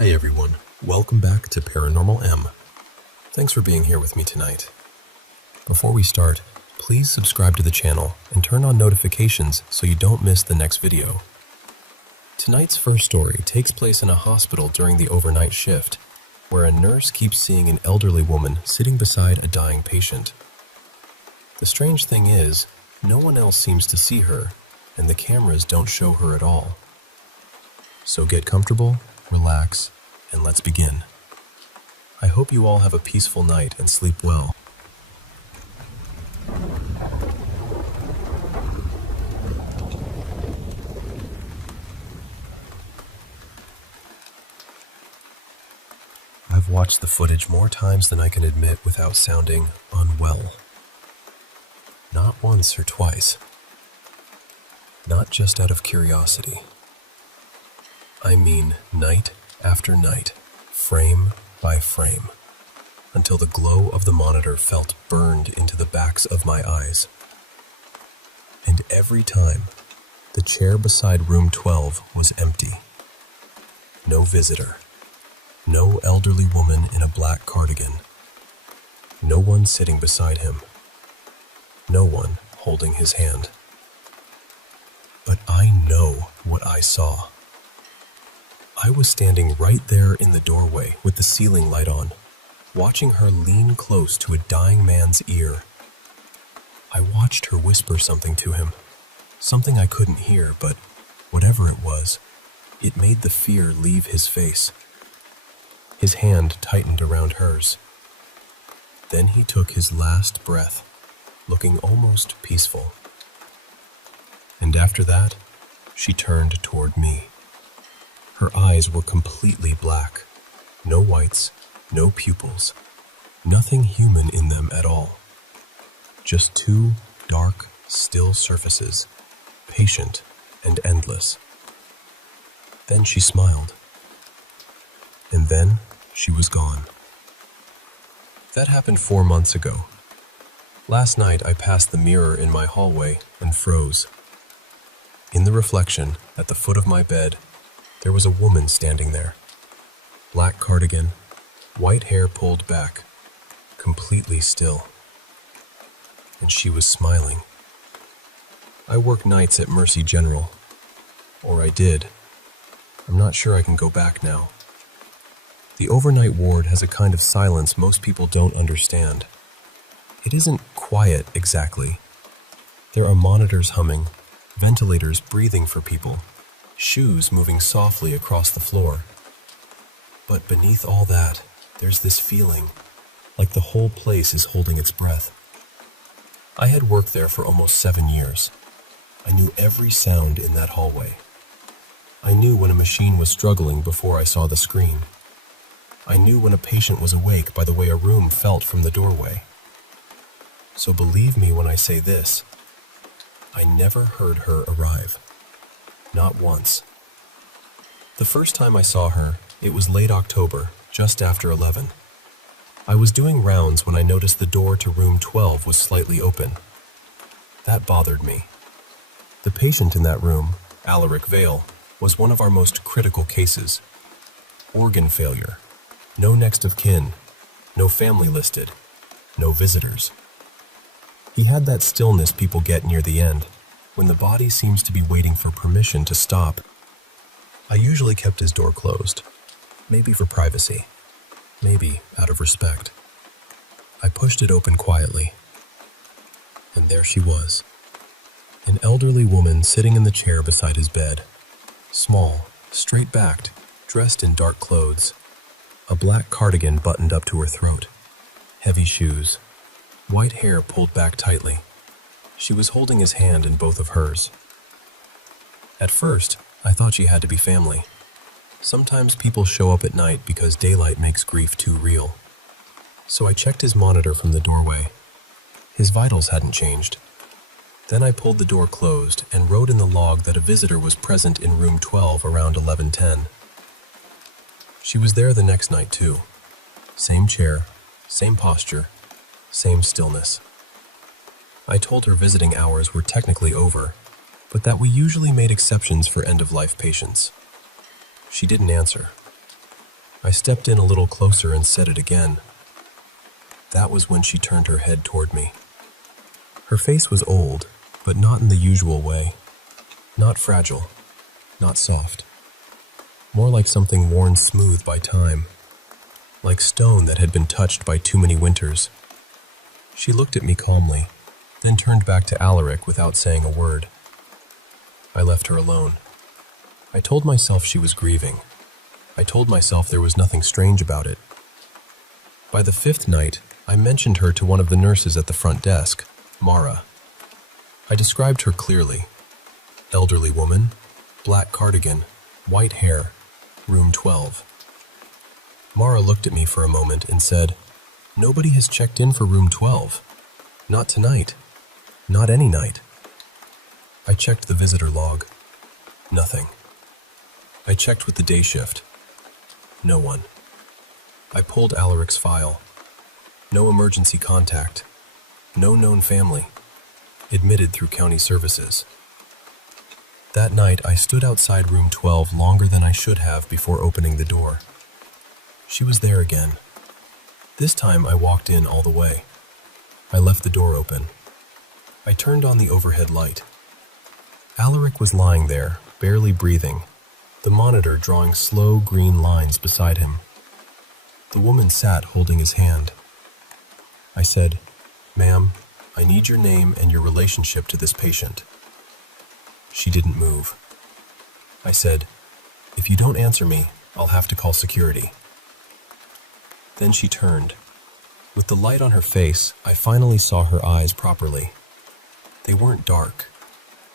Hey everyone, welcome back to Paranormal M. Thanks for being here with me tonight. Before we start, please subscribe to the channel and turn on notifications so you don't miss the next video. Tonight's first story takes place in a hospital during the overnight shift, where a nurse keeps seeing an elderly woman sitting beside a dying patient. The strange thing is, no one else seems to see her, and the cameras don't show her at all. So get comfortable, relax, and let's begin. I hope you all have a peaceful night and sleep well. I've watched the footage more times than I can admit without sounding unwell. Not once or twice. Not just out of curiosity. I mean night after night, frame by frame, until the glow of the monitor felt burned into the backs of my eyes. And every time, the chair beside room 12 was empty. No visitor. No elderly woman in a black cardigan. No one sitting beside him. No one holding his hand. But I know what I saw. I was standing right there in the doorway with the ceiling light on, watching her lean close to a dying man's ear. I watched her whisper something to him, something I couldn't hear, but whatever it was, it made the fear leave his face. His hand tightened around hers. Then he took his last breath, looking almost peaceful. And after that, she turned toward me. Her eyes were completely black. No whites, no pupils. Nothing human in them at all. Just two dark, still surfaces, patient and endless. Then she smiled. And then she was gone. That happened 4 months ago. Last night I passed the mirror in my hallway and froze. In the reflection, at the foot of my bed, there was a woman standing there. Black cardigan, white hair pulled back, completely still. And she was smiling. I work nights at Mercy General. Or I did. I'm not sure I can go back now. The overnight ward has a kind of silence most people don't understand. It isn't quiet exactly. There are monitors humming, ventilators breathing for people, shoes moving softly across the floor. But beneath all that, there's this feeling, like the whole place is holding its breath. I had worked there for almost 7 years. I knew every sound in that hallway. I knew when a machine was struggling before I saw the screen. I knew when a patient was awake by the way a room felt from the doorway. So believe me when I say this, I never heard her arrive. Not once. The first time I saw her, it was late October, just after 11. I was doing rounds when I noticed the door to room 12 was slightly open. That bothered me. The patient in that room, Alaric Vale, was one of our most critical cases. Organ failure. No next of kin. No family listed. No visitors. He had that stillness people get near the end, when the body seems to be waiting for permission to stop. I usually kept his door closed, maybe for privacy, maybe out of respect. I pushed it open quietly, and there she was, an elderly woman sitting in the chair beside his bed, small, straight-backed, dressed in dark clothes, a black cardigan buttoned up to her throat, heavy shoes, white hair pulled back tightly. She was holding his hand in both of hers. At first, I thought she had to be family. Sometimes people show up at night because daylight makes grief too real. So I checked his monitor from the doorway. His vitals hadn't changed. Then I pulled the door closed and wrote in the log that a visitor was present in room 12 around 11:10. She was there the next night too. Same chair, same posture, same stillness. I told her visiting hours were technically over, but that we usually made exceptions for end-of-life patients. She didn't answer. I stepped in a little closer and said it again. That was when she turned her head toward me. Her face was old, but not in the usual way. Not fragile, not soft. More like something worn smooth by time, like stone that had been touched by too many winters. She looked at me calmly, then turned back to Alaric without saying a word. I left her alone. I told myself she was grieving. I told myself there was nothing strange about it. By the 5th night, I mentioned her to one of the nurses at the front desk, Mara. I described her clearly. Elderly woman, black cardigan, white hair, room 12. Mara looked at me for a moment and said, "Nobody has checked in for room 12. Not tonight. Not any night." I checked the visitor log. Nothing. I checked with the day shift. No one. I pulled Alaric's file. No emergency contact. No known family. Admitted through county services. That night, I stood outside room 12 longer than I should have before opening the door. She was there again. This time, I walked in all the way. I left the door open. I turned on the overhead light. Alaric was lying there, barely breathing, the monitor drawing slow green lines beside him. The woman sat holding his hand. I said, "Ma'am, I need your name and your relationship to this patient." She didn't move. I said, "If you don't answer me, I'll have to call security." Then she turned. With the light on her face, I finally saw her eyes properly. They weren't dark.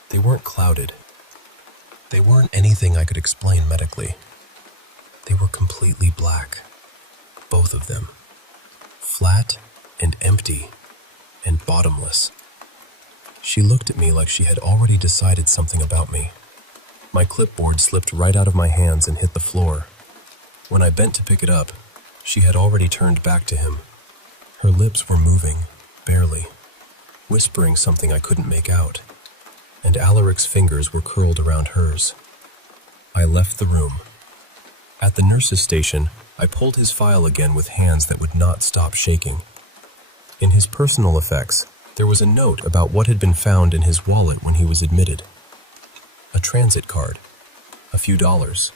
They weren't clouded. They weren't anything I could explain medically. They were completely black. Both of them. Flat and empty and bottomless. She looked at me like she had already decided something about me. My clipboard slipped right out of my hands and hit the floor. When I bent to pick it up, she had already turned back to him. Her lips were moving, barely, whispering something I couldn't make out, and Alaric's fingers were curled around hers. I left the room. At the nurse's station, I pulled his file again with hands that would not stop shaking. In his personal effects, there was a note about what had been found in his wallet when he was admitted. A transit card, a few dollars,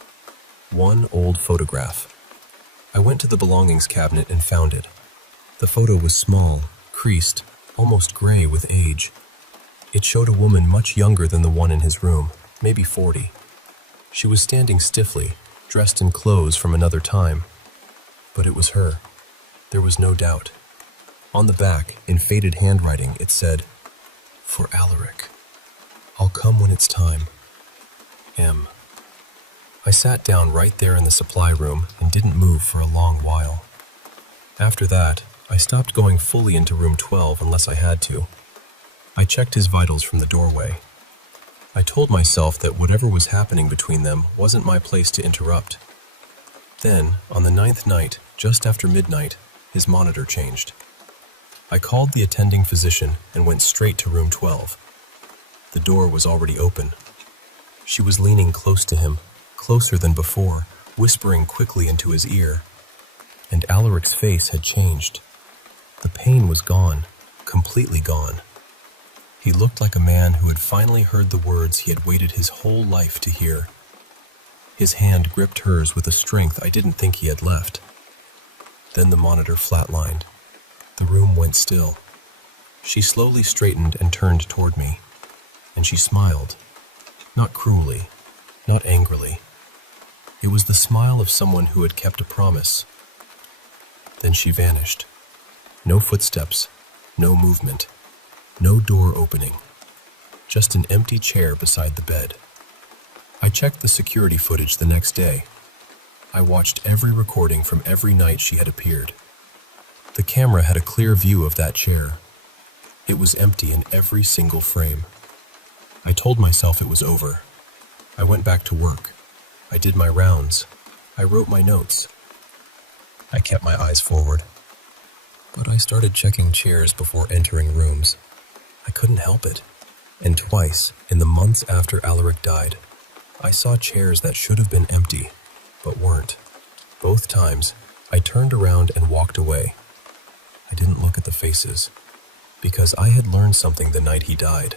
one old photograph. I went to the belongings cabinet and found it. The photo was small, creased, almost gray with age. It showed a woman much younger than the one in his room, maybe 40. She was standing stiffly, dressed in clothes from another time. But it was her. There was no doubt. On the back, in faded handwriting, it said, "For Alaric. I'll come when it's time. M." I sat down right there in the supply room and didn't move for a long while. After that, I stopped going fully into room 12 unless I had to. I checked his vitals from the doorway. I told myself that whatever was happening between them wasn't my place to interrupt. Then, on the 9th night, just after midnight, his monitor changed. I called the attending physician and went straight to room 12. The door was already open. She was leaning close to him, closer than before, whispering quickly into his ear. And Alaric's face had changed. The pain was gone, completely gone. He looked like a man who had finally heard the words he had waited his whole life to hear. His hand gripped hers with a strength I didn't think he had left. Then the monitor flatlined. The room went still. She slowly straightened and turned toward me, and she smiled. Not cruelly, not angrily. It was the smile of someone who had kept a promise. Then she vanished. No footsteps, no movement, no door opening. Just an empty chair beside the bed. I checked the security footage the next day. I watched every recording from every night she had appeared. The camera had a clear view of that chair. It was empty in every single frame. I told myself it was over. I went back to work. I did my rounds. I wrote my notes. I kept my eyes forward. But I started checking chairs before entering rooms. I couldn't help it. And twice, in the months after Alaric died, I saw chairs that should have been empty, but weren't. Both times, I turned around and walked away. I didn't look at the faces, because I had learned something the night he died.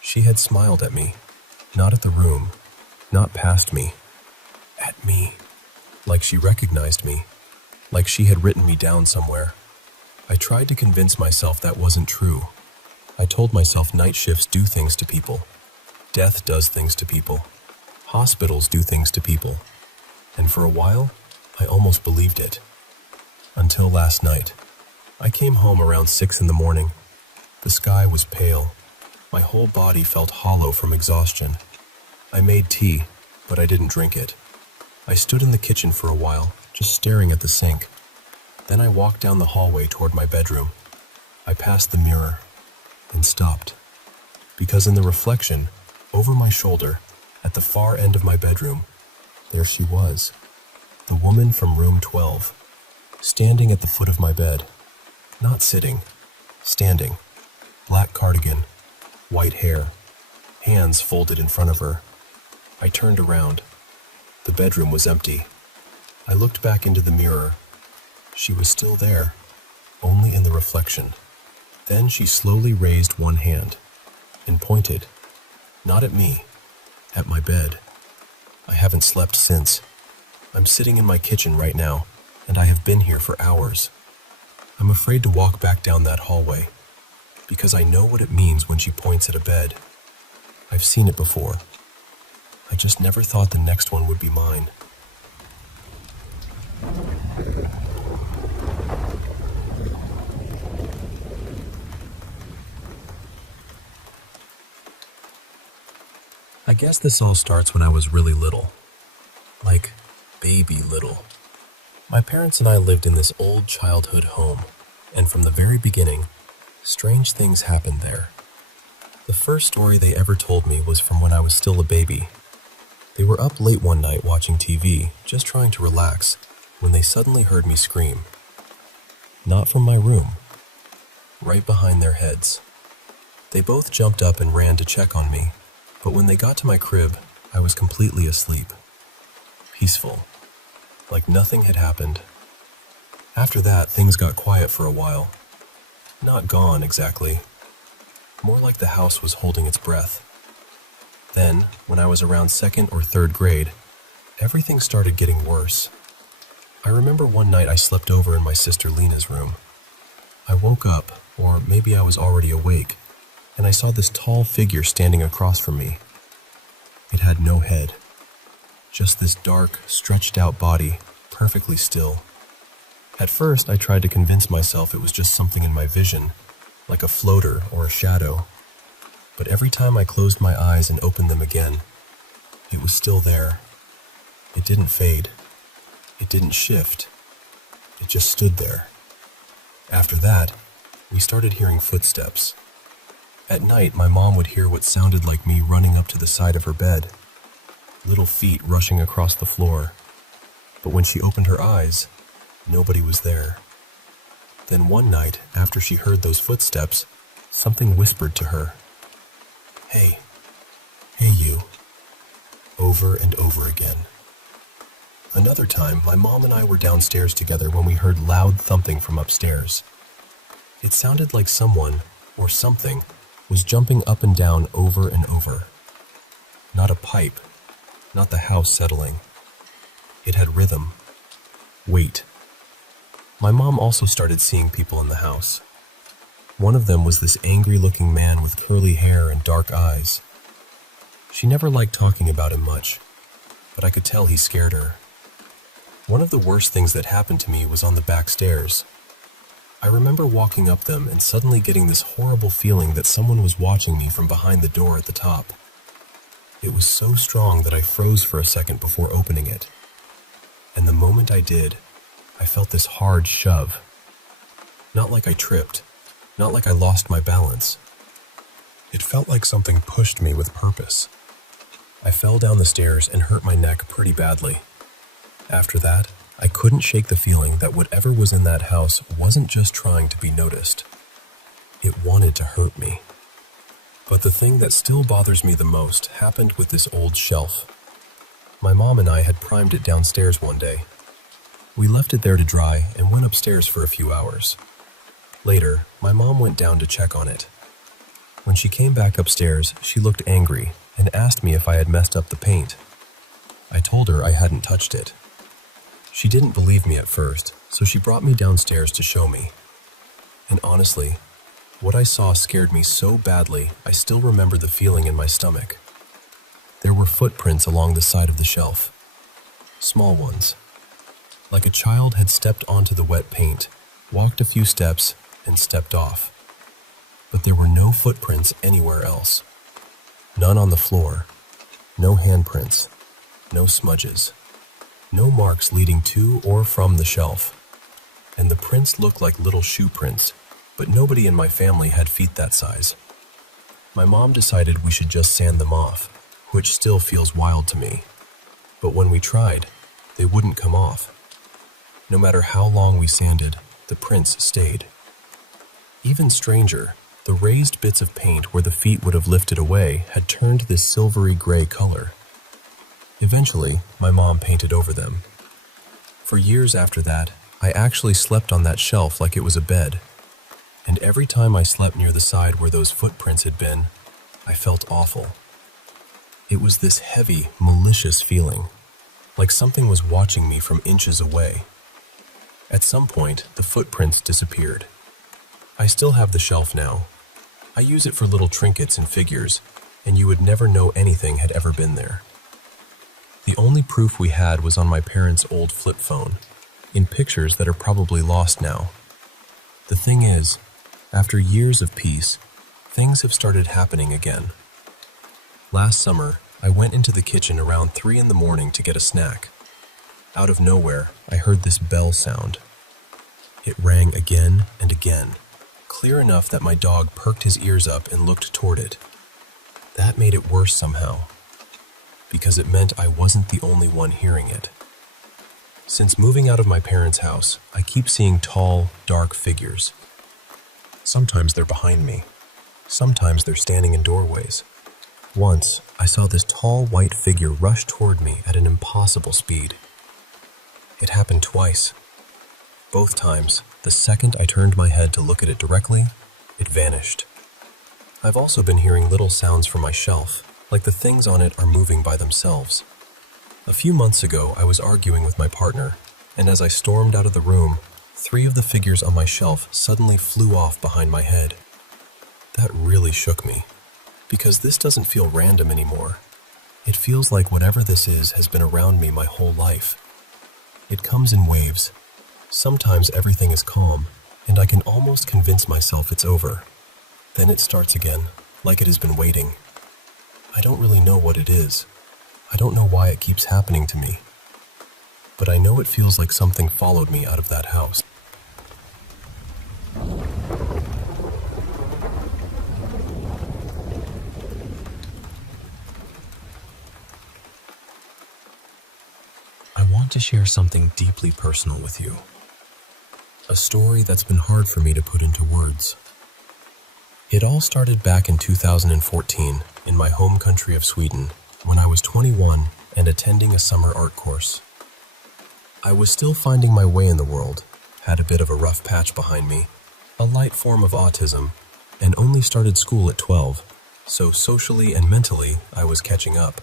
She had smiled at me, not at the room, not past me, at me, like she recognized me, like she had written me down somewhere. I tried to convince myself that wasn't true. I told myself night shifts do things to people. Death does things to people. Hospitals do things to people. And for a while, I almost believed it. Until last night. I came home around 6 in the morning. The sky was pale. My whole body felt hollow from exhaustion. I made tea, but I didn't drink it. I stood in the kitchen for a while, just staring at the sink. Then I walked down the hallway toward my bedroom. I passed the mirror and stopped, because in the reflection, over my shoulder, at the far end of my bedroom, there she was, the woman from room 12, standing at the foot of my bed. Not sitting, standing, black cardigan, white hair, hands folded in front of her. I turned around. The bedroom was empty. I looked back into the mirror. She was still there, only in the reflection. Then she slowly raised one hand and pointed, not at me, at my bed. I haven't slept since. I'm sitting in my kitchen right now, and I have been here for hours. I'm afraid to walk back down that hallway, because I know what it means when she points at a bed. I've seen it before. I just never thought the next one would be mine. I guess this all starts when I was really little. Like, baby little. My parents and I lived in this old childhood home, and from the very beginning, strange things happened there. The first story they ever told me was from when I was still a baby. They were up late one night watching TV, just trying to relax, when they suddenly heard me scream. Not from my room, right behind their heads. They both jumped up and ran to check on me, but when they got to my crib, I was completely asleep. Peaceful, like nothing had happened. After that, things got quiet for a while. Not gone, exactly. More like the house was holding its breath. Then, when I was around 2nd or 3rd grade, everything started getting worse. I remember one night I slept over in my sister Lena's room. I woke up, or maybe I was already awake, and I saw this tall figure standing across from me. It had no head, just this dark, stretched-out body, perfectly still. At first, I tried to convince myself it was just something in my vision, like a floater or a shadow. But every time I closed my eyes and opened them again, it was still there. It didn't fade. It didn't shift. It just stood there. After that, we started hearing footsteps. At night, my mom would hear what sounded like me running up to the side of her bed, little feet rushing across the floor. But when she opened her eyes, nobody was there. Then one night, after she heard those footsteps, something whispered to her, "Hey, hey you," over and over again. Another time, my mom and I were downstairs together when we heard loud thumping from upstairs. It sounded like someone, or something, was jumping up and down over and over. Not a pipe, not the house settling. It had rhythm, weight. My mom also started seeing people in the house. One of them was this angry-looking man with curly hair and dark eyes. She never liked talking about him much, but I could tell he scared her. One of the worst things that happened to me was on the back stairs. I remember walking up them and suddenly getting this horrible feeling that someone was watching me from behind the door at the top. It was so strong that I froze for a second before opening it. And the moment I did, I felt this hard shove. Not like I tripped, not like I lost my balance. It felt like something pushed me with purpose. I fell down the stairs and hurt my neck pretty badly. After that, I couldn't shake the feeling that whatever was in that house wasn't just trying to be noticed. It wanted to hurt me. But the thing that still bothers me the most happened with this old shelf. My mom and I had primed it downstairs one day. We left it there to dry and went upstairs for a few hours. Later, my mom went down to check on it. When she came back upstairs, she looked angry and asked me if I had messed up the paint. I told her I hadn't touched it. She didn't believe me at first, so she brought me downstairs to show me. And honestly, what I saw scared me so badly, I still remember the feeling in my stomach. There were footprints along the side of the shelf. Small ones. Like a child had stepped onto the wet paint, walked a few steps, and stepped off. But there were no footprints anywhere else. None on the floor. No handprints. No smudges. No marks leading to or from the shelf. And the prints looked like little shoe prints, but nobody in my family had feet that size. My mom decided we should just sand them off, which still feels wild to me. But when we tried, they wouldn't come off. No matter how long we sanded, the prints stayed. Even stranger, the raised bits of paint where the feet would have lifted away had turned this silvery gray color. Eventually, my mom painted over them. For years after that, I actually slept on that shelf like it was a bed. And every time I slept near the side where those footprints had been, I felt awful. It was this heavy, malicious feeling, like something was watching me from inches away. At some point, the footprints disappeared. I still have the shelf now. I use it for little trinkets and figures, and you would never know anything had ever been there. The only proof we had was on my parents' old flip phone, in pictures that are probably lost now. The thing is, after years of peace, things have started happening again. Last summer, I went into the kitchen around 3 a.m. to get a snack. Out of nowhere, I heard this bell sound. It rang again and again, clear enough that my dog perked his ears up and looked toward it. That made it worse somehow, because it meant I wasn't the only one hearing it. Since moving out of my parents' house, I keep seeing tall, dark figures. Sometimes they're behind me. Sometimes they're standing in doorways. Once, I saw this tall white figure rush toward me at an impossible speed. It happened twice. Both times, the second I turned my head to look at it directly, it vanished. I've also been hearing little sounds from my shelf, like the things on it are moving by themselves. A few months ago, I was arguing with my partner, and as I stormed out of the room, 3 of the figures on my shelf suddenly flew off behind my head. That really shook me, because this doesn't feel random anymore. It feels like whatever this is has been around me my whole life. It comes in waves. Sometimes everything is calm, and I can almost convince myself it's over. Then it starts again, like it has been waiting. I don't really know what it is. I don't know why it keeps happening to me. But I know it feels like something followed me out of that house. I want to share something deeply personal with you. A story that's been hard for me to put into words. It all started back in 2014 in my home country of Sweden when I was 21 and attending a summer art course. I was still finding my way in the world, had a bit of a rough patch behind me, a light form of autism, and only started school at 12, so socially and mentally I was catching up.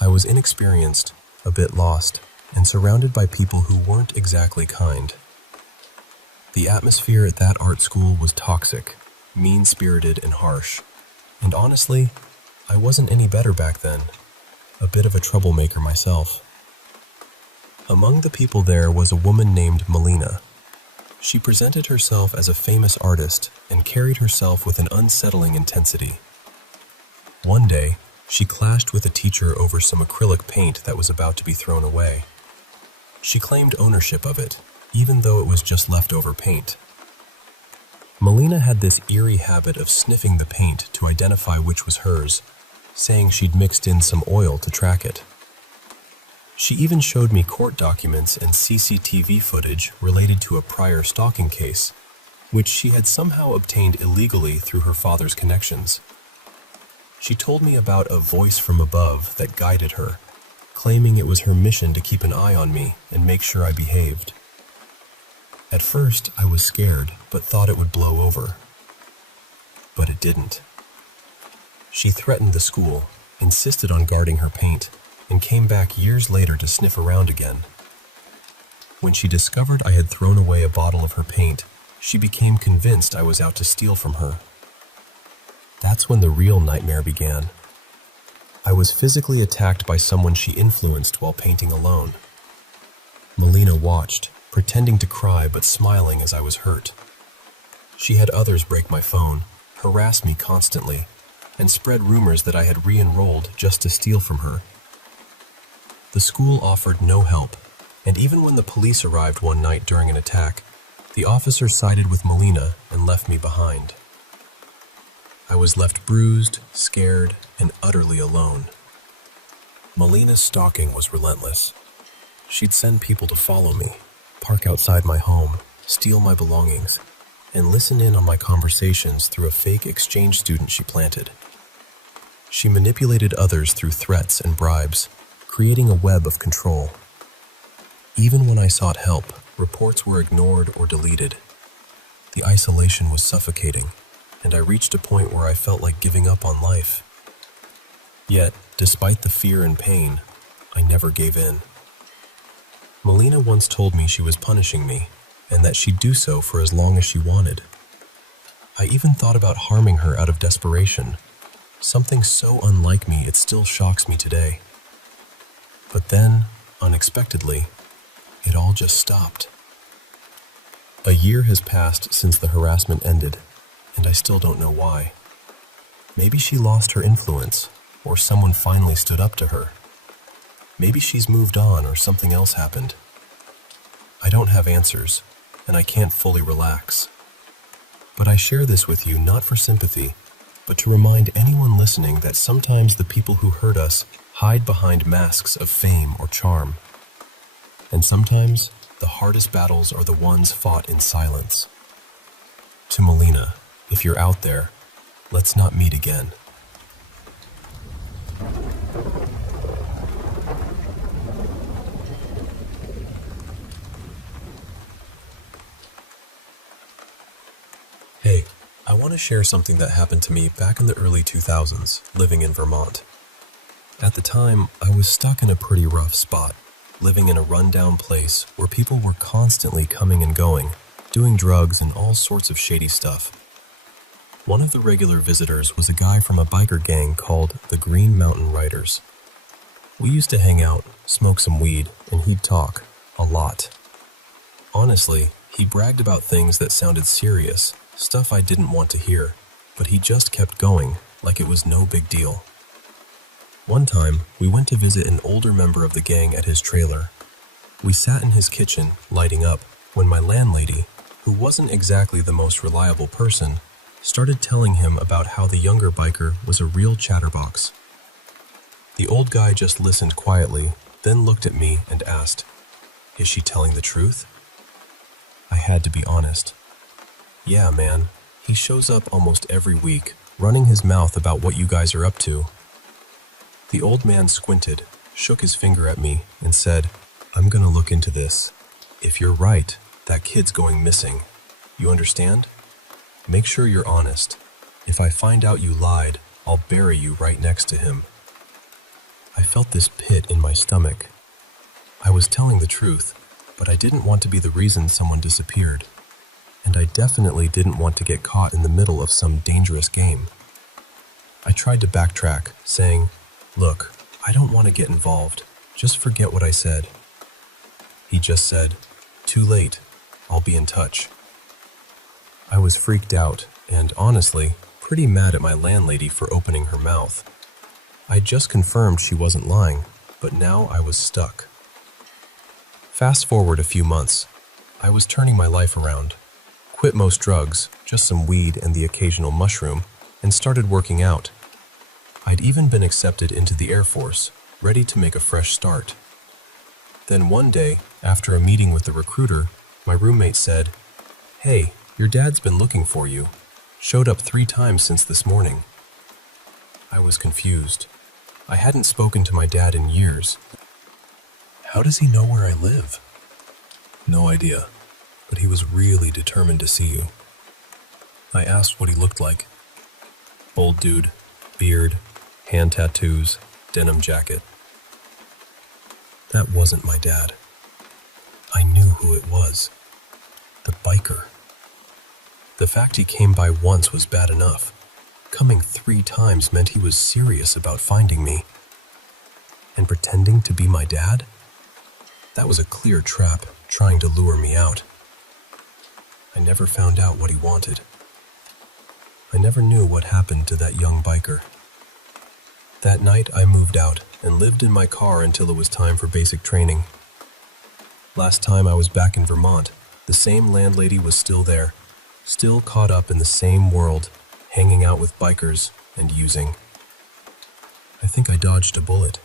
I was inexperienced, a bit lost, and surrounded by people who weren't exactly kind. The atmosphere at that art school was toxic, mean-spirited, and harsh. And honestly, I wasn't any better back then. A bit of a troublemaker myself. Among the people there was a woman named Melina. She presented herself as a famous artist and carried herself with an unsettling intensity. One day, she clashed with a teacher over some acrylic paint that was about to be thrown away. She claimed ownership of it, even though it was just leftover paint. Melina had this eerie habit of sniffing the paint to identify which was hers, saying she'd mixed in some oil to track it. She even showed me court documents and CCTV footage related to a prior stalking case, which she had somehow obtained illegally through her father's connections. She told me about a voice from above that guided her, claiming it was her mission to keep an eye on me and make sure I behaved. At first, I was scared, but thought it would blow over. But it didn't. She threatened the school, insisted on guarding her paint, and came back years later to sniff around again. When she discovered I had thrown away a bottle of her paint, she became convinced I was out to steal from her. That's when the real nightmare began. I was physically attacked by someone she influenced while painting alone. Melina watched, pretending to cry but smiling as I was hurt. She had others break my phone, harass me constantly, and spread rumors that I had re-enrolled just to steal from her. The school offered no help, and even when the police arrived one night during an attack, the officer sided with Melina and left me behind. I was left bruised, scared, and utterly alone. Melina's stalking was relentless. She'd send people to follow me, park outside my home, steal my belongings, and listen in on my conversations through a fake exchange student she planted. She manipulated others through threats and bribes, creating a web of control. Even when I sought help, reports were ignored or deleted. The isolation was suffocating, and I reached a point where I felt like giving up on life. Yet, despite the fear and pain, I never gave in. Melina once told me she was punishing me, and that she'd do so for as long as she wanted. I even thought about harming her out of desperation, something so unlike me it still shocks me today. But then, unexpectedly, it all just stopped. A year has passed since the harassment ended, and I still don't know why. Maybe she lost her influence, or someone finally stood up to her. Maybe she's moved on or something else happened. I don't have answers, and I can't fully relax. But I share this with you not for sympathy, but to remind anyone listening that sometimes the people who hurt us hide behind masks of fame or charm. And sometimes the hardest battles are the ones fought in silence. To Melina, if you're out there, let's not meet again. Hey, I want to share something that happened to me back in the early 2000s, living in Vermont. At the time, I was stuck in a pretty rough spot, living in a rundown place where people were constantly coming and going, doing drugs and all sorts of shady stuff. One of the regular visitors was a guy from a biker gang called the Green Mountain Riders. We used to hang out, smoke some weed, and he'd talk, a lot. Honestly, he bragged about things that sounded serious, stuff I didn't want to hear, but he just kept going, like it was no big deal. One time, we went to visit an older member of the gang at his trailer. We sat in his kitchen, lighting up, when my landlady, who wasn't exactly the most reliable person, started telling him about how the younger biker was a real chatterbox. The old guy just listened quietly, then looked at me and asked, "Is she telling the truth?" I had to be honest. "Yeah, man, he shows up almost every week, running his mouth about what you guys are up to." The old man squinted, shook his finger at me, and said, "I'm gonna look into this. If you're right, that kid's going missing. You understand? Make sure you're honest. If I find out you lied, I'll bury you right next to him." I felt this pit in my stomach. I was telling the truth, but I didn't want to be the reason someone disappeared. And I definitely didn't want to get caught in the middle of some dangerous game. I tried to backtrack, saying, "Look, I don't want to get involved. Just forget what I said." He just said, "Too late. I'll be in touch." I was freaked out and, honestly, pretty mad at my landlady for opening her mouth. I'd just confirmed she wasn't lying, but now I was stuck. Fast forward a few months. I was turning my life around. Quit most drugs, just some weed and the occasional mushroom, and started working out. I'd even been accepted into the Air Force, ready to make a fresh start. Then one day, after a meeting with the recruiter, my roommate said, "Hey, your dad's been looking for you. Showed up 3 times since this morning." I was confused. I hadn't spoken to my dad in years, How does he know where I live? No idea, but he was really determined to see you. I asked what he looked like. Old dude, beard, hand tattoos, denim jacket. That wasn't my dad. I knew who it was. The biker. The fact he came by once was bad enough. Coming 3 times meant he was serious about finding me. And pretending to be my dad? That was a clear trap, trying to lure me out. I never found out what he wanted. I never knew what happened to that young biker. That night I moved out and lived in my car until it was time for basic training. Last time I was back in Vermont, the same landlady was still there, still caught up in the same world, hanging out with bikers and using. I think I dodged a bullet.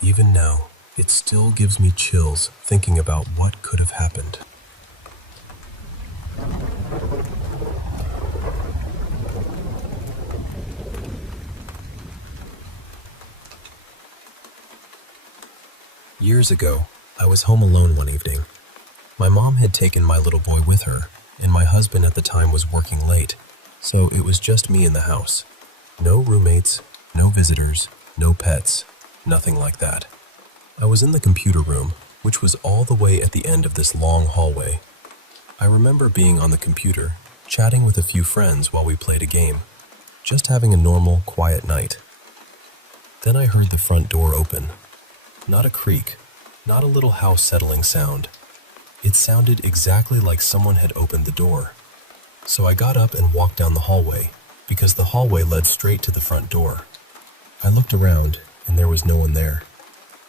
Even now, it still gives me chills thinking about what could have happened. Years ago, I was home alone one evening. My mom had taken my little boy with her, and my husband at the time was working late, so it was just me in the house. No roommates, no visitors, no pets, nothing like that. I was in the computer room, which was all the way at the end of this long hallway. I remember being on the computer, chatting with a few friends while we played a game, just having a normal, quiet night. Then I heard the front door open. Not a creak, not a little house settling sound. It sounded exactly like someone had opened the door. So I got up and walked down the hallway, because the hallway led straight to the front door. I looked around, and there was no one there.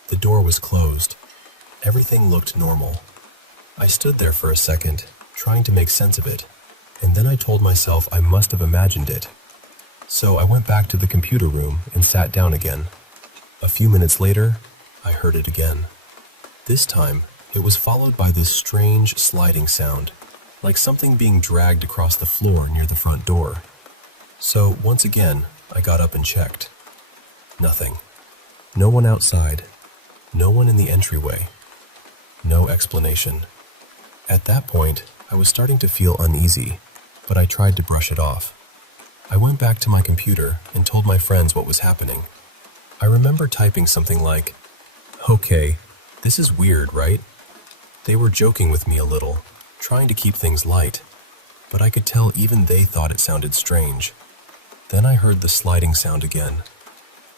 The door was closed. Everything looked normal. I stood there for a second, trying to make sense of it, and then I told myself I must have imagined it. So I went back to the computer room and sat down again. A few minutes later, I heard it again. This time, it was followed by this strange sliding sound, like something being dragged across the floor near the front door. So once again, I got up and checked. Nothing. No one outside. No one in the entryway. No explanation. At that point, I was starting to feel uneasy, but I tried to brush it off. I went back to my computer and told my friends what was happening. I remember typing something like, "Okay, this is weird, right?" They were joking with me a little, trying to keep things light, but I could tell even they thought it sounded strange. Then I heard the sliding sound again.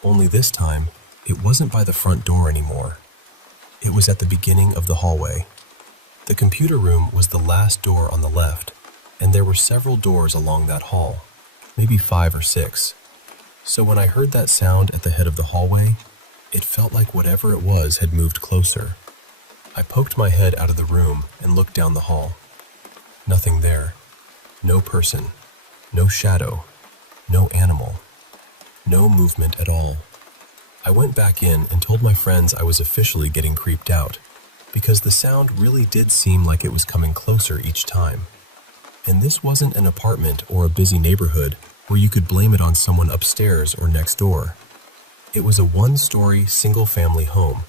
Only this time, it wasn't by the front door anymore. It was at the beginning of the hallway. The computer room was the last door on the left, and there were several doors along that hall, maybe 5 or 6. So when I heard that sound at the head of the hallway, it felt like whatever it was had moved closer. I poked my head out of the room and looked down the hall. Nothing there. No person. No shadow. No animal. No movement at all. I went back in and told my friends I was officially getting creeped out, because the sound really did seem like it was coming closer each time. And this wasn't an apartment or a busy neighborhood where you could blame it on someone upstairs or next door. It was a 1-story, single-family home,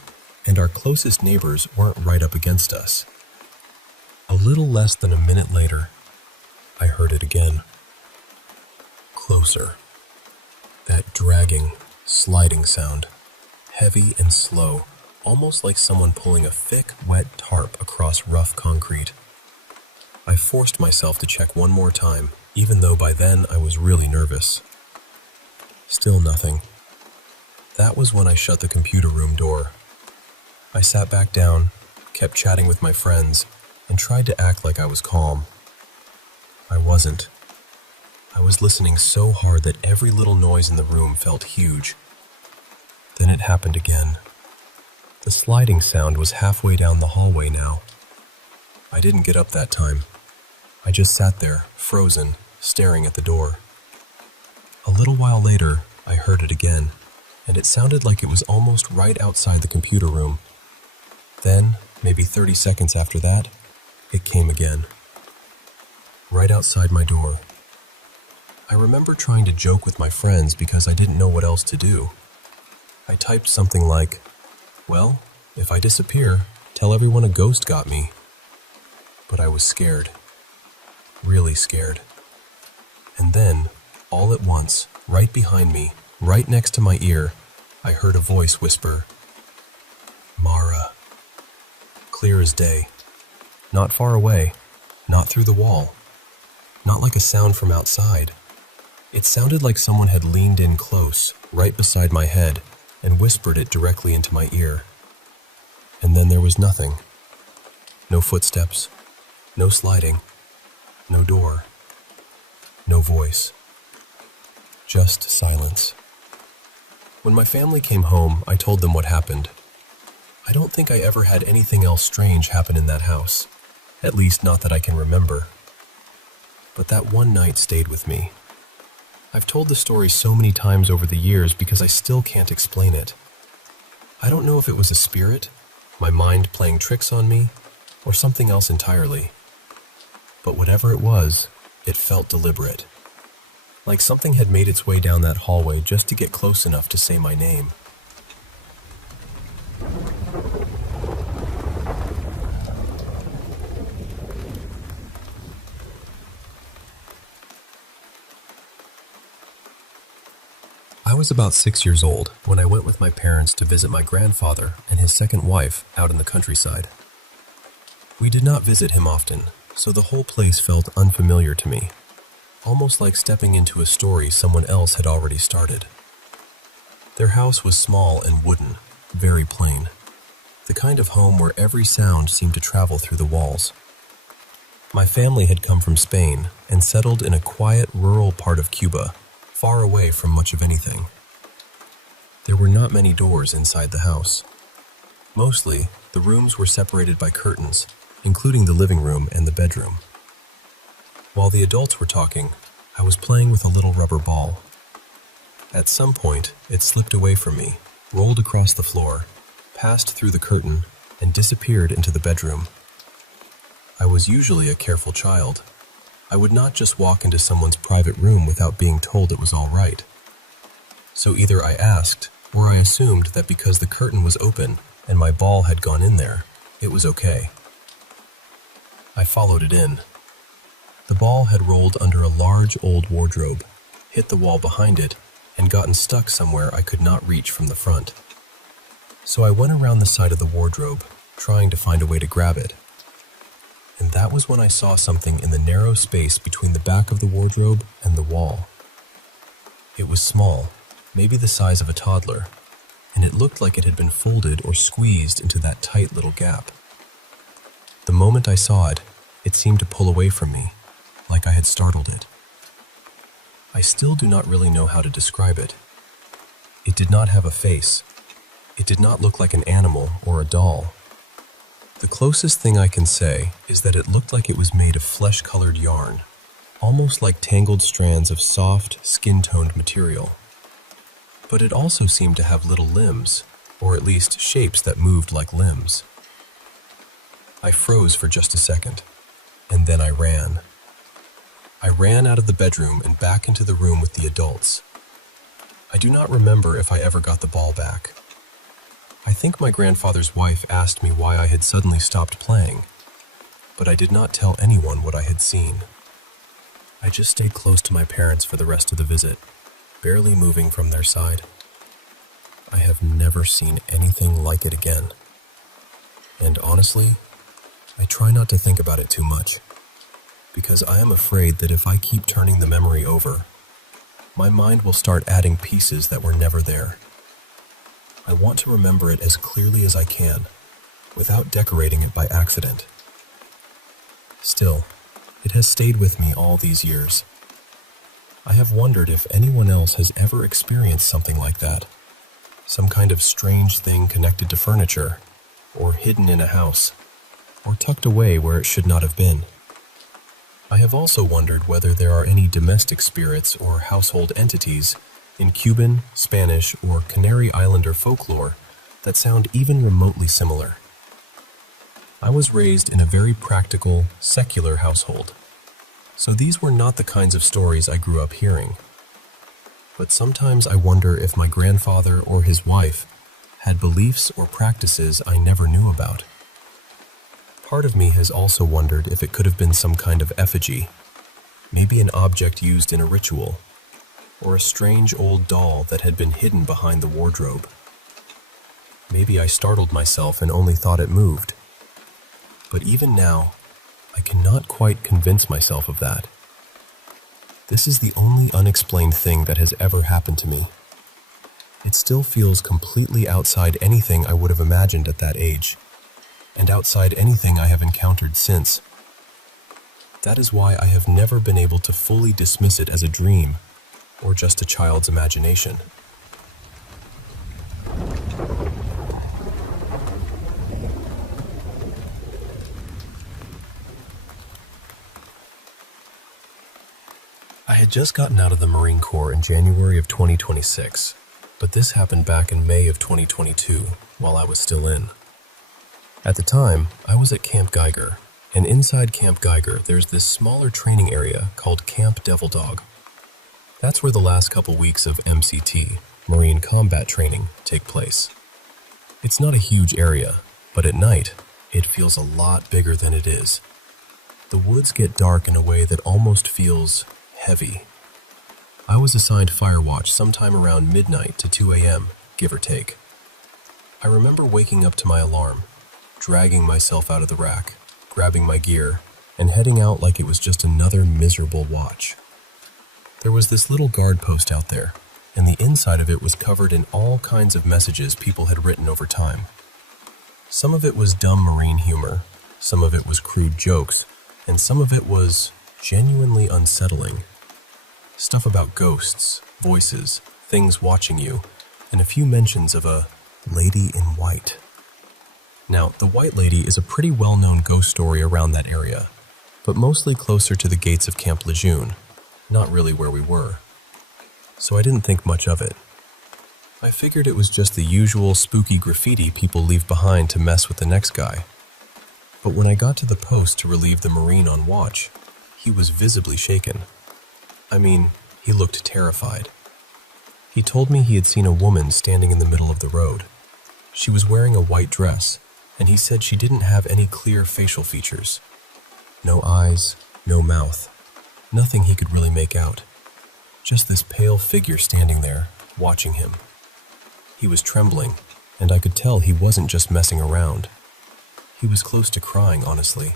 and our closest neighbors weren't right up against us. A little less than a minute later, I heard it again. Closer. That dragging, sliding sound, heavy and slow, almost like someone pulling a thick, wet tarp across rough concrete. I forced myself to check one more time, even though by then I was really nervous. Still nothing. That was when I shut the computer room door. I sat back down, kept chatting with my friends, and tried to act like I was calm. I wasn't. I was listening so hard that every little noise in the room felt huge. Then it happened again. The sliding sound was halfway down the hallway now. I didn't get up that time. I just sat there, frozen, staring at the door. A little while later, I heard it again, and it sounded like it was almost right outside the computer room. Then, maybe 30 seconds after that, it came again. Right outside my door. I remember trying to joke with my friends because I didn't know what else to do. I typed something like, "Well, If I disappear, tell everyone a ghost got me. But I was scared. Really scared. And then, all at once, right behind me, right next to my ear, I heard a voice whisper, "Mara." Clear as day. Not far away, not through the wall, not like a sound from outside. It sounded like someone had leaned in close, right beside my head, and whispered it directly into my ear. And then there was nothing. No footsteps, no sliding, no door, no voice. Just silence. When my family came home, I told them what happened. I don't think I ever had anything else strange happen in that house, at least not that I can remember. But that one night stayed with me. I've told the story so many times over the years because I still can't explain it. I don't know if it was a spirit, my mind playing tricks on me, or something else entirely. But whatever it was, it felt deliberate. Like something had made its way down that hallway just to get close enough to say my name. I was about 6 years old when I went with my parents to visit my grandfather and his second wife out in the countryside. We did not visit him often, so the whole place felt unfamiliar to me, almost like stepping into a story someone else had already started. Their house was small and wooden, very plain, the kind of home where every sound seemed to travel through the walls. My family had come from Spain and settled in a quiet rural part of Cuba, far away from much of anything. There were not many doors inside the house. Mostly, the rooms were separated by curtains, including the living room and the bedroom. While the adults were talking, I was playing with a little rubber ball. At some point, it slipped away from me, rolled across the floor, passed through the curtain, and disappeared into the bedroom. I was usually a careful child. I would not just walk into someone's private room without being told it was all right. So either I asked, or I assumed that because the curtain was open and my ball had gone in there, it was okay. I followed it in. The ball had rolled under a large old wardrobe, hit the wall behind it, and gotten stuck somewhere I could not reach from the front. So I went around the side of the wardrobe, trying to find a way to grab it. And that was when I saw something in the narrow space between the back of the wardrobe and the wall. It was small, maybe the size of a toddler, and it looked like it had been folded or squeezed into that tight little gap. The moment I saw it, it seemed to pull away from me, like I had startled it. I still do not really know how to describe it. It did not have a face. It did not look like an animal or a doll. The closest thing I can say is that it looked like it was made of flesh-colored yarn, almost like tangled strands of soft, skin-toned material. But it also seemed to have little limbs, or at least shapes that moved like limbs. I froze for just a second, and then I ran. I ran out of the bedroom and back into the room with the adults. I do not remember if I ever got the ball back. I think my grandfather's wife asked me why I had suddenly stopped playing, but I did not tell anyone what I had seen. I just stayed close to my parents for the rest of the visit, barely moving from their side. I have never seen anything like it again. And honestly, I try not to think about it too much, because I am afraid that if I keep turning the memory over, my mind will start adding pieces that were never there. I want to remember it as clearly as I can, without decorating it by accident. Still, it has stayed with me all these years. I have wondered if anyone else has ever experienced something like that, some kind of strange thing connected to furniture, or hidden in a house, or tucked away where it should not have been. I have also wondered whether there are any domestic spirits or household entities in Cuban, Spanish, or Canary Islander folklore that sound even remotely similar. I was raised in a very practical, secular household, so these were not the kinds of stories I grew up hearing. But sometimes I wonder if my grandfather or his wife had beliefs or practices I never knew about. Part of me has also wondered if it could have been some kind of effigy, maybe an object used in a ritual, or a strange old doll that had been hidden behind the wardrobe. Maybe I startled myself and only thought it moved. But even now, I cannot quite convince myself of that. This is the only unexplained thing that has ever happened to me. It still feels completely outside anything I would have imagined at that age, and outside anything I have encountered since. That is why I have never been able to fully dismiss it as a dream or just a child's imagination. I had just gotten out of the Marine Corps in January of 2026, but this happened back in May of 2022 while I was still in. At the time, I was at Camp Geiger, and inside Camp Geiger there's this smaller training area called Camp Devil Dog. That's where the last couple weeks of MCT, Marine Combat Training, take place. It's not a huge area, but at night, it feels a lot bigger than it is. The woods get dark in a way that almost feels heavy. I was assigned fire watch sometime around midnight to 2 a.m., give or take. I remember waking up to my alarm, dragging myself out of the rack, grabbing my gear, and heading out like it was just another miserable watch. There was this little guard post out there, and the inside of it was covered in all kinds of messages people had written over time. Some of it was dumb Marine humor, some of it was crude jokes, and some of it was genuinely unsettling. Stuff about ghosts, voices, things watching you, and a few mentions of a lady in white. Now, the White Lady is a pretty well-known ghost story around that area, but mostly closer to the gates of Camp Lejeune, not really where we were. So I didn't think much of it. I figured it was just the usual spooky graffiti people leave behind to mess with the next guy. But when I got to the post to relieve the Marine on watch, he was visibly shaken. I mean, he looked terrified. He told me he had seen a woman standing in the middle of the road. She was wearing a white dress, and he said she didn't have any clear facial features. No eyes, no mouth, nothing he could really make out. Just this pale figure standing there, watching him. He was trembling, and I could tell he wasn't just messing around. He was close to crying, honestly.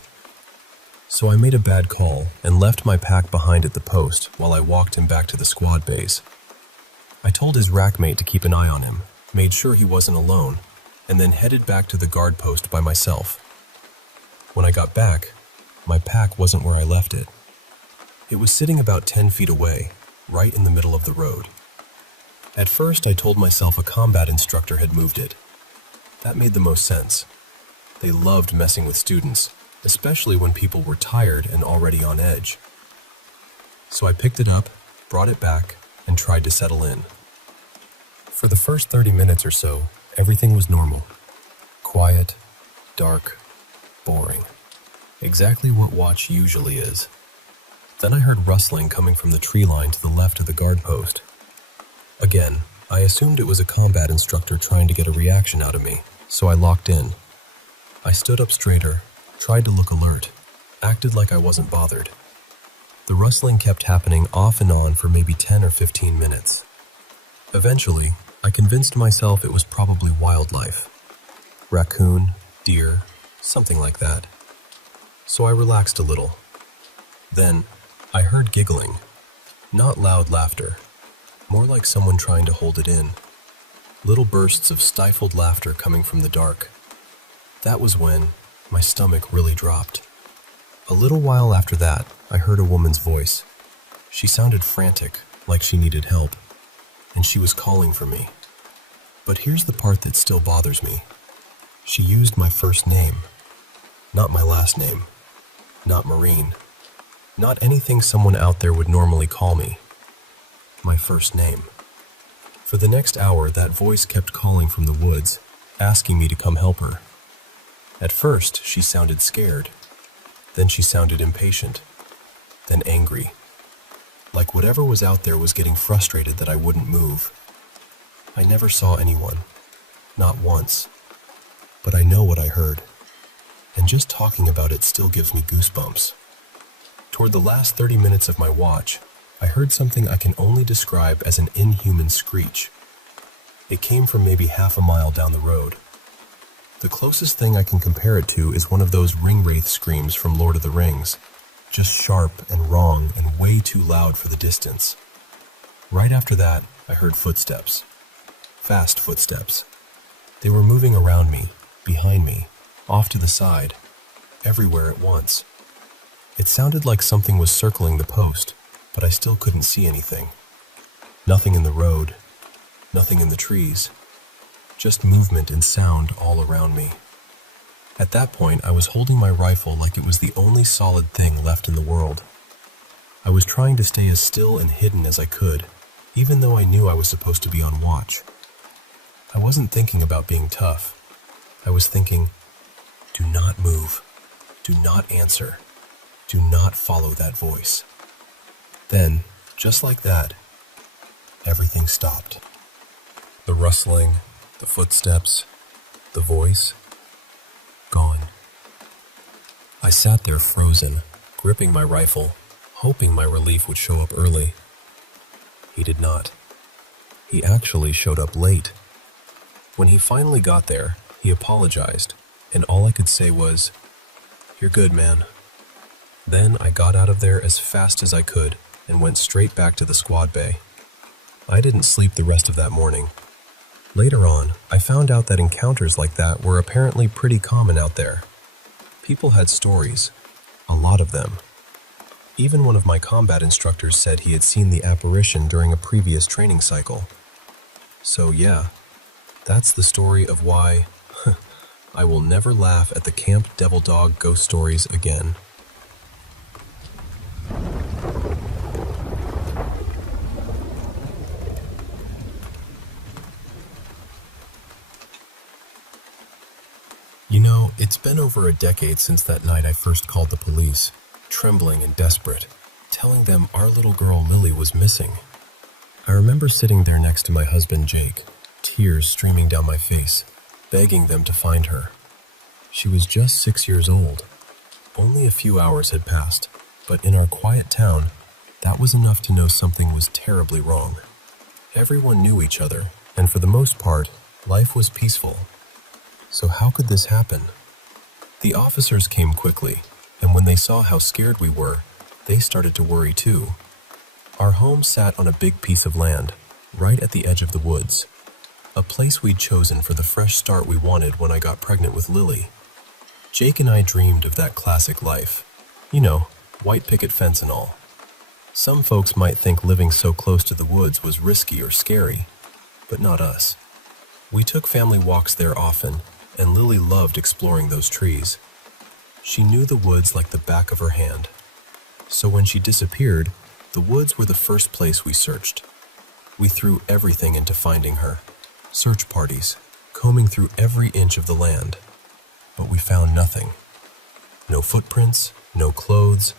So I made a bad call and left my pack behind at the post while I walked him back to the squad base. I told his rackmate to keep an eye on him, made sure he wasn't alone, and then headed back to the guard post by myself. When I got back, my pack wasn't where I left it. It was sitting about 10 feet away, right in the middle of the road. At first, I told myself a combat instructor had moved it. That made the most sense. They loved messing with students, especially when people were tired and already on edge. So I picked it up, brought it back, and tried to settle in. For the first 30 minutes or so, everything was normal. Quiet, dark, boring. Exactly what watch usually is. Then I heard rustling coming from the tree line to the left of the guard post. Again, I assumed it was a combat instructor trying to get a reaction out of me, so I locked in. I stood up straighter, tried to look alert, acted like I wasn't bothered. The rustling kept happening off and on for maybe 10 or 15 minutes. Eventually, I convinced myself it was probably wildlife. Raccoon, deer, something like that. So I relaxed a little. Then, I heard giggling. Not loud laughter. More like someone trying to hold it in. Little bursts of stifled laughter coming from the dark. That was when my stomach really dropped. A little while after that, I heard a woman's voice. She sounded frantic, like she needed help, and she was calling for me. But here's the part that still bothers me. She used my first name, not my last name, not Marine, not anything someone out there would normally call me. My first name. For the next hour, that voice kept calling from the woods, asking me to come help her. At first, she sounded scared. Then she sounded impatient. Then angry. Like whatever was out there was getting frustrated that I wouldn't move. I never saw anyone. not once. But I know what I heard, and just talking about it still gives me goosebumps. Toward the last 30 minutes of my watch, I heard something I can only describe as an inhuman screech. It came from maybe half a mile down the road. The closest thing I can compare it to is one of those ring-wraith screams from Lord of the Rings, just sharp and wrong and way too loud for the distance. Right after that, I heard footsteps. Fast footsteps. They were moving around me, behind me, off to the side, everywhere at once. It sounded like something was circling the post, but I still couldn't see anything. Nothing in the road, nothing in the trees, just movement and sound all around me. At that point, I was holding my rifle like it was the only solid thing left in the world. I was trying to stay as still and hidden as I could, even though I knew I was supposed to be on watch. I wasn't thinking about being tough. I was thinking, do not move, do not answer, do not follow that voice. Then, just like that, everything stopped. The rustling, the footsteps, the voice, gone. I sat there frozen, gripping my rifle, hoping my relief would show up early. He did not. He actually showed up late. When he finally got there, he apologized, and all I could say was, "You're good, man." Then I got out of there as fast as I could and went straight back to the squad bay. I didn't sleep the rest of that morning. Later on, I found out that encounters like that were apparently pretty common out there. People had stories, a lot of them. Even one of my combat instructors said he had seen the apparition during a previous training cycle. So yeah, that's the story of why I will never laugh at the Camp Devil Dog ghost stories again. You know, it's been over a decade since that night I first called the police, trembling and desperate, telling them our little girl Lily was missing. I remember sitting there next to my husband Jake, tears streaming down my face, begging them to find her. She was just 6 years old. Only a few hours had passed, but in our quiet town, that was enough to know something was terribly wrong. Everyone knew each other, and for the most part, life was peaceful. So how could this happen? The officers came quickly, and when they saw how scared we were, they started to worry too. Our home sat on a big piece of land, right at the edge of the woods, a place we'd chosen for the fresh start we wanted when I got pregnant with Lily. Jake and I dreamed of that classic life. You know, white picket fence and all. Some folks might think living so close to the woods was risky or scary, but not us. We took family walks there often, and Lily loved exploring those trees. She knew the woods like the back of her hand. So when she disappeared, the woods were the first place we searched. We threw everything into finding her. Search parties, combing through every inch of the land. But we found nothing. No footprints, no clothes,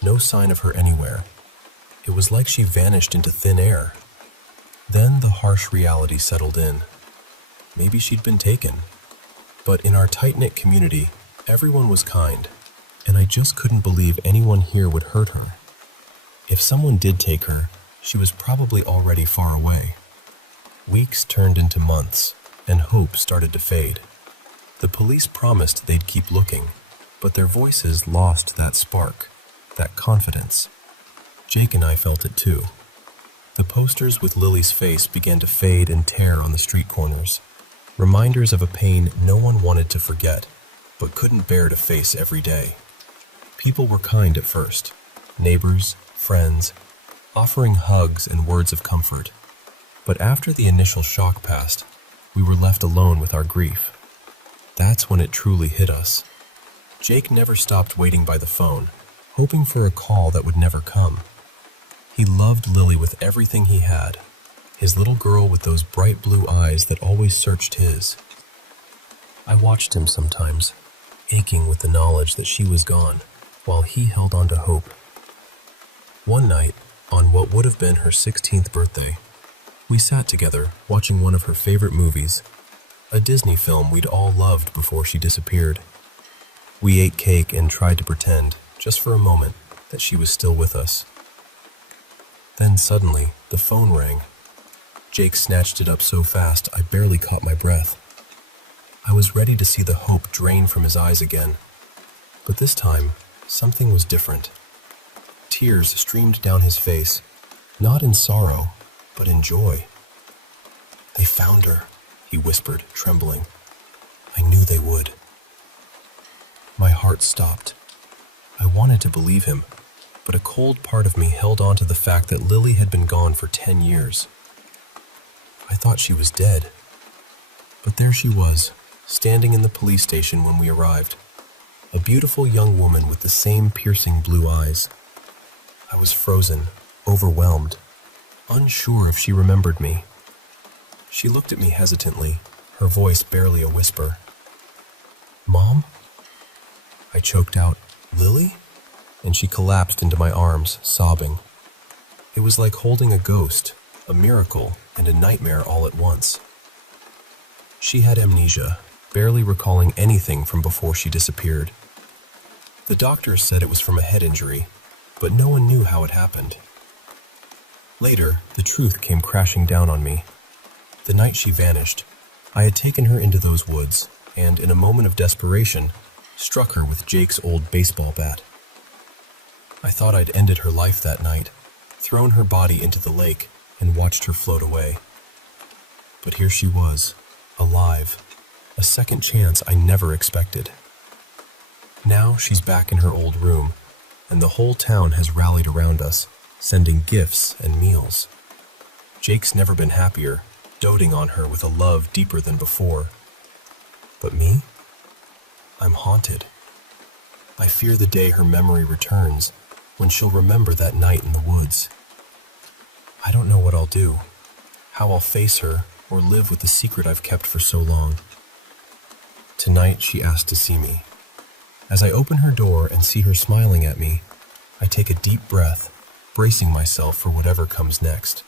no sign of her anywhere. It was like she vanished into thin air. Then the harsh reality settled in. Maybe she'd been taken. But in our tight-knit community, everyone was kind, and I just couldn't believe anyone here would hurt her. If someone did take her, she was probably already far away. Weeks turned into months, and hope started to fade. The police promised they'd keep looking, but their voices lost that spark, that confidence. Jake and I felt it too. The posters with Lily's face began to fade and tear on the street corners. Reminders of a pain no one wanted to forget, but couldn't bear to face every day. People were kind at first, neighbors, friends, offering hugs and words of comfort. But after the initial shock passed, we were left alone with our grief. That's when it truly hit us. Jake never stopped waiting by the phone, hoping for a call that would never come. He loved Lily with everything he had. His little girl with those bright blue eyes that always searched his. I watched him sometimes, aching with the knowledge that she was gone, while he held on to hope. One night, on what would have been her 16th birthday, we sat together watching one of her favorite movies. a Disney film we'd all loved before she disappeared. We ate cake and tried to pretend, just for a moment, that she was still with us. Then suddenly, the phone rang. Jake snatched it up so fast I barely caught my breath. I was ready to see the hope drain from his eyes again. But this time, something was different. Tears streamed down his face, not in sorrow, but in joy. "They found her," he whispered, trembling. "I knew they would." My heart stopped. I wanted to believe him, but a cold part of me held on to the fact that Lily had been gone for 10 years. I thought she was dead. But there she was, standing in the police station when we arrived. A beautiful young woman with the same piercing blue eyes. I was frozen, overwhelmed, unsure if she remembered me. She looked at me hesitantly, her voice barely a whisper. "Mom?" I choked out, "Lily?" And she collapsed into my arms, sobbing. It was like holding a ghost, a miracle, and a nightmare all at once. She had amnesia, barely recalling anything from before she disappeared. The doctors said it was from a head injury, but no one knew how it happened. Later, the truth came crashing down on me. The night she vanished, I had taken her into those woods and, in a moment of desperation, struck her with Jake's old baseball bat. I thought I'd ended her life that night, thrown her body into the lake, and watched her float away. But here she was, alive, a second chance I never expected. Now she's back in her old room, and the whole town has rallied around us, sending gifts and meals. Jake's never been happier, doting on her with a love deeper than before. But me? I'm haunted. I fear the day her memory returns, when she'll remember that night in the woods. I don't know what I'll do, how I'll face her, or live with the secret I've kept for so long. Tonight she asked to see me. As I open her door and see her smiling at me, I take a deep breath, bracing myself for whatever comes next.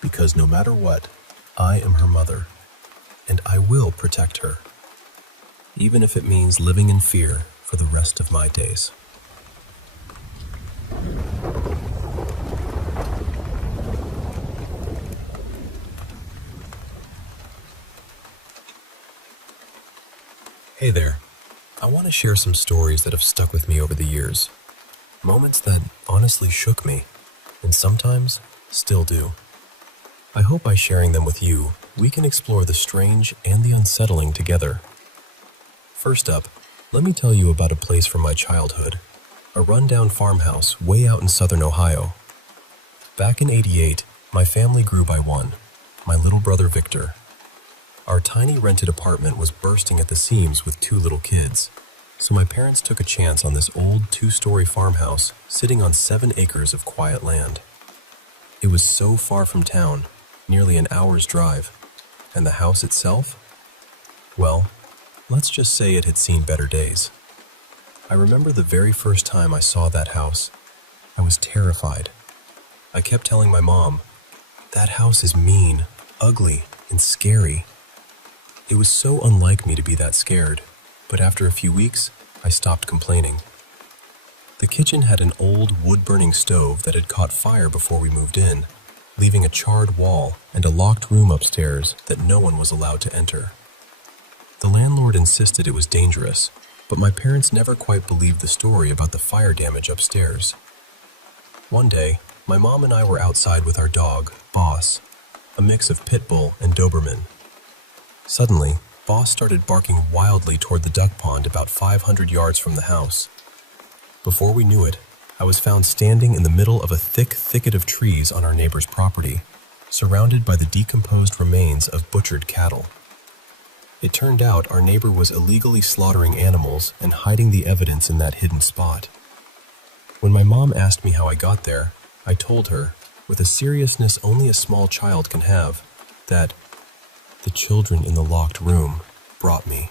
Because no matter what, I am her mother, and I will protect her, even if it means living in fear for the rest of my days. Hey there. I want to share some stories that have stuck with me over the years. Moments that honestly shook me, and sometimes still do. I hope by sharing them with you, we can explore the strange and the unsettling together. First up, let me tell you about a place from my childhood, a rundown farmhouse way out in southern Ohio. Back in '88, my family grew by one, my little brother Victor. Our tiny rented apartment was bursting at the seams with 2 little kids, so my parents took a chance on this old 2-story farmhouse sitting on 7 acres of quiet land. It was so far from town, nearly an hour's drive, and the house itself? Well, let's just say it had seen better days. I remember the very first time I saw that house. I was terrified. I kept telling my mom, "That house is mean, ugly, and scary." It was so unlike me to be that scared, but after a few weeks, I stopped complaining. The kitchen had an old wood-burning stove that had caught fire before we moved in, leaving a charred wall and a locked room upstairs that no one was allowed to enter. The landlord insisted it was dangerous, but my parents never quite believed the story about the fire damage upstairs. One day, my mom and I were outside with our dog, Boss, a mix of pit bull and Doberman. Suddenly, Boss started barking wildly toward the duck pond about 500 yards from the house. Before we knew it, I was found standing in the middle of a thick thicket of trees on our neighbor's property, surrounded by the decomposed remains of butchered cattle. It turned out our neighbor was illegally slaughtering animals and hiding the evidence in that hidden spot. When my mom asked me how I got there, I told her, with a seriousness only a small child can have, that the children in the locked room brought me.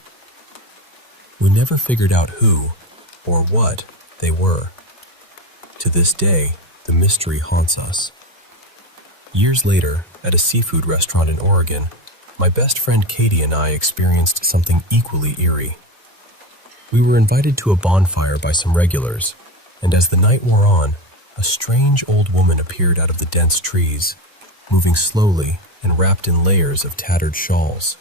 We never figured out who or what they were. To this day, the mystery haunts us. Years later, at a seafood restaurant in Oregon, my best friend Katie and I experienced something equally eerie. We were invited to a bonfire by some regulars, and as the night wore on, a strange old woman appeared out of the dense trees, moving slowly and wrapped in layers of tattered shawls.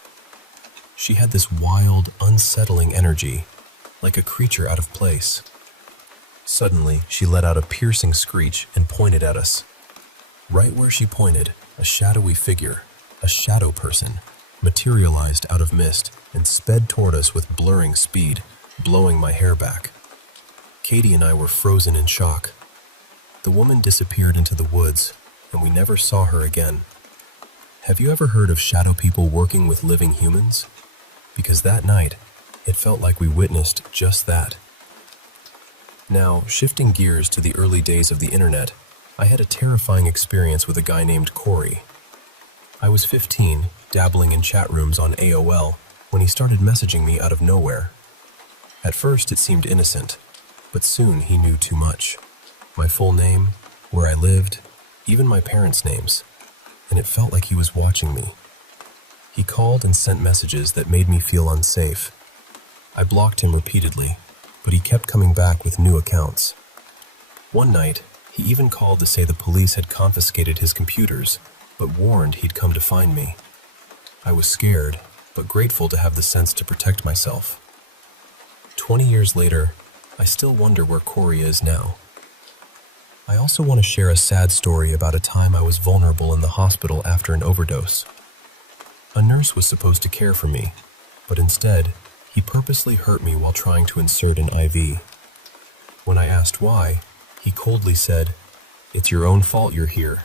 She had this wild, unsettling energy, like a creature out of place. Suddenly, she let out a piercing screech and pointed at us. Right where she pointed, a shadowy figure, a shadow person, materialized out of mist and sped toward us with blurring speed, blowing my hair back. Katie and I were frozen in shock. The woman disappeared into the woods, and we never saw her again. Have you ever heard of shadow people working with living humans? Because that night, it felt like we witnessed just that. Now, shifting gears to the early days of the internet, I had a terrifying experience with a guy named Corey. I was 15, dabbling in chat rooms on AOL, when he started messaging me out of nowhere. At first, it seemed innocent, but soon he knew too much. My full name, where I lived, even my parents' names, and it felt like he was watching me. He called and sent messages that made me feel unsafe. I blocked him repeatedly, but he kept coming back with new accounts. One night, he even called to say the police had confiscated his computers, but warned he'd come to find me. I was scared, but grateful to have the sense to protect myself. 20 years later, I still wonder where Corey is now. I also want to share a sad story about a time I was vulnerable in the hospital after an overdose. A nurse was supposed to care for me, but instead, he purposely hurt me while trying to insert an IV. When I asked why, he coldly said, "It's your own fault you're here."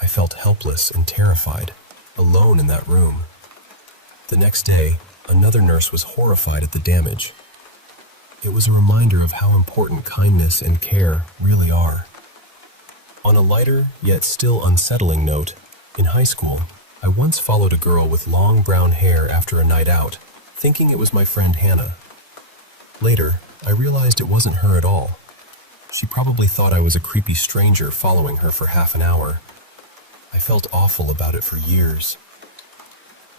I felt helpless and terrified, alone in that room. The next day, another nurse was horrified at the damage. It was a reminder of how important kindness and care really are. On a lighter, yet still unsettling note, in high school, I once followed a girl with long brown hair after a night out, thinking it was my friend Hannah. Later, I realized it wasn't her at all. She probably thought I was a creepy stranger following her for half an hour. I felt awful about it for years.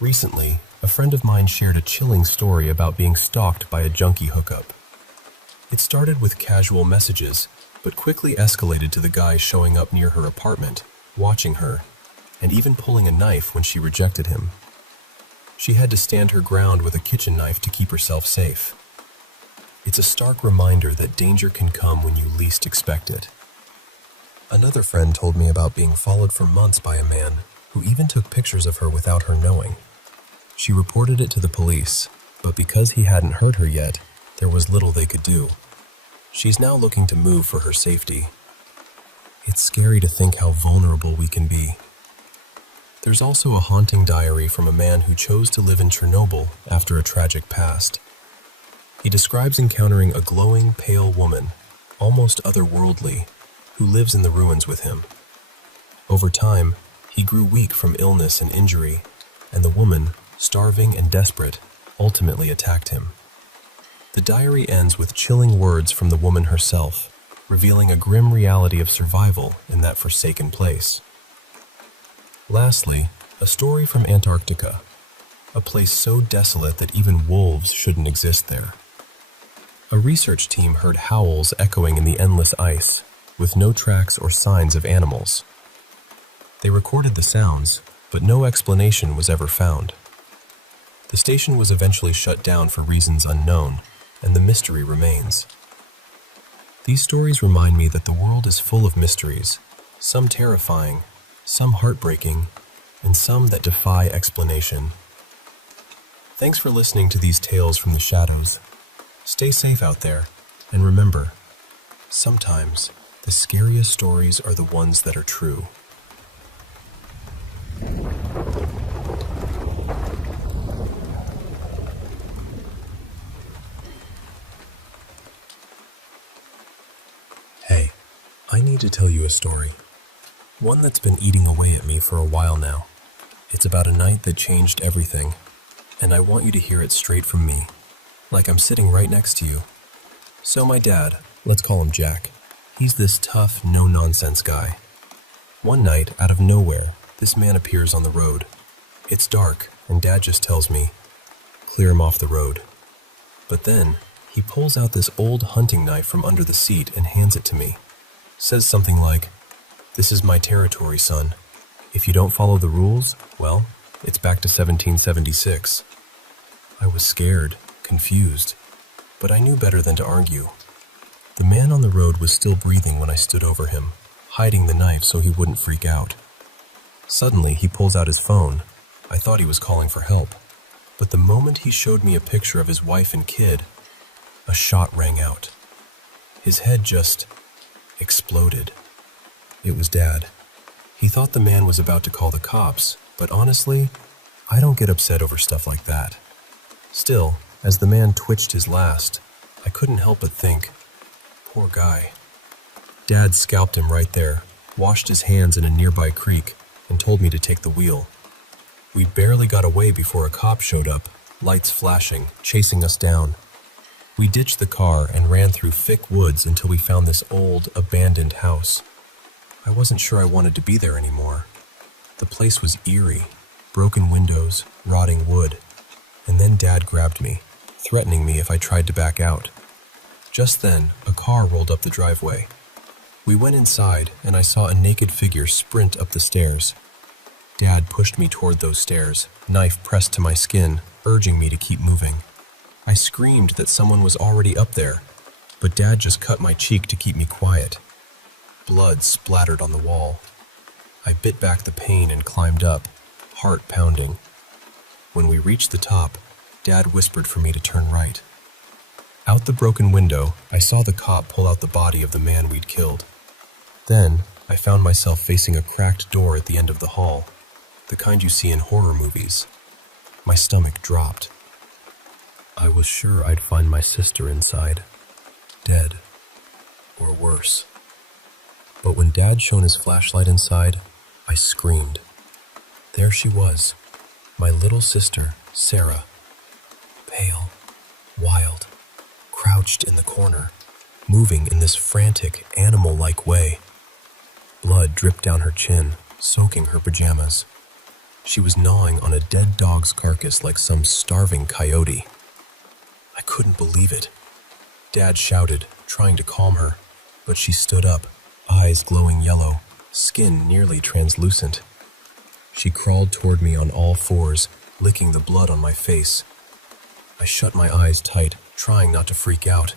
Recently, a friend of mine shared a chilling story about being stalked by a junkie hookup. It started with casual messages, but quickly escalated to the guy showing up near her apartment, watching her, and even pulling a knife when she rejected him. She had to stand her ground with a kitchen knife to keep herself safe. It's a stark reminder that danger can come when you least expect it. Another friend told me about being followed for months by a man who even took pictures of her without her knowing. She reported it to the police, but because he hadn't hurt her yet, there was little they could do. She's now looking to move for her safety. It's scary to think how vulnerable we can be. There's also a haunting diary from a man who chose to live in Chernobyl after a tragic past. He describes encountering a glowing, pale woman, almost otherworldly, who lives in the ruins with him. Over time, he grew weak from illness and injury, and the woman, starving and desperate, ultimately attacked him. The diary ends with chilling words from the woman herself, revealing a grim reality of survival in that forsaken place. Lastly, a story from Antarctica, a place so desolate that even wolves shouldn't exist there. A research team heard howls echoing in the endless ice, with no tracks or signs of animals. They recorded the sounds, but no explanation was ever found. The station was eventually shut down for reasons unknown, and the mystery remains. These stories remind me that the world is full of mysteries, some terrifying, some heartbreaking, and some that defy explanation. Thanks for listening to these tales from the shadows. Stay safe out there, and remember, sometimes the scariest stories are the ones that are true. Hey, I need to tell you a story. One that's been eating away at me for a while now. It's about a night that changed everything, and I want you to hear it straight from me, like I'm sitting right next to you. So my dad, let's call him Jack, he's this tough, no-nonsense guy. One night, out of nowhere, this man appears on the road. It's dark, and Dad just tells me, clear him off the road. But then, he pulls out this old hunting knife from under the seat and hands it to me. Says something like, "This is my territory, son. If you don't follow the rules, well, it's back to 1776. I was scared, confused, but I knew better than to argue. The man on the road was still breathing when I stood over him, hiding the knife so he wouldn't freak out. Suddenly, he pulls out his phone. I thought he was calling for help. But the moment he showed me a picture of his wife and kid, a shot rang out. His head just exploded. It was Dad. He thought the man was about to call the cops, but honestly, I don't get upset over stuff like that. Still, as the man twitched his last, I couldn't help but think, poor guy. Dad scalped him right there, washed his hands in a nearby creek, and told me to take the wheel. We barely got away before a cop showed up, lights flashing, chasing us down. We ditched the car and ran through thick woods until we found this old, abandoned house. I wasn't sure I wanted to be there anymore. The place was eerie, broken windows, rotting wood. And then Dad grabbed me, threatening me if I tried to back out. Just then, a car rolled up the driveway. We went inside, and I saw a naked figure sprint up the stairs. Dad pushed me toward those stairs, knife pressed to my skin, urging me to keep moving. I screamed that someone was already up there, but Dad just cut my cheek to keep me quiet. Blood splattered on the wall. I bit back the pain and climbed up, heart pounding. When we reached the top, Dad whispered for me to turn right. Out the broken window, I saw the cop pull out the body of the man we'd killed. Then, I found myself facing a cracked door at the end of the hall, the kind you see in horror movies. My stomach dropped. I was sure I'd find my sister inside, dead, or worse. But when Dad shone his flashlight inside, I screamed. There she was, my little sister, Sarah, pale, wild, crouched in the corner, moving in this frantic, animal-like way. Blood dripped down her chin, soaking her pajamas. She was gnawing on a dead dog's carcass like some starving coyote. I couldn't believe it. Dad shouted, trying to calm her, but she stood up, eyes glowing yellow, skin nearly translucent. She crawled toward me on all fours, licking the blood on my face. I shut my eyes tight, trying not to freak out.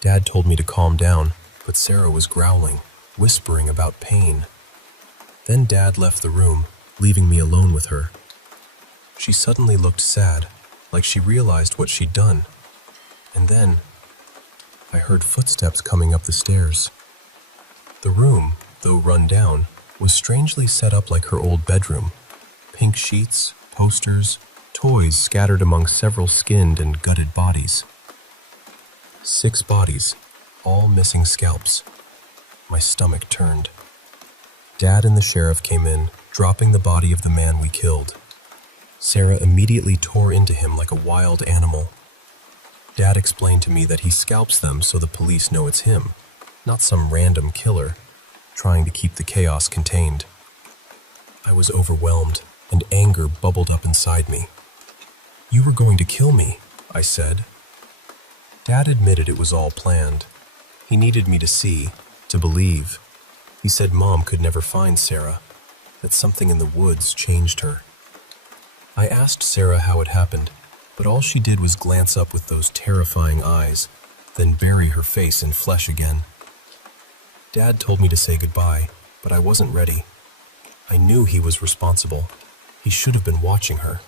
Dad told me to calm down, but Sarah was growling, whispering about pain. Then Dad left the room, leaving me alone with her. She suddenly looked sad, like she realized what she'd done. And then, I heard footsteps coming up the stairs. The room, though run down, was strangely set up like her old bedroom. Pink sheets, posters, toys scattered among several skinned and gutted bodies. 6 bodies, all missing scalps. My stomach turned. Dad and the sheriff came in, dropping the body of the man we killed. Sarah immediately tore into him like a wild animal. Dad explained to me that he scalps them so the police know it's him, not some random killer, trying to keep the chaos contained. I was overwhelmed, and anger bubbled up inside me. "You were going to kill me," I said. Dad admitted it was all planned. He needed me to see, to believe. He said Mom could never find Sarah, that something in the woods changed her. I asked Sarah how it happened, but all she did was glance up with those terrifying eyes, then bury her face in flesh again. Dad told me to say goodbye, but I wasn't ready. I knew he was responsible. He should have been watching her.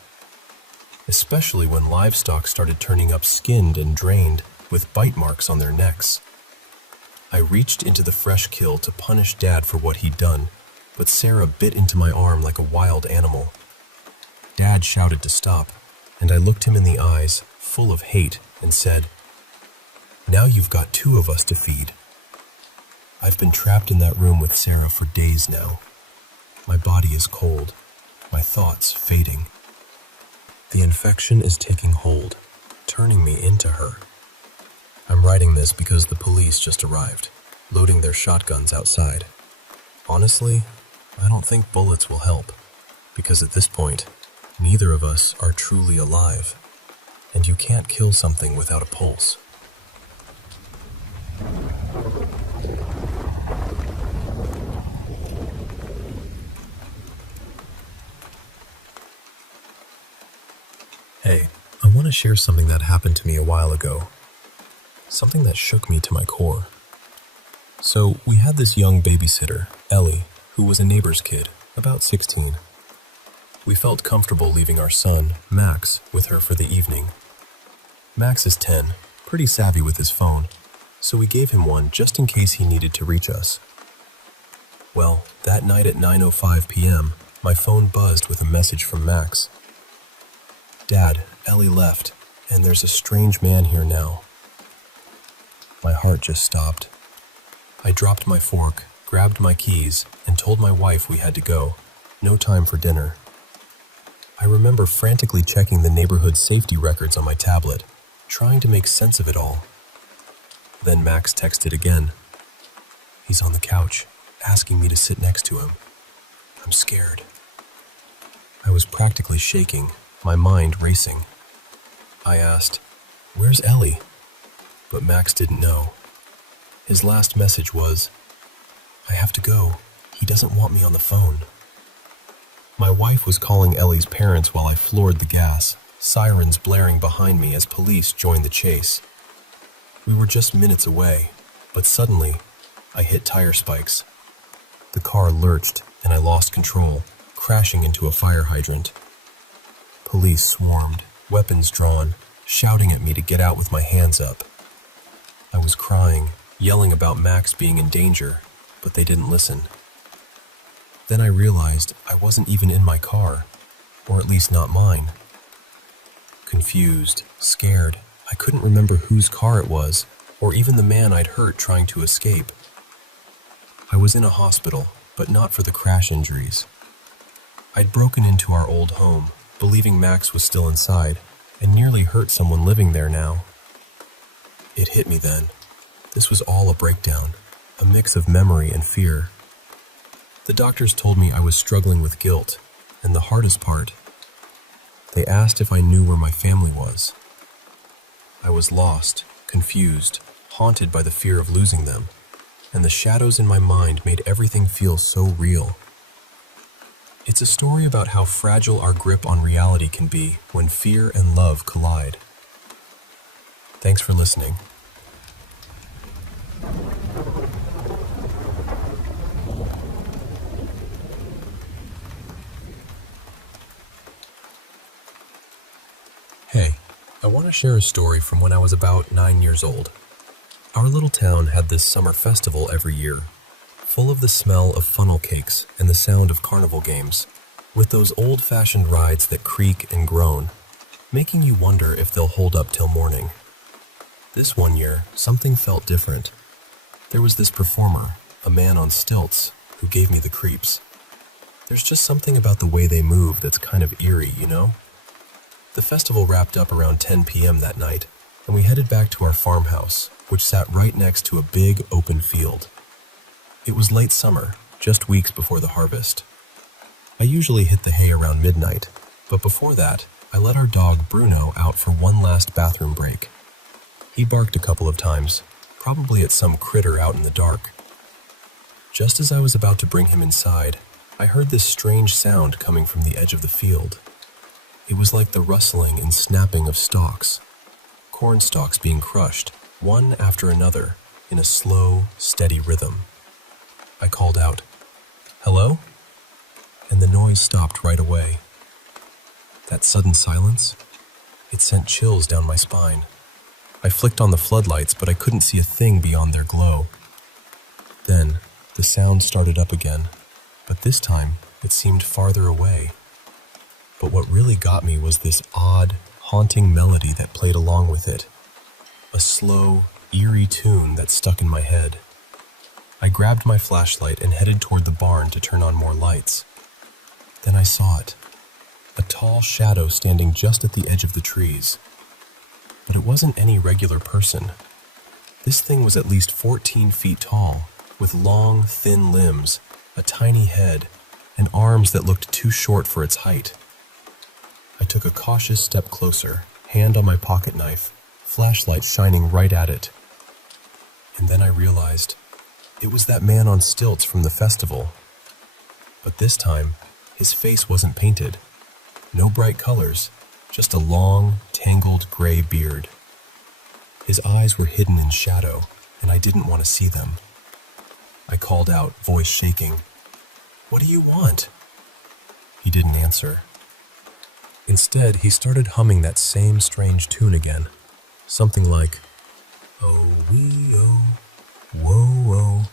Especially when livestock started turning up skinned and drained, with bite marks on their necks. I reached into the fresh kill to punish Dad for what he'd done, but Sarah bit into my arm like a wild animal. Dad shouted to stop, and I looked him in the eyes, full of hate, and said, "Now you've got 2 of us to feed." I've been trapped in that room with Sarah for days now. My body is cold, my thoughts fading. The infection is taking hold, turning me into her. I'm writing this because the police just arrived, loading their shotguns outside. Honestly, I don't think bullets will help. Because at this point, neither of us are truly alive, and you can't kill something without a pulse. Hey, I want to share something that happened to me a while ago. Something that shook me to my core. So, we had this young babysitter, Ellie, who was a neighbor's kid, about 16. We felt comfortable leaving our son, Max, with her for the evening. Max is 10, pretty savvy with his phone, so we gave him one just in case he needed to reach us. Well, that night at 9:05 p.m., my phone buzzed with a message from Max. "Dad, Ellie left, and there's a strange man here now." My heart just stopped. I dropped my fork, grabbed my keys, and told my wife we had to go. No time for dinner. I remember frantically checking the neighborhood safety records on my tablet, trying to make sense of it all. Then Max texted again. He's on the couch, asking me to sit next to him. I'm scared. I was practically shaking, my mind racing. I asked, "Where's Ellie?" But Max didn't know. His last message was, "I have to go. He doesn't want me on the phone." My wife was calling Ellie's parents while I floored the gas, sirens blaring behind me as police joined the chase. We were just minutes away, but suddenly, I hit tire spikes. The car lurched, and I lost control, crashing into a fire hydrant. Police swarmed, weapons drawn, shouting at me to get out with my hands up. I was crying, yelling about Max being in danger, but they didn't listen. Then I realized I wasn't even in my car, or at least not mine. Confused, scared, I couldn't remember whose car it was, or even the man I'd hurt trying to escape. I was in a hospital, but not for the crash injuries. I'd broken into our old home, believing Max was still inside, and nearly hurt someone living there now. It hit me then. This was all a breakdown, a mix of memory and fear. The doctors told me I was struggling with guilt, and the hardest part, they asked if I knew where my family was. I was lost, confused, haunted by the fear of losing them, and the shadows in my mind made everything feel so real. It's a story about how fragile our grip on reality can be when fear and love collide. Thanks for listening. Hey, I want to share a story from when I was about 9 years old. Our little town had this summer festival every year, full of the smell of funnel cakes and the sound of carnival games, with those old-fashioned rides that creak and groan, making you wonder if they'll hold up till morning. This one year, something felt different. There was this performer, a man on stilts, who gave me the creeps. There's just something about the way they move that's kind of eerie, you know? The festival wrapped up around 10 p.m. that night, and we headed back to our farmhouse, which sat right next to a big open field. It was late summer, just weeks before the harvest. I usually hit the hay around midnight, but before that, I let our dog Bruno out for one last bathroom break. He barked a couple of times, probably at some critter out in the dark. Just as I was about to bring him inside, I heard this strange sound coming from the edge of the field. It was like the rustling and snapping of stalks, corn stalks being crushed, one after another, in a slow, steady rhythm. I called out, "Hello?" And the noise stopped right away. That sudden silence, it sent chills down my spine. I flicked on the floodlights, but I couldn't see a thing beyond their glow. Then, the sound started up again, but this time, it seemed farther away. But what really got me was this odd, haunting melody that played along with it. A slow, eerie tune that stuck in my head. I grabbed my flashlight and headed toward the barn to turn on more lights. Then I saw it. A tall shadow standing just at the edge of the trees. But it wasn't any regular person. This thing was at least 14 feet tall, with long, thin limbs, a tiny head, and arms that looked too short for its height. I took a cautious step closer, hand on my pocket knife, flashlight shining right at it. And then I realized it was that man on stilts from the festival. But this time, his face wasn't painted. No bright colors, just a long, tangled gray beard. His eyes were hidden in shadow, and I didn't want to see them. I called out, voice shaking, "What do you want?" He didn't answer. Instead, he started humming that same strange tune again, something like, "Oh, wee, oh, whoa, oh,"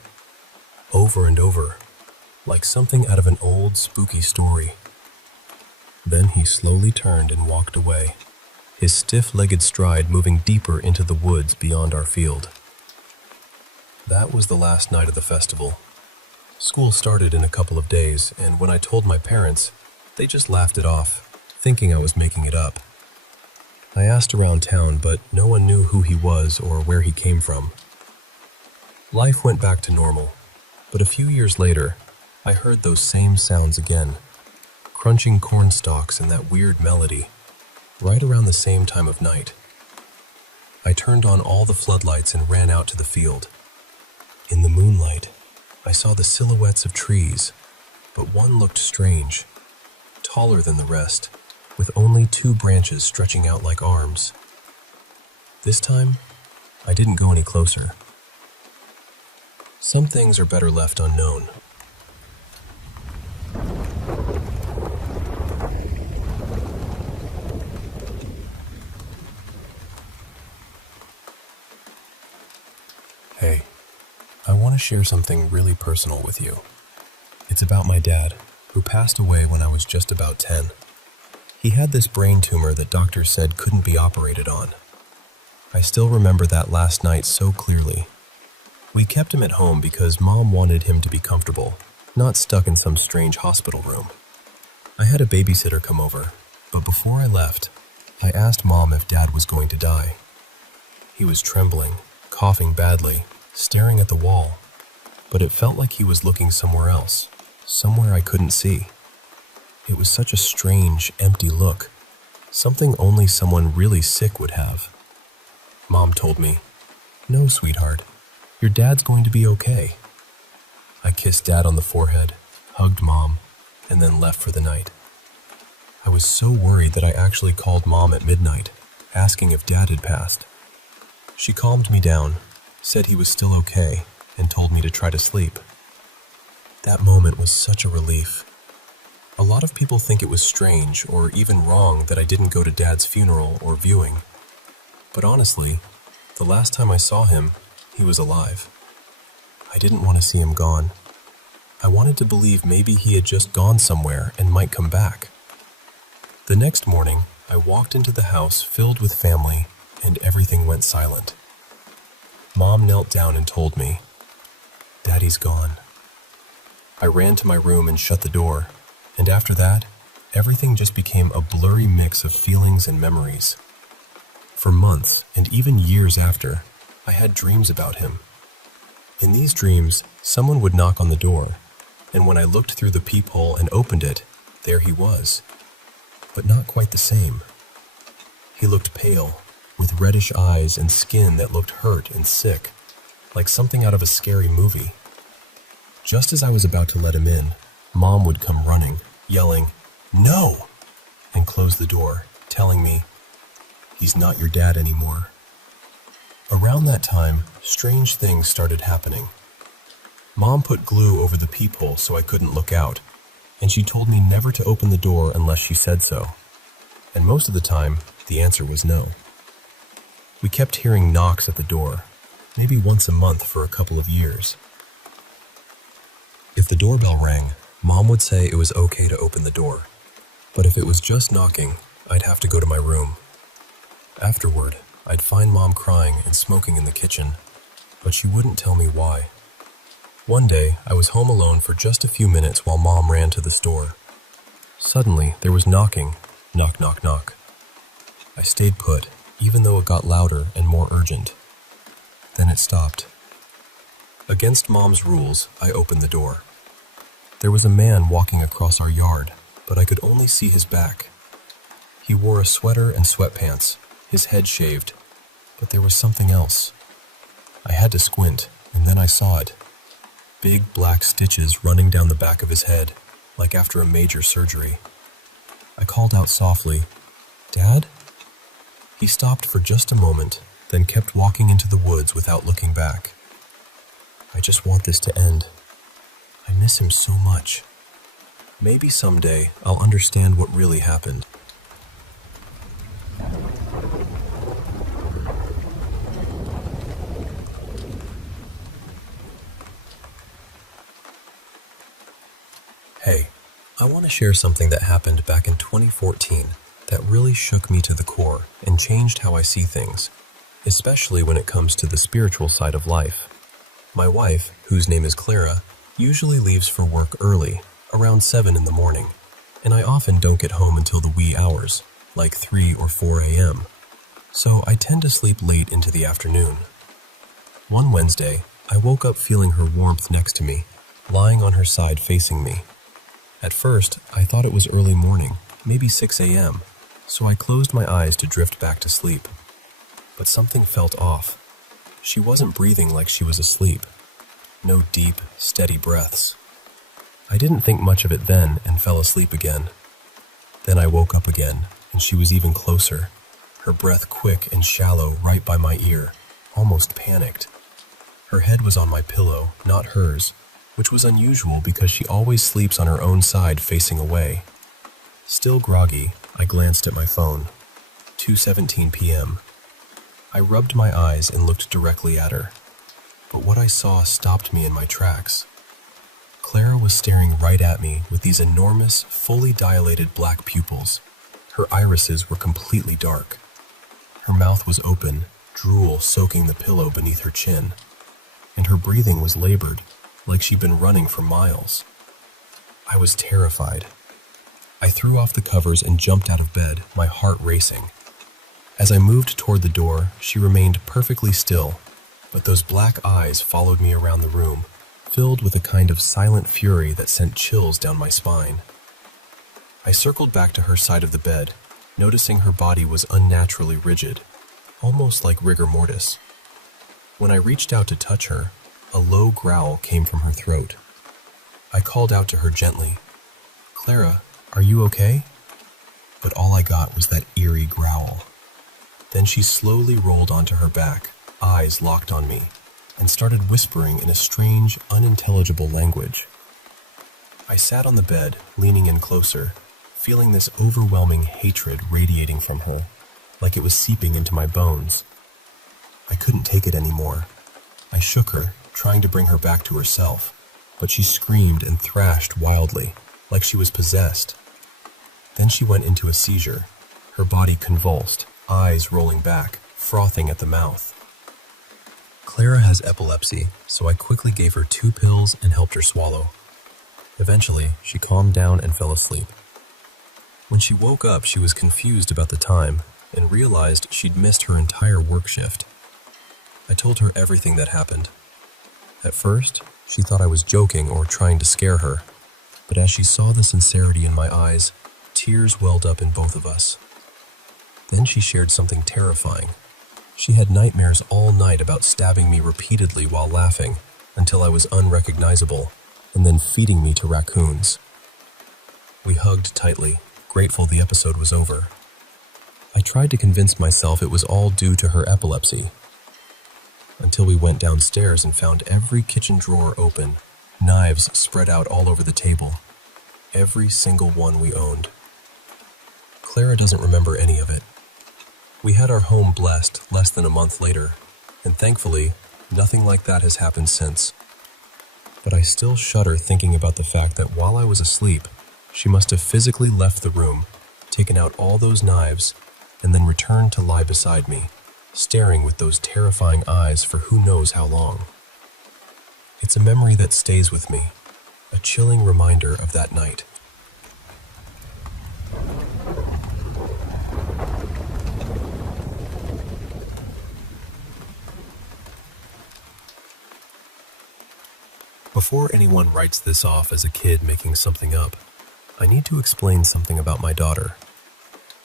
over and over, like something out of an old spooky story. Then he slowly turned and walked away, his stiff-legged stride moving deeper into the woods beyond our field. That was the last night of the festival. School started in a couple of days, and when I told my parents, they just laughed it off, thinking I was making it up. I asked around town, but no one knew who he was or where he came from. Life went back to normal, but a few years later, I heard those same sounds again, crunching corn stalks and that weird melody, right around the same time of night. I turned on all the floodlights and ran out to the field. In the moonlight, I saw the silhouettes of trees, but one looked strange, taller than the rest, with only 2 branches stretching out like arms. This time, I didn't go any closer. Some things are better left unknown. Hey, I want to share something really personal with you. It's about my dad, who passed away when I was just about 10. He had this brain tumor that doctors said couldn't be operated on. I still remember that last night so clearly. We kept him at home because Mom wanted him to be comfortable, not stuck in some strange hospital room. I had a babysitter come over, but before I left, I asked Mom if Dad was going to die. He was trembling, coughing badly, staring at the wall, but it felt like he was looking somewhere else, somewhere I couldn't see. It was such a strange, empty look, something only someone really sick would have. Mom told me, "No, sweetheart, your dad's going to be okay." I kissed Dad on the forehead, hugged Mom, and then left for the night. I was so worried that I actually called Mom at midnight, asking if Dad had passed. She calmed me down, said he was still okay, and told me to try to sleep. That moment was such a relief. A lot of people think it was strange or even wrong that I didn't go to Dad's funeral or viewing. But honestly, the last time I saw him, he was alive. I didn't want to see him gone. I wanted to believe maybe he had just gone somewhere and might come back. The next morning, I walked into the house filled with family, and everything went silent. Mom knelt down and told me, "Daddy's gone." I ran to my room and shut the door, and after that, everything just became a blurry mix of feelings and memories. For months, and even years after, I had dreams about him. In these dreams, someone would knock on the door, and when I looked through the peephole and opened it, there he was. But not quite the same. He looked pale, with reddish eyes and skin that looked hurt and sick, like something out of a scary movie. Just as I was about to let him in, Mom would come running, yelling, "No!" and close the door, telling me, "He's not your dad anymore." Around that time, strange things started happening. Mom put glue over the peephole so I couldn't look out, and she told me never to open the door unless she said so. And most of the time, the answer was no. We kept hearing knocks at the door, maybe once a month for a couple of years. If the doorbell rang, Mom would say it was okay to open the door, but if it was just knocking, I'd have to go to my room. Afterward, I'd find Mom crying and smoking in the kitchen, but she wouldn't tell me why. One day, I was home alone for just a few minutes while Mom ran to the store. Suddenly, there was knocking, knock, knock, knock. I stayed put, even though it got louder and more urgent. Then it stopped. Against Mom's rules, I opened the door. There was a man walking across our yard, but I could only see his back. He wore a sweater and sweatpants, his head shaved, but there was something else. I had to squint, and then I saw it. Big black stitches running down the back of his head, like after a major surgery. I called out softly, "Dad?" He stopped for just a moment, then kept walking into the woods without looking back. I just want this to end. I miss him so much. Maybe someday I'll understand what really happened. Hey, I want to share something that happened back in 2014 that really shook me to the core and changed how I see things, especially when it comes to the spiritual side of life. My wife, whose name is Clara, usually leaves for work early, around 7 in the morning, and I often don't get home until the wee hours, like 3 or 4 a.m., so I tend to sleep late into the afternoon. One Wednesday, I woke up feeling her warmth next to me, lying on her side facing me. At first, I thought it was early morning, maybe 6 a.m., so I closed my eyes to drift back to sleep. But something felt off. She wasn't breathing like she was asleep. No deep, steady breaths. I didn't think much of it then and fell asleep again. Then I woke up again, and she was even closer, her breath quick and shallow right by my ear, almost panicked. Her head was on my pillow, not hers, which was unusual because she always sleeps on her own side facing away. Still groggy, I glanced at my phone. 2:17 p.m. I rubbed my eyes and looked directly at her. But what I saw stopped me in my tracks. Clara was staring right at me with these enormous, fully dilated black pupils. Her irises were completely dark. Her mouth was open, drool soaking the pillow beneath her chin. And her breathing was labored, like she'd been running for miles. I was terrified. I threw off the covers and jumped out of bed, my heart racing. As I moved toward the door, she remained perfectly still, but those black eyes followed me around the room, filled with a kind of silent fury that sent chills down my spine. I circled back to her side of the bed, noticing her body was unnaturally rigid, almost like rigor mortis. When I reached out to touch her, a low growl came from her throat. I called out to her gently, "Clara, are you okay?" But all I got was that eerie growl. Then she slowly rolled onto her back, eyes locked on me, and started whispering in a strange, unintelligible language. I sat on the bed, leaning in closer, feeling this overwhelming hatred radiating from her, like it was seeping into my bones. I couldn't take it anymore. I shook her, trying to bring her back to herself, but she screamed and thrashed wildly, like she was possessed. Then she went into a seizure, her body convulsed, eyes rolling back, frothing at the mouth. Clara has epilepsy, so I quickly gave her 2 pills and helped her swallow. Eventually, she calmed down and fell asleep. When she woke up, she was confused about the time and realized she'd missed her entire work shift. I told her everything that happened. At first, she thought I was joking or trying to scare her, but as she saw the sincerity in my eyes, tears welled up in both of us. Then she shared something terrifying. She had nightmares all night about stabbing me repeatedly while laughing until I was unrecognizable, and then feeding me to raccoons. We hugged tightly, grateful the episode was over. I tried to convince myself it was all due to her epilepsy, until we went downstairs and found every kitchen drawer open, knives spread out all over the table. Every single one we owned. Clara doesn't remember any of it. We had our home blessed less than a month later, and thankfully, nothing like that has happened since. But I still shudder thinking about the fact that while I was asleep, she must have physically left the room, taken out all those knives, and then returned to lie beside me, staring with those terrifying eyes for who knows how long. It's a memory that stays with me, a chilling reminder of that night. Before anyone writes this off as a kid making something up, I need to explain something about my daughter.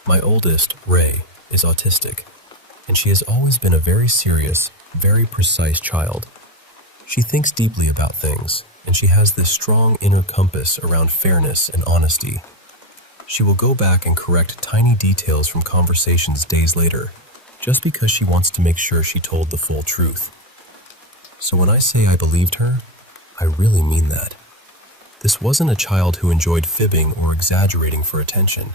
My oldest, Ray, is autistic, and she has always been a very serious, very precise child. She thinks deeply about things, and she has this strong inner compass around fairness and honesty. She will go back and correct tiny details from conversations days later, just because she wants to make sure she told the full truth. So when I say I believed her, I really mean that. This wasn't a child who enjoyed fibbing or exaggerating for attention.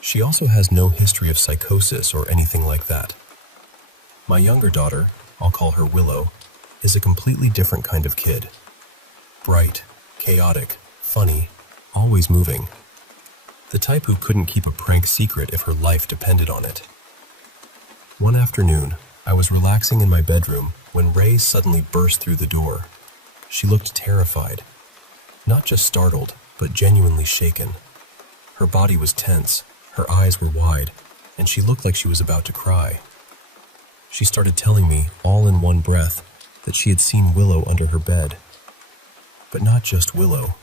She also has no history of psychosis or anything like that. My younger daughter, I'll call her Willow, is a completely different kind of kid. Bright, chaotic, funny, always moving. The type who couldn't keep a prank secret if her life depended on it. One afternoon, I was relaxing in my bedroom when Ray suddenly burst through the door. She looked terrified. Not just startled, but genuinely shaken. Her body was tense, her eyes were wide, and she looked like she was about to cry. She started telling me, all in one breath, that she had seen Willow under her bed. But not just Willow.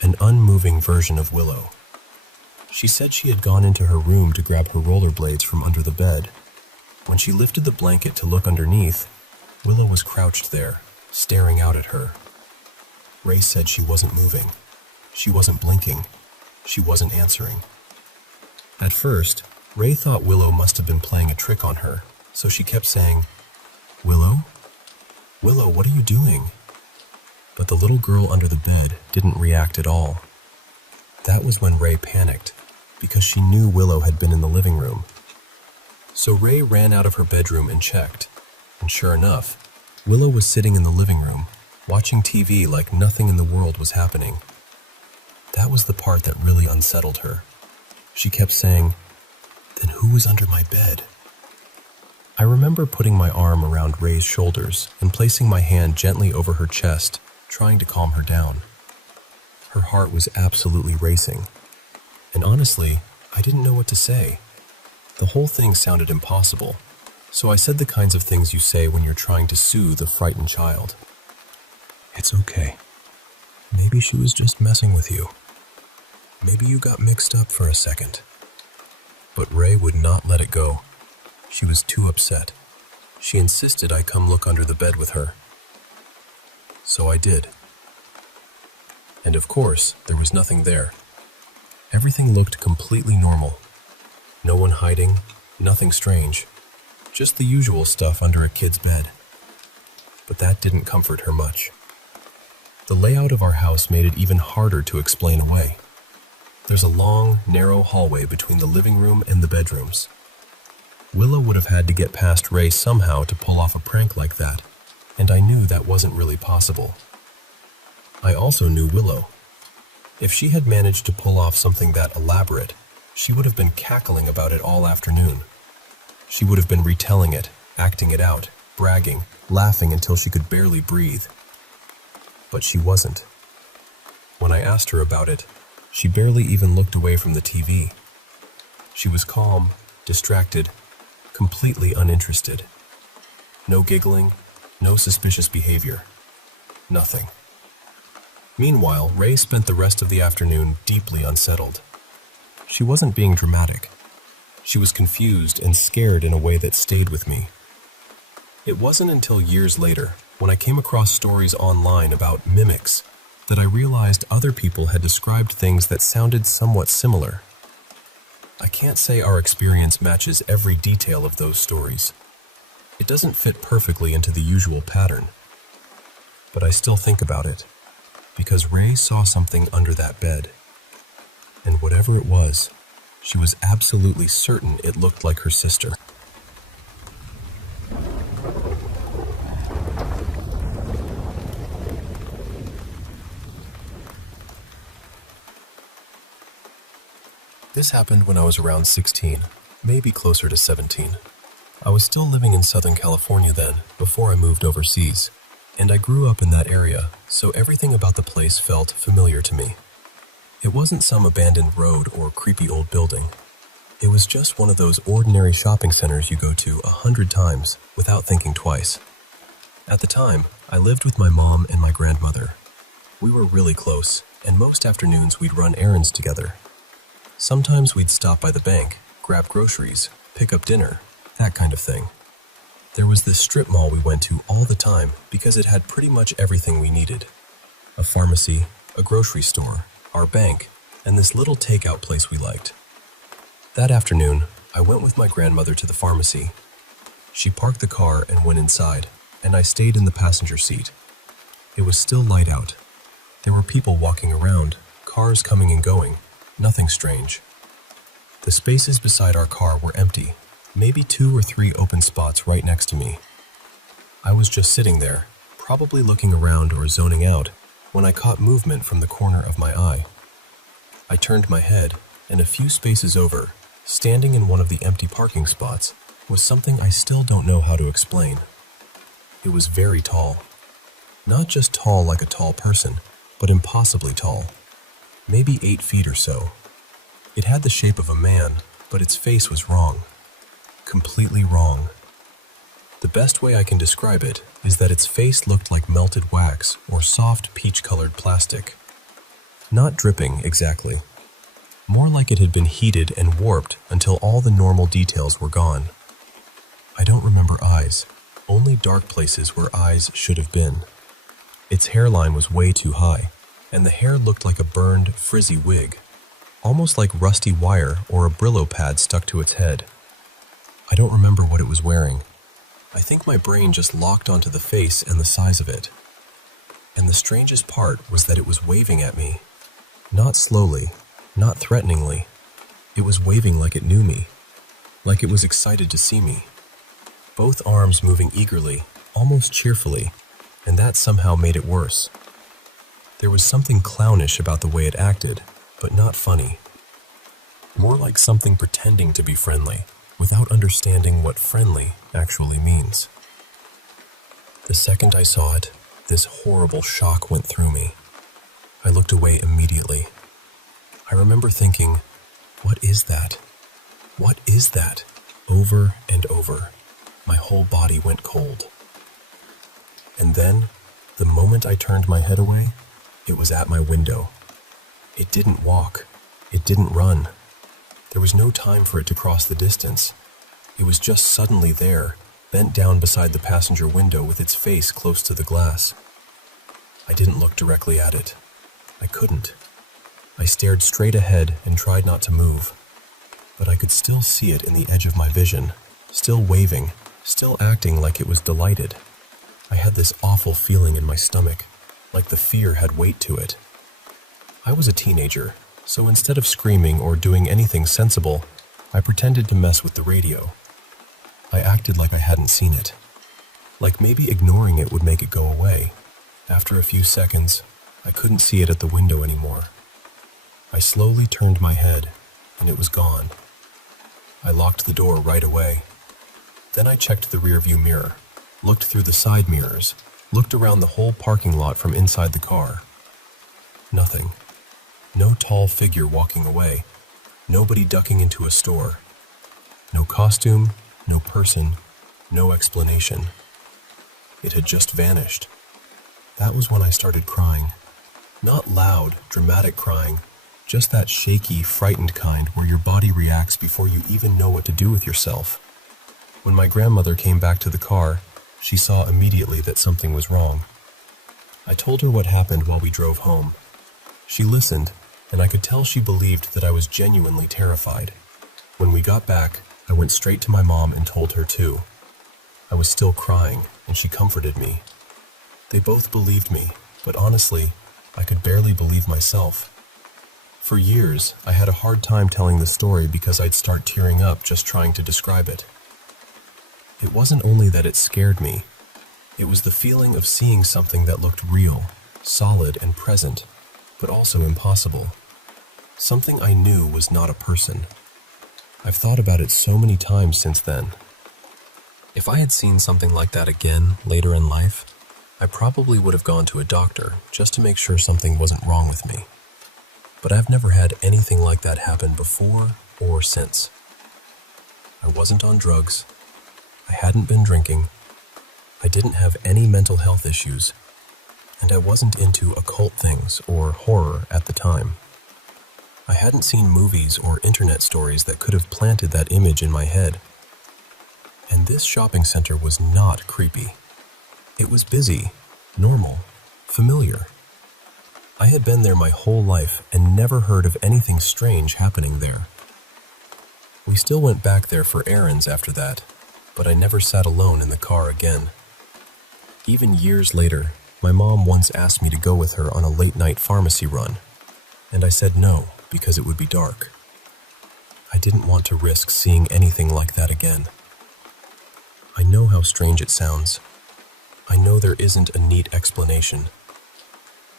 An unmoving version of Willow. She said she had gone into her room to grab her rollerblades from under the bed. When she lifted the blanket to look underneath, Willow was crouched there, staring out at her. Ray said she wasn't moving. She wasn't blinking. She wasn't answering. At first, Ray thought Willow must have been playing a trick on her, so she kept saying, "Willow? Willow, what are you doing?" But the little girl under the bed didn't react at all. That was when Ray panicked, because she knew Willow had been in the living room. So Ray ran out of her bedroom and checked, and sure enough, Willow was sitting in the living room, watching TV like nothing in the world was happening. That was the part that really unsettled her. She kept saying, "Then who was under my bed?" I remember putting my arm around Ray's shoulders and placing my hand gently over her chest, trying to calm her down. Her heart was absolutely racing, and honestly, I didn't know what to say. The whole thing sounded impossible, so I said the kinds of things you say when you're trying to soothe a frightened child. "It's okay. Maybe she was just messing with you. Maybe you got mixed up for a second." But Ray would not let it go. She was too upset. She insisted I come look under the bed with her. So I did. And of course, there was nothing there. Everything looked completely normal. No one hiding, nothing strange. Just the usual stuff under a kid's bed. But that didn't comfort her much. The layout of our house made it even harder to explain away. There's a long, narrow hallway between the living room and the bedrooms. Willow would have had to get past Ray somehow to pull off a prank like that, and I knew that wasn't really possible. I also knew Willow. If she had managed to pull off something that elaborate, she would have been cackling about it all afternoon. She would have been retelling it, acting it out, bragging, laughing until she could barely breathe. But she wasn't. When I asked her about it, she barely even looked away from the TV. She was calm, distracted, completely uninterested. No giggling, no suspicious behavior. Nothing. Meanwhile, Ray spent the rest of the afternoon deeply unsettled. She wasn't being dramatic. She was confused and scared in a way that stayed with me. It wasn't until years later, when I came across stories online about mimics, that I realized other people had described things that sounded somewhat similar. I can't say our experience matches every detail of those stories. It doesn't fit perfectly into the usual pattern. But I still think about it, because Ray saw something under that bed. And whatever it was, she was absolutely certain it looked like her sister. This happened when I was around 16, maybe closer to 17. I was still living in Southern California then, before I moved overseas, and I grew up in that area, so everything about the place felt familiar to me. It wasn't some abandoned road or creepy old building. It was just one of those ordinary shopping centers you go to 100 times without thinking twice. At the time, I lived with my mom and my grandmother. We were really close, and most afternoons we'd run errands together. Sometimes we'd stop by the bank, grab groceries, pick up dinner, that kind of thing. There was this strip mall we went to all the time because it had pretty much everything we needed. A pharmacy, a grocery store, our bank, and this little takeout place we liked. That afternoon, I went with my grandmother to the pharmacy. She parked the car and went inside, and I stayed in the passenger seat. It was still light out. There were people walking around, cars coming and going, nothing strange. The spaces beside our car were empty, maybe 2 or 3 open spots right next to me. I was just sitting there, probably looking around or zoning out, when I caught movement from the corner of my eye. I turned my head, and a few spaces over, standing in one of the empty parking spots, was something I still don't know how to explain. It was very tall. Not just tall like a tall person, but impossibly tall. Maybe 8 feet or so. It had the shape of a man, but its face was wrong. Completely wrong. The best way I can describe it is that its face looked like melted wax or soft peach-colored plastic. Not dripping, exactly. More like it had been heated and warped until all the normal details were gone. I don't remember eyes, only dark places where eyes should have been. Its hairline was way too high, and the hair looked like a burned, frizzy wig, almost like rusty wire or a Brillo pad stuck to its head. I don't remember what it was wearing. I think my brain just locked onto the face and the size of it. And the strangest part was that it was waving at me. Not slowly, not threateningly. It was waving like it knew me, like it was excited to see me. Both arms moving eagerly, almost cheerfully, and that somehow made it worse. There was something clownish about the way it acted, but not funny. More like something pretending to be friendly, without understanding what friendly actually means. The second I saw it, this horrible shock went through me. I looked away immediately. I remember thinking, "What is that? What is that?" over and over. My whole body went cold. And then, the moment I turned my head away, it was at my window. It didn't walk. It didn't run. There was no time for it to cross the distance. It was just suddenly there, bent down beside the passenger window with its face close to the glass. I didn't look directly at it. I couldn't. I stared straight ahead and tried not to move. But I could still see it in the edge of my vision, still waving, still acting like it was delighted. I had this awful feeling in my stomach, like the fear had weight to it. I was a teenager, so instead of screaming or doing anything sensible, I pretended to mess with the radio. I acted like I hadn't seen it, like maybe ignoring it would make it go away. After a few seconds, I couldn't see it at the window anymore. I slowly turned my head, and it was gone. I locked the door right away. Then I checked the rearview mirror, looked through the side mirrors, looked around the whole parking lot from inside the car. Nothing. No tall figure walking away. Nobody ducking into a store. No costume, no person, no explanation. It had just vanished. That was when I started crying. Not loud, dramatic crying, just that shaky, frightened kind where your body reacts before you even know what to do with yourself. When my grandmother came back to the car, she saw immediately that something was wrong. I told her what happened while we drove home. She listened, and I could tell she believed that I was genuinely terrified. When we got back, I went straight to my mom and told her too. I was still crying, and she comforted me. They both believed me, but honestly, I could barely believe myself. For years, I had a hard time telling the story because I'd start tearing up just trying to describe it. It wasn't only that it scared me, it was the feeling of seeing something that looked real, solid and present, but also impossible. Something I knew was not a person. I've thought about it so many times since then. If I had seen something like that again later in life, I probably would have gone to a doctor just to make sure something wasn't wrong with me. But I've never had anything like that happen before or since. I wasn't on drugs. I hadn't been drinking. I didn't have any mental health issues, and I wasn't into occult things or horror at the time. I hadn't seen movies or internet stories that could have planted that image in my head. And this shopping center was not creepy. It was busy, normal, familiar. I had been there my whole life and never heard of anything strange happening there. We still went back there for errands after that, but I never sat alone in the car again. Even years later, my mom once asked me to go with her on a late-night pharmacy run, and I said no because it would be dark. I didn't want to risk seeing anything like that again. I know how strange it sounds. I know there isn't a neat explanation,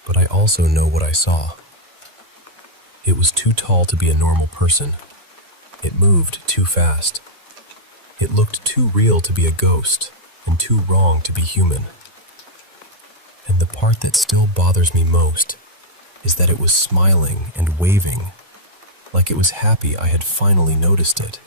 but I also know what I saw. It was too tall to be a normal person. It moved too fast. It looked too real to be a ghost and too wrong to be human. And the part that still bothers me most is that it was smiling and waving, like it was happy I had finally noticed it.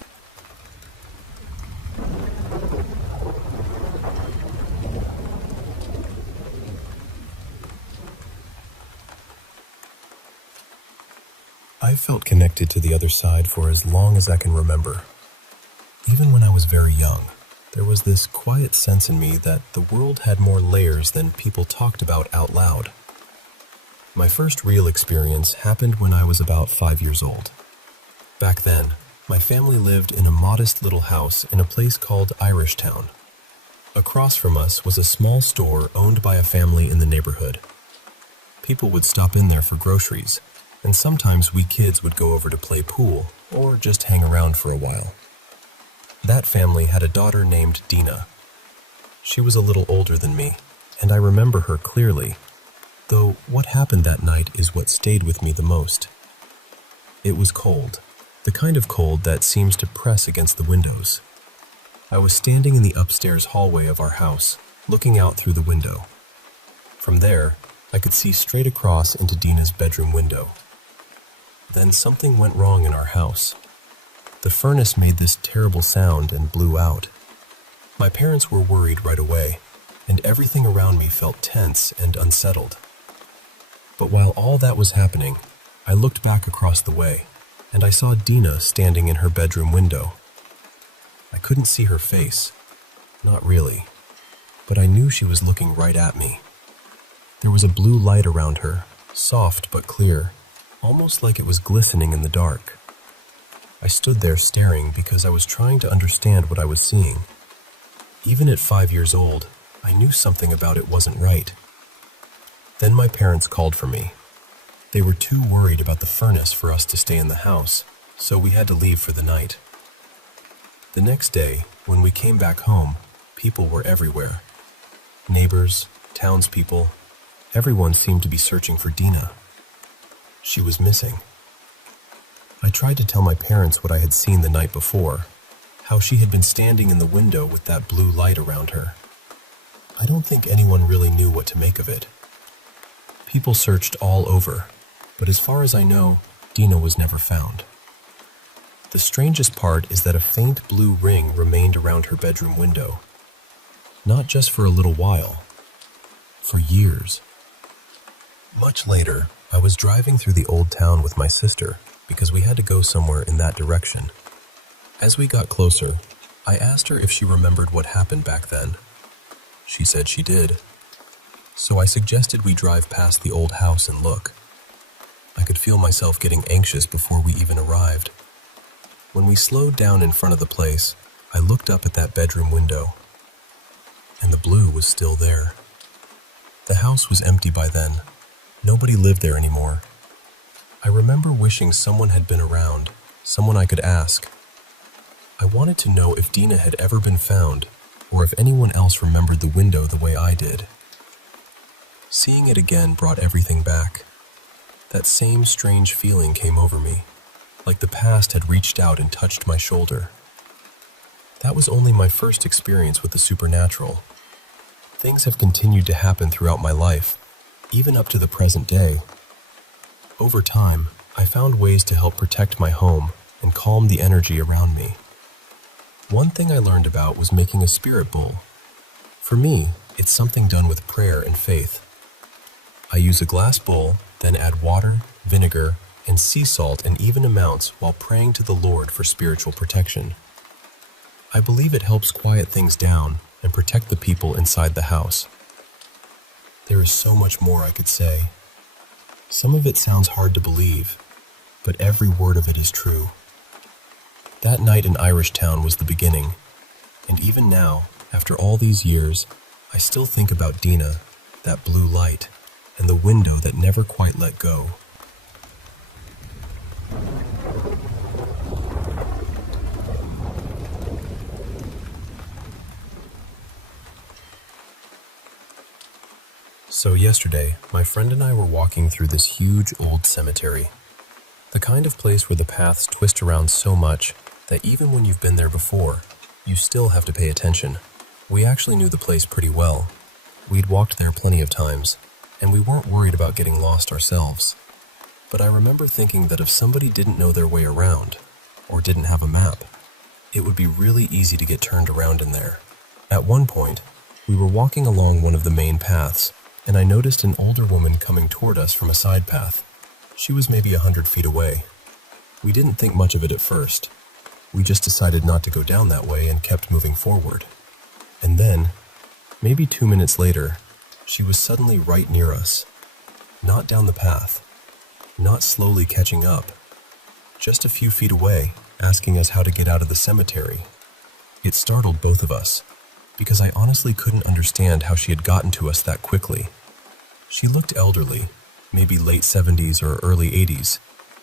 I've felt connected to the other side for as long as I can remember. Even when I was very young, there was this quiet sense in me that the world had more layers than people talked about out loud. My first real experience happened when I was about 5 years old. Back then, my family lived in a modest little house in a place called Irishtown. Across from us was a small store owned by a family in the neighborhood. People would stop in there for groceries, and sometimes we kids would go over to play pool or just hang around for a while. That family had a daughter named Dina. She was a little older than me, and I remember her clearly, though what happened that night is what stayed with me the most. It was cold, the kind of cold that seems to press against the windows. I was standing in the upstairs hallway of our house, looking out through the window. From there, I could see straight across into Dina's bedroom window. Then something went wrong in our house. The furnace made this terrible sound and blew out. My parents were worried right away, and everything around me felt tense and unsettled. But while all that was happening, I looked back across the way, and I saw Dina standing in her bedroom window. I couldn't see her face, not really, but I knew she was looking right at me. There was a blue light around her, soft but clear, almost like it was glistening in the dark. I stood there staring because I was trying to understand what I was seeing. Even at 5 years old, I knew something about it wasn't right. Then my parents called for me. They were too worried about the furnace for us to stay in the house, so we had to leave for the night. The next day, when we came back home, people were everywhere. Neighbors, townspeople, everyone seemed to be searching for Dina. She was missing. I tried to tell my parents what I had seen the night before, how she had been standing in the window with that blue light around her. I don't think anyone really knew what to make of it. People searched all over, but as far as I know, Dina was never found. The strangest part is that a faint blue ring remained around her bedroom window. Not just for a little while, for years. Much later, I was driving through the old town with my sister because we had to go somewhere in that direction. As we got closer, I asked her if she remembered what happened back then. She said she did. So I suggested we drive past the old house and look. I could feel myself getting anxious before we even arrived. When we slowed down in front of the place, I looked up at that bedroom window, and the blue was still there. The house was empty by then. Nobody lived there anymore. I remember wishing someone had been around, someone I could ask. I wanted to know if Dina had ever been found, or if anyone else remembered the window the way I did. Seeing it again brought everything back. That same strange feeling came over me, like the past had reached out and touched my shoulder. That was only my first experience with the supernatural. Things have continued to happen throughout my life, even up to the present day. Over time, I found ways to help protect my home and calm the energy around me. One thing I learned about was making a spirit bowl. For me, it's something done with prayer and faith. I use a glass bowl, then add water, vinegar, and sea salt in even amounts while praying to the Lord for spiritual protection. I believe it helps quiet things down and protect the people inside the house. There is so much more I could say. Some of it sounds hard to believe, but every word of it is true. That night in Irish Town was the beginning, and even now, after all these years, I still think about Dina, that blue light, and the window that never quite let go. So yesterday, my friend and I were walking through this huge old cemetery. The kind of place where the paths twist around so much that even when you've been there before, you still have to pay attention. We actually knew the place pretty well. We'd walked there plenty of times, and we weren't worried about getting lost ourselves. But I remember thinking that if somebody didn't know their way around, or didn't have a map, it would be really easy to get turned around in there. At one point, we were walking along one of the main paths, and I noticed an older woman coming toward us from a side path. She was maybe 100 feet away. We didn't think much of it at first. We just decided not to go down that way and kept moving forward. And then, maybe 2 minutes later, she was suddenly right near us. Not down the path, not slowly catching up, just a few feet away, asking us how to get out of the cemetery. It startled both of us, because I honestly couldn't understand how she had gotten to us that quickly. She looked elderly, maybe late 70s or early 80s,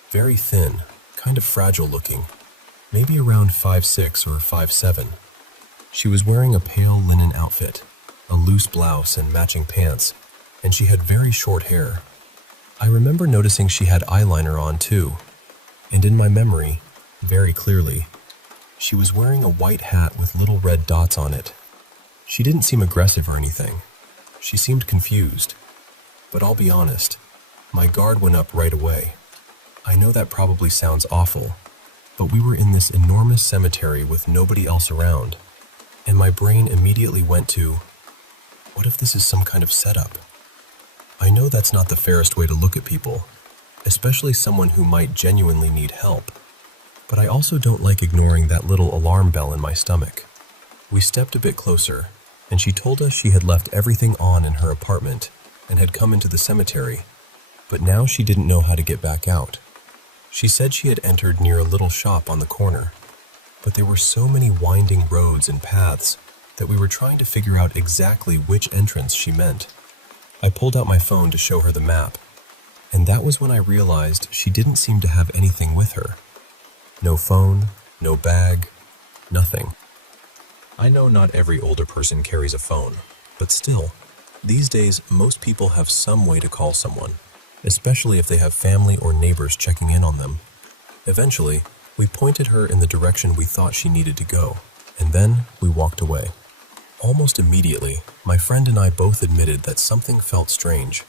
very thin, kind of fragile looking, maybe around 5'6" or 5'7". She was wearing a pale linen outfit, a loose blouse and matching pants, and she had very short hair. I remember noticing she had eyeliner on too, and in my memory, very clearly, she was wearing a white hat with little red dots on it. She didn't seem aggressive or anything. She seemed confused. But I'll be honest, my guard went up right away. I know that probably sounds awful, but we were in this enormous cemetery with nobody else around, and my brain immediately went to, what if this is some kind of setup? I know that's not the fairest way to look at people, especially someone who might genuinely need help, but I also don't like ignoring that little alarm bell in my stomach. We stepped a bit closer, and she told us she had left everything on in her apartment and had come into the cemetery, but now she didn't know how to get back out. She said she had entered near a little shop on the corner, but there were so many winding roads and paths that we were trying to figure out exactly which entrance she meant. I pulled out my phone to show her the map, and that was when I realized she didn't seem to have anything with her. No phone, no bag, nothing. I know not every older person carries a phone, but still, these days most people have some way to call someone, especially if they have family or neighbors checking in on them. Eventually, we pointed her in the direction we thought she needed to go, and then we walked away. Almost immediately, my friend and I both admitted that something felt strange.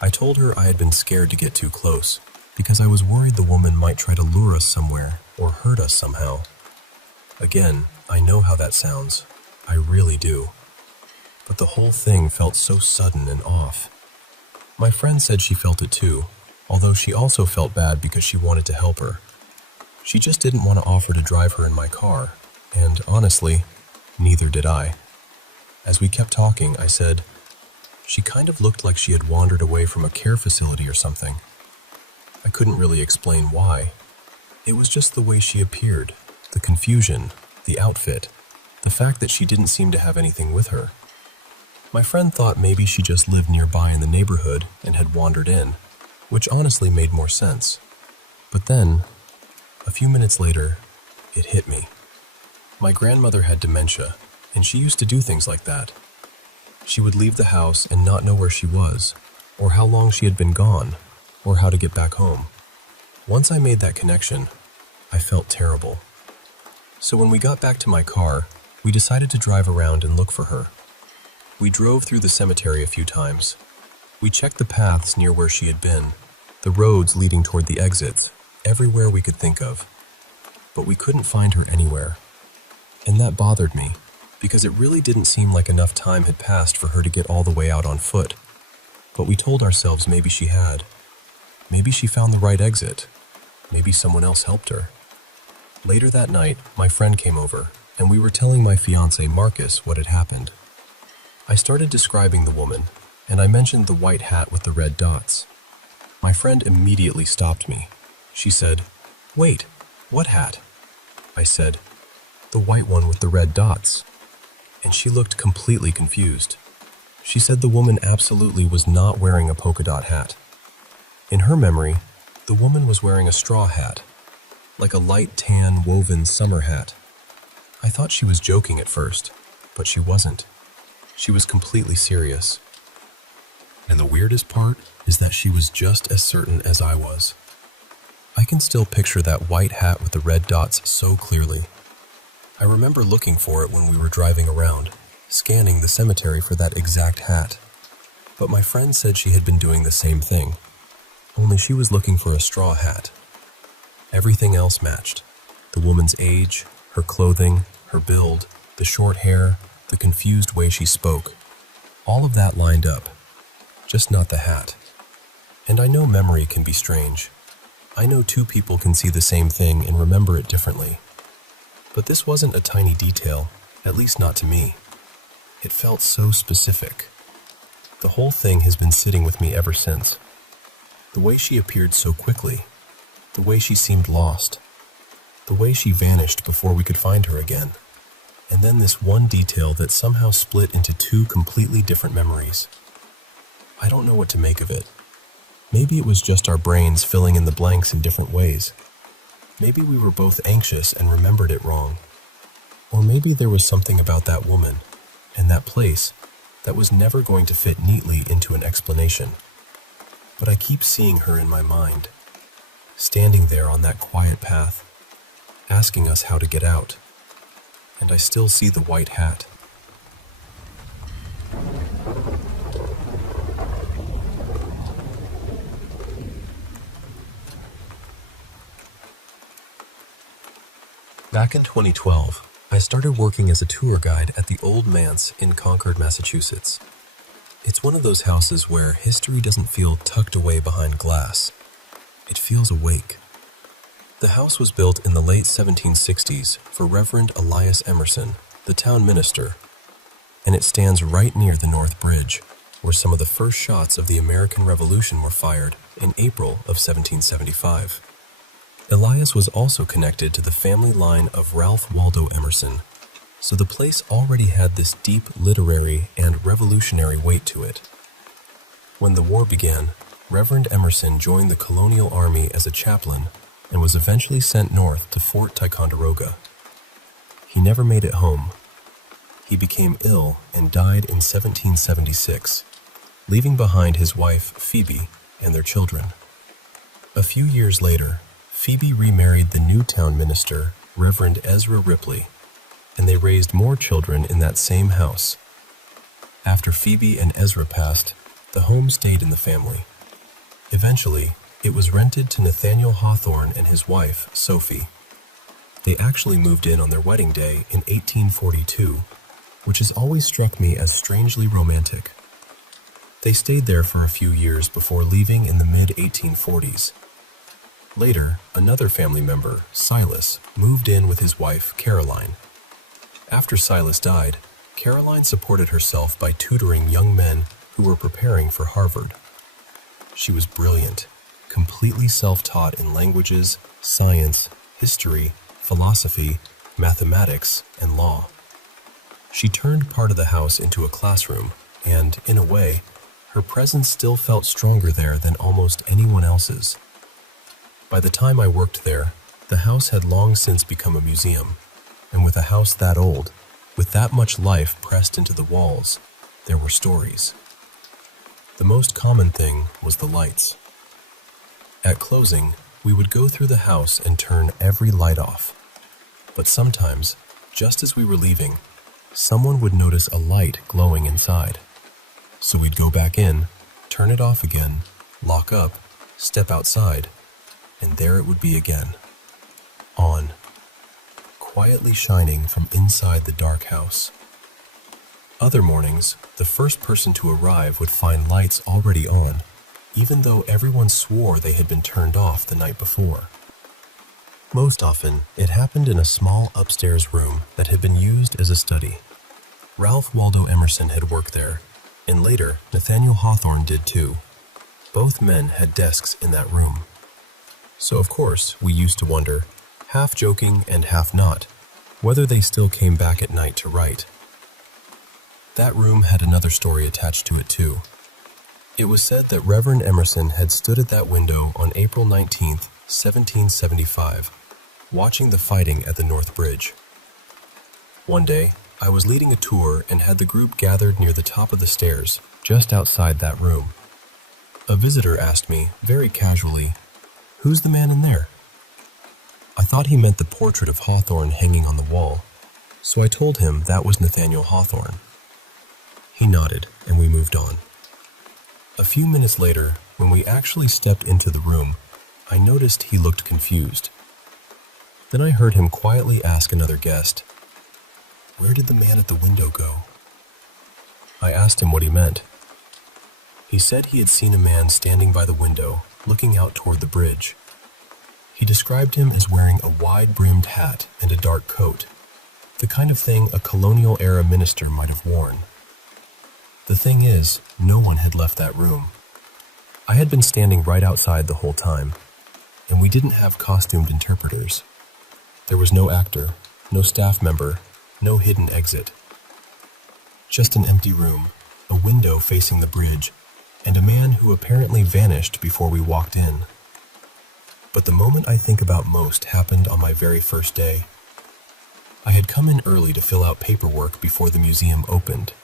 I told her I had been scared to get too close, because I was worried the woman might try to lure us somewhere or hurt us somehow. Again, I know how that sounds. I really do. But the whole thing felt so sudden and off. My friend said she felt it too, although she also felt bad because she wanted to help her. She just didn't want to offer to drive her in my car, and honestly, neither did I. As we kept talking, I said, she kind of looked like she had wandered away from a care facility or something. I couldn't really explain why. It was just the way she appeared, the confusion, the outfit, the fact that she didn't seem to have anything with her. My friend thought maybe she just lived nearby in the neighborhood and had wandered in, which honestly made more sense. But then, a few minutes later, it hit me. My grandmother had dementia, and she used to do things like that. She would leave the house and not know where she was, or how long she had been gone, or how to get back home. Once I made that connection, I felt terrible. So when we got back to my car, we decided to drive around and look for her. We drove through the cemetery a few times. We checked the paths near where she had been, the roads leading toward the exits, everywhere we could think of. But we couldn't find her anywhere. And that bothered me, because it really didn't seem like enough time had passed for her to get all the way out on foot. But we told ourselves maybe she had. Maybe she found the right exit. Maybe someone else helped her. Later that night, my friend came over, and we were telling my fiancé Marcus what had happened. I started describing the woman, and I mentioned the white hat with the red dots. My friend immediately stopped me. She said, "Wait, what hat?" I said, "The white one with the red dots." And she looked completely confused. She said the woman absolutely was not wearing a polka dot hat. In her memory, the woman was wearing a straw hat, like a light tan woven summer hat. I thought she was joking at first, but she wasn't. She was completely serious. And the weirdest part is that she was just as certain as I was. I can still picture that white hat with the red dots so clearly. I remember looking for it when we were driving around, scanning the cemetery for that exact hat. But my friend said she had been doing the same thing, only she was looking for a straw hat. Everything else matched. The woman's age, her clothing, her build, the short hair, the confused way she spoke. All of that lined up, just not the hat. And I know memory can be strange. I know two people can see the same thing and remember it differently. But this wasn't a tiny detail, at least not to me. It felt so specific. The whole thing has been sitting with me ever since. The way she appeared so quickly, the way she seemed lost, the way she vanished before we could find her again, and then this one detail that somehow split into two completely different memories. I don't know what to make of it. Maybe it was just our brains filling in the blanks in different ways. Maybe we were both anxious and remembered it wrong. Or maybe there was something about that woman and that place that was never going to fit neatly into an explanation. But I keep seeing her in my mind, standing there on that quiet path, asking us how to get out. And I still see the white hat. Back in 2012, I started working as a tour guide at the Old Manse in Concord, Massachusetts. It's one of those houses where history doesn't feel tucked away behind glass. It feels awake. The house was built in the late 1760s for Reverend Elias Emerson, the town minister, and it stands right near the North Bridge, where some of the first shots of the American Revolution were fired in April of 1775. Elias was also connected to the family line of Ralph Waldo Emerson, so the place already had this deep literary and revolutionary weight to it. When the war began, Reverend Emerson joined the colonial army as a chaplain and was eventually sent north to Fort Ticonderoga. He never made it home. He became ill and died in 1776, leaving behind his wife, Phoebe, and their children. A few years later, Phoebe remarried the new town minister, Reverend Ezra Ripley, and they raised more children in that same house. After Phoebe and Ezra passed, the home stayed in the family. Eventually, it was rented to Nathaniel Hawthorne and his wife, Sophie. They actually moved in on their wedding day in 1842, which has always struck me as strangely romantic. They stayed there for a few years before leaving in the mid-1840s. Later, another family member, Silas, moved in with his wife, Caroline. After Silas died, Caroline supported herself by tutoring young men who were preparing for Harvard. She was brilliant, completely self-taught in languages, science, history, philosophy, mathematics, and law. She turned part of the house into a classroom, and, in a way, her presence still felt stronger there than almost anyone else's. By the time I worked there, the house had long since become a museum, and with a house that old, with that much life pressed into the walls, there were stories. The most common thing was the lights. At closing, we would go through the house and turn every light off. But sometimes, just as we were leaving, someone would notice a light glowing inside. So we'd go back in, turn it off again, lock up, step outside, and there it would be again. On. Quietly shining from inside the dark house. Other mornings, the first person to arrive would find lights already on, even though everyone swore they had been turned off the night before. Most often, it happened in a small upstairs room that had been used as a study. Ralph Waldo Emerson had worked there, and later, Nathaniel Hawthorne did too. Both men had desks in that room. So of course, we used to wonder, half joking and half not, whether they still came back at night to write. That room had another story attached to it too. It was said that Reverend Emerson had stood at that window on April 19, 1775, watching the fighting at the North Bridge. One day, I was leading a tour and had the group gathered near the top of the stairs, just outside that room. A visitor asked me, very casually, "Who's the man in there?" I thought he meant the portrait of Hawthorne hanging on the wall, so I told him that was Nathaniel Hawthorne. He nodded, and we moved on. A few minutes later, when we actually stepped into the room, I noticed he looked confused. Then I heard him quietly ask another guest, "Where did the man at the window go?" I asked him what he meant. He said he had seen a man standing by the window, looking out toward the bridge. He described him as wearing a wide-brimmed hat and a dark coat, the kind of thing a colonial-era minister might have worn. The thing is, no one had left that room. I had been standing right outside the whole time, and we didn't have costumed interpreters. There was no actor, no staff member, no hidden exit. Just an empty room, a window facing the bridge, and a man who apparently vanished before we walked in. But the moment I think about most happened on my very first day. I had come in early to fill out paperwork before the museum opened.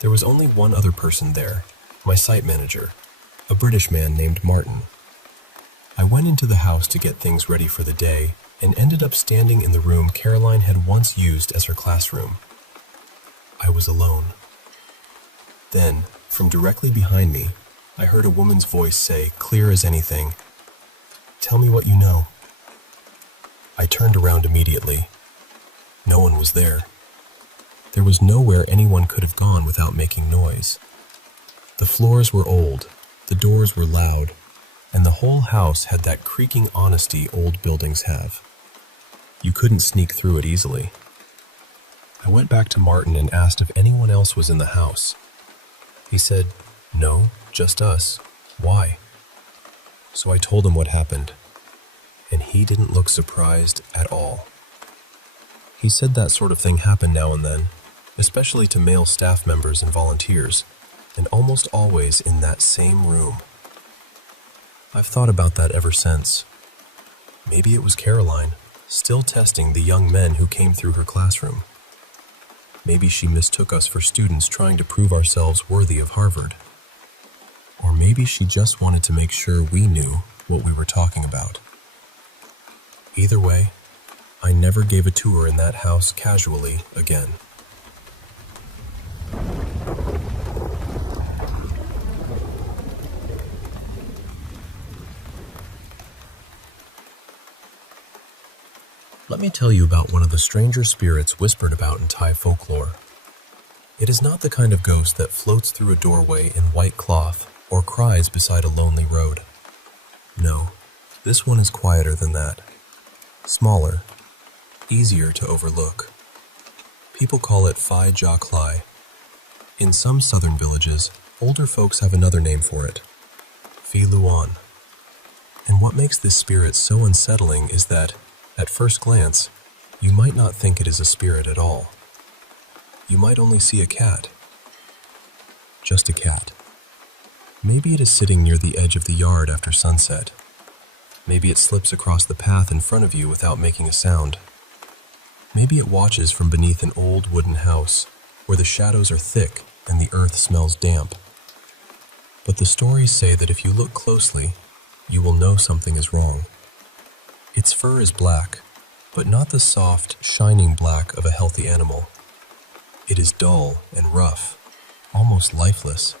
There was only one other person there, my site manager, a British man named Martin. I went into the house to get things ready for the day and ended up standing in the room Caroline had once used as her classroom. I was alone. Then, from directly behind me, I heard a woman's voice say, clear as anything, "Tell me what you know." I turned around immediately. No one was there. There was nowhere anyone could have gone without making noise. The floors were old, the doors were loud, and the whole house had that creaking honesty old buildings have. You couldn't sneak through it easily. I went back to Martin and asked if anyone else was in the house. He said, "No, just us. Why?" So I told him what happened, and he didn't look surprised at all. He said that sort of thing happened now and then, especially to male staff members and volunteers, and almost always in that same room. I've thought about that ever since. Maybe it was Caroline, still testing the young men who came through her classroom. Maybe she mistook us for students trying to prove ourselves worthy of Harvard. Or maybe she just wanted to make sure we knew what we were talking about. Either way, I never gave a tour in that house casually again. Let me tell you about one of the stranger spirits whispered about in Thai folklore. It is not the kind of ghost that floats through a doorway in white cloth or cries beside a lonely road. No, this one is quieter than that. Smaller, easier to overlook. People call it Phi Ja Klai. In some southern villages, older folks have another name for it, Phi Luan. And what makes this spirit so unsettling is that, at first glance, you might not think it is a spirit at all. You might only see a cat. Just a cat. Maybe it is sitting near the edge of the yard after sunset. Maybe it slips across the path in front of you without making a sound. Maybe it watches from beneath an old wooden house, where the shadows are thick and the earth smells damp. But the stories say that if you look closely, you will know something is wrong. Its fur is black, but not the soft, shining black of a healthy animal. It is dull and rough, almost lifeless.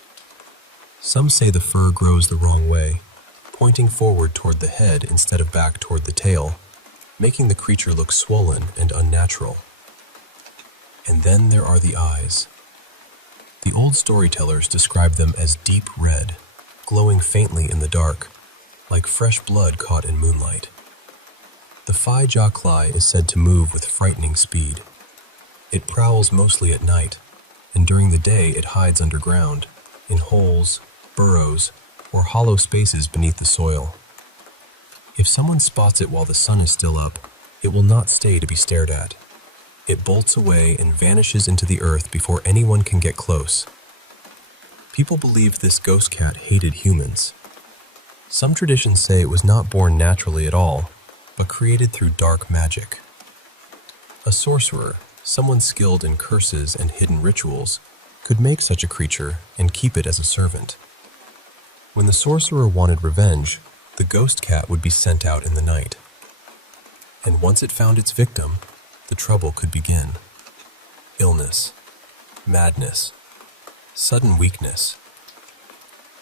Some say the fur grows the wrong way, pointing forward toward the head instead of back toward the tail, making the creature look swollen and unnatural. And then there are the eyes, The old storytellers described them as deep red, glowing faintly in the dark, like fresh blood caught in moonlight. The Phi Ja Klai is said to move with frightening speed. It prowls mostly at night, and during the day it hides underground, in holes, burrows, or hollow spaces beneath the soil. If someone spots it while the sun is still up, it will not stay to be stared at. It bolts away and vanishes into the earth before anyone can get close. People believed this ghost cat hated humans. Some traditions say it was not born naturally at all, but created through dark magic. A sorcerer, someone skilled in curses and hidden rituals, could make such a creature and keep it as a servant. When the sorcerer wanted revenge, the ghost cat would be sent out in the night. And once it found its victim, the trouble could begin. Illness, madness, sudden weakness,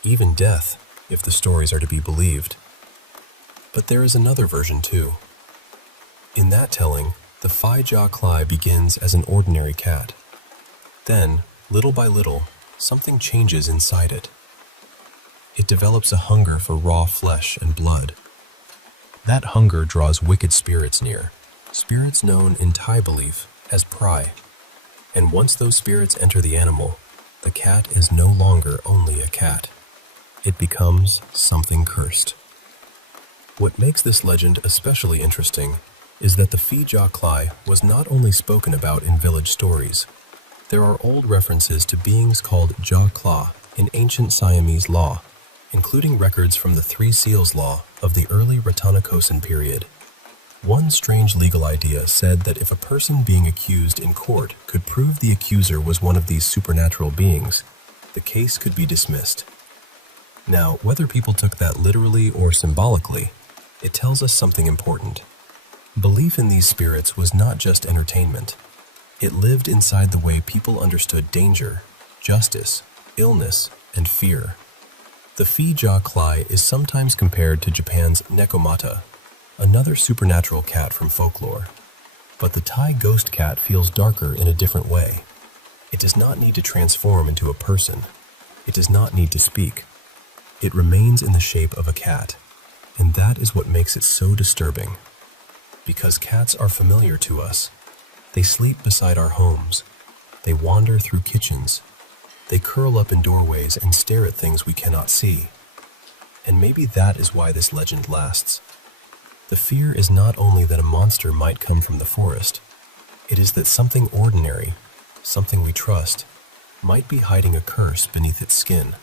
even death, if the stories are to be believed. But there is another version too. In that telling, the Phi Ja Klai begins as an ordinary cat. Then, little by little, something changes inside it. It develops a hunger for raw flesh and blood. That hunger draws wicked spirits near, spirits known in Thai belief as prai. And once those spirits enter the animal, the cat is no longer only a cat. It becomes something cursed. What makes this legend especially interesting is that the Phi Ja Klai was not only spoken about in village stories. There are old references to beings called Ja Kla in ancient Siamese law, including records from the Three Seals law of the early Rattanakosin period. One strange legal idea said that if a person being accused in court could prove the accuser was one of these supernatural beings, the case could be dismissed. Now, whether people took that literally or symbolically, it tells us something important. Belief in these spirits was not just entertainment. It lived inside the way people understood danger, justice, illness, and fear. The Phi Ja Klai is sometimes compared to Japan's Nekomata, another supernatural cat from folklore. But the Thai ghost cat feels darker in a different way. It does not need to transform into a person. It does not need to speak. It remains in the shape of a cat, and that is what makes it so disturbing. Because cats are familiar to us. They sleep beside our homes. They wander through kitchens. They curl up in doorways and stare at things we cannot see. And maybe that is why this legend lasts. The fear is not only that a monster might come from the forest. It is that something ordinary, something we trust, might be hiding a curse beneath its skin.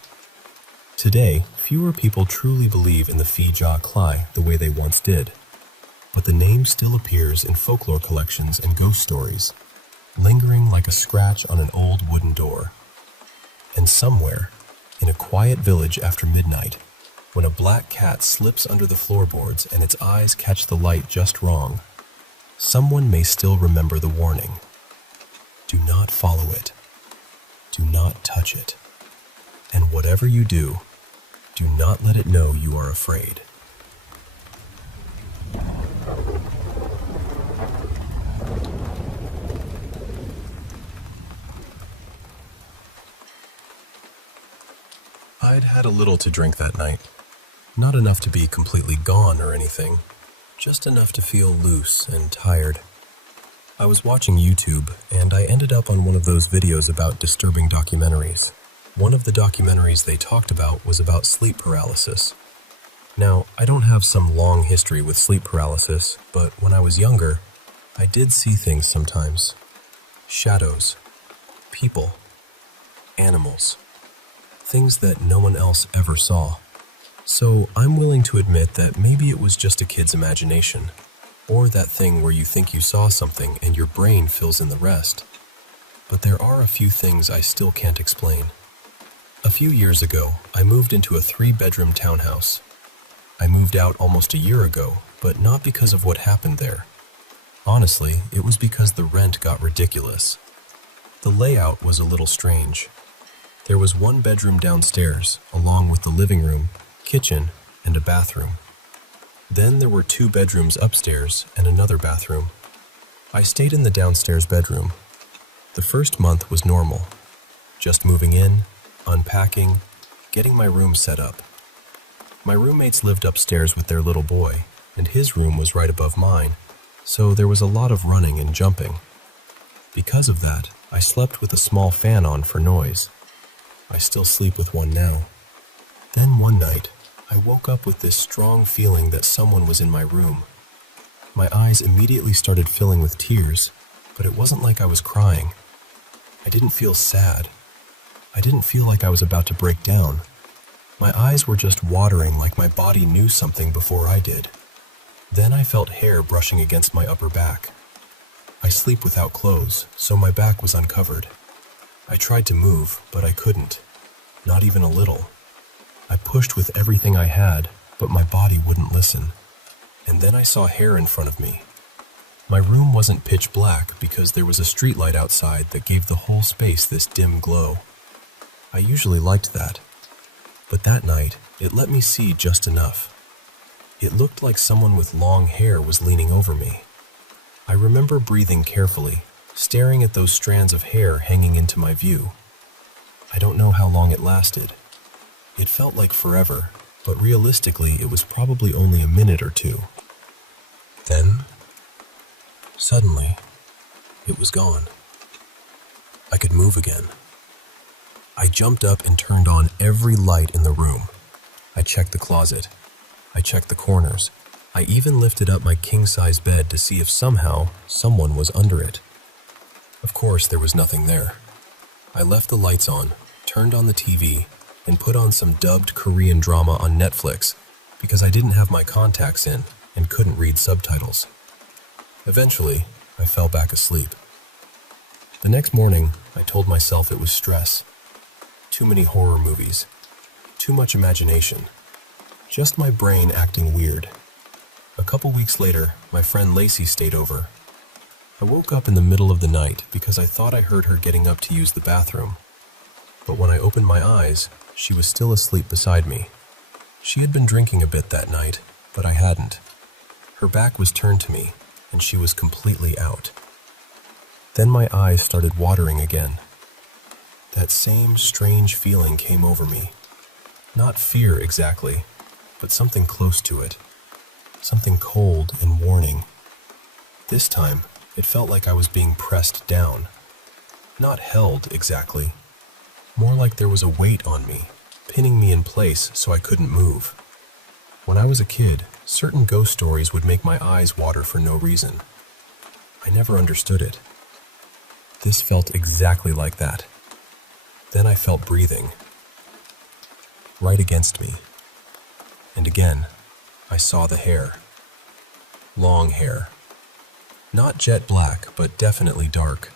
Today, fewer people truly believe in the Phi Ja Klai the way they once did. But the name still appears in folklore collections and ghost stories, lingering like a scratch on an old wooden door. And somewhere, in a quiet village after midnight, when a black cat slips under the floorboards and its eyes catch the light just wrong, someone may still remember the warning. Do not follow it. Do not touch it. And whatever you do not let it know you are afraid. I'd had a little to drink that night. Not enough to be completely gone or anything, just enough to feel loose and tired. I was watching YouTube, and I ended up on one of those videos about disturbing documentaries. One of the documentaries they talked about was about sleep paralysis. Now, I don't have some long history with sleep paralysis, but when I was younger, I did see things sometimes. Shadows, people, animals, things that no one else ever saw. So I'm willing to admit that maybe it was just a kid's imagination, or that thing where you think you saw something and your brain fills in the rest. But there are a few things I still can't explain. A few years ago, I moved into a 3-bedroom townhouse. I moved out almost a year ago, but not because of what happened there. Honestly, it was because the rent got ridiculous. The layout was a little strange. There was one bedroom downstairs, along with the living room, kitchen, and a bathroom. Then there were 2 bedrooms upstairs and another bathroom. I stayed in the downstairs bedroom. The first month was normal. just moving in, unpacking, getting my room set up. My roommates lived upstairs with their little boy, and his room was right above mine, so there was a lot of running and jumping. Because of that, I slept with a small fan on for noise. I still sleep with one now. Then one night, I woke up with this strong feeling that someone was in my room. My eyes immediately started filling with tears, but it wasn't like I was crying. I didn't feel sad. I didn't feel like I was about to break down. My eyes were just watering like my body knew something before I did. Then I felt hair brushing against my upper back. I sleep without clothes, so my back was uncovered. I tried to move, but I couldn't. Not even a little. I pushed with everything I had, but my body wouldn't listen. And then I saw hair in front of me. My room wasn't pitch black because there was a streetlight outside that gave the whole space this dim glow. I usually liked that. But that night, it let me see just enough. It looked like someone with long hair was leaning over me. I remember breathing carefully, staring at those strands of hair hanging into my view. I don't know how long it lasted. It felt like forever, but realistically it was probably only a minute or two. Then, suddenly, it was gone. I could move again. I jumped up and turned on every light in the room. I checked the closet. I checked the corners. I even lifted up my king-size bed to see if somehow someone was under it. Of course, there was nothing there. I left the lights on, turned on the TV, and put on some dubbed Korean drama on Netflix because I didn't have my contacts in and couldn't read subtitles. Eventually, I fell back asleep. The next morning, I told myself it was stress. Too many horror movies. Too much imagination. Just my brain acting weird. A couple weeks later, my friend Lacey stayed over. I woke up in the middle of the night because I thought I heard her getting up to use the bathroom. But when I opened my eyes, she was still asleep beside me. She had been drinking a bit that night, but I hadn't. Her back was turned to me, and she was completely out. Then my eyes started watering again. That same strange feeling came over me. Not fear exactly, but something close to it. Something cold and warning. This time, it felt like I was being pressed down. Not held exactly. More like there was a weight on me, pinning me in place so I couldn't move. When I was a kid, certain ghost stories would make my eyes water for no reason. I never understood it. This felt exactly like that. Then I felt breathing. Right against me. And again, I saw the hair. Long hair. Not jet black, but definitely dark.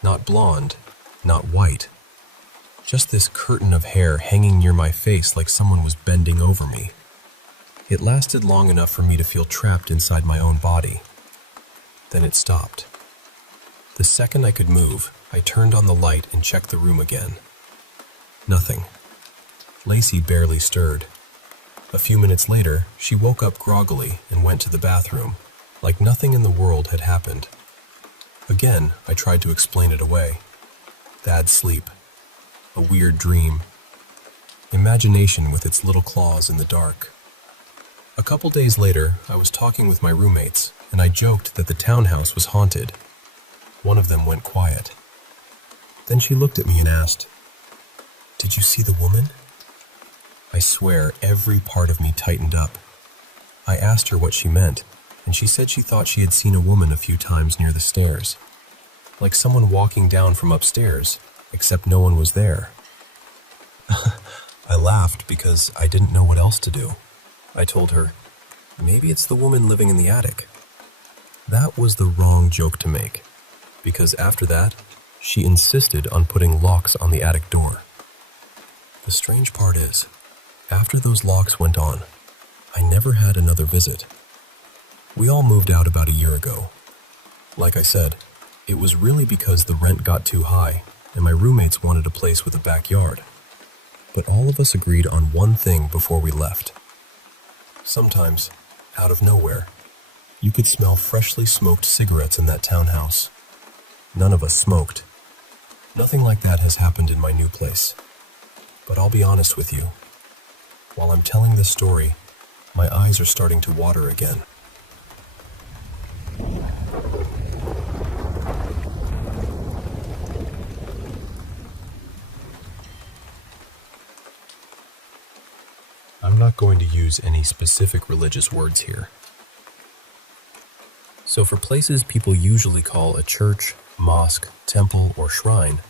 Not blonde, not white. Just this curtain of hair hanging near my face like someone was bending over me. It lasted long enough for me to feel trapped inside my own body. Then it stopped. The second I could move, I turned on the light and checked the room again. Nothing. Lacey barely stirred. A few minutes later, she woke up groggily and went to the bathroom, like nothing in the world had happened. Again, I tried to explain it away. Bad sleep. A weird dream. Imagination with its little claws in the dark. A couple days later, I was talking with my roommates, and I joked that the townhouse was haunted. One of them went quiet. Then she looked at me and asked, "Did you see the woman?" I swear every part of me tightened up. I asked her what she meant, and she said she thought she had seen a woman a few times near the stairs. Like someone walking down from upstairs, except no one was there. I laughed because I didn't know what else to do. I told her, maybe it's the woman living in the attic. That was the wrong joke to make, because after that, she insisted on putting locks on the attic door. The strange part is, after those locks went on, I never had another visit. We all moved out about a year ago. Like I said, it was really because the rent got too high and my roommates wanted a place with a backyard. But all of us agreed on one thing before we left. Sometimes, out of nowhere, you could smell freshly smoked cigarettes in that townhouse. None of us smoked. Nothing like that has happened in my new place. But I'll be honest with you. While I'm telling this story, my eyes are starting to water again. I'm not going to use any specific religious words here. So for places people usually call a church, mosque, temple, or shrine,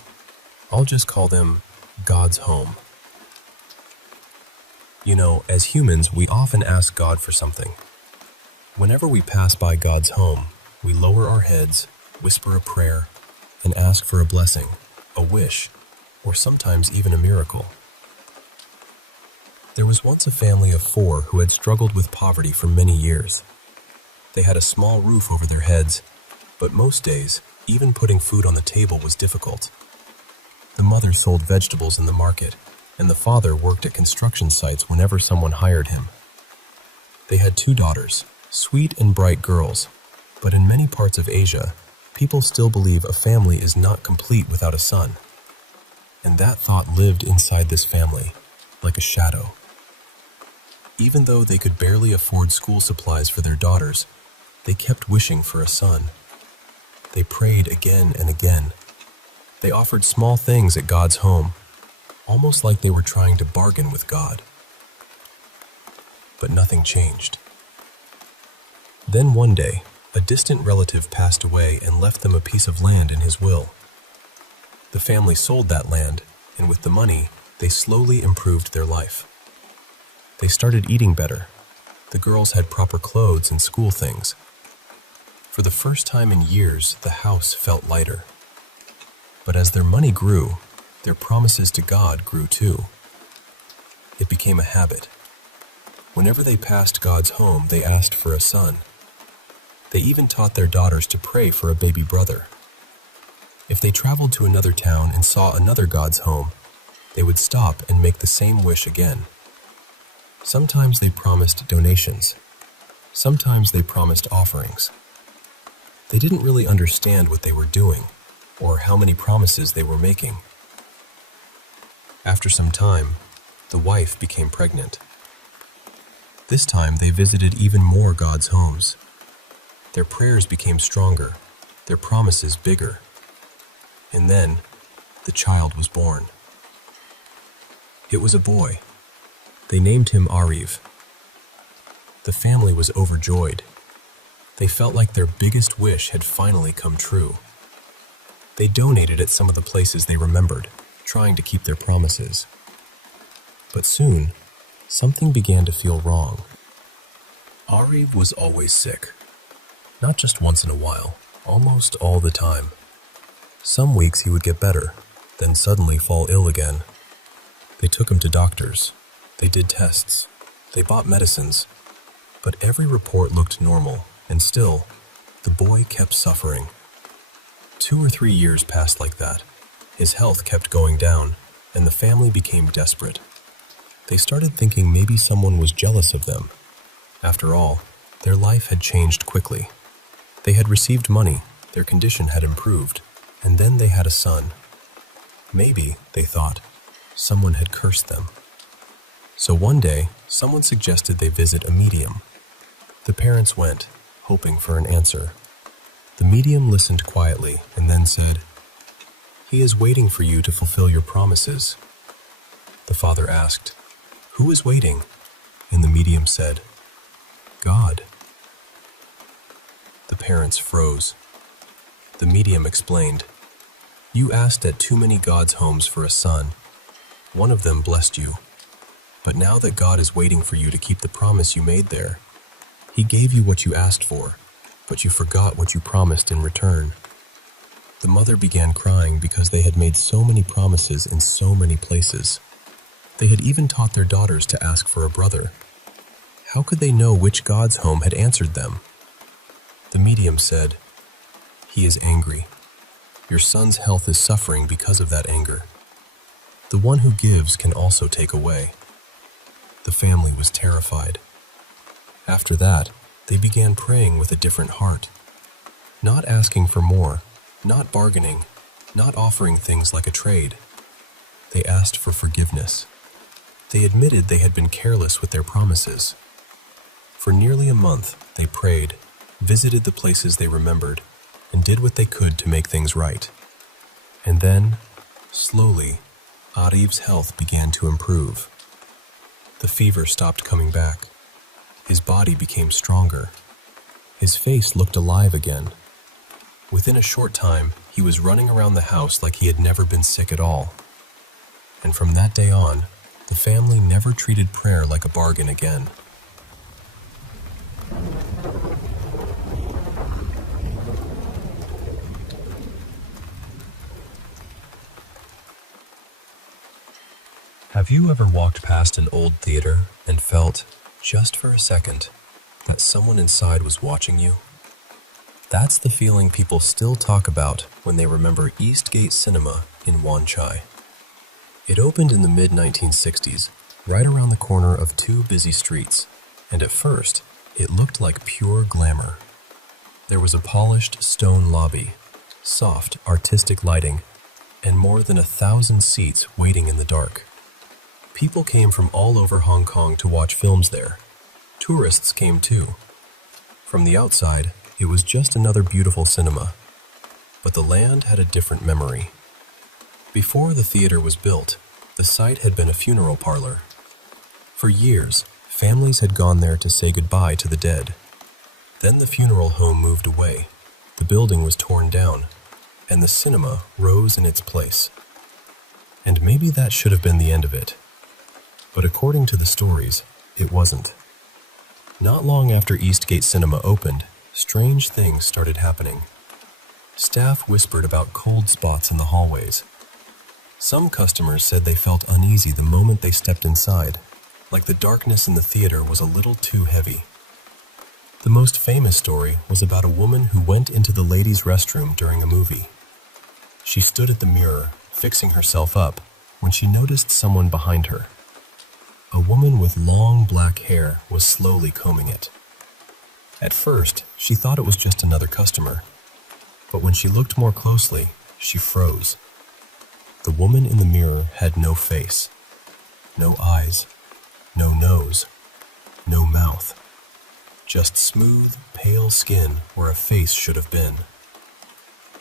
I'll just call them God's home. You know, as humans, we often ask God for something. Whenever we pass by God's home, we lower our heads, whisper a prayer, and ask for a blessing, a wish, or sometimes even a miracle. There was once a family of 4 who had struggled with poverty for many years. They had a small roof over their heads, but most days, even putting food on the table was difficult. The mother sold vegetables in the market, and the father worked at construction sites whenever someone hired him. They had 2 daughters, sweet and bright girls, but in many parts of Asia, people still believe a family is not complete without a son. And that thought lived inside this family, like a shadow. Even though they could barely afford school supplies for their daughters, they kept wishing for a son. They prayed again and again. They offered small things at God's home, almost like they were trying to bargain with God. But nothing changed. Then one day, a distant relative passed away and left them a piece of land in his will. The family sold that land, and with the money, they slowly improved their life. They started eating better. The girls had proper clothes and school things. For the first time in years, the house felt lighter. But as their money grew, their promises to God grew too. It became a habit. Whenever they passed God's home, they asked for a son. They even taught their daughters to pray for a baby brother. If they traveled to another town and saw another God's home, they would stop and make the same wish again. Sometimes they promised donations. Sometimes they promised offerings. They didn't really understand what they were doing, or how many promises they were making. After some time, the wife became pregnant. This time they visited even more God's homes. Their prayers became stronger, their promises bigger. And then, the child was born. It was a boy. They named him Ariv. The family was overjoyed. They felt like their biggest wish had finally come true. They donated at some of the places they remembered, trying to keep their promises. But soon, something began to feel wrong. Ariv was always sick. Not just once in a while, almost all the time. Some weeks he would get better, then suddenly fall ill again. They took him to doctors. They did tests. They bought medicines. But every report looked normal, and still, the boy kept suffering. 2 or 3 years passed like that. His health kept going down, and the family became desperate. They started thinking maybe someone was jealous of them. After all, their life had changed quickly. They had received money, their condition had improved, and then they had a son. Maybe, they thought, someone had cursed them. So one day, someone suggested they visit a medium. The parents went, hoping for an answer. The medium listened quietly and then said, "He is waiting for you to fulfill your promises." The father asked, "Who is waiting?" And the medium said, "God." The parents froze. The medium explained, "You asked at too many God's homes for a son. One of them blessed you. But now that God is waiting for you to keep the promise you made there, He gave you what you asked for, but you forgot what you promised in return." The mother began crying because they had made so many promises in so many places. They had even taught their daughters to ask for a brother. How could they know which God's home had answered them? The medium said, "He is angry. Your son's health is suffering because of that anger. The one who gives can also take away." The family was terrified. After that, they began praying with a different heart. Not asking for more, not bargaining, not offering things like a trade. They asked for forgiveness. They admitted they had been careless with their promises. For nearly a month, they prayed, visited the places they remembered, and did what they could to make things right. And then, slowly, Arif's health began to improve. The fever stopped coming back. His body became stronger. His face looked alive again. Within a short time, he was running around the house like he had never been sick at all. And from that day on, the family never treated prayer like a bargain again. Have you ever walked past an old theater and felt, just for a second, that someone inside was watching you? That's the feeling people still talk about when they remember Eastgate Cinema in Wan Chai. It opened in the mid-1960s, right around the corner of two busy streets, and at first, it looked like pure glamour. There was a polished stone lobby, soft, artistic lighting, and more than 1,000 seats waiting in the dark. People came from all over Hong Kong to watch films there. Tourists came too. From the outside, it was just another beautiful cinema. But the land had a different memory. Before the theater was built, the site had been a funeral parlor. For years, families had gone there to say goodbye to the dead. Then the funeral home moved away, the building was torn down, and the cinema rose in its place. And maybe that should have been the end of it. But according to the stories, it wasn't. Not long after Eastgate Cinema opened, strange things started happening. Staff whispered about cold spots in the hallways. Some customers said they felt uneasy the moment they stepped inside, like the darkness in the theater was a little too heavy. The most famous story was about a woman who went into the ladies' restroom during a movie. She stood at the mirror, fixing herself up, when she noticed someone behind her. A woman with long black hair was slowly combing it. At first, she thought it was just another customer, but when she looked more closely, she froze. The woman in the mirror had no face, no eyes, no nose, no mouth, just smooth, pale skin where a face should have been.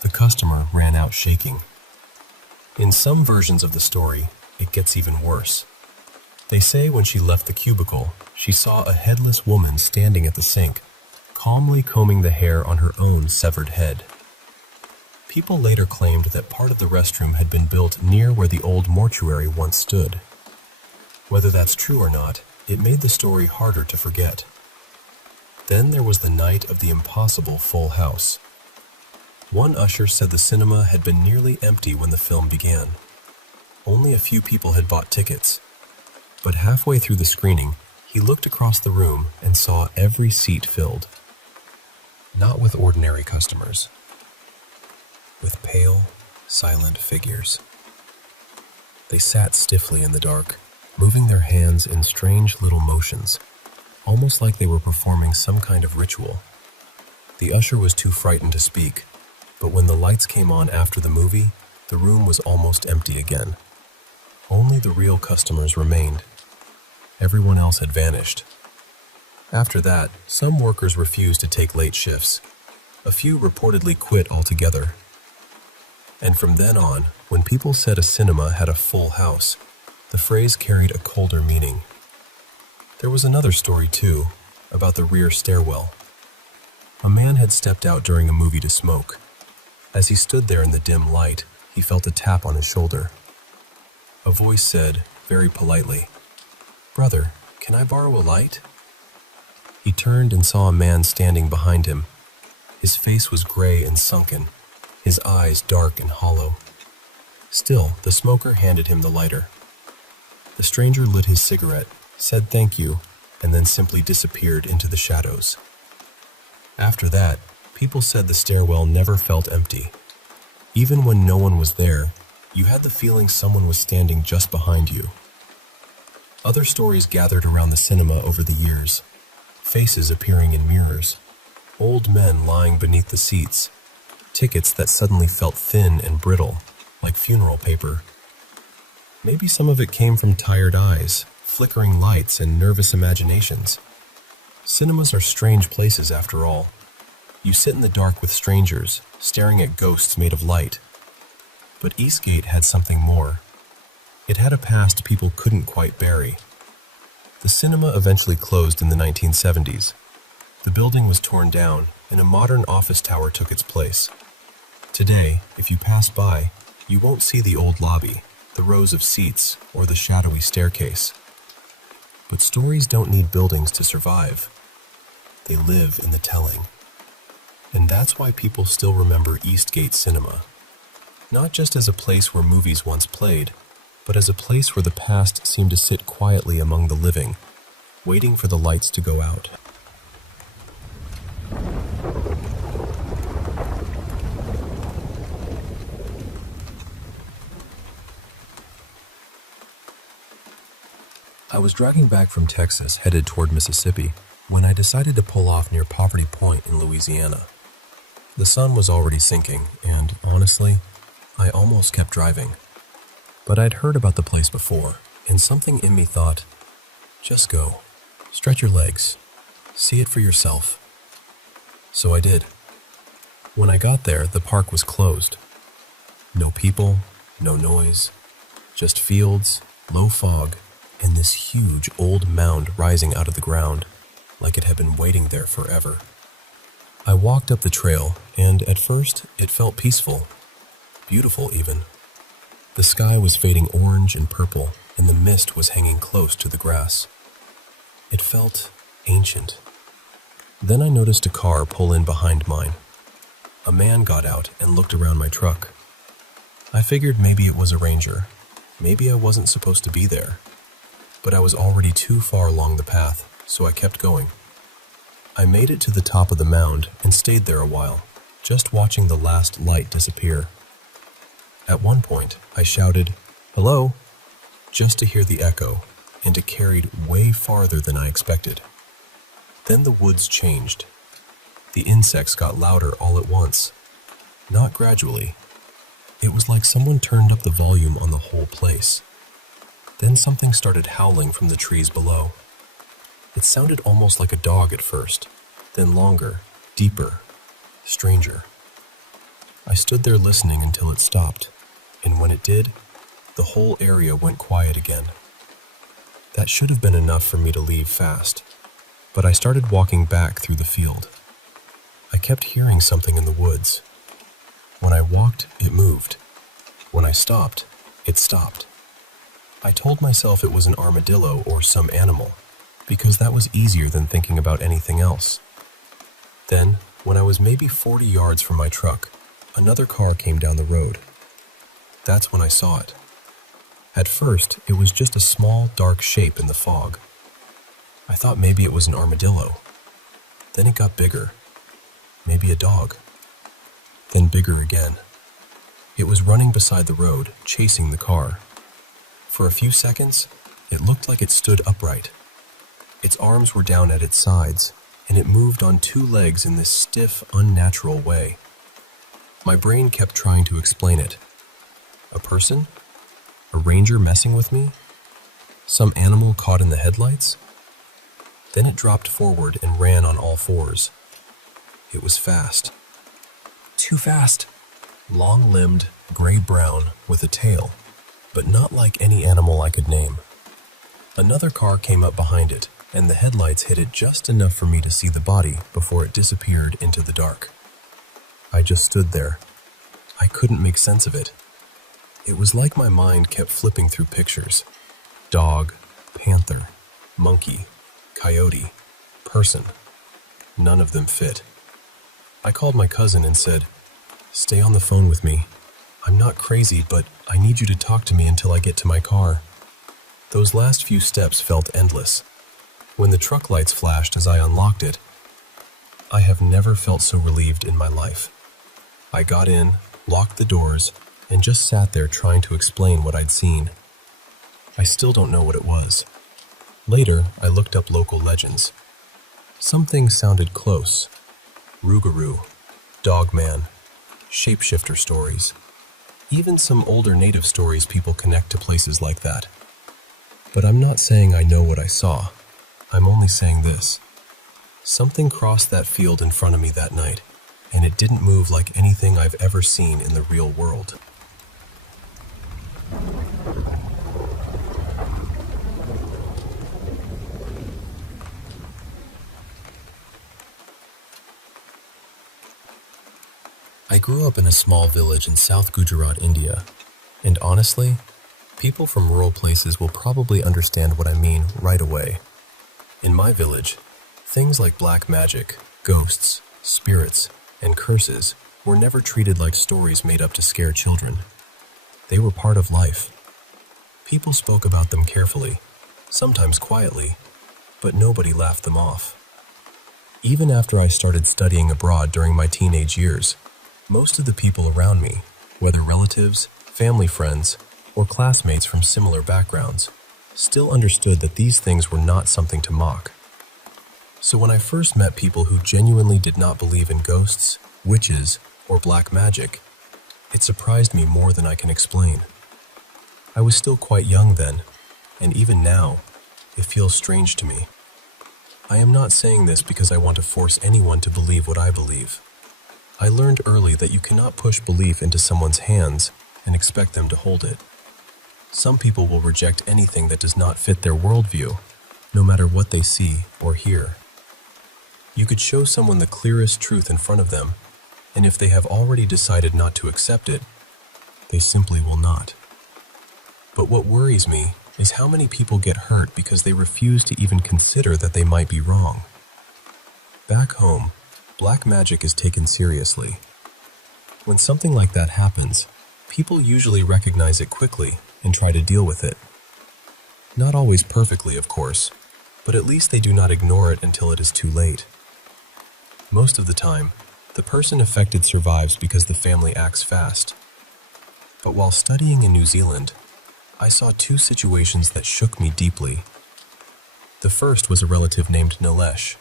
The customer ran out shaking. In some versions of the story, it gets even worse. They say when she left the cubicle, she saw a headless woman standing at the sink, calmly combing the hair on her own severed head. People later claimed that part of the restroom had been built near where the old mortuary once stood. Whether that's true or not, it made the story harder to forget. Then there was the night of the impossible full house. One usher said the cinema had been nearly empty when the film began. Only a few people had bought tickets. But halfway through the screening, he looked across the room and saw every seat filled. Not with ordinary customers, with pale, silent figures. They sat stiffly in the dark, moving their hands in strange little motions, almost like they were performing some kind of ritual. The usher was too frightened to speak, but when the lights came on after the movie, the room was almost empty again. Only the real customers remained. Everyone else had vanished. After that, some workers refused to take late shifts. A few reportedly quit altogether. And from then on, when people said a cinema had a full house, the phrase carried a colder meaning. There was another story, too, about the rear stairwell. A man had stepped out during a movie to smoke. As he stood there in the dim light, he felt a tap on his shoulder. A voice said, very politely, "Brother, can I borrow a light?" He turned and saw a man standing behind him. His face was gray and sunken, his eyes dark and hollow. Still, the smoker handed him the lighter. The stranger lit his cigarette, said thank you, and then simply disappeared into the shadows. After that, people said the stairwell never felt empty. Even when no one was there, you had the feeling someone was standing just behind you. Other stories gathered around the cinema over the years. Faces appearing in mirrors. Old men lying beneath the seats. tickets that suddenly felt thin and brittle, like funeral paper. Maybe some of it came from tired eyes, flickering lights, and nervous imaginations. Cinemas are strange places after all. You sit in the dark with strangers, staring at ghosts made of light. But Eastgate had something more. It had a past people couldn't quite bury. The cinema eventually closed in the 1970s. The building was torn down, and a modern office tower took its place. Today, if you pass by, you won't see the old lobby, the rows of seats, or the shadowy staircase. But stories don't need buildings to survive. They live in the telling. And that's why people still remember Eastgate Cinema. Not just as a place where movies once played, but as a place where the past seemed to sit quietly among the living, waiting for the lights to go out. I was driving back from Texas, headed toward Mississippi, when I decided to pull off near Poverty Point in Louisiana. The sun was already sinking, and honestly, I almost kept driving. But I'd heard about the place before, and something in me thought, just go, stretch your legs, see it for yourself. So I did. When I got there, the park was closed. No people, no noise, just fields, low fog, and this huge old mound rising out of the ground, like it had been waiting there forever. I walked up the trail, and at first it felt peaceful, beautiful even. The sky was fading orange and purple, and the mist was hanging close to the grass. It felt ancient. Then I noticed a car pull in behind mine. A man got out and looked around my truck. I figured maybe it was a ranger. Maybe I wasn't supposed to be there. But I was already too far along the path, so I kept going. I made it to the top of the mound and stayed there a while, just watching the last light disappear. At one point, I shouted, "Hello," just to hear the echo, and it carried way farther than I expected. Then the woods changed. The insects got louder all at once, not gradually. It was like someone turned up the volume on the whole place. Then something started howling from the trees below. It sounded almost like a dog at first, then longer, deeper, stranger. I stood there listening until it stopped, and when it did, the whole area went quiet again. That should have been enough for me to leave fast, but I started walking back through the field. I kept hearing something in the woods. When I walked, it moved. When I stopped, it stopped. I told myself it was an armadillo or some animal, because that was easier than thinking about anything else. Then, when I was maybe 40 yards from my truck, another car came down the road. That's when I saw it. At first, it was just a small, dark shape in the fog. I thought maybe it was an armadillo. Then it got bigger. Maybe a dog. Then bigger again. It was running beside the road, chasing the car. For a few seconds, it looked like it stood upright. Its arms were down at its sides, and it moved on two legs in this stiff, unnatural way. My brain kept trying to explain it. A person? A ranger messing with me? Some animal caught in the headlights? Then it dropped forward and ran on all fours. It was fast. Too fast. Long-limbed, gray-brown, with a tail, but not like any animal I could name. Another car came up behind it, and the headlights hit it just enough for me to see the body before it disappeared into the dark. I just stood there. I couldn't make sense of it. It was like my mind kept flipping through pictures. Dog, panther, monkey, coyote, person. None of them fit. I called my cousin and said, "Stay on the phone with me. I'm not crazy, but I need you to talk to me until I get to my car." Those last few steps felt endless. When the truck lights flashed as I unlocked it, I have never felt so relieved in my life. I got in, locked the doors, and just sat there trying to explain what I'd seen. I still don't know what it was. Later, I looked up local legends. Some things sounded close. Rougarou, Dogman, shapeshifter stories, even some older native stories people connect to places like that. But I'm not saying I know what I saw. I'm only saying this. Something crossed that field in front of me that night, and it didn't move like anything I've ever seen in the real world. I grew up in a small village in South Gujarat, India, and honestly, people from rural places will probably understand what I mean right away. In my village, things like black magic, ghosts, spirits, and curses were never treated like stories made up to scare children. They were part of life. People spoke about them carefully, sometimes quietly, but nobody laughed them off. Even after I started studying abroad during my teenage years, most of the people around me, whether relatives, family friends, or classmates from similar backgrounds, still understood that these things were not something to mock. So when I first met people who genuinely did not believe in ghosts, witches, or black magic, it surprised me more than I can explain. I was still quite young then, and even now, it feels strange to me. I am not saying this because I want to force anyone to believe what I believe. I learned early that you cannot push belief into someone's hands and expect them to hold it. Some people will reject anything that does not fit their worldview, no matter what they see or hear. You could show someone the clearest truth in front of them, and if they have already decided not to accept it, they simply will not. But what worries me is how many people get hurt because they refuse to even consider that they might be wrong. Back home, black magic is taken seriously. When something like that happens, people usually recognize it quickly and try to deal with it. Not always perfectly, of course, but at least they do not ignore it until it is too late. Most of the time, the person affected survives because the family acts fast. But while studying in New Zealand, I saw two situations that shook me deeply. The first was a relative named Nilesh.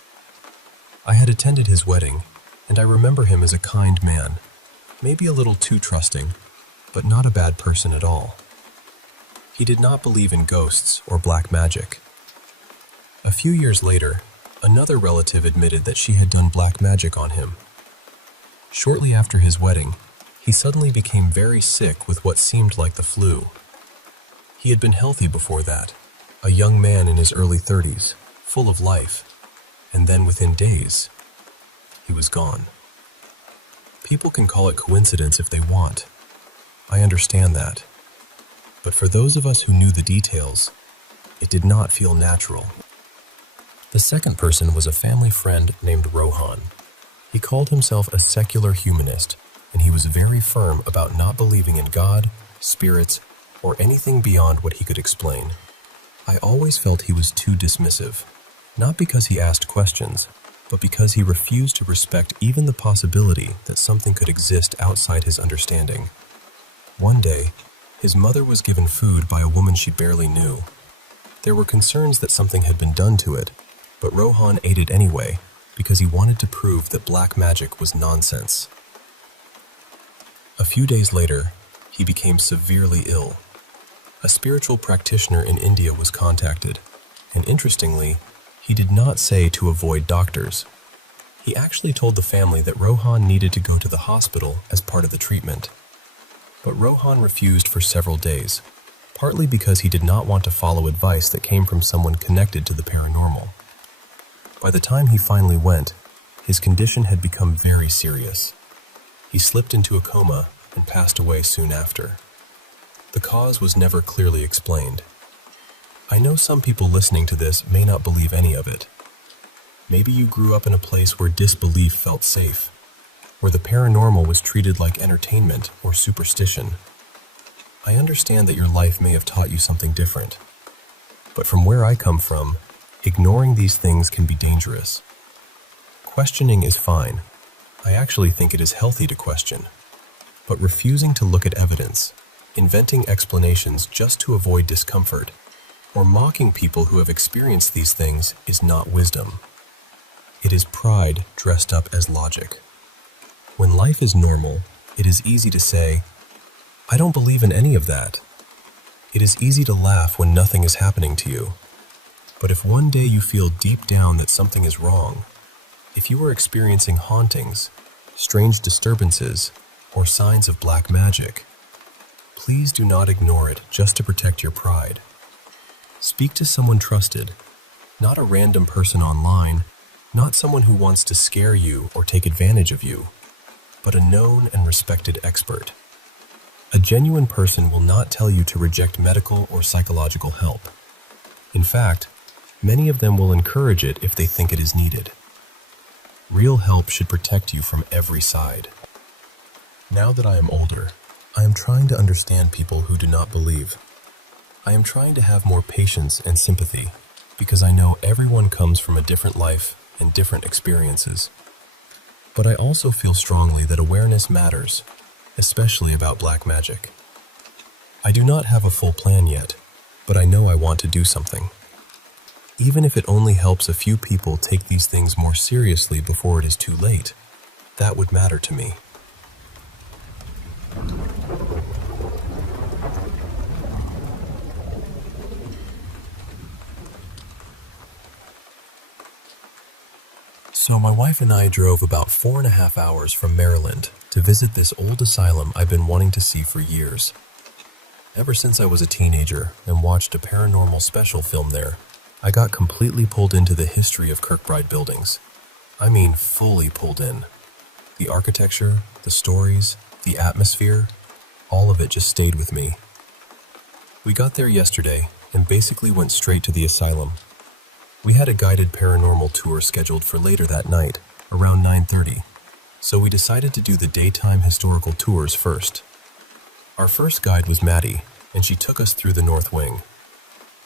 I had attended his wedding, and I remember him as a kind man, maybe a little too trusting, but not a bad person at all. He did not believe in ghosts or black magic. A few years later, another relative admitted that she had done black magic on him. Shortly after his wedding, he suddenly became very sick with what seemed like the flu. He had been healthy before that, a young man in his early 30s, full of life, and then within days, he was gone. People can call it coincidence if they want. I understand that. But for those of us who knew the details, it did not feel natural. The second person was a family friend named Rohan. He called himself a secular humanist, and he was very firm about not believing in God, spirits, or anything beyond what he could explain. I always felt he was too dismissive, not because he asked questions, but because he refused to respect even the possibility that something could exist outside his understanding. One day, his mother was given food by a woman she barely knew. There were concerns that something had been done to it, but Rohan ate it anyway because he wanted to prove that black magic was nonsense. A few days later, he became severely ill. A spiritual practitioner in India was contacted, and interestingly, he did not say to avoid doctors. He actually told the family that Rohan needed to go to the hospital as part of the treatment. But Rohan refused for several days, partly because he did not want to follow advice that came from someone connected to the paranormal. By the time he finally went, his condition had become very serious. He slipped into a coma and passed away soon after. The cause was never clearly explained. I know some people listening to this may not believe any of it. Maybe you grew up in a place where disbelief felt safe, where the paranormal was treated like entertainment or superstition. I understand that your life may have taught you something different. But from where I come from, ignoring these things can be dangerous. Questioning is fine. I actually think it is healthy to question. But refusing to look at evidence, inventing explanations just to avoid discomfort, or mocking people who have experienced these things is not wisdom. It is pride dressed up as logic. When life is normal, It is easy to say, "I don't believe in any of that." It is easy to laugh when nothing is happening to you. But if one day you feel deep down that something is wrong, if you are experiencing hauntings, strange disturbances, or signs of black magic, please do not ignore it just to protect your pride. Speak to someone trusted, not a random person online, not someone who wants to scare you or take advantage of you, but a known and respected expert. A genuine person will not tell you to reject medical or psychological help. In fact, many of them will encourage it if they think it is needed. Real help should protect you from every side. Now that I am older, I am trying to understand people who do not believe. I am trying to have more patience and sympathy because I know everyone comes from a different life and different experiences. But I also feel strongly that awareness matters, especially about black magic. I do not have a full plan yet, but I know I want to do something. Even if it only helps a few people take these things more seriously before it is too late, that would matter to me. So my wife and I drove about 4.5 hours from Maryland to visit this old asylum I've been wanting to see for years. Ever since I was a teenager and watched a paranormal special film there, I got completely pulled into the history of Kirkbride buildings. I mean, fully pulled in. The architecture, the stories, the atmosphere, all of it just stayed with me. We got there yesterday and basically went straight to the asylum. We had a guided paranormal tour scheduled for later that night, around 9:30, so we decided to do the daytime historical tours first. Our first guide was Maddie, and she took us through the North Wing.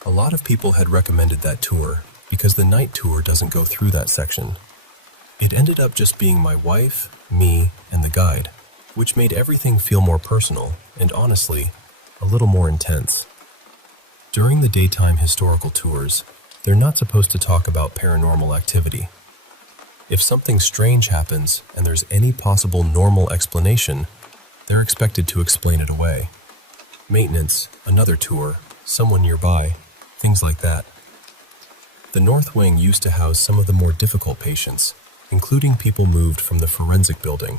A lot of people had recommended that tour because the night tour doesn't go through that section. It ended up just being my wife, me, and the guide, which made everything feel more personal and, honestly, a little more intense. During the daytime historical tours, they're not supposed to talk about paranormal activity. If something strange happens and there's any possible normal explanation, they're expected to explain it away. Maintenance, another tour, someone nearby, things like that. The North Wing used to house some of the more difficult patients, including people moved from the forensic building.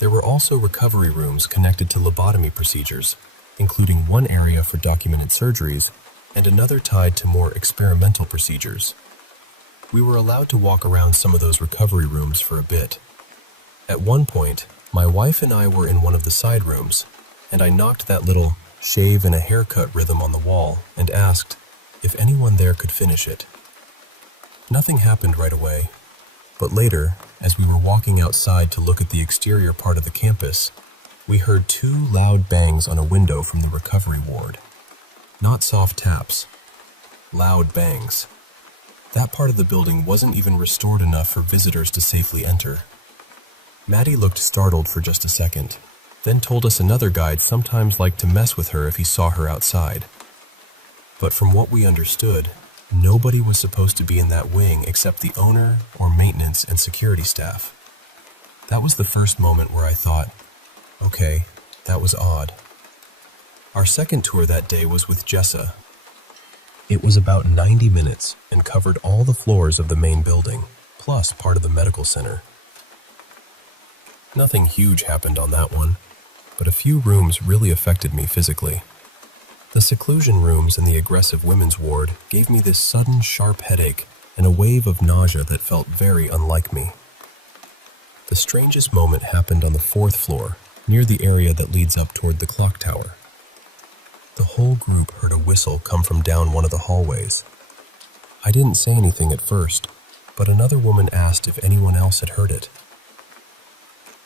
There were also recovery rooms connected to lobotomy procedures, including one area for documented surgeries and another tied to more experimental procedures. We were allowed to walk around some of those recovery rooms for a bit. At one point, my wife and I were in one of the side rooms, and I knocked that little shave and a haircut rhythm on the wall and asked if anyone there could finish it. Nothing happened right away, but later, as we were walking outside to look at the exterior part of the campus, we heard 2 loud bangs on a window from the recovery ward. Not soft taps, loud bangs. That part of the building wasn't even restored enough for visitors to safely enter. Maddie looked startled for just a second, then told us another guide sometimes liked to mess with her if he saw her outside. But from what we understood, nobody was supposed to be in that wing except the owner or maintenance and security staff. That was the first moment where I thought, okay, that was odd. Our second tour that day was with Jessa. It was about 90 minutes and covered all the floors of the main building, plus part of the medical center. Nothing huge happened on that one, but a few rooms really affected me physically. The seclusion rooms in the aggressive women's ward gave me this sudden sharp headache and a wave of nausea that felt very unlike me. The strangest moment happened on the 4th floor, near the area that leads up toward the clock tower. The whole group heard a whistle come from down one of the hallways. I didn't say anything at first, but another woman asked if anyone else had heard it.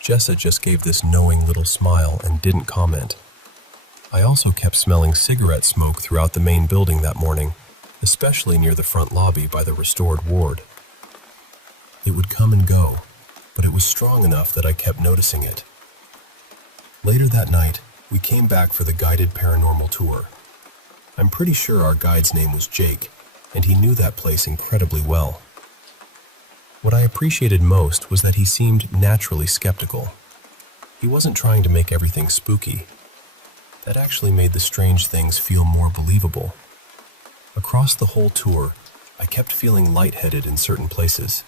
Jessa just gave this knowing little smile and didn't comment. I also kept smelling cigarette smoke throughout the main building that morning, especially near the front lobby by the restored ward. It would come and go, but it was strong enough that I kept noticing it. Later that night, we came back for the guided paranormal tour. I'm pretty sure our guide's name was Jake, and he knew that place incredibly well. What I appreciated most was that he seemed naturally skeptical. He He wasn't trying to make everything spooky. That actually made the strange things feel more believable. Across the whole tour, I kept feeling lightheaded in certain places.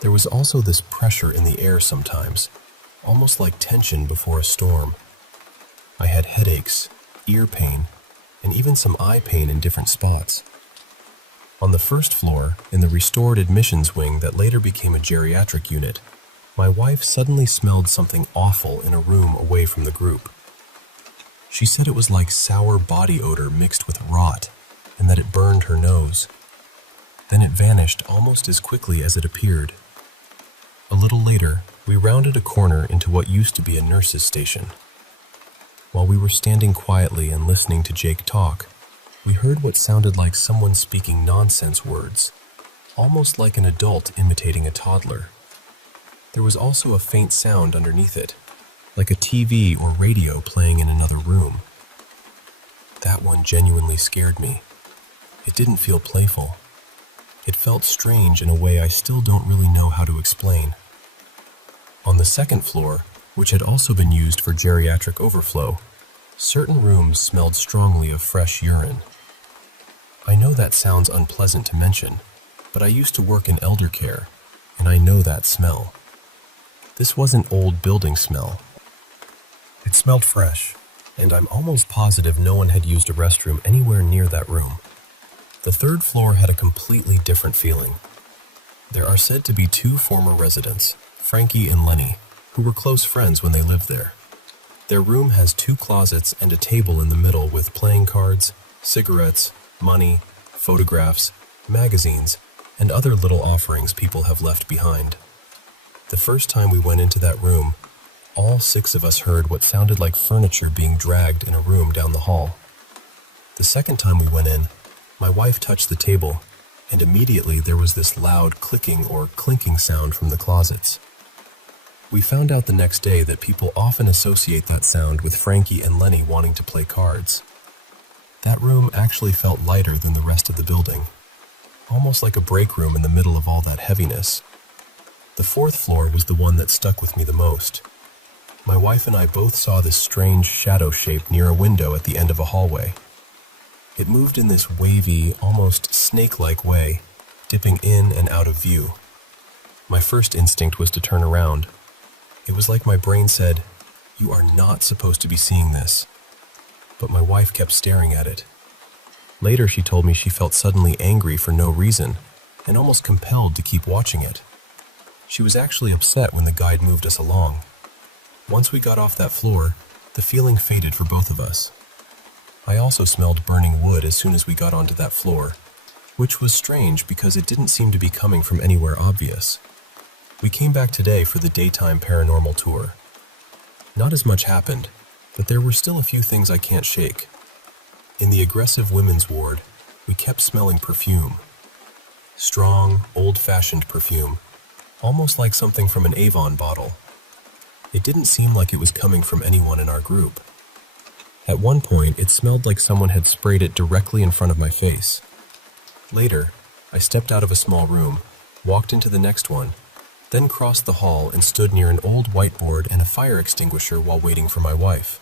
There was also this pressure in the air sometimes, almost like tension before a storm. I had headaches, ear pain, and even some eye pain in different spots. On the first floor, in the restored admissions wing that later became a geriatric unit, my wife suddenly smelled something awful in a room away from the group. She said it was like sour body odor mixed with rot, and that it burned her nose. Then it vanished almost as quickly as it appeared. A little later, we rounded a corner into what used to be a nurse's station. While we were standing quietly and listening to Jake talk, we heard what sounded like someone speaking nonsense words, almost like an adult imitating a toddler. There was also a faint sound underneath it, like a TV or radio playing in another room. That one genuinely scared me. It didn't feel playful. It felt strange in a way I still don't really know how to explain. On the second floor, which had also been used for geriatric overflow, certain rooms smelled strongly of fresh urine. I know that sounds unpleasant to mention, but I used to work in elder care, and I know that smell. This wasn't old building smell. It smelled fresh, and I'm almost positive no one had used a restroom anywhere near that room. The third floor had a completely different feeling. There are said to be 2 former residents, Frankie and Lenny, who were close friends when they lived there. Their room has 2 closets and a table in the middle with playing cards, cigarettes, money, photographs, magazines, and other little offerings people have left behind. The first time we went into that room, all 6 of us heard what sounded like furniture being dragged in a room down the hall. The second time we went in, my wife touched the table, and immediately there was this loud clicking or clinking sound from the closets. We found out the next day that people often associate that sound with Frankie and Lenny wanting to play cards. That room actually felt lighter than the rest of the building, almost like a break room in the middle of all that heaviness. The fourth floor was the one that stuck with me the most. My wife and I both saw this strange shadow shape near a window at the end of a hallway. It moved in this wavy, almost snake-like way, dipping in and out of view. My first instinct was to turn around. It was like my brain said, "You are not supposed to be seeing this." But my wife kept staring at it. Later she told me she felt suddenly angry for no reason, and almost compelled to keep watching it. She was actually upset when the guide moved us along. Once we got off that floor, the feeling faded for both of us. I also smelled burning wood as soon as we got onto that floor, which was strange because it didn't seem to be coming from anywhere obvious. We came back today for the daytime paranormal tour. Not as much happened, but there were still a few things I can't shake. In the aggressive women's ward, we kept smelling perfume. Strong, old-fashioned perfume, almost like something from an Avon bottle. It didn't seem like it was coming from anyone in our group. At one point, it smelled like someone had sprayed it directly in front of my face. Later, I stepped out of a small room, walked into the next one, then crossed the hall and stood near an old whiteboard and a fire extinguisher while waiting for my wife.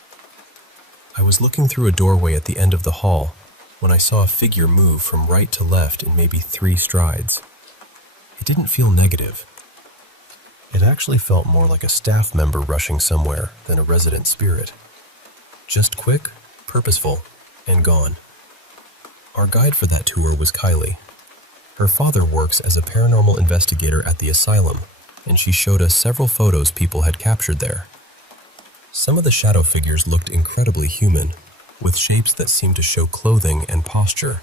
I was looking through a doorway at the end of the hall when I saw a figure move from right to left in maybe 3 strides. It didn't feel negative. It actually felt more like a staff member rushing somewhere than a resident spirit. Just quick, purposeful, and gone. Our guide for that tour was Kylie. Her father works as a paranormal investigator at the asylum, and she showed us several photos people had captured there. Some of the shadow figures looked incredibly human, with shapes that seemed to show clothing and posture.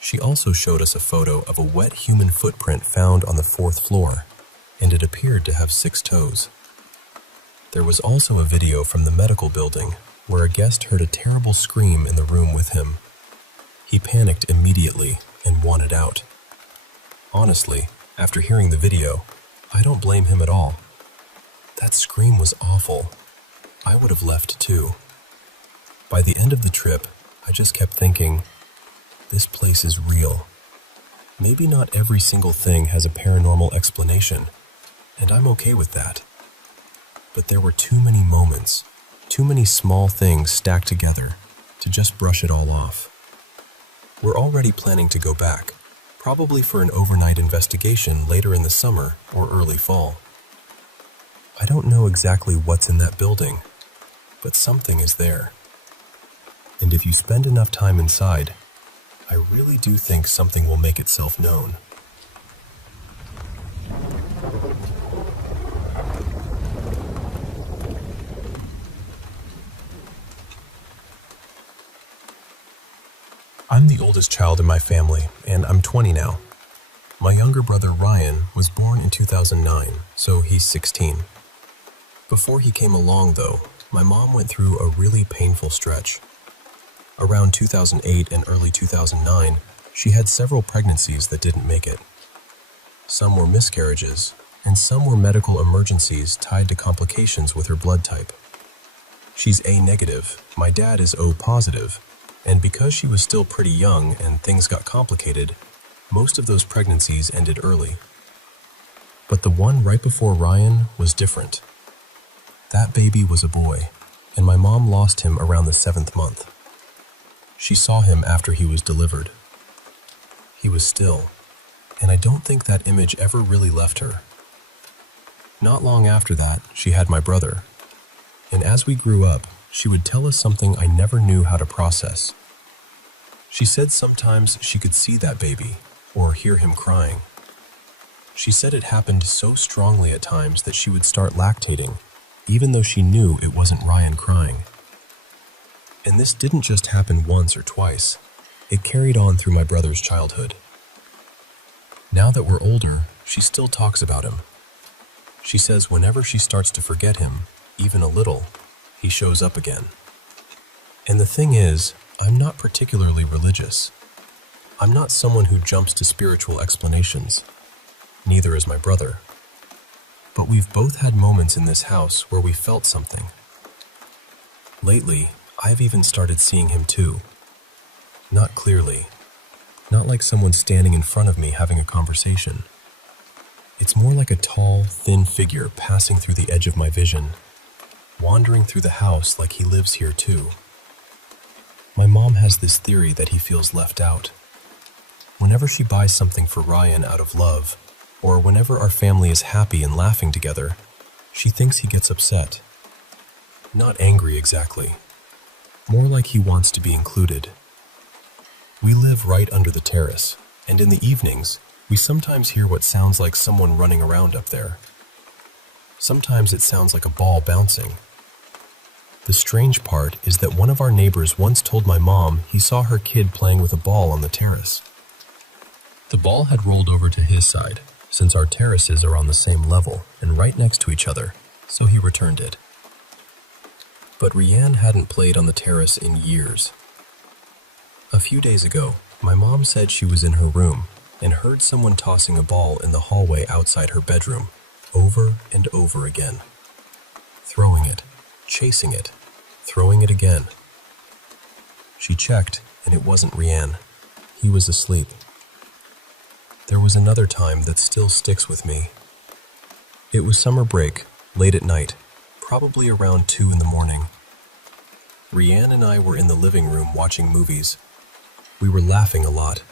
She also showed us a photo of a wet human footprint found on the 4th floor, and it appeared to have 6 toes. There was also a video from the medical building where a guest heard a terrible scream in the room with him. He panicked immediately and wanted out. Honestly, after hearing the video, I don't blame him at all. That scream was awful. I would have left too. By the end of the trip, I just kept thinking, this place is real. Maybe not every single thing has a paranormal explanation, and I'm okay with that. but there were too many moments, too many small things stacked together to just brush it all off. We're already planning to go back, probably for an overnight investigation later in the summer or early fall. I don't know exactly what's in that building, but something is there. And if you spend enough time inside, I really do think something will make itself known. I'm the oldest child in my family, and I'm 20 now. My younger brother Ryan was born in 2009, so he's 16. Before he came along, though, my mom went through a really painful stretch. Around 2008 and early 2009, she had several pregnancies that didn't make it. Some were miscarriages, and some were medical emergencies tied to complications with her blood type. She's A negative, my dad is O positive, and because she was still pretty young and things got complicated, most of those pregnancies ended early. But the one right before Ryan was different. That baby was a boy, and my mom lost him around the 7th month. She saw him after he was delivered. He was still, and I don't think that image ever really left her. Not long after that, she had my brother, and as we grew up, she would tell us something I never knew how to process. She said sometimes she could see that baby or hear him crying. She said it happened so strongly at times that she would start lactating, even though she knew it wasn't Ryan crying. And this didn't just happen once or twice. It carried on through my brother's childhood. Now that we're older, she still talks about him. She says whenever she starts to forget him, even a little, he shows up again. And the thing is, I'm not particularly religious. I'm not someone who jumps to spiritual explanations. Neither is my brother. But we've both had moments in this house where we felt something. Lately, I've even started seeing him too. Not clearly. Not like someone standing in front of me having a conversation. It's more like a tall, thin figure passing through the edge of my vision, wandering through the house like he lives here too. My mom has this theory that he feels left out. Whenever she buys something for Ryan out of love, or whenever our family is happy and laughing together, she thinks he gets upset. Not angry exactly. More like he wants to be included. We live right under the terrace, and in the evenings, we sometimes hear what sounds like someone running around up there. Sometimes it sounds like a ball bouncing. The strange part is that one of our neighbors once told my mom he saw her kid playing with a ball on the terrace. The ball had rolled over to his side, since our terraces are on the same level and right next to each other, so he returned it. But Rianne hadn't played on the terrace in years. A few days ago, my mom said she was in her room and heard someone tossing a ball in the hallway outside her bedroom, over and over again. Throwing it, chasing it, throwing it again. She checked, and it wasn't Rianne. He was asleep. There was another time that still sticks with me. It was summer break, late at night, probably around 2 in the morning. Rianne and I were in the living room watching movies. We were laughing a lot,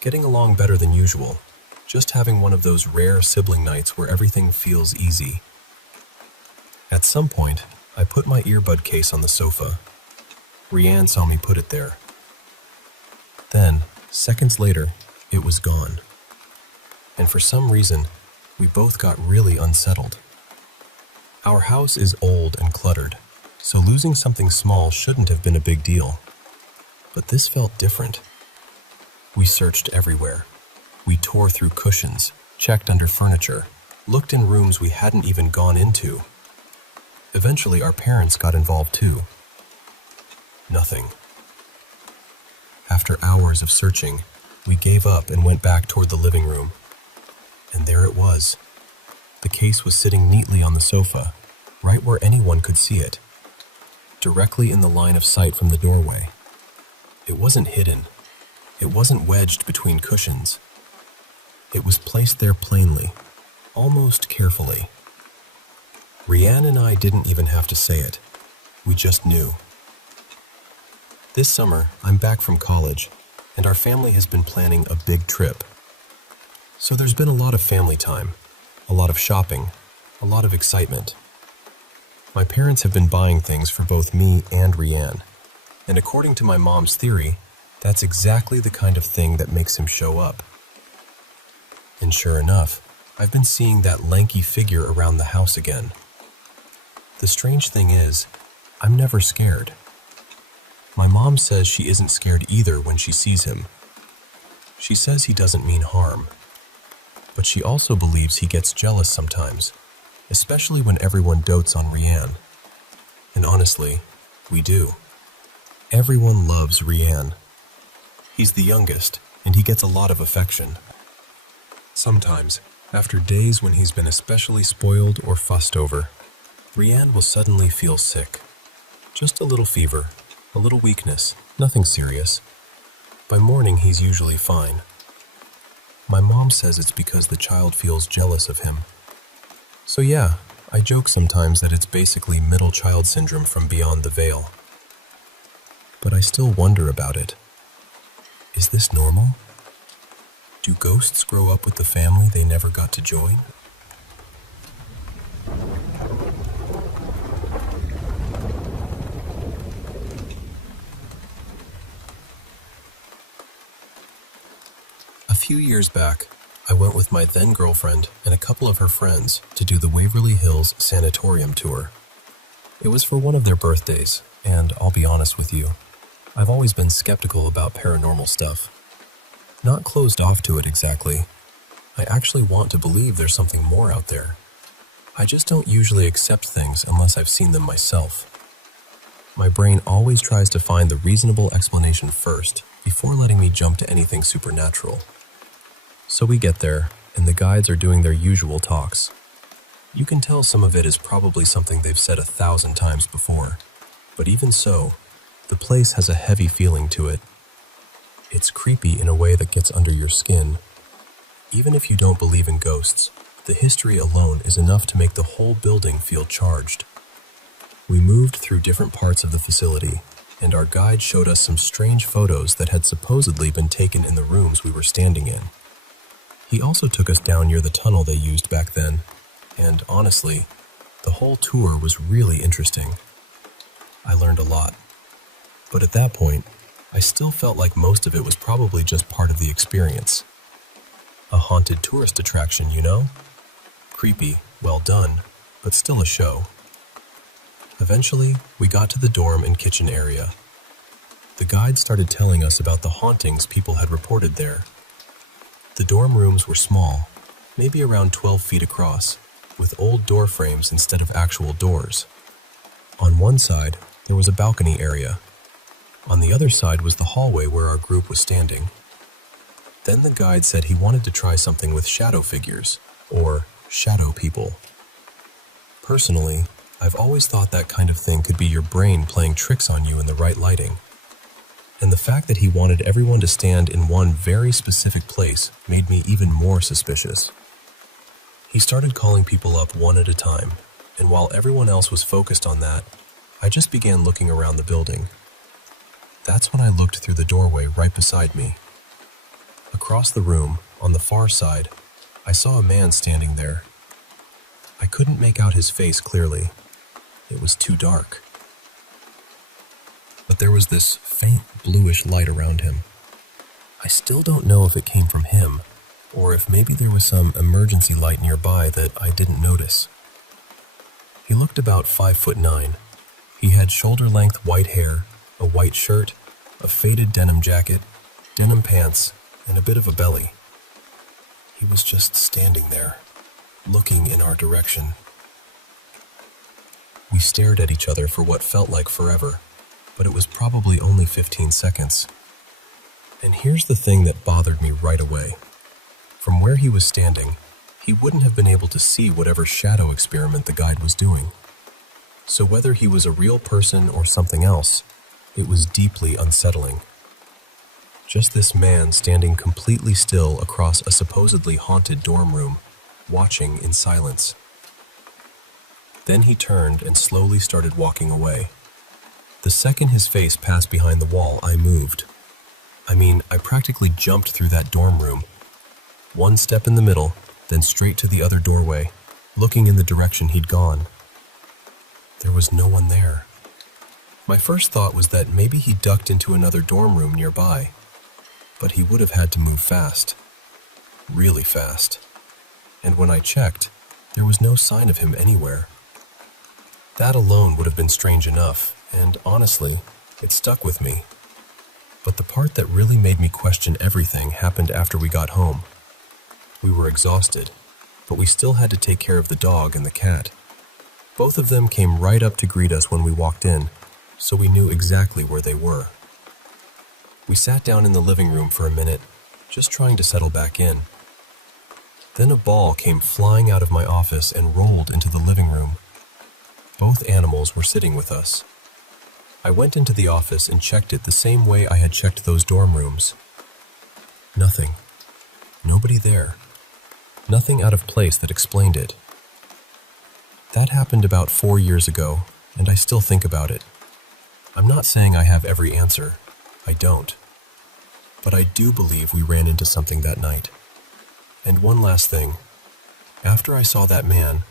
getting along better than usual, just having one of those rare sibling nights where everything feels easy. At some point, I put my earbud case on the sofa. Rianne saw me put it there. Then, seconds later, it was gone. And for some reason, we both got really unsettled. Our house is old and cluttered, so losing something small shouldn't have been a big deal. But this felt different. We searched everywhere. We tore through cushions, checked under furniture, looked in rooms we hadn't even gone into. Eventually, our parents got involved too. Nothing. After hours of searching, we gave up and went back toward the living room. And there it was. The case was sitting neatly on the sofa, right where anyone could see it, directly in the line of sight from the doorway. It wasn't hidden. It wasn't wedged between cushions. It was placed there plainly, almost carefully. Rianne and I didn't even have to say it. We just knew. This summer, I'm back from college, and our family has been planning a big trip. So there's been a lot of family time, a lot of shopping, a lot of excitement. My parents have been buying things for both me and Rianne, and according to my mom's theory, that's exactly the kind of thing that makes him show up. And sure enough, I've been seeing that lanky figure around the house again. The strange thing is, I'm never scared. My mom says she isn't scared either when she sees him. She says he doesn't mean harm. But she also believes he gets jealous sometimes, especially when everyone dotes on Rianne. And honestly, we do. Everyone loves Rianne. He's the youngest, and he gets a lot of affection. Sometimes, after days when he's been especially spoiled or fussed over, Rianne will suddenly feel sick. Just a little fever, a little weakness, nothing serious. By morning, he's usually fine. My mom says it's because the child feels jealous of him. So yeah, I joke sometimes that it's basically middle child syndrome from beyond the veil. But I still wonder about it. Is this normal? Do ghosts grow up with the family they never got to join? A few years back, I went with my then girlfriend and a couple of her friends to do the Waverly Hills Sanatorium tour. It was for one of their birthdays, and I'll be honest with you, I've always been skeptical about paranormal stuff. Not closed off to it exactly. I actually want to believe there's something more out there. I just don't usually accept things unless I've seen them myself. My brain always tries to find the reasonable explanation first, before letting me jump to anything supernatural. So we get there, and the guides are doing their usual talks. You can tell some of it is probably something they've said 1,000 times before, but even so, the place has a heavy feeling to it. It's creepy in a way that gets under your skin. Even if you don't believe in ghosts, the history alone is enough to make the whole building feel charged. We moved through different parts of the facility, and our guide showed us some strange photos that had supposedly been taken in the rooms we were standing in. He also took us down near the tunnel they used back then, and honestly, the whole tour was really interesting. I learned a lot. But at that point, I still felt like most of it was probably just part of the experience. A haunted tourist attraction, you know? Creepy, well done, but still a show. Eventually, we got to the dorm and kitchen area. The guide started telling us about the hauntings people had reported there. The dorm rooms were small, maybe around 12 feet across, with old door frames instead of actual doors. On one side, there was a balcony area. On the other side was the hallway where our group was standing. Then the guide said he wanted to try something with shadow figures, or shadow people. Personally, I've always thought that kind of thing could be your brain playing tricks on you in the right lighting. And the fact that he wanted everyone to stand in one very specific place made me even more suspicious. He started calling people up one at a time, and while everyone else was focused on that, I just began looking around the building. That's when I looked through the doorway right beside me. Across the room, on the far side, I saw a man standing there. I couldn't make out his face clearly. It was too dark. But there was this faint bluish light around him. I still don't know if it came from him, or if maybe there was some emergency light nearby that I didn't notice. He looked about 5'9". He had shoulder-length white hair, a white shirt, a faded denim jacket, denim pants, and a bit of a belly. He was just standing there, looking in our direction. We stared at each other for what felt like forever, but it was probably only 15 seconds. And here's the thing that bothered me right away. From where he was standing, he wouldn't have been able to see whatever shadow experiment the guide was doing. So whether he was a real person or something else, it was deeply unsettling. Just this man standing completely still across a supposedly haunted dorm room, watching in silence. Then he turned and slowly started walking away. The second his face passed behind the wall, I moved. I practically jumped through that dorm room. One step in the middle, then straight to the other doorway, looking in the direction he'd gone. There was no one there. My first thought was that maybe he ducked into another dorm room nearby, but he would have had to move fast. Really fast. And when I checked, there was no sign of him anywhere. That alone would have been strange enough, and honestly, it stuck with me. But the part that really made me question everything happened after we got home. We were exhausted, but we still had to take care of the dog and the cat. Both of them came right up to greet us when we walked in, so we knew exactly where they were. We sat down in the living room for a minute, just trying to settle back in. Then a ball came flying out of my office and rolled into the living room. Both animals were sitting with us. I went into the office and checked it the same way I had checked those dorm rooms. Nothing. Nobody there. Nothing out of place that explained it. That happened about 4 years ago, and I still think about it. I'm not saying I have every answer. I don't. But I do believe we ran into something that night. And one last thing. After I saw that man,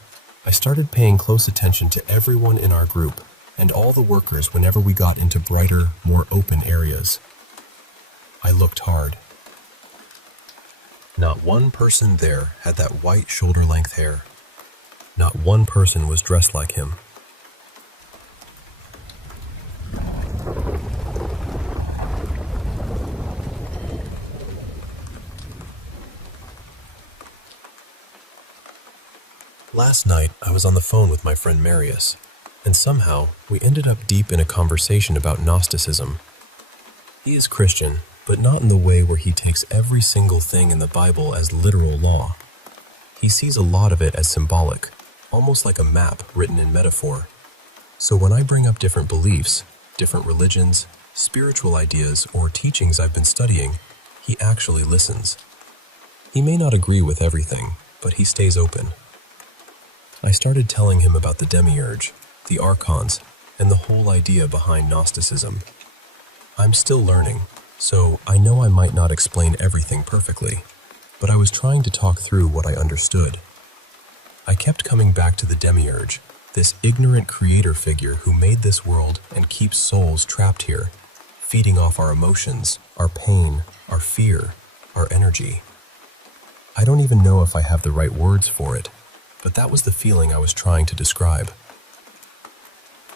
I started paying close attention to everyone in our group and all the workers whenever we got into brighter, more open areas. I looked hard. Not one person there had that white shoulder-length hair. Not one person was dressed like him. Last night, I was on the phone with my friend Marius, and somehow we ended up deep in a conversation about Gnosticism. He is Christian, but not in the way where he takes every single thing in the Bible as literal law. He sees a lot of it as symbolic, almost like a map written in metaphor. So when I bring up different beliefs, different religions, spiritual ideas, or teachings I've been studying, he actually listens. He may not agree with everything, but he stays open. I started telling him about the demiurge, the archons, and the whole idea behind Gnosticism. I'm still learning, so I know I might not explain everything perfectly, but I was trying to talk through what I understood. I kept coming back to the demiurge, this ignorant creator figure who made this world and keeps souls trapped here, feeding off our emotions, our pain, our fear, our energy. I don't even know if I have the right words for it, but that was the feeling I was trying to describe.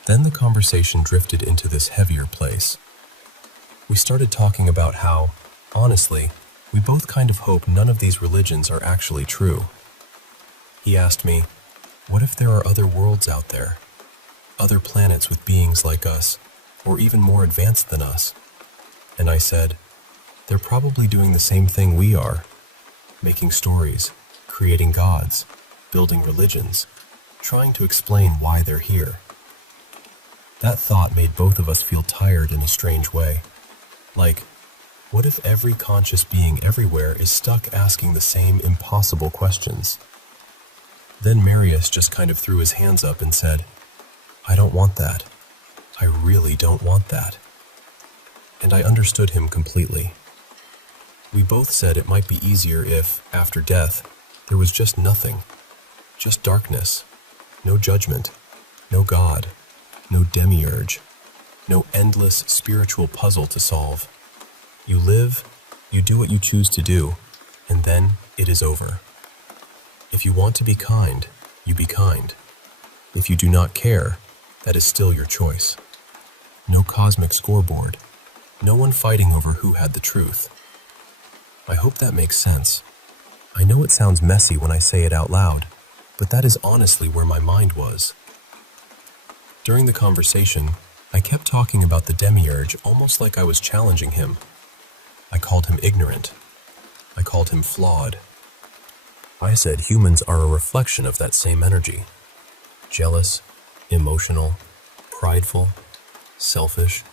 Then the conversation drifted into this heavier place. We started talking about how, honestly, we both kind of hope none of these religions are actually true. He asked me, what if there are other worlds out there? Other planets with beings like us, or even more advanced than us? And I said, they're probably doing the same thing we are, making stories, creating gods, building religions, trying to explain why they're here. That thought made both of us feel tired in a strange way. Like, what if every conscious being everywhere is stuck asking the same impossible questions? Then Marius just kind of threw his hands up and said, I don't want that. I really don't want that. And I understood him completely. We both said it might be easier if, after death, there was just nothing. Just darkness, no judgment, no God, no demiurge, no endless spiritual puzzle to solve. You live, you do what you choose to do, and then it is over. If you want to be kind, you be kind. If you do not care, that is still your choice. No cosmic scoreboard, no one fighting over who had the truth. I hope that makes sense. I know it sounds messy when I say it out loud, but that is honestly where my mind was. During the conversation, I kept talking about the demiurge almost like I was challenging him. I called him ignorant. I called him flawed. I said humans are a reflection of that same energy. Jealous, emotional, prideful, selfish,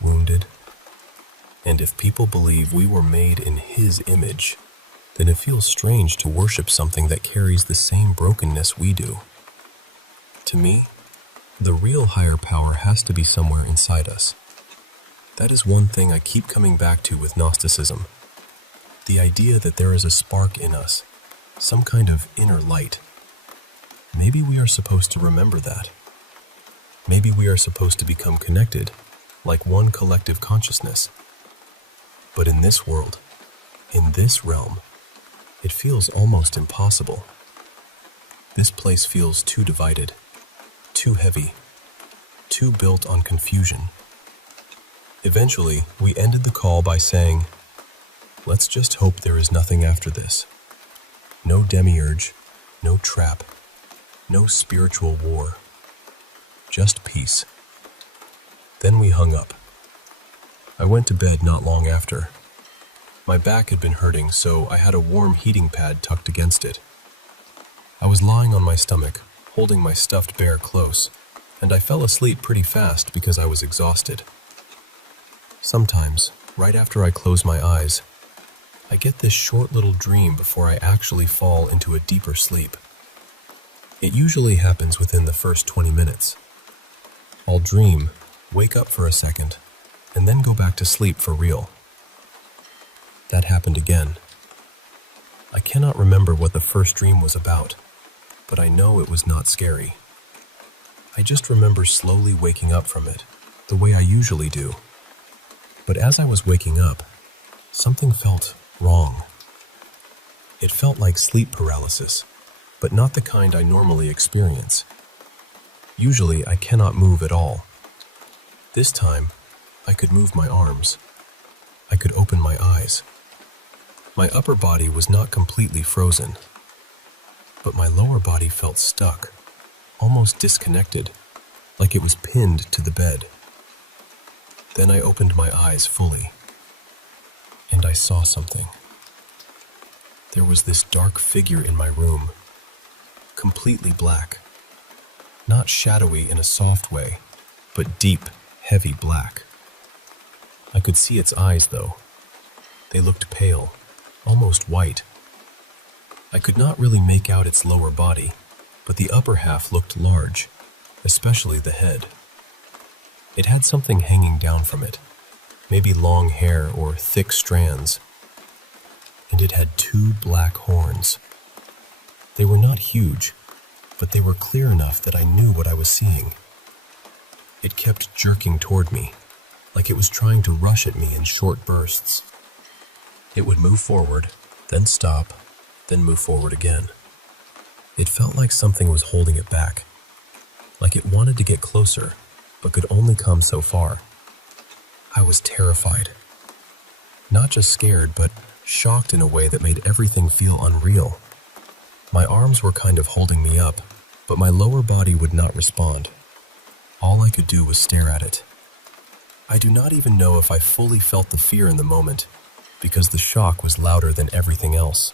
wounded. And if people believe we were made in his image, then it feels strange to worship something that carries the same brokenness we do. To me, the real higher power has to be somewhere inside us. That is one thing I keep coming back to with Gnosticism. The idea that there is a spark in us, some kind of inner light. Maybe we are supposed to remember that. Maybe we are supposed to become connected, like one collective consciousness. But in this world, in this realm, it feels almost impossible. This place feels too divided, too heavy, too built on confusion. Eventually, we ended the call by saying, let's just hope there is nothing after this. No demiurge, no trap, no spiritual war. Just peace. Then we hung up. I went to bed not long after. My back had been hurting, so I had a warm heating pad tucked against it. I was lying on my stomach, holding my stuffed bear close, and I fell asleep pretty fast because I was exhausted. Sometimes, right after I close my eyes, I get this short little dream before I actually fall into a deeper sleep. It usually happens within the first 20 minutes. I'll dream, wake up for a second, and then go back to sleep for real. That happened again. I cannot remember what the first dream was about, but I know it was not scary. I just remember slowly waking up from it, the way I usually do. But as I was waking up, something felt wrong. It felt like sleep paralysis, but not the kind I normally experience. Usually, I cannot move at all. This time, I could move my arms. I could open my eyes. My upper body was not completely frozen, but my lower body felt stuck, almost disconnected, like it was pinned to the bed. Then I opened my eyes fully, and I saw something. There was this dark figure in my room, completely black. Not shadowy in a soft way, but deep, heavy black. I could see its eyes, though. They looked pale, almost white. I could not really make out its lower body, but the upper half looked large, especially the head. It had something hanging down from it, maybe long hair or thick strands, and it had 2 black horns. They were not huge, but they were clear enough that I knew what I was seeing. It kept jerking toward me, like it was trying to rush at me in short bursts. It would move forward, then stop, then move forward again. It felt like something was holding it back, like it wanted to get closer, but could only come so far. I was terrified. Not just scared, but shocked in a way that made everything feel unreal. My arms were kind of holding me up, but my lower body would not respond. All I could do was stare at it. I do not even know if I fully felt the fear in the moment, because the shock was louder than everything else.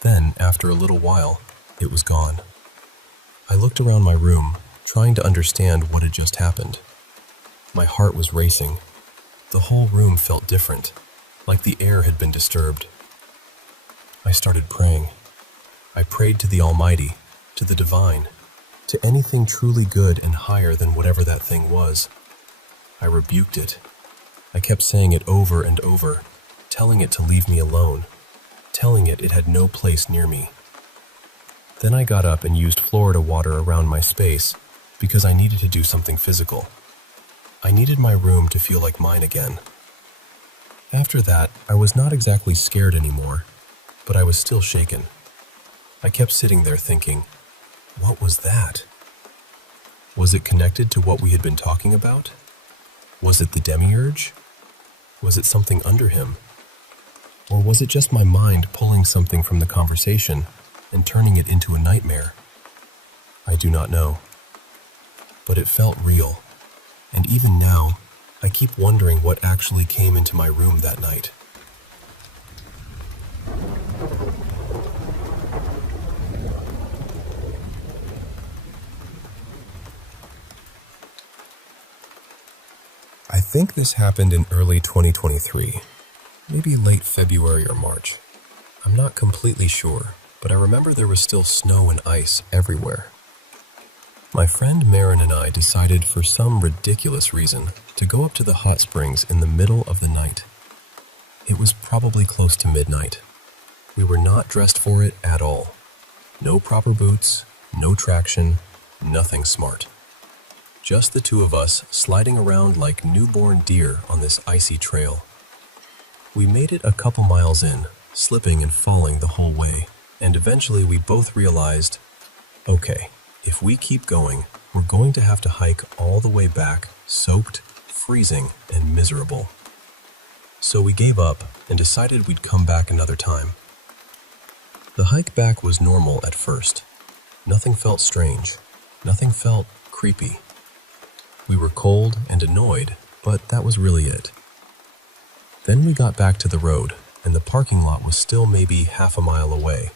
Then, after a little while, it was gone. I looked around my room, trying to understand what had just happened. My heart was racing. The whole room felt different, like the air had been disturbed. I started praying. I prayed to the Almighty, to the Divine, to anything truly good and higher than whatever that thing was. I rebuked it. I kept saying it over and over, telling it to leave me alone, telling it it had no place near me. Then I got up and used Florida water around my space because I needed to do something physical. I needed my room to feel like mine again. After that, I was not exactly scared anymore, but I was still shaken. I kept sitting there thinking, what was that? Was it connected to what we had been talking about? Was it the demiurge? Was it something under him? Or was it just my mind pulling something from the conversation and turning it into a nightmare? I do not know. But it felt real, and even now, I keep wondering what actually came into my room that night. I think this happened in early 2023, maybe late February or March. I'm not completely sure, but I remember there was still snow and ice everywhere. My friend Marin and I decided for some ridiculous reason to go up to the hot springs in the middle of the night. It was probably close to midnight. We were not dressed for it at all. No proper boots, no traction, nothing smart. Just the two of us sliding around like newborn deer on this icy trail. We made it a couple miles in, slipping and falling the whole way, and eventually we both realized, okay, if we keep going, we're going to have to hike all the way back, soaked, freezing, and miserable. So we gave up and decided we'd come back another time. The hike back was normal at first. Nothing felt strange. Nothing felt creepy. We were cold and annoyed, but that was really it. Then we got back to the road, and the parking lot was still maybe half a mile away.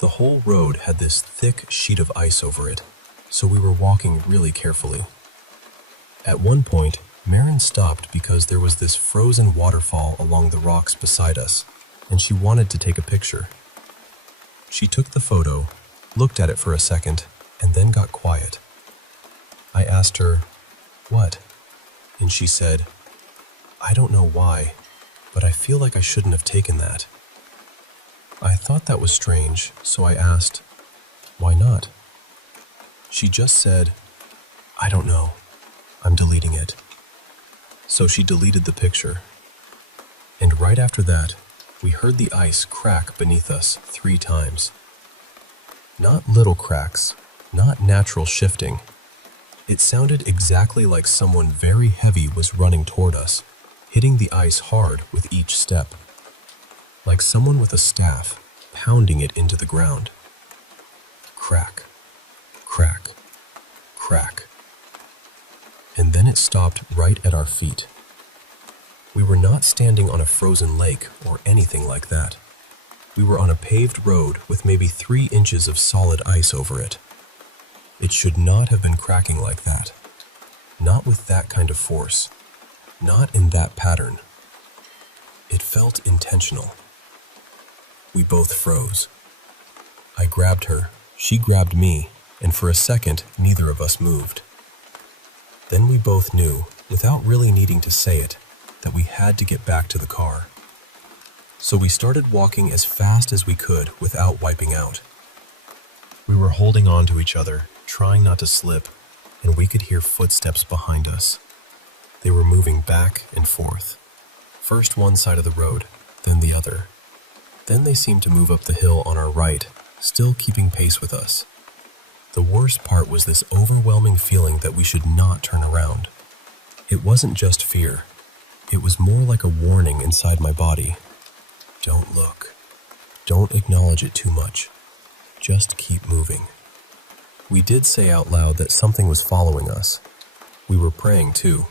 The whole road had this thick sheet of ice over it, so we were walking really carefully. At one point, Marin stopped because there was this frozen waterfall along the rocks beside us, and she wanted to take a picture. She took the photo, looked at it for a second, and then got quiet. I asked her, "What?" And she said, "I don't know why, but I feel like I shouldn't have taken that." I thought that was strange, so I asked, "Why not?" She just said, "I don't know. I'm deleting it." So she deleted the picture. And right after that, we heard the ice crack beneath us 3 times. Not little cracks, not natural shifting. It sounded exactly like someone very heavy was running toward us, hitting the ice hard with each step. Like someone with a staff, pounding it into the ground. Crack, crack, crack. And then it stopped right at our feet. We were not standing on a frozen lake or anything like that. We were on a paved road with maybe 3 inches of solid ice over it. It should not have been cracking like that. Not with that kind of force. Not in that pattern. It felt intentional. We both froze. I grabbed her, she grabbed me, and for a second, neither of us moved. Then we both knew, without really needing to say it, that we had to get back to the car. So we started walking as fast as we could without wiping out. We were holding on to each other, trying not to slip, and we could hear footsteps behind us. They were moving back and forth. First one side of the road, then the other. Then they seemed to move up the hill on our right, still keeping pace with us. The worst part was this overwhelming feeling that we should not turn around. It wasn't just fear. It was more like a warning inside my body. Don't look. Don't acknowledge it too much. Just keep moving. We did say out loud that something was following us. We were praying too,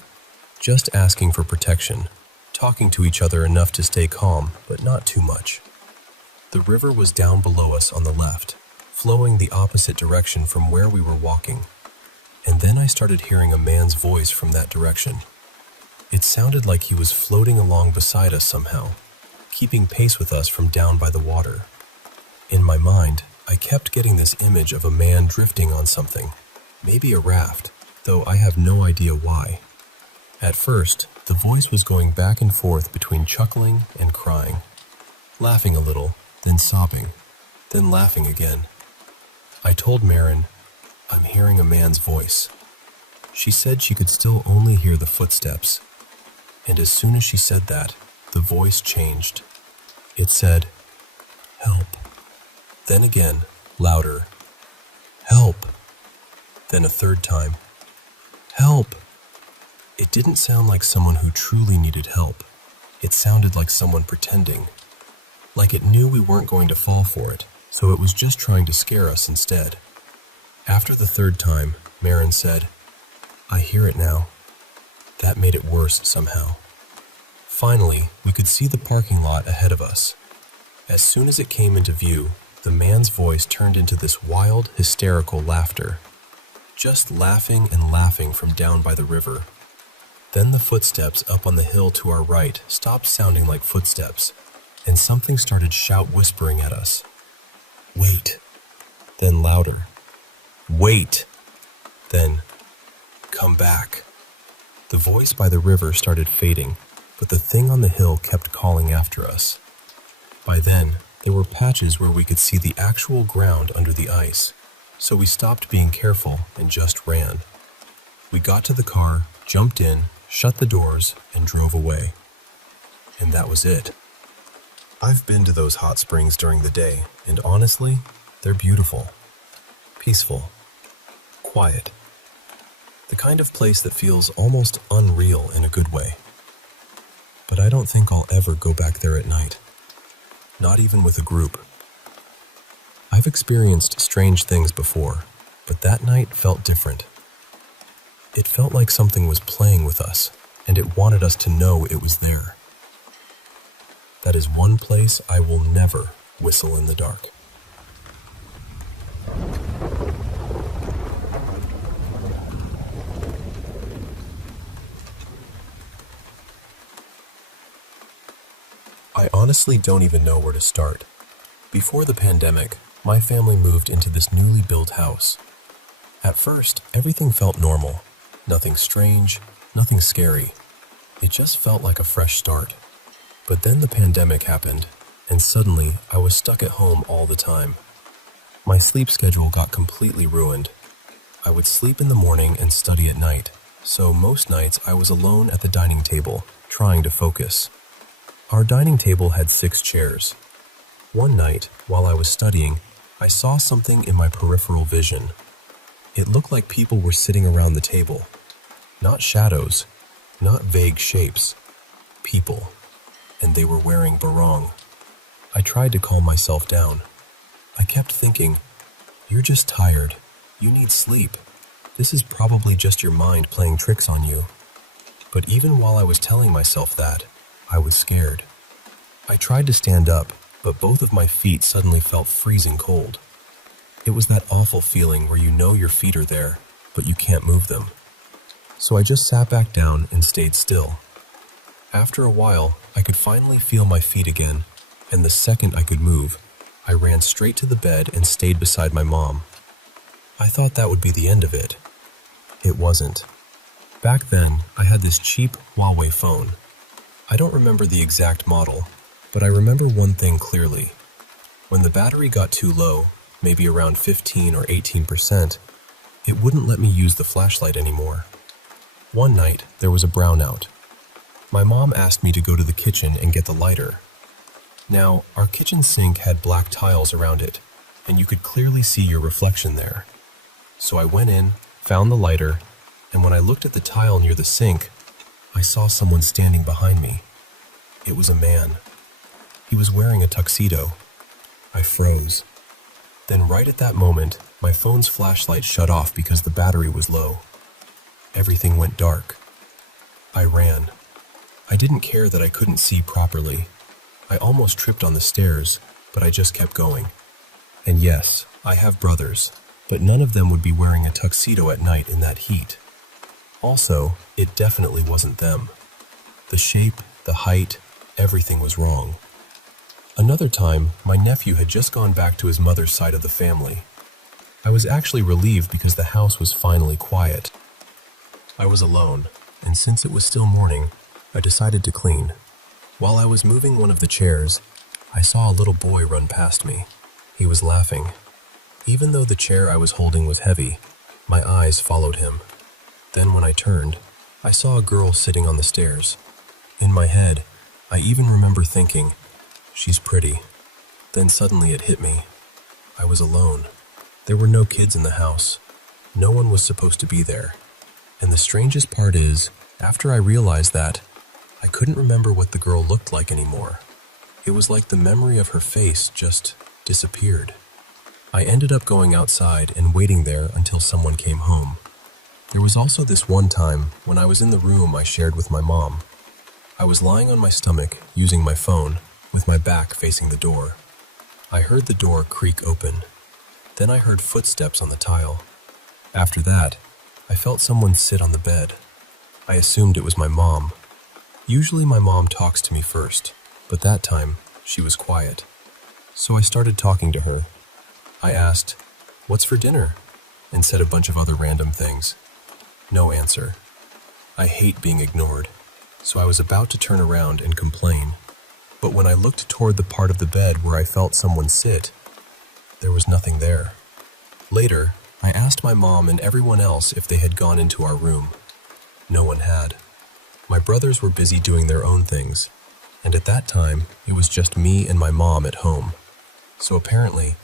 just asking for protection, talking to each other enough to stay calm, but not too much. The river was down below us on the left, flowing the opposite direction from where we were walking. And then I started hearing a man's voice from that direction. It sounded like he was floating along beside us somehow, keeping pace with us from down by the water. In my mind, I kept getting this image of a man drifting on something, maybe a raft, though I have no idea why. At first, the voice was going back and forth between chuckling and crying, laughing a little, then sobbing, then laughing again. I told Marin, "I'm hearing a man's voice." She said she could still only hear the footsteps, and as soon as she said that, the voice changed. It said, "Help." Then again, louder, "Help." Then a third time, "Help." It didn't sound like someone who truly needed help. It sounded like someone pretending, like it knew we weren't going to fall for it, so it was just trying to scare us instead. After the third time, Marin said, "I hear it now." That made it worse somehow. Finally, we could see the parking lot ahead of us. As soon as it came into view, the man's voice turned into this wild, hysterical laughter. Just laughing and laughing from down by the river. Then the footsteps up on the hill to our right stopped sounding like footsteps, and something started whispering at us. "Wait." Then louder. "Wait." Then, "Come back." The voice by the river started fading, but the thing on the hill kept calling after us. By then, there were patches where we could see the actual ground under the ice, so we stopped being careful and just ran. We got to the car, jumped in, shut the doors, and drove away. And that was it. I've been to those hot springs during the day, and honestly, they're beautiful, peaceful, quiet. The kind of place that feels almost unreal in a good way. But I don't think I'll ever go back there at night. Not even with a group. I've experienced strange things before, but that night felt different. It felt like something was playing with us, and it wanted us to know it was there. That is one place I will never whistle in the dark. I honestly don't even know where to start. Before the pandemic, my family moved into this newly built house. At first, everything felt normal. Nothing strange, nothing scary. It just felt like a fresh start. But then the pandemic happened, and suddenly I was stuck at home all the time. My sleep schedule got completely ruined. I would sleep in the morning and study at night, so most nights I was alone at the dining table, trying to focus. Our dining table had 6 chairs. One night, while I was studying, I saw something in my peripheral vision. It looked like people were sitting around the table. Not shadows, not vague shapes. People. And they were wearing barong. I tried to calm myself down. I kept thinking, "You're just tired. You need sleep. This is probably just your mind playing tricks on you." But even while I was telling myself that, I was scared. I tried to stand up, but both of my feet suddenly felt freezing cold. It was that awful feeling where you know your feet are there, but you can't move them. So I just sat back down and stayed still. After a while, I could finally feel my feet again, and the second I could move, I ran straight to the bed and stayed beside my mom. I thought that would be the end of it. It wasn't. Back then, I had this cheap Huawei phone. I don't remember the exact model, but I remember one thing clearly. When the battery got too low, maybe around 15 or 18%, it wouldn't let me use the flashlight anymore. One night, there was a brownout. My mom asked me to go to the kitchen and get the lighter. Now, our kitchen sink had black tiles around it, and you could clearly see your reflection there. So I went in, found the lighter, and when I looked at the tile near the sink, I saw someone standing behind me. It was a man. He was wearing a tuxedo. I froze. Then right at that moment, my phone's flashlight shut off because the battery was low. Everything went dark. I ran. I didn't care that I couldn't see properly. I almost tripped on the stairs, but I just kept going. And yes, I have brothers, but none of them would be wearing a tuxedo at night in that heat. Also, it definitely wasn't them. The shape, the height, everything was wrong. Another time, my nephew had just gone back to his mother's side of the family. I was actually relieved because the house was finally quiet. I was alone, and since it was still morning, I decided to clean. While I was moving one of the chairs, I saw a little boy run past me. He was laughing. Even though the chair I was holding was heavy, my eyes followed him. Then when I turned, I saw a girl sitting on the stairs. In my head, I even remember thinking, "She's pretty." Then suddenly it hit me. I was alone. There were no kids in the house. No one was supposed to be there. And the strangest part is, after I realized that, I couldn't remember what the girl looked like anymore. It was like the memory of her face just disappeared. I ended up going outside and waiting there until someone came home. There was also this one time when I was in the room I shared with my mom. I was lying on my stomach, using my phone, with my back facing the door. I heard the door creak open. Then I heard footsteps on the tile. After that, I felt someone sit on the bed. I assumed it was my mom. Usually my mom talks to me first, but that time, she was quiet. So I started talking to her. I asked, "What's for dinner?" and said a bunch of other random things. No answer. I hate being ignored, so I was about to turn around and complain. But when I looked toward the part of the bed where I felt someone sit, there was nothing there. Later, I asked my mom and everyone else if they had gone into our room. No one had. My brothers were busy doing their own things, and at that time, it was just me and my mom at home. So apparently,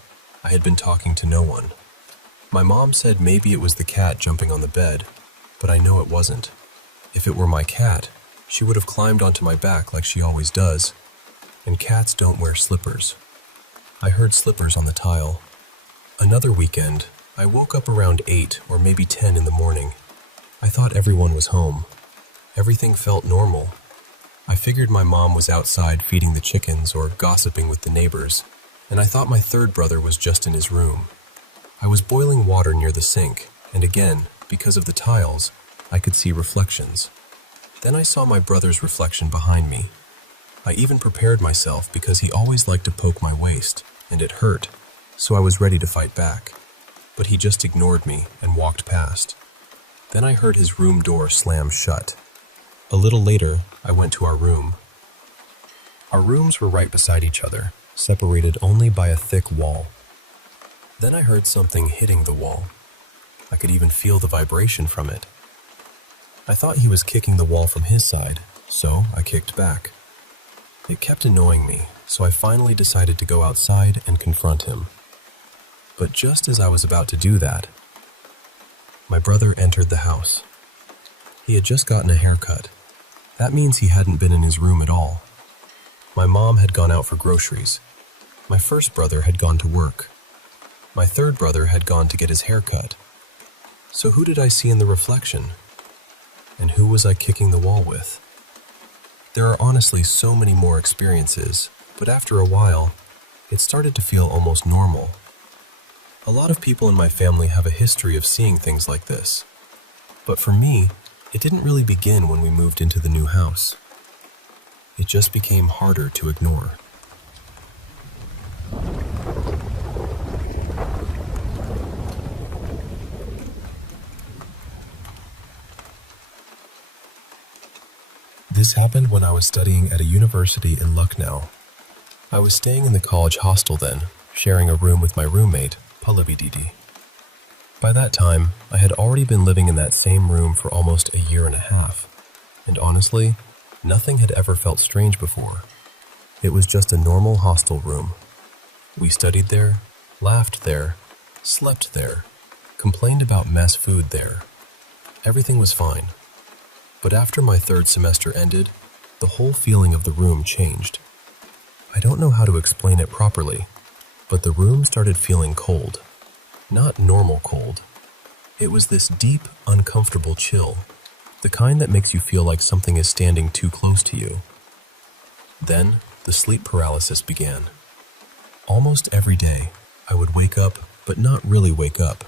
I had been talking to no one. My mom said maybe it was the cat jumping on the bed, but I know it wasn't. If it were my cat, she would have climbed onto my back like she always does, and cats don't wear slippers. I heard slippers on the tile. Another weekend, I woke up around 8 or maybe 10 in the morning. I thought everyone was home. Everything felt normal. I figured my mom was outside feeding the chickens or gossiping with the neighbors, and I thought my third brother was just in his room. I was boiling water near the sink, and again, because of the tiles, I could see reflections. Then I saw my brother's reflection behind me. I even prepared myself because he always liked to poke my waist, and it hurt, so I was ready to fight back. But he just ignored me and walked past. Then I heard his room door slam shut. A little later, I went to our room. Our rooms were right beside each other, separated only by a thick wall. Then I heard something hitting the wall. I could even feel the vibration from it. I thought he was kicking the wall from his side, so I kicked back. It kept annoying me, so I finally decided to go outside and confront him. But just as I was about to do that, my brother entered the house. He had just gotten a haircut. That means he hadn't been in his room at all. My mom had gone out for groceries. My first brother had gone to work. My third brother had gone to get his hair cut. So who did I see in the reflection? And who was I kicking the wall with? There are honestly so many more experiences, but after a while, it started to feel almost normal. A lot of people in my family have a history of seeing things like this. But for me, it didn't really begin when we moved into the new house. It just became harder to ignore. This happened when I was studying at a university in Lucknow. I was staying in the college hostel then, sharing a room with my roommate, Pallavi Didi. By that time, I had already been living in that same room for almost a year and a half, and honestly, nothing had ever felt strange before. It was just a normal hostel room. We studied there, laughed there, slept there, complained about mess food there. Everything was fine. But after my third semester ended, the whole feeling of the room changed. I don't know how to explain it properly, but the room started feeling cold. Not normal cold. It was this deep, uncomfortable chill, the kind that makes you feel like something is standing too close to you. Then, the sleep paralysis began. Almost every day, I would wake up, but not really wake up.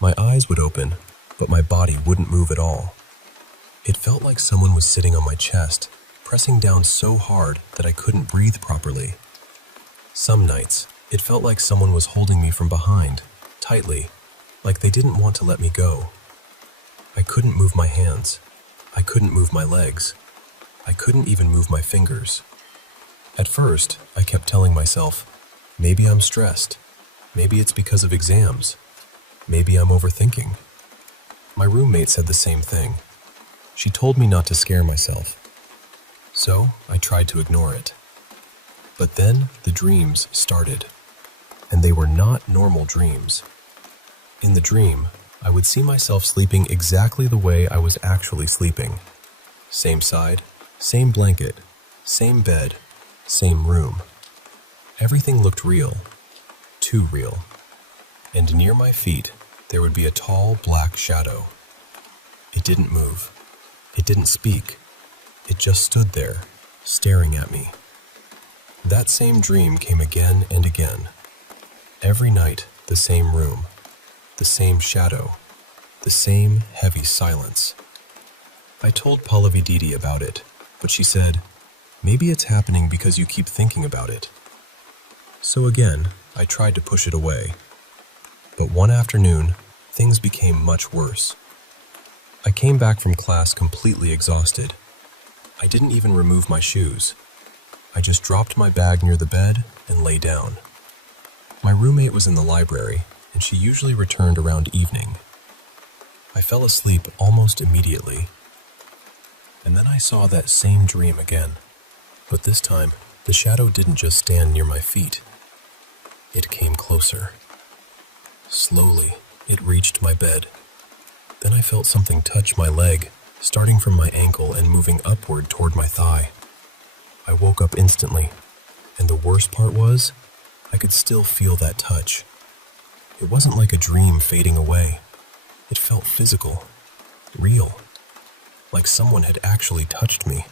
My eyes would open, but my body wouldn't move at all. It felt like someone was sitting on my chest, pressing down so hard that I couldn't breathe properly. Some nights, it felt like someone was holding me from behind, tightly, like they didn't want to let me go. I couldn't move my hands. I couldn't move my legs. I couldn't even move my fingers. At first, I kept telling myself, maybe I'm stressed. Maybe it's because of exams. Maybe I'm overthinking. My roommate said the same thing. She told me not to scare myself. So I tried to ignore it. But then the dreams started. And they were not normal dreams. In the dream, I would see myself sleeping exactly the way I was actually sleeping. Same side, same blanket, same bed, same room. Everything looked real. Too real. And near my feet, there would be a tall black shadow. It didn't move. It didn't speak. It just stood there, staring at me. That same dream came again and again. Every night, the same room, the same shadow, the same heavy silence. I told Pallavi Didi about it, but she said, maybe it's happening because you keep thinking about it. So again, I tried to push it away. But one afternoon, things became much worse. I came back from class completely exhausted. I didn't even remove my shoes. I just dropped my bag near the bed and lay down. My roommate was in the library, and she usually returned around evening. I fell asleep almost immediately, and then I saw that same dream again. But this time, the shadow didn't just stand near my feet. It came closer. Slowly, it reached my bed. Then I felt something touch my leg, starting from my ankle and moving upward toward my thigh. I woke up instantly, and the worst part was, I could still feel that touch. It wasn't like a dream fading away. It felt physical, real, like someone had actually touched me.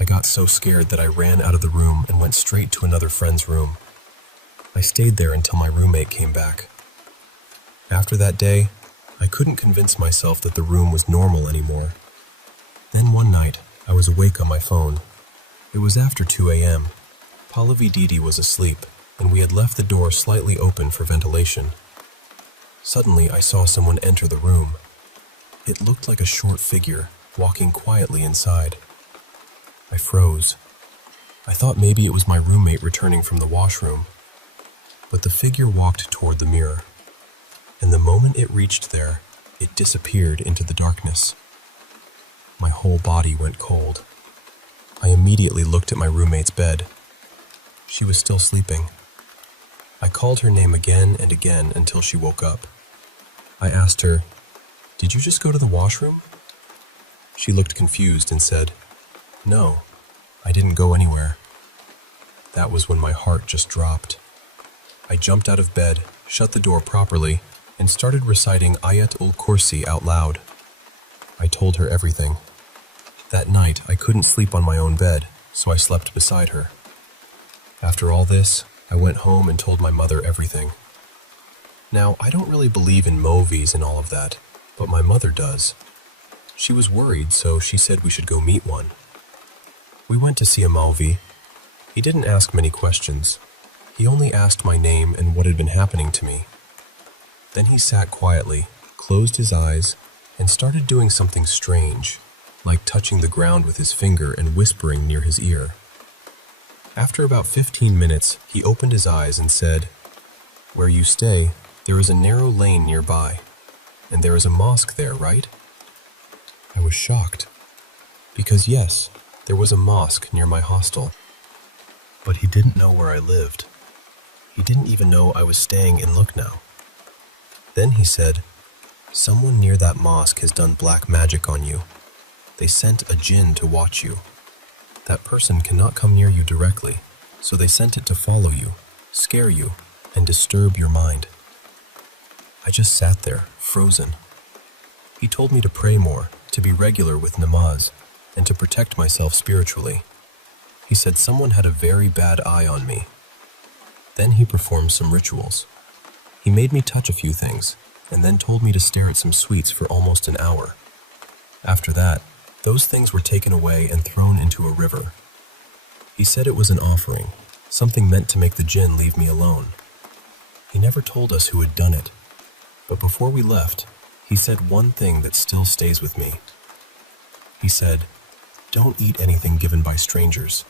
I got so scared that I ran out of the room and went straight to another friend's room. I stayed there until my roommate came back. After that day, I couldn't convince myself that the room was normal anymore. Then one night, I was awake on my phone. It was after 2 a.m. Pallavi Didi was asleep, and we had left the door slightly open for ventilation. Suddenly, I saw someone enter the room. It looked like a short figure, walking quietly inside. I froze. I thought maybe it was my roommate returning from the washroom. But the figure walked toward the mirror, and the moment it reached there, it disappeared into the darkness. My whole body went cold. I immediately looked at my roommate's bed. She was still sleeping. I called her name again and again until she woke up. I asked her, "Did you just go to the washroom?" She looked confused and said, "No, I didn't go anywhere." That was when my heart just dropped. I jumped out of bed, shut the door properly, and started reciting Ayat ul-Kursi out loud. I told her everything. That night, I couldn't sleep on my own bed, so I slept beside her. After all this, I went home and told my mother everything. Now, I don't really believe in movies and all of that, but my mother does. She was worried, so she said we should go meet one. We went to see a movie. He didn't ask many questions. He only asked my name and what had been happening to me. Then he sat quietly, closed his eyes, and started doing something strange, like touching the ground with his finger and whispering near his ear. After about 15 minutes, he opened his eyes and said, "Where you stay, there is a narrow lane nearby, and there is a mosque there, right?" I was shocked, because yes, there was a mosque near my hostel. But he didn't know where I lived. He didn't even know I was staying in Lucknow. Then he said, "Someone near that mosque has done black magic on you. They sent a jinn to watch you. That person cannot come near you directly, so they sent it to follow you, scare you, and disturb your mind." I just sat there, frozen. He told me to pray more, to be regular with namaz, and to protect myself spiritually. He said someone had a very bad eye on me. Then he performed some rituals. He made me touch a few things, and then told me to stare at some sweets for almost an hour. After that, those things were taken away and thrown into a river. He said it was an offering, something meant to make the jinn leave me alone. He never told us who had done it, but before we left, he said one thing that still stays with me. He said, "Don't eat anything given by strangers.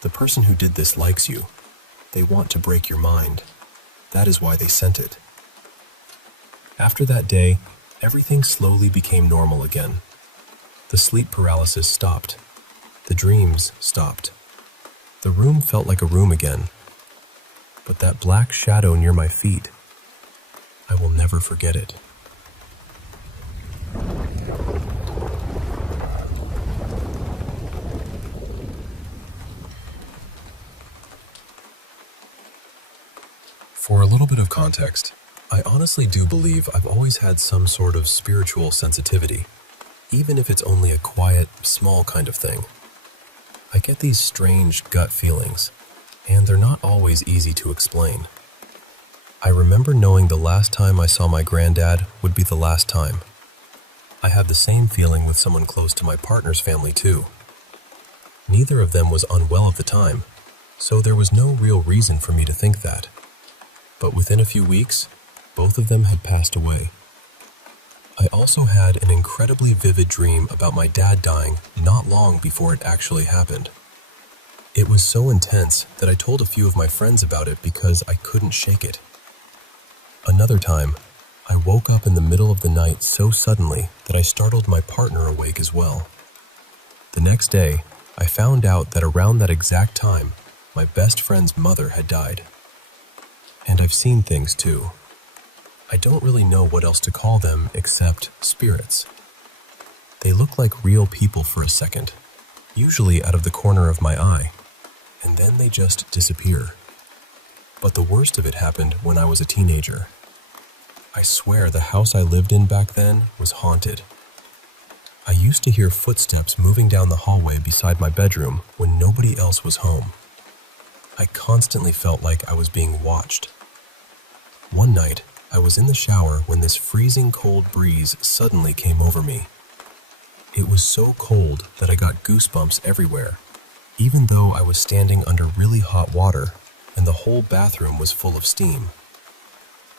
The person who did this likes you. They want to break your mind. That is why they sent it." After that day, everything slowly became normal again. The sleep paralysis stopped. The dreams stopped. The room felt like a room again. But that black shadow near my feet, I will never forget it. For a little bit of context, I honestly do believe I've always had some sort of spiritual sensitivity, even if it's only a quiet, small kind of thing. I get these strange gut feelings, and they're not always easy to explain. I remember knowing the last time I saw my granddad would be the last time. I have the same feeling with someone close to my partner's family too. Neither of them was unwell at the time, so there was no real reason for me to think that. But within a few weeks, Both of them had passed away. I also had an incredibly vivid dream about my dad dying not long before it actually happened. It was so intense that I told a few of my friends about it because I couldn't shake it. Another time, I woke up in the middle of the night so suddenly that I startled my partner awake as well. The next day, I found out that around that exact time, my best friend's mother had died. And I've seen things too. I don't really know what else to call them except spirits. They look like real people for a second, usually out of the corner of my eye, and then they just disappear. But the worst of it happened when I was a teenager. I swear the house I lived in back then was haunted. I used to hear footsteps moving down the hallway beside my bedroom when nobody else was home. I constantly felt like I was being watched. One night, I was in the shower when this freezing cold breeze suddenly came over me. It was so cold that I got goosebumps everywhere, even though I was standing under really hot water and the whole bathroom was full of steam.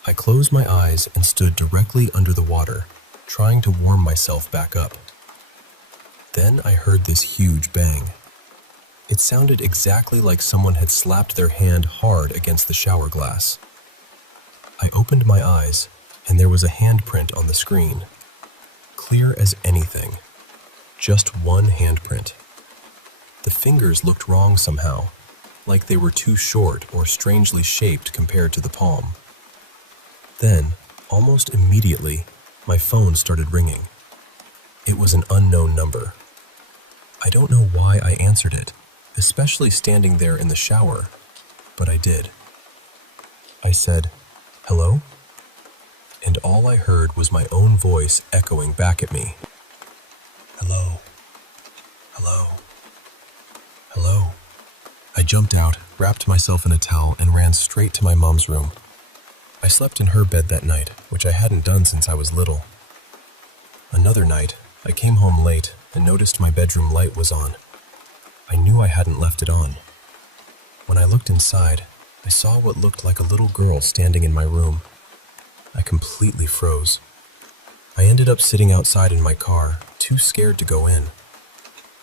I closed my eyes and stood directly under the water, trying to warm myself back up. Then I heard this huge bang. It sounded exactly like someone had slapped their hand hard against the shower glass. I opened my eyes, and there was a handprint on the screen. Clear as anything. Just one handprint. The fingers looked wrong somehow, like they were too short or strangely shaped compared to the palm. Then, almost immediately, my phone started ringing. It was an unknown number. I don't know why I answered it, especially standing there in the shower, but I did. I said, "Hello?" And all I heard was my own voice echoing back at me. "Hello. Hello. Hello." I jumped out, wrapped myself in a towel, and ran straight to my mom's room. I slept in her bed that night, which I hadn't done since I was little. Another night, I came home late and noticed my bedroom light was on. I knew I hadn't left it on. When I looked inside, I saw what looked like a little girl standing in my room. I completely froze. I ended up sitting outside in my car, too scared to go in.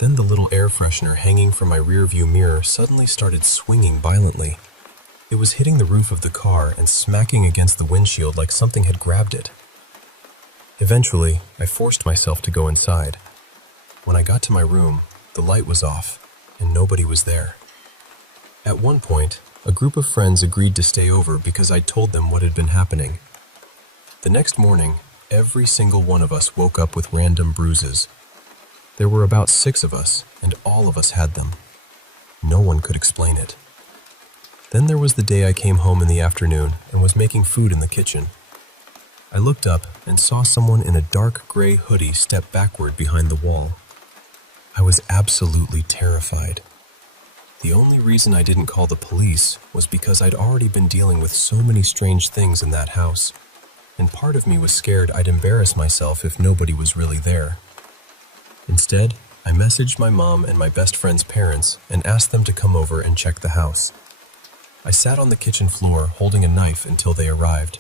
Then the little air freshener hanging from my rearview mirror suddenly started swinging violently. It was hitting the roof of the car and smacking against the windshield like something had grabbed it. Eventually, I forced myself to go inside. When I got to my room, the light was off, and nobody was there. At one point, a group of friends agreed to stay over because I'd told them what had been happening. The next morning, every single one of us woke up with random bruises. There were about 6 of us, and all of us had them. No one could explain it. Then there was the day I came home in the afternoon and was making food in the kitchen. I looked up and saw someone in a dark gray hoodie step backward behind the wall. I was absolutely terrified. The only reason I didn't call the police was because I'd already been dealing with so many strange things in that house, and part of me was scared I'd embarrass myself if nobody was really there. Instead, I messaged my mom and my best friend's parents and asked them to come over and check the house. I sat on the kitchen floor holding a knife until they arrived.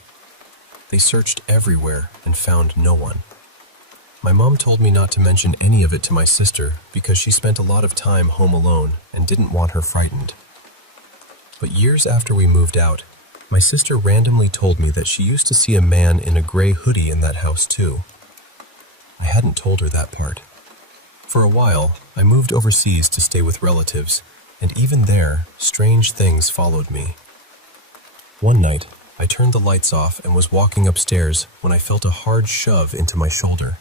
They searched everywhere and found no one. My mom told me not to mention any of it to my sister because she spent a lot of time home alone and didn't want her frightened. But years after we moved out, my sister randomly told me that she used to see a man in a gray hoodie in that house too. I hadn't told her that part. For a while, I moved overseas to stay with relatives, and even there, strange things followed me. One night, I turned the lights off and was walking upstairs when I felt a hard shove into my shoulder.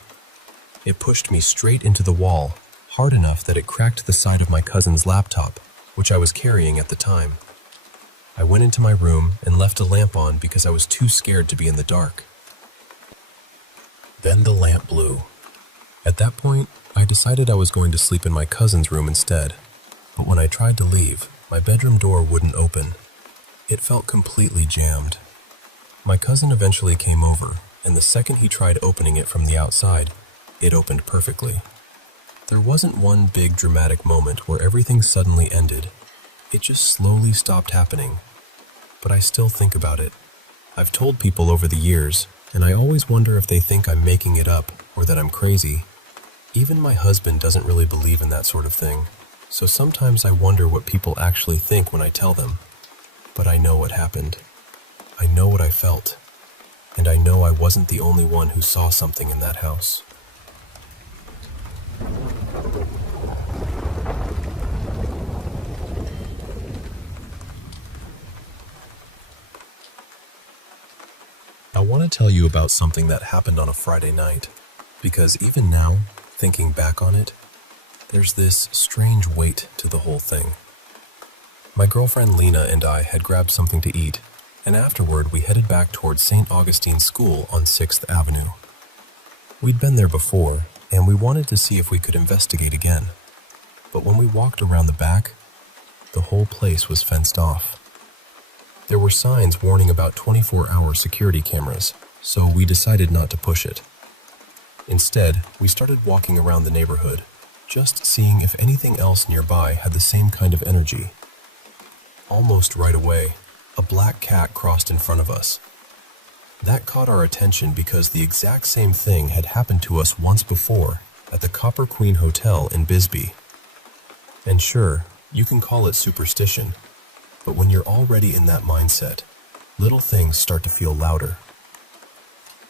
It pushed me straight into the wall, hard enough that it cracked the side of my cousin's laptop, which I was carrying at the time. I went into my room and left a lamp on because I was too scared to be in the dark. Then the lamp blew. At that point, I decided I was going to sleep in my cousin's room instead, but when I tried to leave, my bedroom door wouldn't open. It felt completely jammed. My cousin eventually came over, and the second he tried opening it from the outside, it opened perfectly. There wasn't one big dramatic moment where everything suddenly ended. It just slowly stopped happening. But I still think about it, I've told people over the years, and I always wonder if they think I'm making it up or that I'm crazy. Even my husband doesn't really believe in that sort of thing, so sometimes I wonder what people actually think when I tell them. But I know what happened. I know what I felt. And I know I wasn't the only one who saw something in that house. I want to tell you about something that happened on a Friday night, because even now, thinking back on it, there's this strange weight to the whole thing. My girlfriend Lena and I had grabbed something to eat, and afterward we headed back towards St. Augustine's School on 6th Avenue. We'd been there before, and we wanted to see if we could investigate again. But when we walked around the back, the whole place was fenced off. There were signs warning about 24-hour security cameras, so we decided not to push it. Instead, we started walking around the neighborhood, just seeing if anything else nearby had the same kind of energy. Almost right away, a black cat crossed in front of us. That caught our attention because the exact same thing had happened to us once before at the Copper Queen Hotel in Bisbee. And sure, you can call it superstition, but when you're already in that mindset, little things start to feel louder.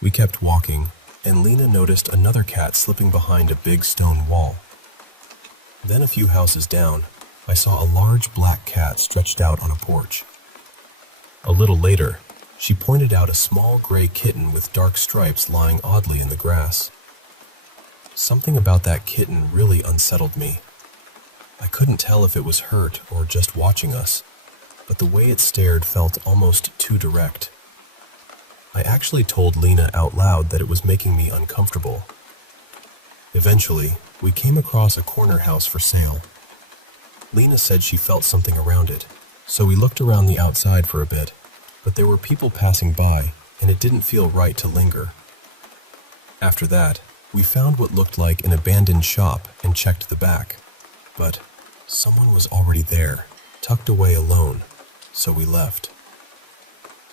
We kept walking, and Lena noticed another cat slipping behind a big stone wall. Then a few houses down, I saw a large black cat stretched out on a porch. A little later, she pointed out a small gray kitten with dark stripes lying oddly in the grass. Something about that kitten really unsettled me. I couldn't tell if it was hurt or just watching us, but the way it stared felt almost too direct. I actually told Lena out loud that it was making me uncomfortable. Eventually, we came across a corner house for sale. Lena said she felt something around it, so we looked around the outside for a bit, but there were people passing by, and it didn't feel right to linger. After that, we found what looked like an abandoned shop and checked the back, but someone was already there, tucked away alone, so we left.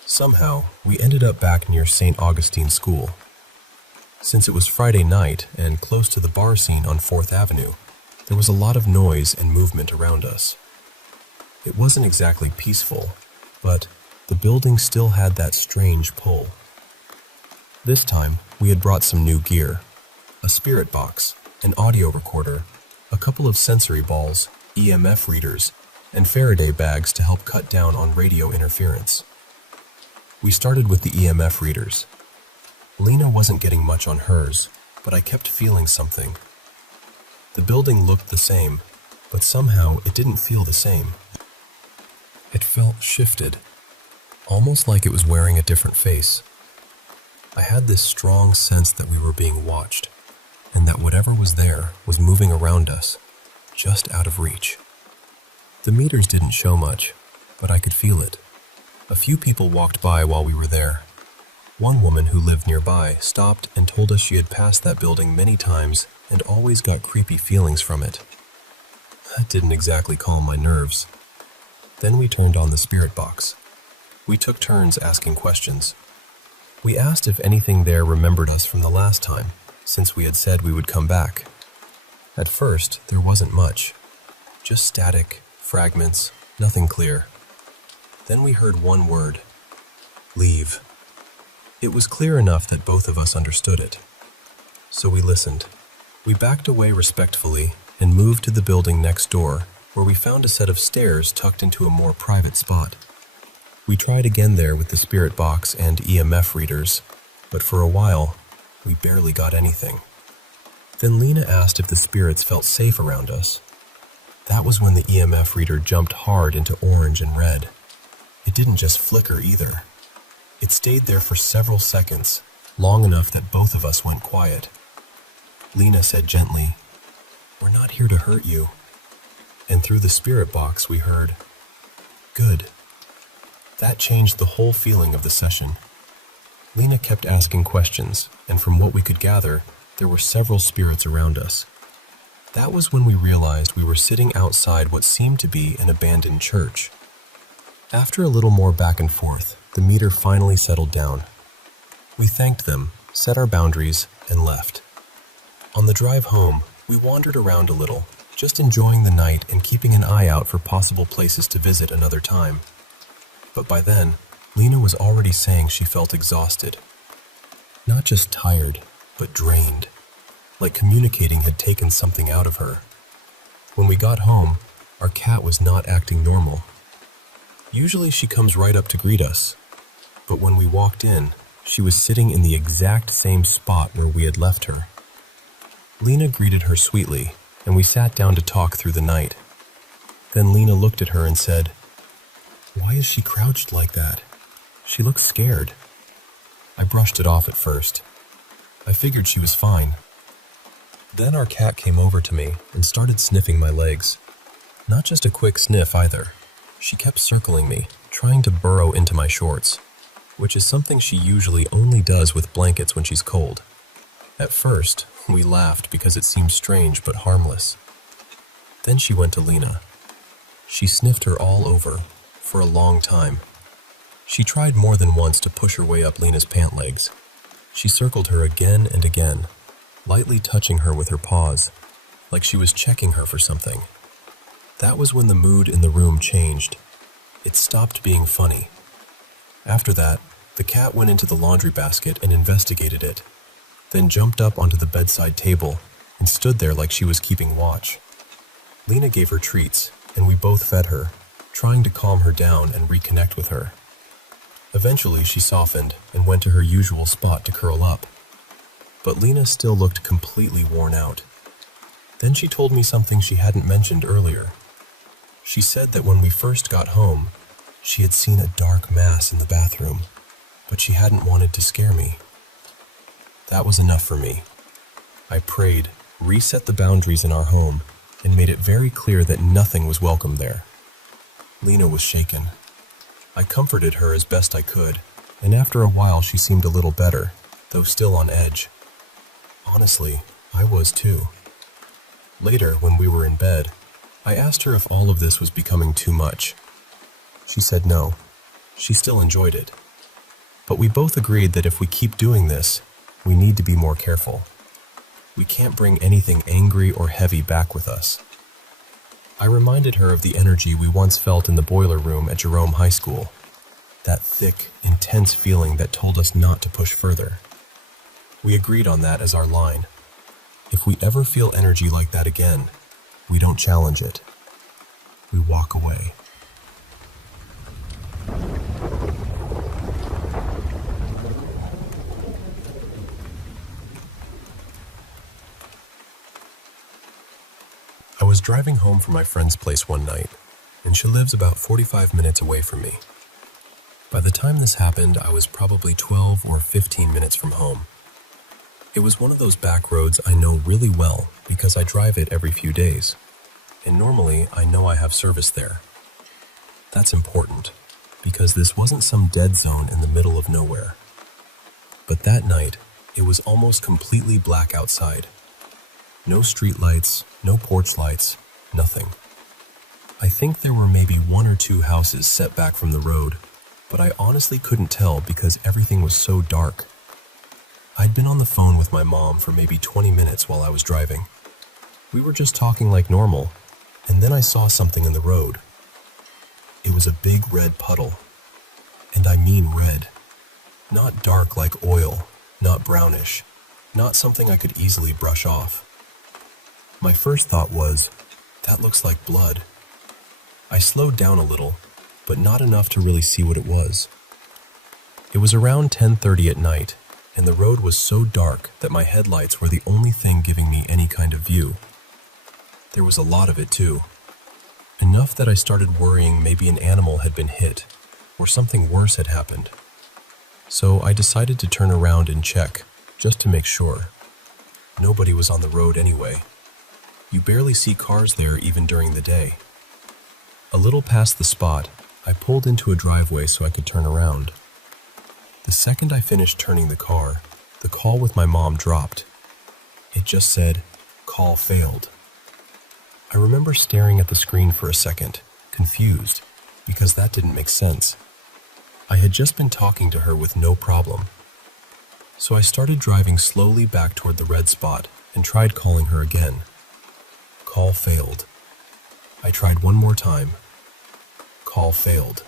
Somehow, we ended up back near St. Augustine School. Since it was Friday night and close to the bar scene on 4th Avenue, there was a lot of noise and movement around us. It wasn't exactly peaceful, but the building still had that strange pull. This time, we had brought some new gear: a spirit box, an audio recorder, a couple of sensory balls, EMF readers, and Faraday bags to help cut down on radio interference. We started with the EMF readers. Lena wasn't getting much on hers, but I kept feeling something. The building looked the same, but somehow it didn't feel the same. It felt shifted, almost like it was wearing a different face. I had this strong sense that we were being watched, and that whatever was there was moving around us, just out of reach. The meters didn't show much, but I could feel it. A few people walked by while we were there. One woman who lived nearby stopped and told us she had passed that building many times and always got creepy feelings from it. That didn't exactly calm my nerves. Then we turned on the spirit box. We took turns asking questions. We asked if anything there remembered us from the last time, since we had said we would come back. At first, there wasn't much. Just static, fragments, nothing clear. Then we heard one word: leave. It was clear enough that both of us understood it. So we listened. We backed away respectfully and moved to the building next door, where we found a set of stairs tucked into a more private spot. We tried again there with the spirit box and EMF readers, but for a while, we barely got anything. Then Lena asked if the spirits felt safe around us. That was when the EMF reader jumped hard into orange and red. It didn't just flicker either. It stayed there for several seconds, long enough that both of us went quiet. Lena said gently, "We're not here to hurt you." And through the spirit box we heard, "Good." That changed the whole feeling of the session. Lena kept asking questions, and from what we could gather, there were several spirits around us. That was when we realized we were sitting outside what seemed to be an abandoned church. After a little more back and forth, the meter finally settled down. We thanked them, set our boundaries, and left. On the drive home, we wandered around a little, just enjoying the night and keeping an eye out for possible places to visit another time. But by then, Lena was already saying she felt exhausted. Not just tired, but drained, like communicating had taken something out of her. When we got home, our cat was not acting normal. Usually she comes right up to greet us, but when we walked in, she was sitting in the exact same spot where we had left her. Lena greeted her sweetly, and we sat down to talk through the night. Then Lena looked at her and said, "Why is she crouched like that? She looks scared." I brushed it off at first. I figured she was fine. Then our cat came over to me and started sniffing my legs. Not just a quick sniff either. She kept circling me, trying to burrow into my shorts, which is something she usually only does with blankets when she's cold. At first, we laughed because it seemed strange but harmless. Then she went to Lena. She sniffed her all over, for a long time. She tried more than once to push her way up Lena's pant legs. She circled her again and again, lightly touching her with her paws, like she was checking her for something. That was when the mood in the room changed. It stopped being funny. After that, the cat went into the laundry basket and investigated it, then jumped up onto the bedside table and stood there like she was keeping watch. Lena gave her treats, and we both fed her, trying to calm her down and reconnect with her. Eventually, she softened and went to her usual spot to curl up. But Lena still looked completely worn out. Then she told me something she hadn't mentioned earlier. She said that when we first got home, she had seen a dark mass in the bathroom, but she hadn't wanted to scare me. That was enough for me. I prayed, reset the boundaries in our home, and made it very clear that nothing was welcome there. Lena was shaken. I comforted her as best I could, and after a while she seemed a little better, though still on edge. Honestly, I was too. Later, when we were in bed, I asked her if all of this was becoming too much. She said no. She still enjoyed it. But we both agreed that if we keep doing this, we need to be more careful. We can't bring anything angry or heavy back with us. I reminded her of the energy we once felt in the boiler room at Jerome High School. That thick, intense feeling that told us not to push further. We agreed on that as our line. If we ever feel energy like that again, we don't challenge it. We walk away. I was driving home from my friend's place one night, and she lives about 45 minutes away from me. By the time this happened, I was probably 12 or 15 minutes from home. It was one of those back roads I know really well because I drive it every few days, and normally I know I have service there. That's important, because this wasn't some dead zone in the middle of nowhere. But that night, it was almost completely black outside. No street lights, no porch lights, nothing. I think there were maybe 1 or 2 houses set back from the road, but I honestly couldn't tell because everything was so dark. I'd been on the phone with my mom for maybe 20 minutes while I was driving. We were just talking like normal, and then I saw something in the road. It was a big red puddle. And I mean red. Not dark like oil, not brownish, not something I could easily brush off. My first thought was, that looks like blood. I slowed down a little, but not enough to really see what it was. It was around 10:30 at night, and the road was so dark that my headlights were the only thing giving me any kind of view. There was a lot of it too. Enough that I started worrying maybe an animal had been hit, or something worse had happened. So I decided to turn around and check, just to make sure. Nobody was on the road anyway. You barely see cars there even during the day. A little past the spot, I pulled into a driveway so I could turn around. The second I finished turning the car, the call with my mom dropped. It just said, "Call failed." I remember staring at the screen for a second, confused, because that didn't make sense. I had just been talking to her with no problem. So I started driving slowly back toward the red spot and tried calling her again. Call failed. I tried one more time. Call failed.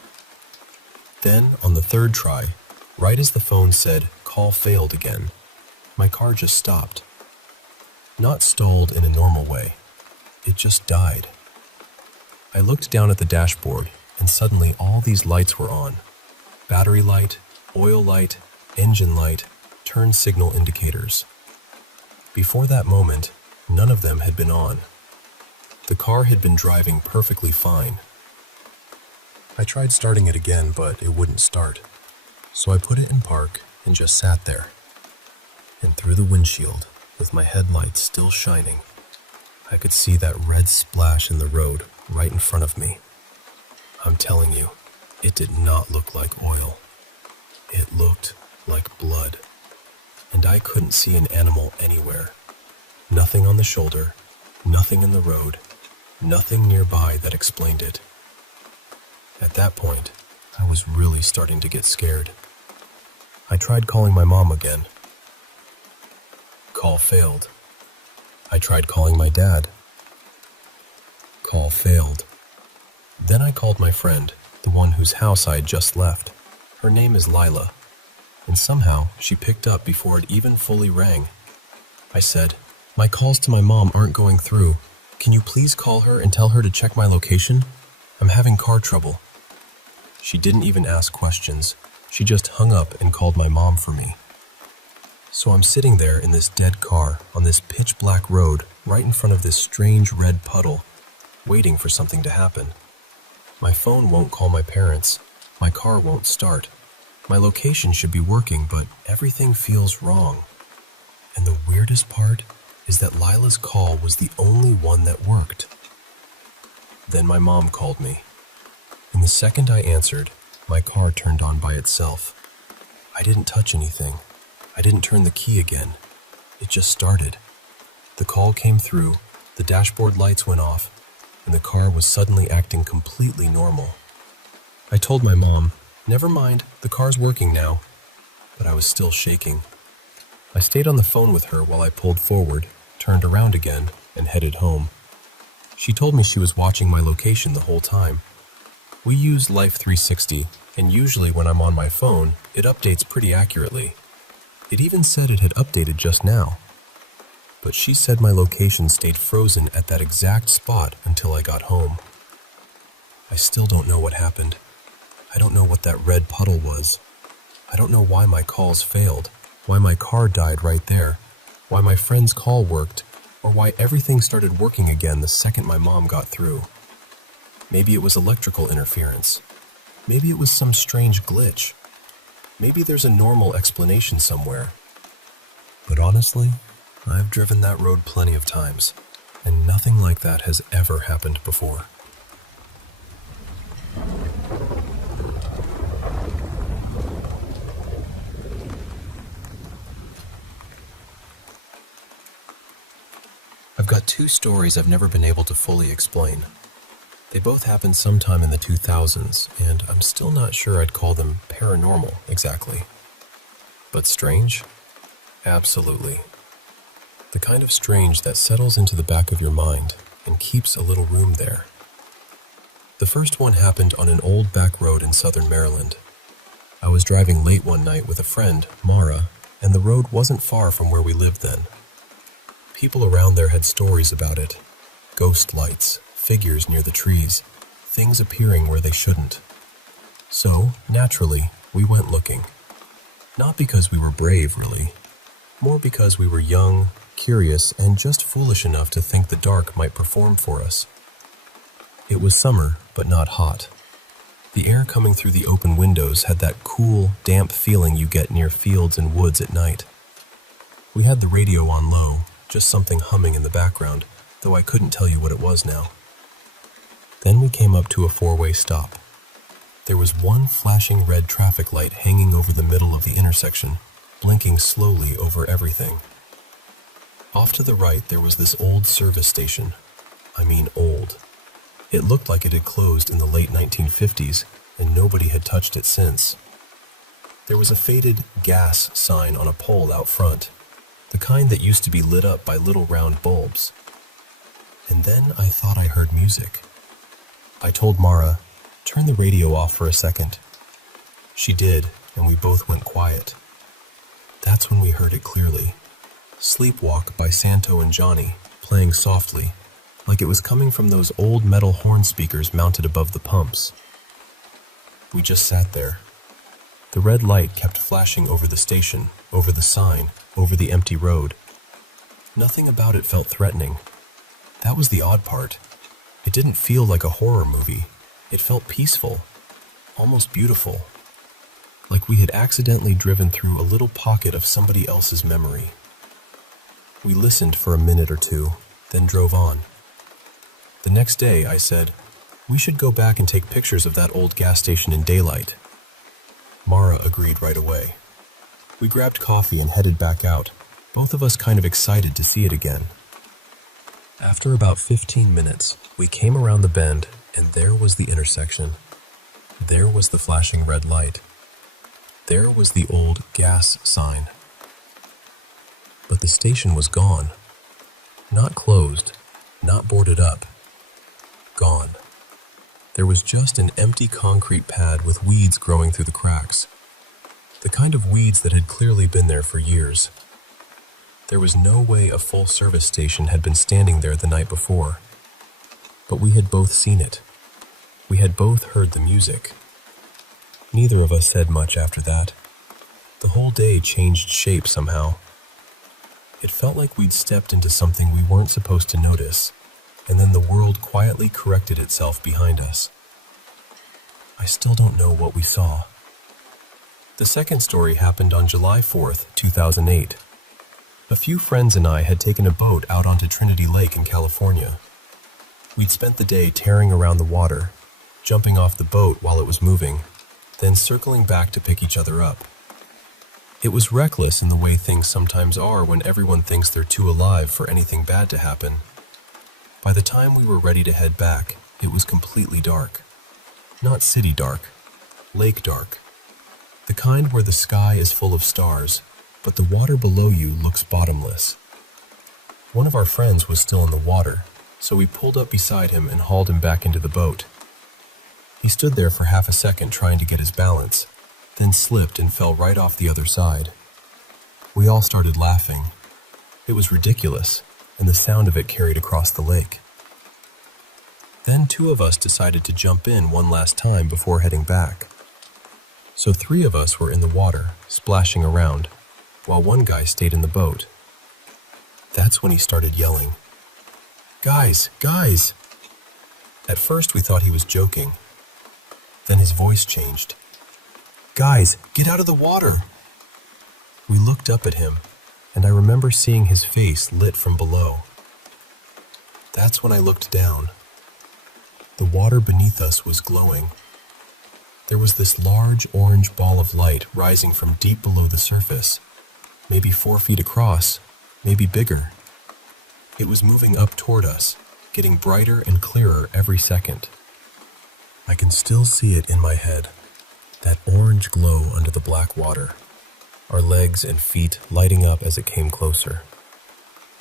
Then, on the third try, right as the phone said, "Call failed" again, my car just stopped. Not stalled in a normal way. It just died. I looked down at the dashboard, and suddenly all these lights were on. Battery light, oil light, engine light, turn signal indicators. Before that moment, none of them had been on. The car had been driving perfectly fine. I tried starting it again, but it wouldn't start. So I put it in park and just sat there. And through the windshield, with my headlights still shining, I could see that red splash in the road right in front of me. I'm telling you, it did not look like oil. It looked like blood. And I couldn't see an animal anywhere. Nothing on the shoulder, nothing in the road, nothing nearby that explained it. At that point, I was really starting to get scared. I tried calling my mom again. Call failed. I tried calling my dad. Call failed. Then I called my friend, the one whose house I had just left. Her name is Lila, and somehow she picked up before it even fully rang. I said, "My calls to my mom aren't going through. Can you please call her and tell her to check my location? I'm having car trouble." She didn't even ask questions. She just hung up and called my mom for me. So I'm sitting there in this dead car on this pitch black road right in front of this strange red puddle, waiting for something to happen. My phone won't call my parents. My car won't start. My location should be working, but everything feels wrong. And the weirdest part is that Lila's call was the only one that worked. Then my mom called me. And the second I answered, my car turned on by itself. I didn't touch anything. I didn't turn the key again. It just started. The call came through, the dashboard lights went off, and the car was suddenly acting completely normal. I told my mom, "Never mind, the car's working now," but I was still shaking. I stayed on the phone with her while I pulled forward, turned around again, and headed home. She told me she was watching my location the whole time. We use Life 360, and usually when I'm on my phone, it updates pretty accurately. It even said it had updated just now. But she said my location stayed frozen at that exact spot until I got home. I still don't know what happened. I don't know what that red puddle was. I don't know why my calls failed, why my car died right there, why my friend's call worked, or why everything started working again the second my mom got through. Maybe it was electrical interference. Maybe it was some strange glitch. Maybe there's a normal explanation somewhere. But honestly, I've driven that road plenty of times, and nothing like that has ever happened before. I've got two stories I've never been able to fully explain. They both happened sometime in the 2000s, and I'm still not sure I'd call them paranormal exactly. But strange? Absolutely. The kind of strange that settles into the back of your mind and keeps a little room there. The first one happened on an old back road in southern Maryland. I was driving late one night with a friend, Mara, and the road wasn't far from where we lived then. People around there had stories about it. Ghost lights, figures near the trees, things appearing where they shouldn't. So, naturally, we went looking. Not because we were brave, really. More because we were young, curious, and just foolish enough to think the dark might perform for us. It was summer, but not hot. The air coming through the open windows had that cool, damp feeling you get near fields and woods at night. We had the radio on low, just something humming in the background, though I couldn't tell you what it was now. Then we came up to a four-way stop. There was one flashing red traffic light hanging over the middle of the intersection, blinking slowly over everything. Off to the right there was this old service station. I mean old. It looked like it had closed in the late 1950s, and nobody had touched it since. There was a faded gas sign on a pole out front, the kind that used to be lit up by little round bulbs. And then I thought I heard music. I told Mara, "Turn the radio off for a second." She did, and we both went quiet. That's when we heard it clearly. Sleepwalk by Santo and Johnny, playing softly, like it was coming from those old metal horn speakers mounted above the pumps. We just sat there. The red light kept flashing over the station, over the sign, over the empty road. Nothing about it felt threatening. That was the odd part. It didn't feel like a horror movie. It felt peaceful, almost beautiful. Like we had accidentally driven through a little pocket of somebody else's memory. We listened for a minute or two, then drove on. The next day, I said, "We should go back and take pictures of that old gas station in daylight." Mara agreed right away. We grabbed coffee and headed back out, both of us kind of excited to see it again. After about 15 minutes, we came around the bend, and there was the intersection. There was the flashing red light. There was the old gas sign. But the station was gone. Not closed, not boarded up. Gone. There was just an empty concrete pad with weeds growing through the cracks. The kind of weeds that had clearly been there for years. There was no way a full service station had been standing there the night before. But we had both seen it. We had both heard the music. Neither of us said much after that. The whole day changed shape somehow. It felt like we'd stepped into something we weren't supposed to notice, and then the world quietly corrected itself behind us. I still don't know what we saw. The second story happened on July 4th, 2008. A few friends and I had taken a boat out onto Trinity Lake in California. We'd spent the day tearing around the water, jumping off the boat while it was moving, then circling back to pick each other up. It was reckless in the way things sometimes are when everyone thinks they're too alive for anything bad to happen. By the time we were ready to head back, it was completely dark. Not city dark, lake dark. The kind where the sky is full of stars, but the water below you looks bottomless. One of our friends was still in the water, so we pulled up beside him and hauled him back into the boat. He stood there for half a second trying to get his balance, then slipped and fell right off the other side. We all started laughing. It was ridiculous, and the sound of it carried across the lake. Then two of us decided to jump in one last time before heading back. So three of us were in the water, splashing around, while one guy stayed in the boat. That's when he started yelling, "Guys, guys!" At first we thought he was joking. Then his voice changed. "Guys, get out of the water!" We looked up at him, and I remember seeing his face lit from below. That's when I looked down. The water beneath us was glowing. There was this large orange ball of light rising from deep below the surface, maybe 4 feet across, maybe bigger. It was moving up toward us, getting brighter and clearer every second. I can still see it in my head, that orange glow under the black water, our legs and feet lighting up as it came closer.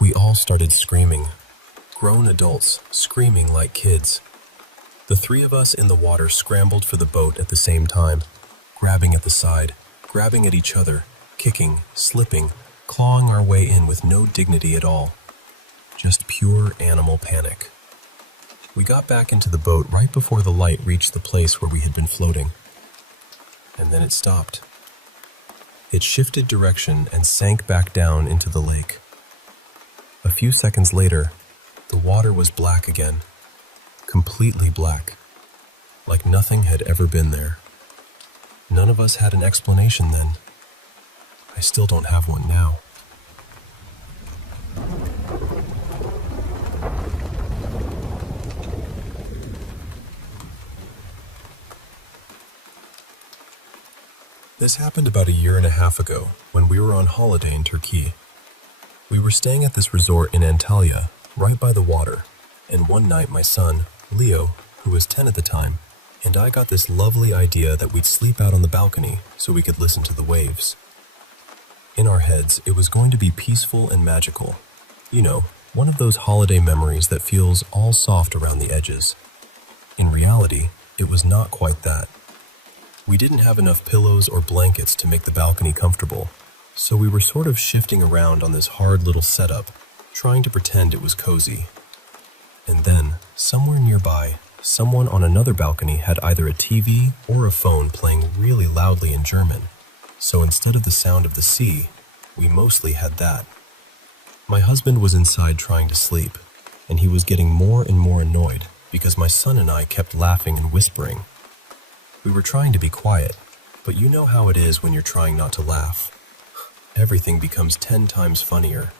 We all started screaming, grown adults screaming like kids. The three of us in the water scrambled for the boat at the same time, grabbing at the side, grabbing at each other, kicking, slipping, clawing our way in with no dignity at all. Just pure animal panic. We got back into the boat right before the light reached the place where we had been floating. And then it stopped. It shifted direction and sank back down into the lake. A few seconds later, the water was black again. Completely black, like nothing had ever been there. None of us had an explanation then. I still don't have one now. This happened about 1.5 years ago when we were on holiday in Turkey. We were staying at this resort in Antalya, right by the water, and one night my son, Leo, who was 10 at the time, and I got this lovely idea that we'd sleep out on the balcony so we could listen to the waves. In our heads, it was going to be peaceful and magical. You know, one of those holiday memories that feels all soft around the edges. In reality, it was not quite that. We didn't have enough pillows or blankets to make the balcony comfortable, so we were sort of shifting around on this hard little setup, trying to pretend it was cozy. And then, somewhere nearby, someone on another balcony had either a TV or a phone playing really loudly in German, so instead of the sound of the sea, we mostly had that. My husband was inside trying to sleep, and he was getting more and more annoyed because my son and I kept laughing and whispering. We were trying to be quiet, but you know how it is when you're trying not to laugh. Everything becomes 10 times funnier.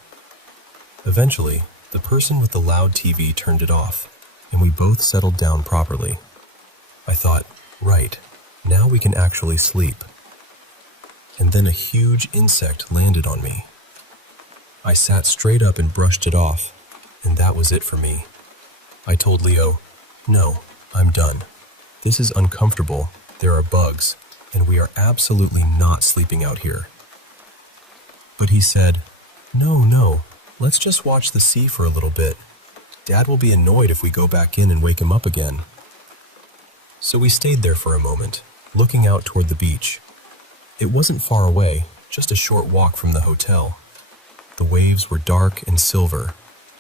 Eventually, the person with the loud TV turned it off, and we both settled down properly. I thought, right, now we can actually sleep. And then a huge insect landed on me. I sat straight up and brushed it off, and that was it for me. I told Leo, "No, I'm done. This is uncomfortable, there are bugs, and we are absolutely not sleeping out here." But he said, No, let's just watch the sea for a little bit. Dad will be annoyed if we go back in and wake him up again." So we stayed there for a moment, looking out toward the beach. It wasn't far away, just a short walk from the hotel. The waves were dark and silver,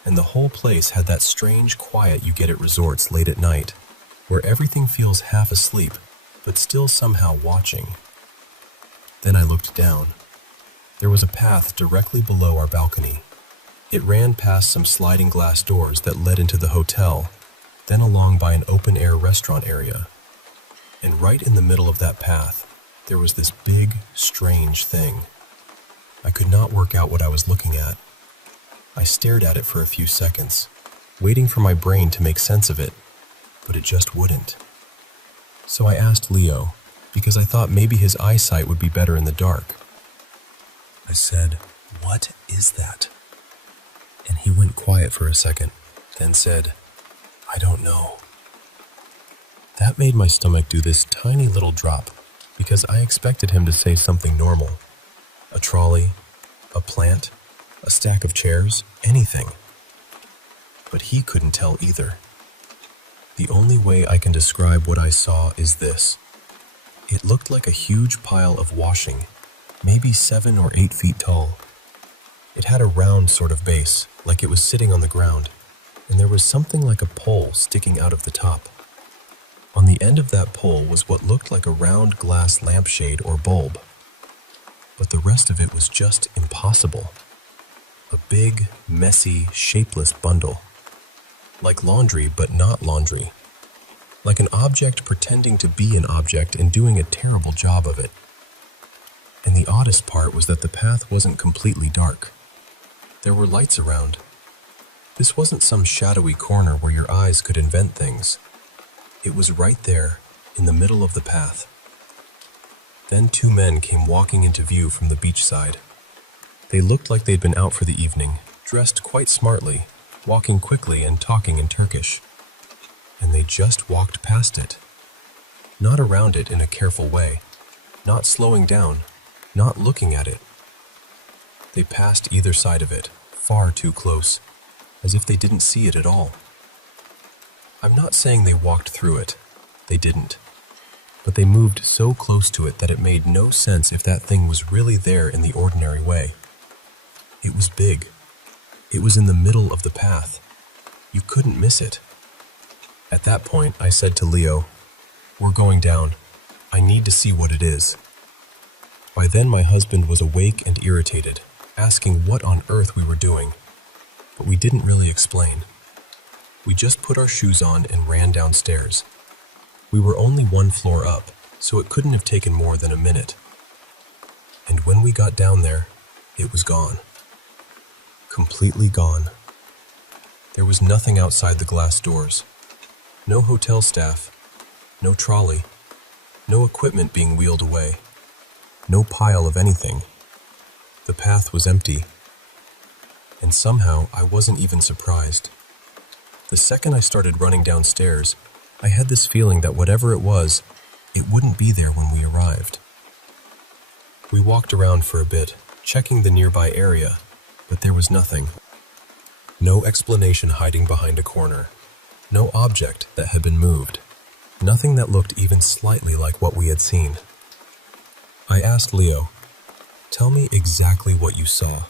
and the whole place had that strange quiet you get at resorts late at night, where everything feels half asleep, but still somehow watching. Then I looked down. There was a path directly below our balcony. It ran past some sliding glass doors that led into the hotel, then along by an open-air restaurant area. And right in the middle of that path, there was this big, strange thing. I could not work out what I was looking at. I stared at it for a few seconds, waiting for my brain to make sense of it, but it just wouldn't. So I asked Leo, because I thought maybe his eyesight would be better in the dark. I said, "What is that?" And he went quiet for a second, then said, "I don't know." That made my stomach do this tiny little drop, because I expected him to say something normal. A trolley, a plant, a stack of chairs, anything. But he couldn't tell either. The only way I can describe what I saw is this. It looked like a huge pile of washing, maybe 7 or 8 feet tall. It had a round sort of base, like it was sitting on the ground, and there was something like a pole sticking out of the top. On the end of that pole was what looked like a round glass lampshade or bulb. But the rest of it was just impossible. A big, messy, shapeless bundle. Like laundry, but not laundry. Like an object pretending to be an object and doing a terrible job of it. And the oddest part was that the path wasn't completely dark. There were lights around. This wasn't some shadowy corner where your eyes could invent things. It was right there, in the middle of the path. Then 2 men came walking into view from the beachside. They looked like they'd been out for the evening, dressed quite smartly, walking quickly and talking in Turkish. And they just walked past it. Not around it in a careful way, not slowing down, not looking at it. They passed either side of it, far too close, as if they didn't see it at all. I'm not saying they walked through it. They didn't. But they moved so close to it that it made no sense if that thing was really there in the ordinary way. It was big. It was in the middle of the path. You couldn't miss it. At that point, I said to Leo, "We're going down. I need to see what it is." By then, my husband was awake and irritated, asking what on earth we were doing, but we didn't really explain. We just put our shoes on and ran downstairs. We were only 1 floor up, so it couldn't have taken more than a minute. And when we got down there, it was gone. Completely gone. There was nothing outside the glass doors. No hotel staff, no trolley, no equipment being wheeled away, no pile of anything. The path was empty. And somehow I wasn't even surprised. The second I started running downstairs, I had this feeling that whatever it was, it wouldn't be there when we arrived. We walked around for a bit, checking the nearby area, but there was nothing. No explanation hiding behind a corner. No object that had been moved. Nothing that looked even slightly like what we had seen. I asked Leo, "Tell me exactly what you saw."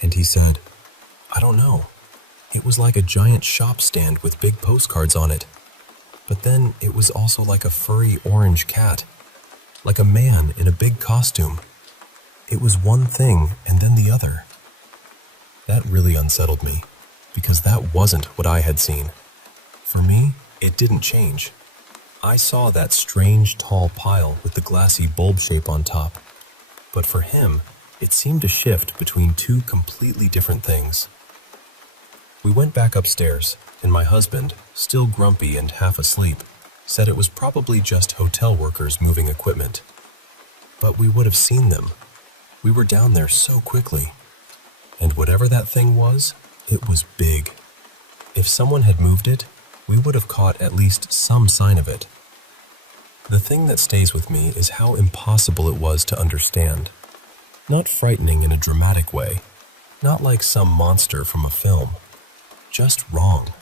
And he said, "I don't know. It was like a giant shop stand with big postcards on it. But then it was also like a furry orange cat. Like a man in a big costume. It was one thing and then the other." That really unsettled me, because that wasn't what I had seen. For me, it didn't change. I saw that strange tall pile with the glassy bulb shape on top. But for him, it seemed to shift between two completely different things. We went back upstairs, and my husband, still grumpy and half asleep, said it was probably just hotel workers moving equipment. But we would have seen them. We were down there so quickly. And whatever that thing was, it was big. If someone had moved it, we would have caught at least some sign of it. The thing that stays with me is how impossible it was to understand. Not frightening in a dramatic way, not like some monster from a film. Just wrong.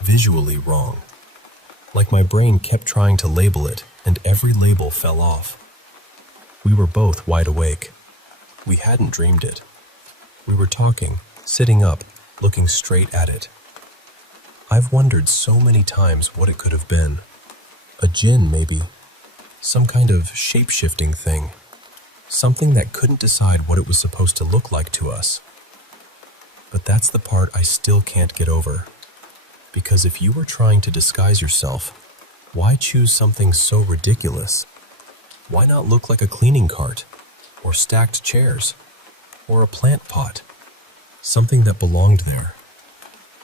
Visually wrong. Like my brain kept trying to label it, and every label fell off. We were both wide awake. We hadn't dreamed it. We were talking, sitting up, looking straight at it. I've wondered so many times what it could have been. A djinn, maybe. Some kind of shape-shifting thing. Something that couldn't decide what it was supposed to look like to us. But that's the part I still can't get over. Because if you were trying to disguise yourself, why choose something so ridiculous? Why not look like a cleaning cart, or stacked chairs, or a plant pot? Something that belonged there.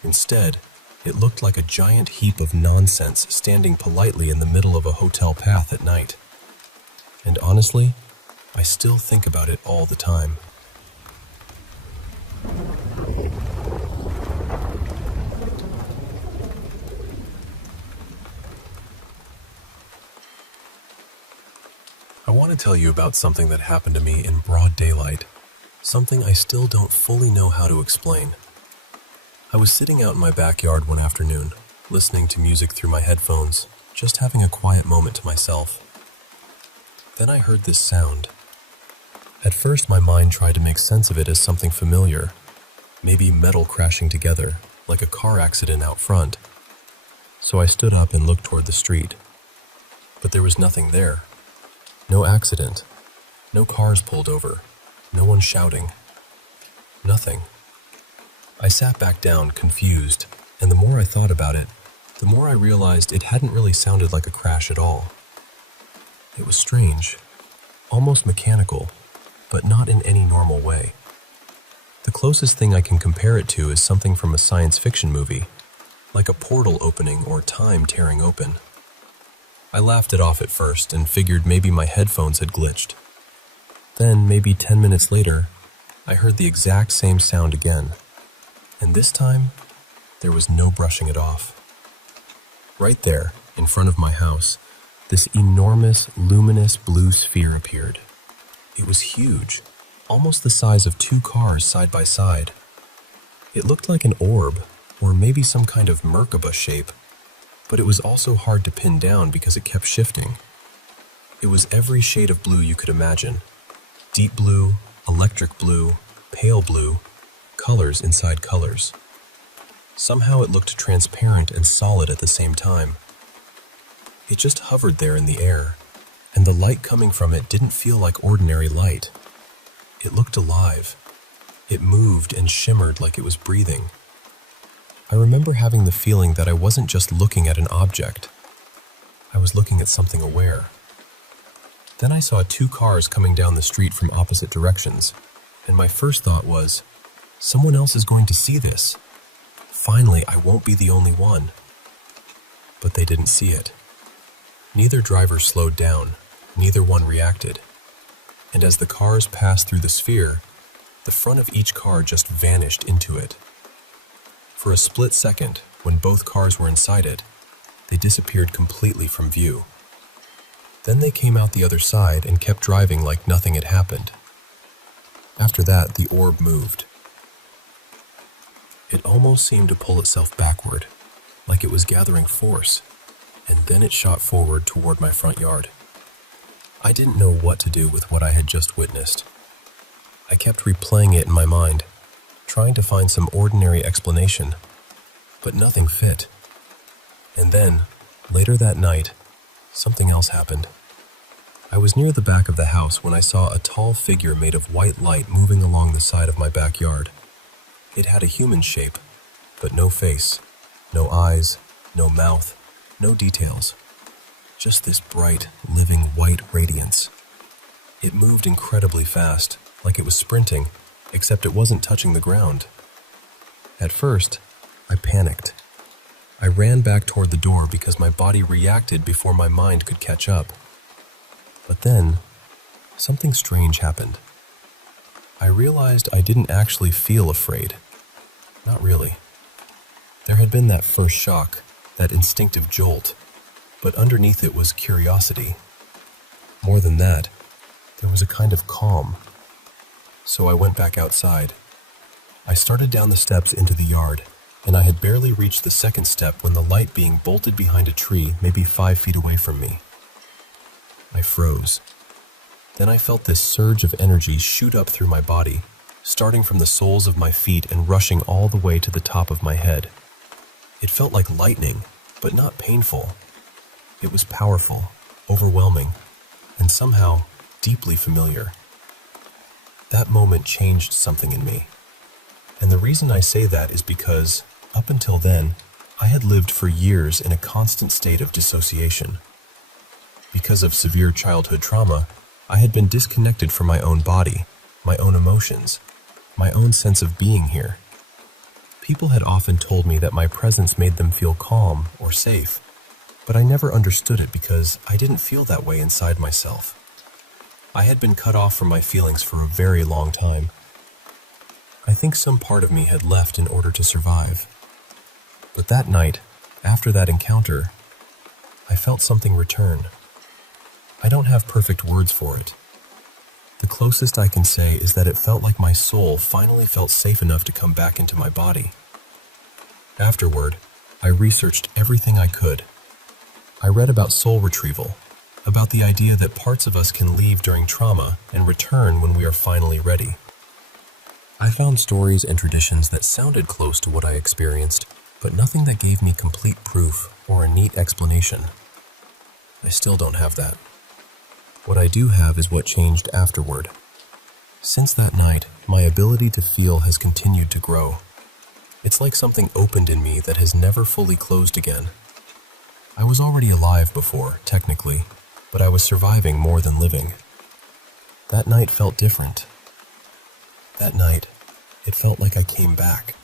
Instead, it looked like a giant heap of nonsense standing politely in the middle of a hotel path at night. And honestly, I still think about it all the time. I want to tell you about something that happened to me in broad daylight. Something I still don't fully know how to explain. I was sitting out in my backyard one afternoon, listening to music through my headphones, just having a quiet moment to myself. Then I heard this sound. At first, my mind tried to make sense of it as something familiar, maybe metal crashing together, like a car accident out front. So I stood up and looked toward the street. But there was nothing there. No accident. No cars pulled over. No one shouting. Nothing. I sat back down, confused, and the more I thought about it, the more I realized it hadn't really sounded like a crash at all. It was strange, almost mechanical, but not in any normal way. The closest thing I can compare it to is something from a science fiction movie, like a portal opening or time tearing open. I laughed it off at first and figured maybe my headphones had glitched. Then, maybe 10 minutes later, I heard the exact same sound again. And this time, there was no brushing it off. Right there, in front of my house, this enormous, luminous blue sphere appeared. It was huge, almost the size of two cars side by side. It looked like an orb, or maybe some kind of Merkaba shape, but it was also hard to pin down because it kept shifting. It was every shade of blue you could imagine. Deep blue, electric blue, pale blue, colors inside colors. Somehow it looked transparent and solid at the same time. It just hovered there in the air, and the light coming from it didn't feel like ordinary light. It looked alive. It moved and shimmered like it was breathing. I remember having the feeling that I wasn't just looking at an object. I was looking at something aware. Then I saw two cars coming down the street from opposite directions, and my first thought was, someone else is going to see this. Finally, I won't be the only one. But they didn't see it. Neither driver slowed down, neither one reacted. And as the cars passed through the sphere, the front of each car just vanished into it. For a split second, when both cars were inside it, they disappeared completely from view. Then they came out the other side and kept driving like nothing had happened. After that, the orb moved. It almost seemed to pull itself backward, like it was gathering force, and then it shot forward toward my front yard. I didn't know what to do with what I had just witnessed. I kept replaying it in my mind, trying to find some ordinary explanation, but nothing fit. And then, later that night, something else happened. I was near the back of the house when I saw a tall figure made of white light moving along the side of my backyard. It had a human shape, but no face, no eyes, no mouth, no details. Just this bright, living white radiance. It moved incredibly fast, like it was sprinting, except it wasn't touching the ground. At first, I panicked. I ran back toward the door because my body reacted before my mind could catch up. But then, something strange happened. I realized I didn't actually feel afraid. Not really. There had been that first shock, that instinctive jolt, but underneath it was curiosity. More than that, there was a kind of calm. So I went back outside. I started down the steps into the yard, and I had barely reached the second step when the light being bolted behind a tree maybe 5 feet away from me. I froze. Then I felt this surge of energy shoot up through my body, starting from the soles of my feet and rushing all the way to the top of my head. It felt like lightning, but not painful. It was powerful, overwhelming, and somehow deeply familiar. That moment changed something in me. And the reason I say that is because, up until then, I had lived for years in a constant state of dissociation. Because of severe childhood trauma, I had been disconnected from my own body, my own emotions, my own sense of being here. People had often told me that my presence made them feel calm or safe, but I never understood it because I didn't feel that way inside myself. I had been cut off from my feelings for a very long time. I think some part of me had left in order to survive. But that night, after that encounter, I felt something return. I don't have perfect words for it. The closest I can say is that it felt like my soul finally felt safe enough to come back into my body. Afterward, I researched everything I could. I read about soul retrieval, about the idea that parts of us can leave during trauma and return when we are finally ready. I found stories and traditions that sounded close to what I experienced, but nothing that gave me complete proof or a neat explanation. I still don't have that. What I do have is what changed afterward. Since that night, my ability to feel has continued to grow. It's like something opened in me that has never fully closed again. I was already alive before, technically, but I was surviving more than living. That night felt different. That night, it felt like I came back.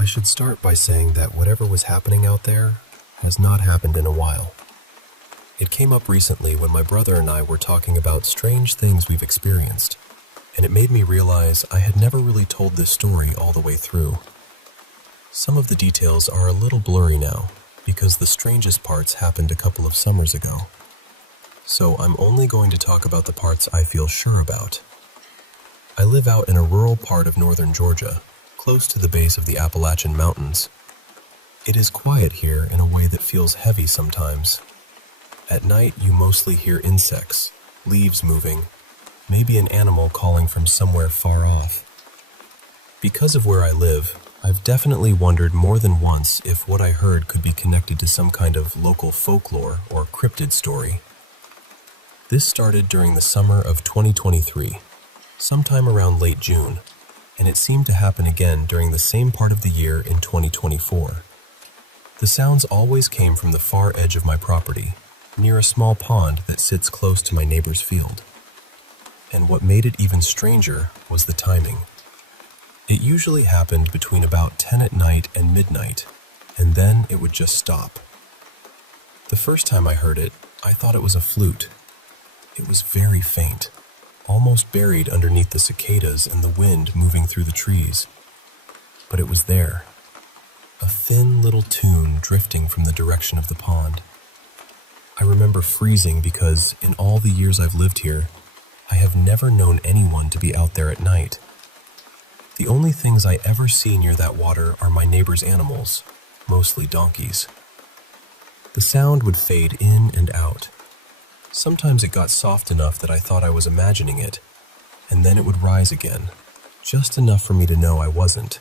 I should start by saying that whatever was happening out there has not happened in a while. It came up recently when my brother and I were talking about strange things we've experienced, and it made me realize I had never really told this story all the way through. Some of the details are a little blurry now, because the strangest parts happened a couple of summers ago. So I'm only going to talk about the parts I feel sure about. I live out in a rural part of northern Georgia, close to the base of the Appalachian Mountains. It is quiet here in a way that feels heavy sometimes. At night, you mostly hear insects, leaves moving, maybe an animal calling from somewhere far off. Because of where I live, I've definitely wondered more than once if what I heard could be connected to some kind of local folklore or cryptid story. This started during the summer of 2023, sometime around late June, and it seemed to happen again during the same part of the year in 2024. The sounds always came from the far edge of my property, near a small pond that sits close to my neighbor's field. And what made it even stranger was the timing. It usually happened between about 10 at night and midnight, and then it would just stop. The first time I heard it, I thought it was a flute. It was very faint, almost buried underneath the cicadas and the wind moving through the trees. But it was there, a thin little tune drifting from the direction of the pond. I remember freezing because, in all the years I've lived here, I have never known anyone to be out there at night. The only things I ever see near that water are my neighbor's animals, mostly donkeys. The sound would fade in and out. Sometimes it got soft enough that I thought I was imagining it, and then it would rise again, just enough for me to know I wasn't.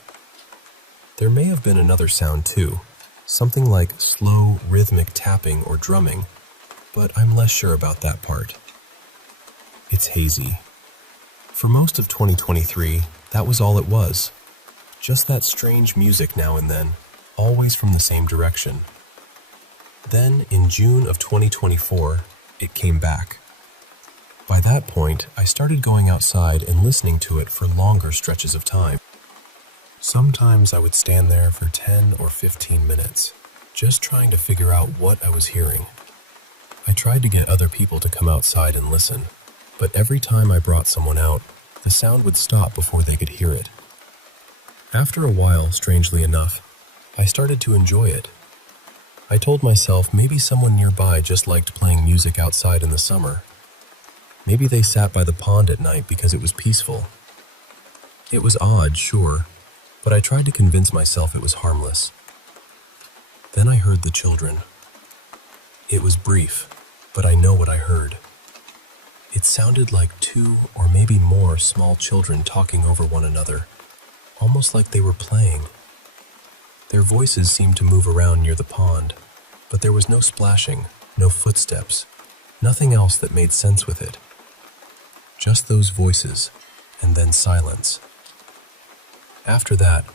There may have been another sound too, something like slow, rhythmic tapping or drumming, but I'm less sure about that part. It's hazy. For most of 2023, that was all it was. Just that strange music now and then, always from the same direction. Then, in June of 2024, it came back. By that point, I started going outside and listening to it for longer stretches of time. Sometimes I would stand there for 10 or 15 minutes, just trying to figure out what I was hearing. I tried to get other people to come outside and listen, but every time I brought someone out, the sound would stop before they could hear it. After a while, strangely enough, I started to enjoy it. I told myself maybe someone nearby just liked playing music outside in the summer. Maybe they sat by the pond at night because it was peaceful. It was odd, sure, but I tried to convince myself it was harmless. Then I heard the children. It was brief, but I know what I heard. It sounded like 2 or maybe more small children talking over one another, almost like they were playing. Their voices seemed to move around near the pond, but there was no splashing, no footsteps, nothing else that made sense with it. Just those voices, and then silence. After that,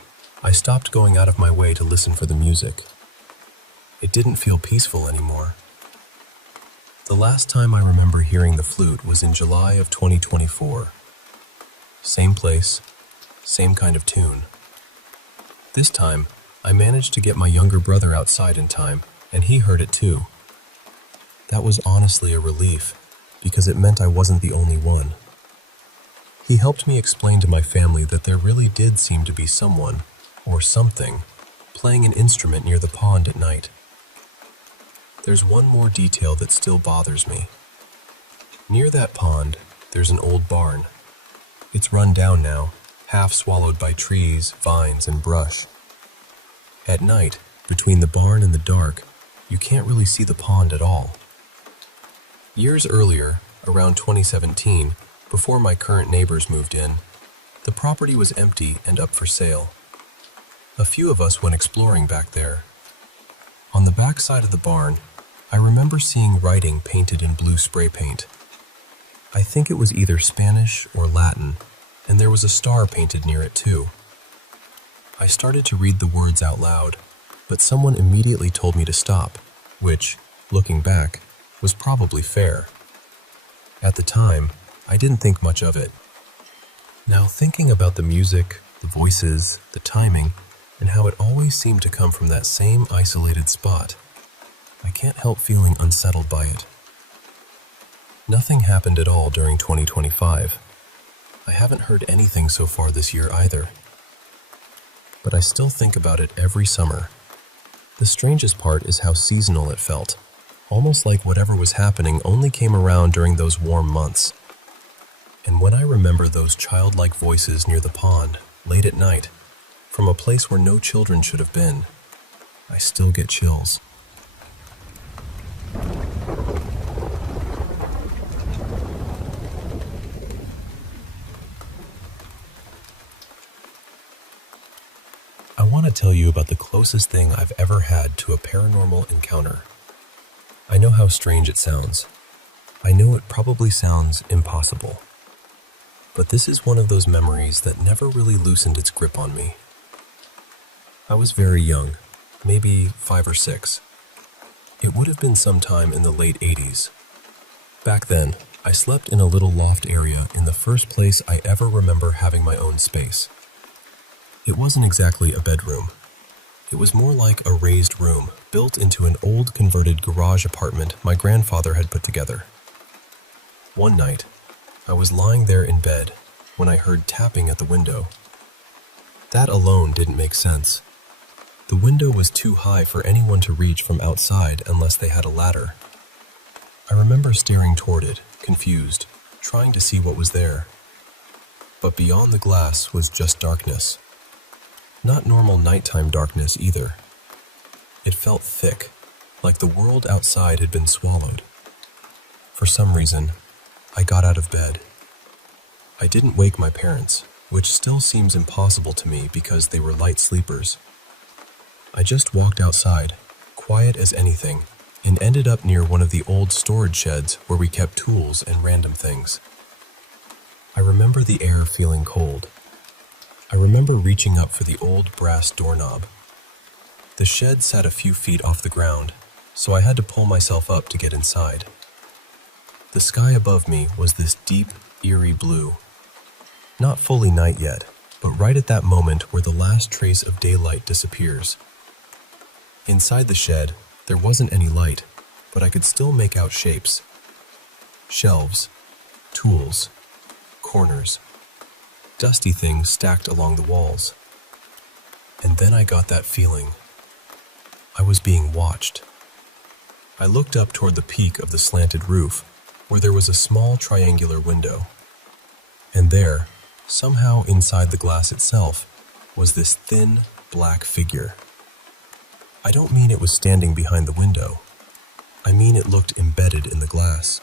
I stopped going out of my way to listen for the music. It didn't feel peaceful anymore. The last time I remember hearing the flute was in July of 2024. Same place, same kind of tune. This time, I managed to get my younger brother outside in time, and he heard it too. That was honestly a relief, because it meant I wasn't the only one. He helped me explain to my family that there really did seem to be someone, or something, playing an instrument near the pond at night. There's one more detail that still bothers me. Near that pond, there's an old barn. It's run down now, half swallowed by trees, vines, and brush. At night, between the barn and the dark, you can't really see the pond at all. Years earlier, around 2017, before my current neighbors moved in, the property was empty and up for sale. A few of us went exploring back there. On the back side of the barn, I remember seeing writing painted in blue spray paint. I think it was either Spanish or Latin, and there was a star painted near it too. I started to read the words out loud, but someone immediately told me to stop, which, looking back, was probably fair. At the time, I didn't think much of it. Now, thinking about the music, the voices, the timing, and how it always seemed to come from that same isolated spot, I can't help feeling unsettled by it. Nothing happened at all during 2025. I haven't heard anything so far this year either. But I still think about it every summer. The strangest part is how seasonal it felt, almost like whatever was happening only came around during those warm months. And when I remember those childlike voices near the pond, late at night, from a place where no children should have been, I still get chills. I want to tell you about the closest thing I've ever had to a paranormal encounter. I know how strange it sounds. I know it probably sounds impossible. But this is one of those memories that never really loosened its grip on me. I was very young, maybe 5 or 6. It would have been sometime in the late 80s. Back then, I slept in a little loft area in the first place I ever remember having my own space. It wasn't exactly a bedroom. It was more like a raised room built into an old converted garage apartment my grandfather had put together. One night, I was lying there in bed when I heard tapping at the window. That alone didn't make sense. The window was too high for anyone to reach from outside unless they had a ladder. I remember staring toward it, confused, trying to see what was there. But beyond the glass was just darkness. Not normal nighttime darkness either. It felt thick, like the world outside had been swallowed. For some reason, I got out of bed. I didn't wake my parents, which still seems impossible to me because they were light sleepers. I just walked outside, quiet as anything, and ended up near one of the old storage sheds where we kept tools and random things. I remember the air feeling cold. I remember reaching up for the old brass doorknob. The shed sat a few feet off the ground, so I had to pull myself up to get inside. The sky above me was this deep, eerie blue. Not fully night yet, but right at that moment where the last trace of daylight disappears. Inside the shed, there wasn't any light, but I could still make out shapes. Shelves, tools, corners, dusty things stacked along the walls. And then I got that feeling. I was being watched. I looked up toward the peak of the slanted roof, where there was a small triangular window. And there, somehow inside the glass itself, was this thin, black figure. I don't mean it was standing behind the window. I mean it looked embedded in the glass.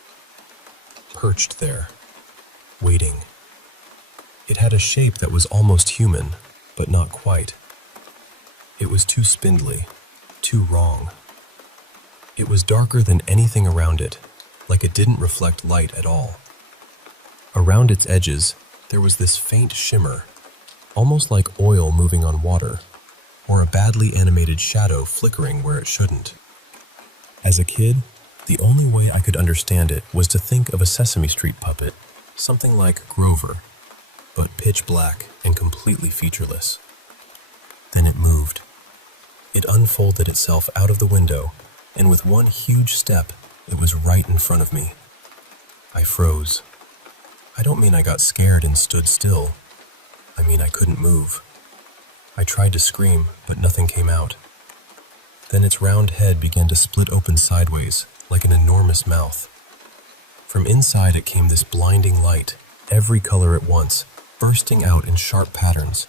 Perched there, waiting. It had a shape that was almost human, but not quite. It was too spindly, too wrong. It was darker than anything around it, like it didn't reflect light at all. Around its edges, there was this faint shimmer, almost like oil moving on water, or a badly animated shadow flickering where it shouldn't. As a kid, the only way I could understand it was to think of a Sesame Street puppet, something like Grover, but pitch black and completely featureless. Then it moved. It unfolded itself out of the window, and with one huge step, it was right in front of me. I froze. I don't mean I got scared and stood still. I mean I couldn't move. I tried to scream, but nothing came out. Then its round head began to split open sideways, like an enormous mouth. From inside it came this blinding light, every color at once, bursting out in sharp patterns.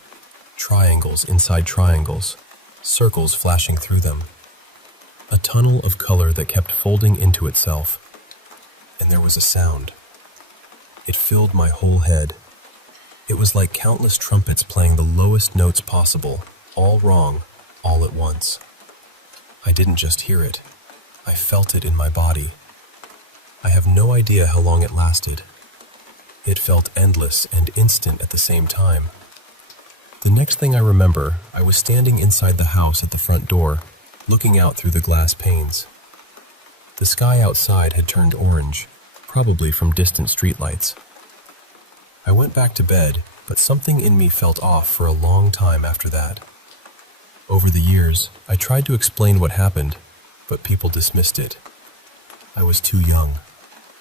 Triangles inside triangles, circles flashing through them. A tunnel of color that kept folding into itself. And there was a sound. It filled my whole head. It was like countless trumpets playing the lowest notes possible, all wrong, all at once. I didn't just hear it. I felt it in my body. I have no idea how long it lasted. It felt endless and instant at the same time. The next thing I remember, I was standing inside the house at the front door, looking out through the glass panes. The sky outside had turned orange, probably from distant streetlights. I went back to bed, but something in me felt off for a long time after that. Over the years, I tried to explain what happened, but people dismissed it. I was too young.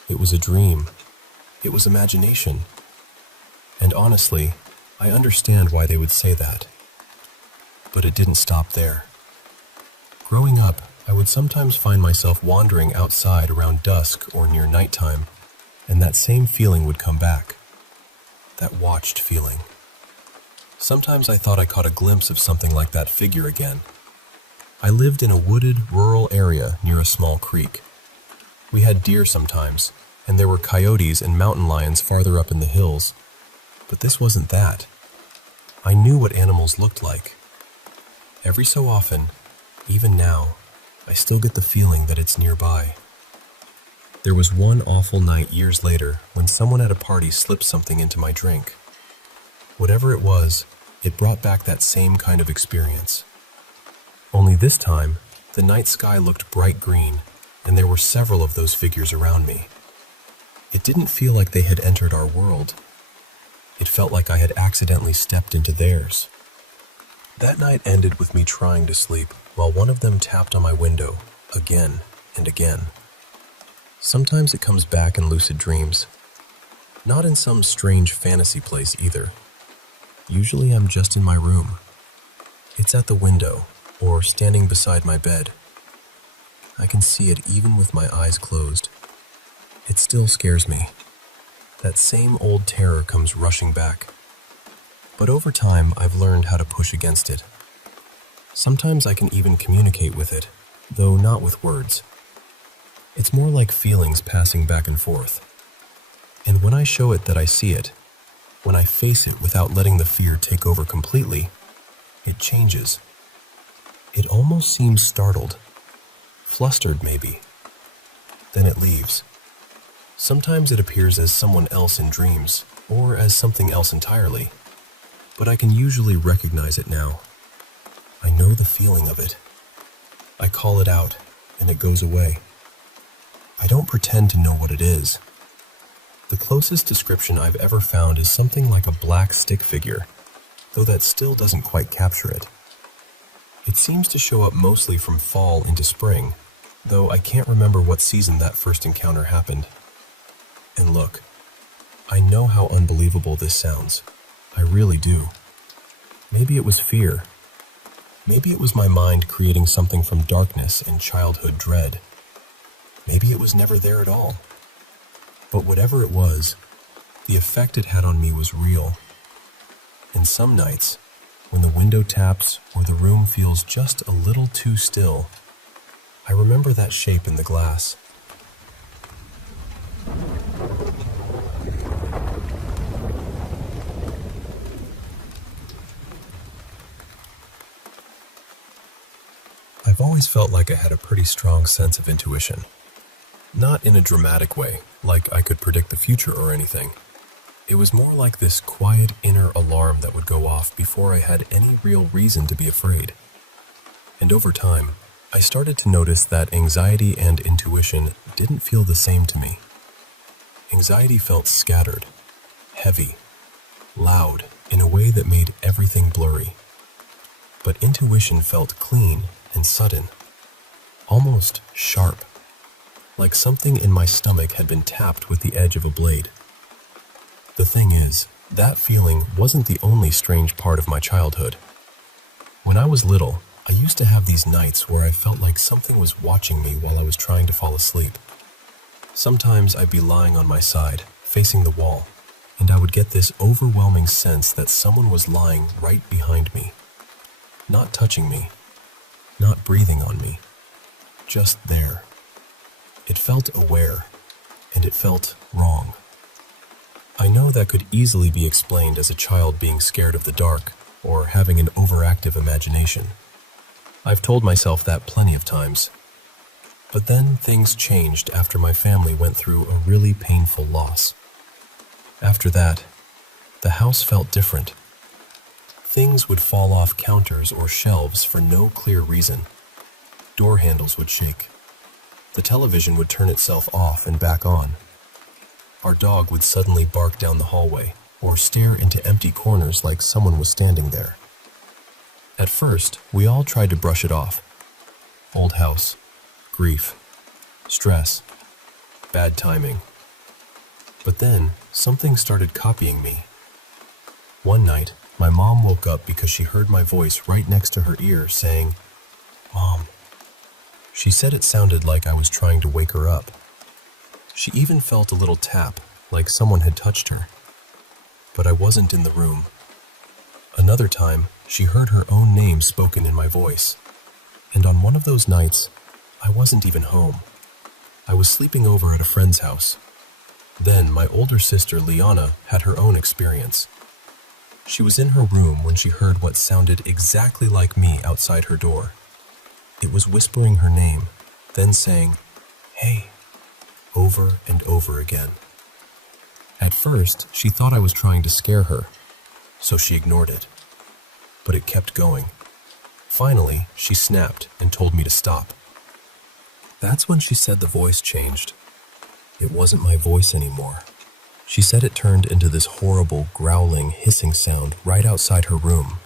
It was a dream. It was imagination. And honestly, I understand why they would say that. But it didn't stop there. Growing up, I would sometimes find myself wandering outside around dusk or near nighttime, and that same feeling would come back. That watched feeling. Sometimes I thought I caught a glimpse of something like that figure again. I lived in a wooded, rural area near a small creek. We had deer sometimes, and there were coyotes and mountain lions farther up in the hills. But this wasn't that. I knew what animals looked like. Every so often, even now, I still get the feeling that it's nearby. There was one awful night years later when someone at a party slipped something into my drink. Whatever it was, it brought back that same kind of experience. Only this time, the night sky looked bright green, and there were several of those figures around me. It didn't feel like they had entered our world. It felt like I had accidentally stepped into theirs. That night ended with me trying to sleep while one of them tapped on my window again and again. Sometimes it comes back in lucid dreams, not in some strange fantasy place either. Usually I'm just in my room. It's at the window or standing beside my bed. I can see it even with my eyes closed. It still scares me. That same old terror comes rushing back. But over time, I've learned how to push against it. Sometimes I can even communicate with it, though not with words. It's more like feelings passing back and forth. And when I show it that I see it, when I face it without letting the fear take over completely, it changes. It almost seems startled, flustered maybe. Then it leaves. Sometimes it appears as someone else in dreams, or as something else entirely, but I can usually recognize it now. I know the feeling of it. I call it out, and it goes away. I don't pretend to know what it is. The closest description I've ever found is something like a black stick figure, though that still doesn't quite capture it. It seems to show up mostly from fall into spring, though I can't remember what season that first encounter happened. And look, I know how unbelievable this sounds. I really do. Maybe it was fear. Maybe it was my mind creating something from darkness and childhood dread. Maybe it was never there at all. But whatever it was, the effect it had on me was real. And some nights, when the window taps or the room feels just a little too still, I remember that shape in the glass. I've always felt like I had a pretty strong sense of intuition. Not in a dramatic way, like I could predict the future or anything. It was more like this quiet inner alarm that would go off before I had any real reason to be afraid. And over time, I started to notice that anxiety and intuition didn't feel the same to me. Anxiety felt scattered, heavy, loud, in a way that made everything blurry. But intuition felt clean and sudden, almost sharp, like something in my stomach had been tapped with the edge of a blade. The thing is, that feeling wasn't the only strange part of my childhood. When I was little, I used to have these nights where I felt like something was watching me while I was trying to fall asleep. Sometimes I'd be lying on my side, facing the wall, and I would get this overwhelming sense that someone was lying right behind me, not touching me, not breathing on me, just there. It felt aware, and it felt wrong. I know that could easily be explained as a child being scared of the dark or having an overactive imagination. I've told myself that plenty of times. But then things changed after my family went through a really painful loss. After that, the house felt different. Things would fall off counters or shelves for no clear reason. Door handles would shake. The television would turn itself off and back on. Our dog would suddenly bark down the hallway or stare into empty corners like someone was standing there. At first, we all tried to brush it off. Old house, grief, stress, bad timing. But then, something started copying me. One night, my mom woke up because she heard my voice right next to her ear saying, "Mom." She said it sounded like I was trying to wake her up. She even felt a little tap, like someone had touched her. But I wasn't in the room. Another time, she heard her own name spoken in my voice. And on one of those nights, I wasn't even home. I was sleeping over at a friend's house. Then my older sister, Liana, had her own experience. She was in her room when she heard what sounded exactly like me outside her door. It was whispering her name, then saying, "Hey," over and over again. At first, she thought I was trying to scare her, so she ignored it. But it kept going. Finally, she snapped and told me to stop. That's when she said the voice changed. It wasn't my voice anymore. She said it turned into this horrible, growling, hissing sound right outside her room.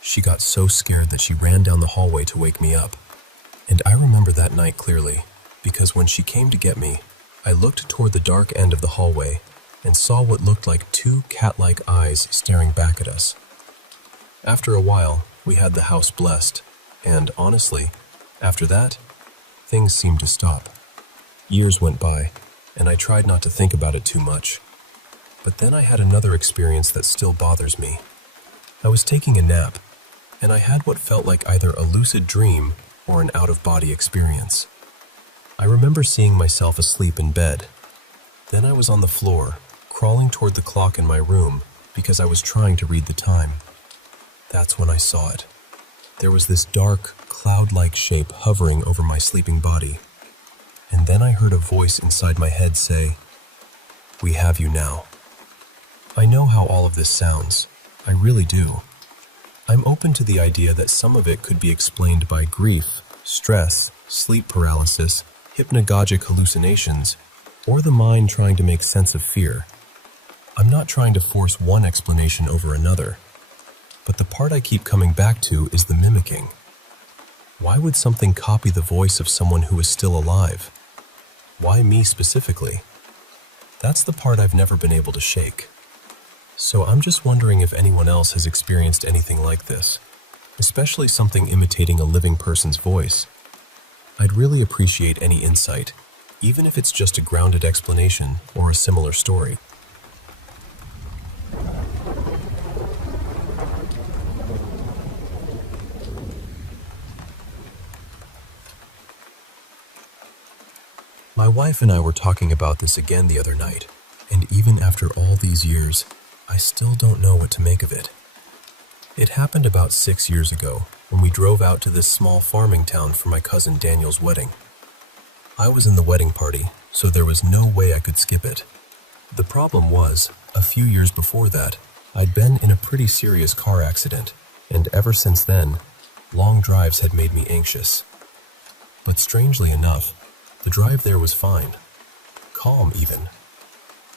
She got so scared that she ran down the hallway to wake me up. And I remember that night clearly, because when she came to get me, I looked toward the dark end of the hallway and saw what looked like two cat-like eyes staring back at us. After a while, we had the house blessed, and honestly, after that, things seemed to stop. Years went by, and I tried not to think about it too much. But then I had another experience that still bothers me. I was taking a nap, and I had what felt like either a lucid dream or an out-of-body experience. I remember seeing myself asleep in bed. Then I was on the floor, crawling toward the clock in my room because I was trying to read the time. That's when I saw it. There was this dark, cloud-like shape hovering over my sleeping body. And then I heard a voice inside my head say, "We have you now." I know how all of this sounds. I really do. I'm open to the idea that some of it could be explained by grief, stress, sleep paralysis, hypnagogic hallucinations, or the mind trying to make sense of fear. I'm not trying to force one explanation over another, but the part I keep coming back to is the mimicking. Why would something copy the voice of someone who is still alive? Why me specifically? That's the part I've never been able to shake. So I'm just wondering if anyone else has experienced anything like this, especially something imitating a living person's voice. I'd really appreciate any insight, even if it's just a grounded explanation or a similar story. My wife and I were talking about this again the other night, and even after all these years, I still don't know what to make of it. It happened about 6 years ago when we drove out to this small farming town for my cousin Daniel's wedding. I was in the wedding party, so there was no way I could skip it. The problem was, a few years before that, I'd been in a pretty serious car accident, and ever since then, long drives had made me anxious. But strangely enough, the drive there was fine. Calm, even.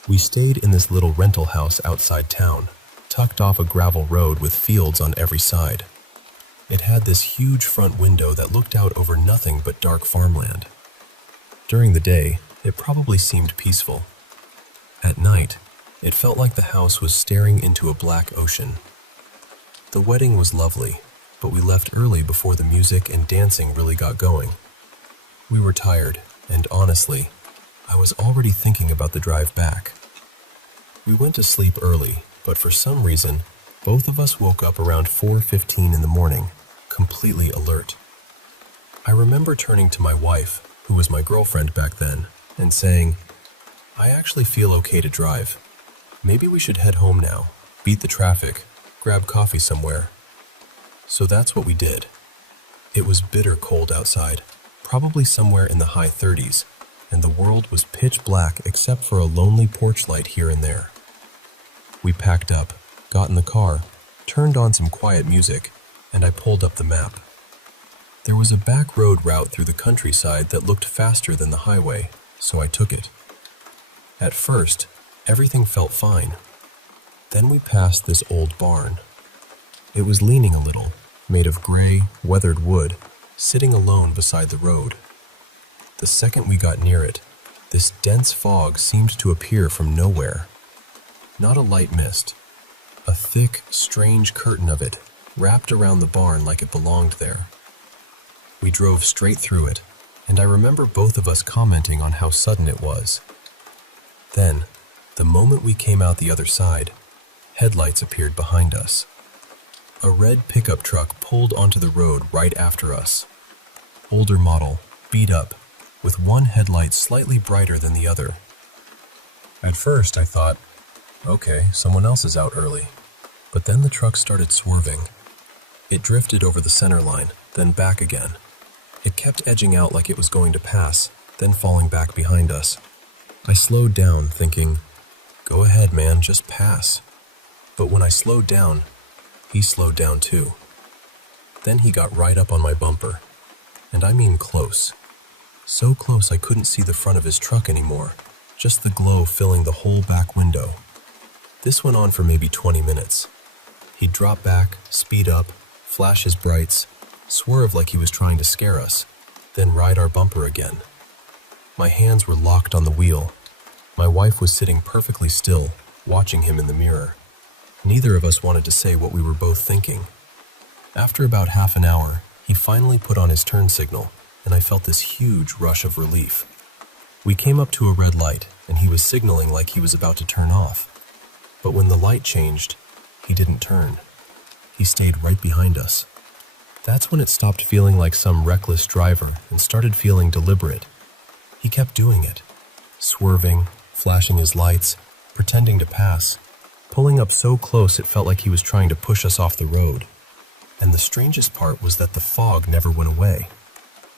We stayed in this little rental house outside town, tucked off a gravel road with fields on every side. It had this huge front window that looked out over nothing but dark farmland. During the day, it probably seemed peaceful. At night, it felt like the house was staring into a black ocean. The wedding was lovely, but we left early before the music and dancing really got going. We were tired, and honestly, I was already thinking about the drive back. We went to sleep early, but for some reason, both of us woke up around 4:15 in the morning, completely alert. I remember turning to my wife, who was my girlfriend back then, and saying, "I actually feel okay to drive. Maybe we should head home now, beat the traffic, grab coffee somewhere." So that's what we did. It was bitter cold outside, probably somewhere in the high 30s, and the world was pitch black except for a lonely porch light here and there. We packed up, got in the car, turned on some quiet music, and I pulled up the map. There was a back road route through the countryside that looked faster than the highway, so I took it. At first, everything felt fine. Then we passed this old barn. It was leaning a little, made of gray, weathered wood, sitting alone beside the road. The second we got near it, this dense fog seemed to appear from nowhere. Not a light mist. A thick, strange curtain of it wrapped around the barn like it belonged there. We drove straight through it, and I remember both of us commenting on how sudden it was. Then, the moment we came out the other side, headlights appeared behind us. A red pickup truck pulled onto the road right after us. Older model, beat up, with one headlight slightly brighter than the other. At first I thought, okay, someone else is out early. But then the truck started swerving. It drifted over the center line, then back again. It kept edging out like it was going to pass, then falling back behind us. I slowed down, thinking, go ahead, man, just pass. But when I slowed down, he slowed down too. Then he got right up on my bumper. And I mean close. So close I couldn't see the front of his truck anymore, just the glow filling the whole back window. This went on for maybe 20 minutes. He'd drop back, speed up, flash his brights, swerve like he was trying to scare us, then ride our bumper again. My hands were locked on the wheel. My wife was sitting perfectly still, watching him in the mirror. Neither of us wanted to say what we were both thinking. After about half an hour, he finally put on his turn signal, and I felt this huge rush of relief. We came up to a red light, and he was signaling like he was about to turn off. But when the light changed, he didn't turn. He stayed right behind us. That's when it stopped feeling like some reckless driver and started feeling deliberate. He kept doing it, swerving, flashing his lights, pretending to pass, pulling up so close it felt like he was trying to push us off the road. And the strangest part was that the fog never went away.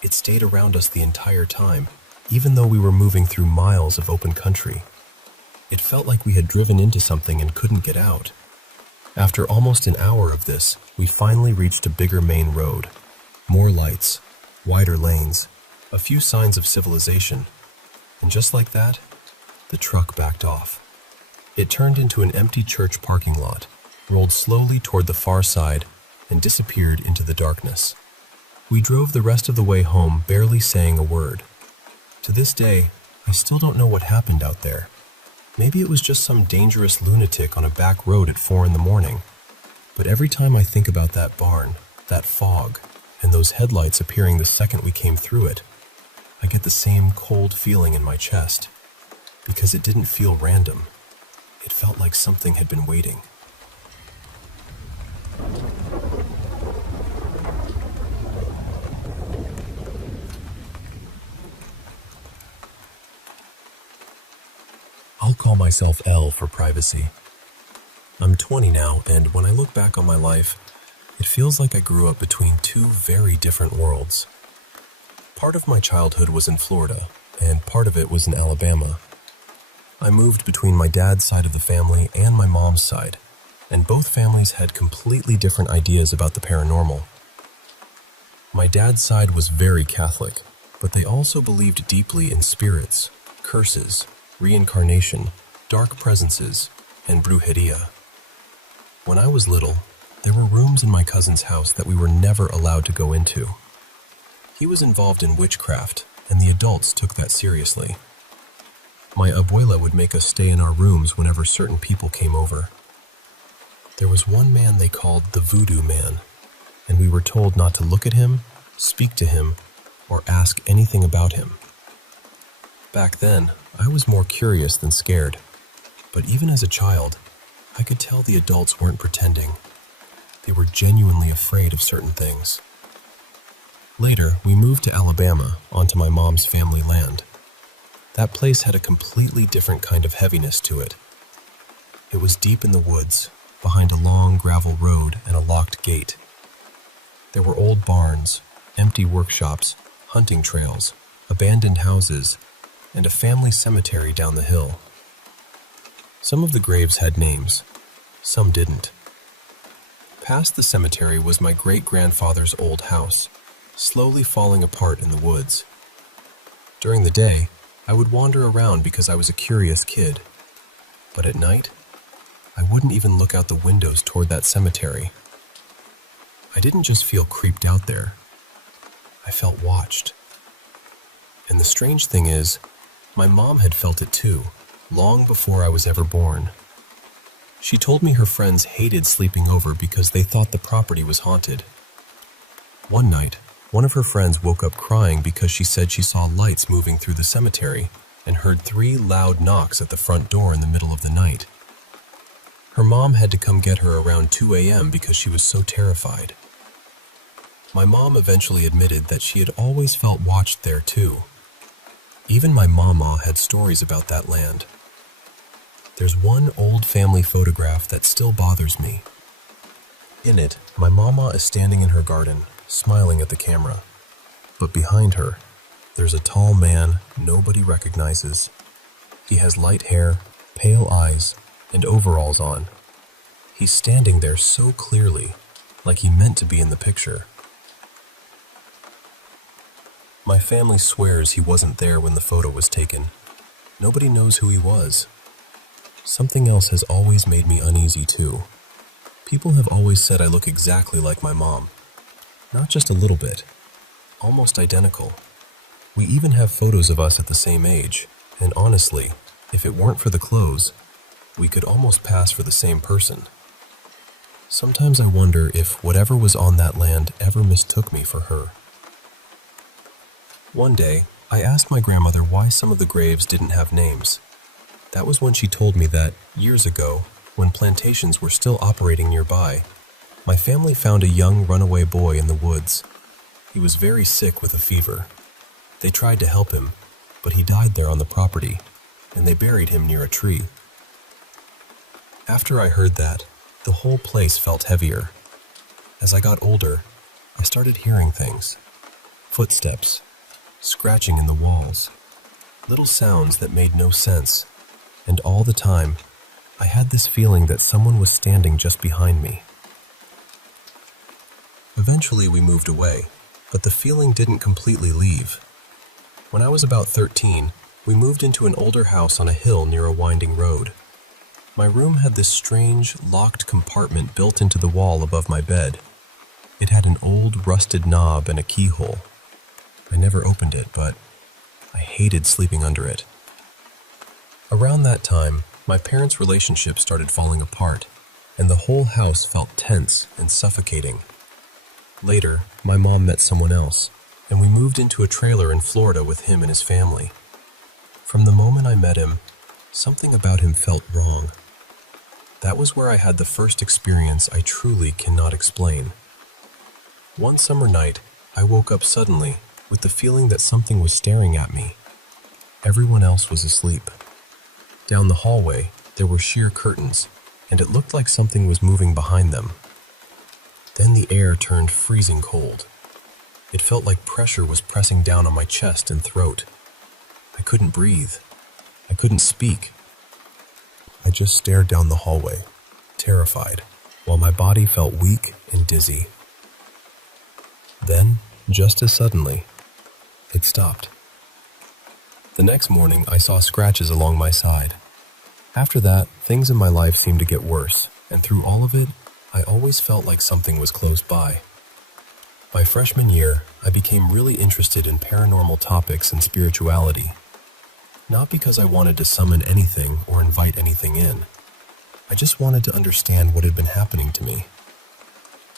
It stayed around us the entire time, even though we were moving through miles of open country. It felt like we had driven into something and couldn't get out. After almost an hour of this, we finally reached a bigger main road. More lights, wider lanes, a few signs of civilization. And just like that, the truck backed off. It turned into an empty church parking lot, rolled slowly toward the far side, and disappeared into the darkness. We drove the rest of the way home barely saying a word. To this day, I still don't know what happened out there. Maybe it was just some dangerous lunatic on a back road at 4 a.m. But every time I think about that barn, that fog, and those headlights appearing the second we came through it, I get the same cold feeling in my chest. Because it didn't feel random. It felt like something had been waiting. I'll call myself L for privacy. I'm 20 now, and when I look back on my life, it feels like I grew up between two very different worlds. Part of my childhood was in Florida, and part of it was in Alabama. I moved between my dad's side of the family and my mom's side, and both families had completely different ideas about the paranormal. My dad's side was very Catholic, but they also believed deeply in spirits, curses, reincarnation, dark presences, and brujeria. When I was little, there were rooms in my cousin's house that we were never allowed to go into. He was involved in witchcraft, and the adults took that seriously. My abuela would make us stay in our rooms whenever certain people came over. There was one man they called the Voodoo Man, and we were told not to look at him, speak to him, or ask anything about him. Back then, I was more curious than scared, but even as a child, I could tell the adults weren't pretending. They were genuinely afraid of certain things. Later, we moved to Alabama, onto my mom's family land. That place had a completely different kind of heaviness to it. It was deep in the woods, behind a long gravel road and a locked gate. There were old barns, empty workshops, hunting trails, abandoned houses, and a family cemetery down the hill. Some of the graves had names, some didn't. Past the cemetery was my great-grandfather's old house, slowly falling apart in the woods. During the day, I would wander around because I was a curious kid. But at night, I wouldn't even look out the windows toward that cemetery. I didn't just feel creeped out there. I felt watched. And the strange thing is, my mom had felt it too, long before I was ever born. She told me her friends hated sleeping over because they thought the property was haunted. One night, one of her friends woke up crying because she said she saw lights moving through the cemetery and heard 3 loud knocks at the front door in the middle of the night. Her mom had to come get her around 2 a.m. because she was so terrified. My mom eventually admitted that she had always felt watched there too. Even my mama had stories about that land. There's one old family photograph that still bothers me. In it, my mama is standing in her garden, smiling at the camera. But behind her, there's a tall man nobody recognizes. He has light hair, pale eyes, and overalls on. He's standing there so clearly, like he meant to be in the picture. My family swears he wasn't there when the photo was taken. Nobody knows who he was. Something else has always made me uneasy too. People have always said I look exactly like my mom. Not just a little bit, almost identical. We even have photos of us at the same age, and honestly, if it weren't for the clothes, we could almost pass for the same person. Sometimes I wonder if whatever was on that land ever mistook me for her. One day, I asked my grandmother why some of the graves didn't have names. That was when she told me that, years ago, when plantations were still operating nearby, my family found a young runaway boy in the woods. He was very sick with a fever. They tried to help him, but he died there on the property, and they buried him near a tree. After I heard that, the whole place felt heavier. As I got older, I started hearing things. Footsteps, scratching in the walls, little sounds that made no sense, and all the time, I had this feeling that someone was standing just behind me. Eventually we moved away, but the feeling didn't completely leave. When I was about 13, we moved into an older house on a hill near a winding road. My room had this strange, locked compartment built into the wall above my bed. It had an old, rusted knob and a keyhole. I never opened it, but I hated sleeping under it. Around that time, my parents' relationship started falling apart, and the whole house felt tense and suffocating. Later, my mom met someone else, and we moved into a trailer in Florida with him and his family. From the moment I met him, something about him felt wrong. That was where I had the first experience I truly cannot explain. One summer night, I woke up suddenly with the feeling that something was staring at me. Everyone else was asleep. Down the hallway, there were sheer curtains, and it looked like something was moving behind them. Then the air turned freezing cold. It felt like pressure was pressing down on my chest and throat. I couldn't breathe. I couldn't speak. I just stared down the hallway, terrified, while my body felt weak and dizzy. Then, just as suddenly, it stopped. The next morning, I saw scratches along my side. After that, things in my life seemed to get worse, and through all of it, I always felt like something was close by. My freshman year, I became really interested in paranormal topics and spirituality. Not because I wanted to summon anything or invite anything in. I just wanted to understand what had been happening to me.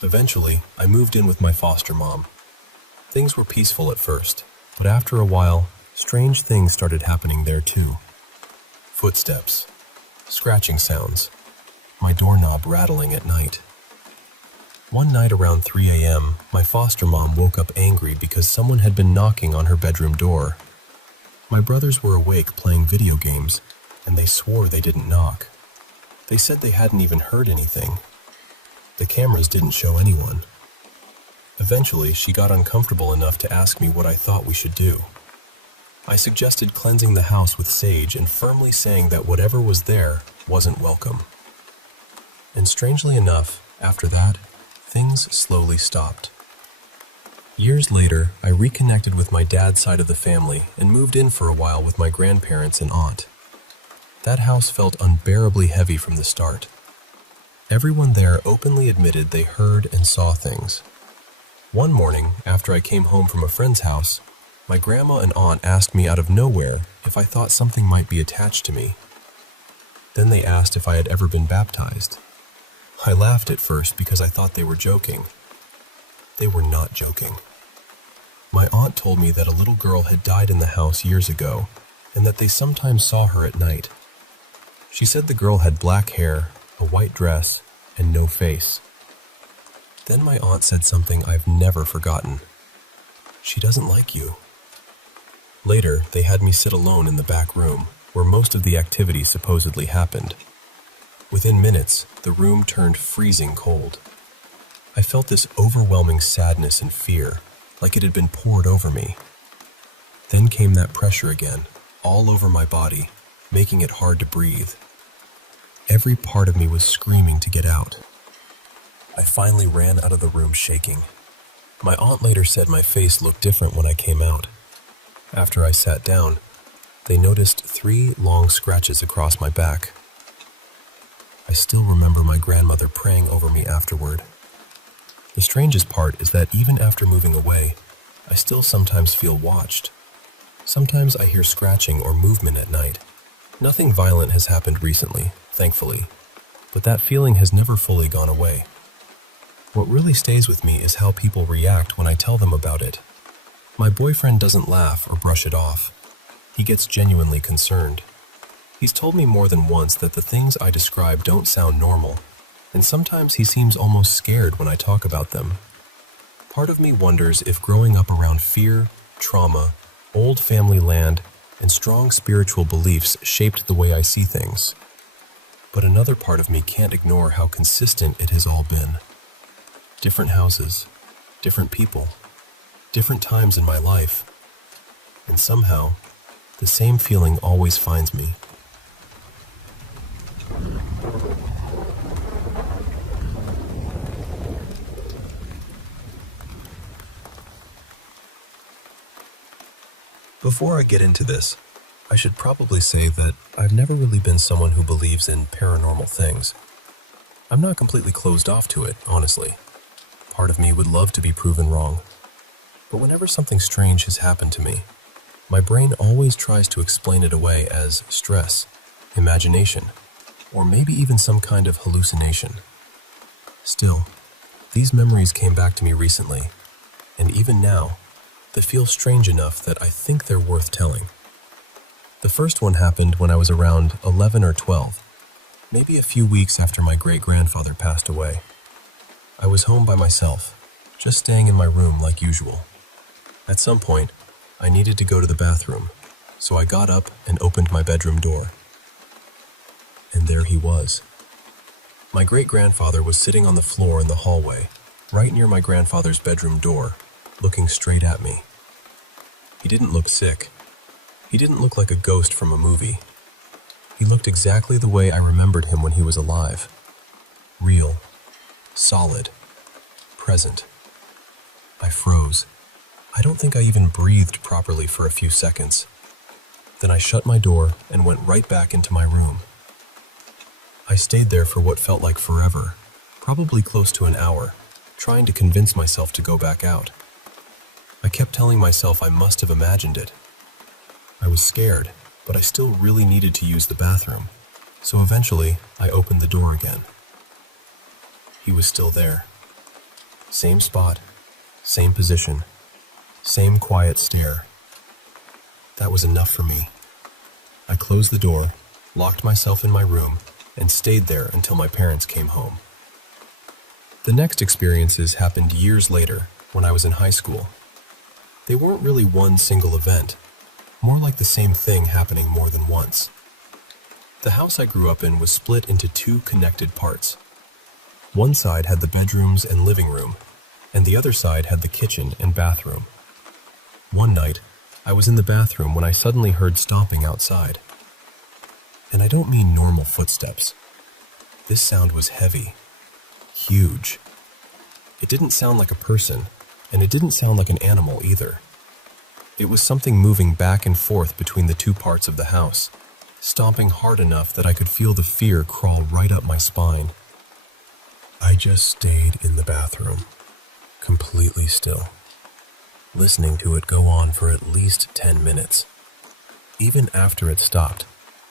Eventually, I moved in with my foster mom. Things were peaceful at first, but after a while, strange things started happening there too. Footsteps, scratching sounds, my doorknob rattling at night. One night around 3 a.m., my foster mom woke up angry because someone had been knocking on her bedroom door. My brothers were awake playing video games, and they swore they didn't knock. They said they hadn't even heard anything. The cameras didn't show anyone. Eventually, she got uncomfortable enough to ask me what I thought we should do. I suggested cleansing the house with sage and firmly saying that whatever was there wasn't welcome. And strangely enough, after that, things slowly stopped. Years later, I reconnected with my dad's side of the family and moved in for a while with my grandparents and aunt. That house felt unbearably heavy from the start. Everyone there openly admitted they heard and saw things. One morning, after I came home from a friend's house, my grandma and aunt asked me out of nowhere if I thought something might be attached to me. Then they asked if I had ever been baptized. I laughed at first because I thought they were joking. They were not joking. My aunt told me that a little girl had died in the house years ago, and that they sometimes saw her at night. She said the girl had black hair, a white dress, and no face. Then my aunt said something I've never forgotten. She doesn't like you. Later, they had me sit alone in the back room, where most of the activity supposedly happened. Within minutes, the room turned freezing cold. I felt this overwhelming sadness and fear, like it had been poured over me. Then came that pressure again, all over my body, making it hard to breathe. Every part of me was screaming to get out. I finally ran out of the room shaking. My aunt later said my face looked different when I came out. After I sat down, they noticed 3 long scratches across my back. I still remember my grandmother praying over me afterward. The strangest part is that even after moving away, I still sometimes feel watched. Sometimes I hear scratching or movement at night. Nothing violent has happened recently, thankfully, but that feeling has never fully gone away. What really stays with me is how people react when I tell them about it. My boyfriend doesn't laugh or brush it off. He gets genuinely concerned. He's told me more than once that the things I describe don't sound normal, and sometimes he seems almost scared when I talk about them. Part of me wonders if growing up around fear, trauma, old family land, and strong spiritual beliefs shaped the way I see things. But another part of me can't ignore how consistent it has all been. Different houses, different people, different times in my life, and somehow, the same feeling always finds me. Before I get into this, I should probably say that I've never really been someone who believes in paranormal things. I'm not completely closed off to it, honestly. Part of me would love to be proven wrong. But whenever something strange has happened to me, my brain always tries to explain it away as stress, imagination, or maybe even some kind of hallucination. Still, these memories came back to me recently, and even now, they feel strange enough that I think they're worth telling. The first one happened when I was around 11 or 12, maybe a few weeks after my great-grandfather passed away. I was home by myself, just staying in my room like usual. At some point, I needed to go to the bathroom, so I got up and opened my bedroom door. And there he was. My great-grandfather was sitting on the floor in the hallway, right near my grandfather's bedroom door, looking straight at me. He didn't look sick. He didn't look like a ghost from a movie. He looked exactly the way I remembered him when he was alive. Real, solid, present. I froze. I don't think I even breathed properly for a few seconds. Then I shut my door and went right back into my room. I stayed there for what felt like forever, probably close to an hour, trying to convince myself to go back out. I kept telling myself I must have imagined it. I was scared, but I still really needed to use the bathroom, so eventually I opened the door again. He was still there. Same spot, same position, same quiet stare. That was enough for me. I closed the door, locked myself in my room, and stayed there until my parents came home. The next experiences happened years later, when I was in high school. They weren't really one single event, more like the same thing happening more than once. The house I grew up in was split into two connected parts. One side had the bedrooms and living room, and the other side had the kitchen and bathroom. One night, I was in the bathroom when I suddenly heard stomping outside. And I don't mean normal footsteps. This sound was heavy, huge. It didn't sound like a person, and it didn't sound like an animal either. It was something moving back and forth between the two parts of the house, stomping hard enough that I could feel the fear crawl right up my spine. I just stayed in the bathroom, completely still, listening to it go on for at least 10 minutes. Even after it stopped,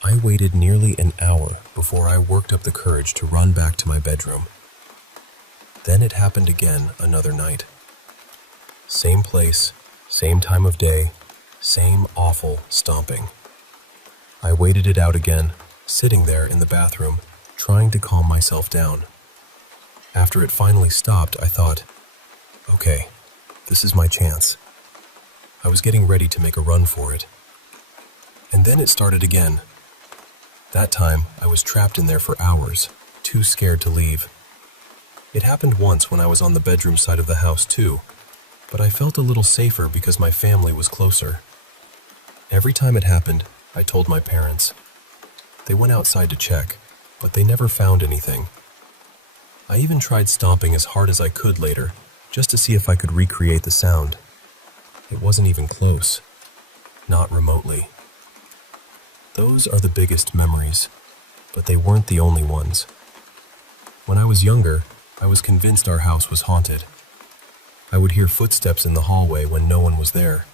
I waited nearly an hour before I worked up the courage to run back to my bedroom. Then it happened again another night. Same place, same time of day, same awful stomping. I waited it out again, sitting there in the bathroom, trying to calm myself down. After it finally stopped, I thought, okay, this is my chance. I was getting ready to make a run for it. And then it started again. That time, I was trapped in there for hours, too scared to leave. It happened once when I was on the bedroom side of the house too, but I felt a little safer because my family was closer. Every time it happened, I told my parents. They went outside to check, but they never found anything. I even tried stomping as hard as I could later, just to see if I could recreate the sound. It wasn't even close. Not remotely. Those are the biggest memories, but they weren't the only ones. When I was younger, I was convinced our house was haunted. I would hear footsteps in the hallway when no one was there.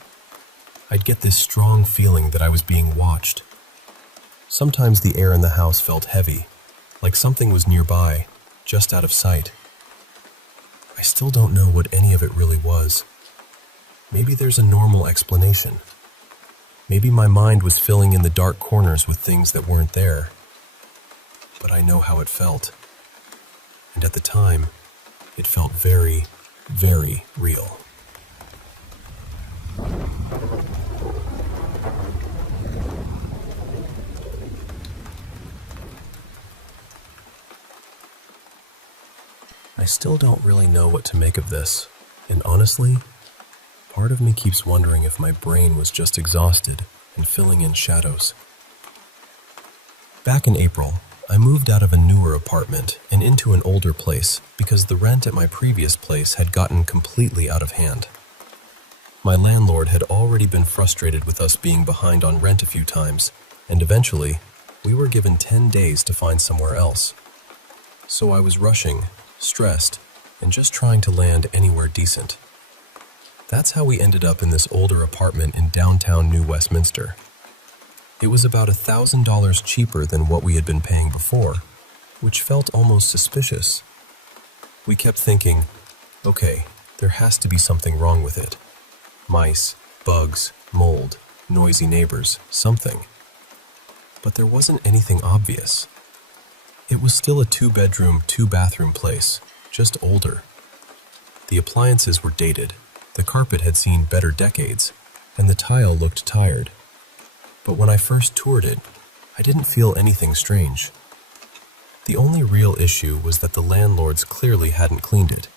I'd get this strong feeling that I was being watched. Sometimes the air in the house felt heavy, like something was nearby, just out of sight. I still don't know what any of it really was. Maybe there's a normal explanation. Maybe my mind was filling in the dark corners with things that weren't there. But I know how it felt. And at the time, it felt very, very real. I still don't really know what to make of this, and honestly, part of me keeps wondering if my brain was just exhausted and filling in shadows. Back in April, I moved out of a newer apartment and into an older place because the rent at my previous place had gotten completely out of hand. My landlord had already been frustrated with us being behind on rent a few times, and eventually, we were given 10 days to find somewhere else. So I was rushing, stressed, and just trying to land anywhere decent. That's how we ended up in this older apartment in downtown New Westminster. It was about $1,000 cheaper than what we had been paying before, which felt almost suspicious. We kept thinking, okay, there has to be something wrong with it. Mice, bugs, mold, noisy neighbors, something. But there wasn't anything obvious. It was still a 2-bedroom, 2-bathroom place, just older. The appliances were dated, the carpet had seen better decades, and the tile looked tired. But when I first toured it, I didn't feel anything strange. The only real issue was that the landlords clearly hadn't cleaned it.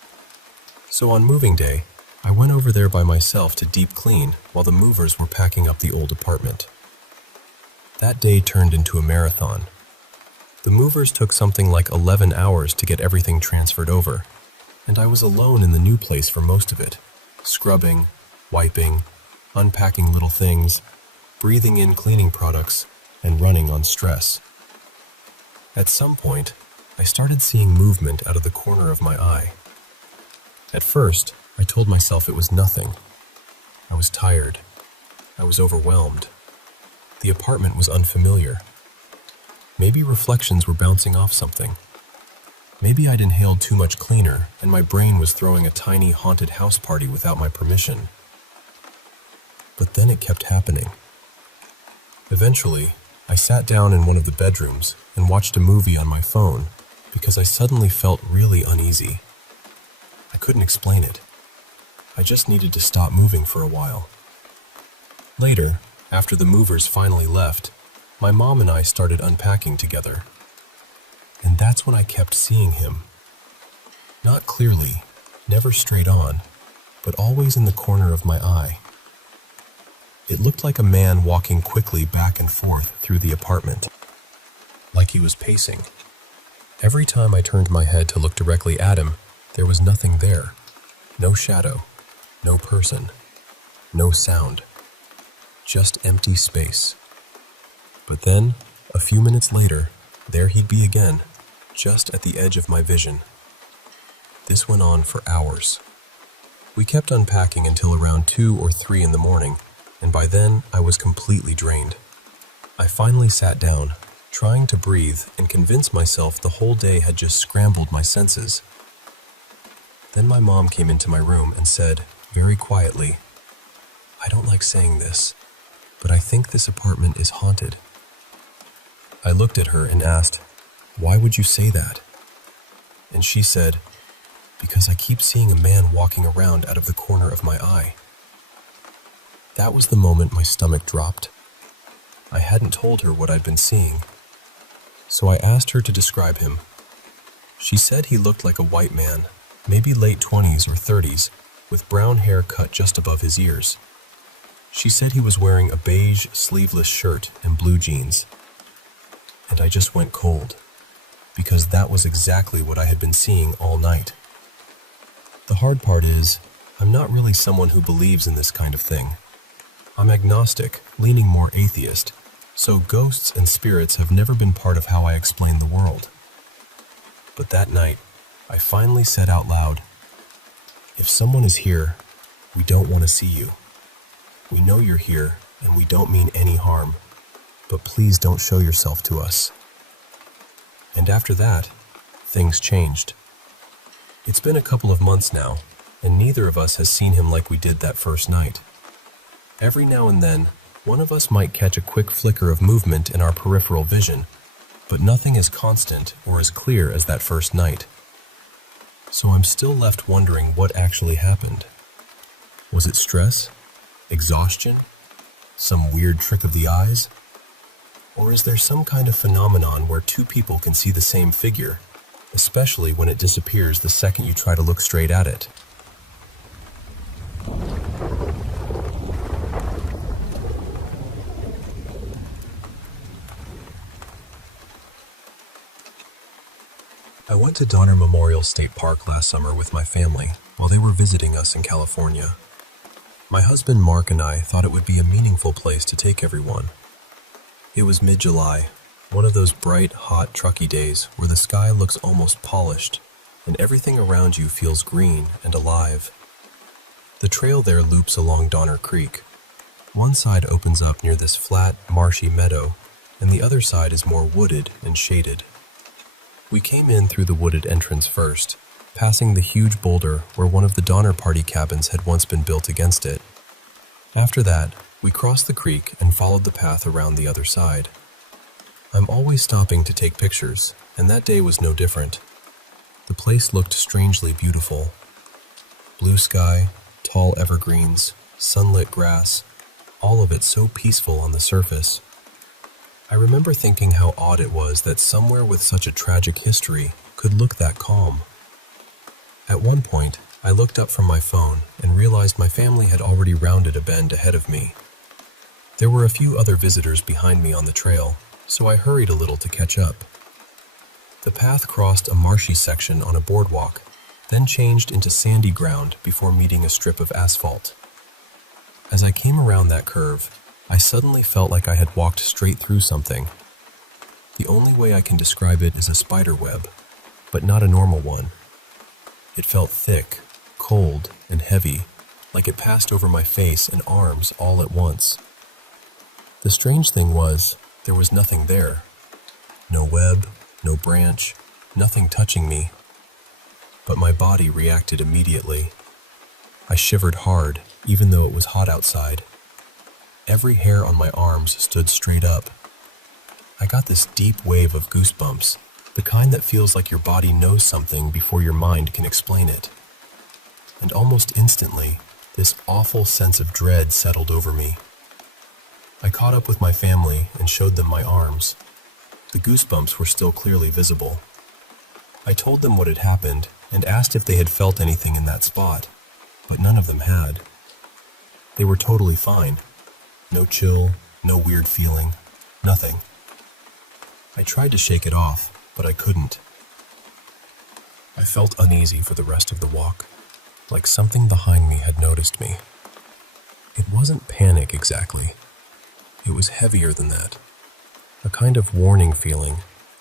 So on moving day, I went over there by myself to deep clean while the movers were packing up the old apartment. That day turned into a marathon. The movers took something like 11 hours to get everything transferred over, and I was alone in the new place for most of it, scrubbing, wiping, unpacking little things, breathing in cleaning products, and running on stress. At some point, I started seeing movement out of the corner of my eye. At first, I told myself it was nothing. I was tired. I was overwhelmed. The apartment was unfamiliar. Maybe reflections were bouncing off something. Maybe I'd inhaled too much cleaner and my brain was throwing a tiny haunted house party without my permission. But then it kept happening. Eventually, I sat down in one of the bedrooms and watched a movie on my phone because I suddenly felt really uneasy. I couldn't explain it. I just needed to stop moving for a while. Later, after the movers finally left, my mom and I started unpacking together. And that's when I kept seeing him. Not clearly, never straight on, but always in the corner of my eye. It looked like a man walking quickly back and forth through the apartment, like he was pacing. Every time I turned my head to look directly at him, there was nothing there. No shadow, no person, no sound. Just empty space. But then, a few minutes later, there he'd be again, just at the edge of my vision. This went on for hours. We kept unpacking until around 2 or 3 in the morning, and by then I was completely drained. I finally sat down, trying to breathe and convince myself the whole day had just scrambled my senses. Then my mom came into my room and said, very quietly, "I don't like saying this, but I think this apartment is haunted." I looked at her and asked, "Why would you say that?" And she said, "Because I keep seeing a man walking around out of the corner of my eye." That was the moment my stomach dropped. I hadn't told her what I'd been seeing, so I asked her to describe him. She said he looked like a white man, maybe late 20s or 30s, with brown hair cut just above his ears. She said he was wearing a beige, sleeveless shirt and blue jeans. And I just went cold, because that was exactly what I had been seeing all night. The hard part is, I'm not really someone who believes in this kind of thing. I'm agnostic, leaning more atheist, so ghosts and spirits have never been part of how I explain the world. But that night, I finally said out loud, "If someone is here, we don't want to see you." We know you're here, and we don't mean any harm, but please don't show yourself to us." And after that, things changed. It's been a couple of months now, and neither of us has seen him like we did that first night. Every now and then, one of us might catch a quick flicker of movement in our peripheral vision, but nothing as constant or as clear as that first night. So I'm still left wondering what actually happened. Was it stress? Exhaustion? Some weird trick of the eyes? Or is there some kind of phenomenon where two people can see the same figure, especially when it disappears the second you try to look straight at it? I went to Donner Memorial State Park last summer with my family while they were visiting us in California. My husband Mark and I thought it would be a meaningful place to take everyone. It was mid-July, one of those bright, hot, trucky days where the sky looks almost polished and everything around you feels green and alive. The trail there loops along Donner Creek. One side opens up near this flat, marshy meadow, and the other side is more wooded and shaded. We came in through the wooded entrance first, passing the huge boulder where one of the Donner Party cabins had once been built against it. After that, we crossed the creek and followed the path around the other side. I'm always stopping to take pictures, and that day was no different. The place looked strangely beautiful. Blue sky, tall evergreens, sunlit grass, all of it so peaceful on the surface. I remember thinking how odd it was that somewhere with such a tragic history could look that calm. At one point, I looked up from my phone and realized my family had already rounded a bend ahead of me. There were a few other visitors behind me on the trail, so I hurried a little to catch up. The path crossed a marshy section on a boardwalk, then changed into sandy ground before meeting a strip of asphalt. As I came around that curve, I suddenly felt like I had walked straight through something. The only way I can describe it is a spider web, but not a normal one. It felt thick, cold, and heavy, like it passed over my face and arms all at once. The strange thing was, there was nothing there. No web, no branch, nothing touching me. But my body reacted immediately. I shivered hard, even though it was hot outside. Every hair on my arms stood straight up. I got this deep wave of goosebumps, the kind that feels like your body knows something before your mind can explain it. And almost instantly, this awful sense of dread settled over me. I caught up with my family and showed them my arms. The goosebumps were still clearly visible. I told them what had happened and asked if they had felt anything in that spot, but none of them had. They were totally fine. No chill, no weird feeling, nothing. I tried to shake it off, but I couldn't. I felt uneasy for the rest of the walk, like something behind me had noticed me. It wasn't panic exactly. It was heavier than that. A kind of warning feeling,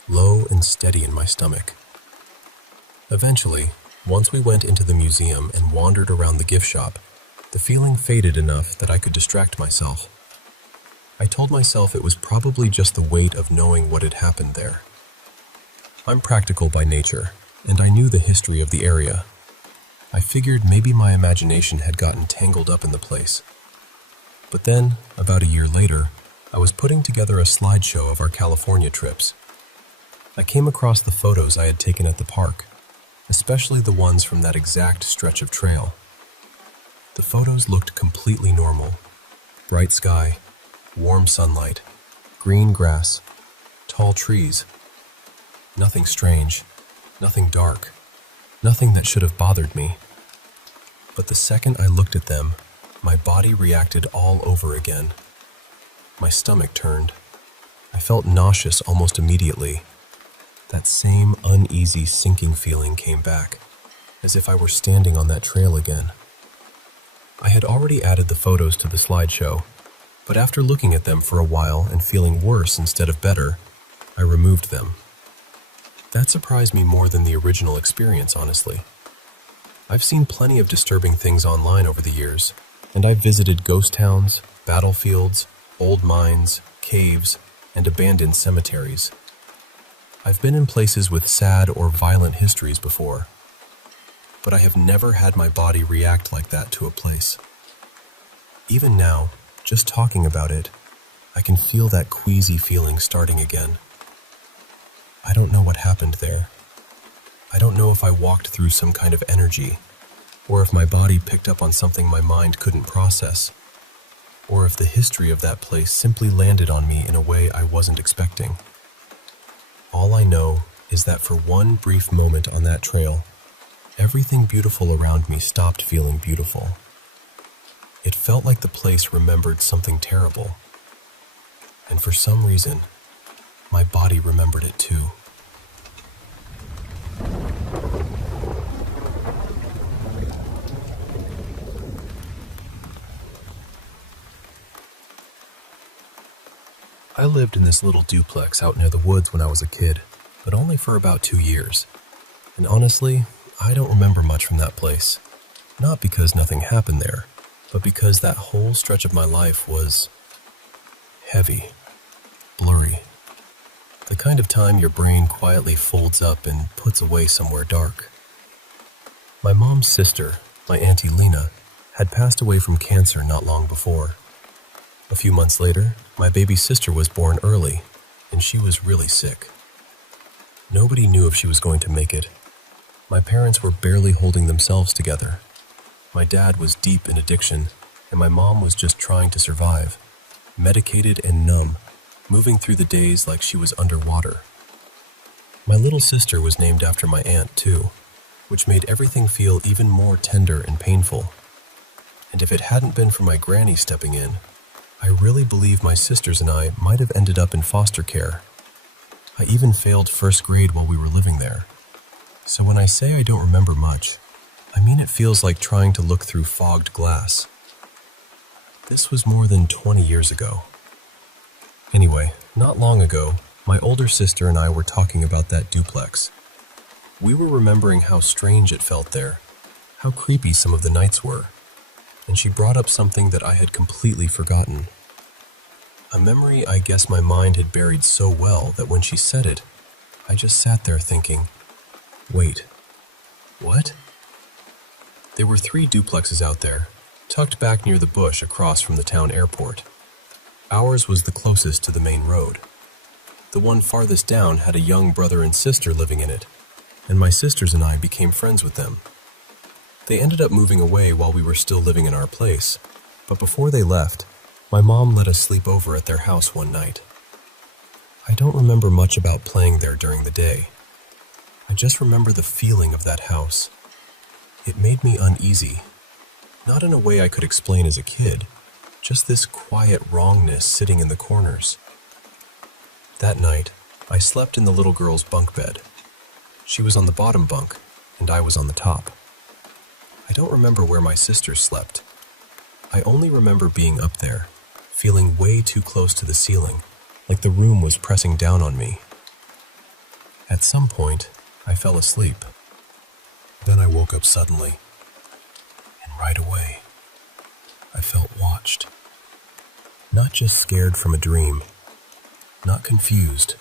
low and steady in my stomach. Eventually, once we went into the museum and wandered around the gift shop, the feeling faded enough that I could distract myself. I told myself it was probably just the weight of knowing what had happened there. I'm practical by nature, and I knew the history of the area. I figured maybe my imagination had gotten tangled up in the place. But then, about a year later, I was putting together a slideshow of our California trips. I came across the photos I had taken at the park, especially the ones from that exact stretch of trail. The photos looked completely normal. Bright sky, warm sunlight, green grass, tall trees. Nothing strange, nothing dark, nothing that should have bothered me. But the second I looked at them, my body reacted all over again. My stomach turned. I felt nauseous almost immediately. That same uneasy sinking feeling came back, as if I were standing on that trail again. I had already added the photos to the slideshow, but after looking at them for a while and feeling worse instead of better, I removed them. That surprised me more than the original experience, honestly. I've seen plenty of disturbing things online over the years, And I've visited ghost towns, battlefields, old mines, caves, and abandoned cemeteries. I've been in places with sad or violent histories before, but I have never had my body react like that to a place. Even now, just talking about it, I can feel that queasy feeling starting again. I don't know what happened there. I don't know if I walked through some kind of energy, or if my body picked up on something my mind couldn't process, or if the history of that place simply landed on me in a way I wasn't expecting. All I know is that for one brief moment on that trail, everything beautiful around me stopped feeling beautiful. It felt like the place remembered something terrible, and for some reason, my body remembered it too. I lived in this little duplex out near the woods when I was a kid, but only for about 2 years. And honestly, I don't remember much from that place. Not because nothing happened there, but because that whole stretch of my life was heavy, blurry. The kind of time your brain quietly folds up and puts away somewhere dark. My mom's sister, my Auntie Lena, had passed away from cancer not long before. A few months later, my baby sister was born early, and she was really sick. Nobody knew if she was going to make it. My parents were barely holding themselves together. My dad was deep in addiction, and my mom was just trying to survive, medicated and numb, moving through the days like she was underwater. My little sister was named after my aunt, too, which made everything feel even more tender and painful. And if it hadn't been for my granny stepping in, I really believe my sisters and I might have ended up in foster care. I even failed first grade while we were living there. So when I say I don't remember much, I mean it feels like trying to look through fogged glass. This was more than 20 years ago. Anyway, not long ago, my older sister and I were talking about that duplex. We were remembering how strange it felt there, how creepy some of the nights were, and she brought up something that I had completely forgotten. A memory I guess my mind had buried so well that when she said it, I just sat there thinking, wait, what? There were 3 duplexes out there, tucked back near the bush across from the town airport. Ours was the closest to the main road. The one farthest down had a young brother and sister living in it, and my sisters and I became friends with them. They ended up moving away while we were still living in our place, but before they left, my mom let us sleep over at their house one night. I don't remember much about playing there during the day. I just remember the feeling of that house. It made me uneasy, not in a way I could explain as a kid, just this quiet wrongness sitting in the corners. That night, I slept in the little girl's bunk bed. She was on the bottom bunk, and I was on the top. I don't remember where my sister slept. I only remember being up there, feeling way too close to the ceiling, like the room was pressing down on me. At some point, I fell asleep. Then I woke up suddenly, and right away, I felt watched. Not just scared from a dream, not confused,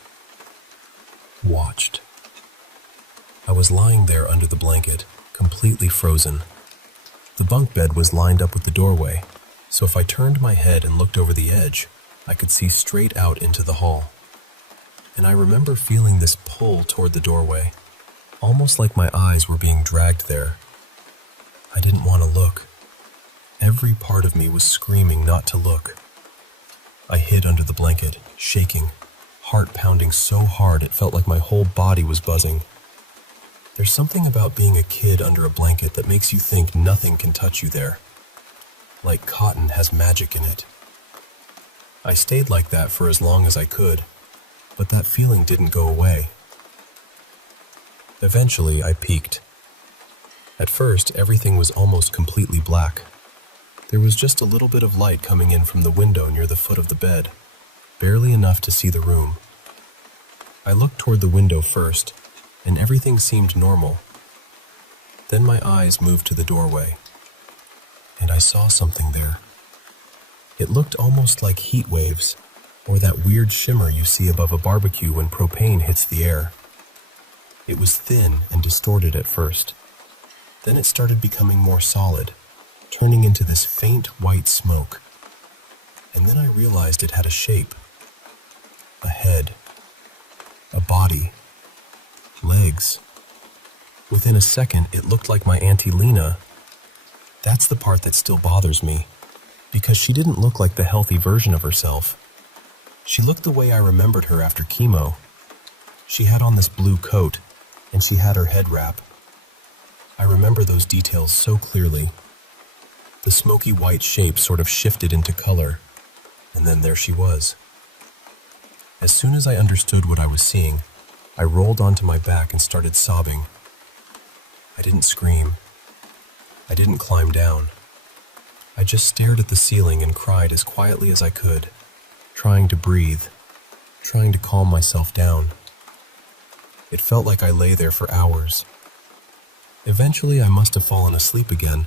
watched. I was lying there under the blanket, completely frozen. The bunk bed was lined up with the doorway, so if I turned my head and looked over the edge, I could see straight out into the hall. And I remember feeling this pull toward the doorway, almost like my eyes were being dragged there. I didn't want to look. Every part of me was screaming not to look. I hid under the blanket, shaking, heart pounding so hard it felt like my whole body was buzzing. There's something about being a kid under a blanket that makes you think nothing can touch you there. Like cotton has magic in it. I stayed like that for as long as I could, but that feeling didn't go away. Eventually, I peeked. At first, everything was almost completely black. There was just a little bit of light coming in from the window near the foot of the bed, barely enough to see the room. I looked toward the window first, and everything seemed normal. Then my eyes moved to the doorway. and I saw something there. It looked almost like heat waves, or that weird shimmer you see above a barbecue when propane hits the air. It was thin and distorted at first. Then it started becoming more solid, turning into this faint white smoke. And then I realized it had a shape. A head. A body. Legs. Within a second, it looked like my Auntie Lena. That's the part that still bothers me, because she didn't look like the healthy version of herself. She looked the way I remembered her after chemo. She had on this blue coat, and she had her head wrap. I remember those details so clearly. The smoky white shape sort of shifted into color, and then there she was. As soon as I understood what I was seeing, I rolled onto my back and started sobbing. I didn't scream. I didn't climb down. I just stared at the ceiling and cried as quietly as I could, trying to breathe, trying to calm myself down. It felt like I lay there for hours. Eventually, I must have fallen asleep again,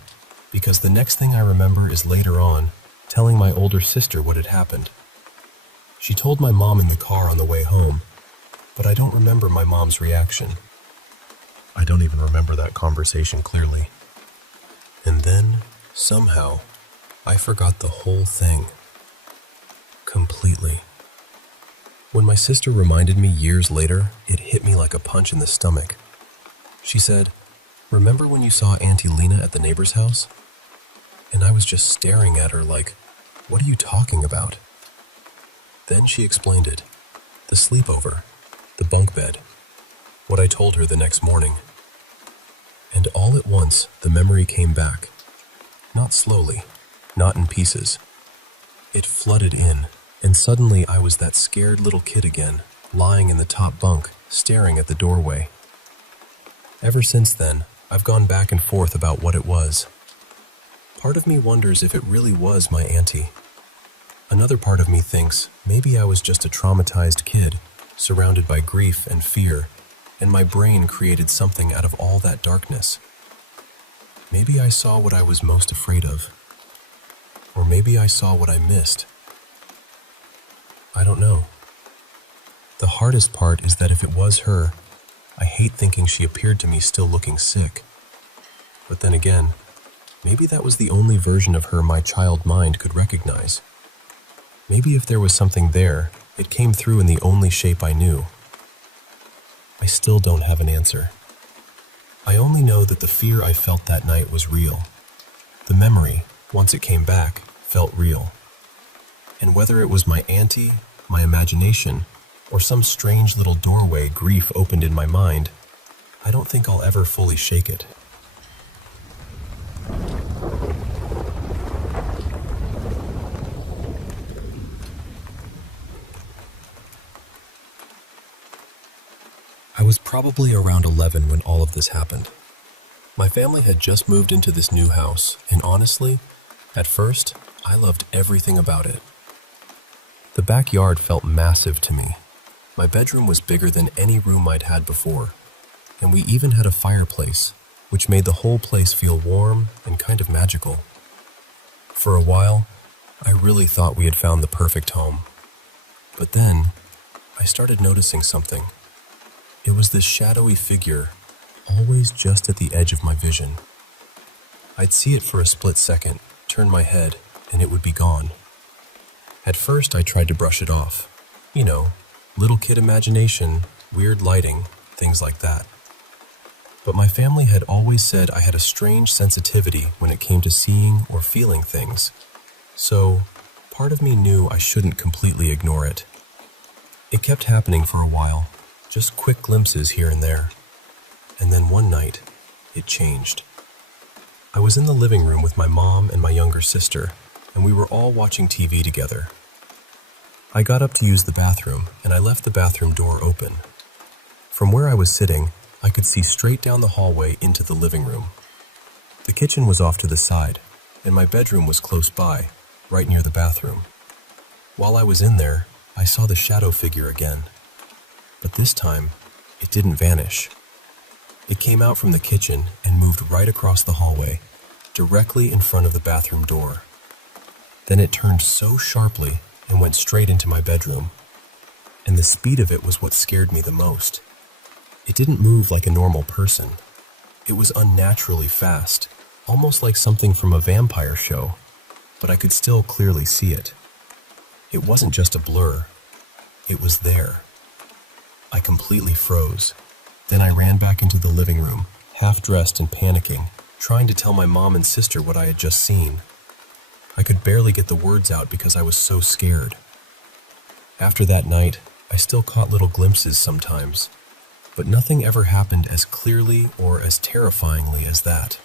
because the next thing I remember is later on, telling my older sister what had happened. She told my mom in the car on the way home, but I don't remember my mom's reaction. I don't even remember that conversation clearly. And then, somehow, I forgot the whole thing. Completely. When my sister reminded me years later, it hit me like a punch in the stomach. She said, "Remember when you saw Auntie Lena at the neighbor's house?" And I was just staring at her like, "What are you talking about?" Then she explained it. The sleepover. The bunk bed. What I told her the next morning. And all at once, the memory came back. Not slowly. Not in pieces. It flooded in, and suddenly I was that scared little kid again, lying in the top bunk, staring at the doorway. Ever since then, I've gone back and forth about what it was. Part of me wonders if it really was my auntie. Another part of me thinks maybe I was just a traumatized kid, surrounded by grief and fear, and my brain created something out of all that darkness. Maybe I saw what I was most afraid of. Or maybe I saw what I missed. I don't know. The hardest part is that if it was her, I hate thinking she appeared to me still looking sick. But then again, maybe that was the only version of her my child mind could recognize. Maybe if there was something there, it came through in the only shape I knew. I still don't have an answer. I only know that the fear I felt that night was real. The memory, once it came back, felt real. And whether it was my auntie, my imagination, or some strange little doorway grief opened in my mind, I don't think I'll ever fully shake it. I was probably around 11 when all of this happened. My family had just moved into this new house, and honestly, at first, I loved everything about it. The backyard felt massive to me. My bedroom was bigger than any room I'd had before, and we even had a fireplace, which made the whole place feel warm and kind of magical. For a while, I really thought we had found the perfect home. But then, I started noticing something. It was this shadowy figure, always just at the edge of my vision. I'd see it for a split second, turn my head, and it would be gone. At first, I tried to brush it off. You know, little kid imagination, weird lighting, things like that. But my family had always said I had a strange sensitivity when it came to seeing or feeling things. So, part of me knew I shouldn't completely ignore it. It kept happening for a while, just quick glimpses here and there. And then one night, it changed. I was in the living room with my mom and my younger sister, and we were all watching TV together. I got up to use the bathroom, and I left the bathroom door open. From where I was sitting, I could see straight down the hallway into the living room. The kitchen was off to the side, and my bedroom was close by, right near the bathroom. While I was in there, I saw the shadow figure again. But this time, it didn't vanish. It came out from the kitchen and moved right across the hallway, directly in front of the bathroom door. Then it turned so sharply and went straight into my bedroom. And the speed of it was what scared me the most. It didn't move like a normal person. It was unnaturally fast, almost like something from a vampire show, but I could still clearly see it. It wasn't just a blur. It was there. I completely froze. Then I ran back into the living room, half-dressed and panicking, trying to tell my mom and sister what I had just seen. I could barely get the words out because I was so scared. After that night, I still caught little glimpses sometimes, but nothing ever happened as clearly or as terrifyingly as that.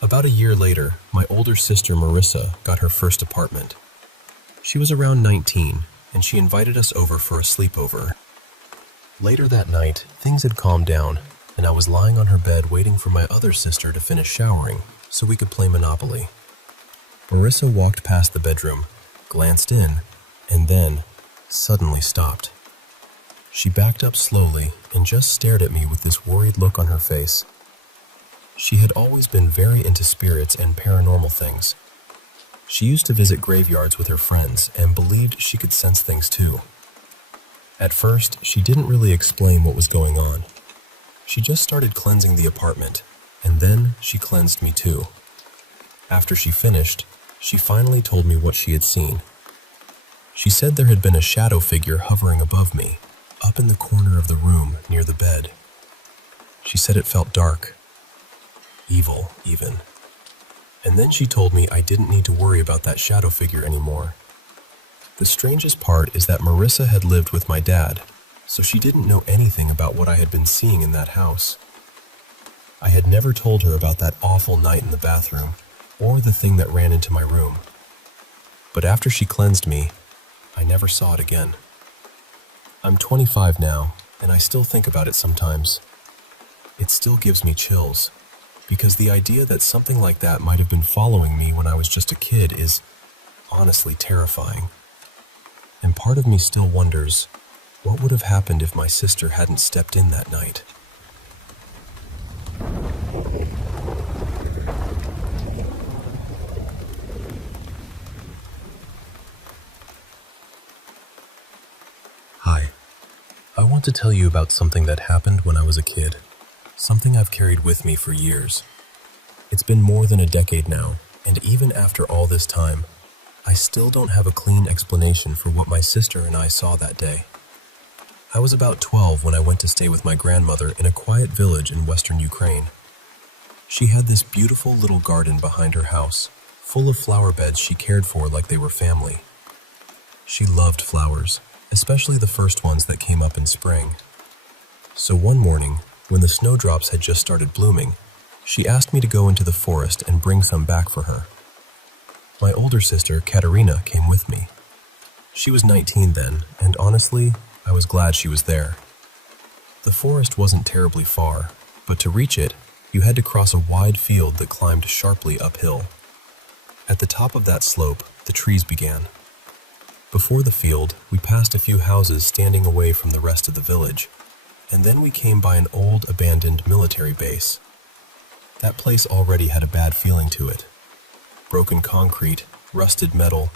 About a year later, my older sister Marissa got her first apartment. She was around 19, and she invited us over for a sleepover. Later that night, things had calmed down, and I was lying on her bed waiting for my other sister to finish showering so we could play Monopoly. Marissa walked past the bedroom, glanced in, and then suddenly stopped. She backed up slowly and just stared at me with this worried look on her face. She had always been very into spirits and paranormal things. She used to visit graveyards with her friends and believed she could sense things too. At first, she didn't really explain what was going on. She just started cleansing the apartment, and then she cleansed me too. After she finished, she finally told me what she had seen. She said there had been a shadow figure hovering above me, up in the corner of the room near the bed. She said it felt dark, evil even. And then she told me I didn't need to worry about that shadow figure anymore. The strangest part is that Marissa had lived with my dad, so she didn't know anything about what I had been seeing in that house. I had never told her about that awful night in the bathroom, or the thing that ran into my room. But after she cleansed me, I never saw it again. I'm 25 now, and I still think about it sometimes. It still gives me chills, because the idea that something like that might have been following me when I was just a kid is honestly terrifying. And part of me still wonders, what would have happened if my sister hadn't stepped in that night? Hi. I want to tell you about something that happened when I was a kid. Something I've carried with me for years. It's been more than a decade now, and even after all this time, I still don't have a clean explanation for what my sister and I saw that day. I was about 12 when I went to stay with my grandmother in a quiet village in western Ukraine. She had this beautiful little garden behind her house, full of flower beds she cared for like they were family. She loved flowers, especially the first ones that came up in spring. So one morning, when the snowdrops had just started blooming, she asked me to go into the forest and bring some back for her. My older sister, Katerina, came with me. She was 19 then, and honestly, I was glad she was there. The forest wasn't terribly far, but to reach it, you had to cross a wide field that climbed sharply uphill. At the top of that slope, the trees began. Before the field, we passed a few houses standing away from the rest of the village, and then we came by an old, abandoned military base. That place already had a bad feeling to it. Broken concrete, rusted metal,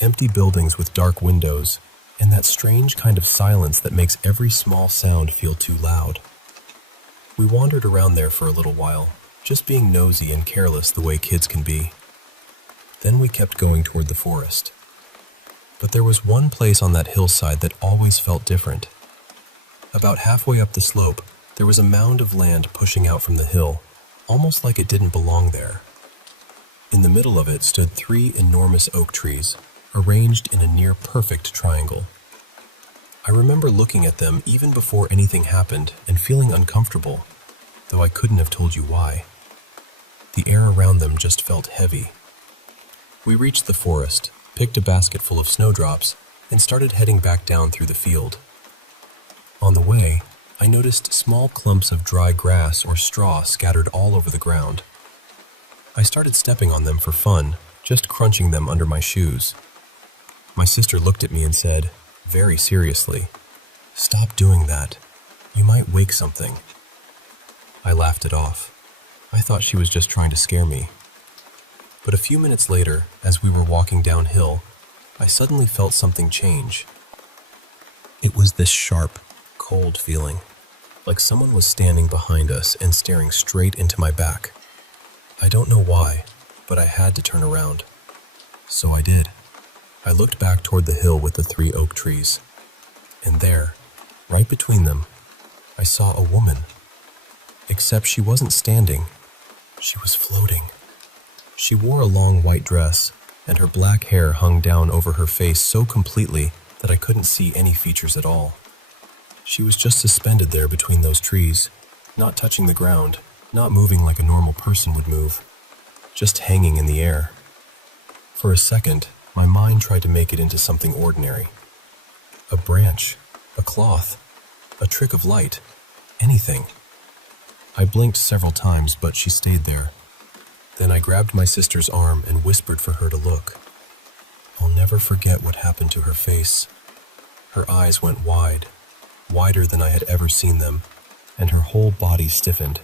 empty buildings with dark windows, and that strange kind of silence that makes every small sound feel too loud. We wandered around there for a little while, just being nosy and careless the way kids can be. Then we kept going toward the forest. But there was one place on that hillside that always felt different. About halfway up the slope, there was a mound of land pushing out from the hill, almost like it didn't belong there. In the middle of it stood 3 enormous oak trees, arranged in a near-perfect triangle. I remember looking at them even before anything happened and feeling uncomfortable, though I couldn't have told you why. The air around them just felt heavy. We reached the forest, picked a basket full of snowdrops, and started heading back down through the field. On the way, I noticed small clumps of dry grass or straw scattered all over the ground. I started stepping on them for fun, just crunching them under my shoes. My sister looked at me and said, very seriously, "Stop doing that. You might wake something." I laughed it off. I thought she was just trying to scare me, But a few minutes later, as we were walking downhill, I suddenly felt something change. It was this sharp, cold feeling, like someone was standing behind us and staring straight into my back. I don't know why, but I had to turn around. So I did. I looked back toward the hill with the 3 oak trees, and there, right between them, I saw a woman. Except she wasn't standing, she was floating. She wore a long white dress, and her black hair hung down over her face so completely that I couldn't see any features at all. She was just suspended there between those trees, not touching the ground, not moving like a normal person would move, just hanging in the air. For a second, my mind tried to make it into something ordinary. A branch, a cloth, a trick of light, anything. I blinked several times, but she stayed there. Then I grabbed my sister's arm and whispered for her to look. I'll never forget what happened to her face. Her eyes went wide, wider than I had ever seen them, and her whole body stiffened.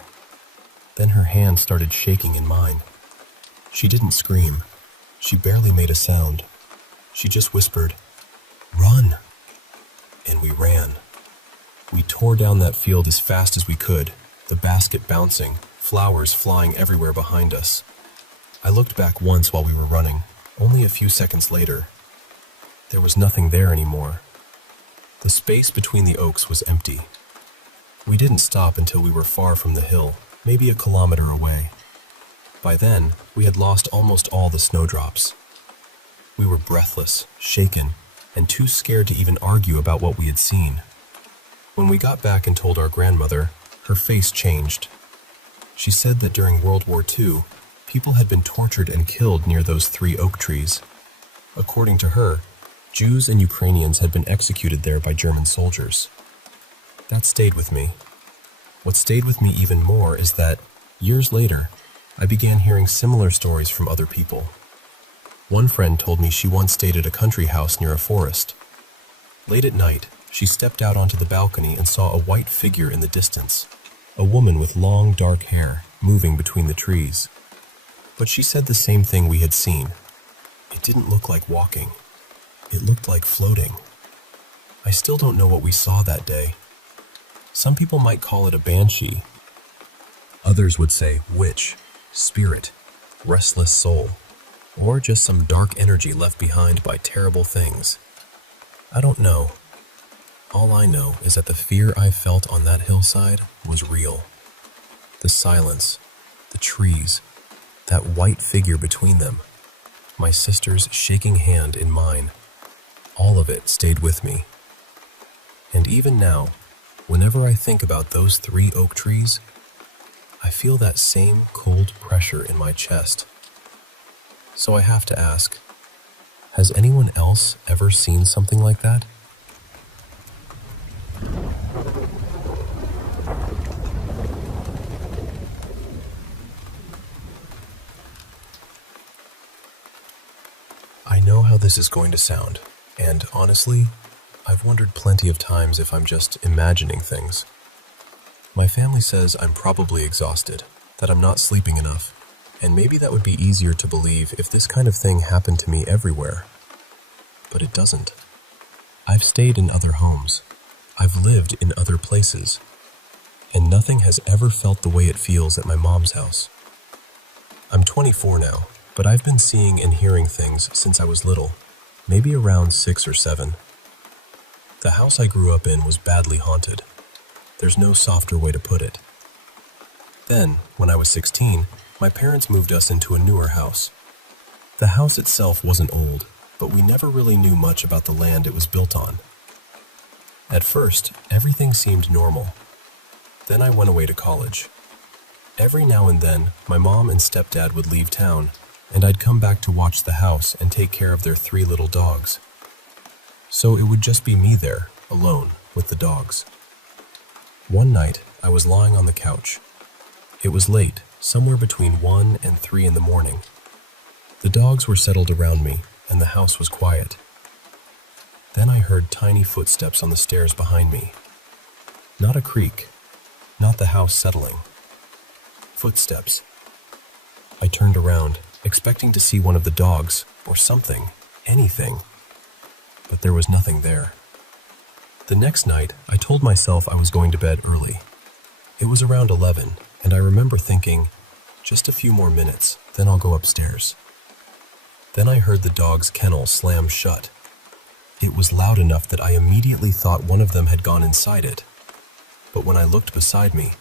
Then her hand started shaking in mine. She didn't scream. She barely made a sound. She just whispered, "Run!" And we ran. We tore down that field as fast as we could, the basket bouncing, flowers flying everywhere behind us. I looked back once while we were running, only a few seconds later. There was nothing there anymore. The space between the oaks was empty. We didn't stop until we were far from the hill, maybe a kilometer away. By then, we had lost almost all the snowdrops. We were breathless, shaken, and too scared to even argue about what we had seen. When we got back and told our grandmother, her face changed. She said that during World War II, people had been tortured and killed near those 3 oak trees. According to her, Jews and Ukrainians had been executed there by German soldiers. That stayed with me. What stayed with me even more is that, years later, I began hearing similar stories from other people. One friend told me she once stayed at a country house near a forest. Late at night, she stepped out onto the balcony and saw a white figure in the distance, a woman with long, dark hair moving between the trees. But she said the same thing we had seen. It didn't look like walking. It looked like floating. I still don't know what we saw that day. Some people might call it a banshee. Others would say witch, spirit, restless soul, or just some dark energy left behind by terrible things. I don't know. All I know is that the fear I felt on that hillside was real. The silence, the trees, that white figure between them, my sister's shaking hand in mine, all of it stayed with me. And even now, whenever I think about those 3 oak trees, I feel that same cold pressure in my chest. So I have to ask, has anyone else ever seen something like that? I know how this is going to sound, and honestly, I've wondered plenty of times if I'm just imagining things. My family says I'm probably exhausted, that I'm not sleeping enough, and maybe that would be easier to believe if this kind of thing happened to me everywhere. But it doesn't. I've stayed in other homes. I've lived in other places. And nothing has ever felt the way it feels at my mom's house. I'm 24 now, but I've been seeing and hearing things since I was little, maybe around 6 or 7. The house I grew up in was badly haunted. There's no softer way to put it. Then, when I was 16, my parents moved us into a newer house. The house itself wasn't old, but we never really knew much about the land it was built on. At first, everything seemed normal. Then I went away to college. Every now and then, my mom and stepdad would leave town, and I'd come back to watch the house and take care of their 3 little dogs. So it would just be me there, alone, with the dogs. One night, I was lying on the couch. It was late, somewhere between 1 and 3 in the morning. The dogs were settled around me, and the house was quiet. Then I heard tiny footsteps on the stairs behind me. Not a creak, not the house settling. Footsteps. I turned around, expecting to see one of the dogs or something, anything, but there was nothing there. The next night, I told myself I was going to bed early. It was around 11, and I remember thinking, just a few more minutes, then I'll go upstairs. Then I heard the dog's kennel slam shut. It was loud enough that I immediately thought one of them had gone inside it. But when I looked beside me,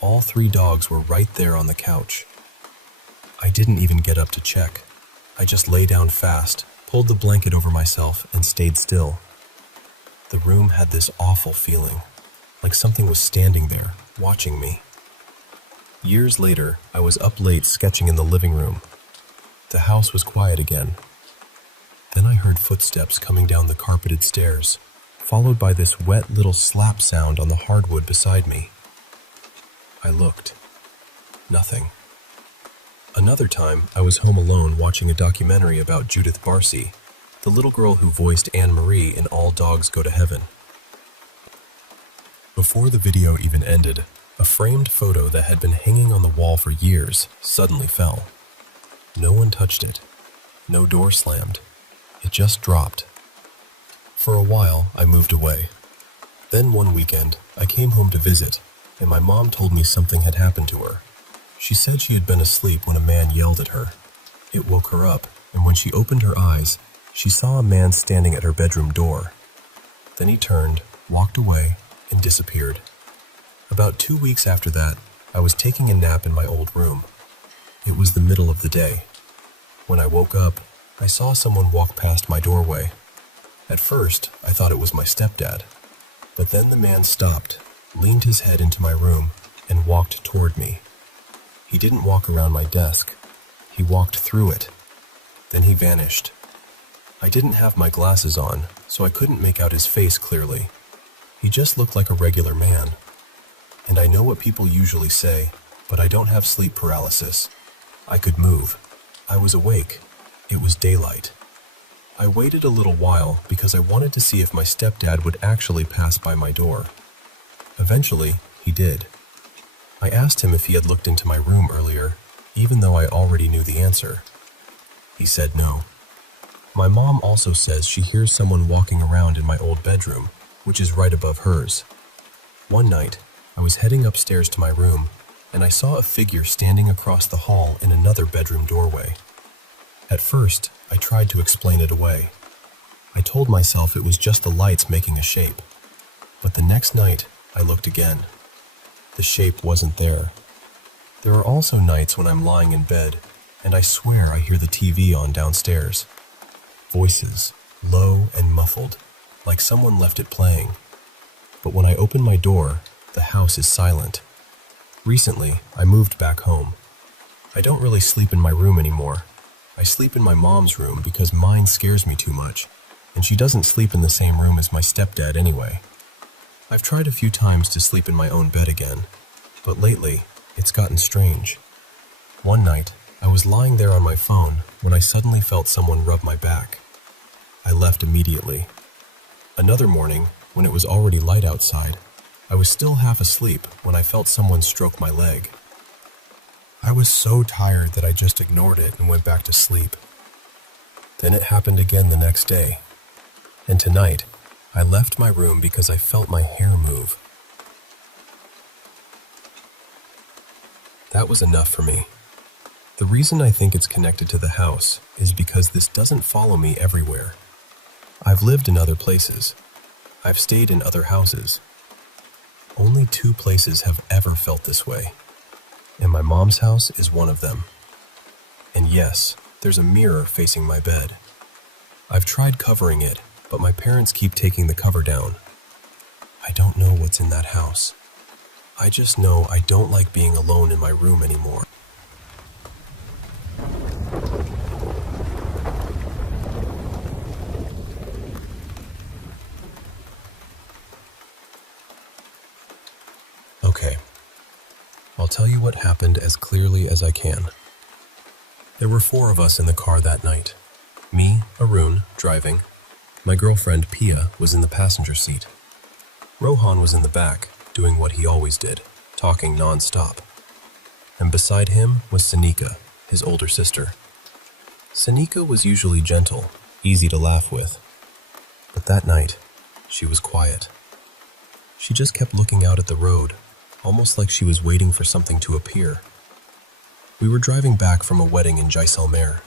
all 3 dogs were right there on the couch. I didn't even get up to check. I just lay down fast, pulled the blanket over myself, and stayed still. The room had this awful feeling, like something was standing there, watching me. Years later, I was up late sketching in the living room. The house was quiet again. Then I heard footsteps coming down the carpeted stairs, followed by this wet little slap sound on the hardwood beside me. I looked. Nothing. Another time, I was home alone watching a documentary about Judith Barcy, the little girl who voiced Anne-Marie in All Dogs Go to Heaven. Before the video even ended, a framed photo that had been hanging on the wall for years suddenly fell. No one touched it. No door slammed. It just dropped. For a while, I moved away. Then one weekend, I came home to visit, and my mom told me something had happened to her. She said she had been asleep when a man yelled at her. It woke her up, and when she opened her eyes, she saw a man standing at her bedroom door. Then he turned, walked away, and disappeared. About 2 weeks after that, I was taking a nap in my old room. It was the middle of the day. When I woke up, I saw someone walk past my doorway. At first, I thought it was my stepdad. But then the man stopped, leaned his head into my room, and walked toward me. He didn't walk around my desk. He walked through it. Then he vanished. I didn't have my glasses on, so I couldn't make out his face clearly. He just looked like a regular man. And I know what people usually say, but I don't have sleep paralysis. I could move. I was awake. It was daylight. I waited a little while because I wanted to see if my stepdad would actually pass by my door. Eventually, he did. I asked him if he had looked into my room earlier, even though I already knew the answer. He said no. My mom also says she hears someone walking around in my old bedroom, which is right above hers. One night, I was heading upstairs to my room, and I saw a figure standing across the hall in another bedroom doorway. At first, I tried to explain it away. I told myself it was just the lights making a shape. But the next night, I looked again. The shape wasn't there. There are also nights when I'm lying in bed, and I swear I hear the TV on downstairs. Voices, low and muffled, like someone left it playing. But when I open my door, the house is silent. Recently, I moved back home. I don't really sleep in my room anymore. I sleep in my mom's room because mine scares me too much, and she doesn't sleep in the same room as my stepdad anyway. I've tried a few times to sleep in my own bed again, but lately, it's gotten strange. One night, I was lying there on my phone when I suddenly felt someone rub my back. I left immediately. Another morning, when it was already light outside, I was still half asleep when I felt someone stroke my leg. I was so tired that I just ignored it and went back to sleep. Then it happened again the next day. And tonight, I left my room because I felt my hair move. That was enough for me. The reason I think it's connected to the house is because this doesn't follow me everywhere. I've lived in other places. I've stayed in other houses. Only 2 places have ever felt this way. And my mom's house is one of them. And yes, there's a mirror facing my bed. I've tried covering it, but my parents keep taking the cover down. I don't know what's in that house. I just know I don't like being alone in my room anymore. Okay. I'll tell you what happened as clearly as I can. There were 4 of us in the car that night. Me, Arun, driving. My girlfriend, Pia, was in the passenger seat. Rohan was in the back, doing what he always did, talking non-stop. And beside him was Sanika, his older sister. Sanika was usually gentle, easy to laugh with, but that night, she was quiet. She just kept looking out at the road, almost like she was waiting for something to appear. We were driving back from a wedding in Jaisalmer.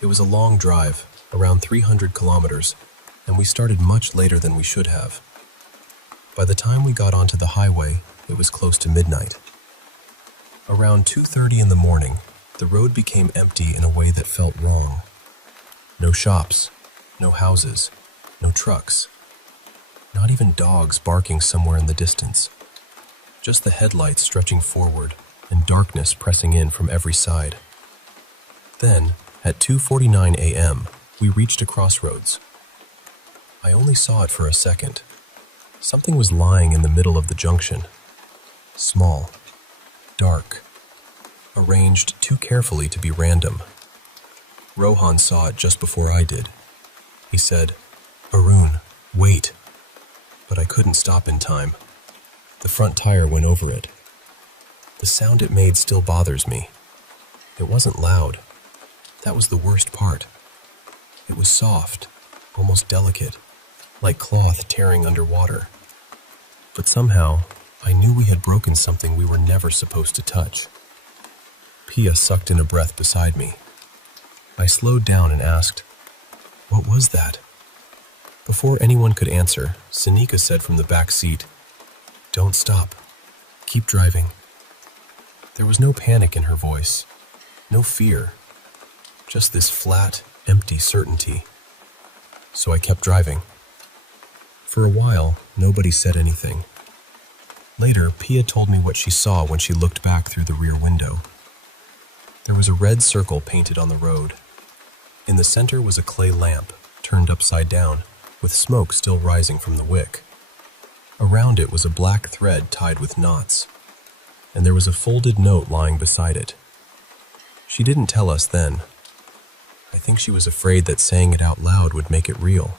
It was a long drive, around 300 kilometers, and we started much later than we should have. By the time we got onto the highway, it was close to midnight. Around 2:30 in the morning, the road became empty in a way that felt wrong. No shops, no houses, no trucks. Not even dogs barking somewhere in the distance. Just the headlights stretching forward and darkness pressing in from every side. Then, at 2:49 a.m., we reached a crossroads. I only saw it for a second. Something was lying in the middle of the junction. Small, dark, arranged too carefully to be random. Rohan saw it just before I did. He said, "Arun, wait." But I couldn't stop in time. The front tire went over it. The sound it made still bothers me. It wasn't loud. That was the worst part. It was soft, almost delicate, like cloth tearing underwater. But somehow, I knew we had broken something we were never supposed to touch. Pia sucked in a breath beside me. I slowed down and asked, "What was that?" Before anyone could answer, Sanika said from the back seat, "Don't stop. Keep driving." There was no panic in her voice, no fear, just this flat, empty certainty. So I kept driving. For a while, nobody said anything. Later, Pia told me what she saw when she looked back through the rear window. There was a red circle painted on the road. In the center was a clay lamp, turned upside down, with smoke still rising from the wick. Around it was a black thread tied with knots, and there was a folded note lying beside it. She didn't tell us then. I think she was afraid that saying it out loud would make it real.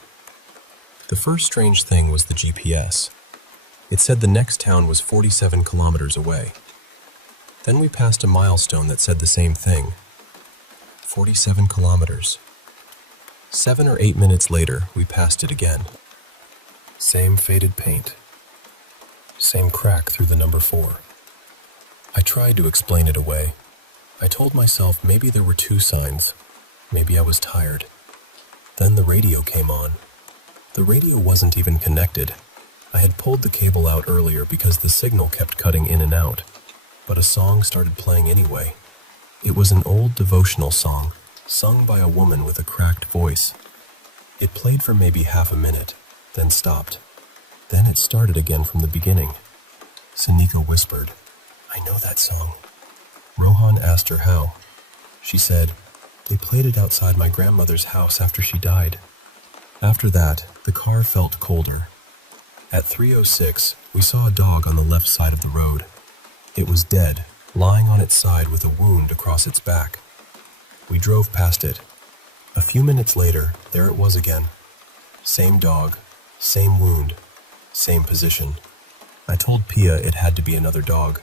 The first strange thing was the GPS. It said the next town was 47 kilometers away. Then we passed a milestone that said the same thing. 47 kilometers. 7 or 8 minutes later, we passed it again. Same faded paint. Same crack through the number 4. I tried to explain it away. I told myself maybe there were 2 signs. Maybe I was tired. Then the radio came on. The radio wasn't even connected. I had pulled the cable out earlier because the signal kept cutting in and out. But a song started playing anyway. It was an old devotional song, sung by a woman with a cracked voice. It played for maybe half a minute, then stopped. Then it started again from the beginning. Sanika whispered, "I know that song." Rohan asked her how. She said, "They played it outside my grandmother's house after she died." After that, the car felt colder. At 3:06, we saw a dog on the left side of the road. It was dead, lying on its side with a wound across its back. We drove past it. A few minutes later, there it was again. Same dog, same wound, same position. I told Pia it had to be another dog.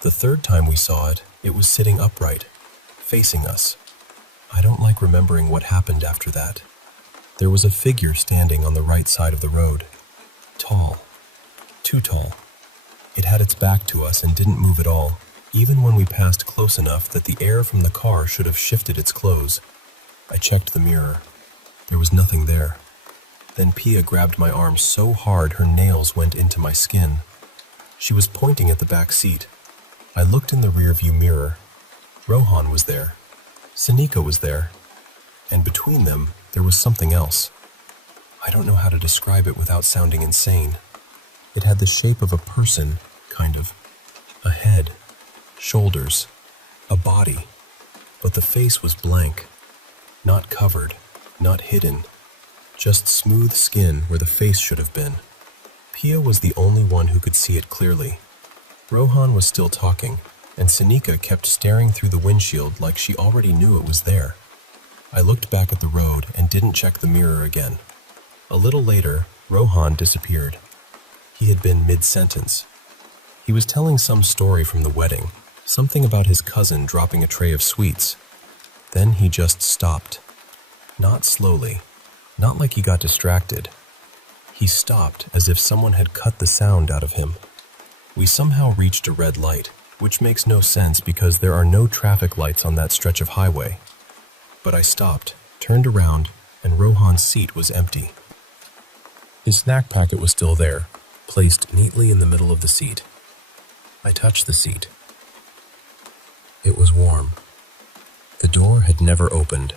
The third time we saw it, it was sitting upright, facing us. I don't like remembering what happened after that. There was a figure standing on the right side of the road. Tall. Too tall. It had its back to us and didn't move at all, even when we passed close enough that the air from the car should have shifted its clothes. I checked the mirror. There was nothing there. Then Pia grabbed my arm so hard her nails went into my skin. She was pointing at the back seat. I looked in the rearview mirror. Rohan was there. Sanika was there. And between them, there was something else. I don't know how to describe it without sounding insane. It had the shape of a person, kind of. A head, shoulders, a body. But the face was blank. Not covered, not hidden. Just smooth skin where the face should have been. Pia was the only one who could see it clearly. Rohan was still talking, and Sanika kept staring through the windshield like she already knew it was there. I looked back at the road and didn't check the mirror again. A little later, Rohan disappeared. He had been mid-sentence. He was telling some story from the wedding, something about his cousin dropping a tray of sweets. Then he just stopped. Not slowly, not like he got distracted. He stopped as if someone had cut the sound out of him. We somehow reached a red light, which makes no sense because there are no traffic lights on that stretch of highway. But I stopped, turned around, and Rohan's seat was empty. His snack packet was still there, placed neatly in the middle of the seat. I touched the seat. It was warm. The door had never opened.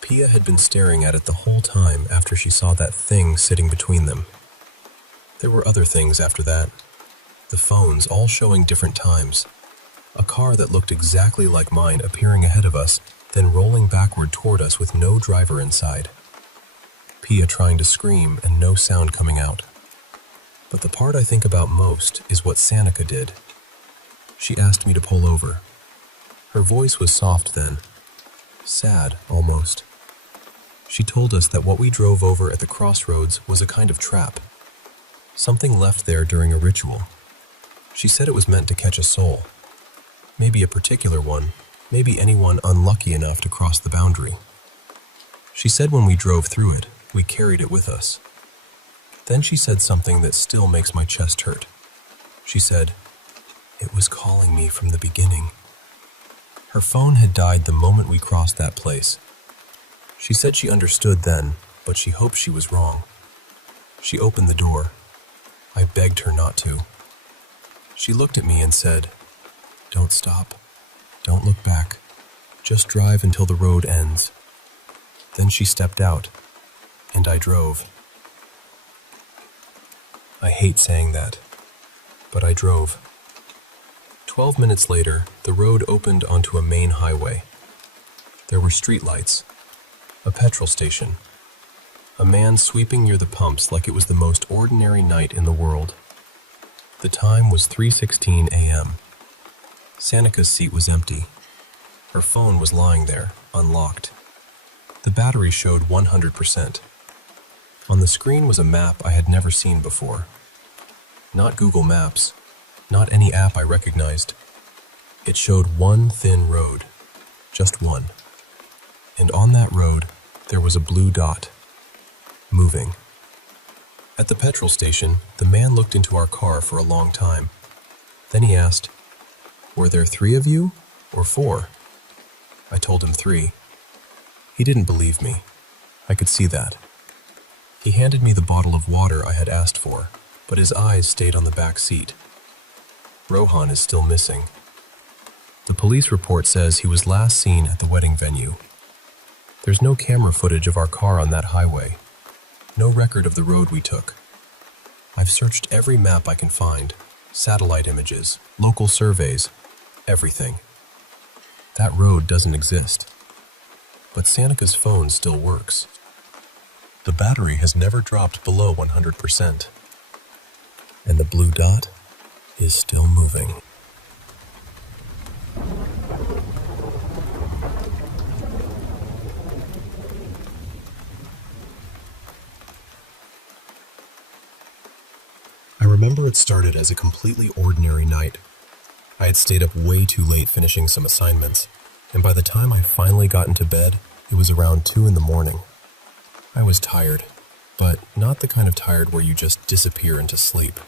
Pia had been staring at it the whole time after she saw that thing sitting between them. There were other things after that. The phones all showing different times. A car that looked exactly like mine appearing ahead of us, then rolling backward toward us with no driver inside. Pia trying to scream and no sound coming out. But the part I think about most is what Sanika did. She asked me to pull over. Her voice was soft then. Sad, almost. She told us that what we drove over at the crossroads was a kind of trap. Something left there during a ritual. She said it was meant to catch a soul. Maybe a particular one, maybe anyone unlucky enough to cross the boundary. She said when we drove through it, we carried it with us. Then she said something that still makes my chest hurt. She said, "It was calling me from the beginning." Her phone had died the moment we crossed that place. She said she understood then, but she hoped she was wrong. She opened the door. I begged her not to. She looked at me and said, "Don't stop. Don't look back. Just drive until the road ends." Then she stepped out, and I drove. I hate saying that, but I drove. 12 minutes later, the road opened onto a main highway. There were streetlights, a petrol station, a man sweeping near the pumps like it was the most ordinary night in the world. The time was 3:16 a.m. Sanika's seat was empty. Her phone was lying there, unlocked. The battery showed 100%. On the screen was a map I had never seen before. Not Google Maps, not any app I recognized. It showed one thin road, just one. And on that road, there was a blue dot, moving. At the petrol station, the man looked into our car for a long time. Then he asked, "Were there 3 of you, or 4? I told him 3. He didn't believe me. I could see that. He handed me the bottle of water I had asked for, but his eyes stayed on the back seat. Rohan is still missing. The police report says he was last seen at the wedding venue. There's no camera footage of our car on that highway. No record of the road we took. I've searched every map I can find, satellite images, local surveys, everything. That road doesn't exist. But Sanika's phone still works. The battery has never dropped below 100%. And the blue dot is still moving. I remember it started as a completely ordinary night. I had stayed up way too late finishing some assignments, and by the time I finally got into bed, it was around 2 in the morning. I was tired, but not the kind of tired where you just disappear into sleep.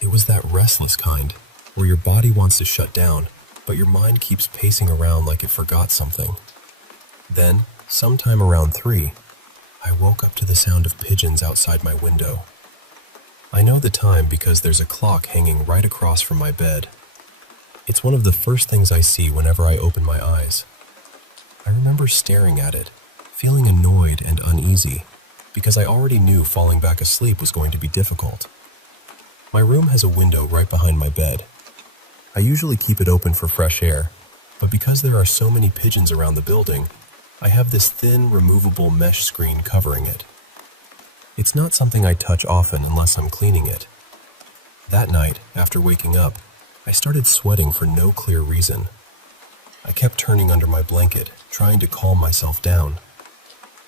It was that restless kind, where your body wants to shut down, but your mind keeps pacing around like it forgot something. Then, sometime around 3, I woke up to the sound of pigeons outside my window. I know the time because there's a clock hanging right across from my bed. It's one of the first things I see whenever I open my eyes. I remember staring at it, feeling annoyed and uneasy, because I already knew falling back asleep was going to be difficult. My room has a window right behind my bed. I usually keep it open for fresh air, but because there are so many pigeons around the building, I have this thin, removable mesh screen covering it. It's not something I touch often unless I'm cleaning it. That night, after waking up, I started sweating for no clear reason. I kept turning under my blanket, trying to calm myself down.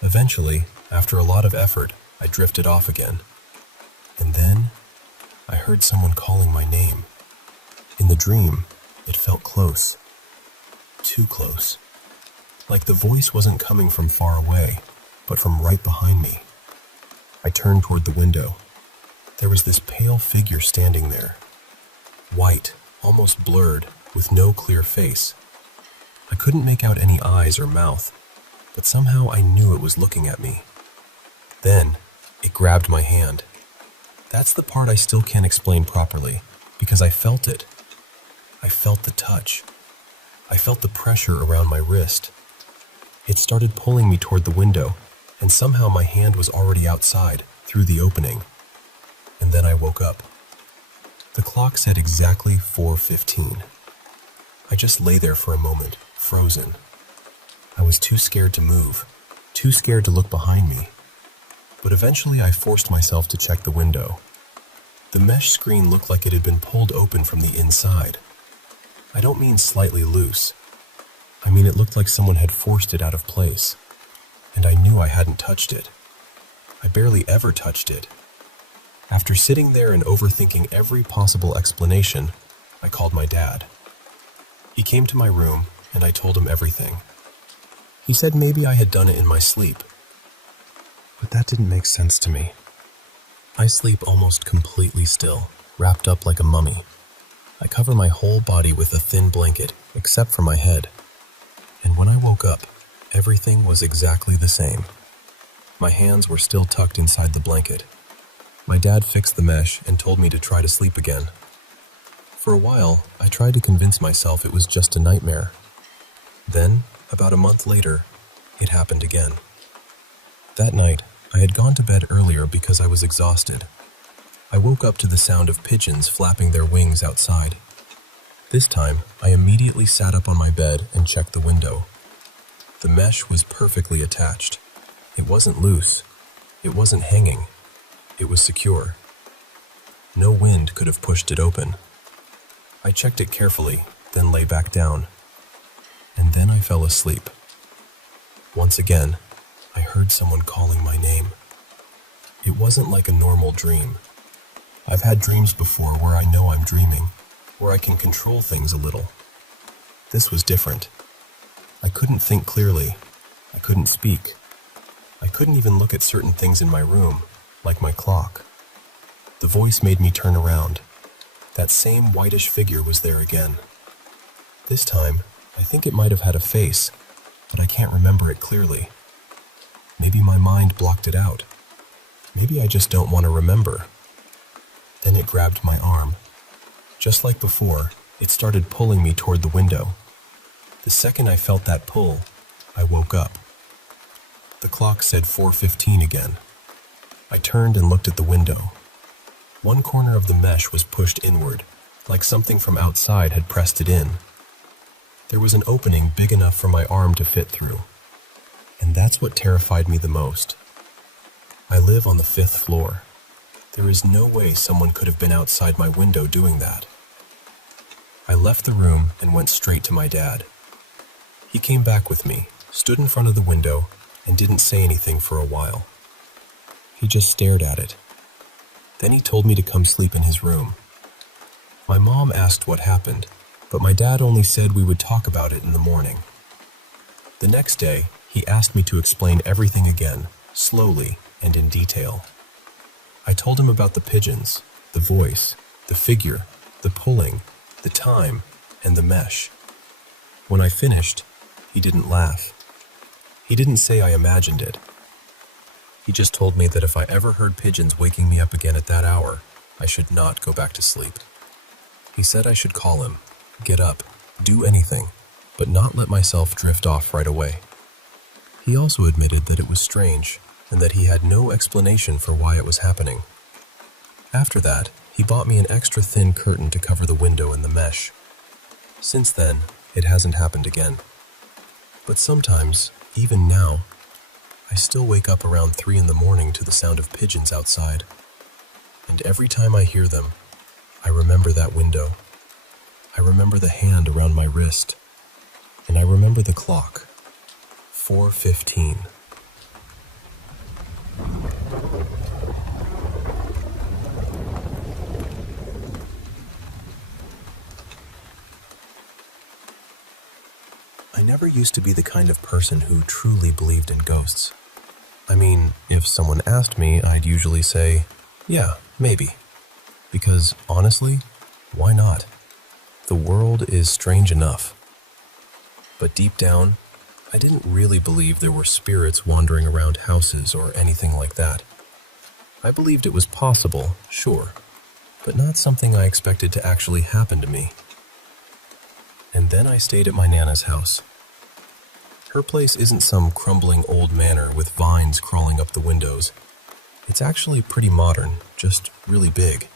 Eventually, after a lot of effort, I drifted off again. And then, I heard someone calling my name. In the dream, it felt close. Too close. like the voice wasn't coming from far away, but from right behind me. I turned toward the window. There was this pale figure standing there, white, almost blurred, with no clear face. I couldn't make out any eyes or mouth, but somehow I knew it was looking at me. Then, it grabbed my hand. That's the part I still can't explain properly, because I felt it. I felt the touch. I felt the pressure around my wrist. It started pulling me toward the window, and somehow my hand was already outside, through the opening. And then I woke up. The clock said exactly 4:15. I just lay there for a moment, frozen. I was too scared to move, too scared to look behind me. But eventually I forced myself to check the window. The mesh screen looked like it had been pulled open from the inside. I don't mean slightly loose. I mean it looked like someone had forced it out of place. And I knew I hadn't touched it. I barely ever touched it. After sitting there and overthinking every possible explanation, I called my dad. He came to my room, and I told him everything. He said maybe I had done it in my sleep. But that didn't make sense to me. I sleep almost completely still, wrapped up like a mummy. I cover my whole body with a thin blanket, except for my head. And when I woke up, everything was exactly the same. My hands were still tucked inside the blanket. My dad fixed the mesh and told me to try to sleep again. For a while, I tried to convince myself it was just a nightmare. Then, about a month later, it happened again. That night, I had gone to bed earlier because I was exhausted. I woke up to the sound of pigeons flapping their wings outside. This time, I immediately sat up on my bed and checked the window. The mesh was perfectly attached. It wasn't loose. It wasn't hanging. It was secure. No wind could have pushed it open. I checked it carefully, then lay back down. And then I fell asleep. Once again, I heard someone calling my name. It wasn't like a normal dream. I've had dreams before where I know I'm dreaming, where I can control things a little. This was different. I couldn't think clearly. I couldn't speak. I couldn't even look at certain things in my room, like my clock. The voice made me turn around. That same whitish figure was there again. This time, I think it might have had a face, but I can't remember it clearly. Maybe my mind blocked it out. Maybe I just don't want to remember. Then it grabbed my arm. Just like before, it started pulling me toward the window. The second I felt that pull, I woke up. The clock said 4:15 again. I turned and looked at the window. One corner of the mesh was pushed inward, like something from outside had pressed it in. There was an opening big enough for my arm to fit through. And that's what terrified me the most. I live on the 5th floor. There is no way someone could have been outside my window doing that. I left the room and went straight to my dad. He came back with me, stood in front of the window, and didn't say anything for a while. He just stared at it. Then he told me to come sleep in his room. My mom asked what happened, but my dad only said we would talk about it in the morning. The next day, he asked me to explain everything again, slowly and in detail. I told him about the pigeons, the voice, the figure, the pulling, the time, and the mesh. When I finished, he didn't laugh. He didn't say I imagined it. He just told me that if I ever heard pigeons waking me up again at that hour, I should not go back to sleep. He said I should call him, get up, do anything, but not let myself drift off right away. He also admitted that it was strange, and that he had no explanation for why it was happening. After that, he bought me an extra thin curtain to cover the window and the mesh. Since then, it hasn't happened again. But sometimes, even now, I still wake up around 3 in the morning to the sound of pigeons outside. And every time I hear them, I remember that window. I remember the hand around my wrist. And I remember the clock. 4:15. I never used to be the kind of person who truly believed in ghosts. I mean, if someone asked me, I'd usually say, yeah, maybe. Because honestly, why not? The world is strange enough. But deep down, I didn't really believe there were spirits wandering around houses or anything like that. I believed it was possible, sure, but not something I expected to actually happen to me. And then I stayed at my Nana's house. Her place isn't some crumbling old manor with vines crawling up the windows. It's actually pretty modern, just really big.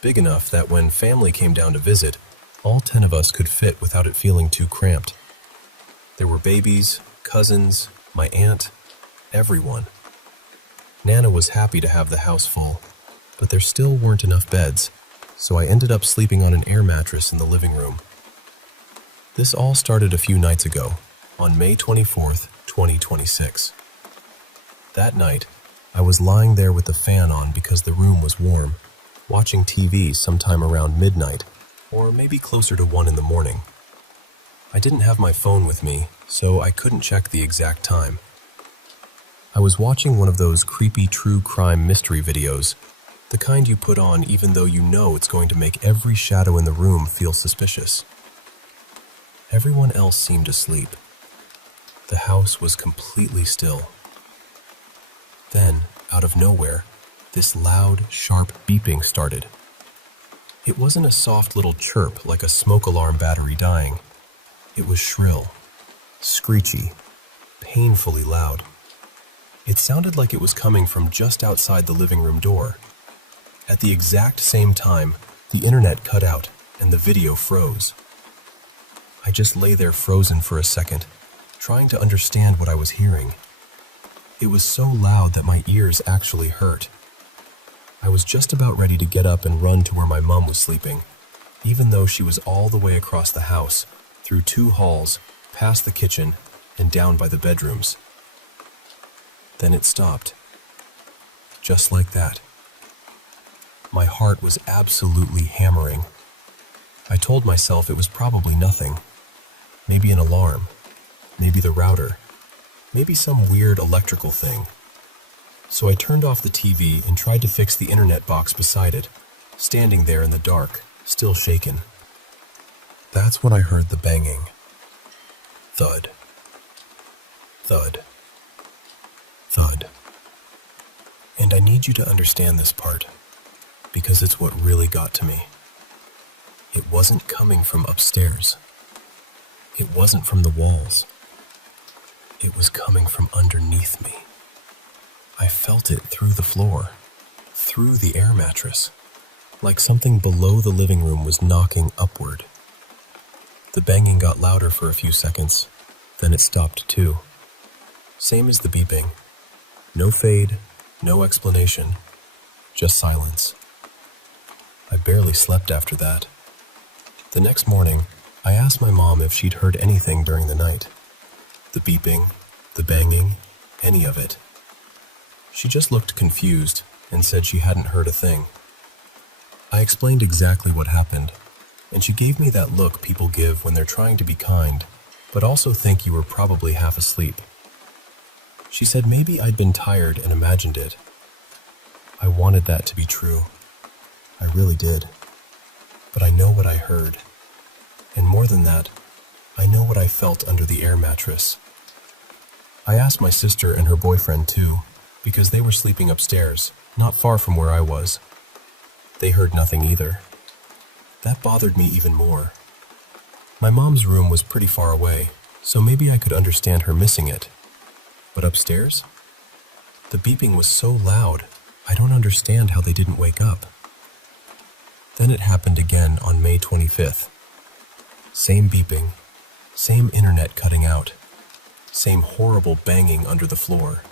Big enough that when family came down to visit, all 10 of us could fit without it feeling too cramped. There were babies, cousins, my aunt, everyone. Nana was happy to have the house full, but there still weren't enough beds, so I ended up sleeping on an air mattress in the living room. This all started a few nights ago, on May 24th, 2026. That night, I was lying there with the fan on because the room was warm, watching TV sometime around midnight, or maybe closer to 1 in the morning. I didn't have my phone with me, so I couldn't check the exact time. I was watching one of those creepy true crime mystery videos, the kind you put on even though you know it's going to make every shadow in the room feel suspicious. Everyone else seemed asleep. The house was completely still. Then, out of nowhere, this loud, sharp beeping started. It wasn't a soft little chirp like a smoke alarm battery dying. It was shrill, screechy, painfully loud. It sounded like it was coming from just outside the living room door. At the exact same time, the internet cut out and the video froze. I just lay there frozen for a second, trying to understand what I was hearing. It was so loud that my ears actually hurt. I was just about ready to get up and run to where my mom was sleeping, even though she was all the way across the house, through 2 halls, past the kitchen, and down by the bedrooms. Then it stopped. Just like that. My heart was absolutely hammering. I told myself it was probably nothing. Maybe an alarm. Maybe the router. Maybe some weird electrical thing. So I turned off the TV and tried to fix the internet box beside it, standing there in the dark, still shaken. That's when I heard the banging. Thud. Thud. Thud. And I need you to understand this part, because it's what really got to me. It wasn't coming from upstairs. It wasn't from the walls. It was coming from underneath me. I felt it through the floor, through the air mattress, like something below the living room was knocking upward. The banging got louder for a few seconds, then it stopped too. Same as the beeping. No fade, no explanation, just silence. I barely slept after that. The next morning, I asked my mom if she'd heard anything during the night. The beeping, the banging, any of it. She just looked confused and said she hadn't heard a thing. I explained exactly what happened, and she gave me that look people give when they're trying to be kind, but also think you were probably half asleep. She said maybe I'd been tired and imagined it. I wanted that to be true. I really did. But I know what I heard. And more than that, I know what I felt under the air mattress. I asked my sister and her boyfriend too, because they were sleeping upstairs, not far from where I was. They heard nothing either. That bothered me even more. My mom's room was pretty far away, so maybe I could understand her missing it. But upstairs? The beeping was so loud, I don't understand how they didn't wake up. Then it happened again on May 25th. Same beeping, same internet cutting out, same horrible banging under the floor.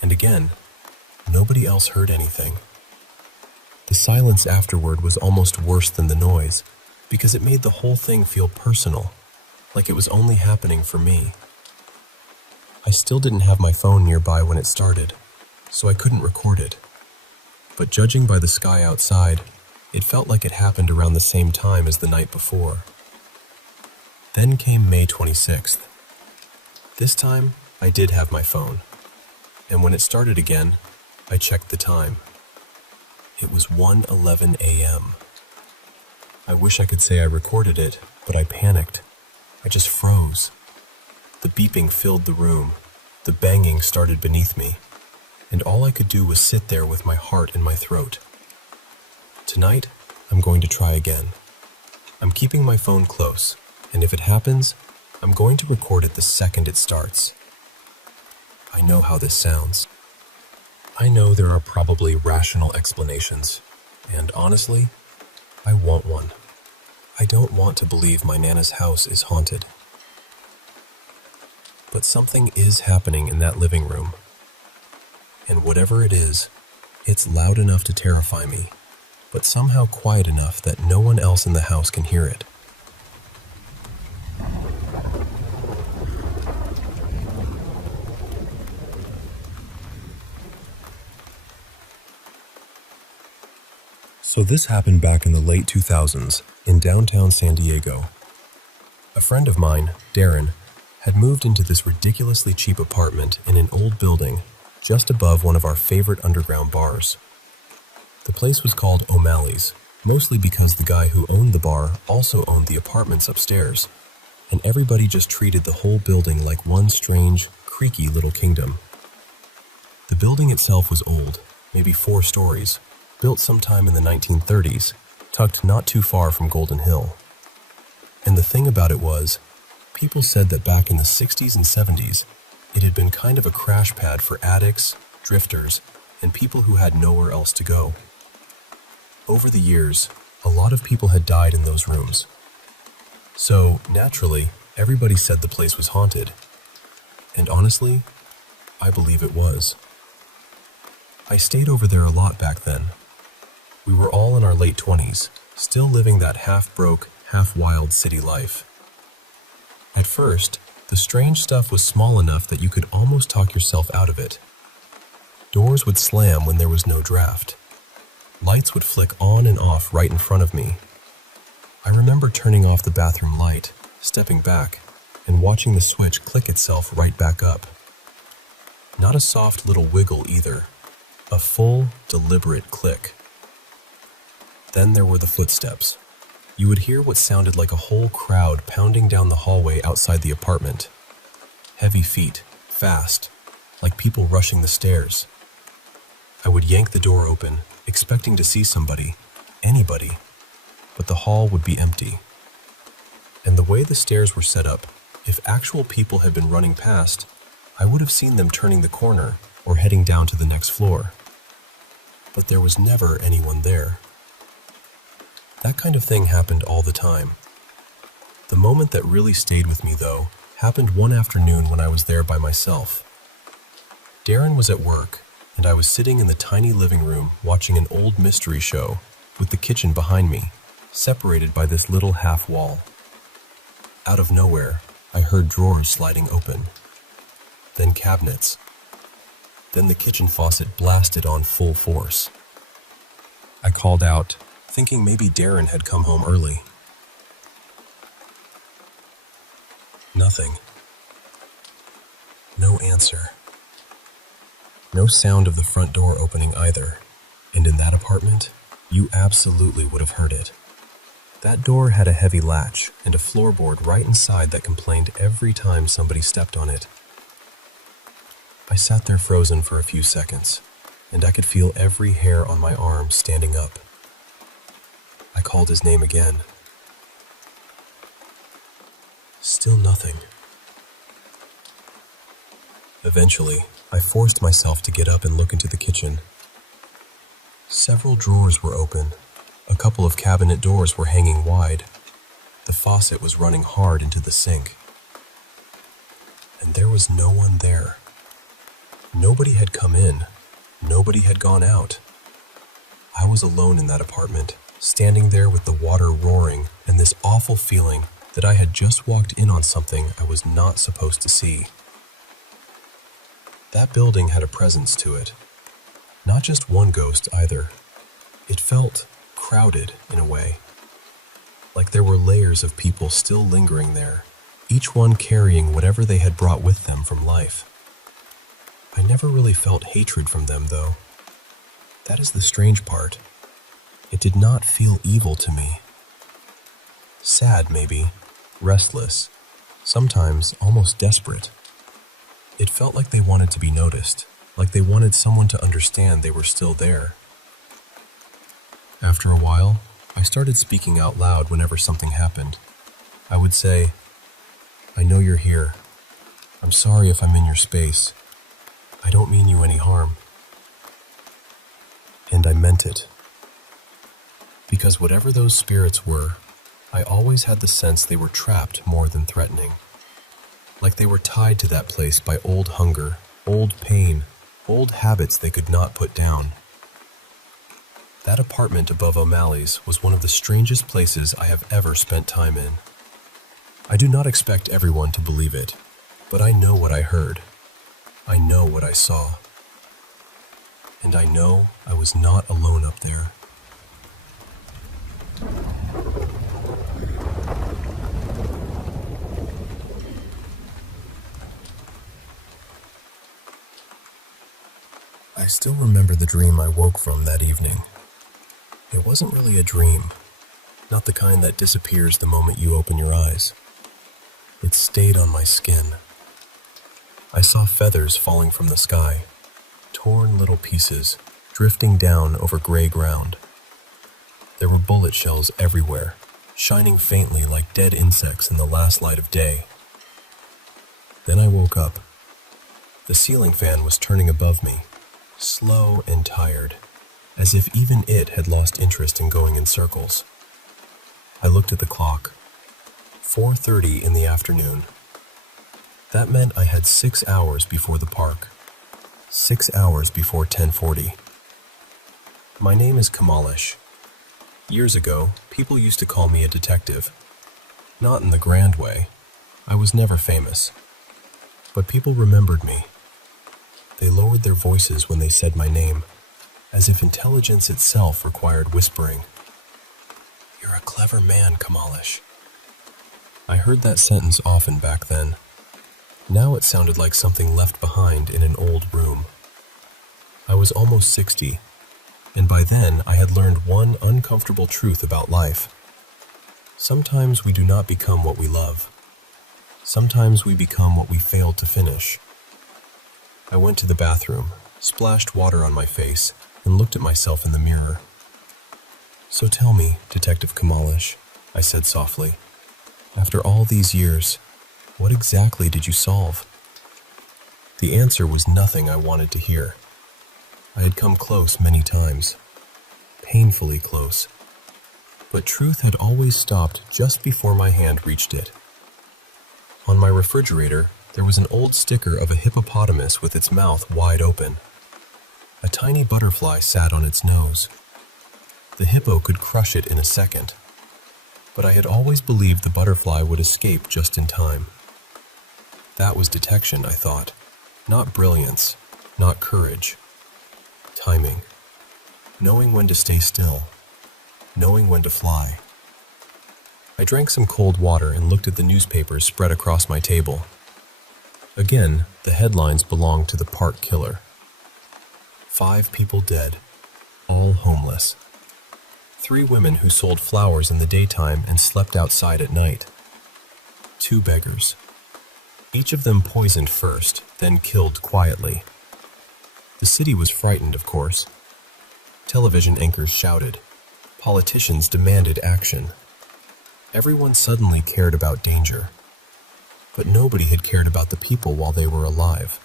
And again, nobody else heard anything. The silence afterward was almost worse than the noise, because it made the whole thing feel personal, like it was only happening for me. I still didn't have my phone nearby when it started, so I couldn't record it. But judging by the sky outside, it felt like it happened around the same time as the night before. Then came May 26th. This time, I did have my phone, and when it started again, I checked the time. It was 1:11 a.m. I wish I could say I recorded it, but I panicked. I just froze. The beeping filled the room, the banging started beneath me, and all I could do was sit there with my heart in my throat. Tonight, I'm going to try again. I'm keeping my phone close, and if it happens, I'm going to record it the second it starts. I know how this sounds. I know there are probably rational explanations, and honestly, I want one. I don't want to believe my Nana's house is haunted. But something is happening in that living room. And whatever it is, it's loud enough to terrify me, but somehow quiet enough that no one else in the house can hear it. So this happened back in the late 2000s in downtown San Diego. A friend of mine, Darren, had moved into this ridiculously cheap apartment in an old building just above one of our favorite underground bars. The place was called O'Malley's, mostly because the guy who owned the bar also owned the apartments upstairs, and everybody just treated the whole building like one strange, creaky little kingdom. The building itself was old, maybe 4 stories, built sometime in the 1930s, tucked not too far from Golden Hill. And the thing about it was, people said that back in the 60s and 70s, it had been kind of a crash pad for addicts, drifters, and people who had nowhere else to go. Over the years, a lot of people had died in those rooms. So, naturally, everybody said the place was haunted. And honestly, I believe it was. I stayed over there a lot back then. We were all in our late 20s, still living that half-broke, half-wild city life. At first, the strange stuff was small enough that you could almost talk yourself out of it. Doors would slam when there was no draft. Lights would flick on and off right in front of me. I remember turning off the bathroom light, stepping back, and watching the switch click itself right back up. Not a soft little wiggle either, a full, deliberate click. Then there were the footsteps. You would hear what sounded like a whole crowd pounding down the hallway outside the apartment. Heavy feet, fast, like people rushing the stairs. I would yank the door open, expecting to see somebody, anybody, but the hall would be empty. And the way the stairs were set up, if actual people had been running past, I would have seen them turning the corner or heading down to the next floor. But there was never anyone there. That kind of thing happened all the time. The moment that really stayed with me, though, happened one afternoon when I was there by myself. Darren was at work, and I was sitting in the tiny living room watching an old mystery show with the kitchen behind me, separated by this little half wall. Out of nowhere, I heard drawers sliding open, then cabinets. Then the kitchen faucet blasted on full force. I called out, thinking maybe Darren had come home early. Nothing. No answer. No sound of the front door opening either, and in that apartment, you absolutely would have heard it. That door had a heavy latch and a floorboard right inside that complained every time somebody stepped on it. I sat there frozen for a few seconds, and I could feel every hair on my arm standing up. I called his name again. Still nothing. Eventually, I forced myself to get up and look into the kitchen. Several drawers were open. A couple of cabinet doors were hanging wide. The faucet was running hard into the sink. And there was no one there. Nobody had come in. Nobody had gone out. I was alone in that apartment, standing there with the water roaring and this awful feeling that I had just walked in on something I was not supposed to see. That building had a presence to it. Not just one ghost either. It felt crowded in a way. like there were layers of people still lingering there, each one carrying whatever they had brought with them from life. I never really felt hatred from them, though. That is the strange part. It did not feel evil to me. Sad, maybe, restless, sometimes almost desperate. It felt like they wanted to be noticed, like they wanted someone to understand they were still there. After a while, I started speaking out loud whenever something happened. I would say, "I know you're here. I'm sorry if I'm in your space. I don't mean you any harm." And I meant it. Because whatever those spirits were, I always had the sense they were trapped more than threatening. Like they were tied to that place by old hunger, old pain, old habits they could not put down. That apartment above O'Malley's was one of the strangest places I have ever spent time in. I do not expect everyone to believe it, but I know what I heard. I know what I saw. And I know I was not alone up there. I still remember the dream I woke from that evening. It wasn't really a dream, not the kind that disappears the moment you open your eyes. It stayed on my skin. I saw feathers falling from the sky, torn little pieces drifting down over gray ground. There were bullet shells everywhere, shining faintly like dead insects in the last light of day. Then I woke up. The ceiling fan was turning above me, slow and tired, as if even it had lost interest in going in circles. I looked at the clock. 4:30 in the afternoon. That meant I had 6 hours before the park. 6 hours before 10:40. My name is Kamalish. Years ago, people used to call me a detective. Not in the grand way. I was never famous. But people remembered me. They lowered their voices when they said my name, as if intelligence itself required whispering. "You're a clever man, Kamalish." I heard that sentence often back then. Now it sounded like something left behind in an old room. I was almost 60, and by then I had learned one uncomfortable truth about life. Sometimes we do not become what we love. Sometimes we become what we failed to finish. I went to the bathroom, splashed water on my face, and looked at myself in the mirror. "So tell me, Detective Kamalish," I said softly, "after all these years, what exactly did you solve?" The answer was nothing I wanted to hear. I had come close many times, painfully close, but truth had always stopped just before my hand reached it. On my refrigerator, there was an old sticker of a hippopotamus with its mouth wide open. A tiny butterfly sat on its nose. The hippo could crush it in a second, but I had always believed the butterfly would escape just in time. That was detection, I thought, not brilliance, not courage. Timing. Knowing when to stay still. Knowing when to fly. I drank some cold water and looked at the newspapers spread across my table. Again, the headlines belonged to the park killer. 5 people dead, all homeless. 3 women who sold flowers in the daytime and slept outside at night. 2 beggars. Each of them poisoned first, then killed quietly. The city was frightened, of course. Television anchors shouted. Politicians demanded action. Everyone suddenly cared about danger. But nobody had cared about the people while they were alive.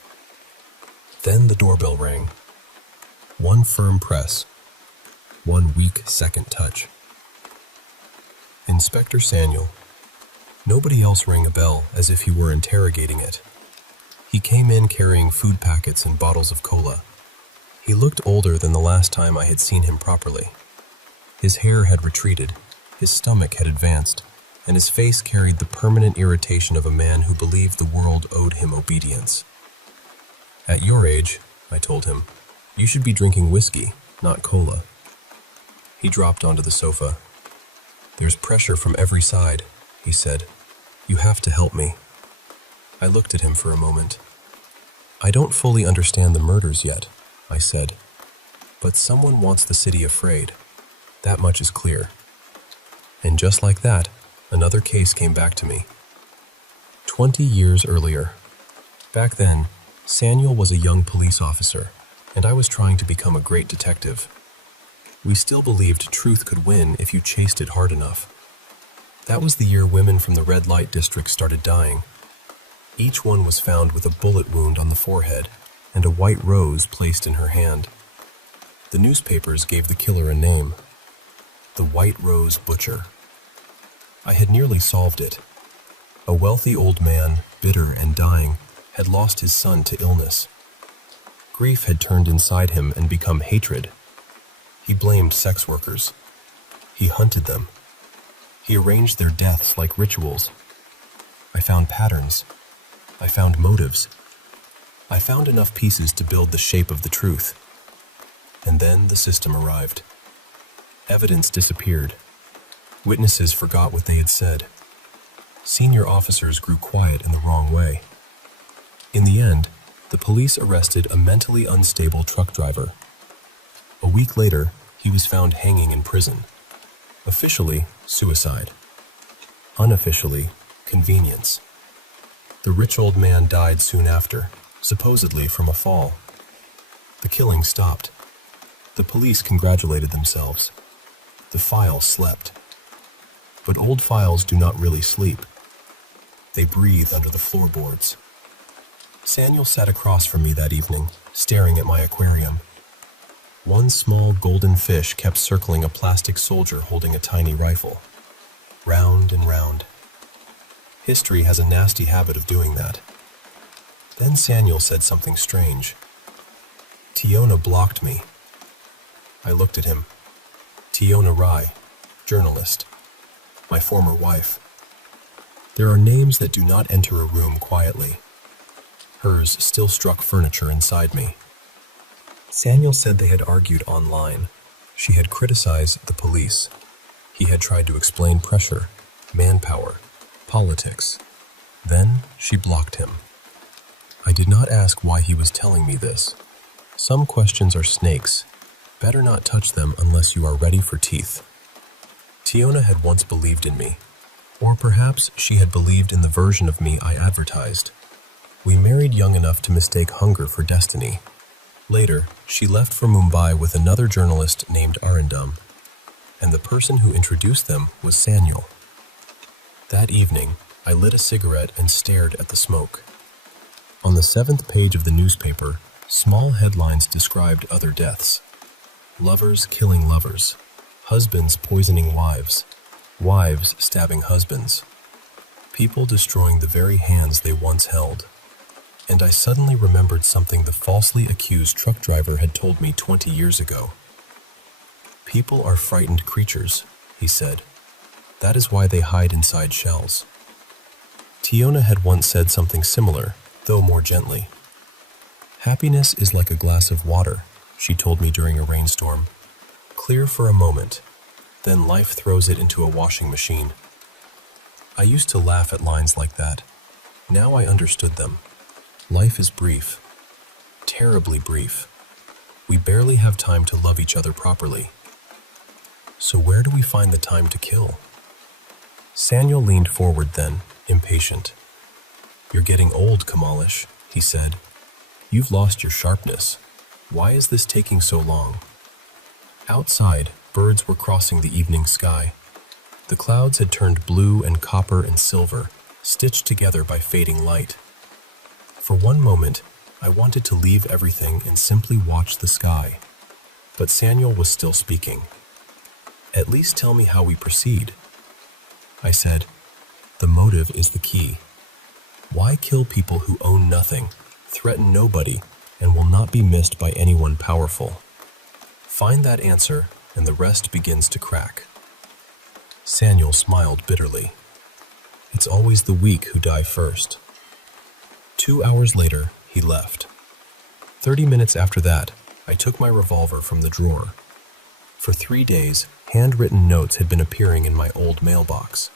Then the doorbell rang. One firm press. One weak second touch. Inspector Samuel. Nobody else rang a bell as if he were interrogating it. He came in carrying food packets and bottles of cola. He looked older than the last time I had seen him properly. His hair had retreated, his stomach had advanced, and his face carried the permanent irritation of a man who believed the world owed him obedience. "At your age," I told him, "you should be drinking whiskey, not cola." He dropped onto the sofa. "There's pressure from every side," he said. "You have to help me." I looked at him for a moment. "I don't fully understand the murders yet," I said. "But someone wants the city afraid. That much is clear." And just like that, another case came back to me. 20 years earlier. Back then, Samuel was a young police officer, and I was trying to become a great detective. We still believed truth could win if you chased it hard enough. That was the year women from the red light district started dying. Each one was found with a bullet wound on the forehead and a white rose placed in her hand. The newspapers gave the killer a name: the White Rose Butcher. I had nearly solved it. A wealthy old man, bitter and dying, had lost his son to illness. Grief had turned inside him and become hatred. He blamed sex workers. He hunted them. He arranged their deaths like rituals. I found patterns. I found motives. I found enough pieces to build the shape of the truth. And then the system arrived. Evidence disappeared. Witnesses forgot what they had said. Senior officers grew quiet in the wrong way. In the end, the police arrested a mentally unstable truck driver. A week later, he was found hanging in prison. Officially, suicide. Unofficially, convenience. The rich old man died soon after, supposedly from a fall. The killing stopped. The police congratulated themselves. The file slept. But old files do not really sleep. They breathe under the floorboards. Samuel sat across from me that evening, staring at my aquarium. One small golden fish kept circling a plastic soldier holding a tiny rifle. Round and round. History has a nasty habit of doing that. Then Samuel said something strange. Tiona blocked me. I looked at him. Tiona Rai, journalist. My former wife. There are names that do not enter a room quietly. Hers still struck furniture inside me. Samuel said they had argued online. She had criticized the police. He had tried to explain pressure, manpower, politics. Then she blocked him. I did not ask why he was telling me this. Some questions are snakes. Better not touch them unless you are ready for teeth. Tiona had once believed in me. Or perhaps she had believed in the version of me I advertised. We married young enough to mistake hunger for destiny. Later, she left for Mumbai with another journalist named Arindam, and the person who introduced them was Samuel. That evening, I lit a cigarette and stared at the smoke. On the 7th page of the newspaper, small headlines described other deaths. Lovers killing lovers, husbands poisoning wives, wives stabbing husbands, people destroying the very hands they once held. And I suddenly remembered something the falsely accused truck driver had told me 20 years ago. People are frightened creatures, he said. That is why they hide inside shells. Tiona had once said something similar, though more gently. Happiness is like a glass of water, she told me during a rainstorm. Clear for a moment, then life throws it into a washing machine. I used to laugh at lines like that. Now I understood them. Life is brief. Terribly brief. We barely have time to love each other properly. So where do we find the time to kill? Samuel leaned forward then, impatient. You're getting old, Kamalish, he said. You've lost your sharpness. Why is this taking so long? Outside, birds were crossing the evening sky. The clouds had turned blue and copper and silver, stitched together by fading light. For one moment, I wanted to leave everything and simply watch the sky. But Samuel was still speaking. At least tell me how we proceed. I said, the motive is the key. Why kill people who own nothing, threaten nobody, and will not be missed by anyone powerful? Find that answer, and the rest begins to crack. Samuel smiled bitterly. It's always the weak who die first. 2 hours later, he left. 30 minutes after that, I took my revolver from the drawer. For 3 days, handwritten notes had been appearing in my old mailbox.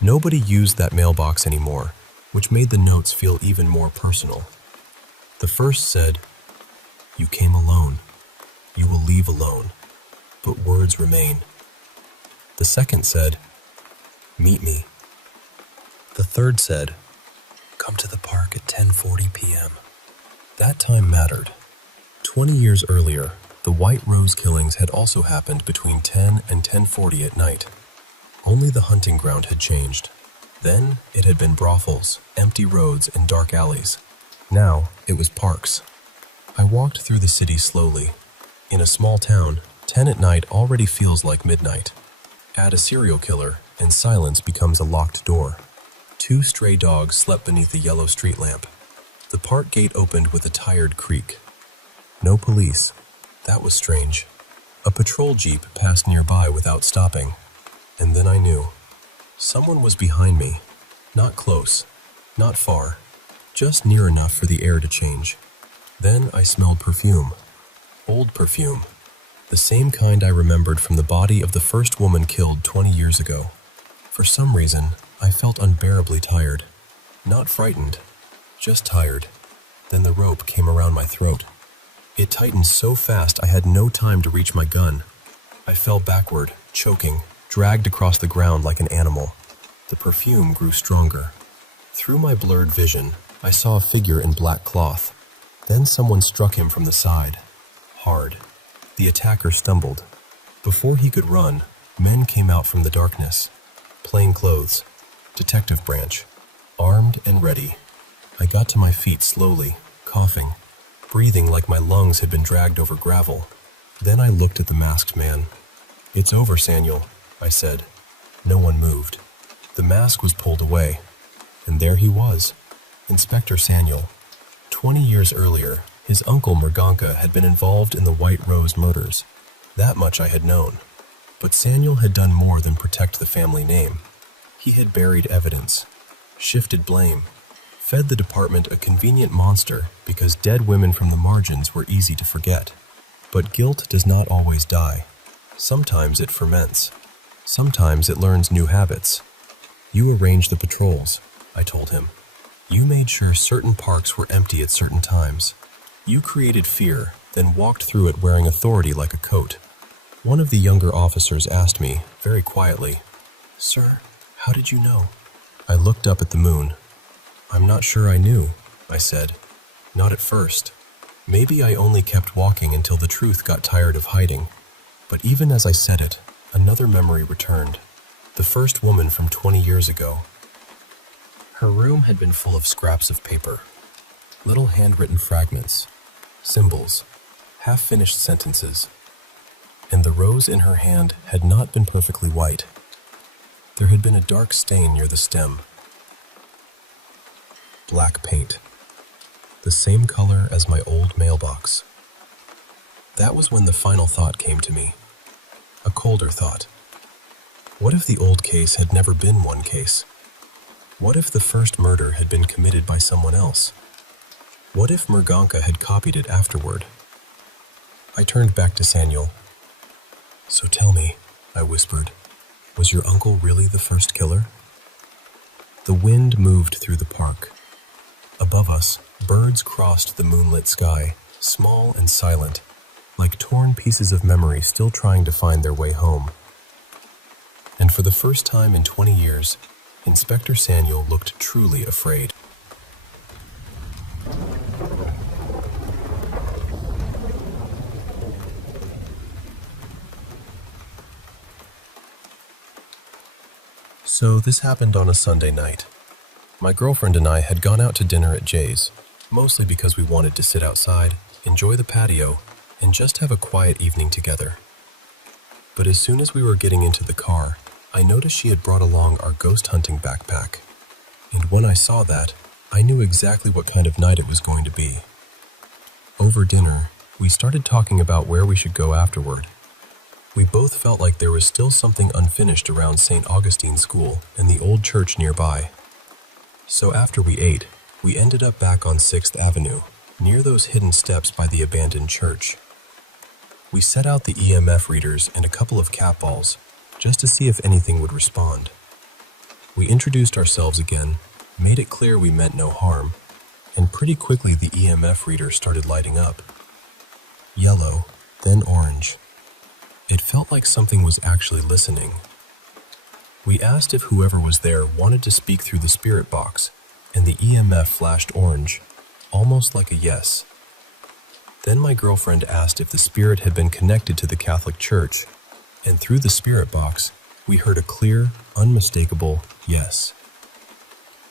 Nobody used that mailbox anymore, which made the notes feel even more personal. The first said, "You came alone. You will leave alone, but words remain." The second said, "Meet me." The third said, "Come to the park at 10:40 p.m. That time mattered. 20 years earlier, the White Rose killings had also happened between 10 and 10:40 at night. Only the hunting ground had changed. Then it had been brothels, empty roads, and dark alleys. Now it was parks. I walked through the city slowly. In a small town, 10 at night already feels like midnight. Add a serial killer, and silence becomes a locked door. 2 stray dogs slept beneath a yellow street lamp. The park gate opened with a tired creak. No police. That was strange. A patrol jeep passed nearby without stopping. And then I knew. Someone was behind me. Not close. Not far. Just near enough for the air to change. Then I smelled perfume. Old perfume. The same kind I remembered from the body of the first woman killed 20 years ago. For some reason, I felt unbearably tired. Not frightened. Just tired. Then the rope came around my throat. It tightened so fast I had no time to reach my gun. I fell backward, choking, dragged across the ground like an animal. The perfume grew stronger. Through my blurred vision, I saw a figure in black cloth. Then someone struck him from the side. Hard. The attacker stumbled. Before he could run, men came out from the darkness. Plain clothes. Detective branch. Armed and ready. I got to my feet slowly, coughing, breathing like my lungs had been dragged over gravel. Then I looked at the masked man. "It's over, Samuel," I said. No one moved. The mask was pulled away. And there he was, Inspector Samuel. 20 years earlier, his uncle Mrganka had been involved in the White Rose murders. That much I had known. But Samuel had done more than protect the family name. He had buried evidence, shifted blame, fed the department a convenient monster because dead women from the margins were easy to forget. But guilt does not always die. Sometimes it ferments. Sometimes it learns new habits. "You arranged the patrols," I told him. "You made sure certain parks were empty at certain times. You created fear, then walked through it wearing authority like a coat." One of the younger officers asked me, very quietly, "Sir, how did you know?" I looked up at the moon. "I'm not sure I knew," I said. "Not at first. Maybe I only kept walking until the truth got tired of hiding." But even as I said it, another memory returned. The first woman from 20 years ago. Her room had been full of scraps of paper, little handwritten fragments, symbols, half-finished sentences. And the rose in her hand had not been perfectly white. There had been a dark stain near the stem. Black paint. The same color as my old mailbox. That was when the final thought came to me. A colder thought. What if the old case had never been one case? What if the first murder had been committed by someone else? What if Mrganka had copied it afterward? I turned back to Samuel. "So tell me," I whispered, "was your uncle really the first killer?" The wind moved through the park. Above us, birds crossed the moonlit sky, small and silent, like torn pieces of memory still trying to find their way home. And for the first time in 20 years, Inspector Samuel looked truly afraid. So this happened on a Sunday night. My girlfriend and I had gone out to dinner at Jay's, mostly because we wanted to sit outside, enjoy the patio, and just have a quiet evening together. But as soon as we were getting into the car, I noticed she had brought along our ghost hunting backpack. And when I saw that, I knew exactly what kind of night it was going to be. Over dinner, we started talking about where we should go afterward. We both felt like there was still something unfinished around St. Augustine School and the old church nearby. So after we ate, we ended up back on 6th Avenue, near those hidden steps by the abandoned church. We set out the EMF readers and a couple of cat balls just to see if anything would respond. We introduced ourselves again, made it clear we meant no harm, and pretty quickly the EMF reader started lighting up. Yellow, then orange. It felt like something was actually listening. We asked if whoever was there wanted to speak through the spirit box, and the EMF flashed orange, almost like a yes. Then my girlfriend asked if the spirit had been connected to the Catholic Church, and through the spirit box, we heard a clear, unmistakable yes.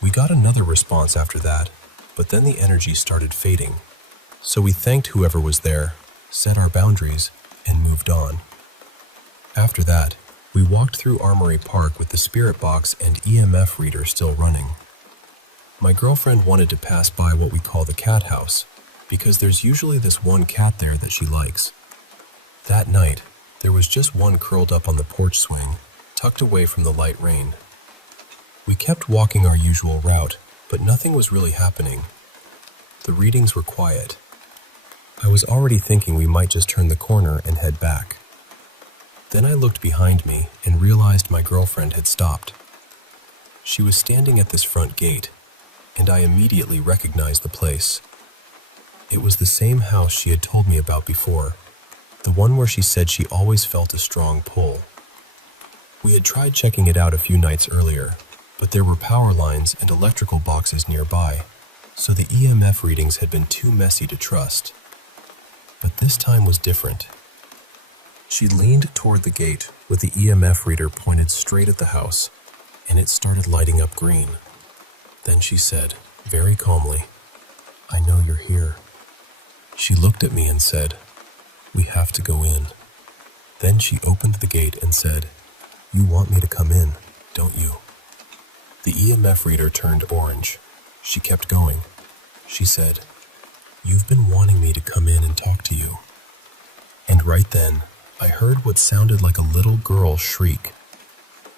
We got another response after that, but then the energy started fading. So we thanked whoever was there, set our boundaries, and moved on. After that, we walked through Armory Park with the spirit box and EMF reader still running. My girlfriend wanted to pass by what we call the cat house, because there's usually this one cat there that she likes. That night, there was just one curled up on the porch swing, tucked away from the light rain. We kept walking our usual route, but nothing was really happening. The readings were quiet. I was already thinking we might just turn the corner and head back. Then I looked behind me and realized my girlfriend had stopped. She was standing at this front gate, and I immediately recognized the place. It was the same house she had told me about before, the one where she said she always felt a strong pull. We had tried checking it out a few nights earlier, but there were power lines and electrical boxes nearby, so the EMF readings had been too messy to trust. But this time was different. She leaned toward the gate with the EMF reader pointed straight at the house, and it started lighting up green. Then she said, very calmly, "I know you're here." She looked at me and said, "We have to go in." Then she opened the gate and said, "You want me to come in, don't you?" The EMF reader turned orange. She kept going. She said, "You've been wanting me to come in and talk to you." And right then, I heard what sounded like a little girl shriek.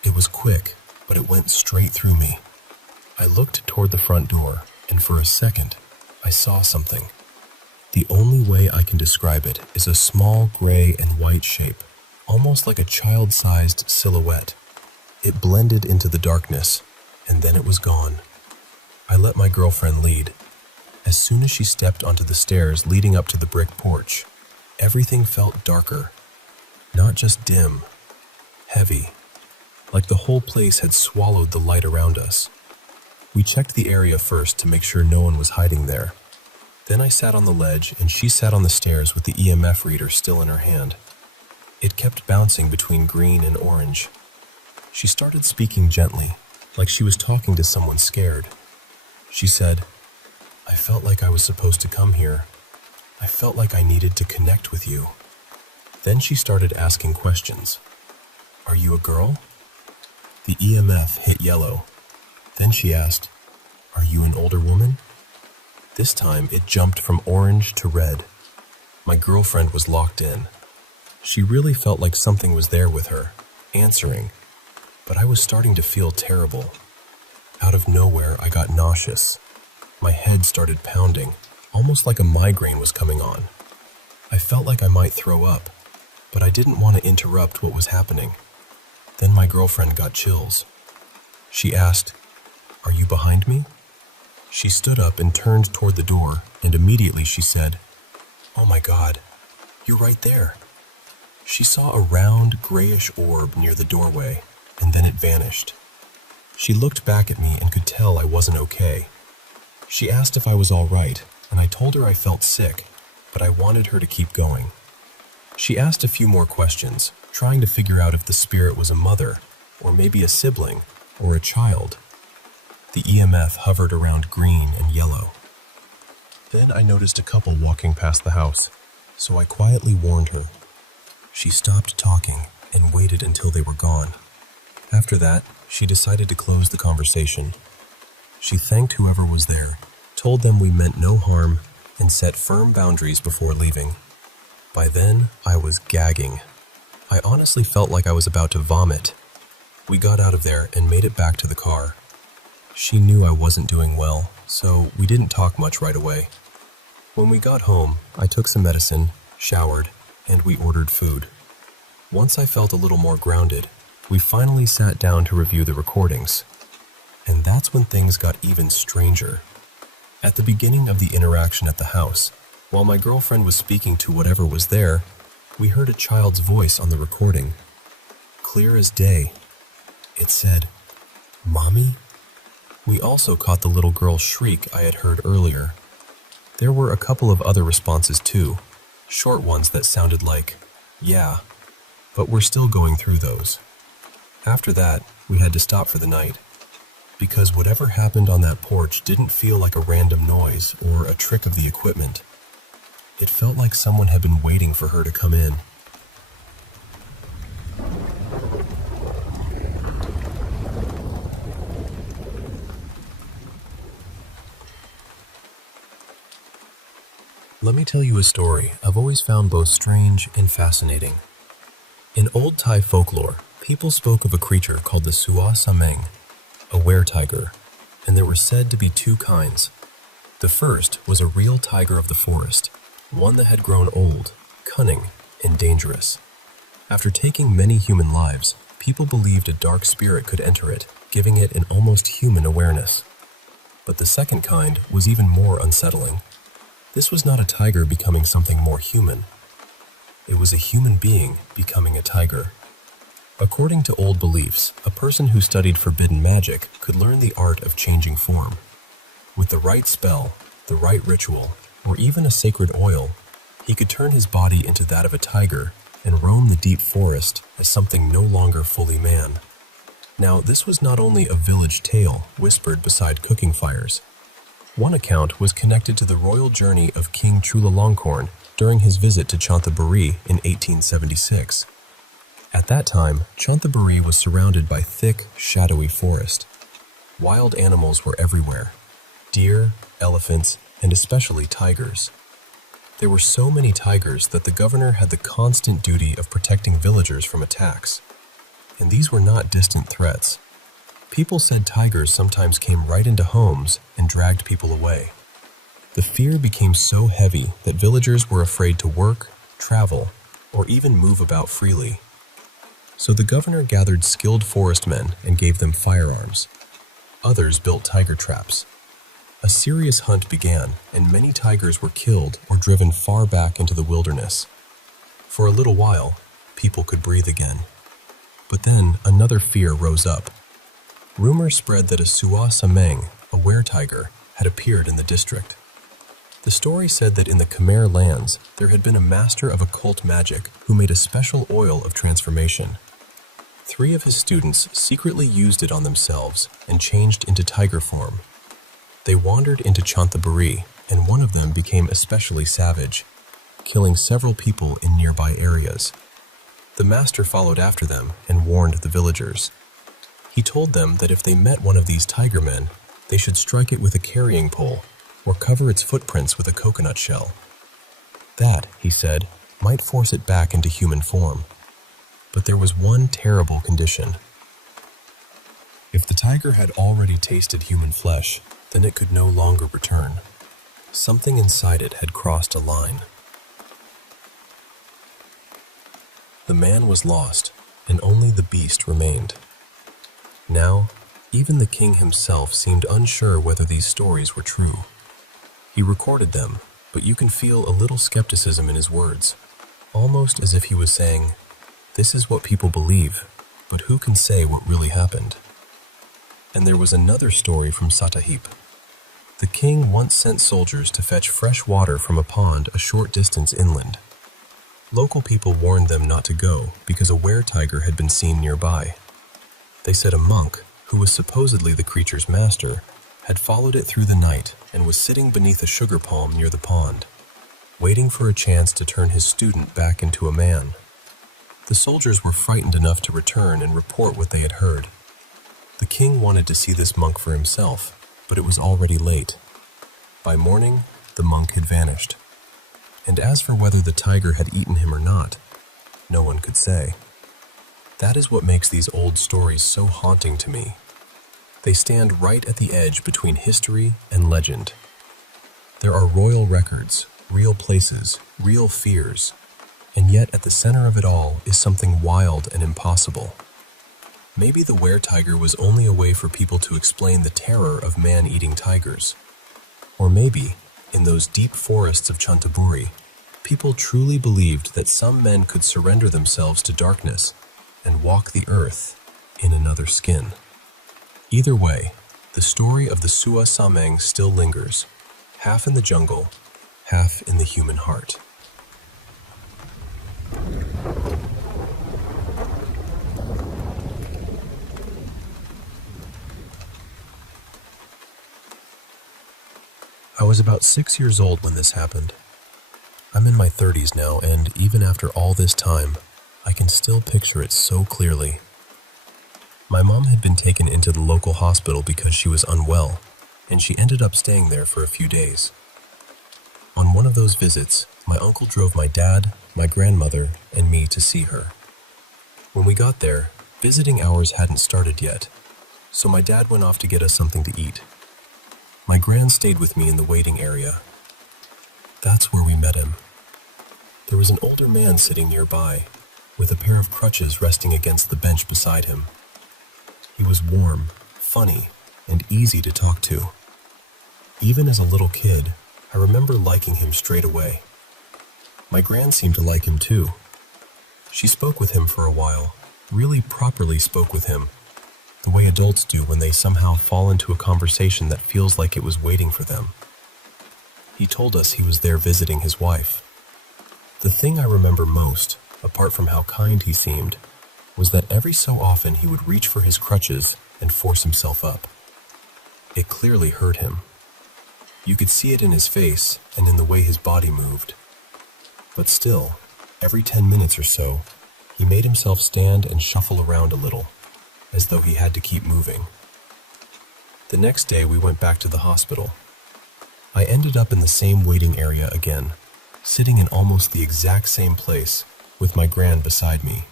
It was quick, but it went straight through me. I looked toward the front door, and for a second, I saw something. The only way I can describe it is a small gray and white shape, almost like a child-sized silhouette. It blended into the darkness, and then it was gone. I let my girlfriend lead. As soon as she stepped onto the stairs leading up to the brick porch, everything felt darker. Not just dim, heavy, like the whole place had swallowed the light around us. We checked the area first to make sure no one was hiding there. Then I sat on the ledge and she sat on the stairs with the EMF reader still in her hand. It kept bouncing between green and orange. She started speaking gently, like she was talking to someone scared. She said, "I felt like I was supposed to come here. I felt like I needed to connect with you." Then she started asking questions. "Are you a girl?" The EMF hit yellow. Then she asked, "Are you an older woman?" This time it jumped from orange to red. My girlfriend was locked in. She really felt like something was there with her, answering, but I was starting to feel terrible. Out of nowhere, I got nauseous. My head started pounding, almost like a migraine was coming on. I felt like I might throw up, but I didn't want to interrupt what was happening. Then my girlfriend got chills. She asked, "Are you behind me?" She stood up and turned toward the door, and immediately she said, "Oh my God, you're right there." She saw a round, grayish orb near the doorway, and then it vanished. She looked back at me and could tell I wasn't okay. She asked if I was all right, and I told her I felt sick, but I wanted her to keep going. She asked a few more questions, trying to figure out if the spirit was a mother, or maybe a sibling, or a child. The EMF hovered around green and yellow. Then I noticed a couple walking past the house, so I quietly warned her. She stopped talking and waited until they were gone. After that, she decided to close the conversation. She thanked whoever was there, told them we meant no harm, and set firm boundaries before leaving. By then, I was gagging. I honestly felt like I was about to vomit. We got out of there and made it back to the car. She knew I wasn't doing well, so we didn't talk much right away. When we got home, I took some medicine, showered, and we ordered food. Once I felt a little more grounded, we finally sat down to review the recordings. And that's when things got even stranger. At the beginning of the interaction at the house, while my girlfriend was speaking to whatever was there, we heard a child's voice on the recording. Clear as day. It said, "Mommy?" We also caught the little girl's shriek I had heard earlier. There were a couple of other responses too, short ones that sounded like, "Yeah," but we're still going through those. After that, we had to stop for the night, because whatever happened on that porch didn't feel like a random noise or a trick of the equipment. It felt like someone had been waiting for her to come in. Let me tell you a story I've always found both strange and fascinating. In old Thai folklore, people spoke of a creature called the Sua Sameng, a were-tiger, and there were said to be two kinds. The first was a real tiger of the forest, one that had grown old, cunning, and dangerous. After taking many human lives, people believed a dark spirit could enter it, giving it an almost human awareness. But the second kind was even more unsettling. This was not a tiger becoming something more human. It was a human being becoming a tiger. According to old beliefs, a person who studied forbidden magic could learn the art of changing form. With the right spell, the right ritual, or even a sacred oil, he could turn his body into that of a tiger and roam the deep forest as something no longer fully man. Now, this was not only a village tale whispered beside cooking fires. One account was connected to the royal journey of King Chulalongkorn during his visit to Chanthaburi in 1876. At that time, Chanthaburi was surrounded by thick, shadowy forest. Wild animals were everywhere: deer, elephants, and especially tigers. There were so many tigers that the governor had the constant duty of protecting villagers from attacks. And these were not distant threats. People said tigers sometimes came right into homes and dragged people away. The fear became so heavy that villagers were afraid to work, travel, or even move about freely. So the governor gathered skilled forest men and gave them firearms. Others built tiger traps. A serious hunt began, and many tigers were killed or driven far back into the wilderness. For a little while, people could breathe again. But then another fear rose up. Rumors spread that a Sua Sameng, a were-tiger, had appeared in the district. The story said that in the Khmer lands, there had been a master of occult magic who made a special oil of transformation. 3 of his students secretly used it on themselves and changed into tiger form. They wandered into Chanthaburi, and one of them became especially savage, killing several people in nearby areas. The master followed after them and warned the villagers. He told them that if they met one of these tiger men, they should strike it with a carrying pole or cover its footprints with a coconut shell. That, he said, might force it back into human form. But there was one terrible condition. If the tiger had already tasted human flesh, then it could no longer return. Something inside it had crossed a line. The man was lost, and only the beast remained. Now, even the king himself seemed unsure whether these stories were true. He recorded them, but you can feel a little skepticism in his words, almost as if he was saying, "This is what people believe, but who can say what really happened?" And there was another story from Satahip. The king once sent soldiers to fetch fresh water from a pond a short distance inland. Local people warned them not to go because a were-tiger had been seen nearby. They said a monk, who was supposedly the creature's master, had followed it through the night and was sitting beneath a sugar palm near the pond, waiting for a chance to turn his student back into a man. The soldiers were frightened enough to return and report what they had heard. The king wanted to see this monk for himself, but it was already late. By morning, the monk had vanished. And as for whether the tiger had eaten him or not, no one could say. That is what makes these old stories so haunting to me. They stand right at the edge between history and legend. There are royal records, real places, real fears, And yet at the center of it all is something wild and impossible. Maybe the were-tiger was only a way for people to explain the terror of man-eating tigers. Or maybe, in those deep forests of Chantaburi, people truly believed that some men could surrender themselves to darkness and walk the earth in another skin. Either way, the story of the Sua Sameng still lingers, half in the jungle, half in the human heart. I was about 6 years old when this happened. I'm in my 30s now, and even after all this time, I can still picture it so clearly. My mom had been taken into the local hospital because she was unwell, and she ended up staying there for a few days. On one of those visits, my uncle drove my dad, my grandmother, and me to see her. When we got there, visiting hours hadn't started yet, so my dad went off to get us something to eat. My gran stayed with me in the waiting area. That's where we met him. There was an older man sitting nearby, with a pair of crutches resting against the bench beside him. He was warm, funny, and easy to talk to. Even as a little kid, I remember liking him straight away. My gran seemed to like him too. She spoke with him for a while, really properly spoke with him, the way adults do when they somehow fall into a conversation that feels like it was waiting for them. He told us he was there visiting his wife. The thing I remember most, apart from how kind he seemed, was that every so often he would reach for his crutches and force himself up. It clearly hurt him. You could see it in his face and in the way his body moved. But still, every 10 minutes or so, he made himself stand and shuffle around a little, as though he had to keep moving. The next day we went back to the hospital. I ended up in the same waiting area again, sitting in almost the exact same place, with my gran beside me.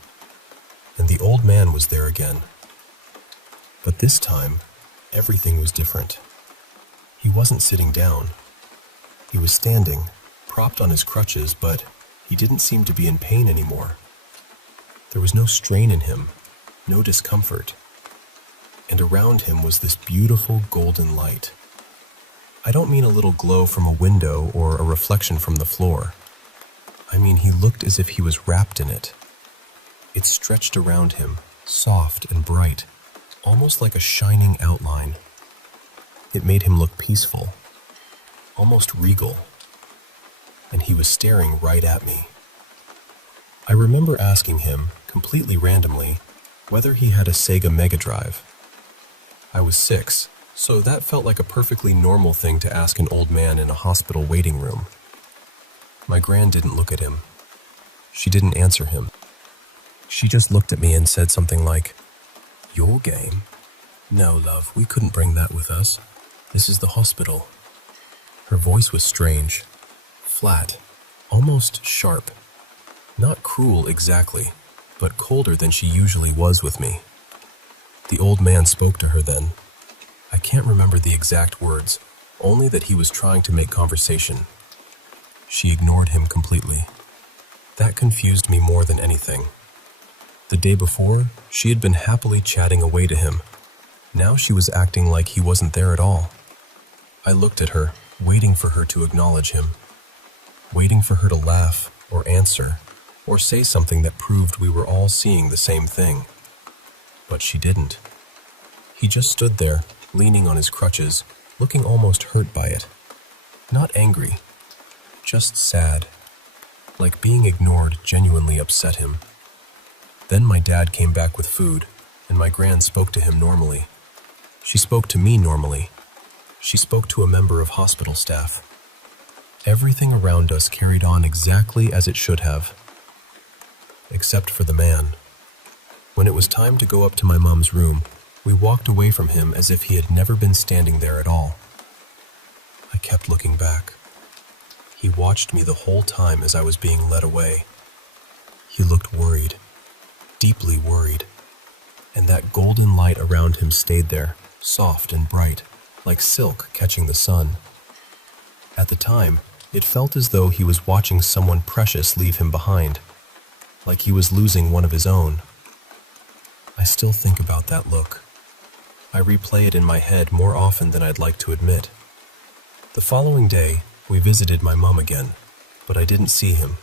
And the old man was there again. But this time, everything was different. He wasn't sitting down. He was standing, propped on his crutches, but he didn't seem to be in pain anymore. There was no strain in him, no discomfort. And around him was this beautiful golden light. I don't mean a little glow from a window or a reflection from the floor. I mean he looked as if he was wrapped in it. It stretched around him, soft and bright, almost like a shining outline. It made him look peaceful, almost regal. And he was staring right at me. I remember asking him, completely randomly, whether he had a Sega Mega Drive. I was 6, so that felt like a perfectly normal thing to ask an old man in a hospital waiting room. My gran didn't look at him. She didn't answer him. She just looked at me and said something like, "Your game? No, love, we couldn't bring that with us. This is the hospital." Her voice was strange, flat, almost sharp. Not cruel exactly, but colder than she usually was with me. The old man spoke to her then. I can't remember the exact words, only that he was trying to make conversation. She ignored him completely. That confused me more than anything. The day before, she had been happily chatting away to him. Now she was acting like he wasn't there at all. I looked at her, waiting for her to acknowledge him, waiting for her to laugh or answer or say something that proved we were all seeing the same thing. But she didn't. He just stood there, leaning on his crutches, looking almost hurt by it. Not angry, just sad. Like being ignored genuinely upset him. Then my dad came back with food, and my gran spoke to him normally. She spoke to me normally. She spoke to a member of hospital staff. Everything around us carried on exactly as it should have. Except for the man. When it was time to go up to my mom's room, we walked away from him as if he had never been standing there at all. I kept looking back. He watched me the whole time as I was being led away. He looked worried, deeply worried, and that golden light around him stayed there, soft and bright, like silk catching the sun. At the time, it felt as though he was watching someone precious leave him behind, like he was losing one of his own. I still think about that look. I replay it in my head more often than I'd like to admit. The following day, we visited my mom again, but I didn't see him.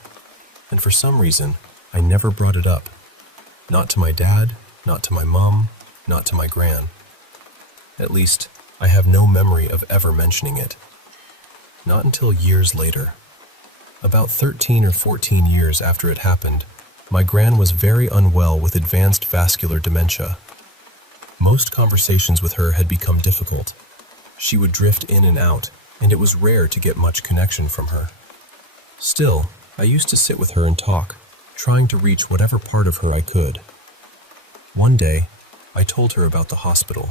And for some reason, I never brought it up. Not to my dad, not to my mom, not to my gran. At least, I have no memory of ever mentioning it. Not until years later. About 13 or 14 years after it happened, my gran was very unwell with advanced vascular dementia. Most conversations with her had become difficult. She would drift in and out, and it was rare to get much connection from her. Still, I used to sit with her and talk, trying to reach whatever part of her I could. One day, I told her about the hospital.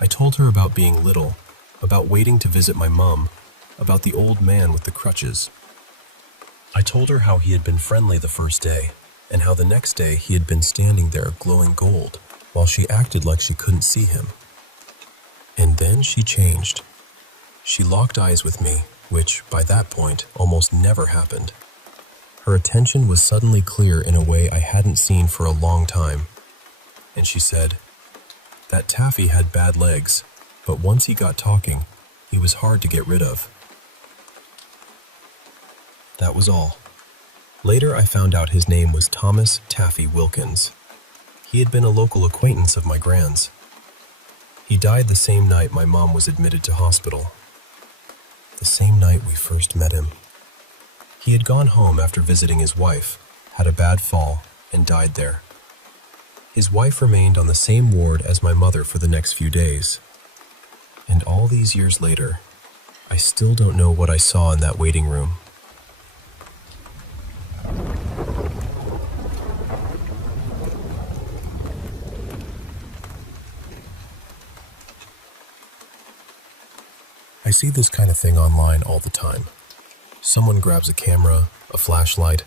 I told her about being little, about waiting to visit my mom, about the old man with the crutches. I told her how he had been friendly the first day, and how the next day he had been standing there glowing gold, while she acted like she couldn't see him. And then she changed. She locked eyes with me, which, by that point, almost never happened. Her attention was suddenly clear in a way I hadn't seen for a long time. And she said, "That Taffy had bad legs, but once he got talking, he was hard to get rid of." That was all. Later I found out his name was Thomas Taffy Wilkins. He had been a local acquaintance of my gran's. He died the same night my mom was admitted to hospital. The same night we first met him. He had gone home after visiting his wife, had a bad fall, and died there. His wife remained on the same ward as my mother for the next few days. And all these years later, I still don't know what I saw in that waiting room. I see this kind of thing online all the time. Someone grabs a camera, a flashlight,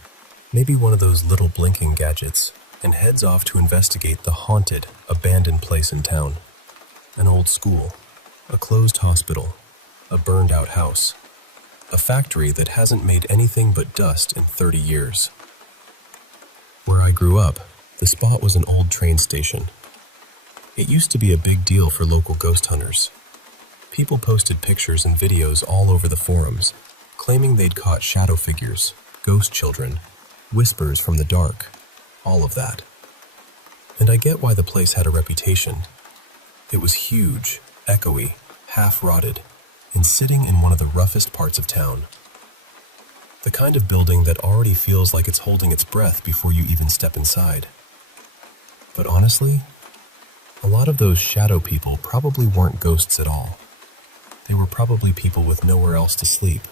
maybe one of those little blinking gadgets, and heads off to investigate the haunted, abandoned place in town. An old school, a closed hospital, a burned-out house, a factory that hasn't made anything but dust in 30 years. Where I grew up, the spot was an old train station. It used to be a big deal for local ghost hunters. People posted pictures and videos all over the forums, claiming they'd caught shadow figures, ghost children, whispers from the dark, all of that. And I get why the place had a reputation. It was huge, echoey, half-rotted, and sitting in one of the roughest parts of town. The kind of building that already feels like it's holding its breath before you even step inside. But honestly, a lot of those shadow people probably weren't ghosts at all. They were probably people with nowhere else to sleep.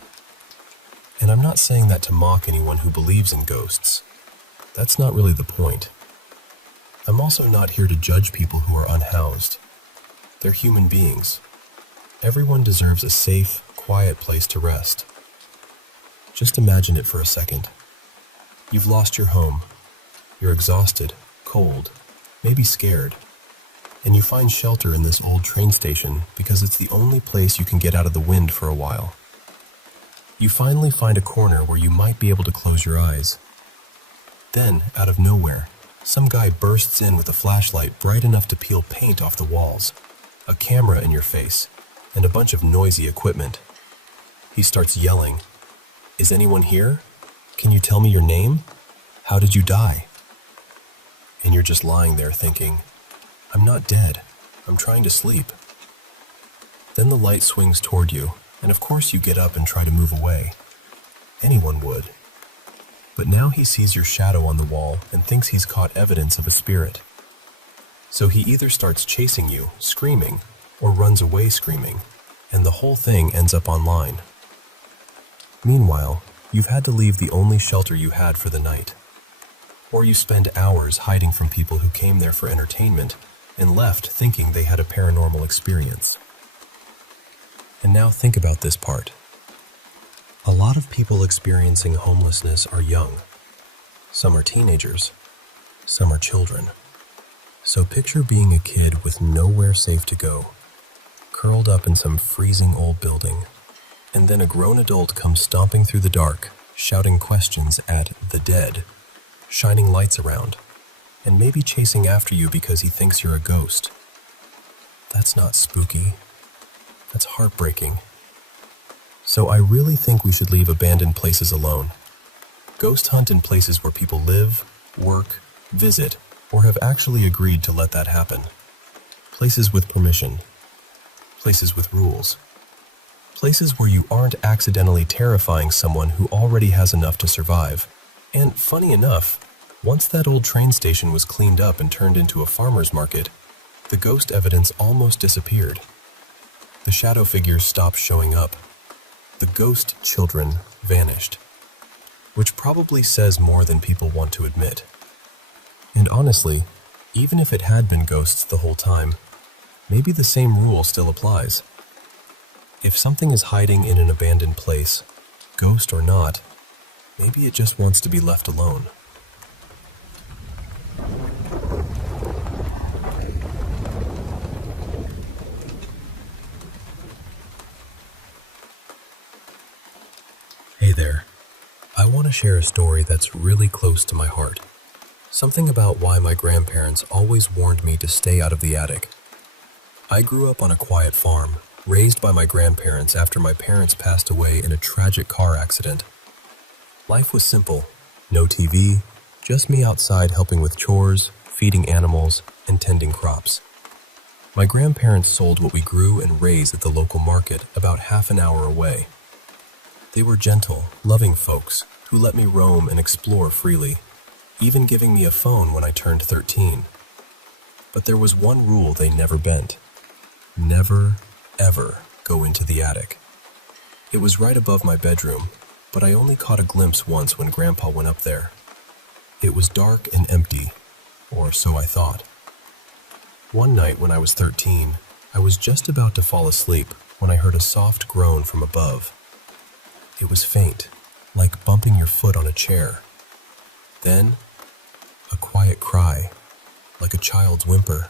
And I'm not saying that to mock anyone who believes in ghosts. That's not really the point. I'm also not here to judge people who are unhoused. They're human beings. Everyone deserves a safe, quiet place to rest. Just imagine it for a second. You've lost your home. You're exhausted, cold, maybe scared. And you find shelter in this old train station because it's the only place you can get out of the wind for a while. You finally find a corner where you might be able to close your eyes. Then, out of nowhere, some guy bursts in with a flashlight bright enough to peel paint off the walls, a camera in your face, and a bunch of noisy equipment. He starts yelling, "Is anyone here? Can you tell me your name? How did you die?" And you're just lying there thinking, "I'm not dead. I'm trying to sleep." Then the light swings toward you, and of course you get up and try to move away. Anyone would. But now he sees your shadow on the wall and thinks he's caught evidence of a spirit. So he either starts chasing you, screaming, or runs away screaming, and the whole thing ends up online. Meanwhile, you've had to leave the only shelter you had for the night. Or you spend hours hiding from people who came there for entertainment and left thinking they had a paranormal experience. And now think about this part. A lot of people experiencing homelessness are young. Some are teenagers. Some are children. So picture being a kid with nowhere safe to go, curled up in some freezing old building, and then a grown adult comes stomping through the dark, shouting questions at the dead. shining lights around, and maybe chasing after you because he thinks you're a ghost. That's not spooky. That's heartbreaking. So I really think we should leave abandoned places alone. Ghost hunt in places where people live, work, visit, or have actually agreed to let that happen. Places with permission. Places with rules. Places where you aren't accidentally terrifying someone who already has enough to survive. And funny enough, once that old train station was cleaned up and turned into a farmer's market, the ghost evidence almost disappeared. The shadow figures stopped showing up. The ghost children vanished, which probably says more than people want to admit. And honestly, even if it had been ghosts the whole time, maybe the same rule still applies. If something is hiding in an abandoned place, ghost or not, maybe it just wants to be left alone. Hey there. I want to share a story that's really close to my heart. Something about why my grandparents always warned me to stay out of the attic. I grew up on a quiet farm, raised by my grandparents after my parents passed away in a tragic car accident. Life was simple. No TV, just me outside helping with chores, feeding animals, and tending crops. My grandparents sold what we grew and raised at the local market about half an hour away. They were gentle, loving folks who let me roam and explore freely, even giving me a phone when I turned 13. But there was one rule they never bent. Never, ever go into the attic. It was right above my bedroom, but I only caught a glimpse once when Grandpa went up there. It was dark and empty, or so I thought. One night when I was 13, I was just about to fall asleep when I heard a soft groan from above. It was faint, like bumping your foot on a chair. Then, a quiet cry, like a child's whimper.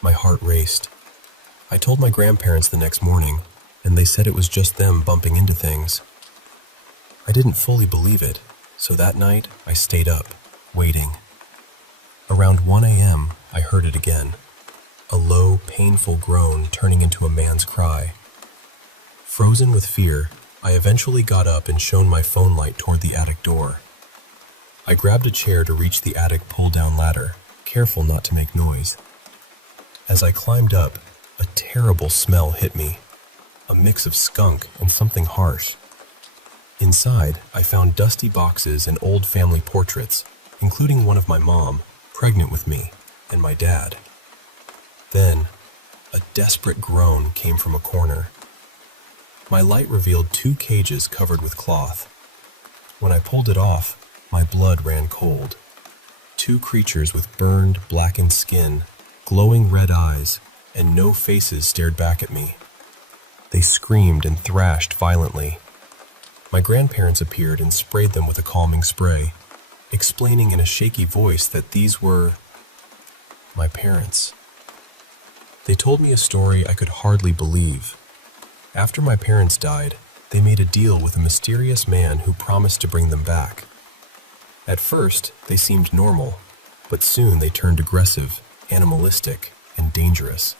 My heart raced. I told my grandparents the next morning, and they said it was just them bumping into things. I didn't fully believe it, so that night I stayed up, waiting. Around 1 a.m., I heard it again, a low, painful groan turning into a man's cry. Frozen with fear, I eventually got up and shone my phone light toward the attic door. I grabbed a chair to reach the attic pull-down ladder, careful not to make noise. As I climbed up, a terrible smell hit me, a mix of skunk and something harsh. Inside, I found dusty boxes and old family portraits, including one of my mom, pregnant with me, and my dad. Then, a desperate groan came from a corner. My light revealed 2 cages covered with cloth. When I pulled it off, my blood ran cold. 2 creatures with burned, blackened skin, glowing red eyes, and no faces stared back at me. They screamed and thrashed violently. My grandparents appeared and sprayed them with a calming spray, explaining in a shaky voice that these were my parents. They told me a story I could hardly believe. After my parents died, they made a deal with a mysterious man who promised to bring them back. At first, they seemed normal, but soon they turned aggressive, animalistic, and dangerous.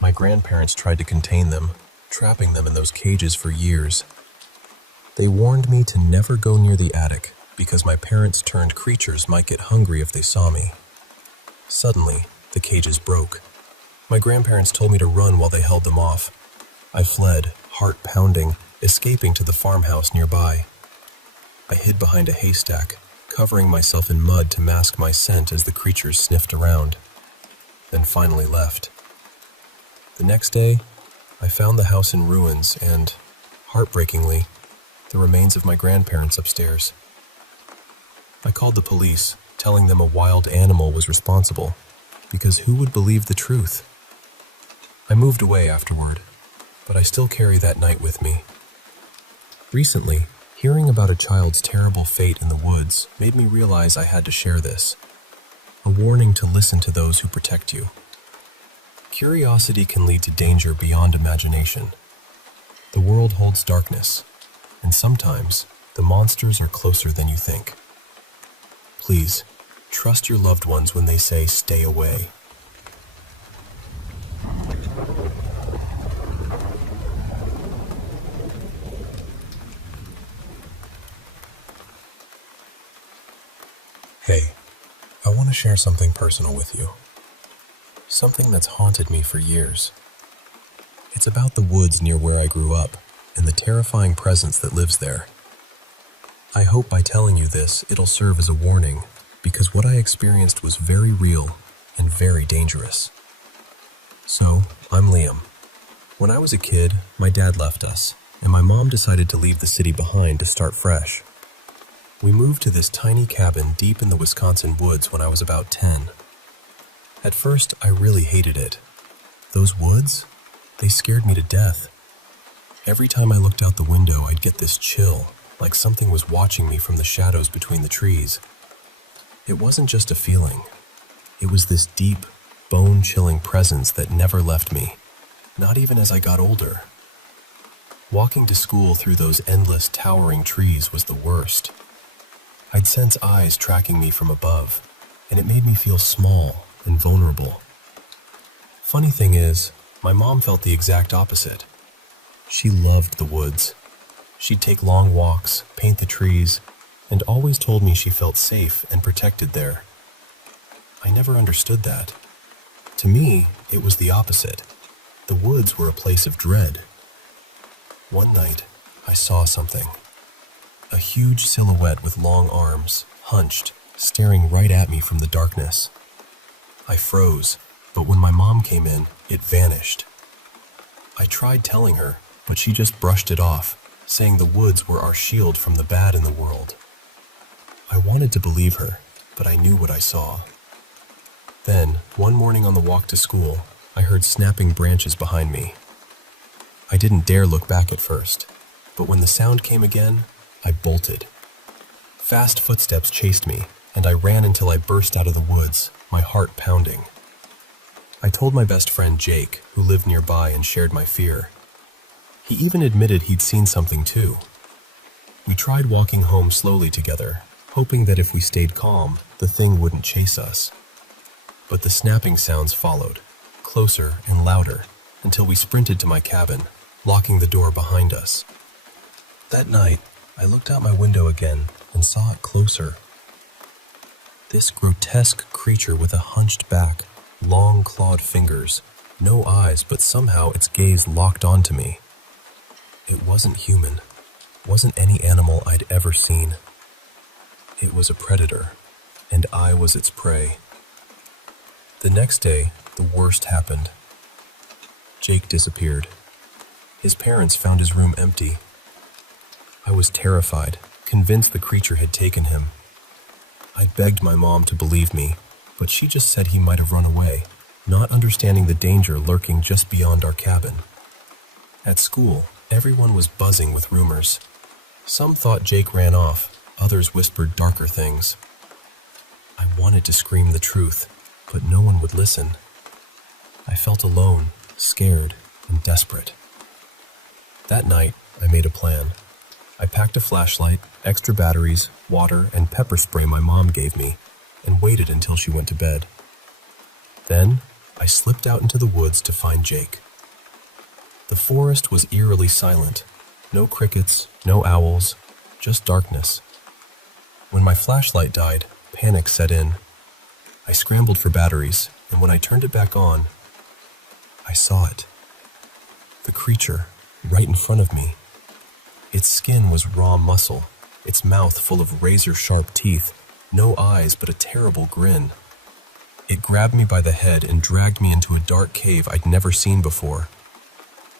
My grandparents tried to contain them, trapping them in those cages for years. They warned me to never go near the attic because my parents-turned creatures might get hungry if they saw me. Suddenly, the cages broke. My grandparents told me to run while they held them off. I fled, heart pounding, escaping to the farmhouse nearby. I hid behind a haystack, covering myself in mud to mask my scent as the creatures sniffed around, then finally left. The next day, I found the house in ruins and, heartbreakingly, the remains of my grandparents upstairs. I called the police, telling them a wild animal was responsible, because who would believe the truth? I moved away afterward, but I still carry that night with me. Recently, hearing about a child's terrible fate in the woods made me realize I had to share this. A warning to listen to those who protect you. Curiosity can lead to danger beyond imagination. The world holds darkness, and sometimes the monsters are closer than you think. Please, trust your loved ones when they say stay away. Hey, I want to share something personal with you. Something that's haunted me for years. It's about the woods near where I grew up and the terrifying presence that lives there. I hope by telling you this, it'll serve as a warning, because what I experienced was very real and very dangerous. So, I'm Liam. When I was a kid, my dad left us, and my mom decided to leave the city behind to start fresh. We moved to this tiny cabin deep in the Wisconsin woods when I was about 10. At first, I really hated it. Those woods? They scared me to death. Every time I looked out the window, I'd get this chill, like something was watching me from the shadows between the trees. It wasn't just a feeling. It was this deep, bone-chilling presence that never left me, not even as I got older. Walking to school through those endless, towering trees was the worst. I'd sense eyes tracking me from above, and it made me feel small and vulnerable. Funny thing is, my mom felt the exact opposite. She loved the woods. She'd take long walks, paint the trees, and always told me she felt safe and protected there. I never understood that. To me, it was the opposite. The woods were a place of dread. One night, I saw something. A huge silhouette with long arms, hunched, staring right at me from the darkness. I froze, but when my mom came in, it vanished. I tried telling her, but she just brushed it off, saying the woods were our shield from the bad in the world. I wanted to believe her, but I knew what I saw. Then, one morning on the walk to school, I heard snapping branches behind me. I didn't dare look back at first, but when the sound came again, I bolted. Fast footsteps chased me, and I ran until I burst out of the woods, my heart pounding. I told my best friend Jake, who lived nearby and shared my fear. He even admitted he'd seen something too. We tried walking home slowly together, hoping that if we stayed calm, the thing wouldn't chase us. But the snapping sounds followed, closer and louder, until we sprinted to my cabin, locking the door behind us. That night, I looked out my window again and saw it closer. This grotesque creature with a hunched back, long clawed fingers, no eyes, but somehow its gaze locked onto me. It wasn't human, wasn't any animal I'd ever seen. It was a predator, and I was its prey. The next day, the worst happened. Jake disappeared. His parents found his room empty. I was terrified, convinced the creature had taken him. I begged my mom to believe me, but she just said he might have run away, not understanding the danger lurking just beyond our cabin. At school, everyone was buzzing with rumors. Some thought Jake ran off, others whispered darker things. I wanted to scream the truth, but no one would listen. I felt alone, scared, and desperate. That night, I made a plan. I packed a flashlight, extra batteries, water, and pepper spray my mom gave me, and waited until she went to bed. Then, I slipped out into the woods to find Jake. The forest was eerily silent. No crickets, no owls, just darkness. When my flashlight died, panic set in. I scrambled for batteries, and when I turned it back on, I saw it. The creature, right in front of me. Its skin was raw muscle, its mouth full of razor-sharp teeth, no eyes but a terrible grin. It grabbed me by the head and dragged me into a dark cave I'd never seen before.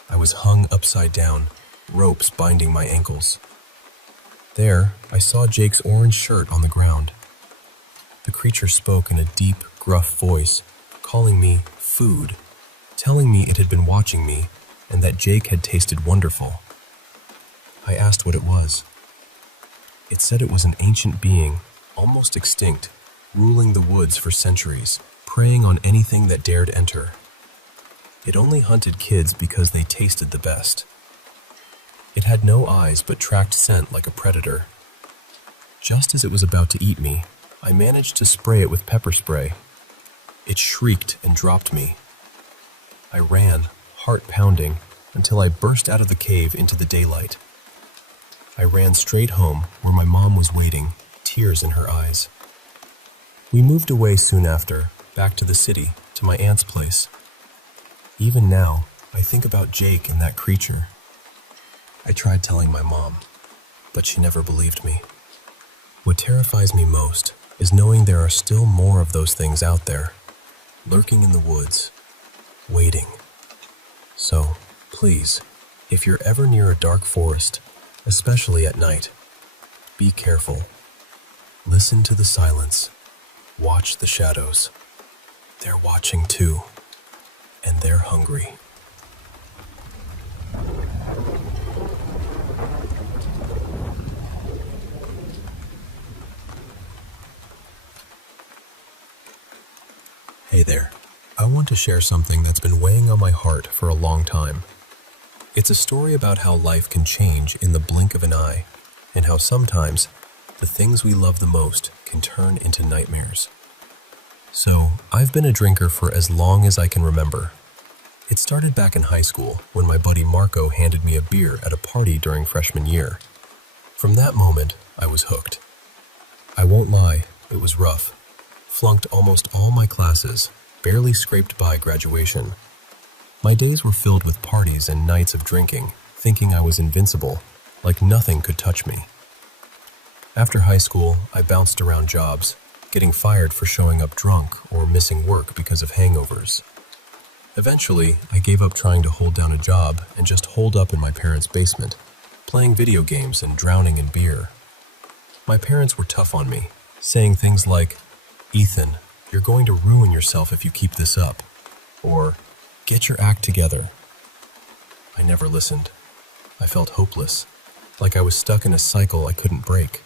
I was hung upside down, ropes binding my ankles. There, I saw Jake's orange shirt on the ground. The creature spoke in a deep, gruff voice, calling me food, telling me it had been watching me and that Jake had tasted wonderful. I asked what it was. It said it was an ancient being, almost extinct, ruling the woods for centuries, preying on anything that dared enter. It only hunted kids because they tasted the best. It had no eyes but tracked scent like a predator. Just as it was about to eat me, I managed to spray it with pepper spray. It shrieked and dropped me. I ran, heart pounding, until I burst out of the cave into the daylight. I ran straight home, where my mom was waiting, tears in her eyes. We moved away soon after, back to the city, to my aunt's place. Even now, I think about Jake and that creature. I tried telling my mom, but she never believed me. What terrifies me most is knowing there are still more of those things out there, lurking in the woods, waiting. So, please, if you're ever near a dark forest, especially at night, be careful. Listen to the silence. Watch the shadows. They're watching too, and they're hungry. Hey there. I want to share something that's been weighing on my heart for a long time. It's a story about how life can change in the blink of an eye, and how sometimes the things we love the most can turn into nightmares. So, I've been a drinker for as long as I can remember. It started back in high school when my buddy Marco handed me a beer at a party during freshman year. From that moment, I was hooked. I won't lie, it was rough. Flunked almost all my classes, barely scraped by graduation. My days were filled with parties and nights of drinking, thinking I was invincible, like nothing could touch me. After high school, I bounced around jobs, getting fired for showing up drunk or missing work because of hangovers. Eventually, I gave up trying to hold down a job and just holed up in my parents' basement, playing video games and drowning in beer. My parents were tough on me, saying things like, "Ethan, you're going to ruin yourself if you keep this up," or "Get your act together." I never listened. I felt hopeless, like I was stuck in a cycle I couldn't break.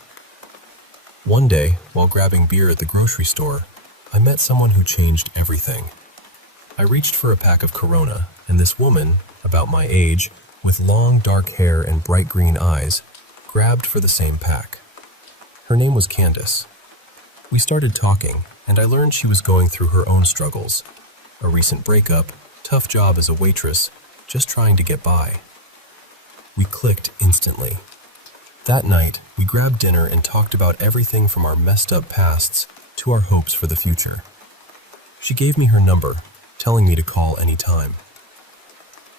One day, while grabbing beer at the grocery store, I met someone who changed everything. I reached for a pack of Corona, and this woman, about my age, with long dark hair and bright green eyes, grabbed for the same pack. Her name was Candace. We started talking, and I learned she was going through her own struggles. A recent breakup, tough job as a waitress, just trying to get by. We clicked instantly. That night, we grabbed dinner and talked about everything from our messed up pasts to our hopes for the future. She gave me her number, telling me to call any time.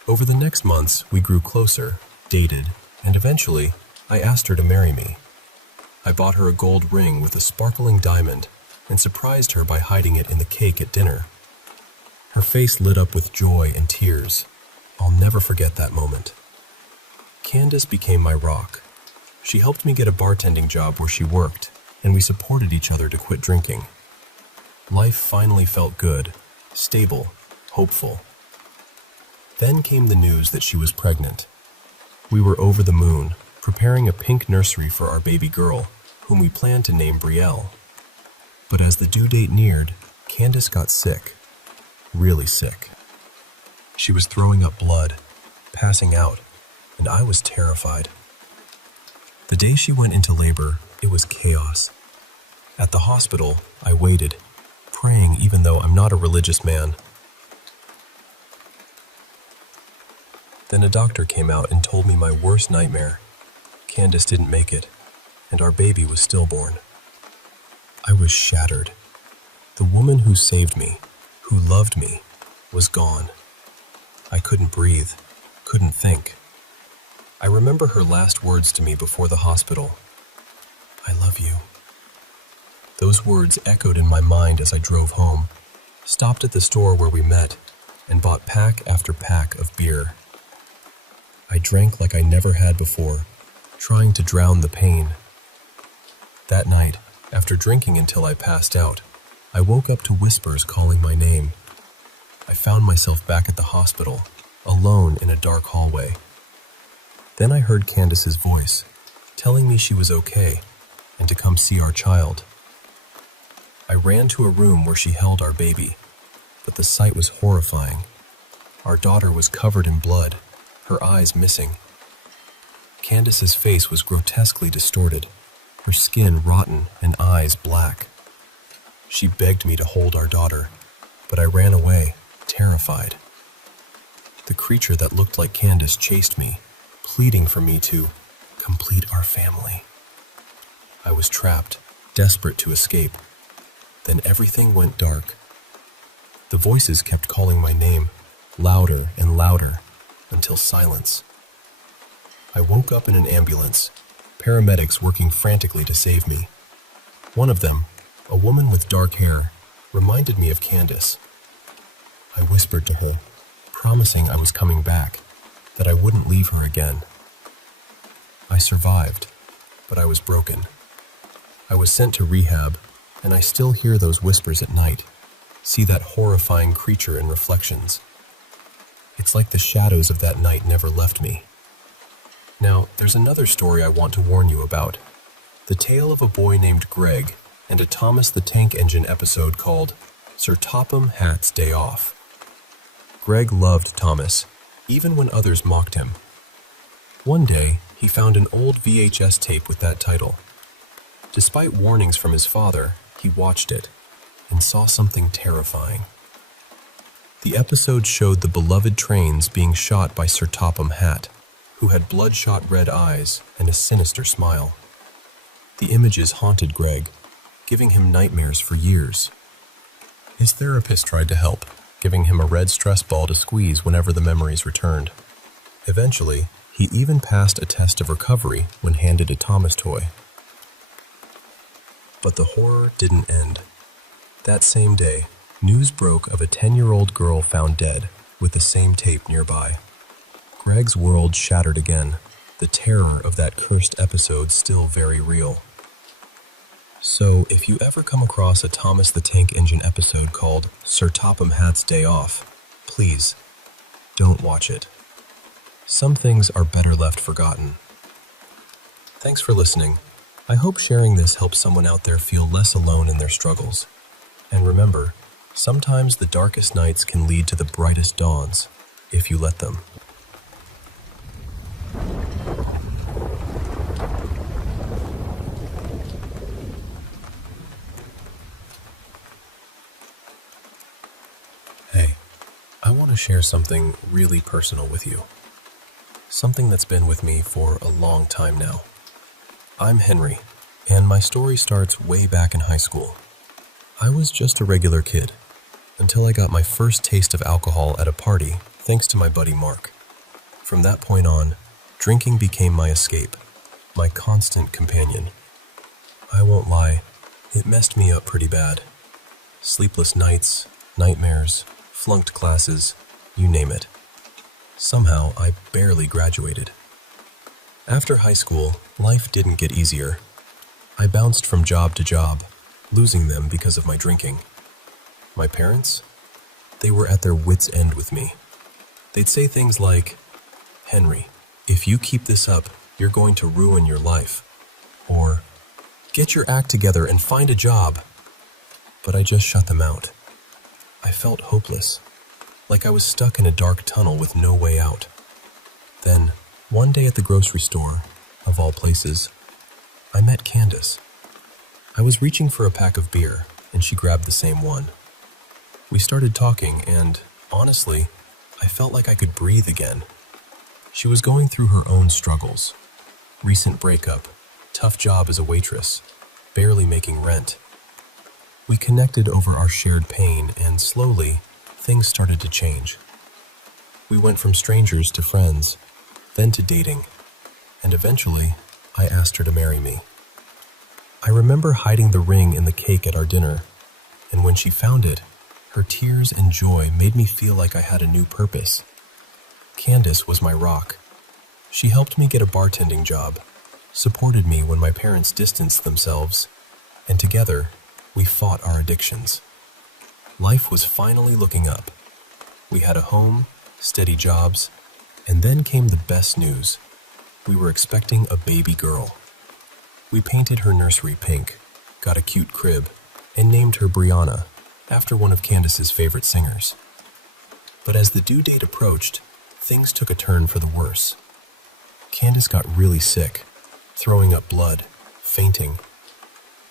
Over the next months, we grew closer, dated, and eventually, I asked her to marry me. I bought her a gold ring with a sparkling diamond and surprised her by hiding it in the cake at dinner. Her face lit up with joy and tears. I'll never forget that moment. Candace became my rock. She helped me get a bartending job where she worked, and we supported each other to quit drinking. Life finally felt good, stable, hopeful. Then came the news that she was pregnant. We were over the moon, preparing a pink nursery for our baby girl, whom we planned to name Brielle. But as the due date neared, Candace got sick. Really sick. She was throwing up blood, passing out, and I was terrified. The day she went into labor, it was chaos. At the hospital, I waited, praying even though I'm not a religious man. Then a doctor came out and told me my worst nightmare. Candace didn't make it, and our baby was stillborn. I was shattered. The woman who saved me, who loved me, was gone. I couldn't breathe, couldn't think. I remember her last words to me before the hospital. "I love you." Those words echoed in my mind as I drove home, stopped at the store where we met, and bought pack after pack of beer. I drank like I never had before, trying to drown the pain. That night, after drinking until I passed out, I woke up to whispers calling my name. I found myself back at the hospital, alone in a dark hallway. Then I heard Candace's voice, telling me she was okay and to come see our child. I ran to a room where she held our baby, but the sight was horrifying. Our daughter was covered in blood, her eyes missing. Candace's face was grotesquely distorted, her skin rotten and eyes black. She begged me to hold our daughter, but I ran away, terrified. The creature that looked like Candace chased me, pleading for me to complete our family. I was trapped, desperate to escape. Then everything went dark. The voices kept calling my name, louder and louder, until silence. I woke up in an ambulance, paramedics working frantically to save me. One of them, a woman with dark hair, reminded me of Candace. I whispered to her, promising I was coming back, that I wouldn't leave her again. I survived, but I was broken. I was sent to rehab, and I still hear those whispers at night, see that horrifying creature in reflections. It's like the shadows of that night never left me. Now, there's another story I want to warn you about. The tale of a boy named Greg and a Thomas the Tank Engine episode called Sir Topham Hatt's Day Off. Greg loved Thomas, even when others mocked him. One day, he found an old VHS tape with that title. Despite warnings from his father, he watched it and saw something terrifying. The episode showed the beloved trains being shot by Sir Topham Hatt, who had bloodshot red eyes and a sinister smile. The images haunted Greg, giving him nightmares for years. His therapist tried to help, giving him a red stress ball to squeeze whenever the memories returned. Eventually, he even passed a test of recovery when handed a Thomas toy. But the horror didn't end. That same day, news broke of a 10-year-old girl found dead with the same tape nearby. Greg's world shattered again, the terror of that cursed episode still very real. So, if you ever come across a Thomas the Tank Engine episode called Sir Topham Hatt's Day Off, please, don't watch it. Some things are better left forgotten. Thanks for listening. I hope sharing this helps someone out there feel less alone in their struggles. And remember, sometimes the darkest nights can lead to the brightest dawns, if you let them. Hey, I want to share something really personal with you. Something that's been with me for a long time now. I'm Henry, and my story starts way back in high school. I was just a regular kid, until I got my first taste of alcohol at a party thanks to my buddy Mark. From that point on, drinking became my escape, my constant companion. I won't lie, it messed me up pretty bad. Sleepless nights, nightmares, flunked classes, you name it. Somehow, I barely graduated. After high school, life didn't get easier. I bounced from job to job, losing them because of my drinking. My parents? They were at their wits' end with me. They'd say things like, "Henry, if you keep this up, you're going to ruin your life." Or, "Get your act together and find a job." But I just shut them out. I felt hopeless, like I was stuck in a dark tunnel with no way out. Then, one day at the grocery store, of all places, I met Candace. I was reaching for a pack of beer, and she grabbed the same one. We started talking, and, honestly, I felt like I could breathe again. She was going through her own struggles. Recent breakup, tough job as a waitress, barely making rent. We connected over our shared pain, and slowly, things started to change. We went from strangers to friends, then to dating, and eventually, I asked her to marry me. I remember hiding the ring in the cake at our dinner, and when she found it, her tears and joy made me feel like I had a new purpose. Candace was my rock. She helped me get a bartending job, supported me when my parents distanced themselves, and together, we fought our addictions. Life was finally looking up. We had a home, steady jobs, and then came the best news. We were expecting a baby girl. We painted her nursery pink, got a cute crib, and named her Brianna, after one of Candace's favorite singers. But as the due date approached, things took a turn for the worse. Candace got really sick, throwing up blood, fainting.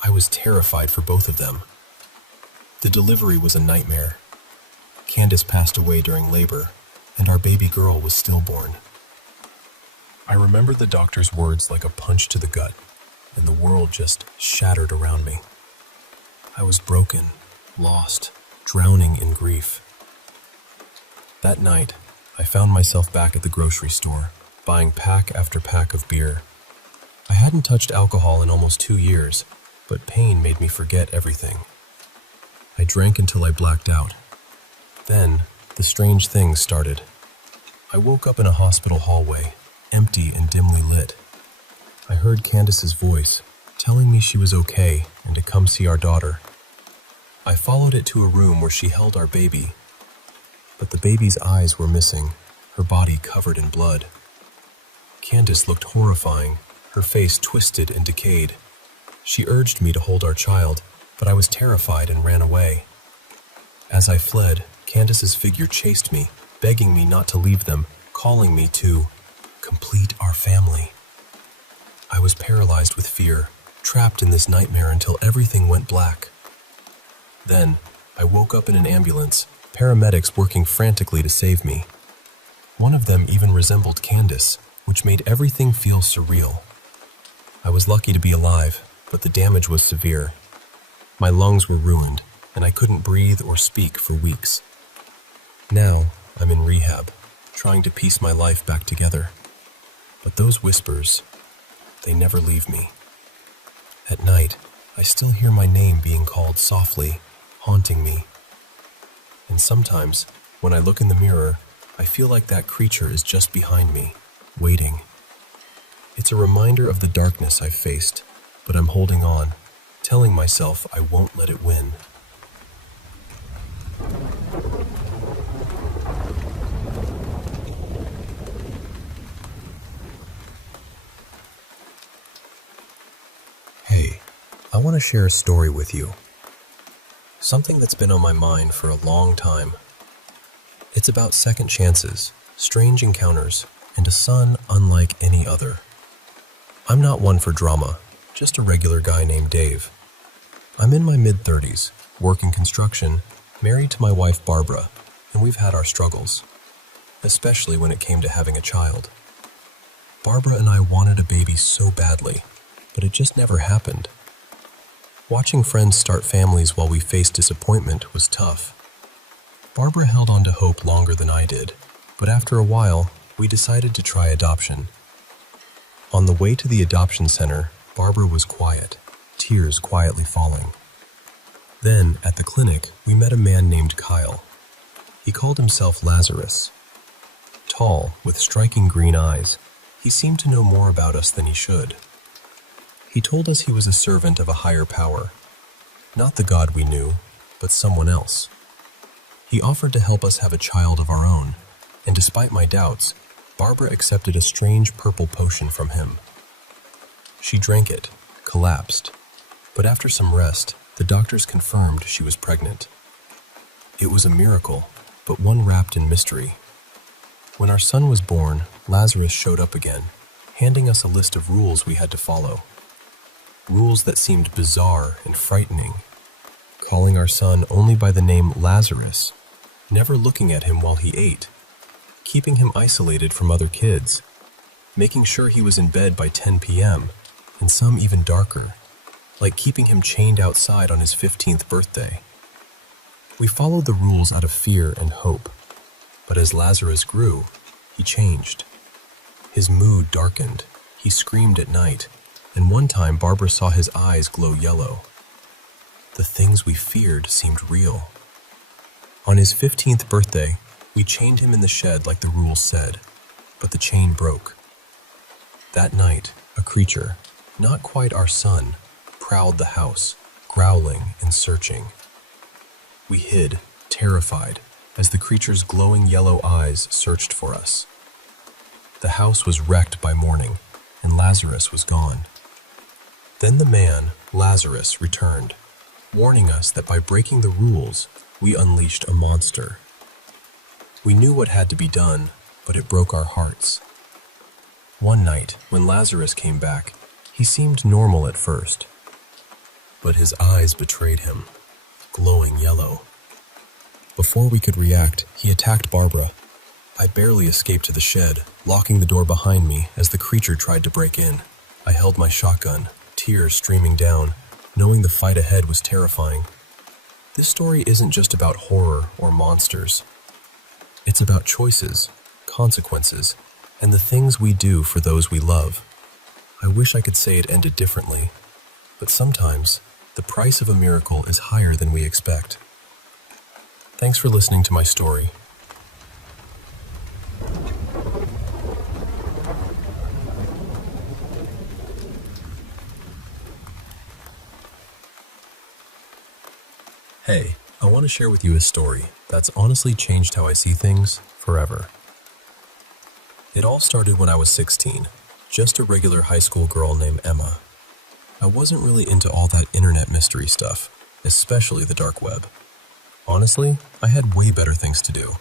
I was terrified for both of them. The delivery was a nightmare. Candace passed away during labor, and our baby girl was stillborn. I remember the doctor's words like a punch to the gut, and the world just shattered around me. I was broken, lost, drowning in grief. That night, I found myself back at the grocery store, buying pack after pack of beer. I hadn't touched alcohol in almost 2 years, but pain made me forget everything. I drank until I blacked out. Then, the strange things started. I woke up in a hospital hallway, empty and dimly lit. I heard Candace's voice, telling me she was okay and to come see our daughter. I followed it to a room where she held our baby, but the baby's eyes were missing, her body covered in blood. Candace looked horrifying, her face twisted and decayed. She urged me to hold our child, but I was terrified and ran away. As I fled, Candace's figure chased me, begging me not to leave them, calling me to complete our family. I was paralyzed with fear, trapped in this nightmare until everything went black. Then, I woke up in an ambulance, paramedics working frantically to save me. One of them even resembled Candace, which made everything feel surreal. I was lucky to be alive, but the damage was severe. My lungs were ruined, and I couldn't breathe or speak for weeks. Now, I'm in rehab, trying to piece my life back together. But those whispers, they never leave me. At night, I still hear my name being called softly, haunting me. And sometimes, when I look in the mirror, I feel like that creature is just behind me, waiting. It's a reminder of the darkness I've faced, but I'm holding on, telling myself I won't let it win. Hey, I want to share a story with you. Something that's been on my mind for a long time. It's about second chances, strange encounters, and a son unlike any other. I'm not one for drama, just a regular guy named Dave. I'm in my mid-30s, working construction, married to my wife Barbara, and we've had our struggles, especially when it came to having a child. Barbara and I wanted a baby so badly, but it just never happened. Watching friends start families while we faced disappointment was tough. Barbara held on to hope longer than I did, but after a while, we decided to try adoption. On the way to the adoption center, Barbara was quiet, tears quietly falling. Then, at the clinic, we met a man named Kyle. He called himself Lazarus. Tall, with striking green eyes, he seemed to know more about us than he should. He told us he was a servant of a higher power, not the God we knew, but someone else. He offered to help us have a child of our own, and despite my doubts, Barbara accepted a strange purple potion from him. She drank it, collapsed, but after some rest, the doctors confirmed she was pregnant. It was a miracle, but one wrapped in mystery. When our son was born, Lazarus showed up again, handing us a list of rules we had to follow. Rules that seemed bizarre and frightening. Calling our son only by the name Lazarus, never looking at him while he ate, keeping him isolated from other kids, making sure he was in bed by 10 p.m., and some even darker, like keeping him chained outside on his 15th birthday. We followed the rules out of fear and hope, but as Lazarus grew, he changed. His mood darkened, he screamed at night, and one time Barbara saw his eyes glow yellow. The things we feared seemed real. On his 15th birthday, we chained him in the shed like the rules said, but the chain broke. That night, a creature, not quite our son, prowled the house, growling and searching. We hid, terrified, as the creature's glowing yellow eyes searched for us. The house was wrecked by morning, and Lazarus was gone. Then the man, Lazarus, returned, warning us that by breaking the rules, we unleashed a monster. We knew what had to be done, but it broke our hearts. One night, when Lazarus came back, he seemed normal at first, but his eyes betrayed him, glowing yellow. Before we could react, he attacked Barbara. I barely escaped to the shed, locking the door behind me as the creature tried to break in. I held my shotgun, tears streaming down, knowing the fight ahead was terrifying. This story isn't just about horror or monsters. It's about choices, consequences, and the things we do for those we love. I wish I could say it ended differently, but sometimes the price of a miracle is higher than we expect. Thanks for listening to my story. Hey, I want to share with you a story that's honestly changed how I see things forever. It all started when I was 16, just a regular high school girl named Emma. I wasn't really into all that internet mystery stuff, especially the dark web. Honestly, I had way better things to do,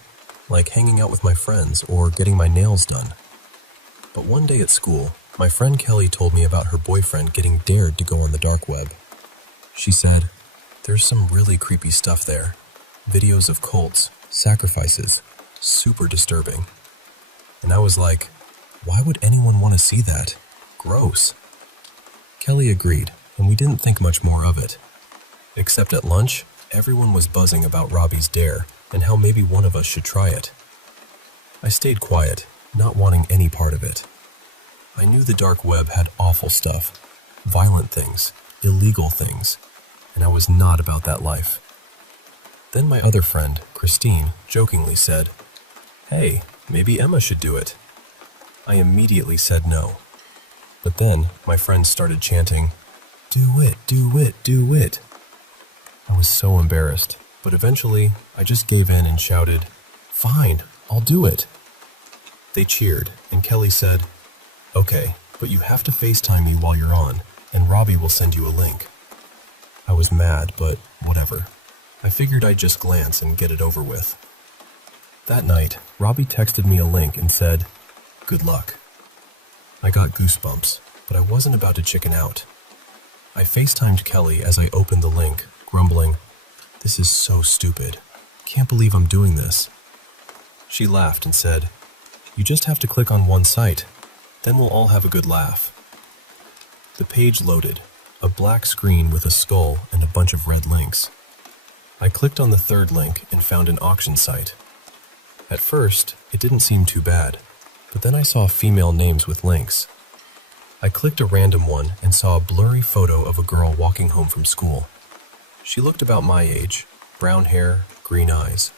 like hanging out with my friends or getting my nails done. But one day at school, my friend Kelly told me about her boyfriend getting dared to go on the dark web. She said, "There's some really creepy stuff there. Videos of cults, sacrifices, super disturbing." And I was like, why would anyone want to see that? Gross. Kelly agreed, and we didn't think much more of it. Except at lunch, everyone was buzzing about Robbie's dare and how maybe one of us should try it. I stayed quiet, not wanting any part of it. I knew the dark web had awful stuff, violent things, illegal things, and I was not about that life. Then my other friend, Christine, jokingly said, "Hey, maybe Emma should do it." I immediately said no. But then my friends started chanting, "Do it, do it, do it." I was so embarrassed, but eventually I just gave in and shouted, "Fine, I'll do it." They cheered, and Kelly said, "Okay, but you have to FaceTime me while you're on, and Robbie will send you a link." I was mad, but whatever. I figured I'd just glance and get it over with. That night, Robbie texted me a link and said, "Good luck." I got goosebumps, but I wasn't about to chicken out. I FaceTimed Kelly as I opened the link, grumbling, "This is so stupid. Can't believe I'm doing this." She laughed and said, "You just have to click on one site, then we'll all have a good laugh." The page loaded, a black screen with a skull and a bunch of red links. I clicked on the third link and found an auction site. At first, it didn't seem too bad, but then I saw female names with links. I clicked a random one and saw a blurry photo of a girl walking home from school. She looked about my age, brown hair, green eyes.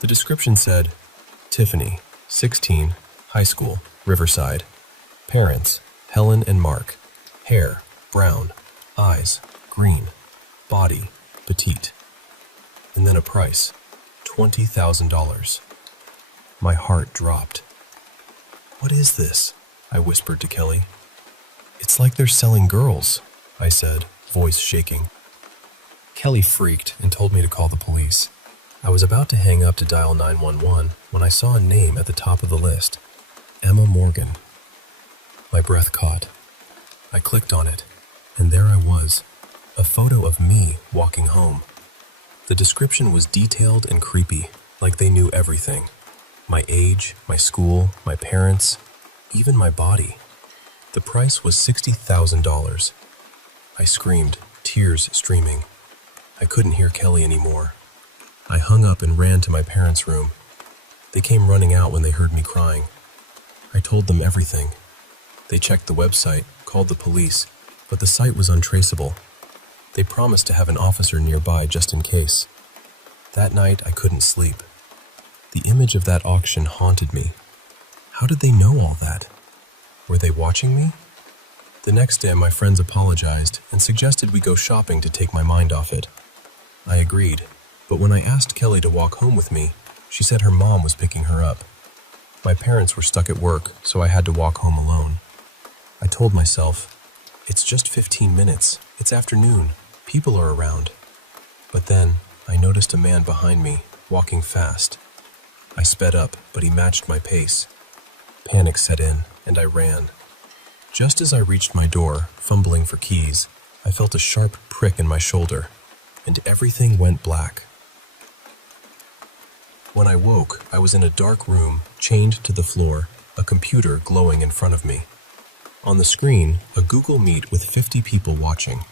The description said, "Tiffany, 16, high school, Riverside. Parents, Helen and Mark. Hair, brown. Eyes, green. Body, petite." And then a price, $20,000. My heart dropped. "What is this?" I whispered to Kelly. "It's like they're selling girls," I said, voice shaking. Kelly freaked and told me to call the police. I was about to hang up to dial 911 when I saw a name at the top of the list, Emma Morgan. My breath caught. I clicked on it, and there I was, a photo of me walking home. The description was detailed and creepy, like they knew everything. My age, my school, my parents, even my body. The price was $60,000. I screamed, tears streaming. I couldn't hear Kelly anymore. I hung up and ran to my parents' room. They came running out when they heard me crying. I told them everything. They checked the website, called the police, but the site was untraceable. They promised to have an officer nearby just in case. That night, I couldn't sleep. The image of that auction haunted me. How did they know all that? Were they watching me? The next day, my friends apologized and suggested we go shopping to take my mind off it. I agreed, but when I asked Kelly to walk home with me, she said her mom was picking her up. My parents were stuck at work, so I had to walk home alone. I told myself, it's just 15 minutes, it's afternoon, people are around. But then, I noticed a man behind me, walking fast. I sped up, but he matched my pace. Panic set in, and I ran. Just as I reached my door, fumbling for keys, I felt a sharp prick in my shoulder. and everything went black. When I woke, I was in a dark room, chained to the floor, a computer glowing in front of me. On the screen, a Google Meet with 50 people watching.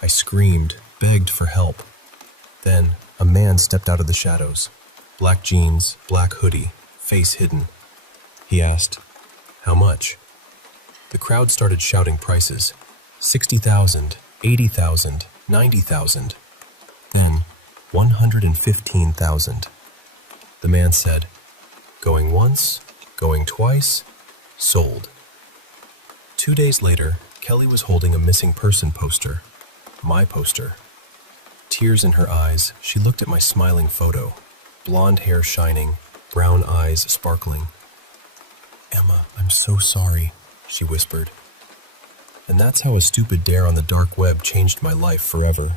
I screamed, begged for help. Then, a man stepped out of the shadows. Black jeans, black hoodie, face hidden. He asked, "How much?" The crowd started shouting prices. 60,000, 80,000, 90,000. Then, 115,000. The man said, "Going once, going twice, sold." 2 days later, Kelly was holding a missing person poster. My poster. Tears in her eyes, she looked at my smiling photo. Blonde hair shining, brown eyes sparkling. "Emma, I'm so sorry," she whispered. And that's how a stupid dare on the dark web changed my life forever.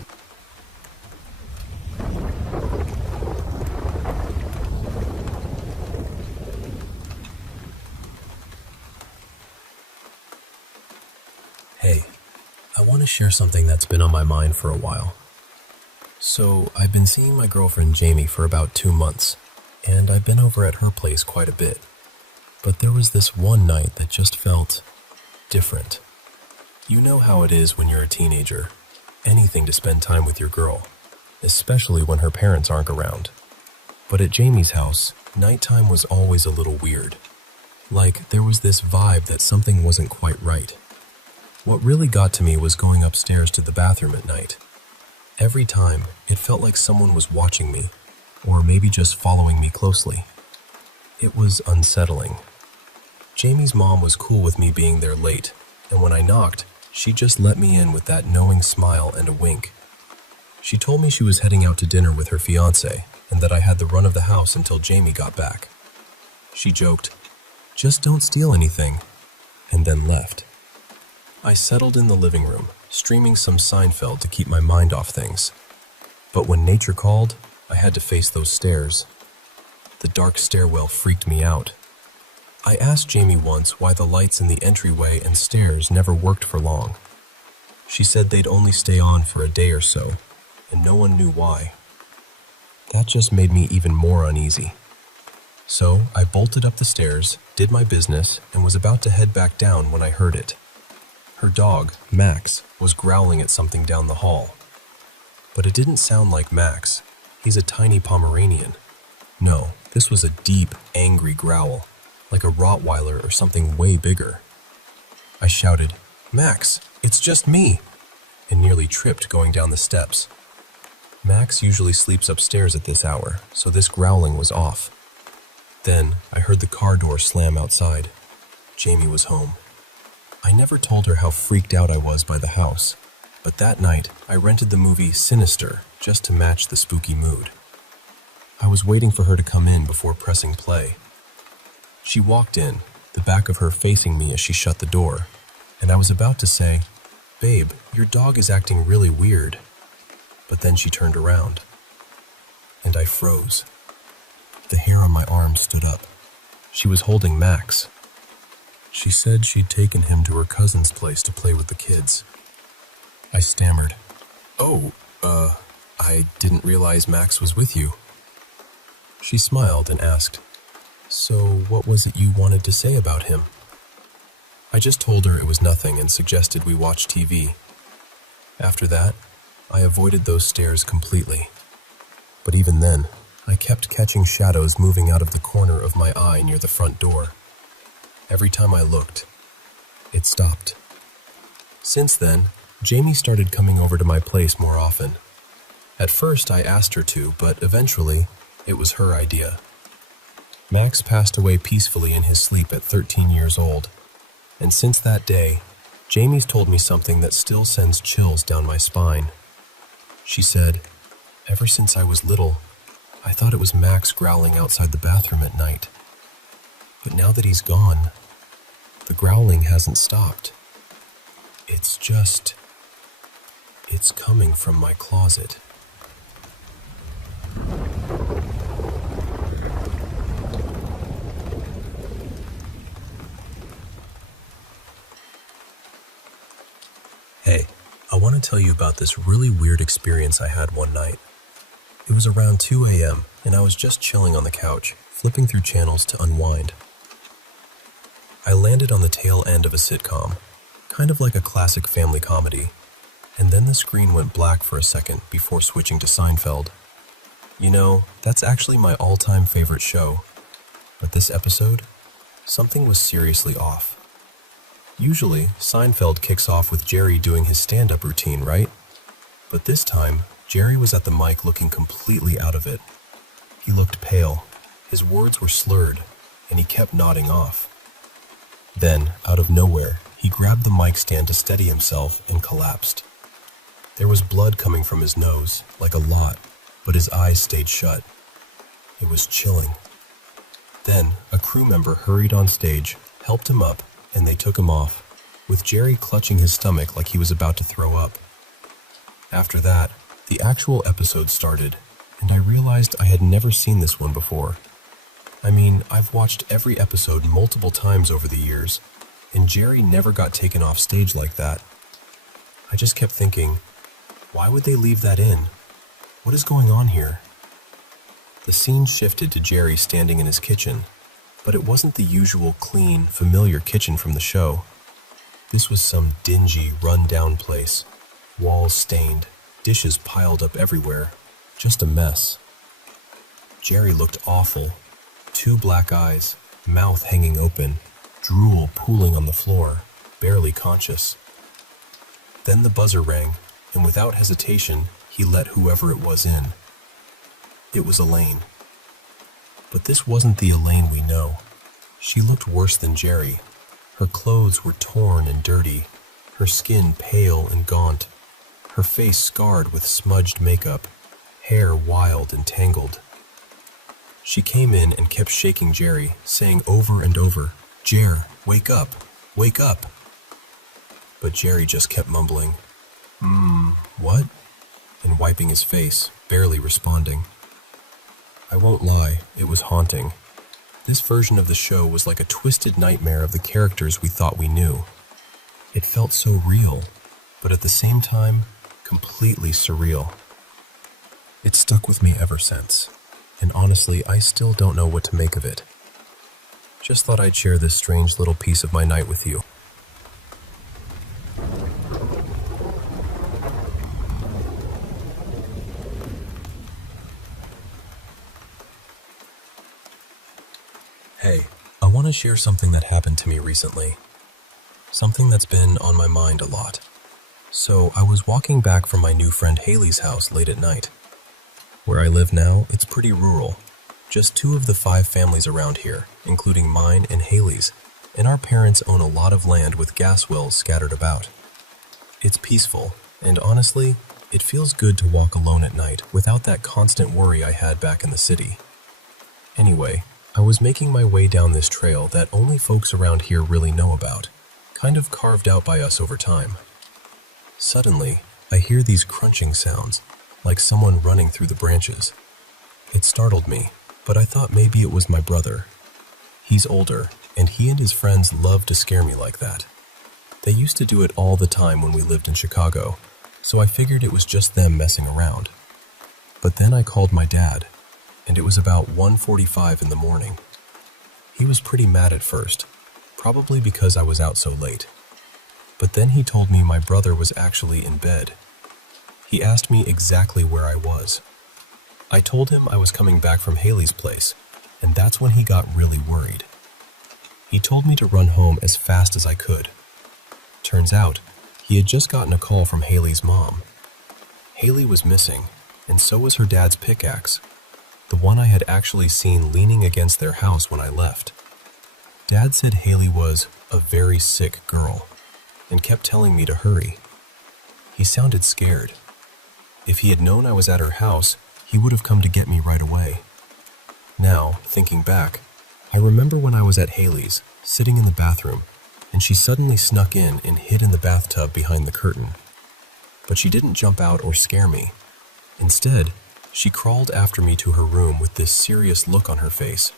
Hey, I want to share something that's been on my mind for a while. So, I've been seeing my girlfriend Jamie for about 2 months, and I've been over at her place quite a bit. But there was this one night that just felt different. You know how it is when you're a teenager. Anything to spend time with your girl, especially when her parents aren't around. But at Jamie's house, nighttime was always a little weird. Like, there was this vibe that something wasn't quite right. What really got to me was going upstairs to the bathroom at night. Every time, it felt like someone was watching me, or maybe just following me closely. It was unsettling. Jamie's mom was cool with me being there late, and when I knocked, she just let me in with that knowing smile and a wink. She told me she was heading out to dinner with her fiancé, and that I had the run of the house until Jamie got back. She joked, "Just don't steal anything," and then left. I settled in the living room, streaming some Seinfeld to keep my mind off things. But when nature called, I had to face those stairs. The dark stairwell freaked me out. I asked Jamie once why the lights in the entryway and stairs never worked for long. She said they'd only stay on for a day or so, and no one knew why. That just made me even more uneasy. So I bolted up the stairs, did my business, and was about to head back down when I heard it. Her dog, Max, was growling at something down the hall. But it didn't sound like Max. He's a tiny Pomeranian. No, this was a deep, angry growl, like a Rottweiler or something way bigger. I shouted, "Max, it's just me," and nearly tripped going down the steps. Max usually sleeps upstairs at this hour, so this growling was off. Then I heard the car door slam outside. Jamie was home. I never told her how freaked out I was by the house, but that night I rented the movie Sinister just to match the spooky mood. I was waiting for her to come in before pressing play. She walked in, the back of her facing me as she shut the door, and I was about to say, "Babe, your dog is acting really weird." But then she turned around, and I froze. The hair on my arm stood up. She was holding Max. She said she'd taken him to her cousin's place to play with the kids. I stammered, "Oh, I didn't realize Max was with you." She smiled and asked, "So what was it you wanted to say about him?" I just told her it was nothing and suggested we watch TV. After that, I avoided those stairs completely. But even then, I kept catching shadows moving out of the corner of my eye near the front door. Every time I looked, it stopped. Since then, Jamie started coming over to my place more often. At first, I asked her to, but eventually, it was her idea. Max passed away peacefully in his sleep at 13 years old, and since that day, Jamie's told me something that still sends chills down my spine. She said, "Ever since I was little, I thought it was Max growling outside the bathroom at night. But now that he's gone, the growling hasn't stopped. It's coming from my closet." Hey, I want to tell you about this really weird experience I had one night. It was around 2 a.m. and I was just chilling on the couch, flipping through channels to unwind. I landed on the tail end of a sitcom, kind of like a classic family comedy, and then the screen went black for a second before switching to Seinfeld. You know, that's actually my all-time favorite show, but this episode, something was seriously off. Usually, Seinfeld kicks off with Jerry doing his stand-up routine, right? But this time, Jerry was at the mic looking completely out of it. He looked pale, his words were slurred, and he kept nodding off. Then, out of nowhere, he grabbed the mic stand to steady himself and collapsed. There was blood coming from his nose, like a lot, but his eyes stayed shut. It was chilling. Then, a crew member hurried on stage, helped him up, and they took him off, with Jerry clutching his stomach like he was about to throw up. After that, the actual episode started, and I realized I had never seen this one before. I mean, I've watched every episode multiple times over the years, and Jerry never got taken off stage like that. I just kept thinking, why would they leave that in? What is going on here? The scene shifted to Jerry standing in his kitchen, but it wasn't the usual clean, familiar kitchen from the show. This was some dingy, run-down place. Walls stained, dishes piled up everywhere. Just a mess. Jerry looked awful. 2 black eyes, mouth hanging open, drool pooling on the floor, barely conscious. Then the buzzer rang, and without hesitation, he let whoever it was in. It was Elaine. But this wasn't the Elaine we know. She looked worse than Jerry. Her clothes were torn and dirty, her skin pale and gaunt, her face scarred with smudged makeup, hair wild and tangled. She came in and kept shaking Jerry, saying over and over, "Jer, wake up, wake up." But Jerry just kept mumbling, what?" and wiping his face, barely responding. I won't lie, it was haunting. This version of the show was like a twisted nightmare of the characters we thought we knew. It felt so real, but at the same time, completely surreal. It stuck with me ever since, and honestly, I still don't know what to make of it. Just thought I'd share this strange little piece of my night with you. Hey, I want to share something that happened to me recently. Something that's been on my mind a lot. So I was walking back from my new friend Haley's house late at night. Where I live now, it's pretty rural. Just 2 of the 5 families around here, including mine and Haley's, and our parents own a lot of land with gas wells scattered about. It's peaceful, and honestly, it feels good to walk alone at night without that constant worry I had back in the city. Anyway, I was making my way down this trail that only folks around here really know about, kind of carved out by us over time. Suddenly, I hear these crunching sounds, like someone running through the branches. It startled me, but I thought maybe it was my brother. He's older, and he and his friends love to scare me like that. They used to do it all the time when we lived in Chicago, so I figured it was just them messing around. But then I called my dad, and it was about 1:45 in the morning. He was pretty mad at first, probably because I was out so late. But then he told me my brother was actually in bed. He asked me exactly where I was. I told him I was coming back from Haley's place, and that's when he got really worried. He told me to run home as fast as I could. Turns out, he had just gotten a call from Haley's mom. Haley was missing, and so was her dad's pickaxe, the one I had actually seen leaning against their house when I left. Dad said Haley was a very sick girl, and kept telling me to hurry. He sounded scared. If he had known I was at her house, he would have come to get me right away. Now, thinking back, I remember when I was at Haley's, sitting in the bathroom, and she suddenly snuck in and hid in the bathtub behind the curtain. But she didn't jump out or scare me. Instead, she crawled after me to her room with this serious look on her face,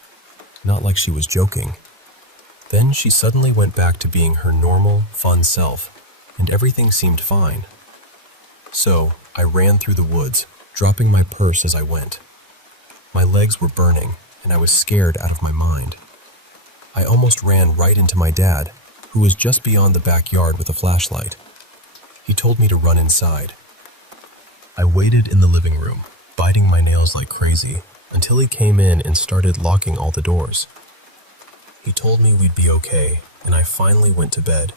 not like she was joking. Then she suddenly went back to being her normal, fun self, and everything seemed fine. So I ran through the woods, dropping my purse as I went. My legs were burning, and I was scared out of my mind. I almost ran right into my dad, who was just beyond the backyard with a flashlight. He told me to run inside. I waited in the living room, biting my nails like crazy, until he came in and started locking all the doors. He told me we'd be okay, and I finally went to bed.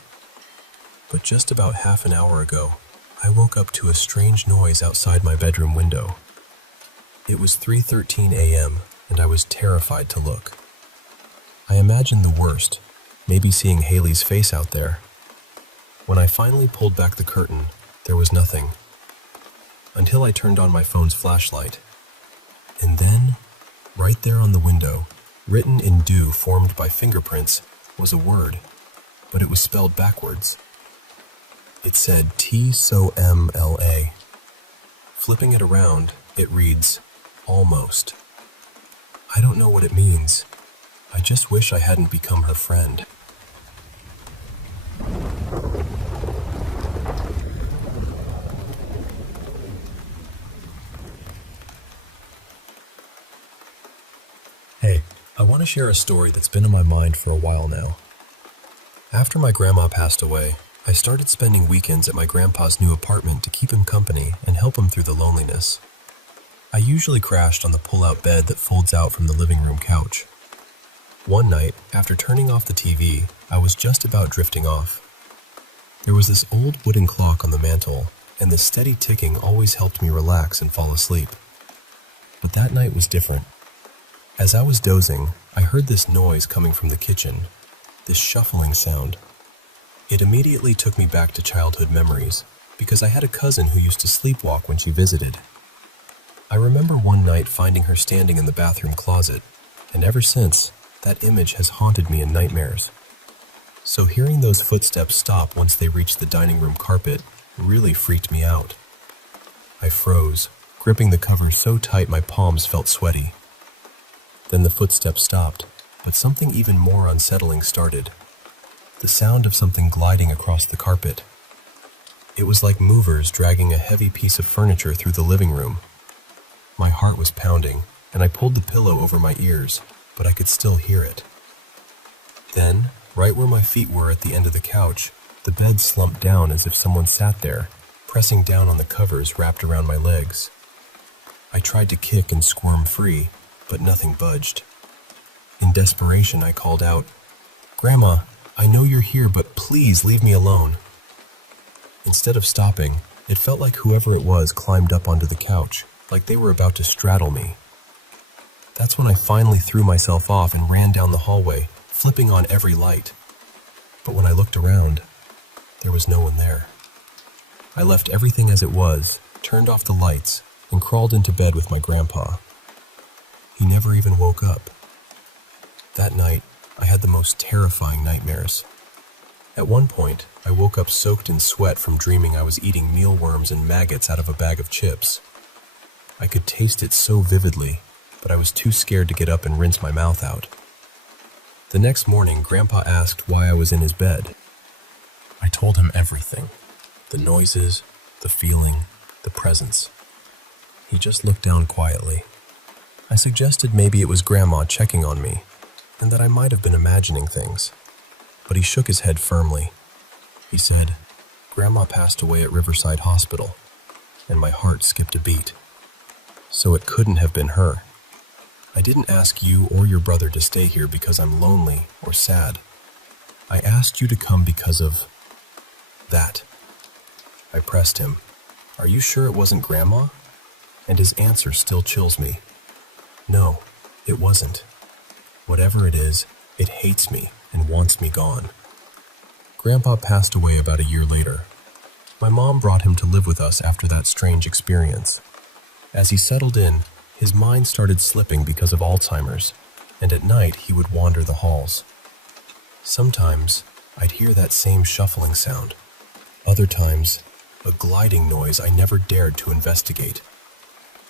But just about half an hour ago, I woke up to a strange noise outside my bedroom window. It was 3:13 a.m., and I was terrified to look. I imagined the worst, maybe seeing Haley's face out there. When I finally pulled back the curtain, there was nothing. Until I turned on my phone's flashlight. And then, right there on the window, written in dew formed by fingerprints, was a word, but it was spelled backwards. It said T-S-O-M-L-A. Flipping it around, it reads, almost. I don't know what it means. I just wish I hadn't become her friend. Hey, I want to share a story that's been on my mind for a while now. After my grandma passed away, I started spending weekends at my grandpa's new apartment to keep him company and help him through the loneliness. I usually crashed on the pull-out bed that folds out from the living room couch. One night, after turning off the TV, I was just about drifting off. There was this old wooden clock on the mantel, and the steady ticking always helped me relax and fall asleep. But that night was different. As I was dozing, I heard this noise coming from the kitchen, this shuffling sound. It immediately took me back to childhood memories, because I had a cousin who used to sleepwalk when she visited. I remember one night finding her standing in the bathroom closet, and ever since, that image has haunted me in nightmares. So hearing those footsteps stop once they reached the dining room carpet really freaked me out. I froze, gripping the covers so tight my palms felt sweaty. Then the footsteps stopped, but something even more unsettling started. The sound of something gliding across the carpet. It was like movers dragging a heavy piece of furniture through the living room. My heart was pounding, and I pulled the pillow over my ears, but I could still hear it. Then, right where my feet were at the end of the couch, the bed slumped down as if someone sat there, pressing down on the covers wrapped around my legs. I tried to kick and squirm free, but nothing budged. In desperation, I called out, "Grandma, I know you're here, but please leave me alone." Instead of stopping, it felt like whoever it was climbed up onto the couch, like they were about to straddle me. That's when I finally threw myself off and ran down the hallway, flipping on every light. But when I looked around, there was no one there. I left everything as it was, turned off the lights, and crawled into bed with my grandpa. He never even woke up. That night, I had the most terrifying nightmares. At one point, I woke up soaked in sweat from dreaming I was eating mealworms and maggots out of a bag of chips. I could taste it so vividly, but I was too scared to get up and rinse my mouth out. The next morning, Grandpa asked why I was in his bed. I told him everything. The noises, the feeling, the presence. He just looked down quietly. I suggested maybe it was Grandma checking on me, and that I might have been imagining things. But he shook his head firmly. He said, "Grandma passed away at Riverside Hospital," and my heart skipped a beat. So it couldn't have been her. I didn't ask you or your brother to stay here because I'm lonely or sad. I asked you to come because of that. I pressed him. Are you sure it wasn't Grandma? And his answer still chills me. No, it wasn't. Whatever it is, it hates me and wants me gone. Grandpa passed away about a year later. My mom brought him to live with us after that strange experience. As he settled in, his mind started slipping because of Alzheimer's, and at night he would wander the halls. Sometimes, I'd hear that same shuffling sound. Other times, a gliding noise I never dared to investigate.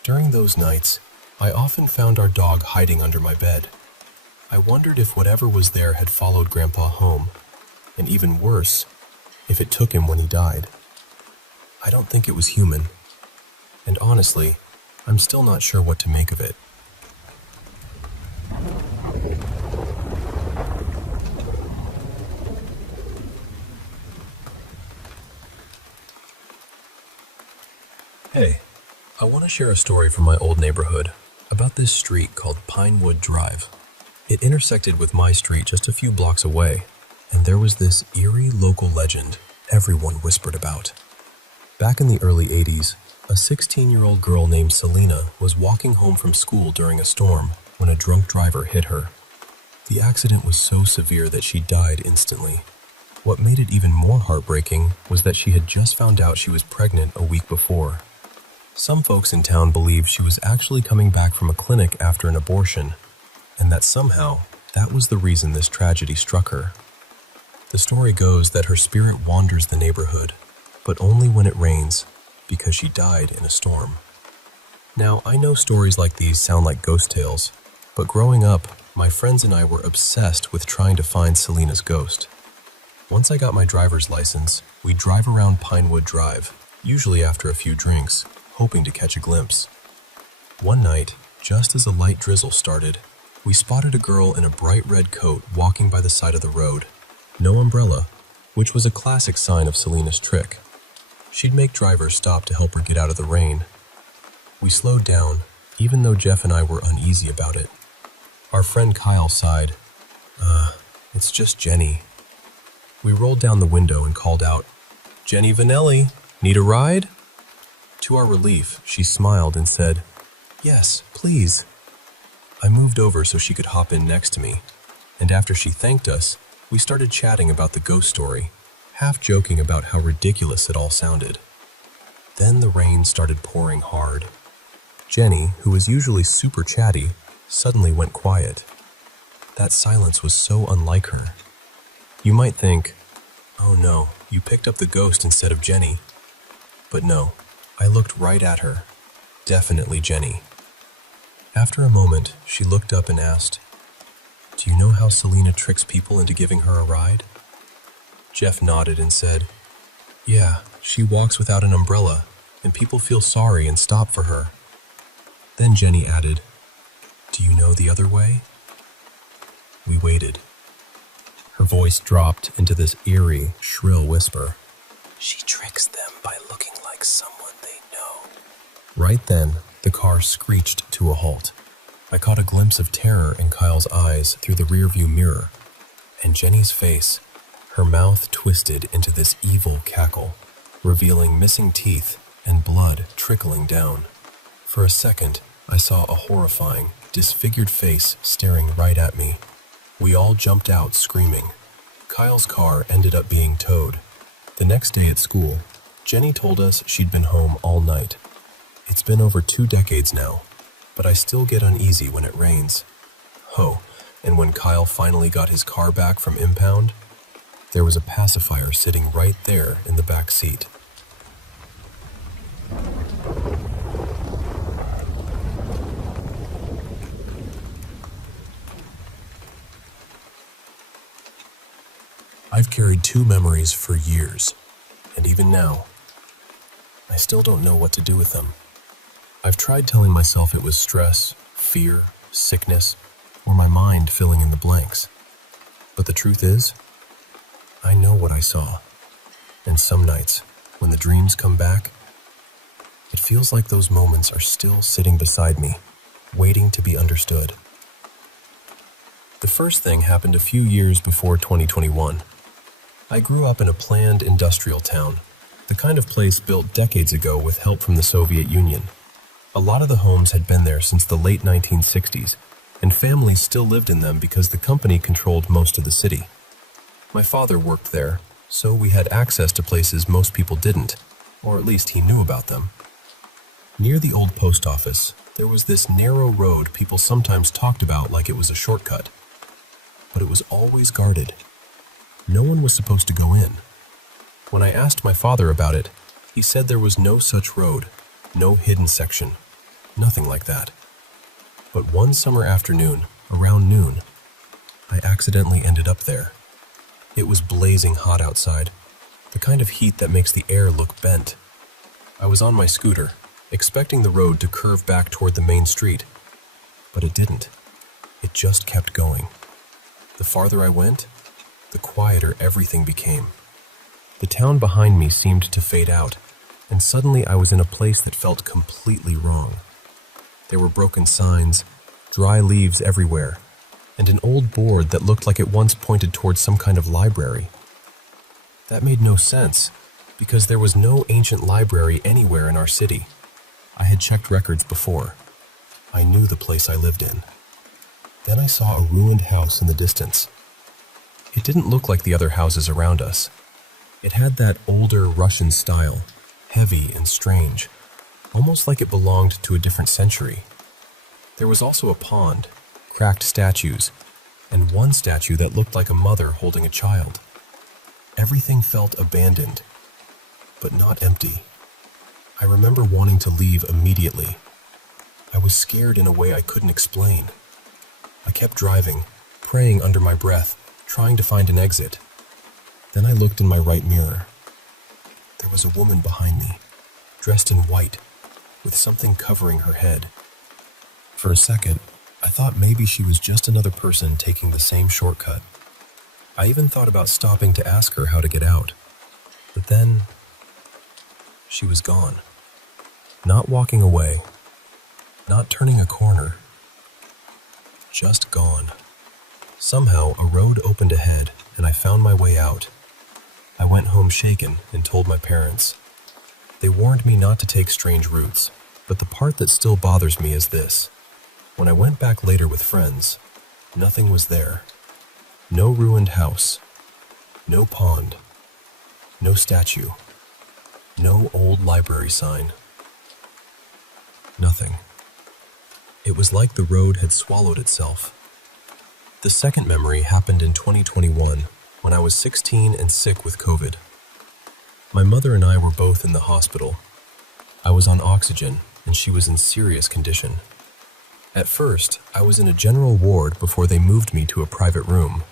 During those nights, I often found our dog hiding under my bed. I wondered if whatever was there had followed Grandpa home, and even worse, if it took him when he died. I don't think it was human. And honestly, I'm still not sure what to make of it. Hey, I want to share a story from my old neighborhood about this street called Pinewood Drive. It intersected with my street just a few blocks away, and there was this eerie local legend everyone whispered about. Back in the early 80s, a 16-year-old girl named Selena was walking home from school during a storm when a drunk driver hit her. The accident was so severe that she died instantly. What made it even more heartbreaking was that she had just found out she was pregnant a week before. Some folks in town believed she was actually coming back from a clinic after an abortion, and that somehow that was the reason this tragedy struck her. The story goes that her spirit wanders the neighborhood, but only when it rains, because she died in a storm. Now, I know stories like these sound like ghost tales, but growing up, my friends and I were obsessed with trying to find Selena's ghost. Once I got my driver's license, we'd drive around Pinewood Drive, usually after a few drinks, hoping to catch a glimpse. One night, just as a light drizzle started, we spotted a girl in a bright red coat walking by the side of the road. No umbrella, which was a classic sign of Selena's trick. She'd make drivers stop to help her get out of the rain. We slowed down, even though Jeff and I were uneasy about it. Our friend Kyle sighed, it's just Jenny. We rolled down the window and called out, "Jenny Vanelli, need a ride?" To our relief, she smiled and said, "Yes, please." I moved over so she could hop in next to me, and after she thanked us, we started chatting about the ghost story, half joking about how ridiculous it all sounded. Then the rain started pouring hard. Jenny, who was usually super chatty, suddenly went quiet. That silence was so unlike her. You might think, oh no, you picked up the ghost instead of Jenny. But no, I looked right at her. Definitely Jenny. After a moment, she looked up and asked, "Do you know how Selena tricks people into giving her a ride?" Jeff nodded and said, "Yeah, she walks without an umbrella, and people feel sorry and stop for her." Then Jenny added, "Do you know the other way?" We waited. Her voice dropped into this eerie, shrill whisper. "She tricks them by looking like someone they know." Right then, the car screeched to a halt. I caught a glimpse of terror in Kyle's eyes through the rearview mirror, and Jenny's face, her mouth twisted into this evil cackle, revealing missing teeth and blood trickling down. For a second, I saw a horrifying, disfigured face staring right at me. We all jumped out screaming. Kyle's car ended up being towed. The next day at school, Jenny told us she'd been home all night. It's been over 2 decades now, but I still get uneasy when it rains. Oh, and when Kyle finally got his car back from impound, there was a pacifier sitting right there in the back seat. I've carried 2 memories for years, and even now, I still don't know what to do with them. I've tried telling myself it was stress, fear, sickness, or my mind filling in the blanks. But the truth is, I know what I saw. And some nights, when the dreams come back, it feels like those moments are still sitting beside me, waiting to be understood. The first thing happened a few years before 2021. I grew up in a planned industrial town, the kind of place built decades ago with help from the Soviet Union. A lot of the homes had been there since the late 1960s, and families still lived in them because the company controlled most of the city. My father worked there, so we had access to places most people didn't, or at least he knew about them. Near the old post office, there was this narrow road people sometimes talked about like it was a shortcut. But it was always guarded. No one was supposed to go in. When I asked my father about it, he said there was no such road, no hidden section, nothing like that. But one summer afternoon, around noon, I accidentally ended up there. It was blazing hot outside, the kind of heat that makes the air look bent. I was on my scooter, expecting the road to curve back toward the main street, but it didn't. It just kept going. The farther I went, the quieter everything became. The town behind me seemed to fade out, and suddenly I was in a place that felt completely wrong. There were broken signs, dry leaves everywhere, and an old board that looked like it once pointed towards some kind of library. That made no sense, because there was no ancient library anywhere in our city. I had checked records before. I knew the place I lived in. Then I saw a ruined house in the distance. It didn't look like the other houses around us. It had that older Russian style, heavy and strange, almost like it belonged to a different century. There was also a pond, cracked statues, and one statue that looked like a mother holding a child. Everything felt abandoned, but not empty. I remember wanting to leave immediately. I was scared in a way I couldn't explain. I kept driving, praying under my breath, trying to find an exit. Then I looked in my right mirror. There was a woman behind me, dressed in white, with something covering her head. For a second, I thought maybe she was just another person taking the same shortcut. I even thought about stopping to ask her how to get out. But then, she was gone. Not walking away, not turning a corner, just gone. Somehow, a road opened ahead, and I found my way out. I went home shaken and told my parents. They warned me not to take strange routes, but the part that still bothers me is this. When I went back later with friends, nothing was there. No ruined house, no pond, no statue, no old library sign. Nothing. It was like the road had swallowed itself. The second memory happened in 2021, when I was 16 and sick with COVID. My mother and I were both in the hospital. I was on oxygen, and she was in serious condition. At first, I was in a general ward before they moved me to a private room,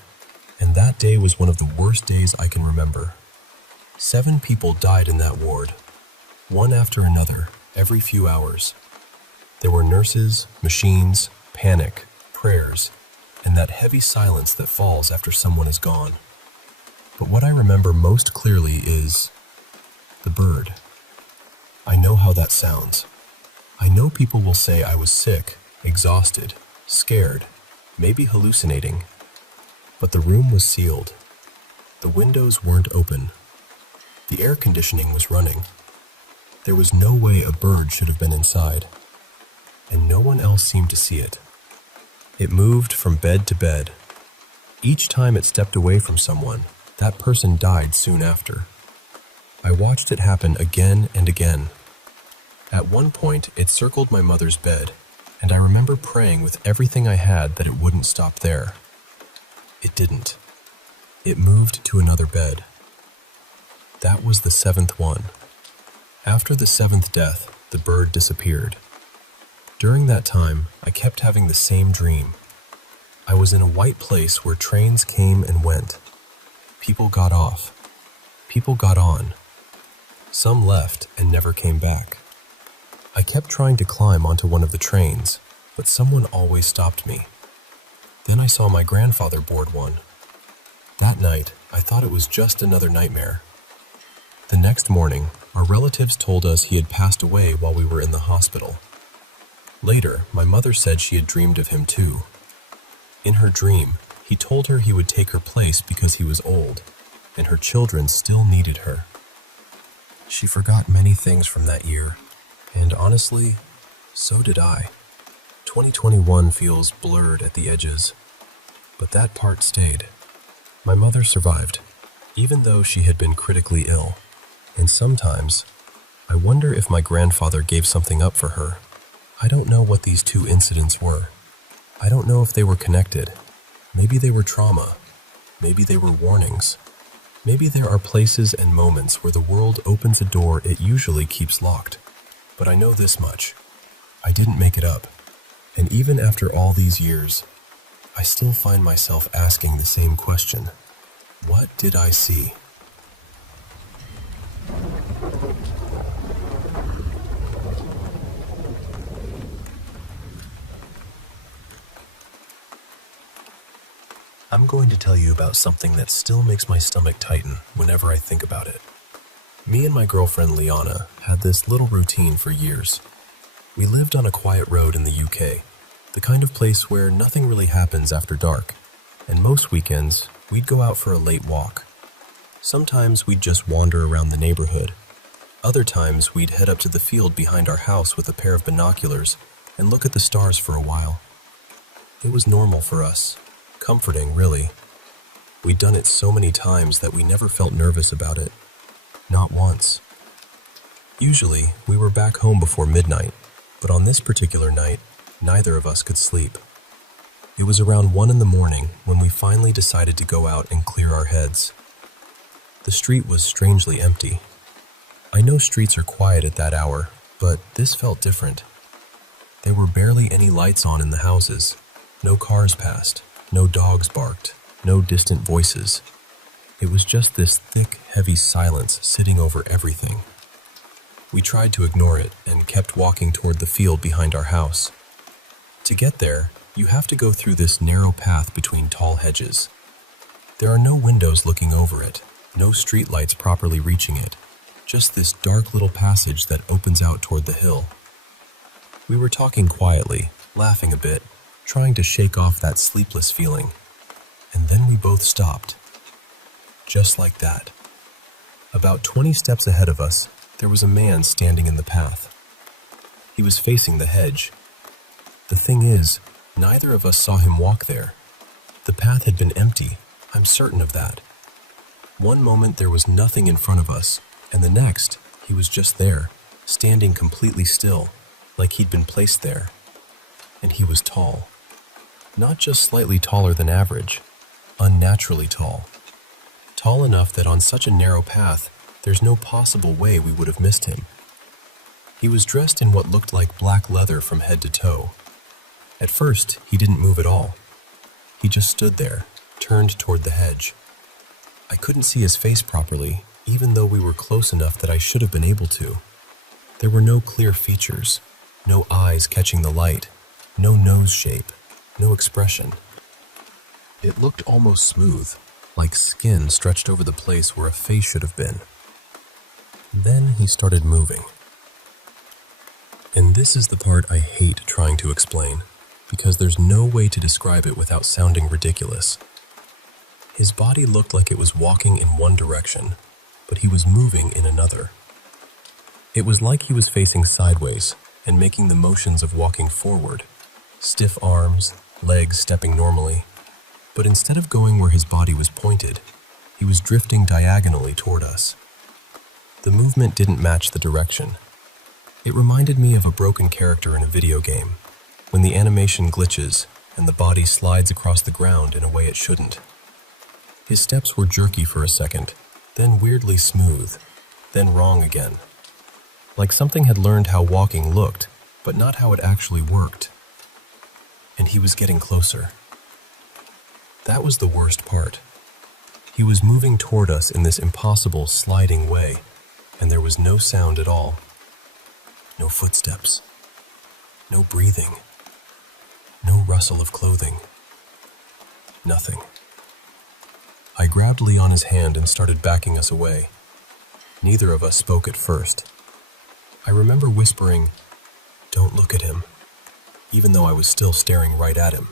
and that day was one of the worst days I can remember. 7 people died in that ward, one after another, every few hours. There were nurses, machines, panic, prayers, and that heavy silence that falls after someone is gone. But what I remember most clearly is the bird. I know how that sounds. I know people will say I was sick, exhausted, scared, maybe hallucinating. But the room was sealed. The windows weren't open. The air conditioning was running. There was no way a bird should have been inside. And no one else seemed to see it. It moved from bed to bed. Each time it stepped away from someone, that person died soon after. I watched it happen again and again. At one point, it circled my mother's bed, and I remember praying with everything I had that it wouldn't stop there. It didn't. It moved to another bed. That was the 7th one. After the 7th death, the bird disappeared. During that time, I kept having the same dream. I was in a white place where trains came and went. People got off. People got on. Some left and never came back. I kept trying to climb onto one of the trains, but someone always stopped me. Then I saw my grandfather board one. That night, I thought it was just another nightmare. The next morning, our relatives told us he had passed away while we were in the hospital. Later, my mother said she had dreamed of him too. In her dream, he told her he would take her place because he was old, and her children still needed her. She forgot many things from that year, and honestly, so did I. 2021 feels blurred at the edges, but that part stayed. My mother survived, even though she had been critically ill, and sometimes, I wonder if my grandfather gave something up for her. I don't know what these 2 incidents were. I don't know if they were connected. Maybe they were trauma. Maybe they were warnings. Maybe there are places and moments where the world opens a door it usually keeps locked. But I know this much. I didn't make it up. And even after all these years, I still find myself asking the same question. What did I see? I'm going to tell you about something that still makes my stomach tighten whenever I think about it. Me and my girlfriend Liana had this little routine for years. We lived on a quiet road in the UK, the kind of place where nothing really happens after dark, and most weekends we'd go out for a late walk. Sometimes we'd just wander around the neighborhood. Other times we'd head up to the field behind our house with a pair of binoculars and look at the stars for a while. It was normal for us, comforting really. We'd done it so many times that we never felt nervous about it. Not once. Usually, we were back home before midnight, but on this particular night, neither of us could sleep. It was around 1 in the morning when we finally decided to go out and clear our heads. The street was strangely empty. I know streets are quiet at that hour, but this felt different. There were barely any lights on in the houses. No cars passed, no dogs barked, no distant voices. It was just this thick, heavy silence sitting over everything. We tried to ignore it and kept walking toward the field behind our house. To get there, you have to go through this narrow path between tall hedges. There are no windows looking over it, no street lights properly reaching it, just this dark little passage that opens out toward the hill. We were talking quietly, laughing a bit, trying to shake off that sleepless feeling, and then we both stopped. Just like that. About 20 steps ahead of us, there was a man standing in the path. He was facing the hedge. The thing is, neither of us saw him walk there. The path had been empty, I'm certain of that. One moment there was nothing in front of us, and the next, he was just there, standing completely still, like he'd been placed there. And he was tall. Not just slightly taller than average, unnaturally tall. Tall enough that on such a narrow path, there's no possible way we would have missed him. He was dressed in what looked like black leather from head to toe. At first, he didn't move at all. He just stood there, turned toward the hedge. I couldn't see his face properly, even though we were close enough that I should have been able to. There were no clear features, no eyes catching the light, no nose shape, no expression. It looked almost smooth, like skin stretched over the place where a face should have been. Then he started moving. And this is the part I hate trying to explain, because there's no way to describe it without sounding ridiculous. His body looked like it was walking in one direction, but he was moving in another. It was like he was facing sideways and making the motions of walking forward, stiff arms, legs stepping normally. But instead of going where his body was pointed, he was drifting diagonally toward us. The movement didn't match the direction. It reminded me of a broken character in a video game, when the animation glitches and the body slides across the ground in a way it shouldn't. His steps were jerky for a second, then weirdly smooth, then wrong again. Like something had learned how walking looked, but not how it actually worked. And he was getting closer. That was the worst part. He was moving toward us in this impossible, sliding way, and there was no sound at all. No footsteps. No breathing. No rustle of clothing. Nothing. I grabbed Liana's hand and started backing us away. Neither of us spoke at first. I remember whispering, "Don't look at him," even though I was still staring right at him.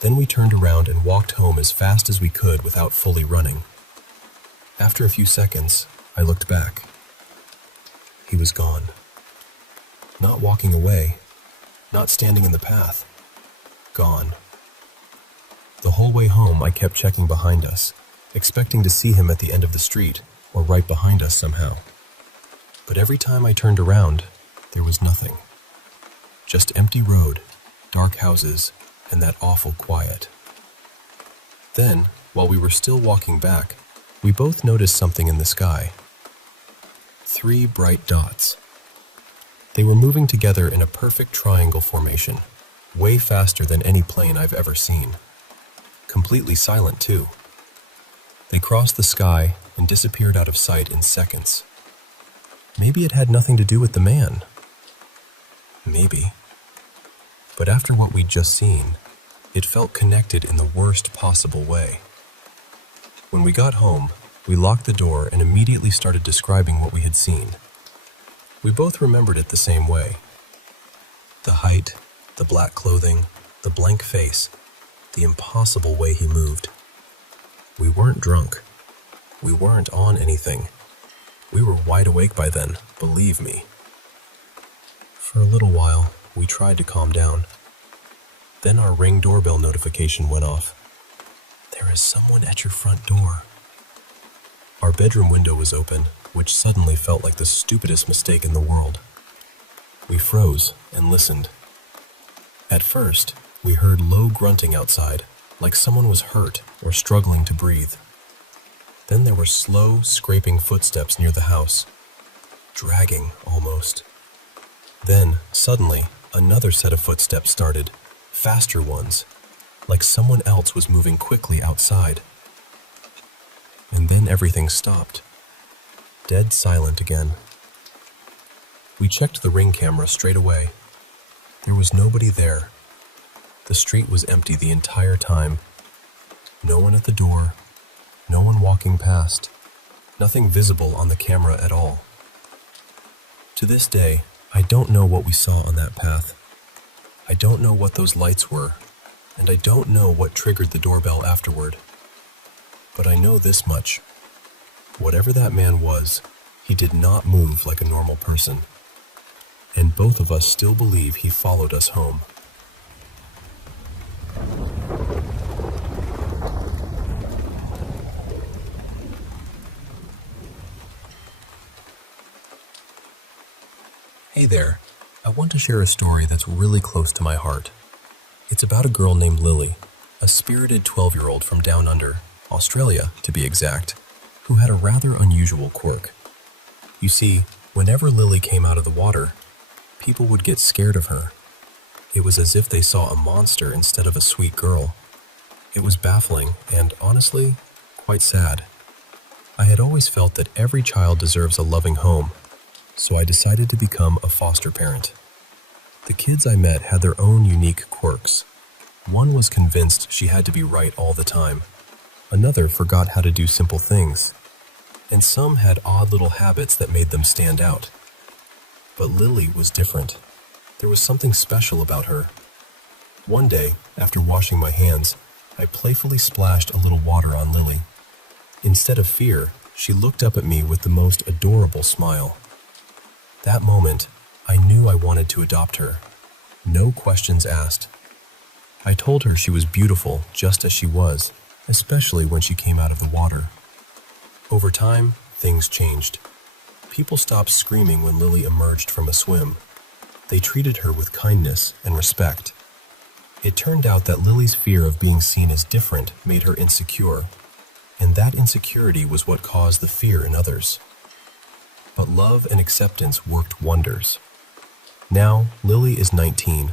Then we turned around and walked home as fast as we could without fully running. After a few seconds, I looked back. He was gone. Not walking away, not standing in the path. Gone. The whole way home, I kept checking behind us, expecting to see him at the end of the street or right behind us somehow. But every time I turned around, there was nothing. Just empty road, dark houses, and that awful quiet. Then, while we were still walking back, we both noticed something in the sky. 3 bright dots. They were moving together in a perfect triangle formation, way faster than any plane I've ever seen. Completely silent, too. They crossed the sky and disappeared out of sight in seconds. Maybe it had nothing to do with the man. Maybe. But after what we'd just seen, It felt connected in the worst possible way. When we got home, we locked the door and immediately started describing what we had seen. We both remembered it the same way. The height, the black clothing, the blank face, the impossible way he moved. We weren't drunk. We weren't on anything. We were wide awake by then, believe me. For a little while, we tried to calm down. Then our Ring doorbell notification went off. There is someone at your front door. Our bedroom window was open, which suddenly felt like the stupidest mistake in the world. We froze and listened. At first, we heard low grunting outside, like someone was hurt or struggling to breathe. Then there were slow, scraping footsteps near the house, dragging almost. Then, suddenly, another set of footsteps started, faster ones, like someone else was moving quickly outside. And then everything stopped. Dead silent again. We checked the Ring camera straight away. There was nobody there. The street was empty the entire time. No one at the door. No one walking past. Nothing visible on the camera at all. To this day, I don't know what we saw on that path. I don't know what those lights were, and I don't know what triggered the doorbell afterward. But I know this much. Whatever that man was, he did not move like a normal person. And both of us still believe he followed us home. Hey there, I want to share a story that's really close to my heart. It's about a girl named Lily, a spirited 12-year-old from down under, Australia to be exact, who had a rather unusual quirk. You see, whenever Lily came out of the water, people would get scared of her. It was as if they saw a monster instead of a sweet girl. It was baffling and, honestly, quite sad. I had always felt that every child deserves a loving home, so I decided to become a foster parent. The kids I met had their own unique quirks. One was convinced she had to be right all the time. Another forgot how to do simple things. And some had odd little habits that made them stand out. But Lily was different. There was something special about her. One day, after washing my hands, I playfully splashed a little water on Lily. Instead of fear, she looked up at me with the most adorable smile. That moment, I knew I wanted to adopt her. No questions asked. I told her she was beautiful just as she was, especially when she came out of the water. Over time, things changed. People stopped screaming when Lily emerged from a swim. They treated her with kindness and respect. It turned out that Lily's fear of being seen as different made her insecure, and that insecurity was what caused the fear in others. But love and acceptance worked wonders. Now, Lily is 19.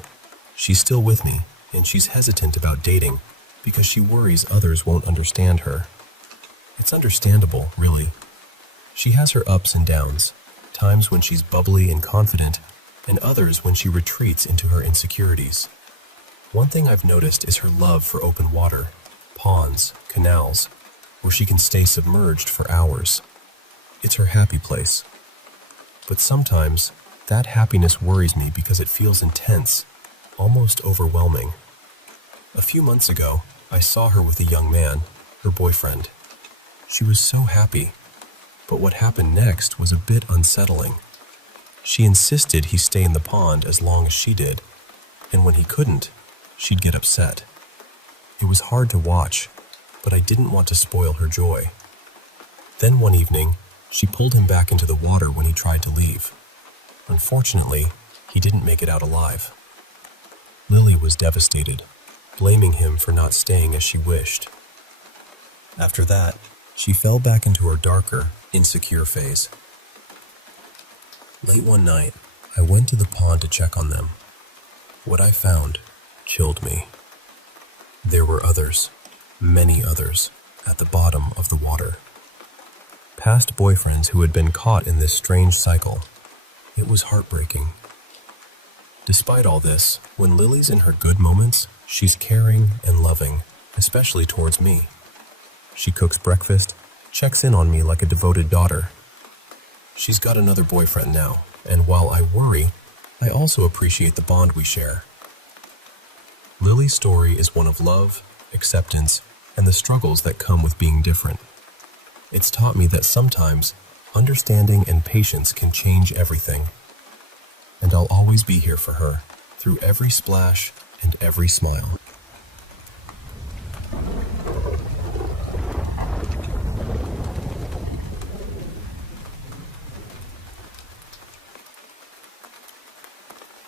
She's still with me, and she's hesitant about dating because she worries others won't understand her. It's understandable, really. She has her ups and downs, times when she's bubbly and confident, and others when she retreats into her insecurities. One thing I've noticed is her love for open water, ponds, canals, where she can stay submerged for hours. It's her happy place. But sometimes, that happiness worries me because it feels intense, almost overwhelming. A few months ago, I saw her with a young man, her boyfriend. She was so happy, but what happened next was a bit unsettling. She insisted he stay in the pond as long as she did, and when he couldn't, she'd get upset. It was hard to watch, but I didn't want to spoil her joy. Then one evening, she pulled him back into the water when he tried to leave. Unfortunately, he didn't make it out alive. Lily was devastated, blaming him for not staying as she wished. After that, she fell back into her darker, insecure phase. Late one night, I went to the pond to check on them. What I found chilled me. There were others, many others, at the bottom of the water. Past boyfriends who had been caught in this strange cycle. It was heartbreaking. Despite all this, when Lily's in her good moments, she's caring and loving, especially towards me. She cooks breakfast, checks in on me like a devoted daughter. She's got another boyfriend now, and while I worry, I also appreciate the bond we share. Lily's story is one of love, acceptance, and the struggles that come with being different. It's taught me that sometimes understanding and patience can change everything. And I'll always be here for her, through every splash and every smile.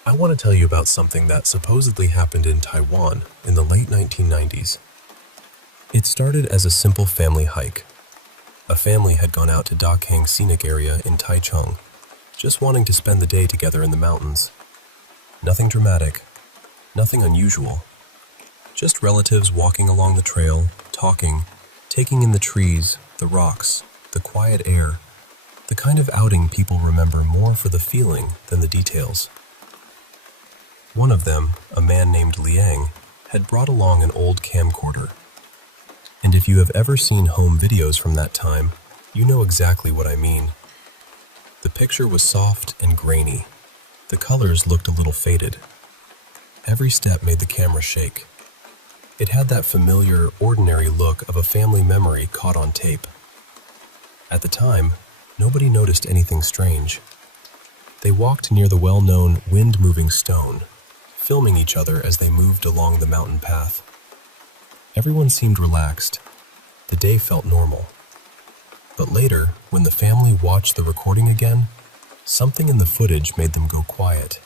I want to tell you about something that supposedly happened in Taiwan in the late 1990s. It started as a simple family hike. A family had gone out to Da Kang Scenic Area in Taichung, just wanting to spend the day together in the mountains. Nothing dramatic, nothing unusual. Just relatives walking along the trail, talking, taking in the trees, the rocks, the quiet air, the kind of outing people remember more for the feeling than the details. One of them, a man named Liang, had brought along an old camcorder. And if you have ever seen home videos from that time, you know exactly what I mean. The picture was soft and grainy. The colors looked a little faded. Every step made the camera shake. It had that familiar, ordinary look of a family memory caught on tape. At the time, nobody noticed anything strange. They walked near the well-known wind-moving stone, filming each other as they moved along the mountain path. Everyone seemed relaxed. The day felt normal. But later, when the family watched the recording again, something in the footage made them go quiet.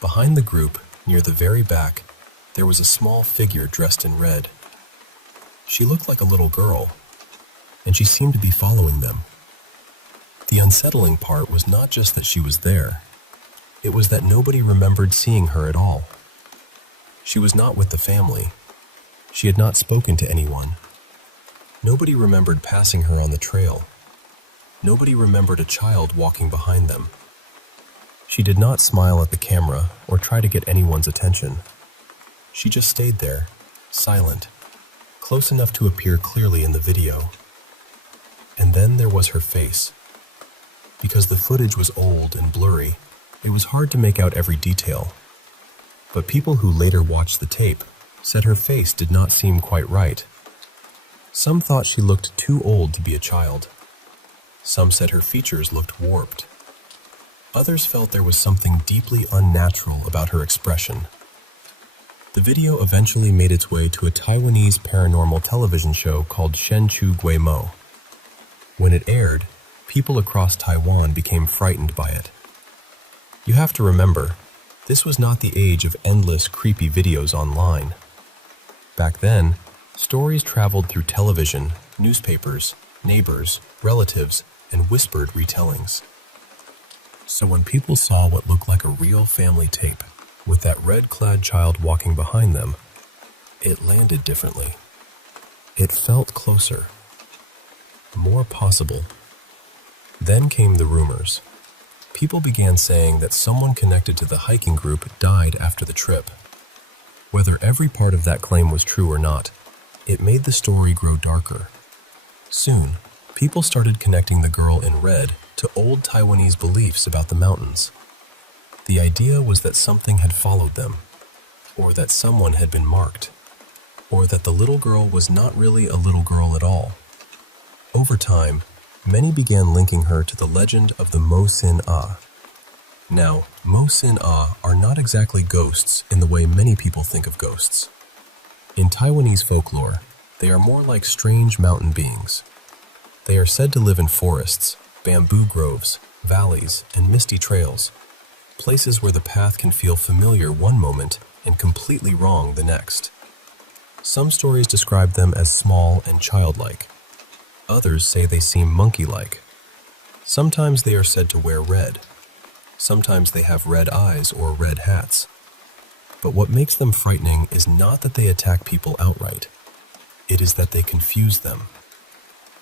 Behind the group, near the very back, there was a small figure dressed in red. She looked like a little girl, and she seemed to be following them. The unsettling part was not just that she was there. It was that nobody remembered seeing her at all. She was not with the family. She had not spoken to anyone. Nobody remembered passing her on the trail. Nobody remembered a child walking behind them. She did not smile at the camera or try to get anyone's attention. She just stayed there, silent, close enough to appear clearly in the video. And then there was her face. Because the footage was old and blurry, it was hard to make out every detail. But people who later watched the tape said her face did not seem quite right. Some thought she looked too old to be a child. Some said her features looked warped. Others felt there was something deeply unnatural about her expression. The video eventually made its way to a Taiwanese paranormal television show called Shenchu Guimo. When it aired, people across Taiwan became frightened by it. You have to remember, this was not the age of endless creepy videos online. Back then, stories traveled through television, newspapers, neighbors, relatives, and whispered retellings. So when people saw what looked like a real family tape, with that red-clad child walking behind them, it landed differently. It felt closer, more possible. Then came the rumors. People began saying that someone connected to the hiking group died after the trip. Whether every part of that claim was true or not, it made the story grow darker. Soon, people started connecting the girl in red to old Taiwanese beliefs about the mountains. The idea was that something had followed them, or that someone had been marked, or that the little girl was not really a little girl at all. Over time, many began linking her to the legend of the Mo Sin Ah. Now, Mo Sin Ah are not exactly ghosts in the way many people think of ghosts. In Taiwanese folklore, they are more like strange mountain beings. They are said to live in forests, bamboo groves, valleys, and misty trails, places where the path can feel familiar one moment and completely wrong the next. Some stories describe them as small and childlike. Others say they seem monkey-like. Sometimes they are said to wear red. Sometimes they have red eyes or red hats. But what makes them frightening is not that they attack people outright. It is that they confuse them.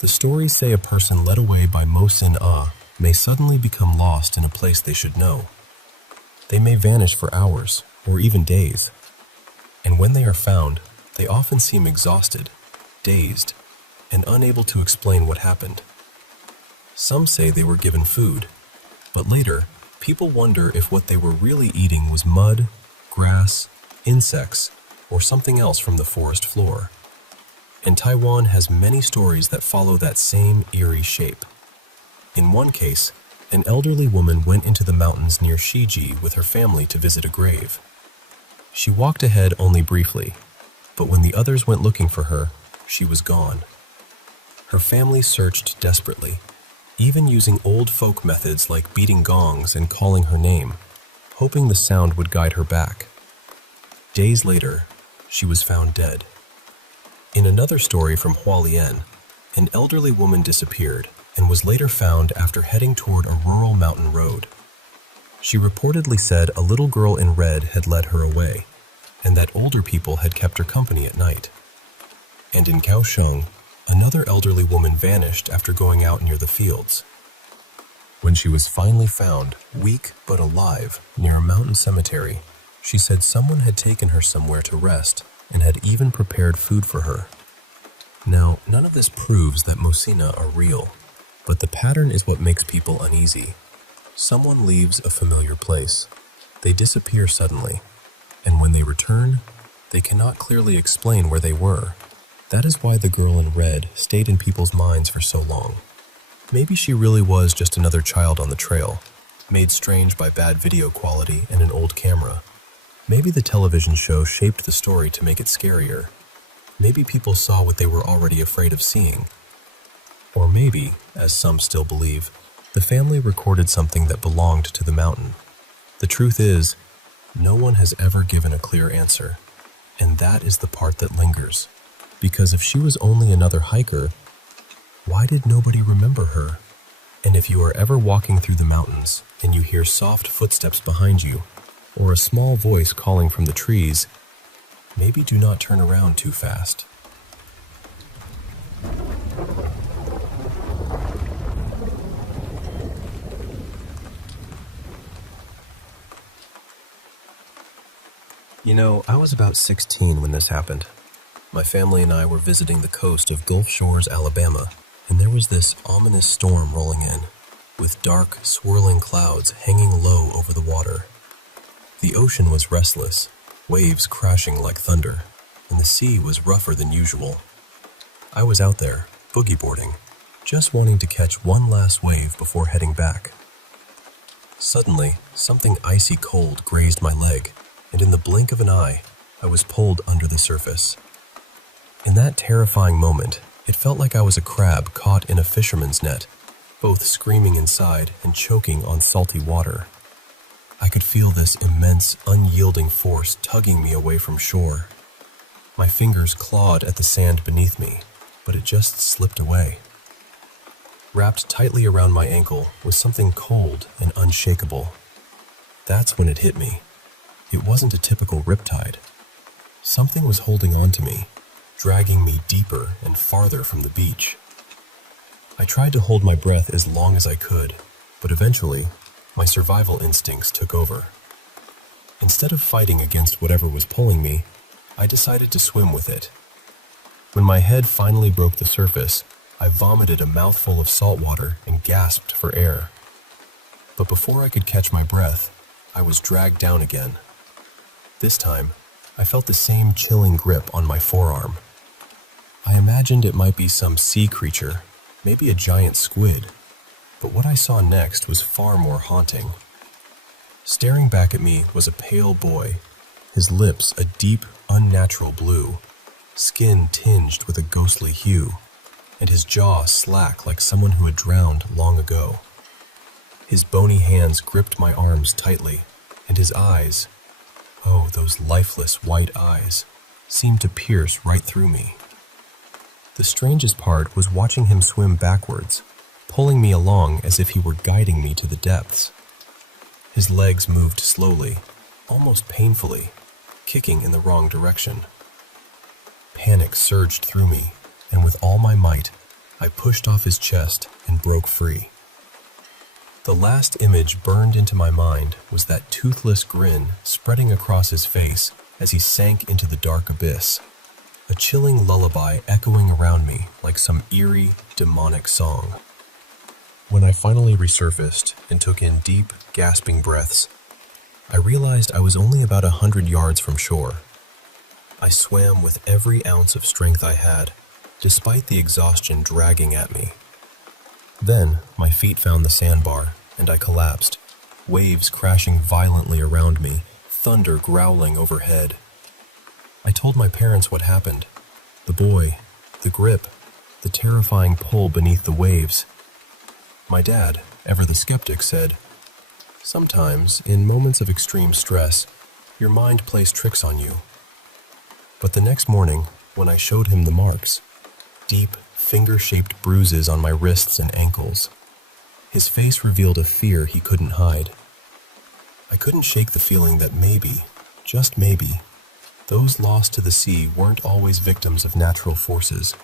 The stories say a person led away by Mo Sin Ah may suddenly become lost in a place they should know. They may vanish for hours or even days. And when they are found, they often seem exhausted, dazed, and unable to explain what happened. Some say they were given food, but later, people wonder if what they were really eating was mud, grass, insects, or something else from the forest floor. And Taiwan has many stories that follow that same eerie shape. In one case, an elderly woman went into the mountains near Shiji with her family to visit a grave. She walked ahead only briefly, but when the others went looking for her, she was gone. Her family searched desperately, even using old folk methods like beating gongs and calling her name, hoping the sound would guide her back. Days later, she was found dead. In another story from Hualien, an elderly woman disappeared and was later found after heading toward a rural mountain road. She reportedly said a little girl in red had led her away, and that older people had kept her company at night. And in Kaohsiung, another elderly woman vanished after going out near the fields. When she was finally found, weak but alive, near a mountain cemetery, she said someone had taken her somewhere to rest and had even prepared food for her. Now, none of this proves that Mosina are real, but the pattern is what makes people uneasy. Someone leaves a familiar place. They disappear suddenly, and when they return, they cannot clearly explain where they were. That is why the girl in red stayed in people's minds for so long. Maybe she really was just another child on the trail, made strange by bad video quality and an old camera. Maybe the television show shaped the story to make it scarier. Maybe people saw what they were already afraid of seeing. Or maybe, as some still believe, the family recorded something that belonged to the mountain. The truth is, no one has ever given a clear answer, and that is the part that lingers. Because if she was only another hiker, why did nobody remember her? And if you are ever walking through the mountains and you hear soft footsteps behind you, or a small voice calling from the trees, maybe do not turn around too fast. You know, I was about 16 when this happened. My family and I were visiting the coast of Gulf Shores, Alabama, and there was this ominous storm rolling in, with dark, swirling clouds hanging low over the water. The ocean was restless, waves crashing like thunder, and the sea was rougher than usual. I was out there, boogie boarding, just wanting to catch one last wave before heading back. Suddenly, something icy cold grazed my leg, and in the blink of an eye, I was pulled under the surface. In that terrifying moment, it felt like I was a crab caught in a fisherman's net, both screaming inside and choking on salty water. I could feel this immense, unyielding force tugging me away from shore. My fingers clawed at the sand beneath me, but it just slipped away. Wrapped tightly around my ankle was something cold and unshakable. That's when it hit me. It wasn't a typical riptide. Something was holding on to me, dragging me deeper and farther from the beach. I tried to hold my breath as long as I could, but eventually, my survival instincts took over. Instead of fighting against whatever was pulling me, I decided to swim with it. When my head finally broke the surface, I vomited a mouthful of salt water and gasped for air. But before I could catch my breath, I was dragged down again. This time, I felt the same chilling grip on my forearm. I imagined it might be some sea creature, maybe a giant squid, but what I saw next was far more haunting. Staring back at me was a pale boy, his lips a deep, unnatural blue, skin tinged with a ghostly hue, and his jaw slack like someone who had drowned long ago. His bony hands gripped my arms tightly, and his eyes, oh, those lifeless white eyes, seemed to pierce right through me. The strangest part was watching him swim backwards, pulling me along as if he were guiding me to the depths. His legs moved slowly, almost painfully, kicking in the wrong direction. Panic surged through me, and with all my might, I pushed off his chest and broke free. The last image burned into my mind was that toothless grin spreading across his face as he sank into the dark abyss, a chilling lullaby echoing around me like some eerie, demonic song. When I finally resurfaced and took in deep, gasping breaths, I realized I was only about 100 yards from shore. I swam with every ounce of strength I had, despite the exhaustion dragging at me. Then, my feet found the sandbar, and I collapsed, waves crashing violently around me, thunder growling overhead. I told my parents what happened. The buoy, the grip, the terrifying pull beneath the waves. My dad, ever the skeptic, said, "Sometimes, in moments of extreme stress, your mind plays tricks on you." But the next morning, when I showed him the marks, deep, finger-shaped bruises on my wrists and ankles, his face revealed a fear he couldn't hide. I couldn't shake the feeling that maybe, just maybe, those lost to the sea weren't always victims of natural forces.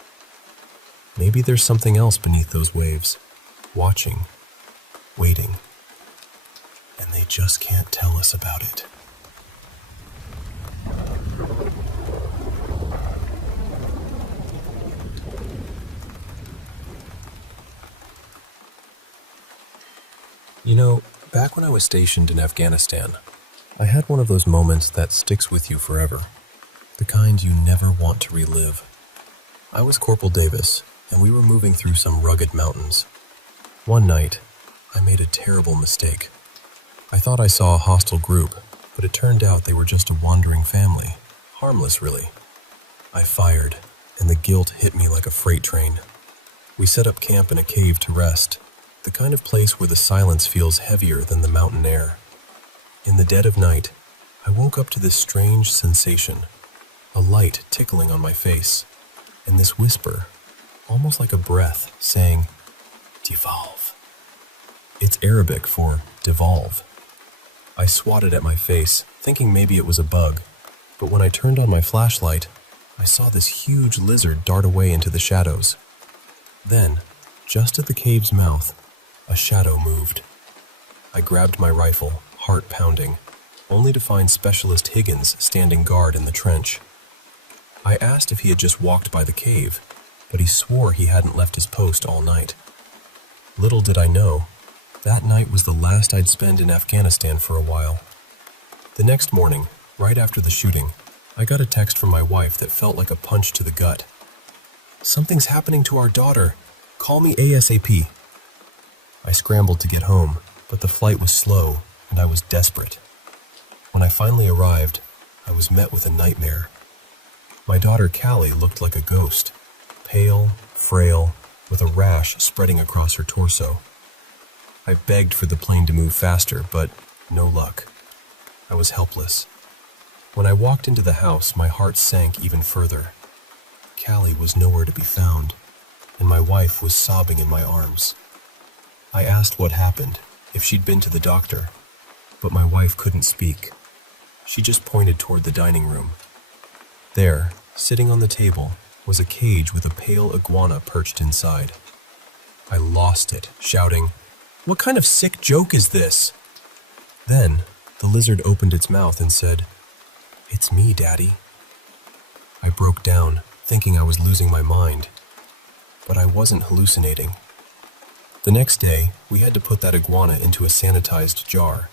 Maybe there's something else beneath those waves, watching, waiting, and they just can't tell us about it. You know, back when I was stationed in Afghanistan, I had one of those moments that sticks with you forever, the kind you never want to relive. I was Corporal Davis, and we were moving through some rugged mountains. One night, I made a terrible mistake. I thought I saw a hostile group, but it turned out they were just a wandering family, harmless really. I fired, and the guilt hit me like a freight train. We set up camp in a cave to rest, the kind of place where the silence feels heavier than the mountain air. In the dead of night, I woke up to this strange sensation, a light tickling on my face, and this whisper, almost like a breath, saying, "Devolve." It's Arabic for devolve. I swatted at my face, thinking maybe it was a bug, but when I turned on my flashlight, I saw this huge lizard dart away into the shadows. Then, just at the cave's mouth, a shadow moved. I grabbed my rifle, heart pounding, only to find Specialist Higgins standing guard in the trench. I asked if he had just walked by the cave, but he swore he hadn't left his post all night. Little did I know, that night was the last I'd spend in Afghanistan for a while. The next morning, right after the shooting, I got a text from my wife that felt like a punch to the gut. "Something's happening to our daughter. Call me ASAP." I scrambled to get home, but the flight was slow, and I was desperate. When I finally arrived, I was met with a nightmare. My daughter Callie looked like a ghost, pale, frail, with a rash spreading across her torso. I begged for the plane to move faster, but no luck. I was helpless. When I walked into the house, my heart sank even further. Callie was nowhere to be found, and my wife was sobbing in my arms. I asked what happened, if she'd been to the doctor, but my wife couldn't speak. She just pointed toward the dining room. There, sitting on the table, was a cage with a pale iguana perched inside. I lost it, shouting, "What kind of sick joke is this?" Then, the lizard opened its mouth and said, "It's me, Daddy." I broke down, thinking I was losing my mind. But I wasn't hallucinating. The next day, we had to put that iguana into a sanitized jar,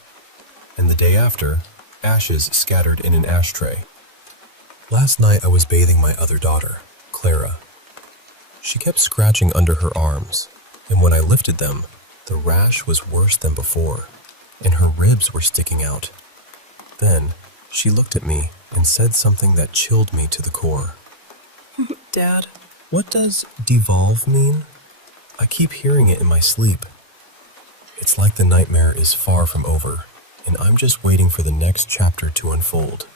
and the day after, ashes scattered in an ashtray. Last night I was bathing my other daughter, Clara. She kept scratching under her arms, and when I lifted them, the rash was worse than before, and her ribs were sticking out. Then, she looked at me and said something that chilled me to the core. "Dad, what does devolve mean? I keep hearing it in my sleep." It's like the nightmare is far from over, and I'm just waiting for the next chapter to unfold.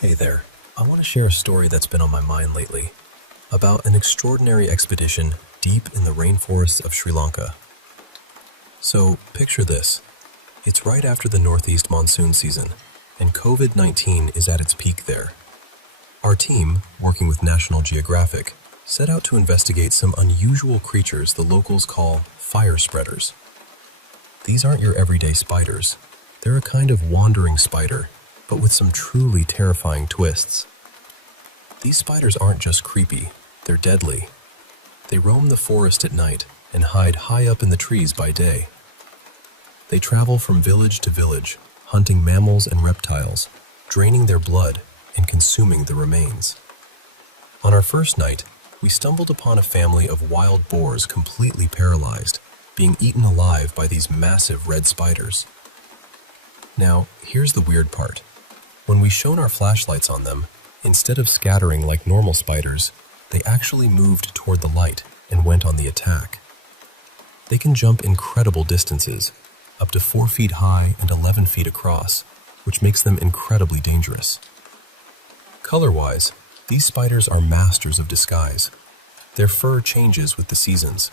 Hey there, I want to share a story that's been on my mind lately, about an extraordinary expedition deep in the rainforests of Sri Lanka. So, picture this. It's right after the northeast monsoon season, and COVID-19 is at its peak there. Our team, working with National Geographic, set out to investigate some unusual creatures the locals call fire spreaders. These aren't your everyday spiders. They're a kind of wandering spider, but with some truly terrifying twists. These spiders aren't just creepy, they're deadly. They roam the forest at night and hide high up in the trees by day. They travel from village to village, hunting mammals and reptiles, draining their blood and consuming the remains. On our first night, we stumbled upon a family of wild boars completely paralyzed, being eaten alive by these massive red spiders. Now, here's the weird part. When we shone our flashlights on them, instead of scattering like normal spiders, they actually moved toward the light and went on the attack. They can jump incredible distances, up to 4 feet high and 11 feet across, which makes them incredibly dangerous. Color-wise, these spiders are masters of disguise. Their fur changes with the seasons.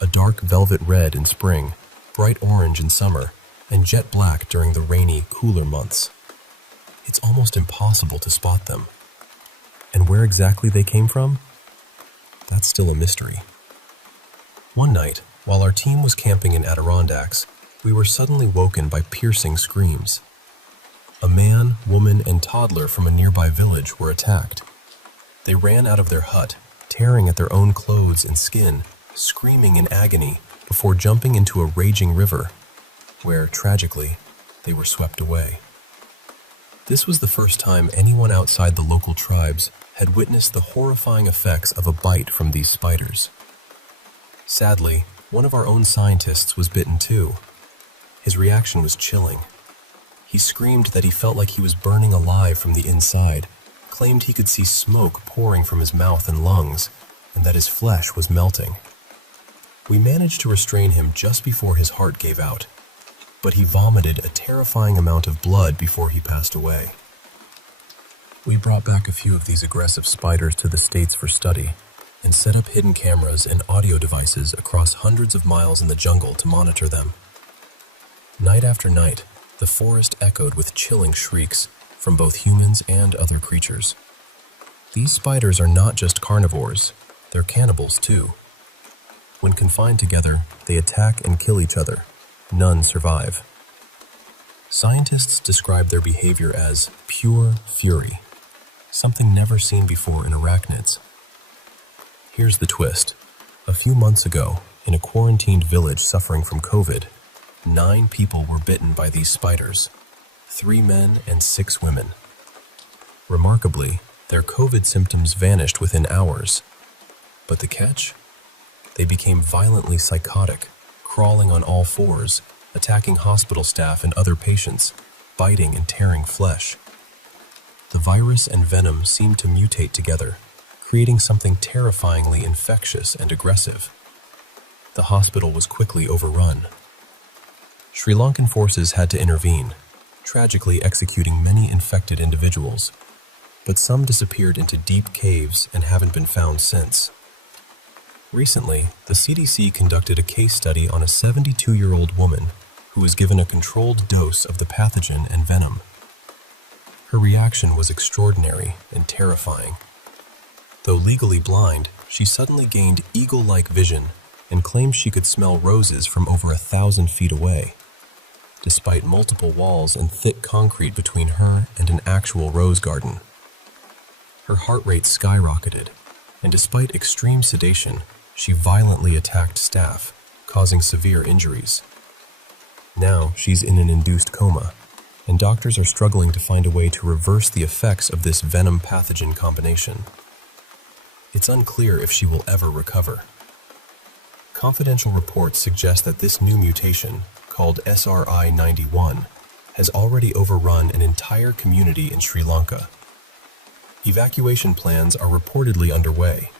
A dark velvet red in spring, bright orange in summer, and jet black during the rainy, cooler months. It's almost impossible to spot them. And where exactly they came from? That's still a mystery. One night, while our team was camping in Adirondacks, we were suddenly woken by piercing screams. A man, woman, and toddler from a nearby village were attacked. They ran out of their hut, tearing at their own clothes and skin, screaming in agony before jumping into a raging river, where, tragically, they were swept away. This was the first time anyone outside the local tribes had witnessed the horrifying effects of a bite from these spiders. Sadly, one of our own scientists was bitten too. His reaction was chilling. He screamed that he felt like he was burning alive from the inside, claimed he could see smoke pouring from his mouth and lungs, and that his flesh was melting. We managed to restrain him just before his heart gave out, but he vomited a terrifying amount of blood before he passed away. We brought back a few of these aggressive spiders to the States for study, and set up hidden cameras and audio devices across hundreds of miles in the jungle to monitor them. Night after night, the forest echoed with chilling shrieks from both humans and other creatures. These spiders are not just carnivores, they're cannibals too. When confined together, they attack and kill each other. None survive. Scientists describe their behavior as pure fury, something never seen before in arachnids. Here's the twist. A few months ago, in a quarantined village suffering from COVID, 9 people were bitten by these spiders, 3 men and 6 women. Remarkably, their COVID symptoms vanished within hours. But the catch? They became violently psychotic, crawling on all fours, attacking hospital staff and other patients, biting and tearing flesh. The virus and venom seemed to mutate together, creating something terrifyingly infectious and aggressive. The hospital was quickly overrun. Sri Lankan forces had to intervene, tragically executing many infected individuals, but some disappeared into deep caves and haven't been found since. Recently, the CDC conducted a case study on a 72-year-old woman who was given a controlled dose of the pathogen and venom. Her reaction was extraordinary and terrifying. Though legally blind, she suddenly gained eagle-like vision and claimed she could smell roses from over 1,000 feet away, despite multiple walls and thick concrete between her and an actual rose garden. Her heart rate skyrocketed, and despite extreme sedation, she violently attacked staff, causing severe injuries. Now she's in an induced coma, and doctors are struggling to find a way to reverse the effects of this venom-pathogen combination. It's unclear if she will ever recover. Confidential reports suggest that this new mutation, called SRI-91, has already overrun an entire community in Sri Lanka. Evacuation plans are reportedly underway,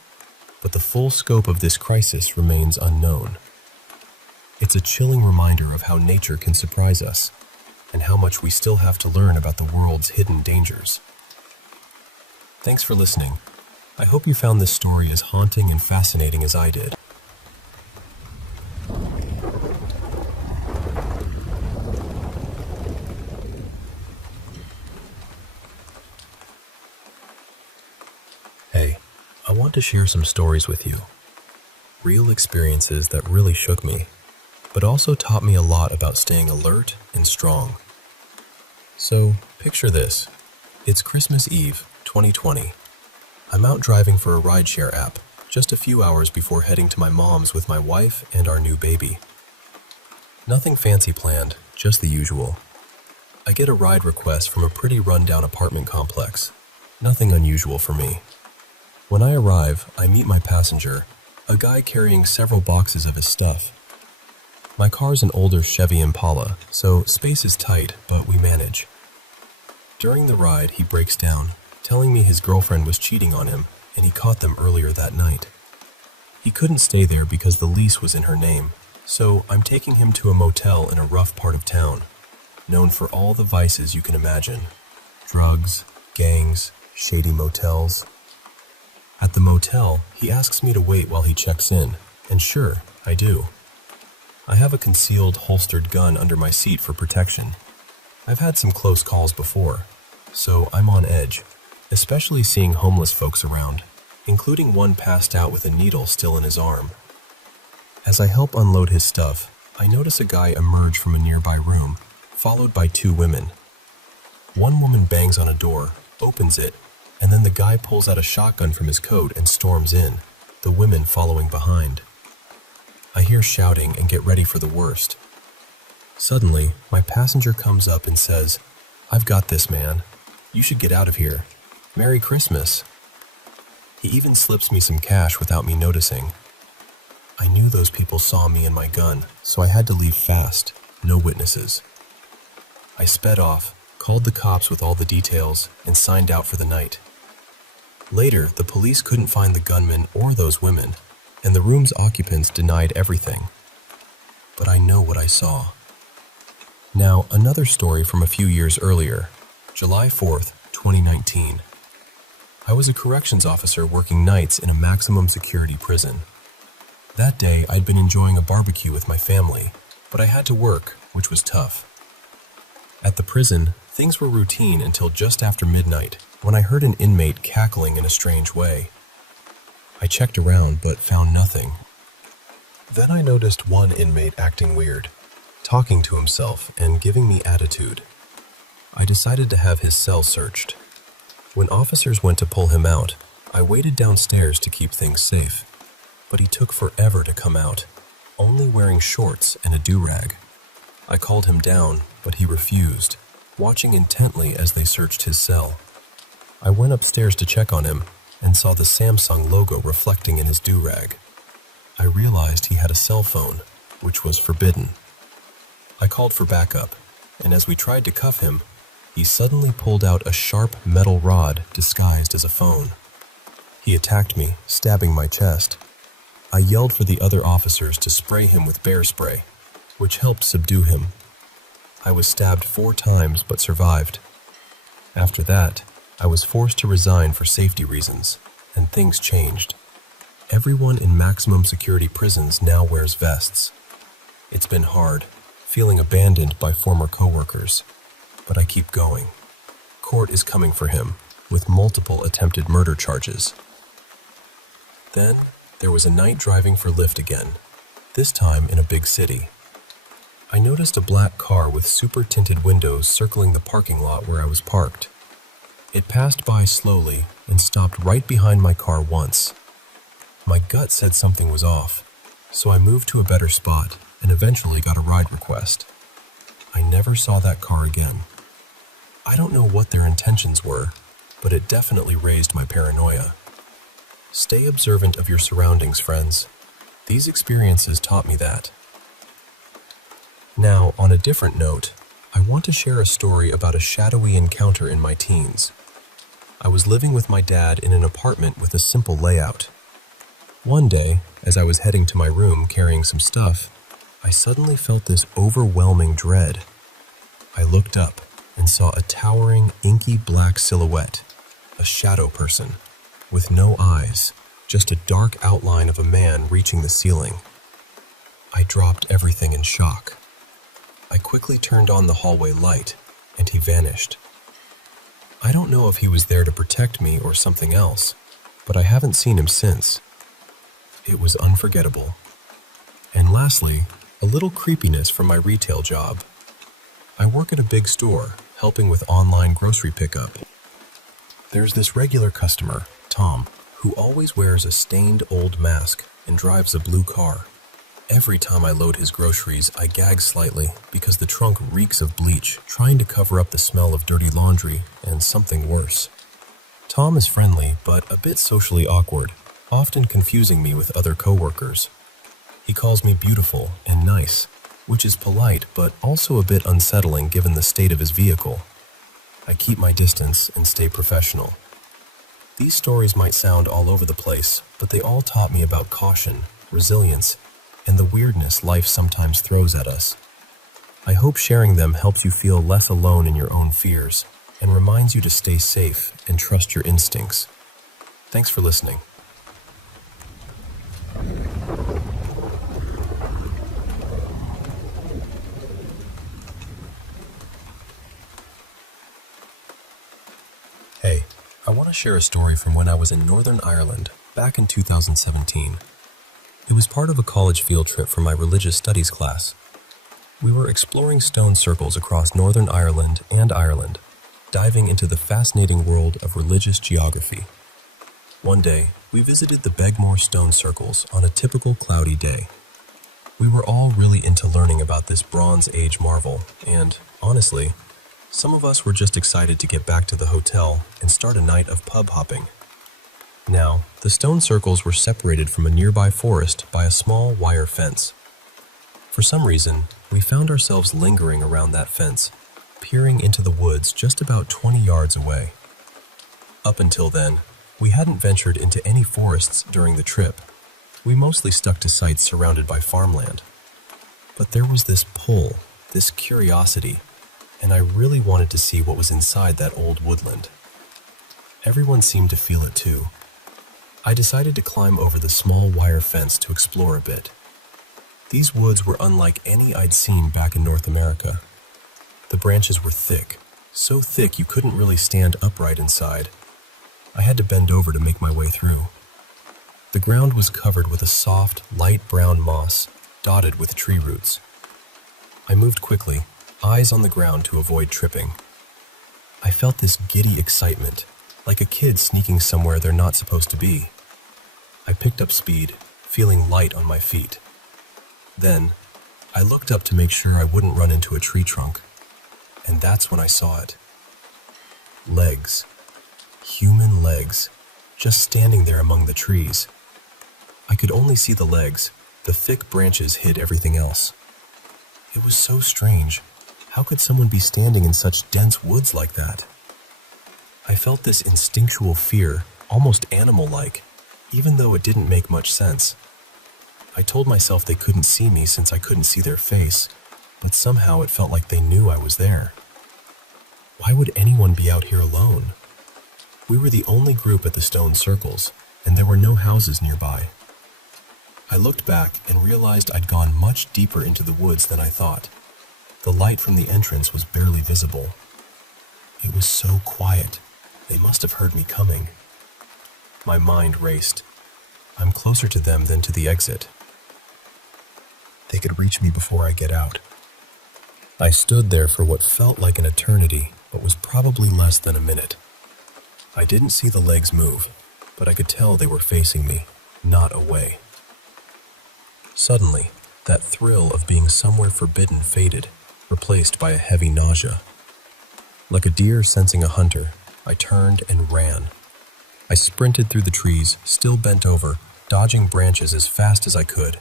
but the full scope of this crisis remains unknown. It's a chilling reminder of how nature can surprise us, and how much we still have to learn about the world's hidden dangers. Thanks for listening. I hope you found this story as haunting and fascinating as I did. want to share some stories with you. Real experiences that really shook me, but also taught me a lot about staying alert and strong. So, picture this. It's Christmas Eve, 2020. I'm out driving for a rideshare app, just a few hours before heading to my mom's with my wife and our new baby. Nothing fancy planned, just the usual. I get a ride request from a pretty rundown apartment complex. Nothing unusual for me. When I arrive, I meet my passenger, a guy carrying several boxes of his stuff. My car's an older Chevy Impala, so space is tight, but we manage. During the ride, he breaks down, telling me his girlfriend was cheating on him, and he caught them earlier that night. He couldn't stay there because the lease was in her name, so I'm taking him to a motel in a rough part of town, known for all the vices you can imagine. Drugs, gangs, shady motels. At the motel, he asks me to wait while he checks in, and sure, I do. I have a concealed, holstered gun under my seat for protection. I've had some close calls before, so I'm on edge, especially seeing homeless folks around, including one passed out with a needle still in his arm. As I help unload his stuff, I notice a guy emerge from a nearby room, followed by two women. One woman bangs on a door, opens it, and then the guy pulls out a shotgun from his coat and storms in, the women following behind. I hear shouting and get ready for the worst. Suddenly, my passenger comes up and says, "I've got this, man. You should get out of here. Merry Christmas." He even slips me some cash without me noticing. I knew those people saw me and my gun, so I had to leave fast, no witnesses. I sped off, called the cops with all the details, and signed out for the night. Later, the police couldn't find the gunman or those women, and the room's occupants denied everything. But I know what I saw. Now, another story from a few years earlier, July 4th, 2019. I was a corrections officer working nights in a maximum security prison. That day, I'd been enjoying a barbecue with my family, but I had to work, which was tough. At the prison, things were routine until just after midnight, when I heard an inmate cackling in a strange way. I checked around, but found nothing. Then I noticed one inmate acting weird, talking to himself and giving me attitude. I decided to have his cell searched. When officers went to pull him out, I waited downstairs to keep things safe, but he took forever to come out, only wearing shorts and a do-rag. I called him down, but he refused, watching intently as they searched his cell. I went upstairs to check on him and saw the Samsung logo reflecting in his do-rag. I realized he had a cell phone, which was forbidden. I called for backup, and as we tried to cuff him, he suddenly pulled out a sharp metal rod disguised as a phone. He attacked me, stabbing my chest. I yelled for the other officers to spray him with bear spray, which helped subdue him. I was stabbed 4 times but survived. After that, I was forced to resign for safety reasons, and things changed. Everyone in maximum security prisons now wears vests. It's been hard, feeling abandoned by former coworkers, but I keep going. Court is coming for him, with multiple attempted murder charges. Then, there was a night driving for Lyft again, this time in a big city. I noticed a black car with super tinted windows circling the parking lot where I was parked. It passed by slowly and stopped right behind my car once. My gut said something was off, so I moved to a better spot and eventually got a ride request. I never saw that car again. I don't know what their intentions were, but it definitely raised my paranoia. Stay observant of your surroundings, friends. These experiences taught me that. Now, on a different note, I want to share a story about a shadowy encounter in my teens. I was living with my dad in an apartment with a simple layout. One day, as I was heading to my room carrying some stuff, I suddenly felt this overwhelming dread. I looked up and saw a towering, inky black silhouette, a shadow person, with no eyes, just a dark outline of a man reaching the ceiling. I dropped everything in shock. I quickly turned on the hallway light, and he vanished. I don't know if he was there to protect me or something else, but I haven't seen him since. It was unforgettable. And lastly, a little creepiness from my retail job. I work at a big store, helping with online grocery pickup. There's this regular customer, Tom, who always wears a stained old mask and drives a blue car. Every time I load his groceries, I gag slightly because the trunk reeks of bleach, trying to cover up the smell of dirty laundry and something worse. Tom is friendly, but a bit socially awkward, often confusing me with other coworkers. He calls me beautiful and nice, which is polite but also a bit unsettling given the state of his vehicle. I keep my distance and stay professional. These stories might sound all over the place, but they all taught me about caution, resilience, and the weirdness life sometimes throws at us. I hope sharing them helps you feel less alone in your own fears and reminds you to stay safe and trust your instincts. Thanks for listening. Hey, I want to share a story from when I was in Northern Ireland back in 2017. It was part of a college field trip for my religious studies class. We were exploring stone circles across Northern Ireland and Ireland, diving into the fascinating world of religious geography. One day, we visited the Begmore stone circles on a typical cloudy day. We were all really into learning about this Bronze Age marvel, and, honestly, some of us were just excited to get back to the hotel and start a night of pub hopping. Now, the stone circles were separated from a nearby forest by a small wire fence. For some reason, we found ourselves lingering around that fence, peering into the woods just about 20 yards away. Up until then, we hadn't ventured into any forests during the trip. We mostly stuck to sites surrounded by farmland. But there was this pull, this curiosity, and I really wanted to see what was inside that old woodland. Everyone seemed to feel it too. I decided to climb over the small wire fence to explore a bit. These woods were unlike any I'd seen back in North America. The branches were thick, so thick you couldn't really stand upright inside. I had to bend over to make my way through. The ground was covered with a soft, light brown moss, dotted with tree roots. I moved quickly, eyes on the ground to avoid tripping. I felt this giddy excitement, like a kid sneaking somewhere they're not supposed to be. I picked up speed, feeling light on my feet. Then, I looked up to make sure I wouldn't run into a tree trunk, and that's when I saw it. Legs. Human legs, just standing there among the trees. I could only see the legs. The thick branches hid everything else. It was so strange. How could someone be standing in such dense woods like that? I felt this instinctual fear, almost animal-like, even though it didn't make much sense. I told myself they couldn't see me since I couldn't see their face, but somehow it felt like they knew I was there. Why would anyone be out here alone? We were the only group at the stone circles, and there were no houses nearby. I looked back and realized I'd gone much deeper into the woods than I thought. The light from the entrance was barely visible. It was so quiet. They must have heard me coming. My mind raced. I'm closer to them than to the exit. They could reach me before I get out. I stood there for what felt like an eternity, but was probably less than a minute. I didn't see the legs move, but I could tell they were facing me, not away. Suddenly, that thrill of being somewhere forbidden faded, replaced by a heavy nausea. Like a deer sensing a hunter, I turned and ran. I sprinted through the trees, still bent over, dodging branches as fast as I could.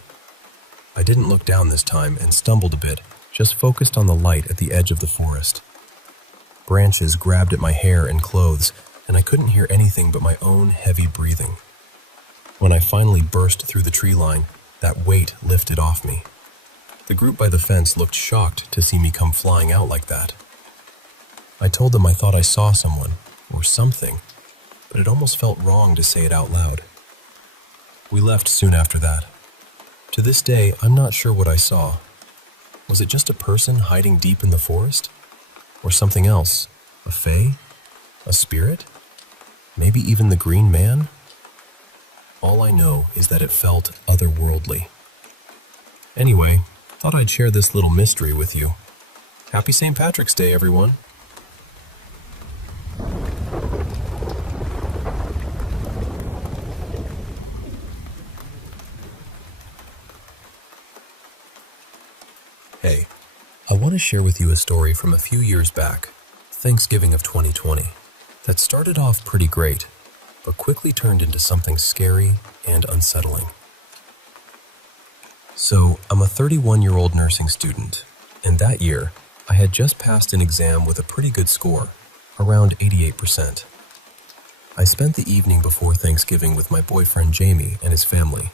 I didn't look down this time and stumbled a bit, just focused on the light at the edge of the forest. Branches grabbed at my hair and clothes, and I couldn't hear anything but my own heavy breathing. When I finally burst through the tree line, that weight lifted off me. The group by the fence looked shocked to see me come flying out like that. I told them I thought I saw someone, or something, but it almost felt wrong to say it out loud. We left soon after that. To this day, I'm not sure what I saw. Was it just a person hiding deep in the forest? Or something else? A fae? A spirit? Maybe even the Green Man? All I know is that it felt otherworldly. Anyway, thought I'd share this little mystery with you. Happy St. Patrick's Day, everyone! Hey, I want to share with you a story from a few years back, Thanksgiving of 2020, that started off pretty great, but quickly turned into something scary and unsettling. So, I'm a 31-year-old nursing student, and that year, I had just passed an exam with a pretty good score, around 88%. I spent the evening before Thanksgiving with my boyfriend Jamie and his family.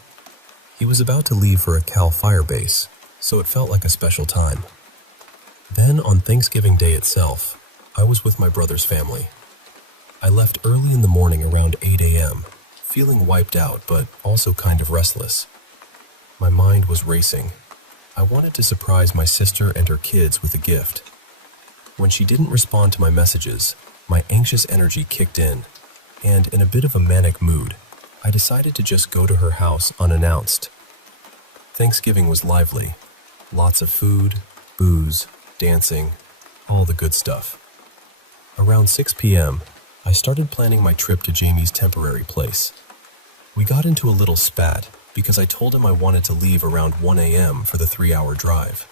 He was about to leave for a Cal Fire base, so it felt like a special time. Then, on Thanksgiving Day itself, I was with my brother's family. I left early in the morning around 8 a.m., feeling wiped out but also kind of restless. My mind was racing. I wanted to surprise my sister and her kids with a gift. When she didn't respond to my messages, my anxious energy kicked in, and in a bit of a manic mood, I decided to just go to her house unannounced. Thanksgiving was lively. Lots of food, booze, dancing, all the good stuff. Around 6 p.m., I started planning my trip to Jamie's temporary place. We got into a little spat because I told him I wanted to leave around 1 a.m. for the 3-hour drive.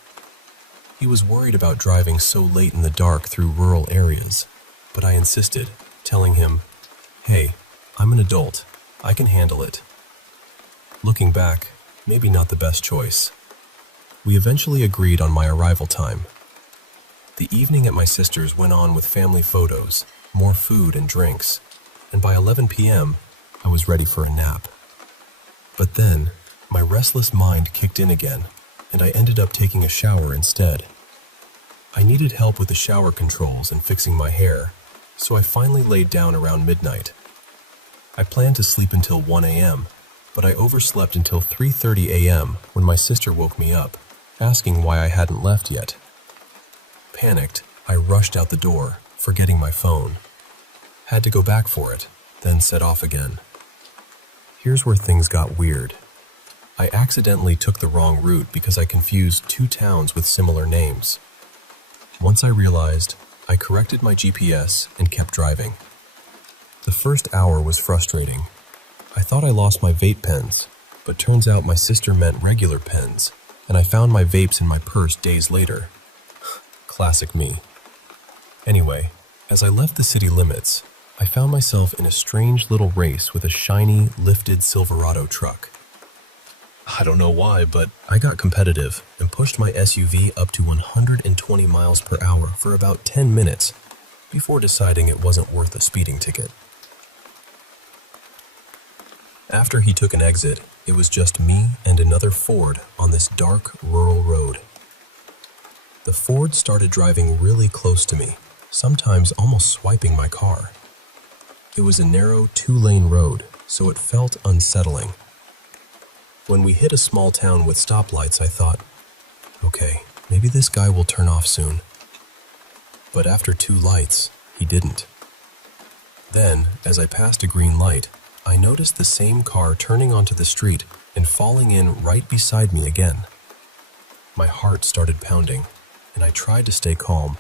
He was worried about driving so late in the dark through rural areas, but I insisted, telling him, "Hey, I'm an adult. I can handle it." Looking back, maybe not the best choice. We eventually agreed on my arrival time. The evening at my sister's went on with family photos, more food and drinks, and by 11 p.m., I was ready for a nap. But then, my restless mind kicked in again, and I ended up taking a shower instead. I needed help with the shower controls and fixing my hair, so I finally laid down around midnight. I planned to sleep until 1 a.m., but I overslept until 3:30 a.m. when my sister woke me up, asking why I hadn't left yet. Panicked, I rushed out the door, forgetting my phone. Had to go back for it, then set off again. Here's where things got weird. I accidentally took the wrong route because I confused 2 towns with similar names. Once I realized, I corrected my GPS and kept driving. The first hour was frustrating. I thought I lost my vape pens, but turns out my sister meant regular pens, and I found my vapes in my purse days later. Classic me. Anyway, as I left the city limits, I found myself in a strange little race with a shiny, lifted Silverado truck. I don't know why, but I got competitive and pushed my SUV up to 120 miles per hour for about 10 minutes before deciding it wasn't worth a speeding ticket. After he took an exit, it was just me and another Ford on this dark, rural road. The Ford started driving really close to me, sometimes almost swiping my car. It was a narrow 2-lane road, so it felt unsettling. When we hit a small town with stoplights, I thought, okay, maybe this guy will turn off soon. But after 2 lights, he didn't. Then, as I passed a green light, I noticed the same car turning onto the street and falling in right beside me again. My heart started pounding, and I tried to stay calm,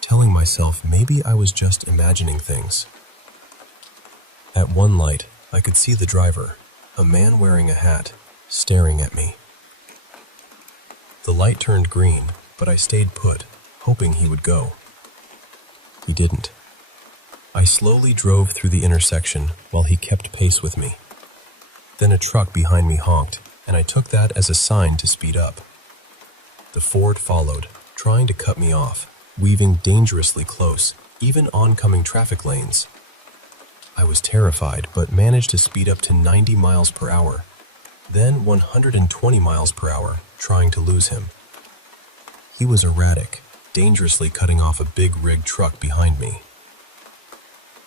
telling myself maybe I was just imagining things. At one light, I could see the driver, a man wearing a hat, staring at me. The light turned green, but I stayed put, hoping he would go. He didn't. I slowly drove through the intersection while he kept pace with me. Then a truck behind me honked, and I took that as a sign to speed up. The Ford followed, trying to cut me off, weaving dangerously close, even oncoming traffic lanes. I was terrified, but managed to speed up to 90 miles per hour, then 120 miles per hour, trying to lose him. He was erratic, dangerously cutting off a big rig truck behind me.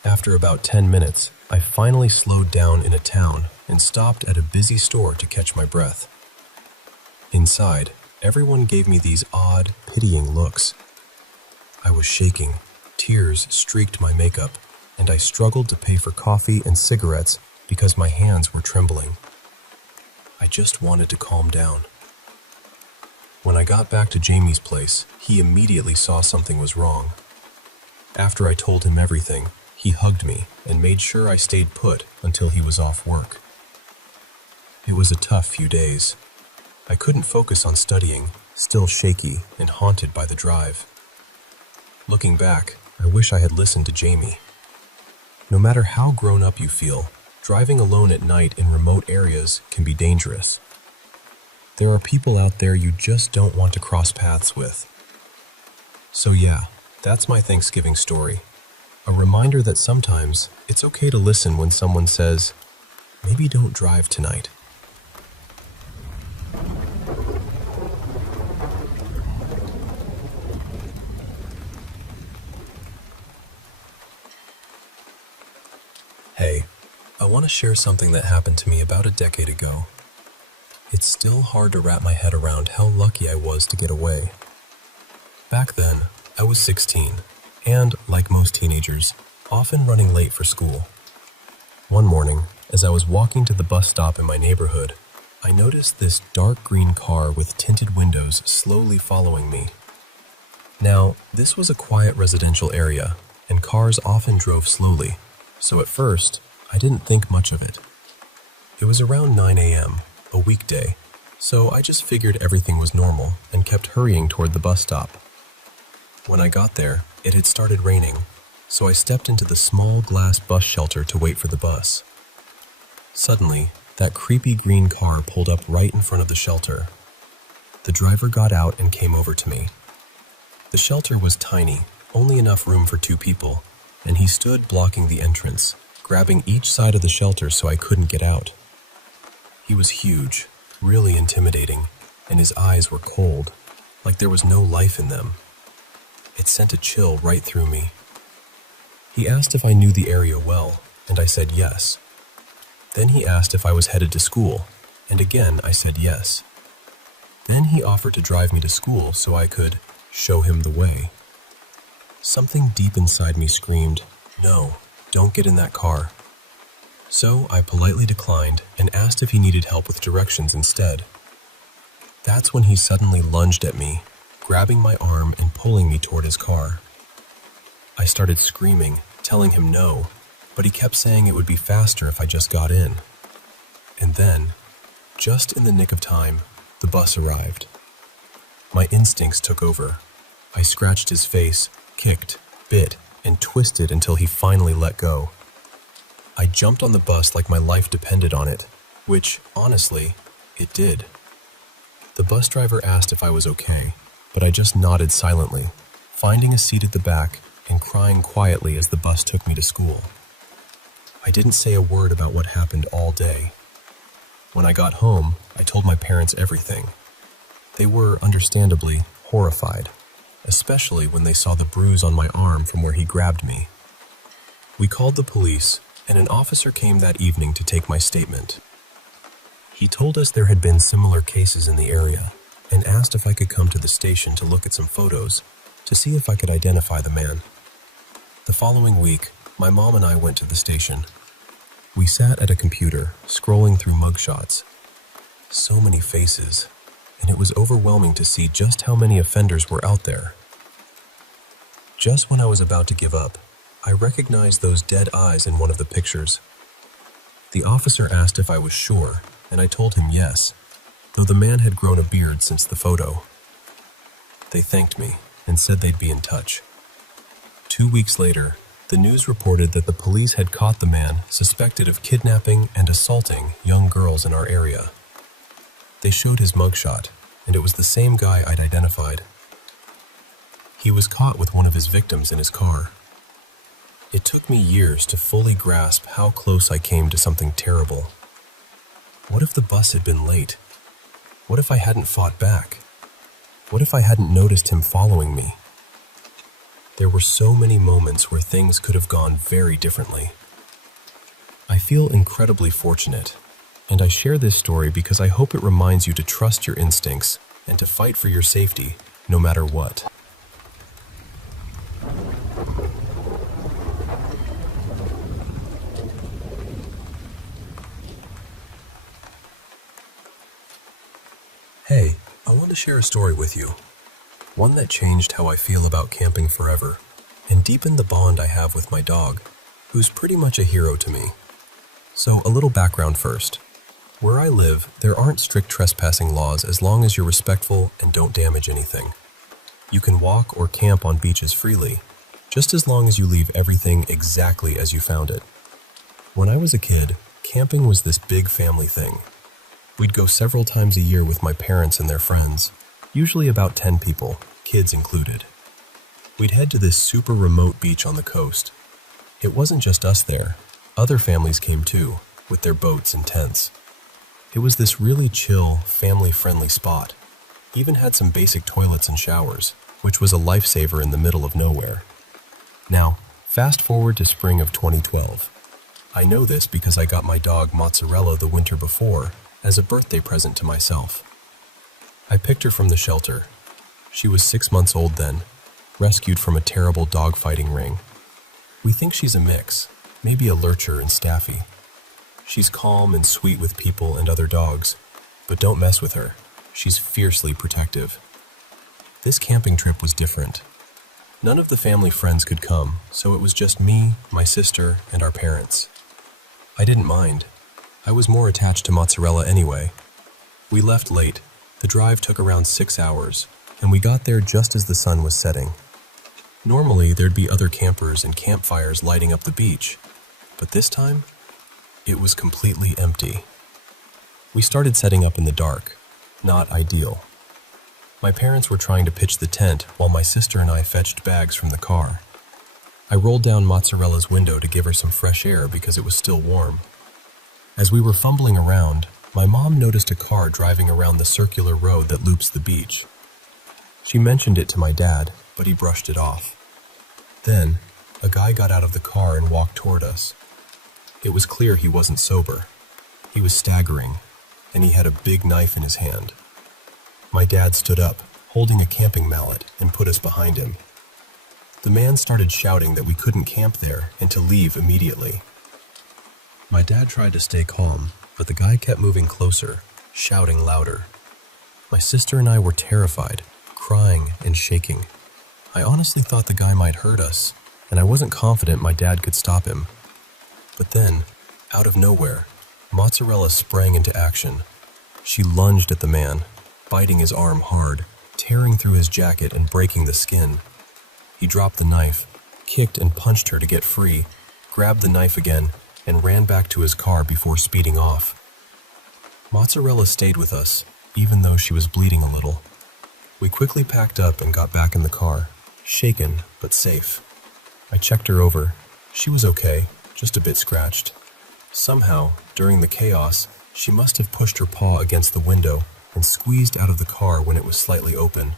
After about 10 minutes, I finally slowed down in a town and stopped at a busy store to catch my breath. Inside, everyone gave me these odd, pitying looks. I was shaking, tears streaked my makeup, and I struggled to pay for coffee and cigarettes because my hands were trembling. I just wanted to calm down. When I got back to Jamie's place, he immediately saw something was wrong. After I told him everything, he hugged me and made sure I stayed put until he was off work. It was a tough few days. I couldn't focus on studying, still shaky and haunted by the drive. Looking back, I wish I had listened to Jamie. No matter how grown up you feel, driving alone at night in remote areas can be dangerous. There are people out there you just don't want to cross paths with. So yeah, that's my Thanksgiving story. A reminder that sometimes it's okay to listen when someone says, maybe don't drive tonight. Hey, I want to share something that happened to me about a decade ago. It's still hard to wrap my head around how lucky I was to get away. Back then, I was 16, and, like most teenagers, often running late for school. One morning, as I was walking to the bus stop in my neighborhood, I noticed this dark green car with tinted windows slowly following me. Now, this was a quiet residential area, and cars often drove slowly, so at first, I didn't think much of it. It was around 9 a.m., a weekday, so I just figured everything was normal and kept hurrying toward the bus stop. When I got there, it had started raining, so I stepped into the small glass bus shelter to wait for the bus. Suddenly, that creepy green car pulled up right in front of the shelter. The driver got out and came over to me. The shelter was tiny, only enough room for 2 people, and he stood blocking the entrance, grabbing each side of the shelter so I couldn't get out. He was huge, really intimidating, and his eyes were cold, like there was no life in them. It sent a chill right through me. He asked if I knew the area well, and I said yes. Then he asked if I was headed to school, and again I said yes. Then he offered to drive me to school so I could show him the way. Something deep inside me screamed, "No, don't get in that car." So I politely declined and asked if he needed help with directions instead. That's when he suddenly lunged at me, grabbing my arm and pulling me toward his car. I started screaming, telling him no, but he kept saying it would be faster if I just got in. And then, just in the nick of time, the bus arrived. My instincts took over. I scratched his face, kicked, bit, and twisted until he finally let go. I jumped on the bus like my life depended on it, which, honestly, it did. The bus driver asked if I was okay, but I just nodded silently, finding a seat at the back and crying quietly as the bus took me to school. I didn't say a word about what happened all day. When I got home, I told my parents everything. They were, understandably, horrified, especially when they saw the bruise on my arm from where he grabbed me. We called the police, and an officer came that evening to take my statement. He told us there had been similar cases in the area and asked if I could come to the station to look at some photos to see if I could identify the man. The following week, my mom and I went to the station. We sat at a computer, scrolling through mugshots. So many faces, and it was overwhelming to see just how many offenders were out there. Just when I was about to give up, I recognized those dead eyes in one of the pictures. The officer asked if I was sure, and I told him yes, though the man had grown a beard since the photo. They thanked me and said they'd be in touch. 2 weeks later, the news reported that the police had caught the man suspected of kidnapping and assaulting young girls in our area. They showed his mugshot, and it was the same guy I'd identified. He was caught with one of his victims in his car. It took me years to fully grasp how close I came to something terrible. What if the bus had been late? What if I hadn't fought back? What if I hadn't noticed him following me? There were so many moments where things could have gone very differently. I feel incredibly fortunate, and I share this story because I hope it reminds you to trust your instincts and to fight for your safety, no matter what. Hey, I want to share a story with you. One that changed how I feel about camping forever and deepened the bond I have with my dog, who's pretty much a hero to me. So, a little background first. Where I live, there aren't strict trespassing laws as long as you're respectful and don't damage anything. You can walk or camp on beaches freely, just as long as you leave everything exactly as you found it. When I was a kid, camping was this big family thing. We'd go several times a year with my parents and their friends, usually about 10 people, kids included. We'd head to this super remote beach on the coast. It wasn't just us there. Other families came too, with their boats and tents. It was this really chill, family-friendly spot. Even had some basic toilets and showers, which was a lifesaver in the middle of nowhere. Now, fast forward to spring of 2012. I know this because I got my dog Mozzarella the winter before as a birthday present to myself. I picked her from the shelter. She was 6 months old then, rescued from a terrible dog-fighting ring. We think she's a mix, maybe a lurcher and staffy. She's calm and sweet with people and other dogs, but don't mess with her. She's fiercely protective. This camping trip was different. None of the family friends could come, so it was just me, my sister, and our parents. I didn't mind. I was more attached to Mozzarella anyway. We left late. The drive took around 6 hours, and we got there just as the sun was setting. Normally, there'd be other campers and campfires lighting up the beach, but this time, it was completely empty. We started setting up in the dark. Not ideal. My parents were trying to pitch the tent while my sister and I fetched bags from the car. I rolled down Mozzarella's window to give her some fresh air because it was still warm. As we were fumbling around, my mom noticed a car driving around the circular road that loops the beach. She mentioned it to my dad, but he brushed it off. Then, a guy got out of the car and walked toward us. It was clear he wasn't sober. He was staggering, and he had a big knife in his hand. My dad stood up, holding a camping mallet, and put us behind him. The man started shouting that we couldn't camp there and to leave immediately. My dad tried to stay calm, but the guy kept moving closer, shouting louder. My sister and I were terrified, crying and shaking. I honestly thought the guy might hurt us, and I wasn't confident my dad could stop him. But then, out of nowhere, Mozzarella sprang into action. She lunged at the man, biting his arm hard, tearing through his jacket and breaking the skin. He dropped the knife, kicked and punched her to get free, grabbed the knife again, and ran back to his car before speeding off. Mozzarella stayed with us, even though she was bleeding a little. We quickly packed up and got back in the car, shaken but safe. I checked her over. She was okay, just a bit scratched. Somehow, during the chaos, she must have pushed her paw against the window and squeezed out of the car when it was slightly open.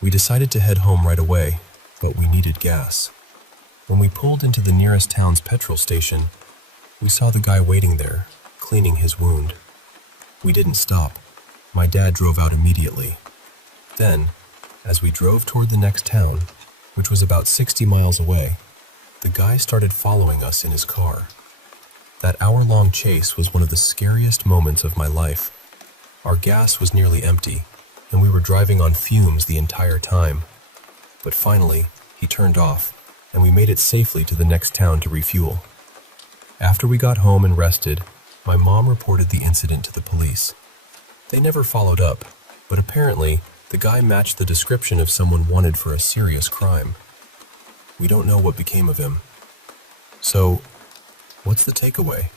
We decided to head home right away, but we needed gas. When we pulled into the nearest town's petrol station, we saw the guy waiting there, cleaning his wound. We didn't stop. My dad drove out immediately. Then, as we drove toward the next town, which was about 60 miles away, the guy started following us in his car. That hour-long chase was one of the scariest moments of my life. Our gas was nearly empty, and we were driving on fumes the entire time. But finally, he turned off, and we made it safely to the next town to refuel. After we got home and rested, my mom reported the incident to the police. They never followed up, but apparently, the guy matched the description of someone wanted for a serious crime. We don't know what became of him. So, what's the takeaway?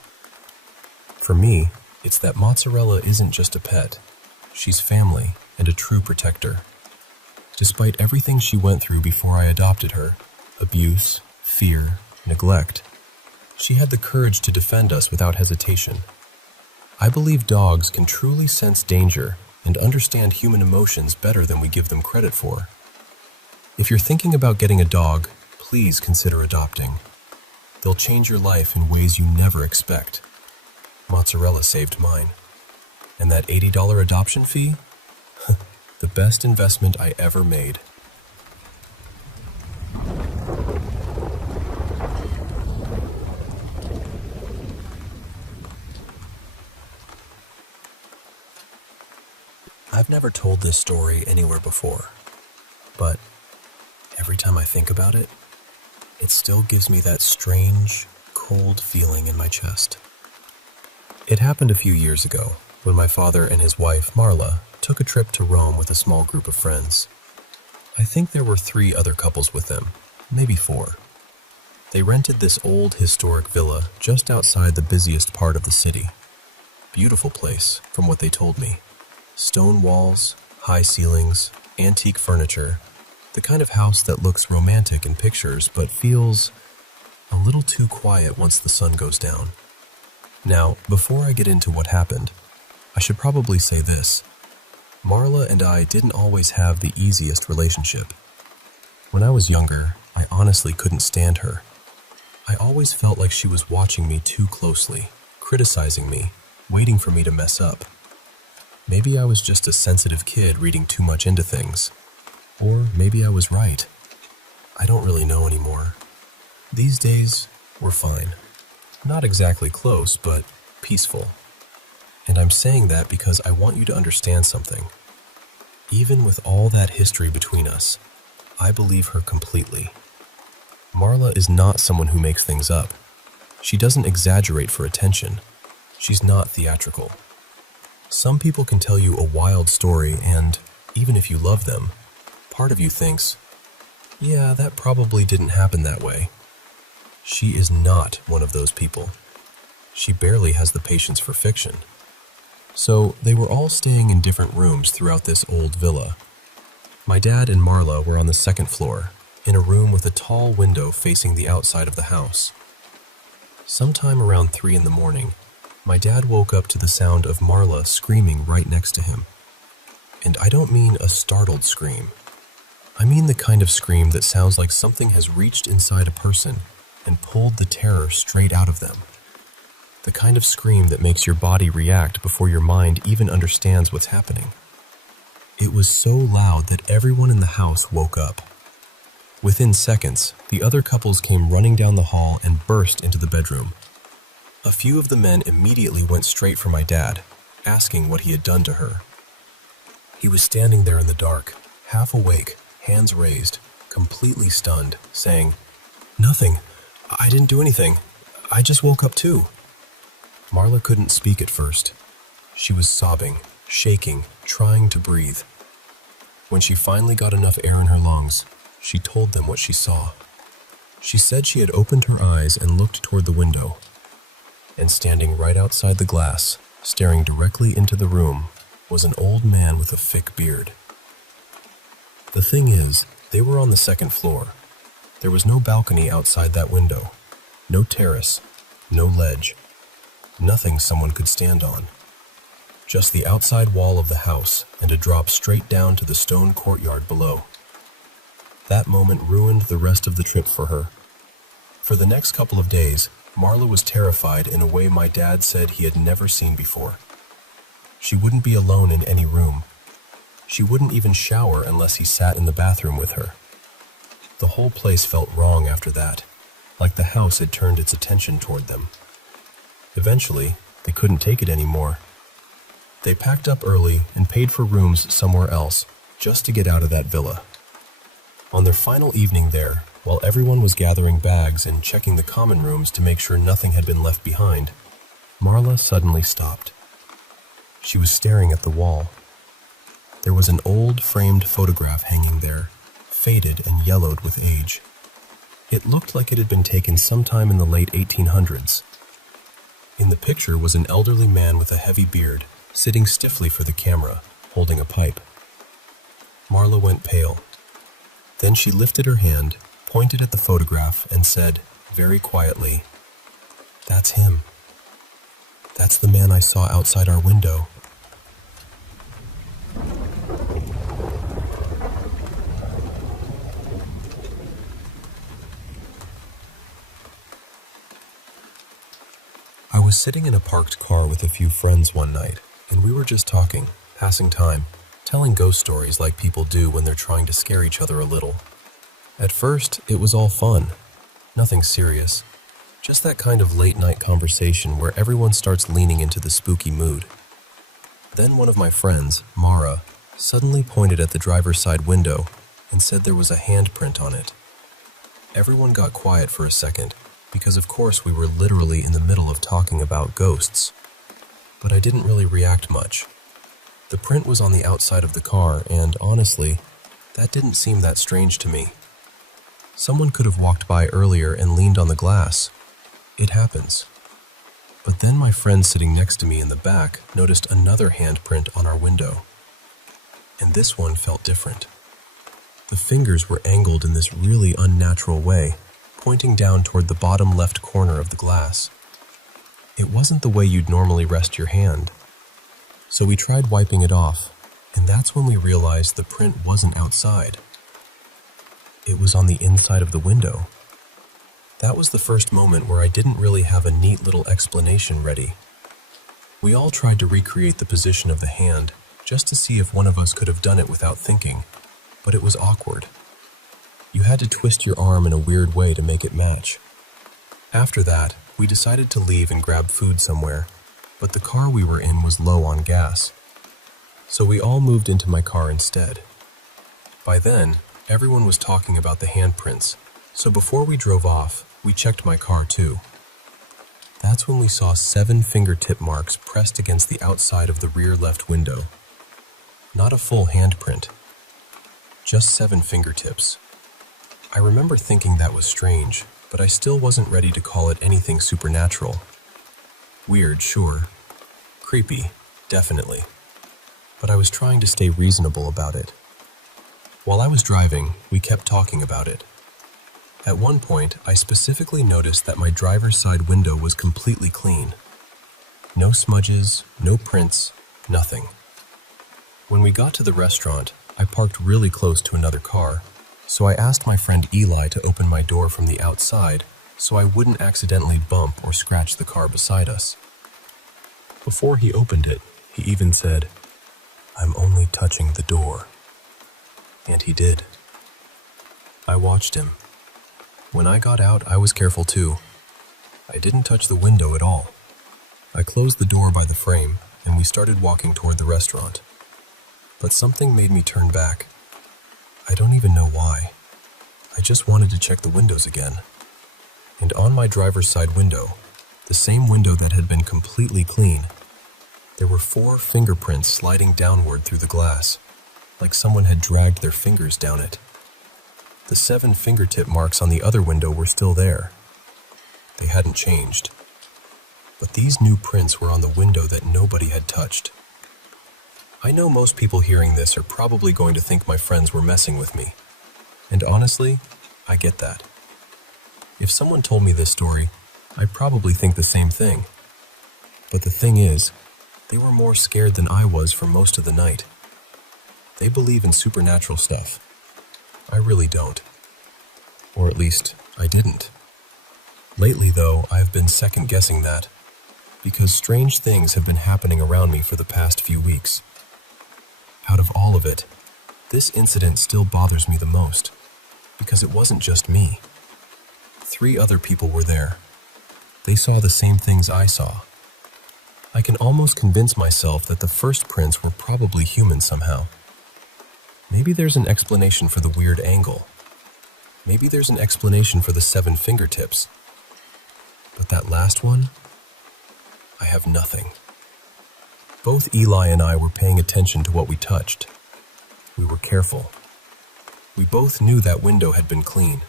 For me, it's that Mozzarella isn't just a pet. She's family and a true protector. Despite everything she went through before I adopted her, abuse, fear, neglect, she had the courage to defend us without hesitation. I believe dogs can truly sense danger and understand human emotions better than we give them credit for. If you're thinking about getting a dog, please consider adopting. They'll change your life in ways you never expect. Mozzarella saved mine. And that $80 adoption fee? The best investment I ever made. I've never told this story anywhere before, but every time I think about it, it still gives me that strange, cold feeling in my chest. It happened a few years ago when my father and his wife, Marla, took a trip to Rome with a small group of friends. I think there were 3 other couples with them, maybe 4. They rented this old historic villa just outside the busiest part of the city. Beautiful place, from what they told me. Stone walls, high ceilings, antique furniture, the kind of house that looks romantic in pictures but feels a little too quiet once the sun goes down. Now, before I get into what happened, I should probably say this. Marla and I didn't always have the easiest relationship. When I was younger, I honestly couldn't stand her. I always felt like she was watching me too closely, criticizing me, waiting for me to mess up. Maybe I was just a sensitive kid reading too much into things. Or maybe I was right. I don't really know anymore. These days, we're fine. Not exactly close, but peaceful. And I'm saying that because I want you to understand something. Even with all that history between us, I believe her completely. Marla is not someone who makes things up. She doesn't exaggerate for attention. She's not theatrical. Some people can tell you a wild story and, even if you love them, part of you thinks, yeah, that probably didn't happen that way. She is not one of those people. She barely has the patience for fiction. So they were all staying in different rooms throughout this old villa. My dad and Marla were on the 2nd floor, in a room with a tall window facing the outside of the house. Sometime around 3 in the morning, my dad woke up to the sound of Marla screaming right next to him. And I don't mean a startled scream. I mean the kind of scream that sounds like something has reached inside a person and pulled the terror straight out of them. The kind of scream that makes your body react before your mind even understands what's happening. It was so loud that everyone in the house woke up. Within seconds, the other couples came running down the hall and burst into the bedroom. A few of the men immediately went straight for my dad, asking what he had done to her. He was standing there in the dark, half awake, hands raised, completely stunned, saying, "Nothing. I didn't do anything. I just woke up too." Marla couldn't speak at first. She was sobbing, shaking, trying to breathe. When she finally got enough air in her lungs, she told them what she saw. She said she had opened her eyes and looked toward the window. And standing right outside the glass, staring directly into the room, was an old man with a thick beard. The thing is, they were on the 2nd floor. There was no balcony outside that window, no terrace, no ledge, nothing someone could stand on. Just the outside wall of the house and a drop straight down to the stone courtyard below. That moment ruined the rest of the trip for her. For the next couple of days, Marla was terrified in a way my dad said he had never seen before. She wouldn't be alone in any room. She wouldn't even shower unless he sat in the bathroom with her. The whole place felt wrong after that, like the house had turned its attention toward them. Eventually, they couldn't take it anymore. They packed up early and paid for rooms somewhere else, just to get out of that villa. On their final evening there, while everyone was gathering bags and checking the common rooms to make sure nothing had been left behind, Marla suddenly stopped. She was staring at the wall. There was an old framed photograph hanging there, faded and yellowed with age. It looked like it had been taken sometime in the late 1800s. In the picture was an elderly man with a heavy beard, sitting stiffly for the camera, holding a pipe. Marla went pale. Then she lifted her hand, pointed at the photograph, and said, very quietly, "That's him. That's the man I saw outside our window." I was sitting in a parked car with a few friends one night, and we were just talking, passing time, telling ghost stories like people do when they're trying to scare each other a little. At first, it was all fun. Nothing serious. Just that kind of late-night conversation where everyone starts leaning into the spooky mood. Then one of my friends, Mara, camera suddenly pointed at the driver's side window and said there was a handprint on it. Everyone got quiet for a second, because of course we were literally in the middle of talking about ghosts. But I didn't really react much. The print was on the outside of the car, and honestly, that didn't seem that strange to me. Someone could have walked by earlier and leaned on the glass. It happens. But then my friend sitting next to me in the back noticed another handprint on our window. And this one felt different. The fingers were angled in this really unnatural way, pointing down toward the bottom left corner of the glass. It wasn't the way you'd normally rest your hand. So we tried wiping it off, and that's when we realized the print wasn't outside. It was on the inside of the window. That was the first moment where I didn't really have a neat little explanation ready. We all tried to recreate the position of the hand, just to see if one of us could have done it without thinking, but it was awkward. You had to twist your arm in a weird way to make it match. After that, we decided to leave and grab food somewhere, but the car we were in was low on gas. So we all moved into my car instead. By then, everyone was talking about the handprints, so before we drove off, we checked my car too. That's when we saw 7 fingertip marks pressed against the outside of the rear left window. Not a full handprint, just 7 fingertips. I remember thinking that was strange, but I still wasn't ready to call it anything supernatural. Weird, sure. Creepy, definitely. But I was trying to stay reasonable about it. While I was driving, we kept talking about it. At one point, I specifically noticed that my driver's side window was completely clean. No smudges, no prints, nothing. When we got to the restaurant, I parked really close to another car, so I asked my friend Eli to open my door from the outside so I wouldn't accidentally bump or scratch the car beside us. Before he opened it, he even said, "I'm only touching the door." And he did. I watched him. When I got out, I was careful too. I didn't touch the window at all. I closed the door by the frame, and we started walking toward the restaurant. But something made me turn back. I don't even know why. I just wanted to check the windows again. And on my driver's side window, the same window that had been completely clean, there were 4 fingerprints sliding downward through the glass, like someone had dragged their fingers down it. The 7 fingertip marks on the other window were still there. They hadn't changed. But these new prints were on the window that nobody had touched. I know most people hearing this are probably going to think my friends were messing with me. And honestly, I get that. If someone told me this story, I'd probably think the same thing. But the thing is, they were more scared than I was for most of the night. They believe in supernatural stuff. I really don't. Or at least, I didn't. Lately, though, I've been second-guessing that, because strange things have been happening around me for the past few weeks. Out of all of it, this incident still bothers me the most, because it wasn't just me. 3 other people were there. They saw the same things I saw. I can almost convince myself that the first prints were probably human somehow. Maybe there's an explanation for the weird angle. Maybe there's an explanation for the 7 fingertips. But that last one? I have nothing. Both Eli and I were paying attention to what we touched. We were careful. We both knew that window had been clean.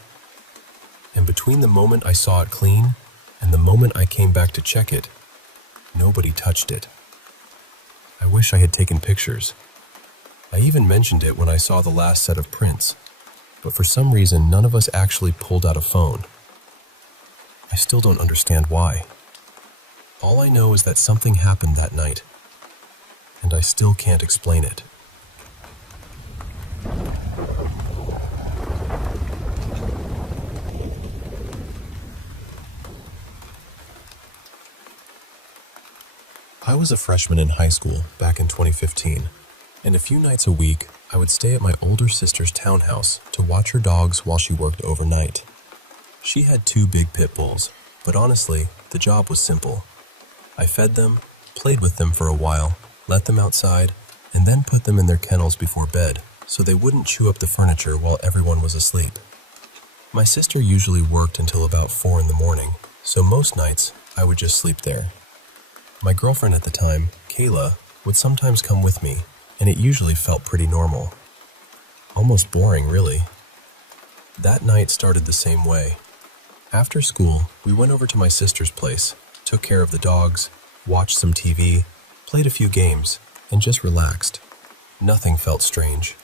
And between the moment I saw it clean and the moment I came back to check it, nobody touched it. I wish I had taken pictures. I even mentioned it when I saw the last set of prints, but for some reason none of us actually pulled out a phone. I still don't understand why. All I know is that something happened that night, and I still can't explain it. I was a freshman in high school back in 2015, and a few nights a week, I would stay at my older sister's townhouse to watch her dogs while she worked overnight. She had 2 big pit bulls, but honestly, the job was simple. I fed them, played with them for a while, let them outside, and then put them in their kennels before bed so they wouldn't chew up the furniture while everyone was asleep. My sister usually worked until about 4 in the morning, so most nights I would just sleep there. My girlfriend at the time, Kayla, would sometimes come with me, and it usually felt pretty normal. Almost boring, really. That night started the same way. After school, we went over to my sister's place, took care of the dogs, watched some TV, played a few games, and just relaxed. Nothing felt strange.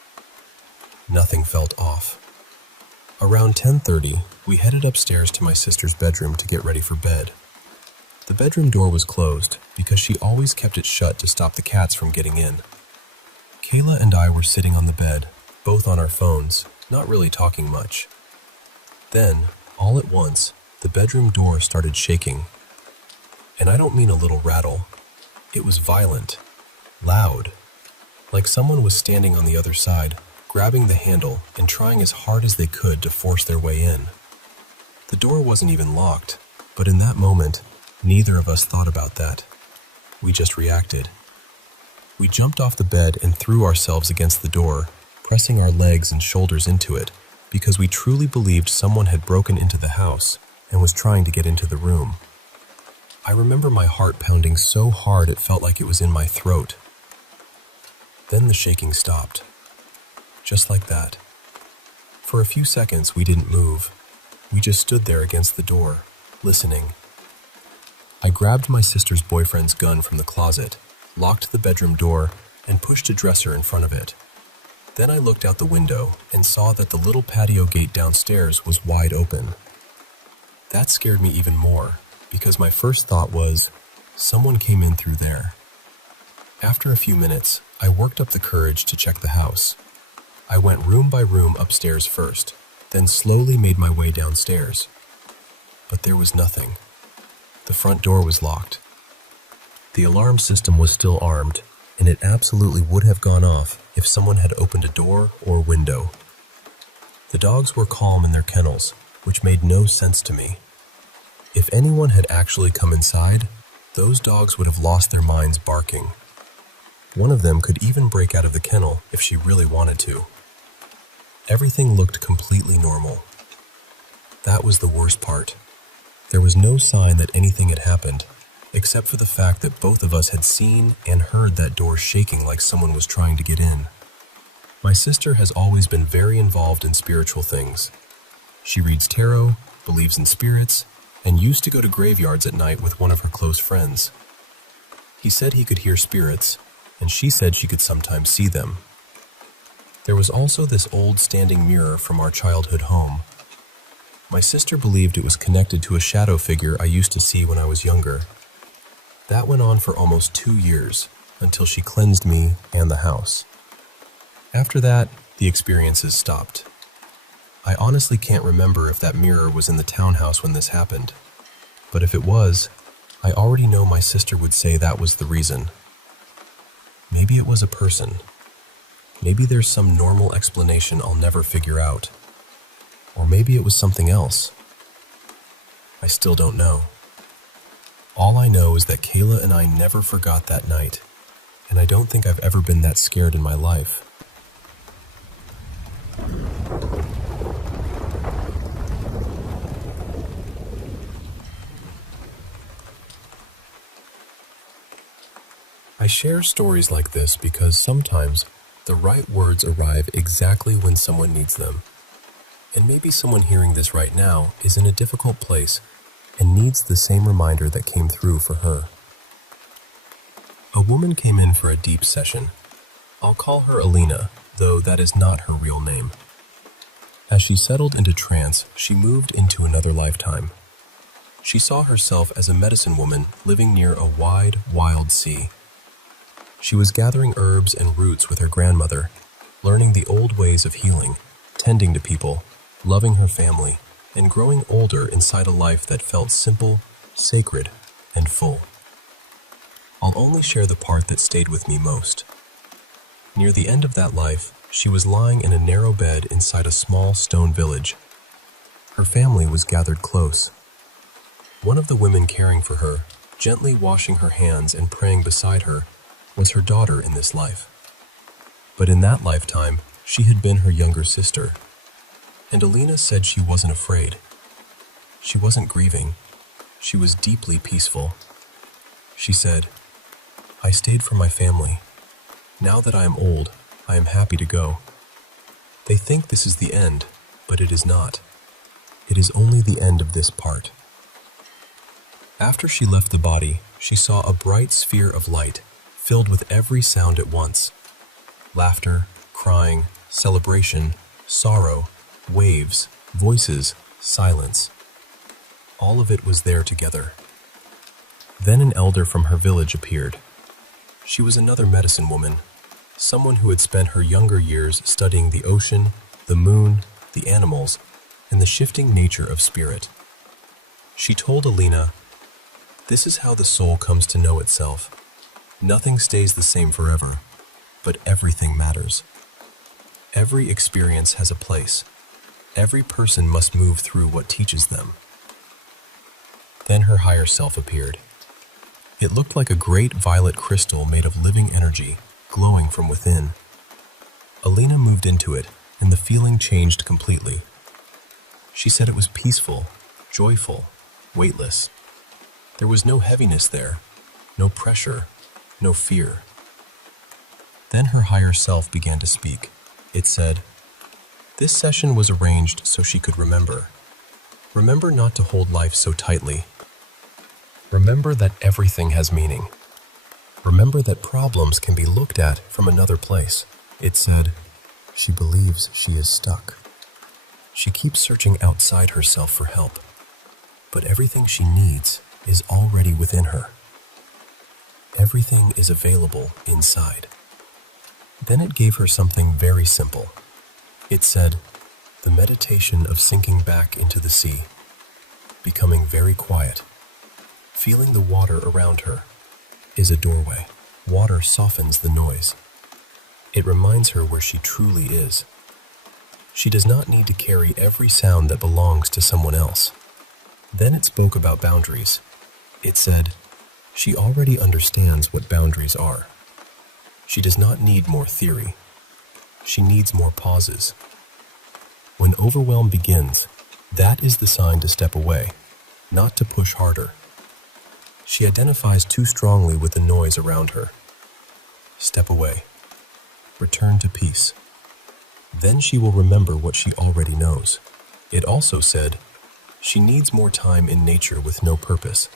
Nothing felt off. Around 10:30, we headed upstairs to my sister's bedroom to get ready for bed. The bedroom door was closed because she always kept it shut to stop the cats from getting in. Kayla and I were sitting on the bed, both on our phones, not really talking much. Then, all at once, the bedroom door started shaking. And I don't mean a little rattle. It was violent, loud, like someone was standing on the other side, grabbing the handle and trying as hard as they could to force their way in. The door wasn't even locked, but in that moment, neither of us thought about that. We just reacted. We jumped off the bed and threw ourselves against the door, pressing our legs and shoulders into it, because we truly believed someone had broken into the house and was trying to get into the room. I remember my heart pounding so hard it felt like it was in my throat. Then the shaking stopped. Just like that. For a few seconds, we didn't move. We just stood there against the door, listening. I grabbed my sister's boyfriend's gun from the closet, locked the bedroom door, and pushed a dresser in front of it. Then I looked out the window and saw that the little patio gate downstairs was wide open. That scared me even more, because my first thought was, someone came in through there. After a few minutes, I worked up the courage to check the house. I went room by room upstairs first, then slowly made my way downstairs. But there was nothing. The front door was locked. The alarm system was still armed, and it absolutely would have gone off if someone had opened a door or window. The dogs were calm in their kennels, which made no sense to me. If anyone had actually come inside, those dogs would have lost their minds barking. One of them could even break out of the kennel if she really wanted to. Everything looked completely normal. That was the worst part. There was no sign that anything had happened, except for the fact that both of us had seen and heard that door shaking like someone was trying to get in. My sister has always been very involved in spiritual things. She reads tarot, believes in spirits, and used to go to graveyards at night with one of her close friends. He said he could hear spirits, and she said she could sometimes see them. There was also this old standing mirror from our childhood home. My sister believed it was connected to a shadow figure I used to see when I was younger. That went on for almost 2 years, until she cleansed me and the house. After that, the experiences stopped. I honestly can't remember if that mirror was in the townhouse when this happened, but if it was, I already know my sister would say that was the reason. Maybe it was a person. Maybe there's some normal explanation I'll never figure out. Or maybe it was something else. I still don't know. All I know is that Kayla and I never forgot that night, and I don't think I've ever been that scared in my life. I share stories like this because sometimes the right words arrive exactly when someone needs them. And maybe someone hearing this right now is in a difficult place and needs the same reminder that came through for her. A woman came in for a deep session. I'll call her Alina, though that is not her real name. As she settled into trance, she moved into another lifetime. She saw herself as a medicine woman living near a wide, wild sea. She was gathering herbs and roots with her grandmother, learning the old ways of healing, tending to people, loving her family, and growing older inside a life that felt simple, sacred, and full. I'll only share the part that stayed with me most. Near the end of that life, she was lying in a narrow bed inside a small stone village. Her family was gathered close. One of the women caring for her, gently washing her hands and praying beside her, was her daughter in this life. But in that lifetime, she had been her younger sister. And Alina said she wasn't afraid. She wasn't grieving. She was deeply peaceful. She said, "I stayed for my family. Now that I am old, I am happy to go. They think this is the end, but it is not. It is only the end of this part." After she left the body, she saw a bright sphere of light, filled with every sound at once. Laughter, crying, celebration, sorrow, waves, voices, silence. All of it was there together. Then an elder from her village appeared. She was another medicine woman, someone who had spent her younger years studying the ocean, the moon, the animals, and the shifting nature of spirit. She told Alina, "This is how the soul comes to know itself. Nothing stays the same forever, but everything matters. Every experience has a place. Every person must move through what teaches them." Then her higher self appeared. It looked like a great violet crystal made of living energy, glowing from within. Alina moved into it, and the feeling changed completely. She said it was peaceful, joyful, weightless. There was no heaviness there, no pressure, no fear. Then her higher self began to speak. It said, "This session was arranged so she could remember. Remember not to hold life so tightly. Remember that everything has meaning. Remember that problems can be looked at from another place." It said, "She believes she is stuck. She keeps searching outside herself for help, but everything she needs is already within her. Everything is available inside." Then it gave her something very simple. It said, "The meditation of sinking back into the sea, becoming very quiet, feeling the water around her, is a doorway. Water softens the noise. It reminds her where she truly is. She does not need to carry every sound that belongs to someone else." Then it spoke about boundaries. It said, "She already understands what boundaries are. She does not need more theory. She needs more pauses. When overwhelm begins, that is the sign to step away, not to push harder. She identifies too strongly with the noise around her. Step away. Return to peace. Then she will remember what she already knows." It also said, "She needs more time in nature with no purpose.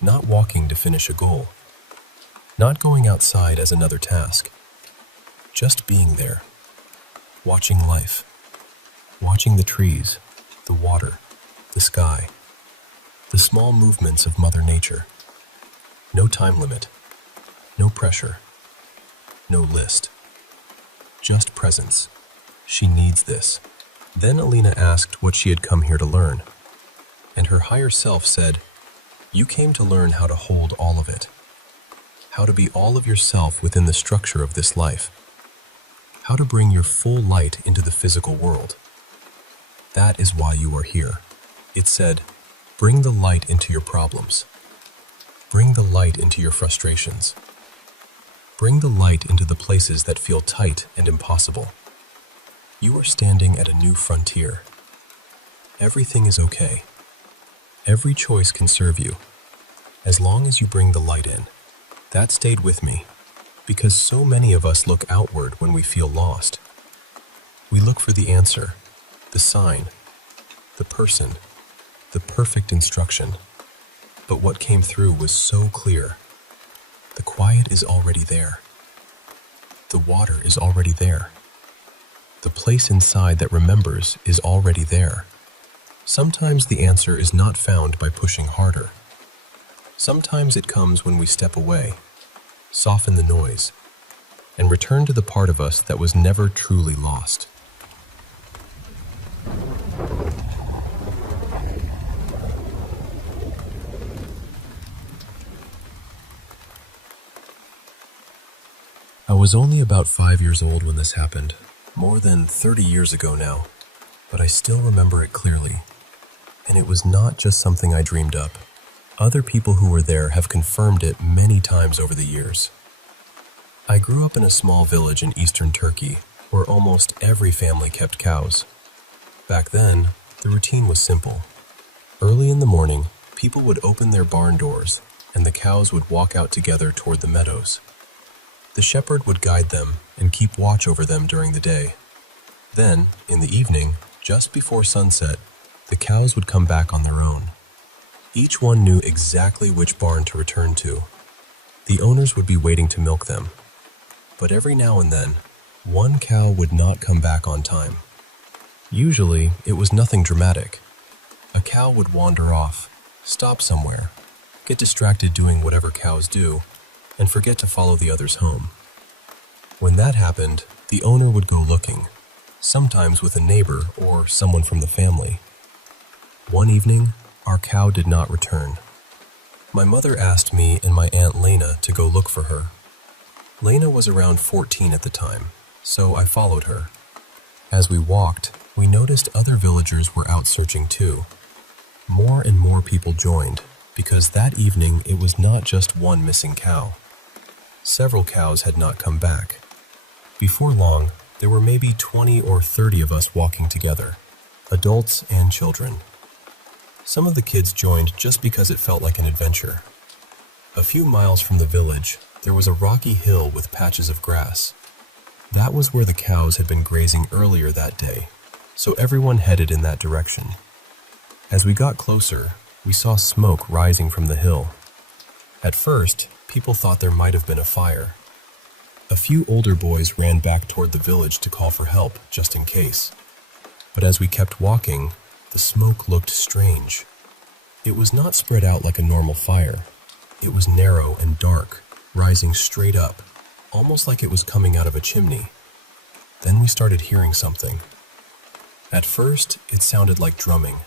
Not walking to finish a goal. Not going outside as another task. Just being there. Watching life. Watching the trees, the water, the sky. The small movements of Mother Nature. No time limit. No pressure. No list. Just presence. She needs this." Then Alina asked what she had come here to learn. And her higher self said, "You came to learn how to hold all of it. How to be all of yourself within the structure of this life. How to bring your full light into the physical world. That is why you are here." It said, "Bring the light into your problems. Bring the light into your frustrations. Bring the light into the places that feel tight and impossible. You are standing at a new frontier. Everything is okay. Every choice can serve you, as long as you bring the light in." That stayed with me, because so many of us look outward when we feel lost. We look for the answer, the sign, the person, the perfect instruction. But what came through was so clear. The quiet is already there. The water is already there. The place inside that remembers is already there. Sometimes the answer is not found by pushing harder. Sometimes it comes when we step away, soften the noise, and return to the part of us that was never truly lost. I was only about 5 years old when this happened, more than 30 years ago now, but I still remember it clearly. And it was not just something I dreamed up. Other people who were there have confirmed it many times over the years. I grew up in a small village in eastern Turkey where almost every family kept cows. Back then, the routine was simple. Early in the morning, people would open their barn doors and the cows would walk out together toward the meadows. The shepherd would guide them and keep watch over them during the day. Then, in the evening, just before sunset, the cows would come back on their own. Each one knew exactly which barn to return to. The owners would be waiting to milk them. But every now and then, one cow would not come back on time. Usually, it was nothing dramatic. A cow would wander off, stop somewhere, get distracted doing whatever cows do, and forget to follow the others home. When that happened, the owner would go looking, sometimes with a neighbor or someone from the family. One evening, our cow did not return. My mother asked me and my Aunt Lena to go look for her. Lena was around 14 at the time, so I followed her. As we walked, we noticed other villagers were out searching too. More and more people joined, because that evening it was not just one missing cow. Several cows had not come back. Before long, there were maybe 20 or 30 of us walking together, adults and children. Some of the kids joined just because it felt like an adventure. A few miles from the village, there was a rocky hill with patches of grass. That was where the cows had been grazing earlier that day, so everyone headed in that direction. As we got closer, we saw smoke rising from the hill. At first, people thought there might have been a fire. A few older boys ran back toward the village to call for help, just in case. But as we kept walking, the smoke looked strange. It was not spread out like a normal fire. It was narrow and dark, rising straight up, almost like it was coming out of a chimney. Then we started hearing something. At first, it sounded like drumming.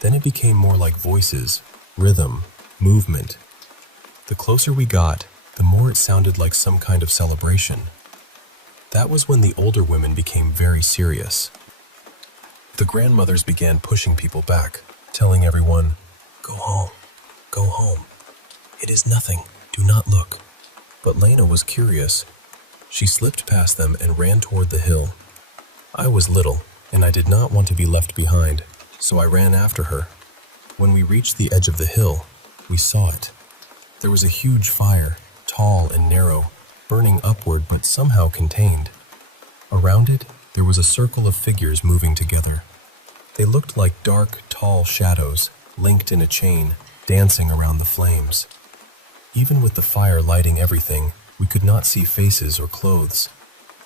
Then it became more like voices, rhythm, movement. The closer we got, the more it sounded like some kind of celebration. That was when the older women became very serious. The grandmothers began pushing people back, telling everyone, "Go home, go home. It is nothing, do not look." But Lena was curious. She slipped past them and ran toward the hill. I was little, and I did not want to be left behind, so I ran after her. When we reached the edge of the hill, we saw it. There was a huge fire, tall and narrow, burning upward but somehow contained. Around it, there was a circle of figures moving together. They looked like dark, tall shadows, linked in a chain, dancing around the flames. Even with the fire lighting everything, we could not see faces or clothes.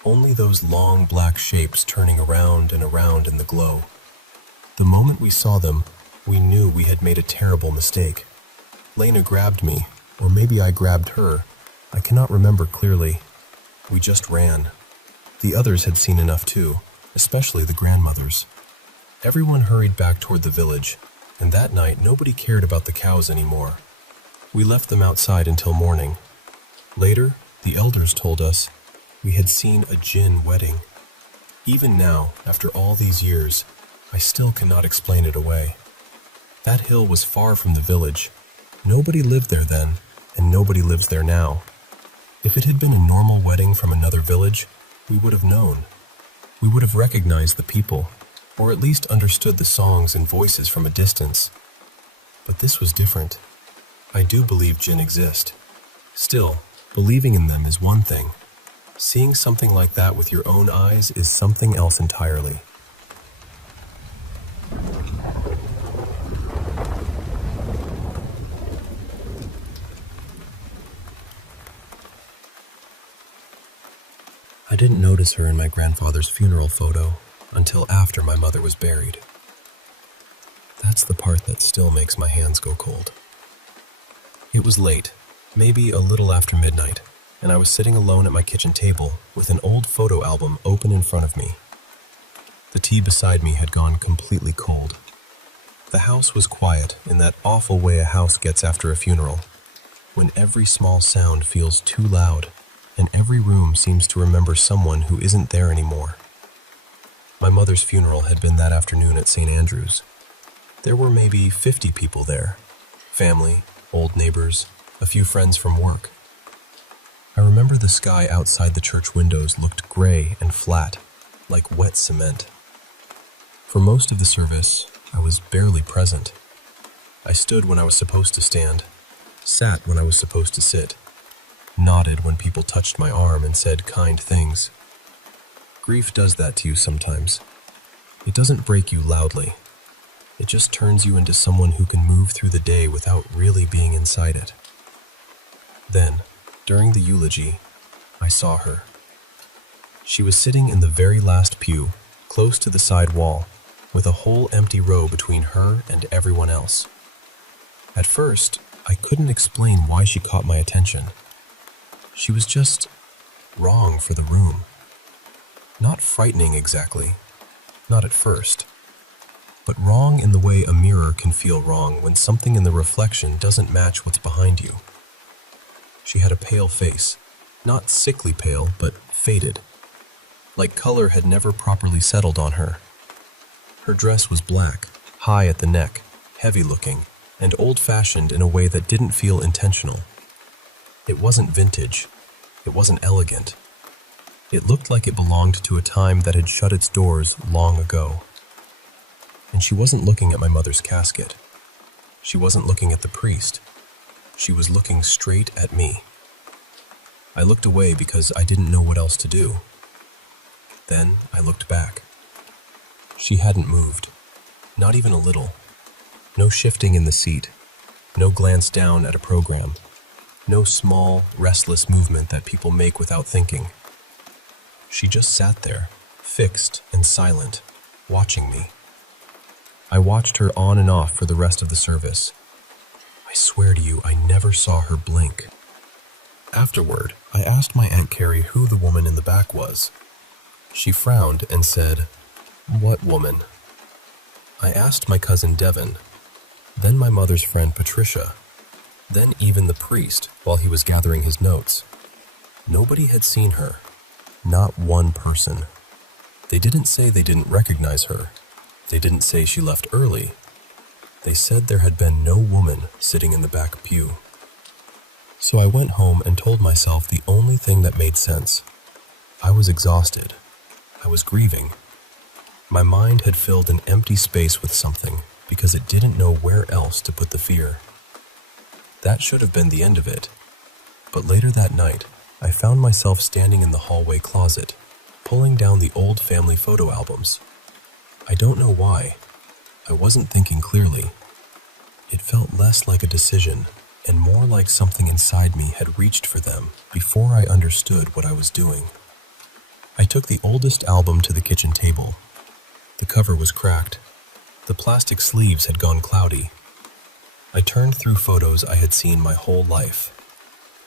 Only those long black shapes turning around and around in the glow. The moment we saw them, we knew we had made a terrible mistake. Lena grabbed me, or maybe I grabbed her. I cannot remember clearly. We just ran. The others had seen enough too, especially the grandmothers. Everyone hurried back toward the village, and that night nobody cared about the cows anymore. We left them outside until morning. Later, the elders told us we had seen a jinn wedding. Even now, after all these years, I still cannot explain it away. That hill was far from the village. Nobody lived there then, and nobody lives there now. If it had been a normal wedding from another village, we would have known. We would have recognized the people, or at least understood the songs and voices from a distance. But this was different. I do believe jinn exist. Still, believing in them is one thing. Seeing something like that with your own eyes is something else entirely. I didn't notice her in my grandfather's funeral photo until after my mother was buried. That's the part that still makes my hands go cold. It was late, maybe a little after midnight, and I was sitting alone at my kitchen table with an old photo album open in front of me. The tea beside me had gone completely cold. The house was quiet in that awful way a house gets after a funeral, when every small sound feels too loud and every room seems to remember someone who isn't there anymore. My mother's funeral had been that afternoon at St. Andrew's. There were maybe 50 people there, family, old neighbors, a few friends from work. I remember the sky outside the church windows looked gray and flat, like wet cement. For most of the service, I was barely present. I stood when I was supposed to stand, sat when I was supposed to sit, nodded when people touched my arm and said kind things. Grief does that to you sometimes. It doesn't break you loudly. It just turns you into someone who can move through the day without really being inside it. Then, during the eulogy, I saw her. She was sitting in the very last pew, close to the side wall, with a whole empty row between her and everyone else. At first, I couldn't explain why she caught my attention. She was just wrong for the room. Not frightening exactly, not at first, but wrong in the way a mirror can feel wrong when something in the reflection doesn't match what's behind you. She had a pale face, not sickly pale, but faded, like color had never properly settled on her. Her dress was black, high at the neck, heavy-looking, and old-fashioned in a way that didn't feel intentional. It wasn't vintage. It wasn't elegant. It looked like it belonged to a time that had shut its doors long ago. And she wasn't looking at my mother's casket. She wasn't looking at the priest. She was looking straight at me. I looked away because I didn't know what else to do. Then I looked back. She hadn't moved, not even a little. No shifting in the seat, no glance down at a program, no small, restless movement that people make without thinking. She just sat there, fixed and silent, watching me. I watched her on and off for the rest of the service. I swear to you, I never saw her blink. Afterward, I asked my Aunt Carrie who the woman in the back was. She frowned and said, "What woman?" I asked my cousin Devin, then my mother's friend Patricia, then even the priest while he was gathering his notes. Nobody had seen her, not one person. They didn't say they didn't recognize her. They didn't say she left early. They said there had been no woman sitting in the back pew. So I went home and told myself the only thing that made sense. I was exhausted. I was grieving. My mind had filled an empty space with something because it didn't know where else to put the fear. That should have been the end of it. But later that night, I found myself standing in the hallway closet, pulling down the old family photo albums. I don't know why. I wasn't thinking clearly. It felt less like a decision and more like something inside me had reached for them before I understood what I was doing. I took the oldest album to the kitchen table. The cover was cracked. The plastic sleeves had gone cloudy. I turned through photos I had seen my whole life.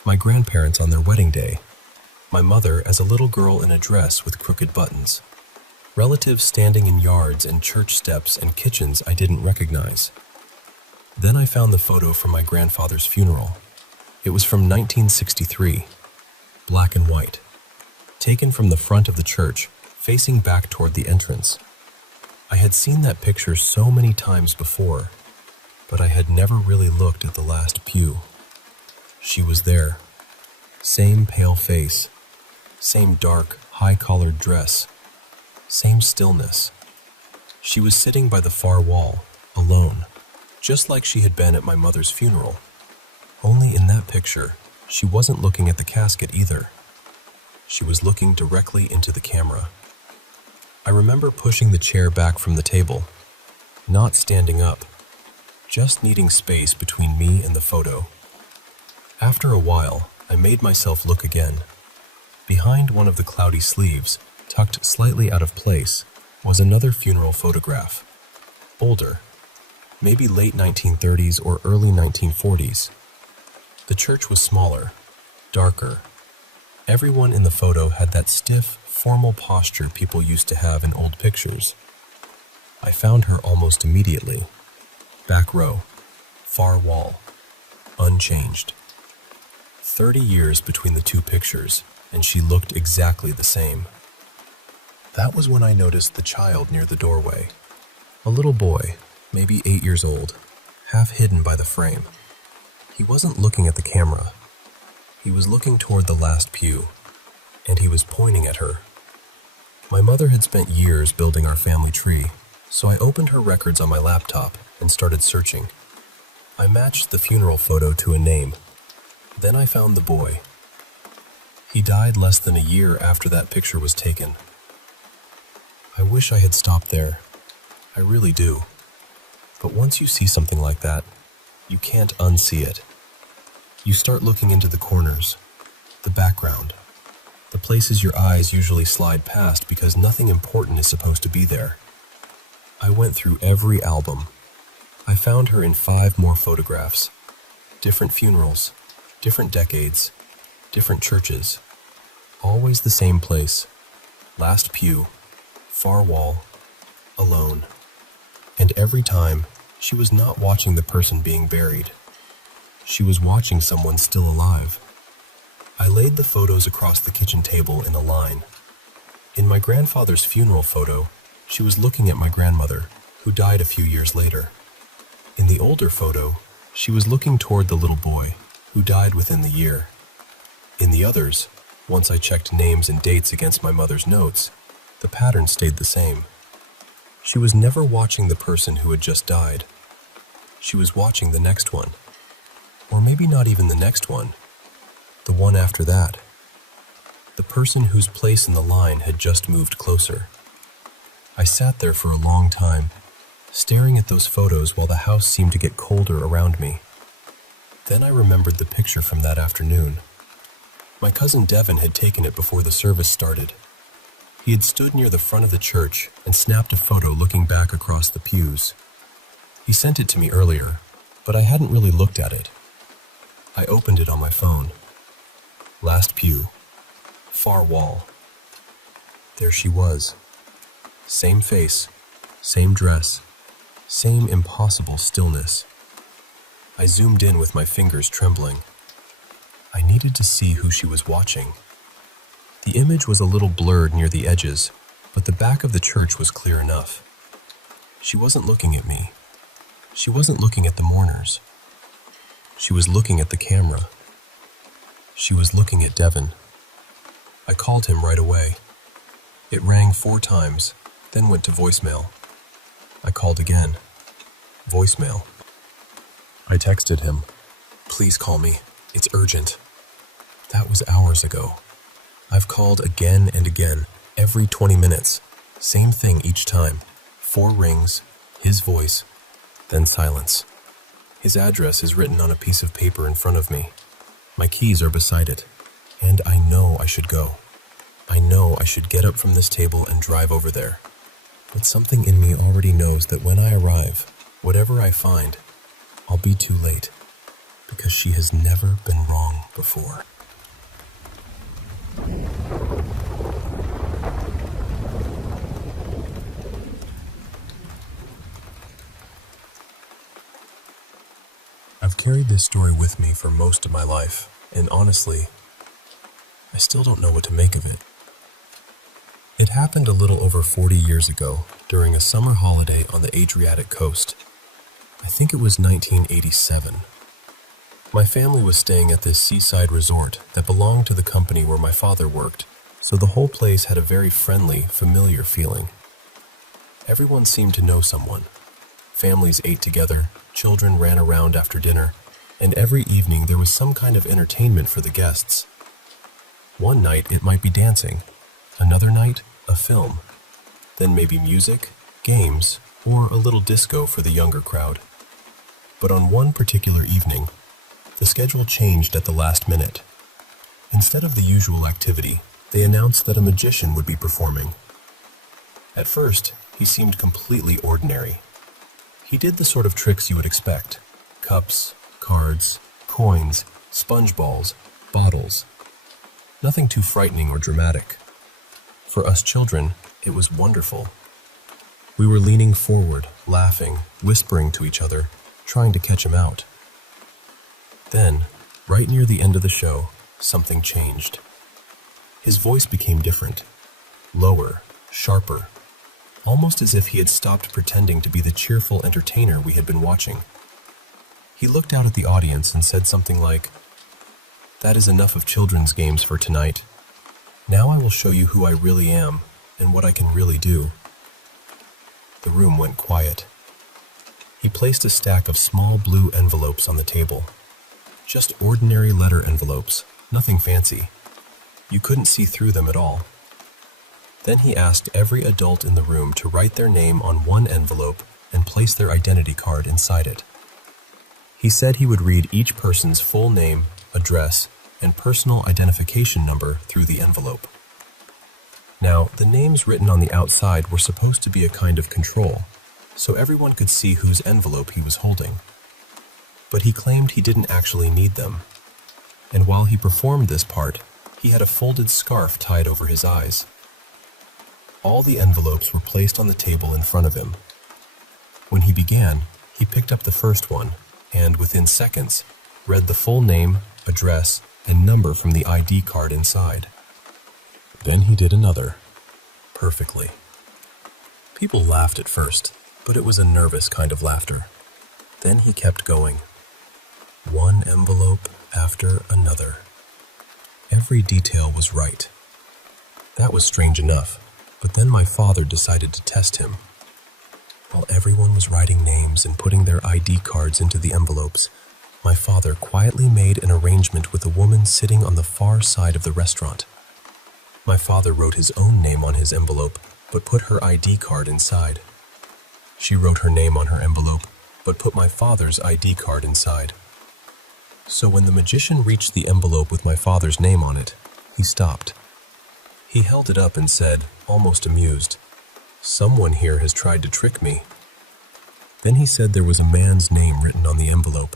My grandparents on their wedding day. My mother as a little girl in a dress with crooked buttons. Relatives standing in yards and church steps and kitchens I didn't recognize. Then I found the photo from my grandfather's funeral. It was from 1963, black and white, taken from the front of the church, facing back toward the entrance. I had seen that picture so many times before, but I had never really looked at the last pew. She was there. Same pale face, same dark, high-collared dress, same stillness. She was sitting by the far wall, alone, just like she had been at my mother's funeral. Only in that picture, she wasn't looking at the casket either. She was looking directly into the camera. I remember pushing the chair back from the table, not standing up, just needing space between me and the photo. After a while, I made myself look again. Behind one of the cloudy sleeves, tucked slightly out of place, was another funeral photograph. Older, maybe late 1930s or early 1940s. The church was smaller, darker. Everyone in the photo had that stiff, formal posture people used to have in old pictures. I found her almost immediately. Back row, far wall, unchanged. 30 years between the two pictures, and she looked exactly the same. That was when I noticed the child near the doorway. A little boy, maybe 8 years old, half hidden by the frame. He wasn't looking at the camera. He was looking toward the last pew, and he was pointing at her. My mother had spent years building our family tree, so I opened her records on my laptop and started searching. I matched the funeral photo to a name. Then I found the boy. He died less than a year after that picture was taken. I wish I had stopped there. I really do. But once you see something like that, you can't unsee it. You start looking into the corners, the background, the places your eyes usually slide past because nothing important is supposed to be there. I went through every album. I found her in 5 more photographs. Different funerals, different decades, different churches. Always the same place. Last pew, far wall, alone. And every time, she was not watching the person being buried. She was watching someone still alive. I laid the photos across the kitchen table in a line. In my grandfather's funeral photo, she was looking at my grandmother, who died a few years later. In the older photo, she was looking toward the little boy, who died within the year. In the others, once I checked names and dates against my mother's notes, the pattern stayed the same. She was never watching the person who had just died. She was watching the next one. Or maybe not even the next one. The one after that. The person whose place in the line had just moved closer. I sat there for a long time, staring at those photos while the house seemed to get colder around me. Then I remembered the picture from that afternoon. My cousin Devin had taken it before the service started. He had stood near the front of the church and snapped a photo looking back across the pews. He sent it to me earlier, but I hadn't really looked at it. I opened it on my phone. Last pew. Far wall. There she was. Same face, same dress, same impossible stillness. I zoomed in with my fingers trembling. I needed to see who she was watching. The image was a little blurred near the edges, but the back of the church was clear enough. She wasn't looking at me. She wasn't looking at the mourners. She was looking at the camera. She was looking at Devin. I called him right away. It rang 4 times, then went to voicemail. I called again. Voicemail. I texted him. Please call me. It's urgent. That was hours ago. I've called again and again, every 20 minutes. Same thing each time. 4 rings, his voice, then silence. His address is written on a piece of paper in front of me. My keys are beside it, and I know I should go. I know I should get up from this table and drive over there. But something in me already knows that when I arrive, whatever I find, I'll be too late, because she has never been wrong before. I've carried this story with me for most of my life, and honestly, I still don't know what to make of it. It happened a little over 40 years ago, during a summer holiday on the Adriatic coast. I think it was 1987. My family was staying at this seaside resort that belonged to the company where my father worked, so the whole place had a very friendly, familiar feeling. Everyone seemed to know someone. Families ate together, children ran around after dinner, and every evening there was some kind of entertainment for the guests. One night it might be dancing, another night a film, then maybe music, games, or a little disco for the younger crowd. But on one particular evening, the schedule changed at the last minute. Instead of the usual activity, they announced that a magician would be performing. At first, he seemed completely ordinary. He did the sort of tricks you would expect: cups, cards, coins, sponge balls, bottles. Nothing too frightening or dramatic. For us children, it was wonderful. We were leaning forward, laughing, whispering to each other, trying to catch him out. Then, right near the end of the show, something changed. His voice became different, lower, sharper, almost as if he had stopped pretending to be the cheerful entertainer we had been watching. He looked out at the audience and said something like, That is enough of children's games for tonight. Now I will show you who I really am and what I can really do." The room went quiet. He placed a stack of small blue envelopes on the table. Just ordinary letter envelopes, nothing fancy. You couldn't see through them at all. Then he asked every adult in the room to write their name on one envelope and place their identity card inside it. He said he would read each person's full name, address, and personal identification number through the envelope. Now, the names written on the outside were supposed to be a kind of control, so everyone could see whose envelope he was holding. But he claimed he didn't actually need them. And while he performed this part, he had a folded scarf tied over his eyes. All the envelopes were placed on the table in front of him. When he began, he picked up the first one and, within seconds, read the full name, address, and number from the ID card inside. Then he did another, perfectly. People laughed at first, but it was a nervous kind of laughter. Then he kept going. One envelope after another. Every detail was right. That was strange enough, but then my father decided to test him. While everyone was writing names and putting their ID cards into the envelopes, my father quietly made an arrangement with a woman sitting on the far side of the restaurant. My father wrote his own name on his envelope, but put her ID card inside. She wrote her name on her envelope, but put my father's ID card inside. So when the magician reached the envelope with my father's name on it, he stopped. He held it up and said, almost amused, "Someone here has tried to trick me." Then he said there was a man's name written on the envelope,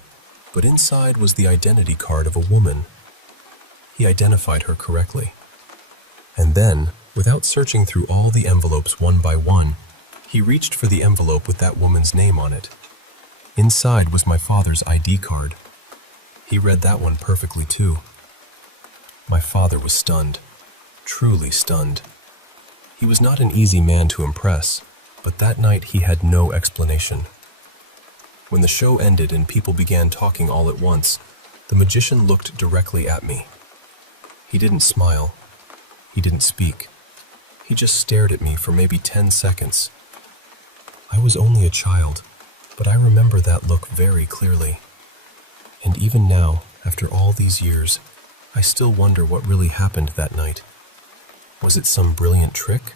but inside was the identity card of a woman. He identified her correctly. And then, without searching through all the envelopes one by one, he reached for the envelope with that woman's name on it. Inside was my father's ID card. He read that one perfectly too. My father was stunned, truly stunned. He was not an easy man to impress, but that night he had no explanation. When the show ended and people began talking all at once, the magician looked directly at me. He didn't smile. He didn't speak. He just stared at me for maybe 10 seconds. I was only a child, but I remember that look very clearly. And even now, after all these years, I still wonder what really happened that night. Was it some brilliant trick?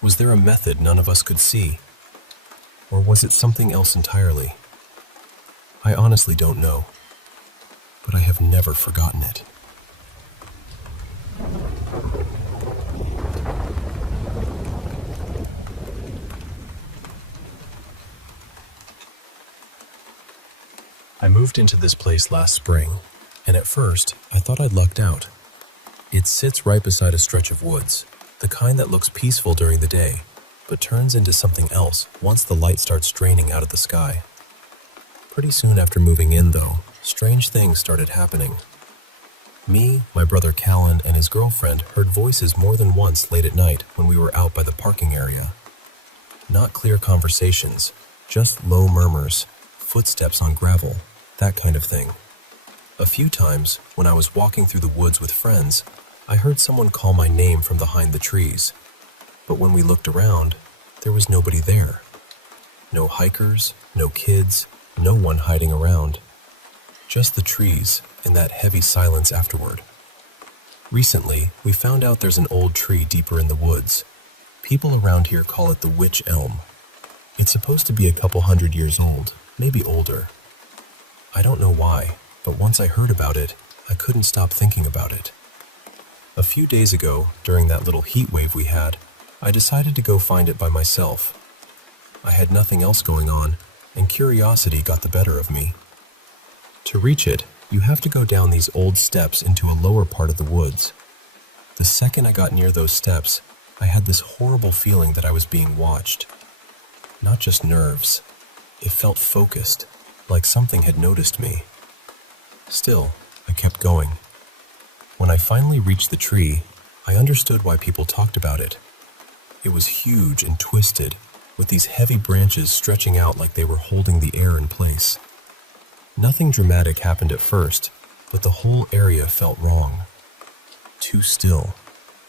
Was there a method none of us could see? Or was it something else entirely? I honestly don't know, but I have never forgotten it. I moved into this place last spring, and at first, I thought I'd lucked out. It sits right beside a stretch of woods, the kind that looks peaceful during the day, but turns into something else once the light starts draining out of the sky. Pretty soon after moving in, though, strange things started happening. Me, my brother Callan, and his girlfriend heard voices more than once late at night when we were out by the parking area. Not clear conversations, just low murmurs, footsteps on gravel, that kind of thing. A few times, when I was walking through the woods with friends, I heard someone call my name from behind the trees. But when we looked around, there was nobody there. No hikers, no kids, no one hiding around. Just the trees and that heavy silence afterward. Recently, we found out there's an old tree deeper in the woods. People around here call it the witch elm. It's supposed to be a couple 100 years old, maybe older. I don't know why, but once I heard about it, I couldn't stop thinking about it. A few days ago, during that little heat wave we had, I decided to go find it by myself. I had nothing else going on, and curiosity got the better of me. To reach it, you have to go down these old steps into a lower part of the woods. The second I got near those steps, I had this horrible feeling that I was being watched. Not just nerves. It felt focused, like something had noticed me. Still, I kept going. When I finally reached the tree, I understood why people talked about it. It was huge and twisted, with these heavy branches stretching out like they were holding the air in place. Nothing dramatic happened at first, but the whole area felt wrong. Too still,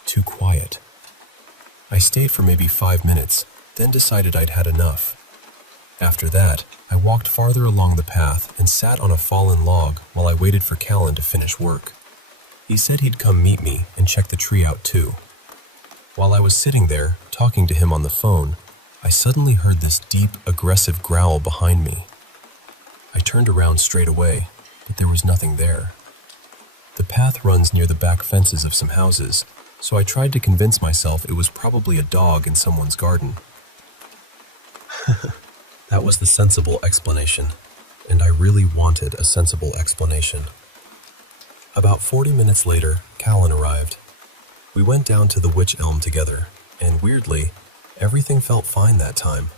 too quiet. I stayed for maybe 5 minutes, then decided I'd had enough. After that, I walked farther along the path and sat on a fallen log while I waited for Callan to finish work. He said he'd come meet me and check the tree out too. While I was sitting there, talking to him on the phone, I suddenly heard this deep, aggressive growl behind me. I turned around straight away, but there was nothing there. The path runs near the back fences of some houses, so I tried to convince myself it was probably a dog in someone's garden. That was the sensible explanation, and I really wanted a sensible explanation. About 40 minutes later, Callan arrived. We went down to the witch elm together, and weirdly, everything felt fine that time.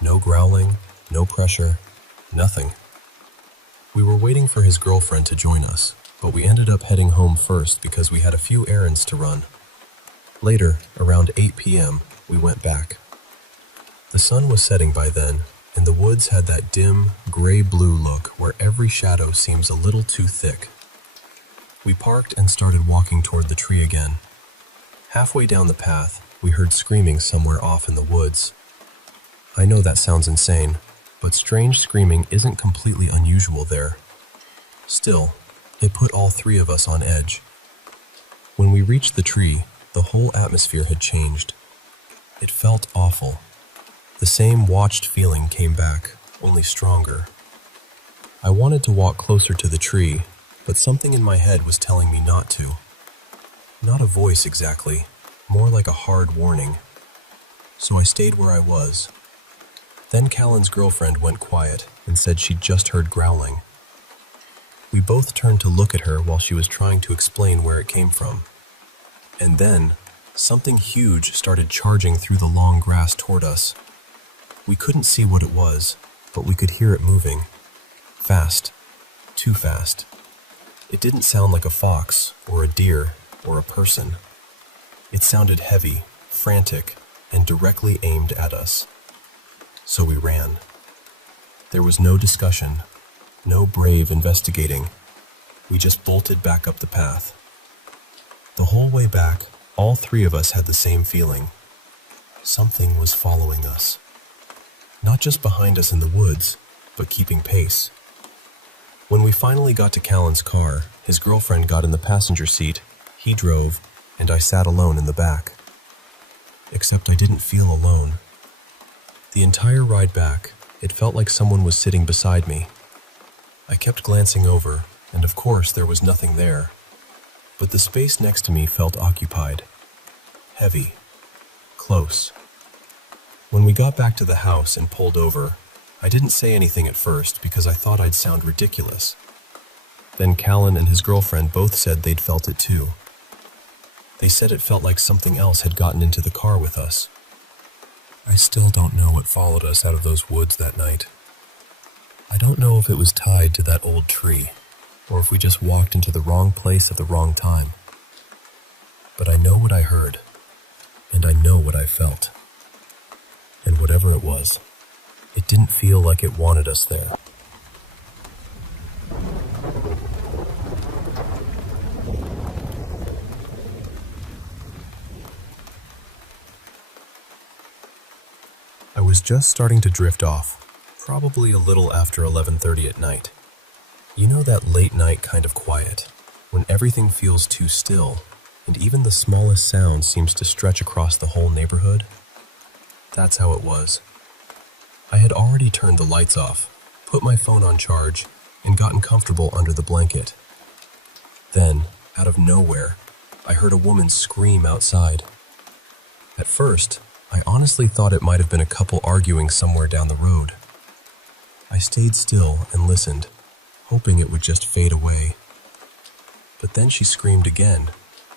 No growling, no pressure, nothing. We were waiting for his girlfriend to join us, but we ended up heading home first because we had a few errands to run. Later, around 8 p.m., we went back. The sun was setting by then, and the woods had that dim, gray-blue look where every shadow seems a little too thick. We parked and started walking toward the tree again. Halfway down the path, we heard screaming somewhere off in the woods. I know that sounds insane, but strange screaming isn't completely unusual there. Still, it put all three of us on edge. When we reached the tree, the whole atmosphere had changed. It felt awful. The same watched feeling came back, only stronger. I wanted to walk closer to the tree, but something in my head was telling me not to. Not a voice exactly, more like a hard warning. So I stayed where I was. Then Callan's girlfriend went quiet and said she'd just heard growling. We both turned to look at her while she was trying to explain where it came from. And then, something huge started charging through the long grass toward us. We couldn't see what it was, but we could hear it moving. Fast. Too fast. It didn't sound like a fox, or a deer, or a person. It sounded heavy, frantic, and directly aimed at us. So we ran. There was no discussion, no brave investigating. We just bolted back up the path. The whole way back, all three of us had the same feeling. Something was following us. Not just behind us in the woods, but keeping pace. When we finally got to Callan's car, his girlfriend got in the passenger seat, he drove, and I sat alone in the back. Except I didn't feel alone. The entire ride back, it felt like someone was sitting beside me. I kept glancing over, and of course there was nothing there. But the space next to me felt occupied. Heavy. Close. When we got back to the house and pulled over, I didn't say anything at first because I thought I'd sound ridiculous. Then Callan and his girlfriend both said they'd felt it too. They said it felt like something else had gotten into the car with us. I still don't know what followed us out of those woods that night. I don't know if it was tied to that old tree, or if we just walked into the wrong place at the wrong time. But I know what I heard, and I know what I felt. And whatever it was, it didn't feel like it wanted us there. I was just starting to drift off, probably a little after 11:30 at night. You know that late night kind of quiet, when everything feels too still, and even the smallest sound seems to stretch across the whole neighborhood? That's how it was. I had already turned the lights off, put my phone on charge, and gotten comfortable under the blanket. Then, out of nowhere, I heard a woman scream outside. At first, I honestly thought it might have been a couple arguing somewhere down the road. I stayed still and listened, hoping it would just fade away. But then she screamed again,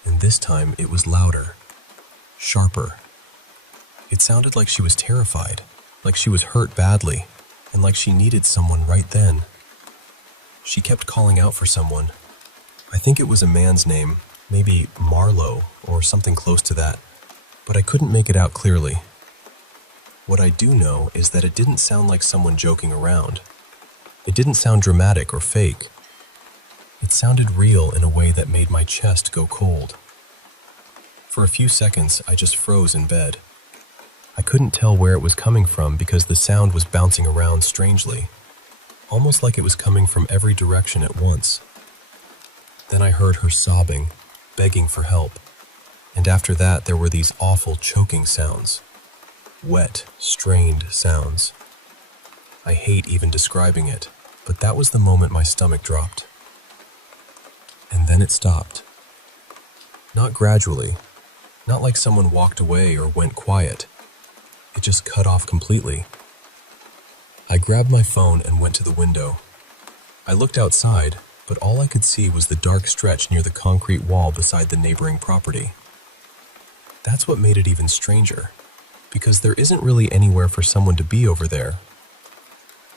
and this time it was louder, sharper. It sounded like she was terrified, like she was hurt badly, and like she needed someone right then. She kept calling out for someone. I think it was a man's name, maybe Marlowe or something close to that, but I couldn't make it out clearly. What I do know is that it didn't sound like someone joking around. It didn't sound dramatic or fake. It sounded real in a way that made my chest go cold. For a few seconds, I just froze in bed. I couldn't tell where it was coming from because the sound was bouncing around strangely, almost like it was coming from every direction at once. Then I heard her sobbing, begging for help, and after that there were these awful choking sounds. Wet, strained sounds. I hate even describing it, but that was the moment my stomach dropped. And then it stopped. Not gradually, not like someone walked away or went quiet. It just cut off completely. I grabbed my phone and went to the window. I looked outside, but all I could see was the dark stretch near the concrete wall beside the neighboring property. That's what made it even stranger, because there isn't really anywhere for someone to be over there.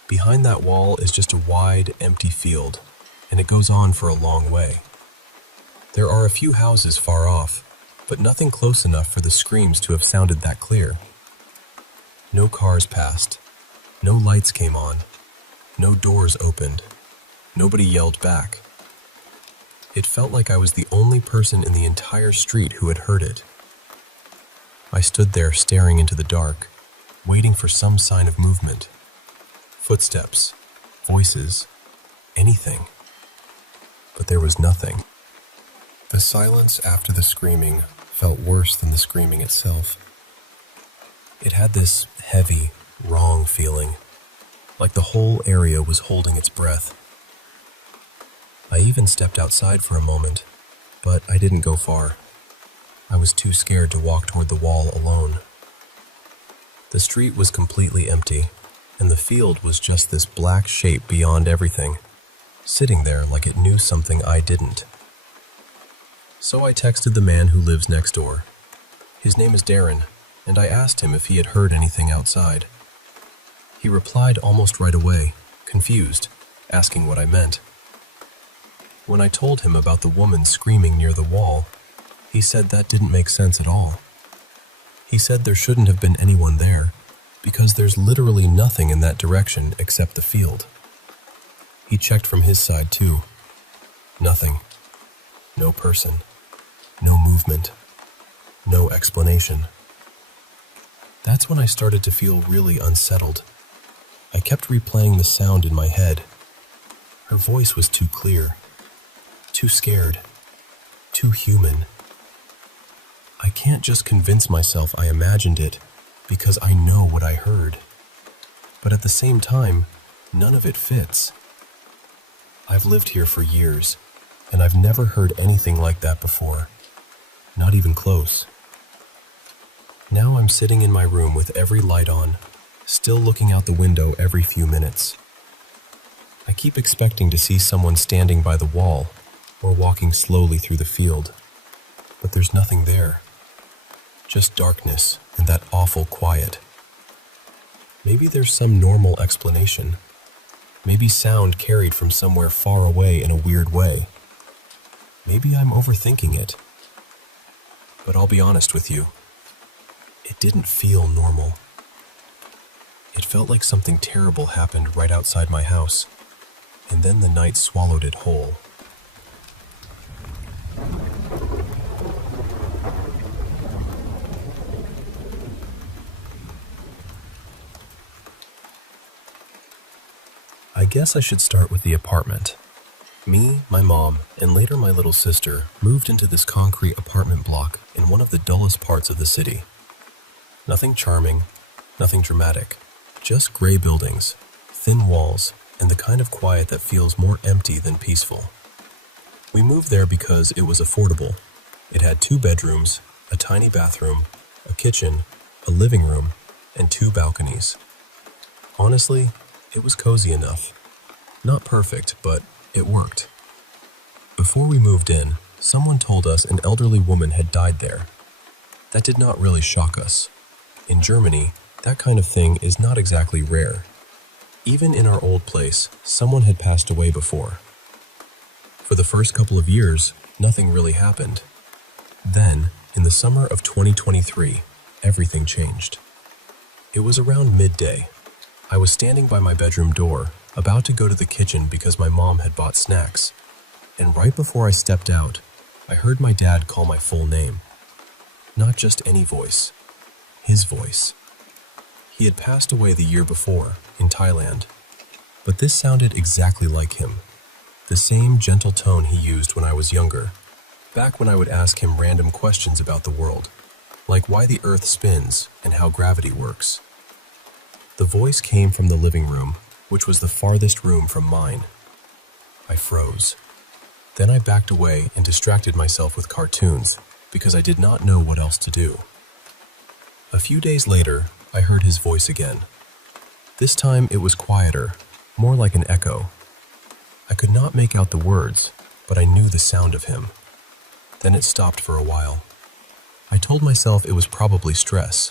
Behind that wall is just a wide, empty field, and it goes on for a long way. There are a few houses far off, but nothing close enough for the screams to have sounded that clear. No cars passed. No lights came on. No doors opened. Nobody yelled back. It felt like I was the only person in the entire street who had heard it. I stood there staring into the dark, waiting for some sign of movement. Footsteps, voices, anything. But there was nothing. The silence after the screaming felt worse than the screaming itself. It had this heavy, wrong feeling, like the whole area was holding its breath. I even stepped outside for a moment, but I didn't go far. I was too scared to walk toward the wall alone. The street was completely empty, and the field was just this black shape beyond everything, sitting there like it knew something I didn't. So I texted the man who lives next door. His name is Darren, and I asked him if he had heard anything outside. He replied almost right away, confused, asking what I meant. When I told him about the woman screaming near the wall, he said that didn't make sense at all. He said there shouldn't have been anyone there, because there's literally nothing in that direction except the field. He checked from his side too. Nothing. No person. No movement. No explanation. That's when I started to feel really unsettled. I kept replaying the sound in my head. Her voice was too clear, too scared, too human. I can't just convince myself I imagined it because I know what I heard. But at the same time, none of it fits. I've lived here for years, and I've never heard anything like that before. Not even close. Now I'm sitting in my room with every light on, still looking out the window every few minutes. I keep expecting to see someone standing by the wall or walking slowly through the field, but there's nothing there. Just darkness and that awful quiet. Maybe there's some normal explanation. Maybe sound carried from somewhere far away in a weird way. Maybe I'm overthinking it. But I'll be honest with you. It didn't feel normal. It felt like something terrible happened right outside my house, and then the night swallowed it whole. I guess I should start with the apartment. Me, my mom, and later my little sister moved into this concrete apartment block in one of the dullest parts of the city. Nothing charming, nothing dramatic, just gray buildings, thin walls, and the kind of quiet that feels more empty than peaceful. We moved there because it was affordable. It had 2 bedrooms, a tiny bathroom, a kitchen, a living room, and 2 balconies. Honestly, it was cozy enough. Not perfect, but it worked. Before we moved in, someone told us an elderly woman had died there. That did not really shock us. In Germany, that kind of thing is not exactly rare. Even in our old place, someone had passed away before. For the first couple of years, nothing really happened. Then, in the summer of 2023, everything changed. It was around midday. I was standing by my bedroom door, about to go to the kitchen because my mom had bought snacks. And right before I stepped out, I heard my dad call my full name. Not just any voice, his voice. He had passed away the year before, in Thailand, but this sounded exactly like him. The same gentle tone he used when I was younger, back when I would ask him random questions about the world, like why the earth spins and how gravity works. The voice came from the living room, which was the farthest room from mine. I froze. Then I backed away and distracted myself with cartoons because I did not know what else to do. A few days later, I heard his voice again. This time it was quieter, more like an echo. I could not make out the words, but I knew the sound of him. Then it stopped for a while. I told myself it was probably stress,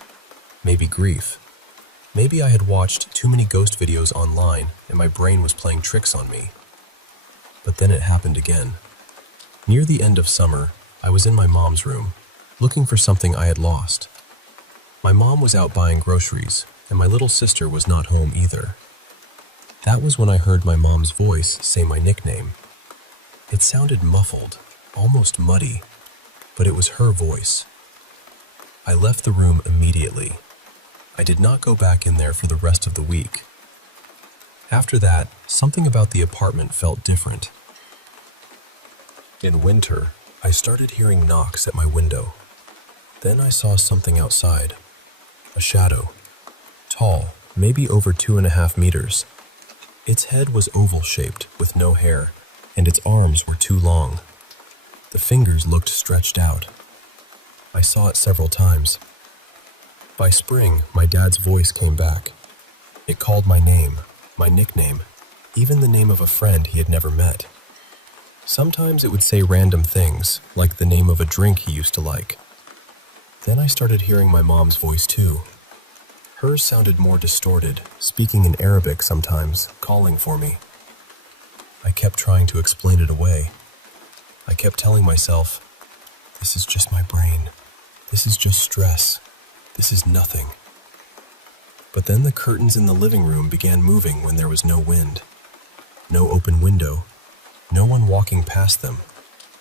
maybe grief. Maybe I had watched too many ghost videos online and my brain was playing tricks on me. But then it happened again. Near the end of summer, I was in my mom's room, looking for something I had lost. My mom was out buying groceries, and my little sister was not home either. That was when I heard my mom's voice say my nickname. It sounded muffled, almost muddy, but it was her voice. I left the room immediately. I did not go back in there for the rest of the week. After that, something about the apartment felt different. In winter, I started hearing knocks at my window. Then I saw something outside. A shadow. Tall, maybe over 2.5 meters. Its head was oval-shaped with no hair, and its arms were too long. The fingers looked stretched out. I saw it several times. By spring, my dad's voice came back. It called my name, my nickname, even the name of a friend he had never met. Sometimes it would say random things, like the name of a drink he used to like. Then I started hearing my mom's voice too. Hers sounded more distorted, speaking in Arabic sometimes, calling for me. I kept trying to explain it away. I kept telling myself, this is just my brain. This is just stress. This is nothing. But then the curtains in the living room began moving when there was no wind. No open window. No one walking past them.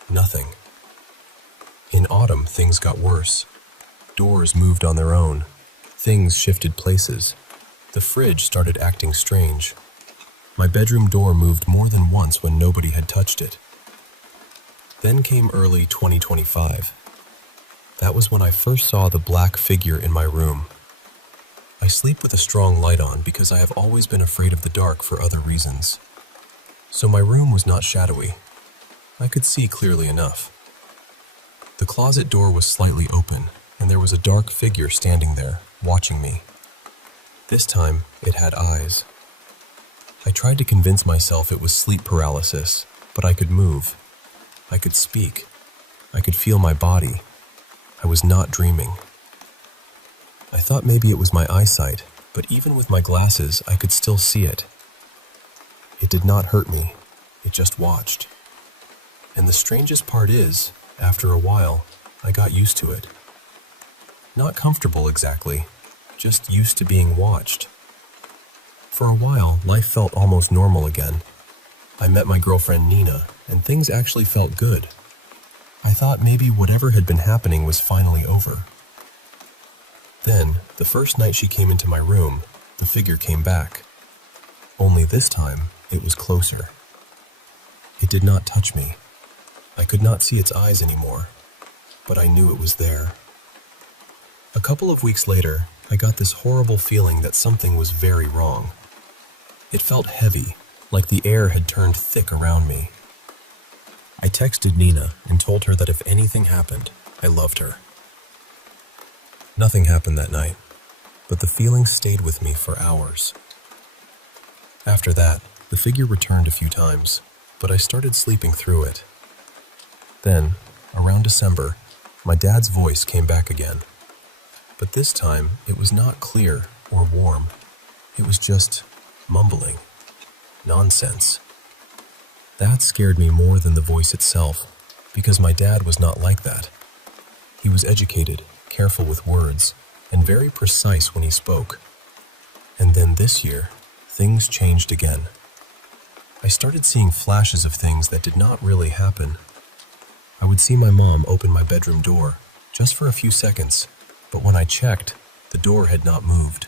Nothing. In autumn, things got worse. Doors moved on their own. Things shifted places. The fridge started acting strange. My bedroom door moved more than once when nobody had touched it. Then came early 2025. That was when I first saw the black figure in my room. I sleep with a strong light on because I have always been afraid of the dark for other reasons. So my room was not shadowy. I could see clearly enough. The closet door was slightly open, and there was a dark figure standing there, watching me. This time, it had eyes. I tried to convince myself it was sleep paralysis, but I could move. I could speak. I could feel my body. I was not dreaming. I thought maybe it was my eyesight, but even with my glasses, I could still see it. It did not hurt me. It just watched. And the strangest part is, after a while, I got used to it. Not comfortable exactly, just used to being watched. For a while, life felt almost normal again. I met my girlfriend Nina, and things actually felt good. I thought maybe whatever had been happening was finally over. Then, the first night she came into my room, the figure came back. Only this time, it was closer. It did not touch me. I could not see its eyes anymore, but I knew it was there. A couple of weeks later, I got this horrible feeling that something was very wrong. It felt heavy, like the air had turned thick around me. I texted Nina and told her that if anything happened, I loved her. Nothing happened that night, but the feeling stayed with me for hours. After that, the figure returned a few times, but I started sleeping through it. Then, around December, my dad's voice came back again. But this time, it was not clear or warm. It was just mumbling. Nonsense. That scared me more than the voice itself, because my dad was not like that. He was educated, careful with words, and very precise when he spoke. And then this year, things changed again. I started seeing flashes of things that did not really happen. I would see my mom open my bedroom door, just for a few seconds, but when I checked, the door had not moved.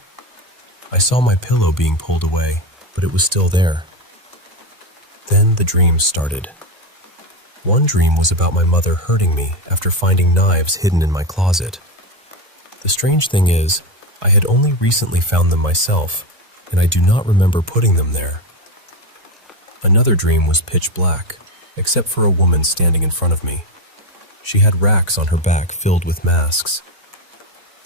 I saw my pillow being pulled away, but it was still there. Then the dreams started. One dream was about my mother hurting me after finding knives hidden in my closet. The strange thing is, I had only recently found them myself, and I do not remember putting them there. Another dream was pitch black, except for a woman standing in front of me. She had racks on her back filled with masks.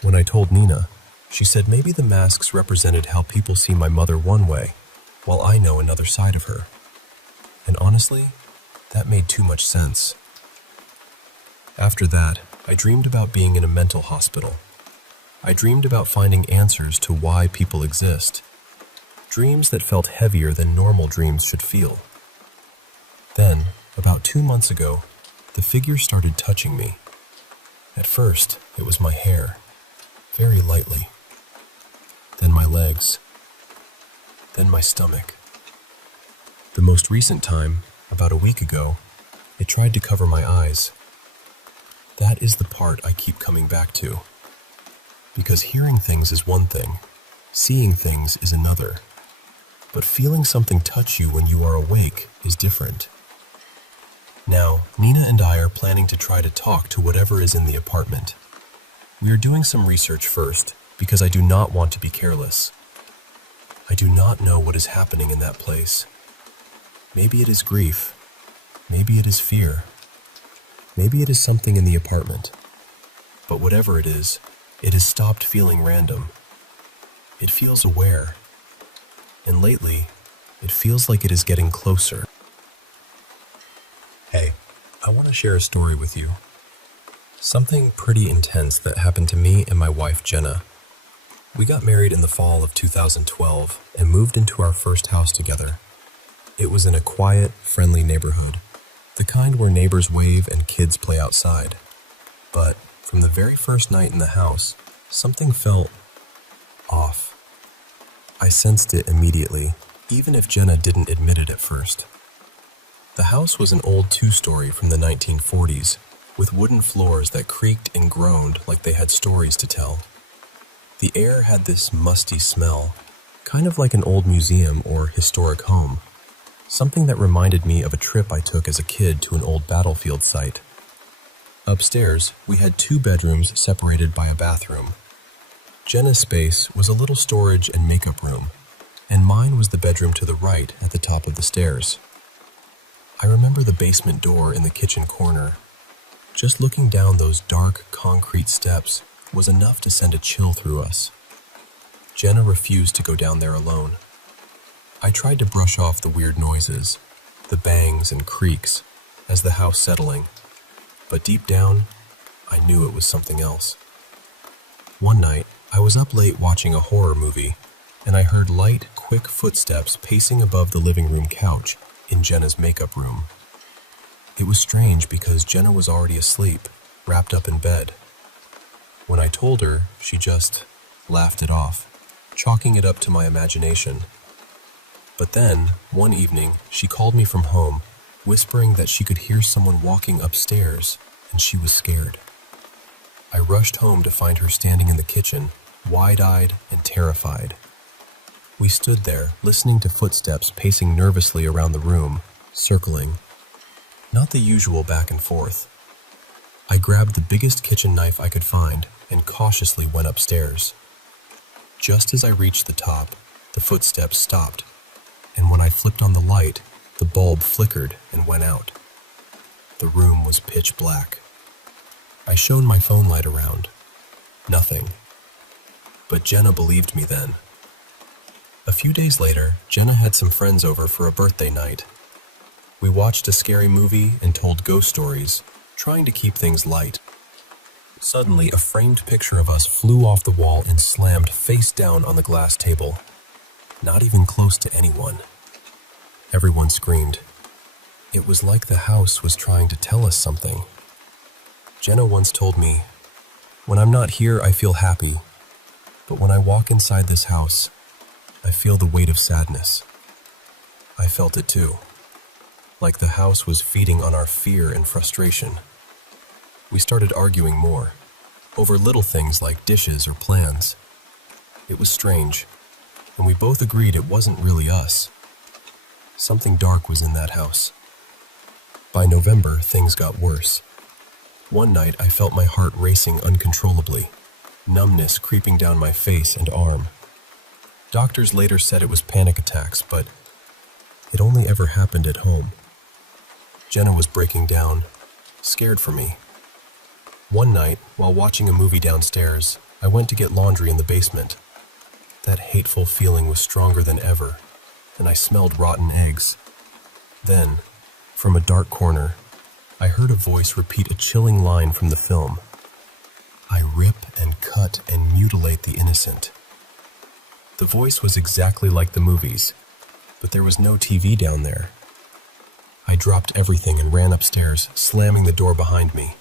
When I told Nina, she said maybe the masks represented how people see my mother one way, while I know another side of her. And honestly, that made too much sense. After that, I dreamed about being in a mental hospital. I dreamed about finding answers to why people exist. Dreams that felt heavier than normal dreams should feel. Then, about 2 months ago, the figure started touching me. At first, it was my hair, very lightly. Then my legs. Then my stomach. The most recent time, about a week ago, it tried to cover my eyes. That is the part I keep coming back to. Because hearing things is one thing, seeing things is another. But feeling something touch you when you are awake is different. Now, Nina and I are planning to try to talk to whatever is in the apartment. We are doing some research first, because I do not want to be careless. I do not know what is happening in that place. Maybe it is grief. Maybe it is fear. Maybe it is something in the apartment. But whatever it is, it has stopped feeling random. It feels aware. And lately, it feels like it is getting closer. Hey, I want to share a story with you. Something pretty intense that happened to me and my wife Jenna. We got married in the fall of 2012 and moved into our first house together. It was in a quiet, friendly neighborhood, the kind where neighbors wave and kids play outside. But from the very first night in the house, something felt off. I sensed it immediately, even if Jenna didn't admit it at first. The house was an old two-story from the 1940s, with wooden floors that creaked and groaned like they had stories to tell. The air had this musty smell, kind of like an old museum or historic home, something that reminded me of a trip I took as a kid to an old battlefield site. Upstairs, we had 2 bedrooms separated by a bathroom. Jenna's space was a little storage and makeup room, and mine was the bedroom to the right at the top of the stairs. I remember the basement door in the kitchen corner. Just looking down those dark concrete steps was enough to send a chill through us. Jenna refused to go down there alone. I tried to brush off the weird noises, the bangs and creaks, as the house settling, but deep down, I knew it was something else. One night, I was up late watching a horror movie, and I heard light, quick footsteps pacing above the living room couch in Jenna's makeup room. It was strange because Jenna was already asleep, wrapped up in bed. When I told her, she just laughed it off, chalking it up to my imagination. But then, one evening, she called me from home, whispering that she could hear someone walking upstairs, and she was scared. I rushed home to find her standing in the kitchen, wide-eyed and terrified. We stood there, listening to footsteps pacing nervously around the room, circling. Not the usual back and forth. I grabbed the biggest kitchen knife I could find and cautiously went upstairs. Just as I reached the top, the footsteps stopped, and when I flipped on the light, the bulb flickered and went out. The room was pitch black. I shone my phone light around. Nothing. But Jenna believed me then. A few days later, Jenna had some friends over for a birthday night. We watched a scary movie and told ghost stories, trying to keep things light. Suddenly, a framed picture of us flew off the wall and slammed face down on the glass table. Not even close to anyone. Everyone screamed. It was like the house was trying to tell us something. Jenna once told me, "When I'm not here, I feel happy. But when I walk inside this house, I feel the weight of sadness." I felt it too, like the house was feeding on our fear and frustration. We started arguing more, over little things like dishes or plans. It was strange, and we both agreed it wasn't really us. Something dark was in that house. By November, things got worse. One night, I felt my heart racing uncontrollably, numbness creeping down my face and arm. Doctors later said it was panic attacks, but it only ever happened at home. Jenna was breaking down, scared for me. One night, while watching a movie downstairs, I went to get laundry in the basement. That hateful feeling was stronger than ever, and I smelled rotten eggs. Then, from a dark corner, I heard a voice repeat a chilling line from the film. I rip and cut and mutilate the innocent. The voice was exactly like the movies, but there was no TV down there. I dropped everything and ran upstairs, slamming the door behind me.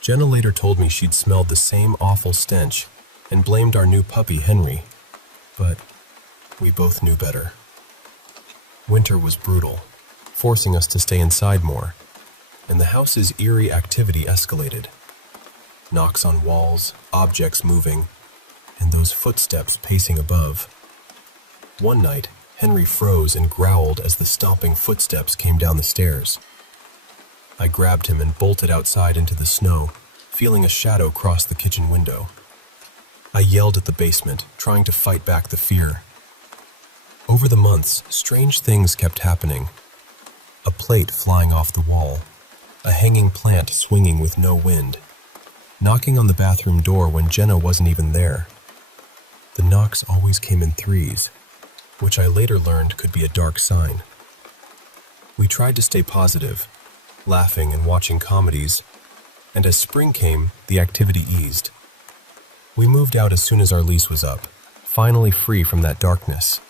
Jenna later told me she'd smelled the same awful stench and blamed our new puppy, Henry. But we both knew better. Winter was brutal, forcing us to stay inside more, and the house's eerie activity escalated. Knocks on walls, objects moving, and those footsteps pacing above. One night, Henry froze and growled as the stomping footsteps came down the stairs. I grabbed him and bolted outside into the snow, feeling a shadow cross the kitchen window. I yelled at the basement, trying to fight back the fear. Over the months, strange things kept happening. A plate flying off the wall, a hanging plant swinging with no wind, knocking on the bathroom door when Jenna wasn't even there. The knocks always came in threes, which I later learned could be a dark sign. We tried to stay positive, laughing and watching comedies, and as spring came, the activity eased. We moved out as soon as our lease was up, finally free from that darkness.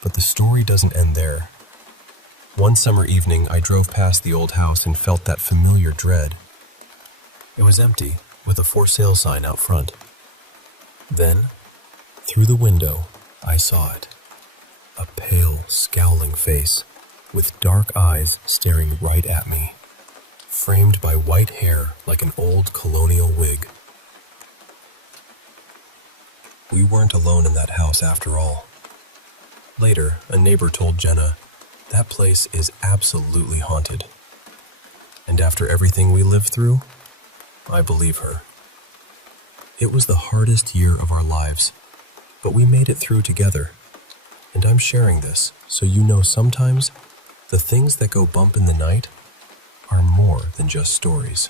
But the story doesn't end there. One summer evening, I drove past the old house and felt that familiar dread. It was empty, with a for sale sign out front. Then, through the window, I saw it. A pale, scowling face, with dark eyes staring right at me, framed by white hair like an old colonial wig. We weren't alone in that house after all. Later, a neighbor told Jenna, that place is absolutely haunted. And after everything we lived through, I believe her. It was the hardest year of our lives, but we made it through together. And I'm sharing this so you know sometimes the things that go bump in the night are more than just stories.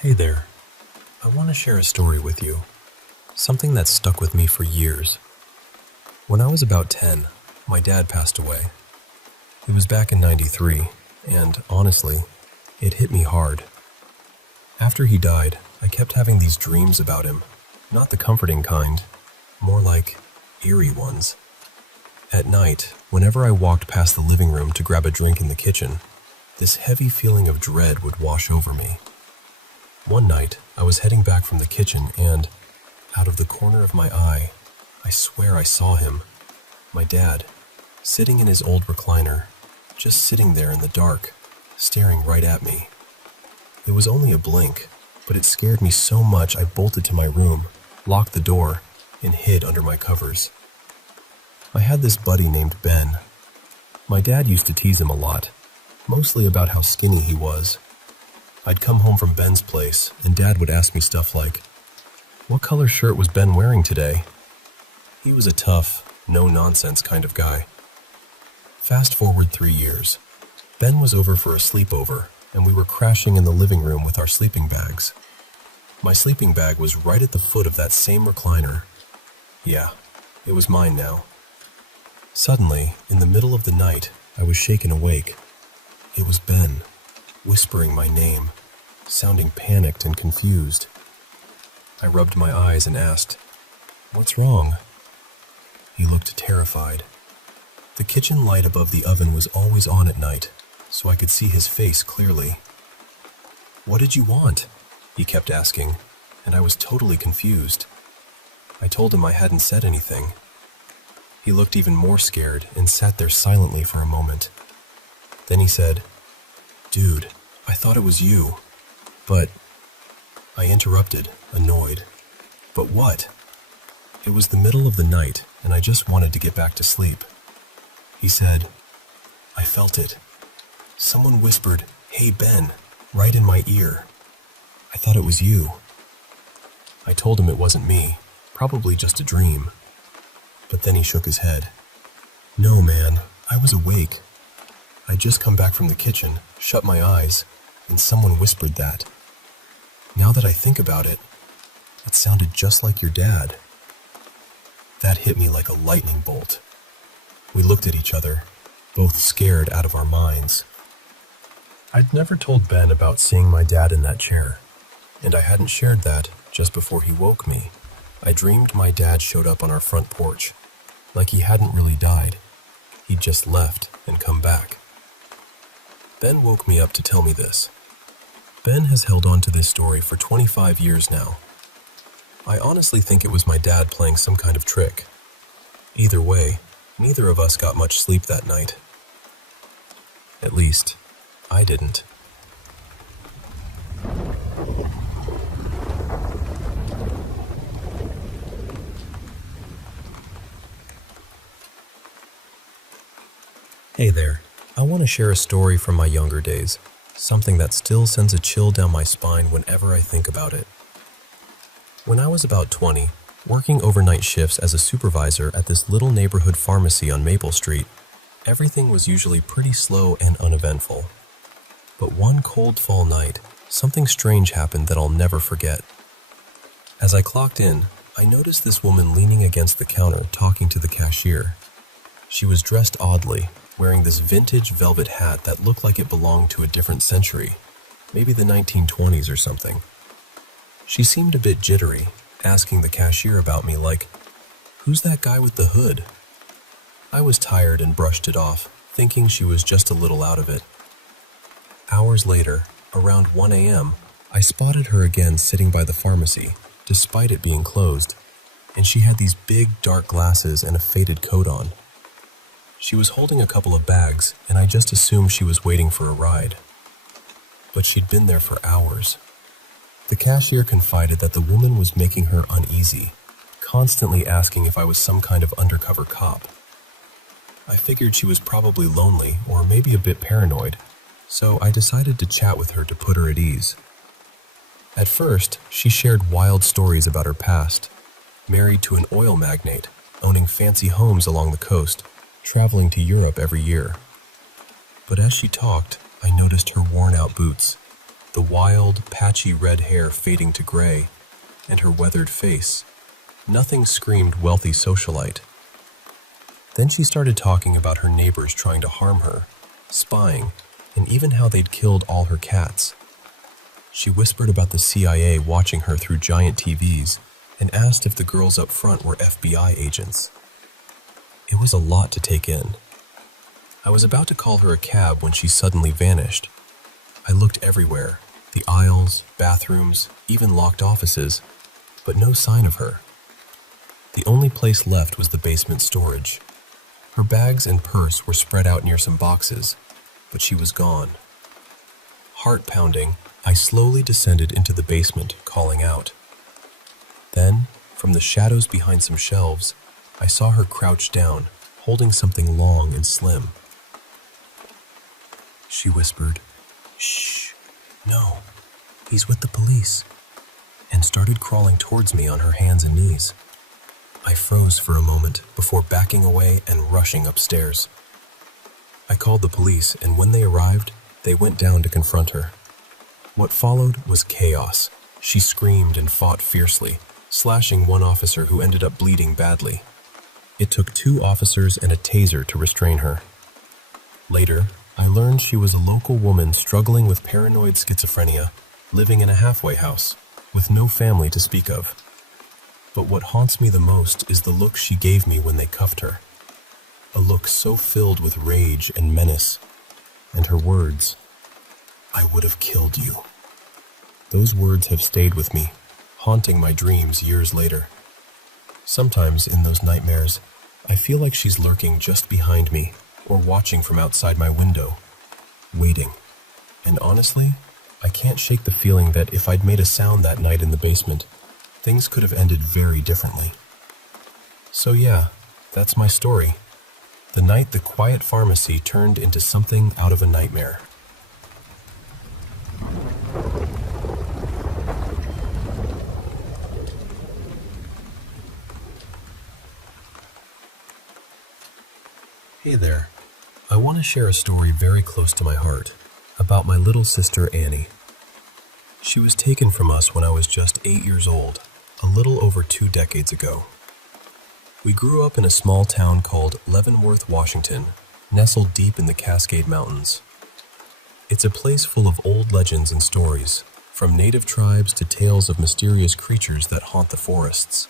Hey there. I want to share a story with you. Something that stuck with me for years. When I was about 10, my dad passed away. It was back in '93, and honestly, it hit me hard. After he died, I kept having these dreams about him, not the comforting kind, more like eerie ones. At night, whenever I walked past the living room to grab a drink in the kitchen, this heavy feeling of dread would wash over me. One night, I was heading back from the kitchen and, out of the corner of my eye, I swear I saw him, my dad, sitting in his old recliner, just sitting there in the dark, staring right at me. It was only a blink, but it scared me so much I bolted to my room, locked the door, and hid under my covers. I had this buddy named Ben. My dad used to tease him a lot, mostly about how skinny he was. I'd come home from Ben's place, and Dad would ask me stuff like, "What color shirt was Ben wearing today?" He was a tough, no-nonsense kind of guy. Fast forward 3 years. Ben was over for a sleepover, and we were crashing in the living room with our sleeping bags. My sleeping bag was right at the foot of that same recliner. Yeah, it was mine now. Suddenly, in the middle of the night, I was shaken awake. It was Ben, whispering my name, sounding panicked and confused. I rubbed my eyes and asked, "What's wrong?" He looked terrified. The kitchen light above the oven was always on at night, so I could see his face clearly. "What did you want?" he kept asking, and I was totally confused. I told him I hadn't said anything. He looked even more scared and sat there silently for a moment. Then he said, "Dude, I thought it was you, but..." I interrupted, annoyed. "But what?" It was the middle of the night, and I just wanted to get back to sleep. He said, "I felt it. Someone whispered, 'Hey Ben,' right in my ear. I thought it was you." I told him it wasn't me, probably just a dream. But then he shook his head. "No, man, I was awake. I'd just come back from the kitchen, shut my eyes, and someone whispered that. Now that I think about it, it sounded just like your dad." That hit me like a lightning bolt. We looked at each other, both scared out of our minds. I'd never told Ben about seeing my dad in that chair, and I hadn't shared that just before he woke me. I dreamed my dad showed up on our front porch, like he hadn't really died. He'd just left and come back. Ben woke me up to tell me this. Ben has held on to this story for 25 years now. I honestly think it was my dad playing some kind of trick. Either way, neither of us got much sleep that night. At least, I didn't. Hey there, I want to share a story from my younger days, something that still sends a chill down my spine whenever I think about it. When I was about 20, working overnight shifts as a supervisor at this little neighborhood pharmacy on Maple Street, everything was usually pretty slow and uneventful. But one cold fall night, something strange happened that I'll never forget. As I clocked in, I noticed this woman leaning against the counter talking to the cashier. She was dressed oddly, wearing this vintage velvet hat that looked like it belonged to a different century, maybe the 1920s or something. She seemed a bit jittery, asking the cashier about me like, "Who's that guy with the hood?" I was tired and brushed it off, thinking she was just a little out of it. Hours later, around 1 a.m., I spotted her again sitting by the pharmacy, despite it being closed, and she had these big dark glasses and a faded coat on. She was holding a couple of bags, and I just assumed she was waiting for a ride. But she'd been there for hours. The cashier confided that the woman was making her uneasy, constantly asking if I was some kind of undercover cop. I figured she was probably lonely or maybe a bit paranoid, so I decided to chat with her to put her at ease. At first, she shared wild stories about her past, married to an oil magnate, owning fancy homes along the coast, traveling to Europe every year. But as she talked, I noticed her worn-out boots, the wild, patchy red hair fading to gray, and her weathered face. Nothing screamed wealthy socialite. Then she started talking about her neighbors trying to harm her, spying, and even how they'd killed all her cats. She whispered about the CIA watching her through giant TVs and asked if the girls up front were FBI agents. It was a lot to take in. I was about to call her a cab when she suddenly vanished. I looked everywhere, the aisles, bathrooms, even locked offices, but no sign of her. The only place left was the basement storage. Her bags and purse were spread out near some boxes, but she was gone. Heart pounding, I slowly descended into the basement, calling out. Then, from the shadows behind some shelves, I saw her crouch down, holding something long and slim. She whispered, "Shh, no, he's with the police," and started crawling towards me on her hands and knees. I froze for a moment before backing away and rushing upstairs. I called the police, and when they arrived, they went down to confront her. What followed was chaos. She screamed and fought fiercely, slashing one officer who ended up bleeding badly. It took 2 officers and a taser to restrain her. Later, I learned she was a local woman struggling with paranoid schizophrenia, living in a halfway house, with no family to speak of. But what haunts me the most is the look she gave me when they cuffed her. A look so filled with rage and menace. and her words, "I would have killed you." Those words have stayed with me, haunting my dreams years later. Sometimes in those nightmares, I feel like she's lurking just behind me or watching from outside my window, waiting. And honestly, I can't shake the feeling that if I'd made a sound that night in the basement, things could have ended very differently. So yeah, that's my story. The night the quiet pharmacy turned into something out of a nightmare. Hey there. I want to share a story very close to my heart about my little sister Annie. She was taken from us when I was just 8 years old, a little over 2 decades ago. We grew up in a small town called Leavenworth, Washington, nestled deep in the Cascade Mountains. It's a place full of old legends and stories, from native tribes to tales of mysterious creatures that haunt the forests.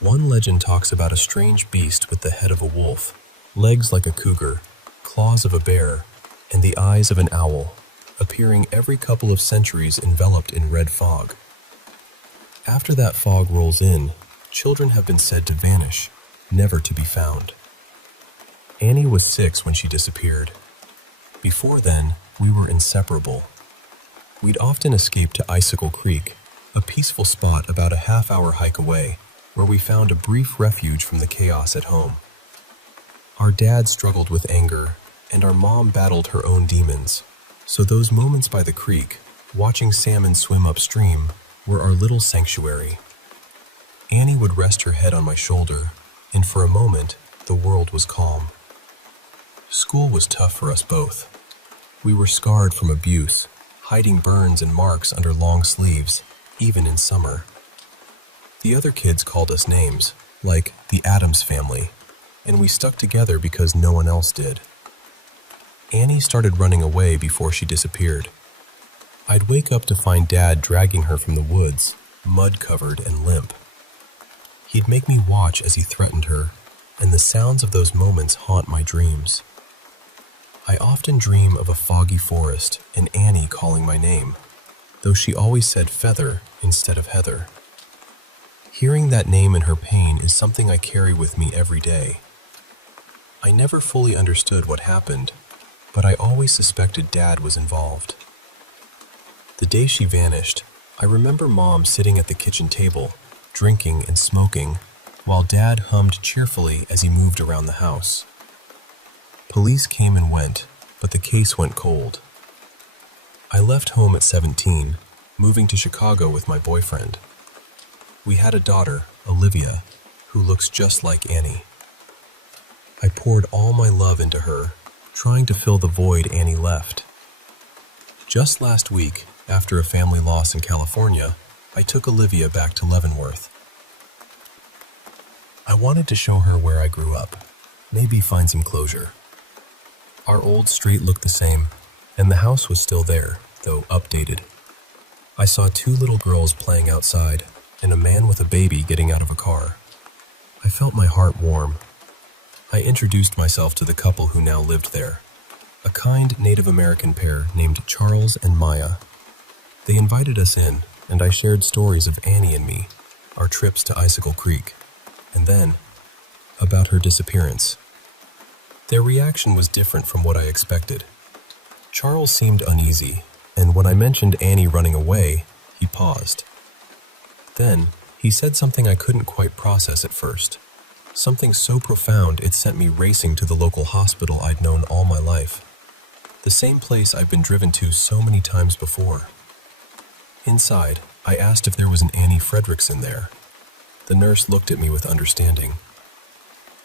One legend talks about a strange beast with the head of a wolf, legs like a cougar, claws of a bear, and the eyes of an owl, appearing every couple of centuries enveloped in red fog. After that fog rolls in, children have been said to vanish, never to be found. Annie was 6 when she disappeared. Before then, we were inseparable. We'd often escape to Icicle Creek, a peaceful spot about a half-hour hike away, where we found a brief refuge from the chaos at home. Our dad struggled with anger, and our mom battled her own demons, so those moments by the creek, watching salmon swim upstream, were our little sanctuary. Annie would rest her head on my shoulder, and for a moment, the world was calm. School was tough for us both. We were scarred from abuse, hiding burns and marks under long sleeves, even in summer. The other kids called us names, like the Addams Family, and we stuck together because no one else did. Annie started running away before she disappeared. I'd wake up to find Dad dragging her from the woods, mud-covered and limp. He'd make me watch as he threatened her, and the sounds of those moments haunt my dreams. I often dream of a foggy forest and Annie calling my name, though she always said Feather instead of Heather. Hearing that name in her pain is something I carry with me every day. I never fully understood what happened, but I always suspected Dad was involved. The day she vanished, I remember Mom sitting at the kitchen table, drinking and smoking, while Dad hummed cheerfully as he moved around the house. Police came and went, but the case went cold. I left home at 17, moving to Chicago with my boyfriend. We had a daughter, Olivia, who looks just like Annie. I poured all my love into her, trying to fill the void Annie left. Just last week, after a family loss in California, I took Olivia back to Leavenworth. I wanted to show her where I grew up, maybe find some closure. Our old street looked the same, and the house was still there, though updated. I saw 2 little girls playing outside, and a man with a baby getting out of a car. I felt my heart warm. I introduced myself to the couple who now lived there, a kind Native American pair named Charles and Maya. They invited us in, and I shared stories of Annie and me, our trips to Icicle Creek, and then about her disappearance. Their reaction was different from what I expected. Charles seemed uneasy, and when I mentioned Annie running away, he paused. Then, he said something I couldn't quite process at first. Something so profound it sent me racing to the local hospital I'd known all my life. The same place I've been driven to so many times before. Inside, I asked if there was an Annie Fredrickson there. The nurse looked at me with understanding.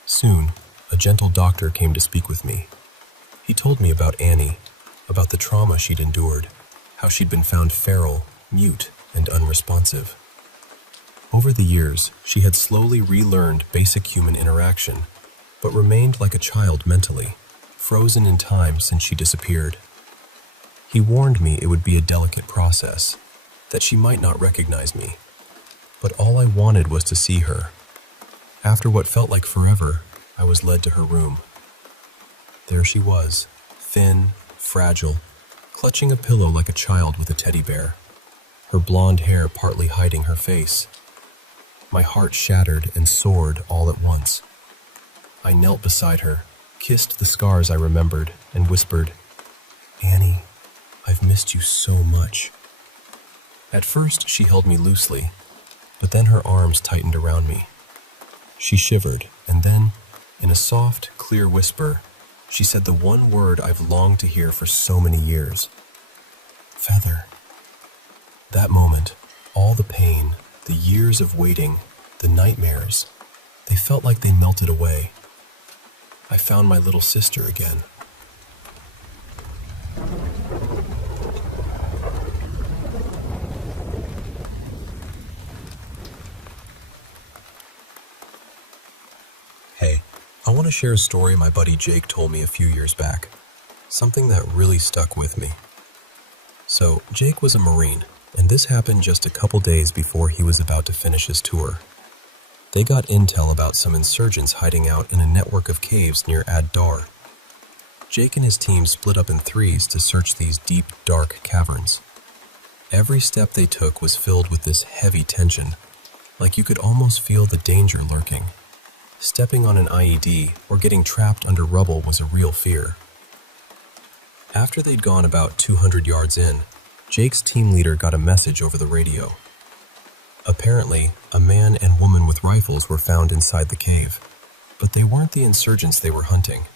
Soon, a gentle doctor came to speak with me. He told me about Annie, about the trauma she'd endured, how she'd been found feral, mute, and unresponsive. Over the years, she had slowly relearned basic human interaction, but remained like a child mentally, frozen in time since she disappeared. He warned me it would be a delicate process, that she might not recognize me, but all I wanted was to see her. After what felt like forever, I was led to her room. There she was, thin, fragile, clutching a pillow like a child with a teddy bear, her blonde hair partly hiding her face. My heart shattered and soared all at once. I knelt beside her, kissed the scars I remembered, and whispered, "Annie, I've missed you so much." At first, she held me loosely, but then her arms tightened around me. She shivered, and then, in a soft, clear whisper, she said the one word I've longed to hear for so many years. "Feather." That moment, all the pain, the years of waiting, the nightmares, they felt like they melted away. I found my little sister again. Hey, I want to share a story my buddy Jake told me a few years back. Something that really stuck with me. So, Jake was a Marine, and this happened just a couple days before he was about to finish his tour. They got intel about some insurgents hiding out in a network of caves near Ad-Dar. Jake and his team split up in threes to search these deep, dark caverns. Every step they took was filled with this heavy tension, like you could almost feel the danger lurking. Stepping on an IED or getting trapped under rubble was a real fear. After they'd gone about 200 yards in, Jake's team leader got a message over the radio. Apparently, a man and woman with rifles were found inside the cave, but they weren't the insurgents they were hunting.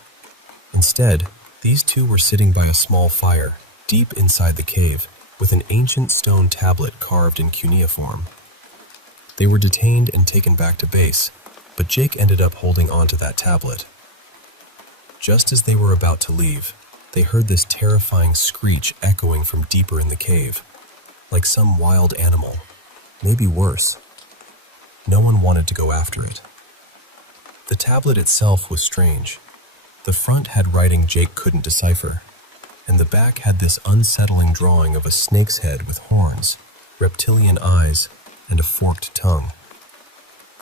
Instead, these two were sitting by a small fire, deep inside the cave, with an ancient stone tablet carved in cuneiform. They were detained and taken back to base, but Jake ended up holding on to that tablet. Just as they were about to leave, they heard this terrifying screech echoing from deeper in the cave, like some wild animal, maybe worse. No one wanted to go after it. The tablet itself was strange. The front had writing Jake couldn't decipher, and the back had this unsettling drawing of a snake's head with horns, reptilian eyes, and a forked tongue.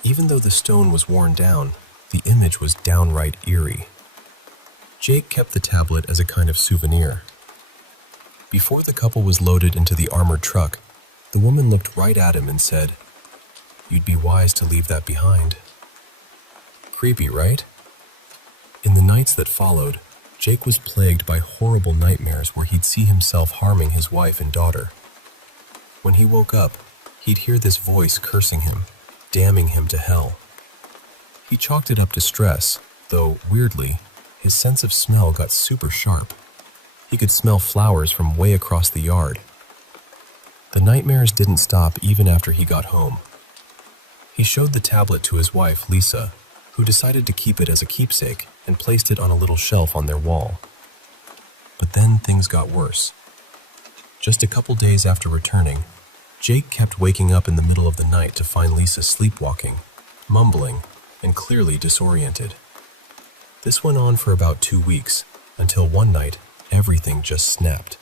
Even though the stone was worn down, the image was downright eerie. Jake kept the tablet as a kind of souvenir. Before the couple was loaded into the armored truck, the woman looked right at him and said, "You'd be wise to leave that behind." Creepy, right? In the nights that followed, Jake was plagued by horrible nightmares where he'd see himself harming his wife and daughter. When he woke up, he'd hear this voice cursing him, damning him to hell. He chalked it up to stress, though, weirdly, his sense of smell got super sharp. He could smell flowers from way across the yard. The nightmares didn't stop even after he got home. He showed the tablet to his wife, Lisa, who decided to keep it as a keepsake and placed it on a little shelf on their wall. But then things got worse. Just a couple days after returning, Jake kept waking up in the middle of the night to find Lisa sleepwalking, mumbling, and clearly disoriented. This went on for about 2 weeks, until one night, everything just snapped.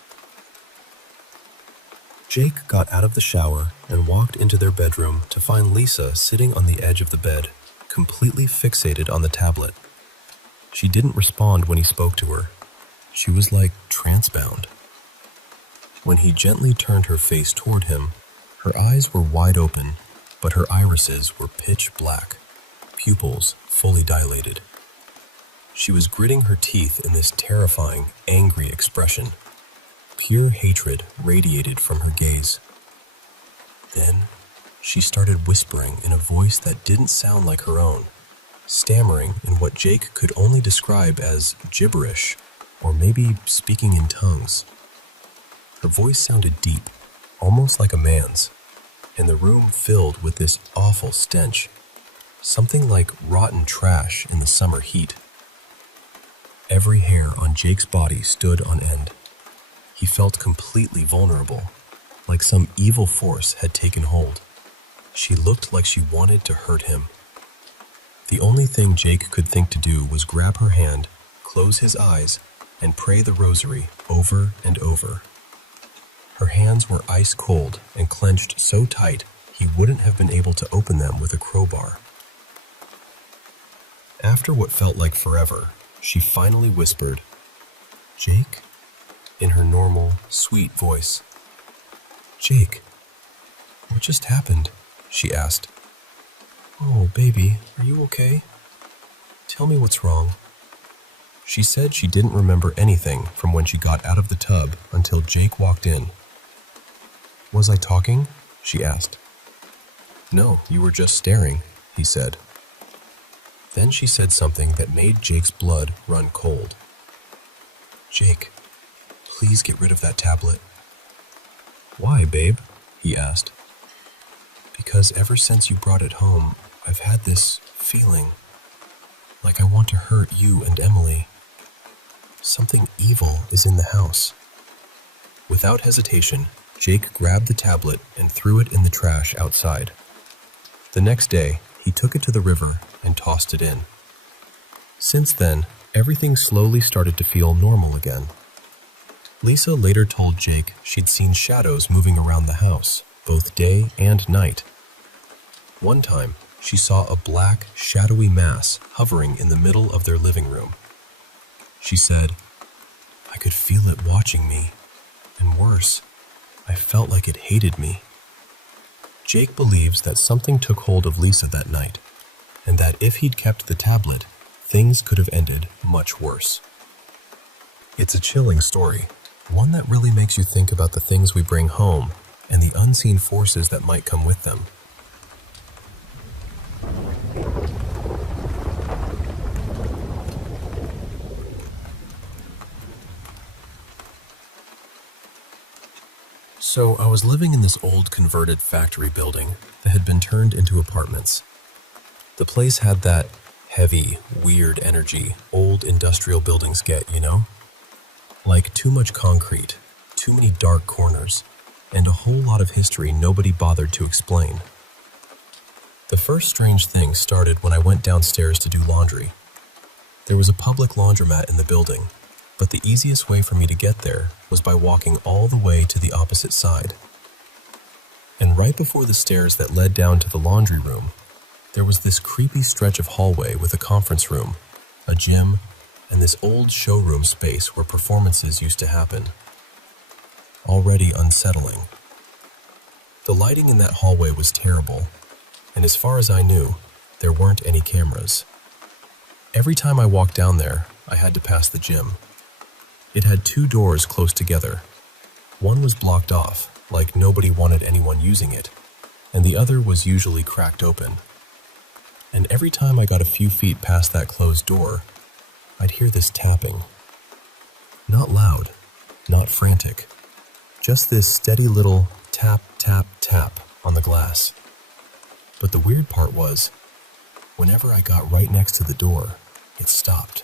Jake got out of the shower and walked into their bedroom to find Lisa sitting on the edge of the bed, completely fixated on the tablet. She didn't respond when he spoke to her. She was like trance-bound. When he gently turned her face toward him, her eyes were wide open, but her irises were pitch black, pupils fully dilated. She was gritting her teeth in this terrifying, angry expression. Pure hatred radiated from her gaze. Then, she started whispering in a voice that didn't sound like her own, stammering in what Jake could only describe as gibberish, or maybe speaking in tongues. Her voice sounded deep, almost like a man's, and the room filled with this awful stench, something like rotten trash in the summer heat. Every hair on Jake's body stood on end. He felt completely vulnerable, like some evil force had taken hold. She looked like she wanted to hurt him. The only thing Jake could think to do was grab her hand, close his eyes, and pray the rosary over and over. Her hands were ice cold and clenched so tight he wouldn't have been able to open them with a crowbar. After what felt like forever, she finally whispered, Jake? In her normal, sweet voice. Jake, what just happened? She asked. Oh, baby, are you okay? Tell me what's wrong. She said she didn't remember anything from when she got out of the tub until Jake walked in. Was I talking? She asked. No, you were just staring, he said. Then she said something that made Jake's blood run cold. Jake, please get rid of that tablet. Why, babe? He asked. Because ever since you brought it home, I've had this feeling like I want to hurt you and Emily. Something evil is in the house. Without hesitation, Jake grabbed the tablet and threw it in the trash outside. The next day, he took it to the river and tossed it in. Since then, everything slowly started to feel normal again. Lisa later told Jake she'd seen shadows moving around the house, both day and night. One time, she saw a black, shadowy mass hovering in the middle of their living room. She said, I could feel it watching me, and worse, I felt like it hated me. Jake believes that something took hold of Lisa that night, and that if he'd kept the tablet, things could have ended much worse. It's a chilling story, one that really makes you think about the things we bring home and the unseen forces that might come with them. So I was living in this old converted factory building that had been turned into apartments. The place had that heavy, weird energy old industrial buildings get, you know? Like too much concrete, too many dark corners, and a whole lot of history nobody bothered to explain. The first strange thing started when I went downstairs to do laundry. There was a public laundromat in the building, but the easiest way for me to get there was by walking all the way to the opposite side. And right before the stairs that led down to the laundry room, there was this creepy stretch of hallway with a conference room, a gym, and this old showroom space where performances used to happen. Already unsettling. The lighting in that hallway was terrible, and as far as I knew, there weren't any cameras. Every time I walked down there, I had to pass the gym. It had 2 doors close together. One was blocked off, like nobody wanted anyone using it, and the other was usually cracked open. And every time I got a few feet past that closed door, I'd hear this tapping. Not loud, not frantic, just this steady little tap, tap, tap on the glass. But the weird part was, whenever I got right next to the door, it stopped.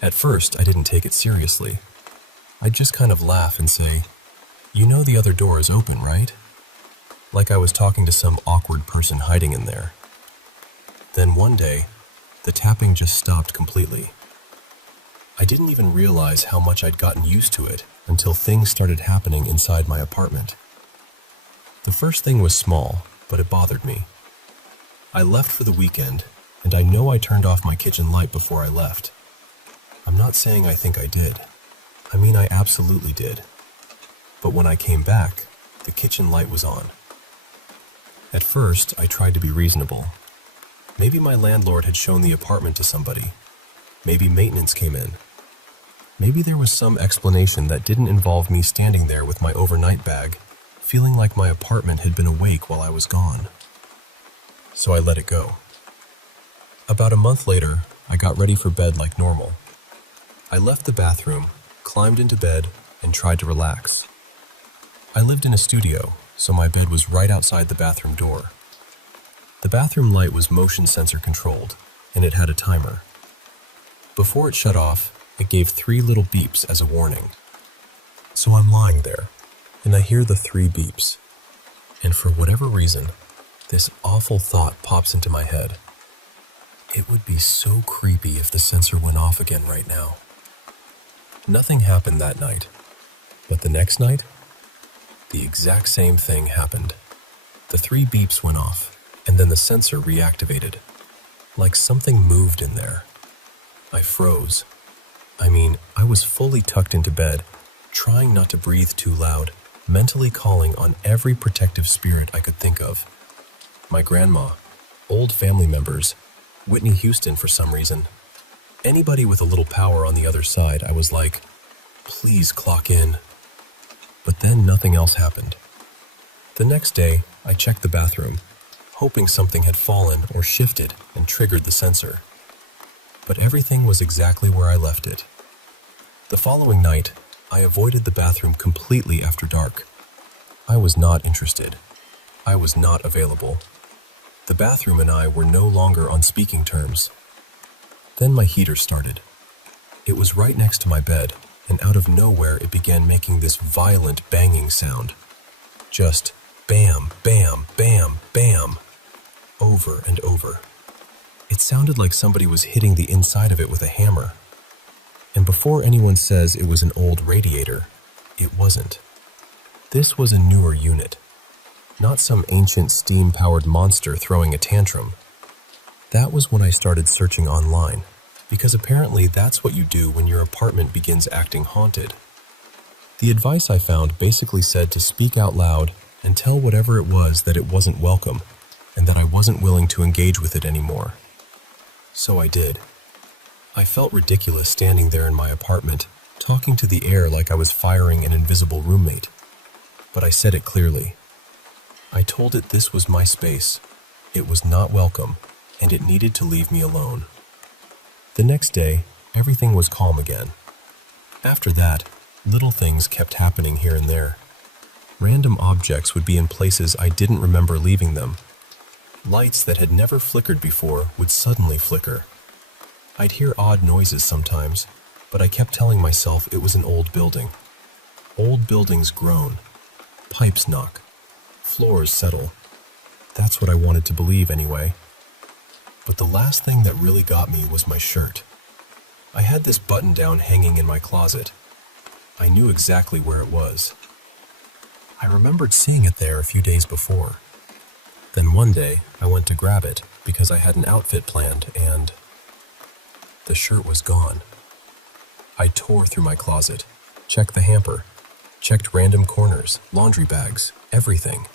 At first, I didn't take it seriously. I'd just kind of laugh and say, you know the other door is open, right? Like I was talking to some awkward person hiding in there. Then one day, the tapping just stopped completely. I didn't even realize how much I'd gotten used to it until things started happening inside my apartment. The first thing was small, but it bothered me. I left for the weekend, and I know I turned off my kitchen light before I left. I'm not saying I think I did. I mean, I absolutely did. But when I came back, the kitchen light was on. At first, I tried to be reasonable. Maybe my landlord had shown the apartment to somebody. Maybe maintenance came in. Maybe there was some explanation that didn't involve me standing there with my overnight bag, feeling like my apartment had been awake while I was gone. So I let it go. About a month later, I got ready for bed like normal. I left the bathroom, climbed into bed, and tried to relax. I lived in a studio, so my bed was right outside the bathroom door. The bathroom light was motion sensor controlled, and it had a timer. Before it shut off, it gave 3 little beeps as a warning. So I'm lying there, and I hear the 3 beeps. And for whatever reason, this awful thought pops into my head. It would be so creepy if the sensor went off again right now. Nothing happened that night, but the next night, the exact same thing happened. The 3 beeps went off, and then the sensor reactivated. Like something moved in there. I froze. I mean, I was fully tucked into bed, trying not to breathe too loud, mentally calling on every protective spirit I could think of. My grandma, old family members, Whitney Houston for some reason. Anybody with a little power on the other side, I was like, please clock in. But then nothing else happened. The next day, I checked the bathroom, hoping something had fallen or shifted and triggered the sensor. But everything was exactly where I left it. The following night, I avoided the bathroom completely after dark. I was not interested. I was not available. The bathroom and I were no longer on speaking terms. Then my heater started. It was right next to my bed, and out of nowhere it began making this violent banging sound. Just bam, bam, bam, bam, over and over. It sounded like somebody was hitting the inside of it with a hammer. And before anyone says it was an old radiator, it wasn't. This was a newer unit, not some ancient steam-powered monster throwing a tantrum. That was when I started searching online, because apparently that's what you do when your apartment begins acting haunted. The advice I found basically said to speak out loud and tell whatever it was that it wasn't welcome and that I wasn't willing to engage with it anymore. So I did. I felt ridiculous standing there in my apartment, talking to the air like I was firing an invisible roommate. But I said it clearly. I told it this was my space, it was not welcome, and it needed to leave me alone. The next day, everything was calm again. After that, little things kept happening here and there. Random objects would be in places I didn't remember leaving them. Lights that had never flickered before would suddenly flicker. I'd hear odd noises sometimes, but I kept telling myself it was an old building. Old buildings groan. Pipes knock. Floors settle. That's what I wanted to believe anyway. But the last thing that really got me was my shirt. I had this button-down hanging in my closet. I knew exactly where it was. I remembered seeing it there a few days before. Then one day, I went to grab it because I had an outfit planned and the shirt was gone. I tore through my closet, checked the hamper, checked random corners, laundry bags, everything.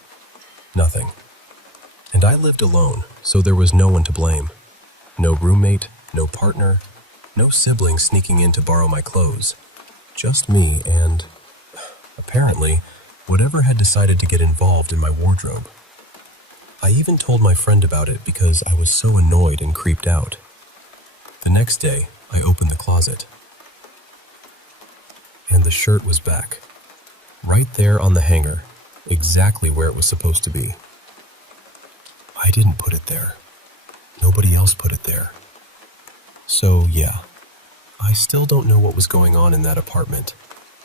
Nothing. And I lived alone, so there was no one to blame. No roommate, no partner, no sibling sneaking in to borrow my clothes. Just me and, apparently, whatever had decided to get involved in my wardrobe. I even told my friend about it because I was so annoyed and creeped out. The next day, I opened the closet. And the shirt was back. Right there on the hanger, exactly where it was supposed to be. I didn't put it there. Nobody else put it there. So, yeah, I still don't know what was going on in that apartment,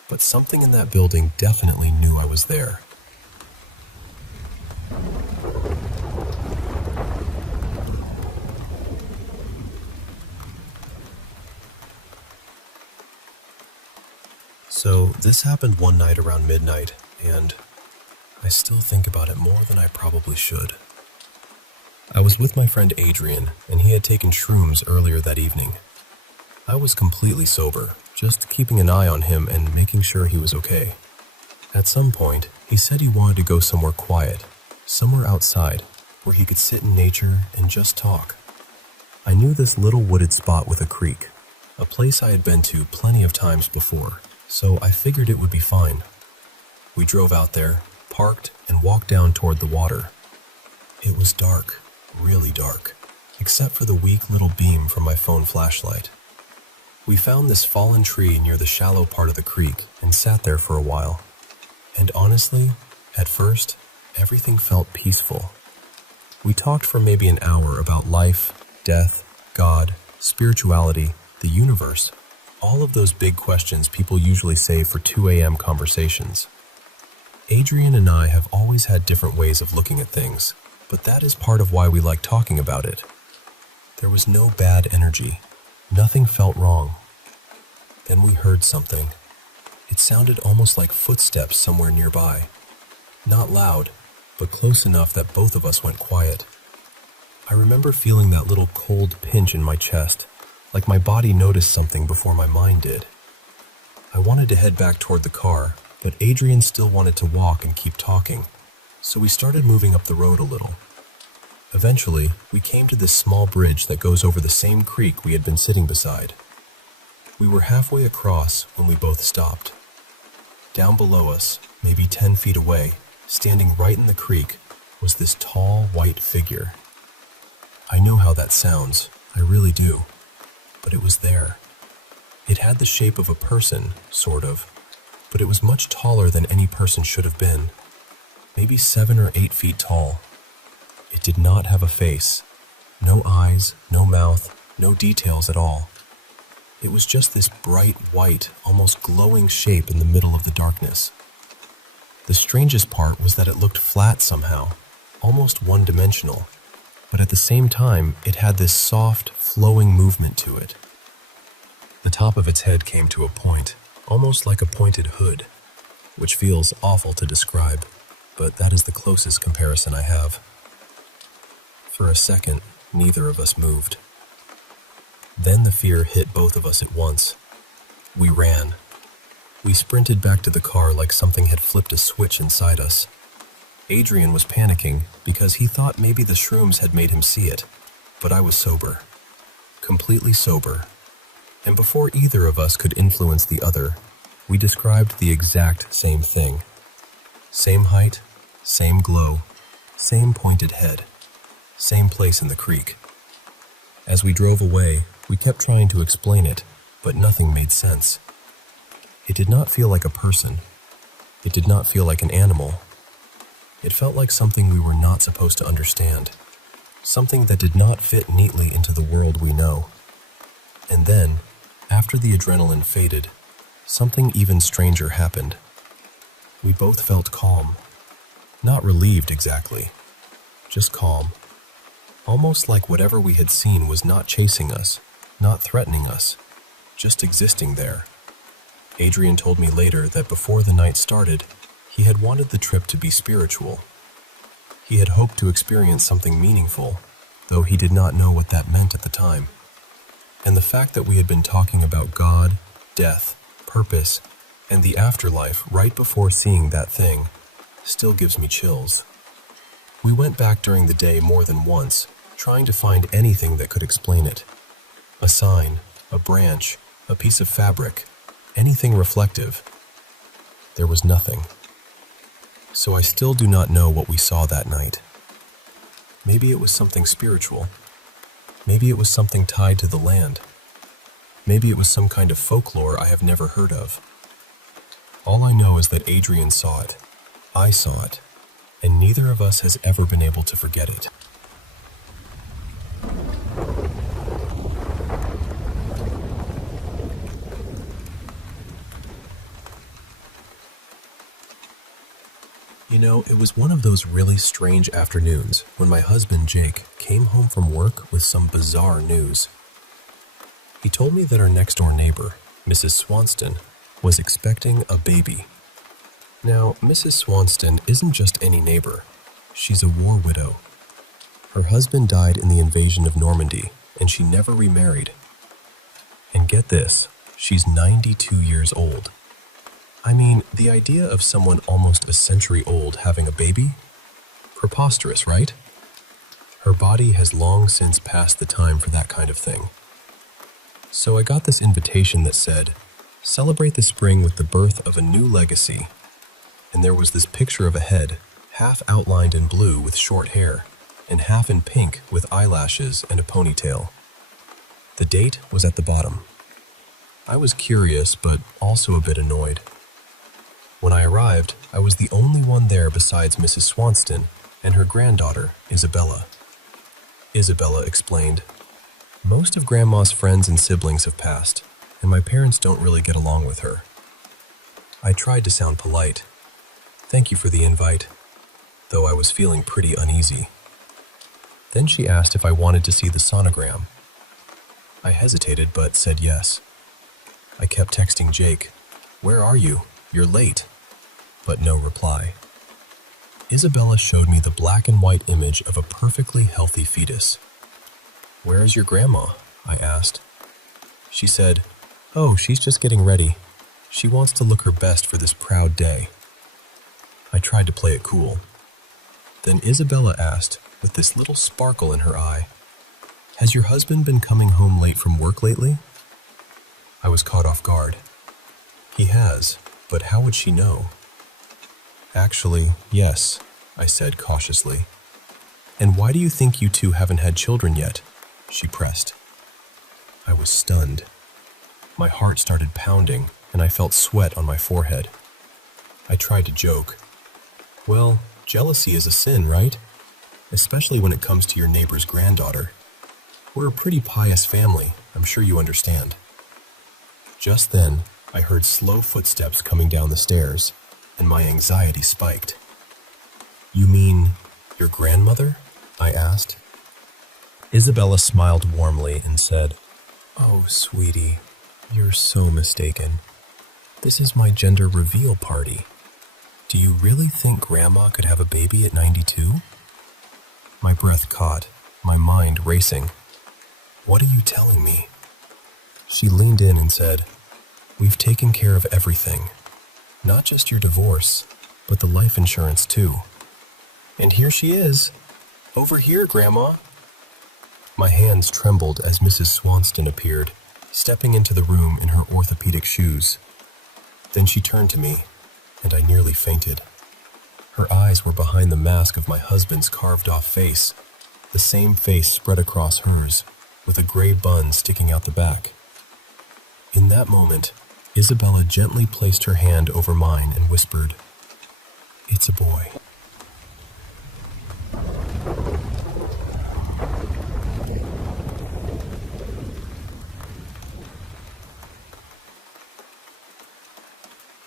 but something in that building definitely knew I was there. So, this happened one night around midnight, and I still think about it more than I probably should. I was with my friend Adrian, and he had taken shrooms earlier that evening. I was completely sober, just keeping an eye on him and making sure he was okay. At some point, he said he wanted to go somewhere quiet, somewhere outside, where he could sit in nature and just talk. I knew this little wooded spot with a creek, a place I had been to plenty of times before, so I figured it would be fine. We drove out there, parked, and walked down toward the water. It was dark, really dark, except for the weak little beam from my phone flashlight. We found this fallen tree near the shallow part of the creek and sat there for a while. And honestly, at first, everything felt peaceful. We talked for maybe an hour about life, death, God, spirituality, the universe, all of those big questions people usually save for 2 a.m. conversations. Adrian and I have always had different ways of looking at things, but that is part of why we like talking about it. There was no bad energy. Nothing felt wrong. Then we heard something. It sounded almost like footsteps somewhere nearby. Not loud, but close enough that both of us went quiet. I remember feeling that little cold pinch in my chest, like my body noticed something before my mind did. I wanted to head back toward the car, but Adrian still wanted to walk and keep talking, so we started moving up the road a little. Eventually, we came to this small bridge that goes over the same creek we had been sitting beside. We were halfway across when we both stopped. Down below us, maybe 10 feet away, standing right in the creek, was this tall, white figure. I know how that sounds, I really do, but it was there. It had the shape of a person, sort of, but it was much taller than any person should have been, maybe 7 or 8 feet tall. It did not have a face, no eyes, no mouth, no details at all. It was just this bright white, almost glowing shape in the middle of the darkness. The strangest part was that it looked flat somehow, almost one-dimensional, but at the same time, it had this soft, flowing movement to it. The top of its head came to a point, almost like a pointed hood, which feels awful to describe, but that is the closest comparison I have. For a second, neither of us moved. Then the fear hit both of us at once. We ran. We sprinted back to the car like something had flipped a switch inside us. Adrian was panicking because he thought maybe the shrooms had made him see it, but I was sober. Completely sober. And before either of us could influence the other, we described the exact same thing. Same height, same glow, same pointed head, same place in the creek. As we drove away, we kept trying to explain it, but nothing made sense. It did not feel like a person. It did not feel like an animal. It felt like something we were not supposed to understand, something that did not fit neatly into the world we know. And then, after the adrenaline faded, something even stranger happened. We both felt calm. Not relieved exactly, just calm. Almost like whatever we had seen was not chasing us, not threatening us, just existing there. Adrian told me later that before the night started, he had wanted the trip to be spiritual. He had hoped to experience something meaningful, though he did not know what that meant at the time. And the fact that we had been talking about God, death, purpose, and the afterlife right before seeing that thing still gives me chills. We went back during the day more than once, trying to find anything that could explain it. A sign, a branch, a piece of fabric, anything reflective. There was nothing. So I still do not know what we saw that night. Maybe it was something spiritual. Maybe it was something tied to the land. Maybe it was some kind of folklore I have never heard of. All I know is that Adrian saw it, I saw it, and neither of us has ever been able to forget it. You know, it was one of those really strange afternoons when my husband, Jake, came home from work with some bizarre news. He told me that our next-door neighbor, Mrs. Swanston, was expecting a baby. Now, Mrs. Swanston isn't just any neighbor. She's a war widow. Her husband died in the invasion of Normandy, and she never remarried. And get this, she's 92 years old. I mean, the idea of someone almost a century old having a baby? Preposterous, right? Her body has long since passed the time for that kind of thing. So I got this invitation that said, "Celebrate the spring with the birth of a new legacy." And there was this picture of a head, half outlined in blue with short hair, and half in pink with eyelashes and a ponytail. The date was at the bottom. I was curious, but also a bit annoyed. When I arrived, I was the only one there besides Mrs. Swanston and her granddaughter, Isabella. Isabella explained, "Most of Grandma's friends and siblings have passed, and my parents don't really get along with her." I tried to sound polite. "Thank you for the invite," though I was feeling pretty uneasy. Then she asked if I wanted to see the sonogram. I hesitated, but said yes. I kept texting Jake, "Where are you? You're late." But no reply. Isabella showed me the black and white image of a perfectly healthy fetus. "Where is your grandma?" I asked. She said, "Oh, she's just getting ready. She wants to look her best for this proud day." I tried to play it cool. Then Isabella asked, with this little sparkle in her eye, "Has your husband been coming home late from work lately?" I was caught off guard. "He has, but how would she know?" "Actually, yes," I said cautiously. "And why do you think you two haven't had children yet?" she pressed. I was stunned. My heart started pounding, and I felt sweat on my forehead. I tried to joke. "Well, jealousy is a sin, right? Especially when it comes to your neighbor's granddaughter. We're a pretty pious family, I'm sure you understand." Just then, I heard slow footsteps coming down the stairs, and my anxiety spiked. "You mean your grandmother?" I asked. Isabella smiled warmly and said, "Oh, sweetie, you're so mistaken. This is my gender reveal party. Do you really think Grandma could have a baby at 92? My breath caught, my mind racing. "What are you telling me?" She leaned in and said, "We've taken care of everything. Not just your divorce, but the life insurance too. And here she is. Over here, Grandma." My hands trembled as Mrs. Swanston appeared, stepping into the room in her orthopedic shoes. Then she turned to me, and I nearly fainted. Her eyes were behind the mask of my husband's carved-off face, the same face spread across hers, with a gray bun sticking out the back. In that moment, Isabella gently placed her hand over mine and whispered, "It's a boy."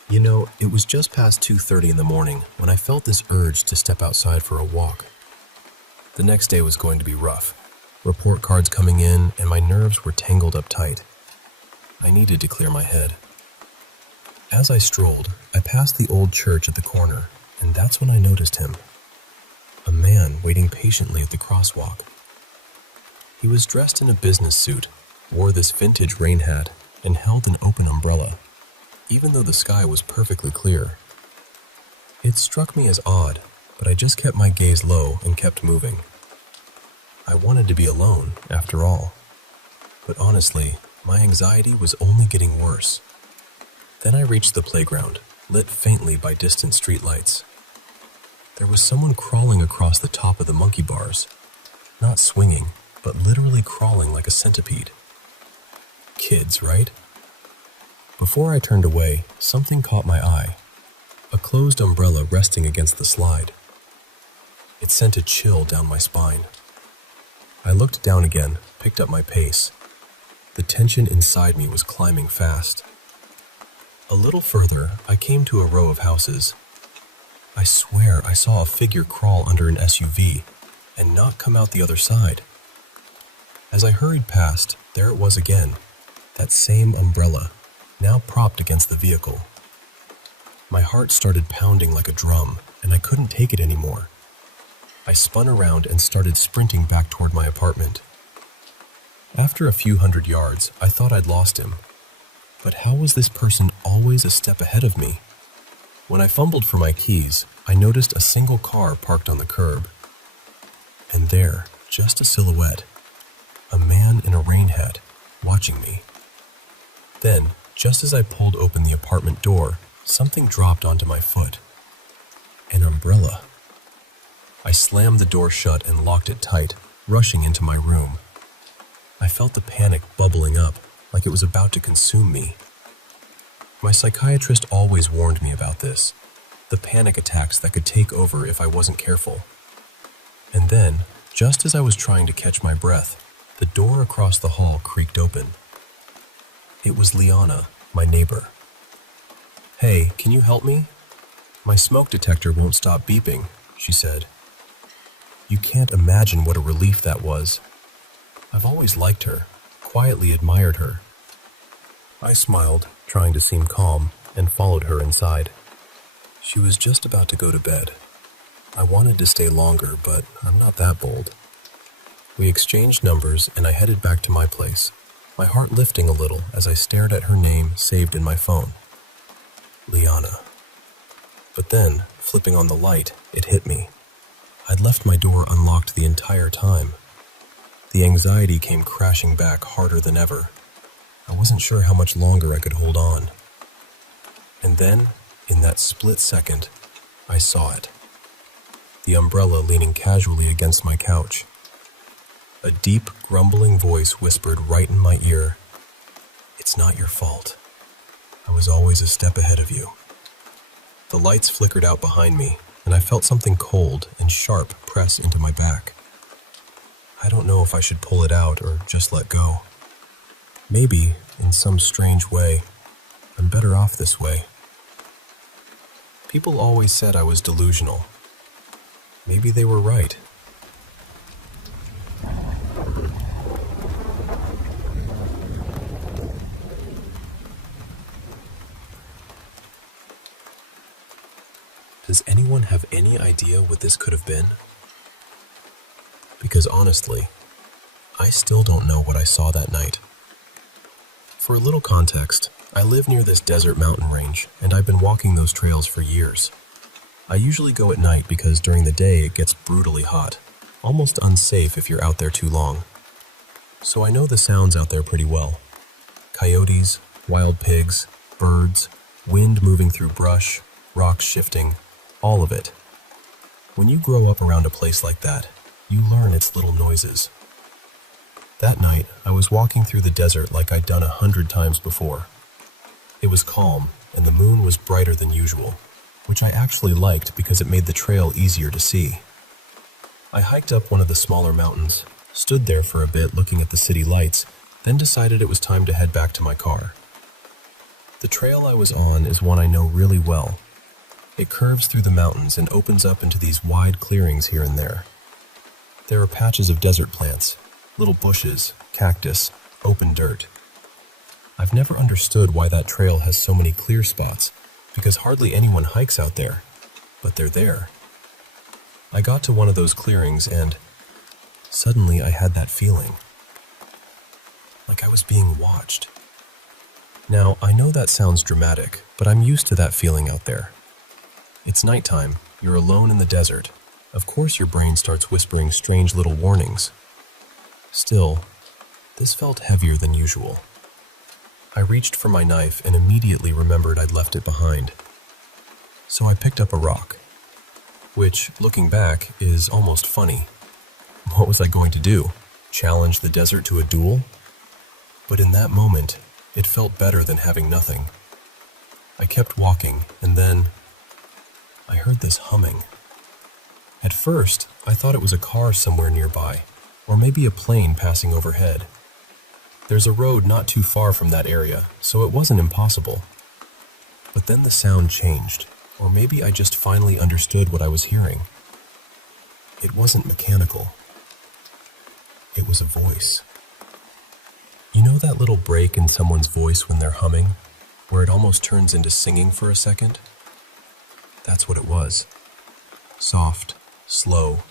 You know, it was just past 2:30 in the morning when I felt this urge to step outside for a walk. The next day was going to be rough. Report cards coming in, and my nerves were tangled up tight. I needed to clear my head. As I strolled, I passed the old church at the corner, and that's when I noticed him. A man waiting patiently at the crosswalk. He was dressed in a business suit, wore this vintage rain hat, and held an open umbrella, even though the sky was perfectly clear. It struck me as odd, but I just kept my gaze low and kept moving. I wanted to be alone, after all. But honestly, my anxiety was only getting worse. Then I reached the playground, lit faintly by distant streetlights. There was someone crawling across the top of the monkey bars, not swinging, but literally crawling like a centipede. Kids, right? Before I turned away, something caught my eye. A closed umbrella resting against the slide. It sent a chill down my spine. I looked down again, picked up my pace. The tension inside me was climbing fast. A little further, I came to a row of houses. I swear I saw a figure crawl under an SUV and not come out the other side. As I hurried past, there it was again, that same umbrella, now propped against the vehicle. My heart started pounding like a drum, and I couldn't take it anymore. I spun around and started sprinting back toward my apartment. After a few hundred yards, I thought I'd lost him. But how was this person always a step ahead of me? When I fumbled for my keys, I noticed a single car parked on the curb. And there, just a silhouette, a man in a rain hat, watching me. Then, just as I pulled open the apartment door, something dropped onto my foot. An umbrella. I slammed the door shut and locked it tight, rushing into my room. I felt the panic bubbling up, like it was about to consume me. My psychiatrist always warned me about this, the panic attacks that could take over if I wasn't careful. And then, just as I was trying to catch my breath, the door across the hall creaked open. It was Liana, my neighbor. "Hey, can you help me? My smoke detector won't stop beeping," she said. You can't imagine what a relief that was. I've always liked her, quietly admired her. I smiled, trying to seem calm, and followed her inside. She was just about to go to bed. I wanted to stay longer, but I'm not that bold. We exchanged numbers, and I headed back to my place. my heart lifting a little as I stared at her name saved in my phone. Liana. But then, flipping on the light, it hit me. I'd left my door unlocked the entire time. The anxiety came crashing back harder than ever. I wasn't sure how much longer I could hold on. And then, in that split second, I saw it. The umbrella leaning casually against my couch. A deep, grumbling voice whispered right in my ear, "It's not your fault. I was always a step ahead of you." The lights flickered out behind me, and I felt something cold and sharp press into my back. I don't know if I should pull it out or just let go. Maybe, in some strange way, I'm better off this way. People always said I was delusional. Maybe they were right. Does anyone have any idea what this could have been? Because honestly, I still don't know what I saw that night. For a little context, I live near this desert mountain range, and I've been walking those trails for years. I usually go at night because during the day it gets brutally hot, almost unsafe if you're out there too long. So I know the sounds out there pretty well. Coyotes, wild pigs, birds, wind moving through brush, rocks shifting, all of it. When you grow up around a place like that, you learn its little noises. That night, I was walking through the desert like I'd done 100 times before. It was calm, and the moon was brighter than usual, which I actually liked because it made the trail easier to see. I hiked up one of the smaller mountains, stood there for a bit looking at the city lights, then decided it was time to head back to my car. The trail I was on is one I know really well. It curves through the mountains and opens up into these wide clearings here and there. There are patches of desert plants, little bushes, cactus, open dirt. I've never understood why that trail has so many clear spots, because hardly anyone hikes out there, but they're there. I got to one of those clearings and suddenly I had that feeling. Like I was being watched. Now, I know that sounds dramatic, but I'm used to that feeling out there. It's nighttime, you're alone in the desert. Of course your brain starts whispering strange little warnings. Still, this felt heavier than usual. I reached for my knife and immediately remembered I'd left it behind. So I picked up a rock, which, looking back, is almost funny. What was I going to do? Challenge the desert to a duel? But in that moment, it felt better than having nothing. I kept walking, and then I heard this humming. At first, I thought it was a car somewhere nearby, or maybe a plane passing overhead. There's a road not too far from that area, so it wasn't impossible. But then the sound changed, or maybe I just finally understood what I was hearing. It wasn't mechanical. It was a voice. You know that little break in someone's voice when they're humming, where it almost turns into singing for a second? That's what it was. Soft, slow,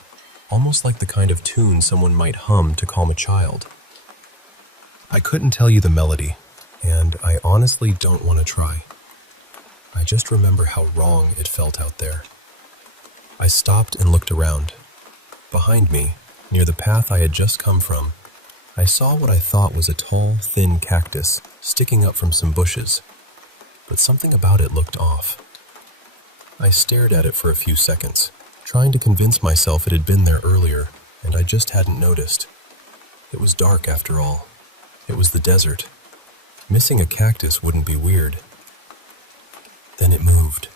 almost like the kind of tune someone might hum to calm a child. I couldn't tell you the melody, and I honestly don't want to try. I just remember how wrong it felt out there. I stopped and looked around. Behind me, near the path I had just come from, I saw what I thought was a tall, thin cactus sticking up from some bushes, but something about it looked off. I stared at it for a few seconds, trying to convince myself it had been there earlier, and I just hadn't noticed. It was dark after all. It was the desert. Missing a cactus wouldn't be weird. Then it moved.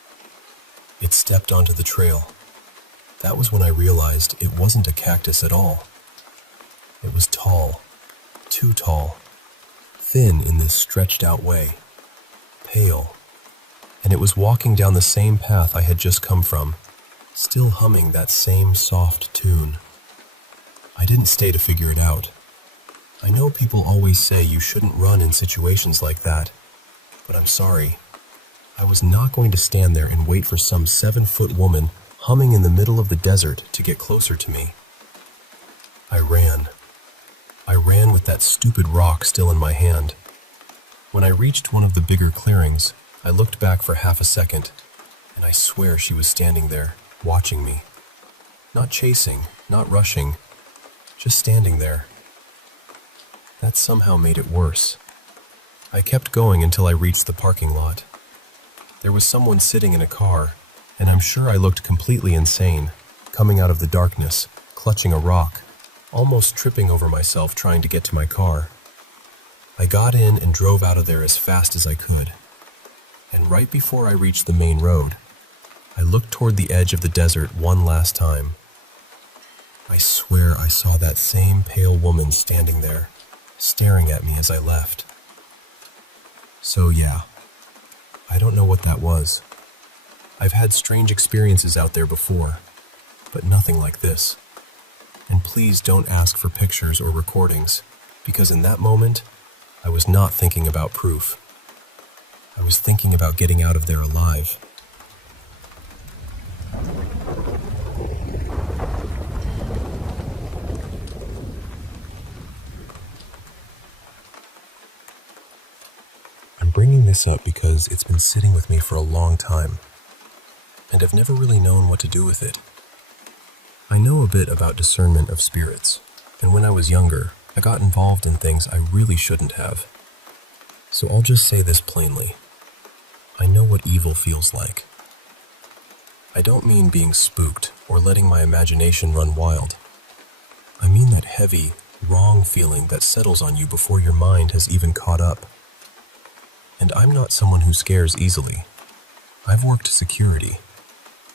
It stepped onto the trail. That was when I realized it wasn't a cactus at all. It was tall, too tall, thin in this stretched out way, pale, and it was walking down the same path I had just come from, still humming that same soft tune. I didn't stay to figure it out. I know people always say you shouldn't run in situations like that, but I'm sorry. I was not going to stand there and wait for some 7-foot woman humming in the middle of the desert to get closer to me. I ran. I ran with that stupid rock still in my hand. When I reached one of the bigger clearings, I looked back for half a second, and I swear she was standing there, watching me. Not chasing, not rushing, just standing there. That somehow made it worse. I kept going until I reached the parking lot. There was someone sitting in a car, and I'm sure I looked completely insane, coming out of the darkness, clutching a rock, almost tripping over myself trying to get to my car. I got in and drove out of there as fast as I could. And right before I reached the main road, I looked toward the edge of the desert one last time. I swear I saw that same pale woman standing there, staring at me as I left. So yeah, I don't know what that was. I've had strange experiences out there before, but nothing like this. And please don't ask for pictures or recordings, because in that moment, I was not thinking about proof. I was thinking about getting out of there alive. I'm bringing this up because it's been sitting with me for a long time, and I've never really known what to do with it. I know a bit about discernment of spirits, and when I was younger, I got involved in things I really shouldn't have. So I'll just say this plainly. I know what evil feels like. I don't mean being spooked or letting my imagination run wild. I mean that heavy, wrong feeling that settles on you before your mind has even caught up. And I'm not someone who scares easily. I've worked security.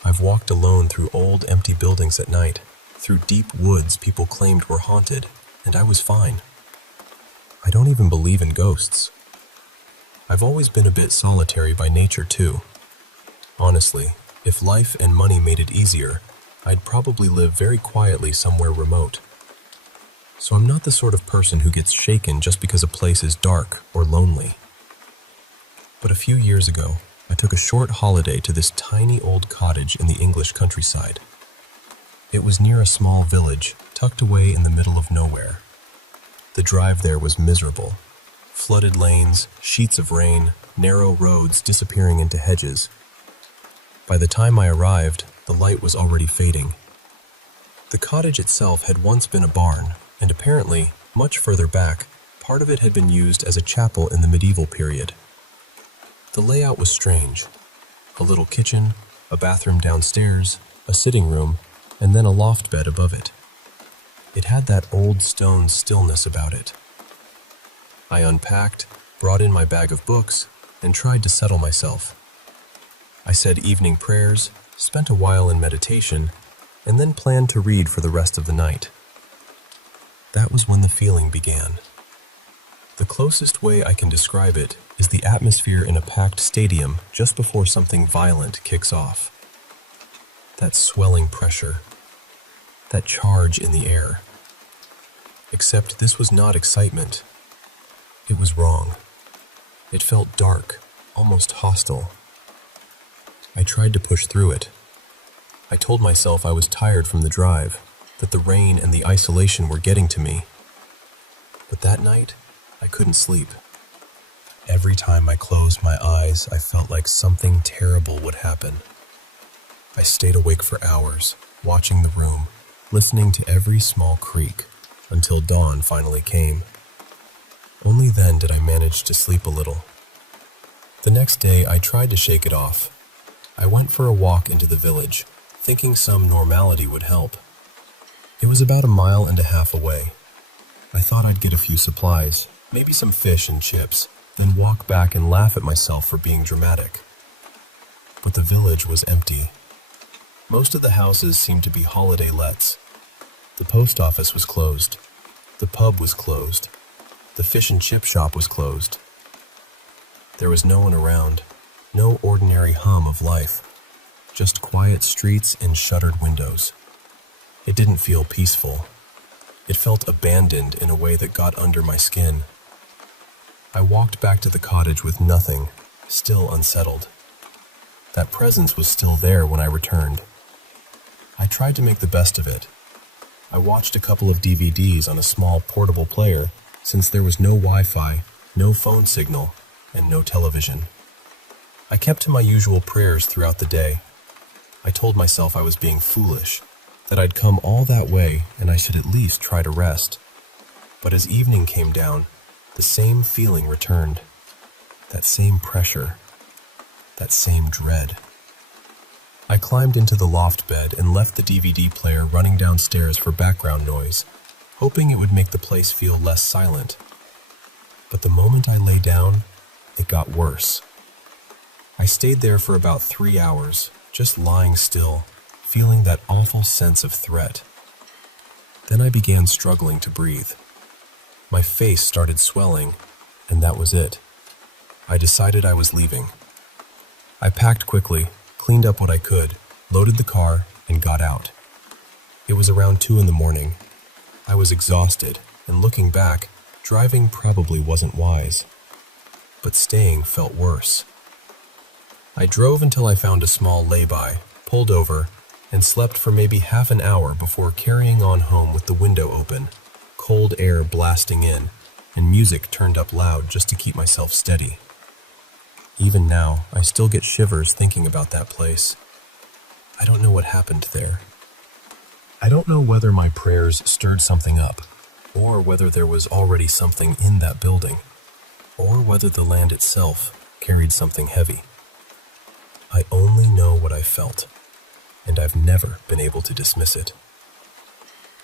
I've walked alone through old, empty buildings at night, through deep woods people claimed were haunted, and I was fine. I don't even believe in ghosts. I've always been a bit solitary by nature, too. Honestly, if life and money made it easier, I'd probably live very quietly somewhere remote. So I'm not the sort of person who gets shaken just because a place is dark or lonely. But a few years ago, I took a short holiday to this tiny old cottage in the English countryside. It was near a small village, tucked away in the middle of nowhere. The drive there was miserable. Flooded lanes, sheets of rain, narrow roads disappearing into hedges. By the time I arrived, the light was already fading. The cottage itself had once been a barn, and apparently, much further back, part of it had been used as a chapel in the medieval period. The layout was strange. A little kitchen, a bathroom downstairs, a sitting room, and then a loft bed above it. It had that old stone stillness about it. I unpacked, brought in my bag of books, and tried to settle myself. I said evening prayers, spent a while in meditation, and then planned to read for the rest of the night. That was when the feeling began. The closest way I can describe it is the atmosphere in a packed stadium just before something violent kicks off. That swelling pressure, that charge in the air. Except this was not excitement. It was wrong. It felt dark, almost hostile. I tried to push through it. I told myself I was tired from the drive, that the rain and the isolation were getting to me. But that night, I couldn't sleep. Every time I closed my eyes, I felt like something terrible would happen. I stayed awake for hours, watching the room, listening to every small creak, until dawn finally came. Only then did I manage to sleep a little. The next day, I tried to shake it off. I went for a walk into the village, thinking some normality would help. It was about 1.5 miles away. I thought I'd get a few supplies, maybe some fish and chips, then walk back and laugh at myself for being dramatic. But the village was empty. Most of the houses seemed to be holiday lets. The post office was closed. The pub was closed. The fish and chip shop was closed. There was no one around, no ordinary hum of life, just quiet streets and shuttered windows. It didn't feel peaceful. It felt abandoned in a way that got under my skin. I walked back to the cottage with nothing, still unsettled. That presence was still there when I returned. I tried to make the best of it. I watched a couple of DVDs on a small portable player since there was no Wi-Fi, no phone signal, and no television. I kept to my usual prayers throughout the day. I told myself I was being foolish, that I'd come all that way and I should at least try to rest. But as evening came down, the same feeling returned. That same pressure, that same dread. I climbed into the loft bed and left the DVD player running downstairs for background noise, hoping it would make the place feel less silent. But the moment I lay down, it got worse. I stayed there for about 3 hours, just lying still, feeling that awful sense of threat. Then I began struggling to breathe. My face started swelling, and that was it. I decided I was leaving. I packed quickly, cleaned up what I could, loaded the car, and got out. It was around 2 in the morning. I was exhausted, and looking back, driving probably wasn't wise. But staying felt worse. I drove until I found a small lay-by, pulled over, and slept for maybe half an hour before carrying on home with the window open, cold air blasting in, and music turned up loud just to keep myself steady. Even now, I still get shivers thinking about that place. I don't know what happened there. I don't know whether my prayers stirred something up, or whether there was already something in that building, or whether the land itself carried something heavy. I only know what I felt, and I've never been able to dismiss it.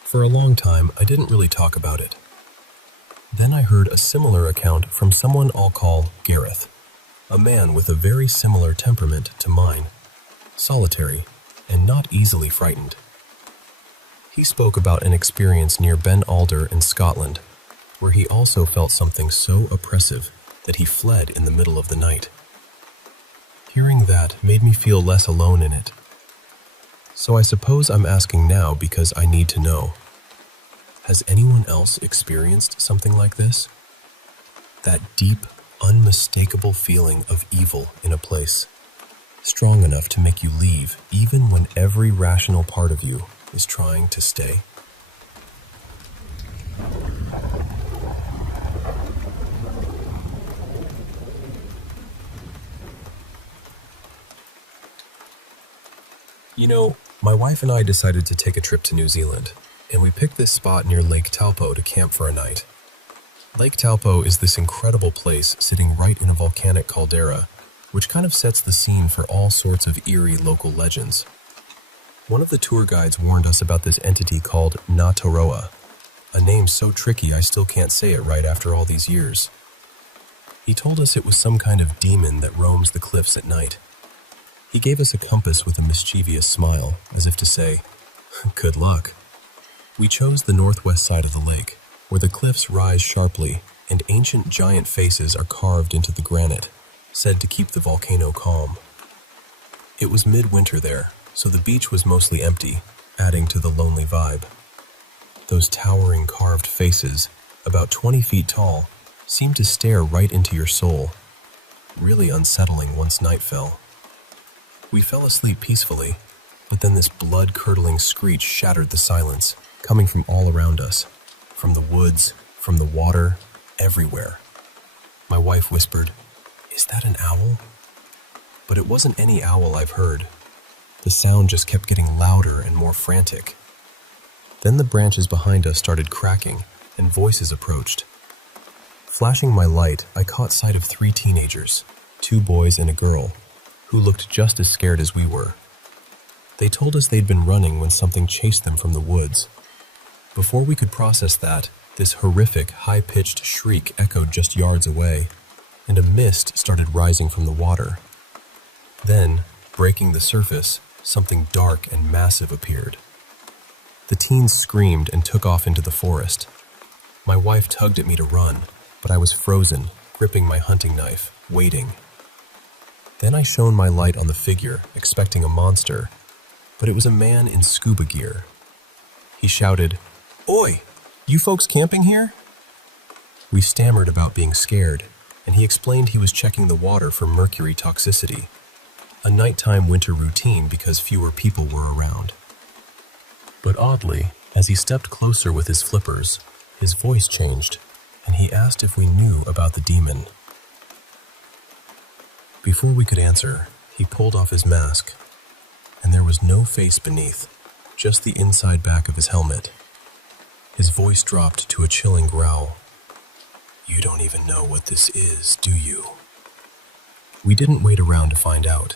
For a long time, I didn't really talk about it. Then I heard a similar account from someone I'll call Gareth, a man with a very similar temperament to mine, solitary and not easily frightened. He spoke about an experience near Ben Alder in Scotland, where he also felt something so oppressive that he fled in the middle of the night. Hearing that made me feel less alone in it. So I suppose I'm asking now because I need to know. Has anyone else experienced something like this? That deep, unmistakable feeling of evil in a place, strong enough to make you leave even when every rational part of you is trying to stay? You know, my wife and I decided to take a trip to New Zealand, and we picked this spot near Lake Taupo to camp for a night. Lake Taupo is this incredible place sitting right in a volcanic caldera, which kind of sets the scene for all sorts of eerie local legends. One of the tour guides warned us about this entity called Ngātoroa, a name so tricky I still can't say it right after all these years. He told us it was some kind of demon that roams the cliffs at night. He gave us a compass with a mischievous smile, as if to say, "Good luck." We chose the northwest side of the lake, where the cliffs rise sharply and ancient giant faces are carved into the granite, said to keep the volcano calm. It was midwinter there, so the beach was mostly empty, adding to the lonely vibe. Those towering carved faces, about 20 feet tall, seemed to stare right into your soul, really unsettling once night fell. We fell asleep peacefully, but then this blood-curdling screech shattered the silence, coming from all around us, from the woods, from the water, everywhere. My wife whispered, "Is that an owl?" But it wasn't any owl I've heard. The sound just kept getting louder and more frantic. Then the branches behind us started cracking, and voices approached. Flashing my light, I caught sight of 3 teenagers, 2 boys and a girl, who looked just as scared as we were. They told us they'd been running when something chased them from the woods. Before we could process that, this horrific, high-pitched shriek echoed just yards away, and a mist started rising from the water. Then, breaking the surface, something dark and massive appeared. The teens screamed and took off into the forest. My wife tugged at me to run, but I was frozen, gripping my hunting knife, waiting. Then I shone my light on the figure, expecting a monster, but it was a man in scuba gear. He shouted, "Oi, you folks camping here?" We stammered about being scared, and he explained he was checking the water for mercury toxicity, a nighttime winter routine because fewer people were around. But oddly, As he stepped closer with his flippers, his voice changed, and he asked if we knew about the demon. Before we could answer, he pulled off his mask, and there was no face beneath, just the inside back of his helmet. His voice dropped to a chilling growl. "You don't even know what this is, do you?" We didn't wait around to find out.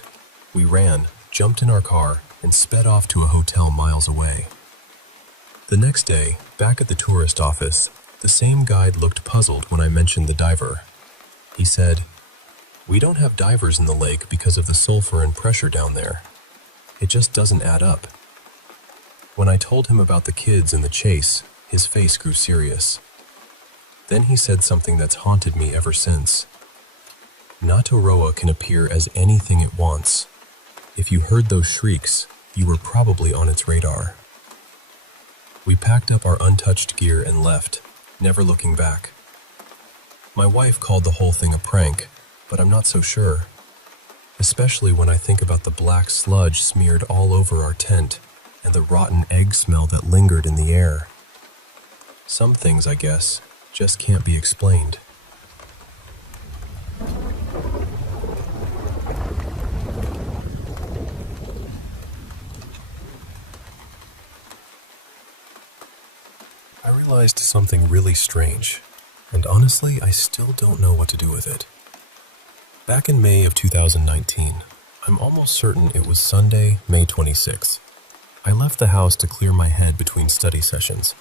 We ran, jumped in our car, and sped off to a hotel miles away. The next day, back at the tourist office, the same guide looked puzzled when I mentioned the diver. He said, "We don't have divers in the lake because of the sulfur and pressure down there. It just doesn't add up." When I told him about the kids and the chase, his face grew serious. Then he said something that's haunted me ever since. Natoroa can appear as anything it wants. If you heard those shrieks, you were probably on its radar. We packed up our untouched gear and left, never looking back. My wife called the whole thing a prank, but I'm not so sure. Especially when I think about the black sludge smeared all over our tent and the rotten egg smell that lingered in the air. Some things, I guess, just can't be explained. I realized something really strange, and honestly, I still don't know what to do with it. Back in May of 2019, I'm almost certain it was Sunday, May 26th. I left the house to clear my head between study sessions.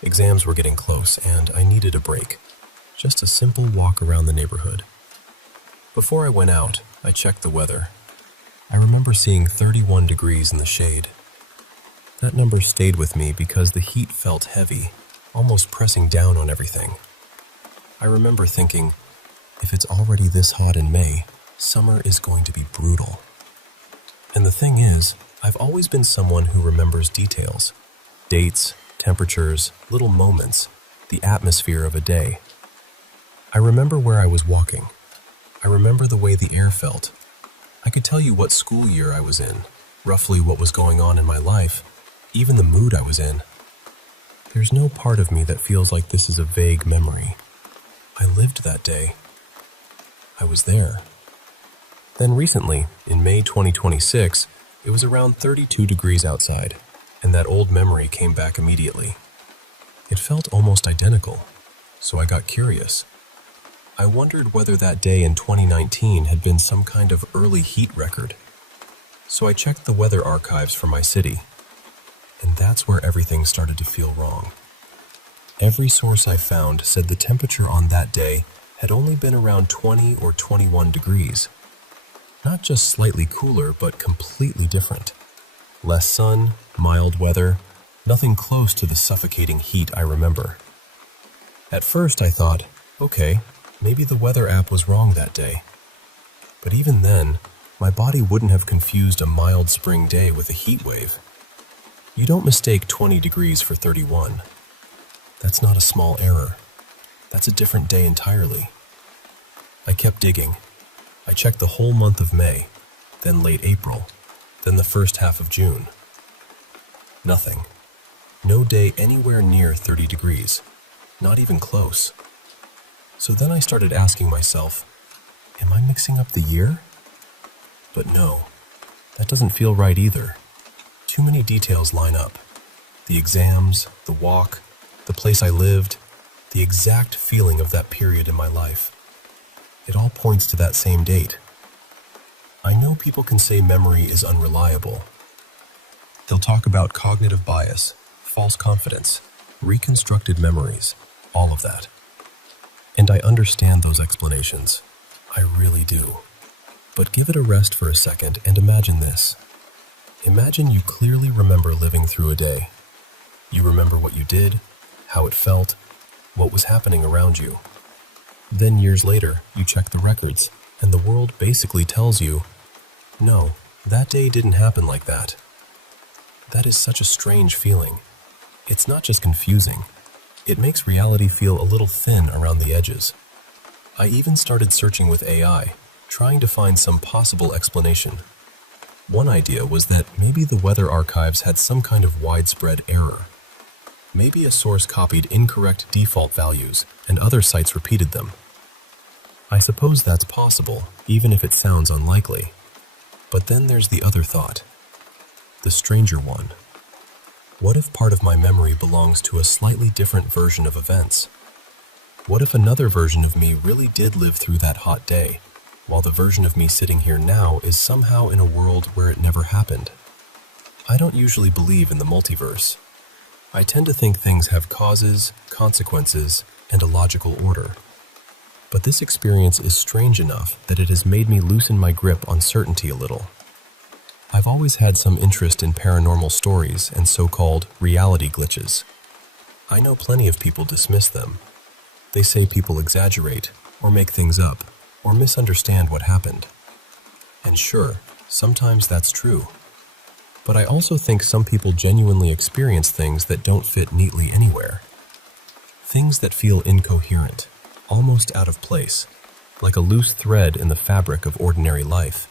Exams were getting close, and I needed a break. Just a simple walk around the neighborhood. Before I went out, I checked the weather. I remember seeing 31 degrees in the shade. That number stayed with me because the heat felt heavy, almost pressing down on everything. I remember thinking, if it's already this hot in May, summer is going to be brutal. And the thing is, I've always been someone who remembers details. Dates, temperatures, little moments, the atmosphere of a day. I remember where I was walking. I remember the way the air felt. I could tell you what school year I was in, roughly what was going on in my life, even the mood I was in. There's no part of me that feels like this is a vague memory. I lived that day. I was there. Then recently, in May 2026, it was around 32 degrees outside, and that old memory came back immediately. It felt almost identical, so I got curious. I wondered whether that day in 2019 had been some kind of early heat record. So I checked the weather archives for my city, and that's where everything started to feel wrong. Every source I found said the temperature on that day had only been around 20 or 21 degrees. Not just slightly cooler, but completely different. Less sun, mild weather, nothing close to the suffocating heat I remember. At first I thought, okay, maybe the weather app was wrong that day. But even then, my body wouldn't have confused a mild spring day with a heat wave. You don't mistake 20 degrees for 31. That's not a small error. That's a different day entirely. I kept digging. I checked the whole month of May, then late April, then the first half of June. Nothing. No day anywhere near 30 degrees. Not even close. So then I started asking myself, am I mixing up the year? But no, that doesn't feel right either. Too many details line up. The exams, the walk, the place I lived, the exact feeling of that period in my life. It all points to that same date. I know people can say memory is unreliable. They'll talk about cognitive bias, false confidence, reconstructed memories, all of that. And I understand those explanations. I really do. But give it a rest for a second and imagine this. Imagine you clearly remember living through a day. You remember what you did, how it felt, what was happening around you. Then years later, you check the records, and the world basically tells you, no, that day didn't happen like that. That is such a strange feeling. It's not just confusing. It makes reality feel a little thin around the edges. I even started searching with AI, trying to find some possible explanation. One idea was that maybe the weather archives had some kind of widespread error, Maybe a source copied incorrect default values and other sites repeated them. I suppose that's possible, even if it sounds unlikely. But then there's the other thought, the stranger one. What if part of my memory belongs to a slightly different version of events? What if another version of me really did live through that hot day, while the version of me sitting here now is somehow in a world where it never happened? I don't usually believe in the multiverse. I tend to think things have causes, consequences, and a logical order. But this experience is strange enough that it has made me loosen my grip on certainty a little. I've always had some interest in paranormal stories and so-called reality glitches. I know plenty of people dismiss them. They say people exaggerate, or make things up, or misunderstand what happened. And sure, sometimes that's true. But I also think some people genuinely experience things that don't fit neatly anywhere. Things that feel incoherent, almost out of place, like a loose thread in the fabric of ordinary life.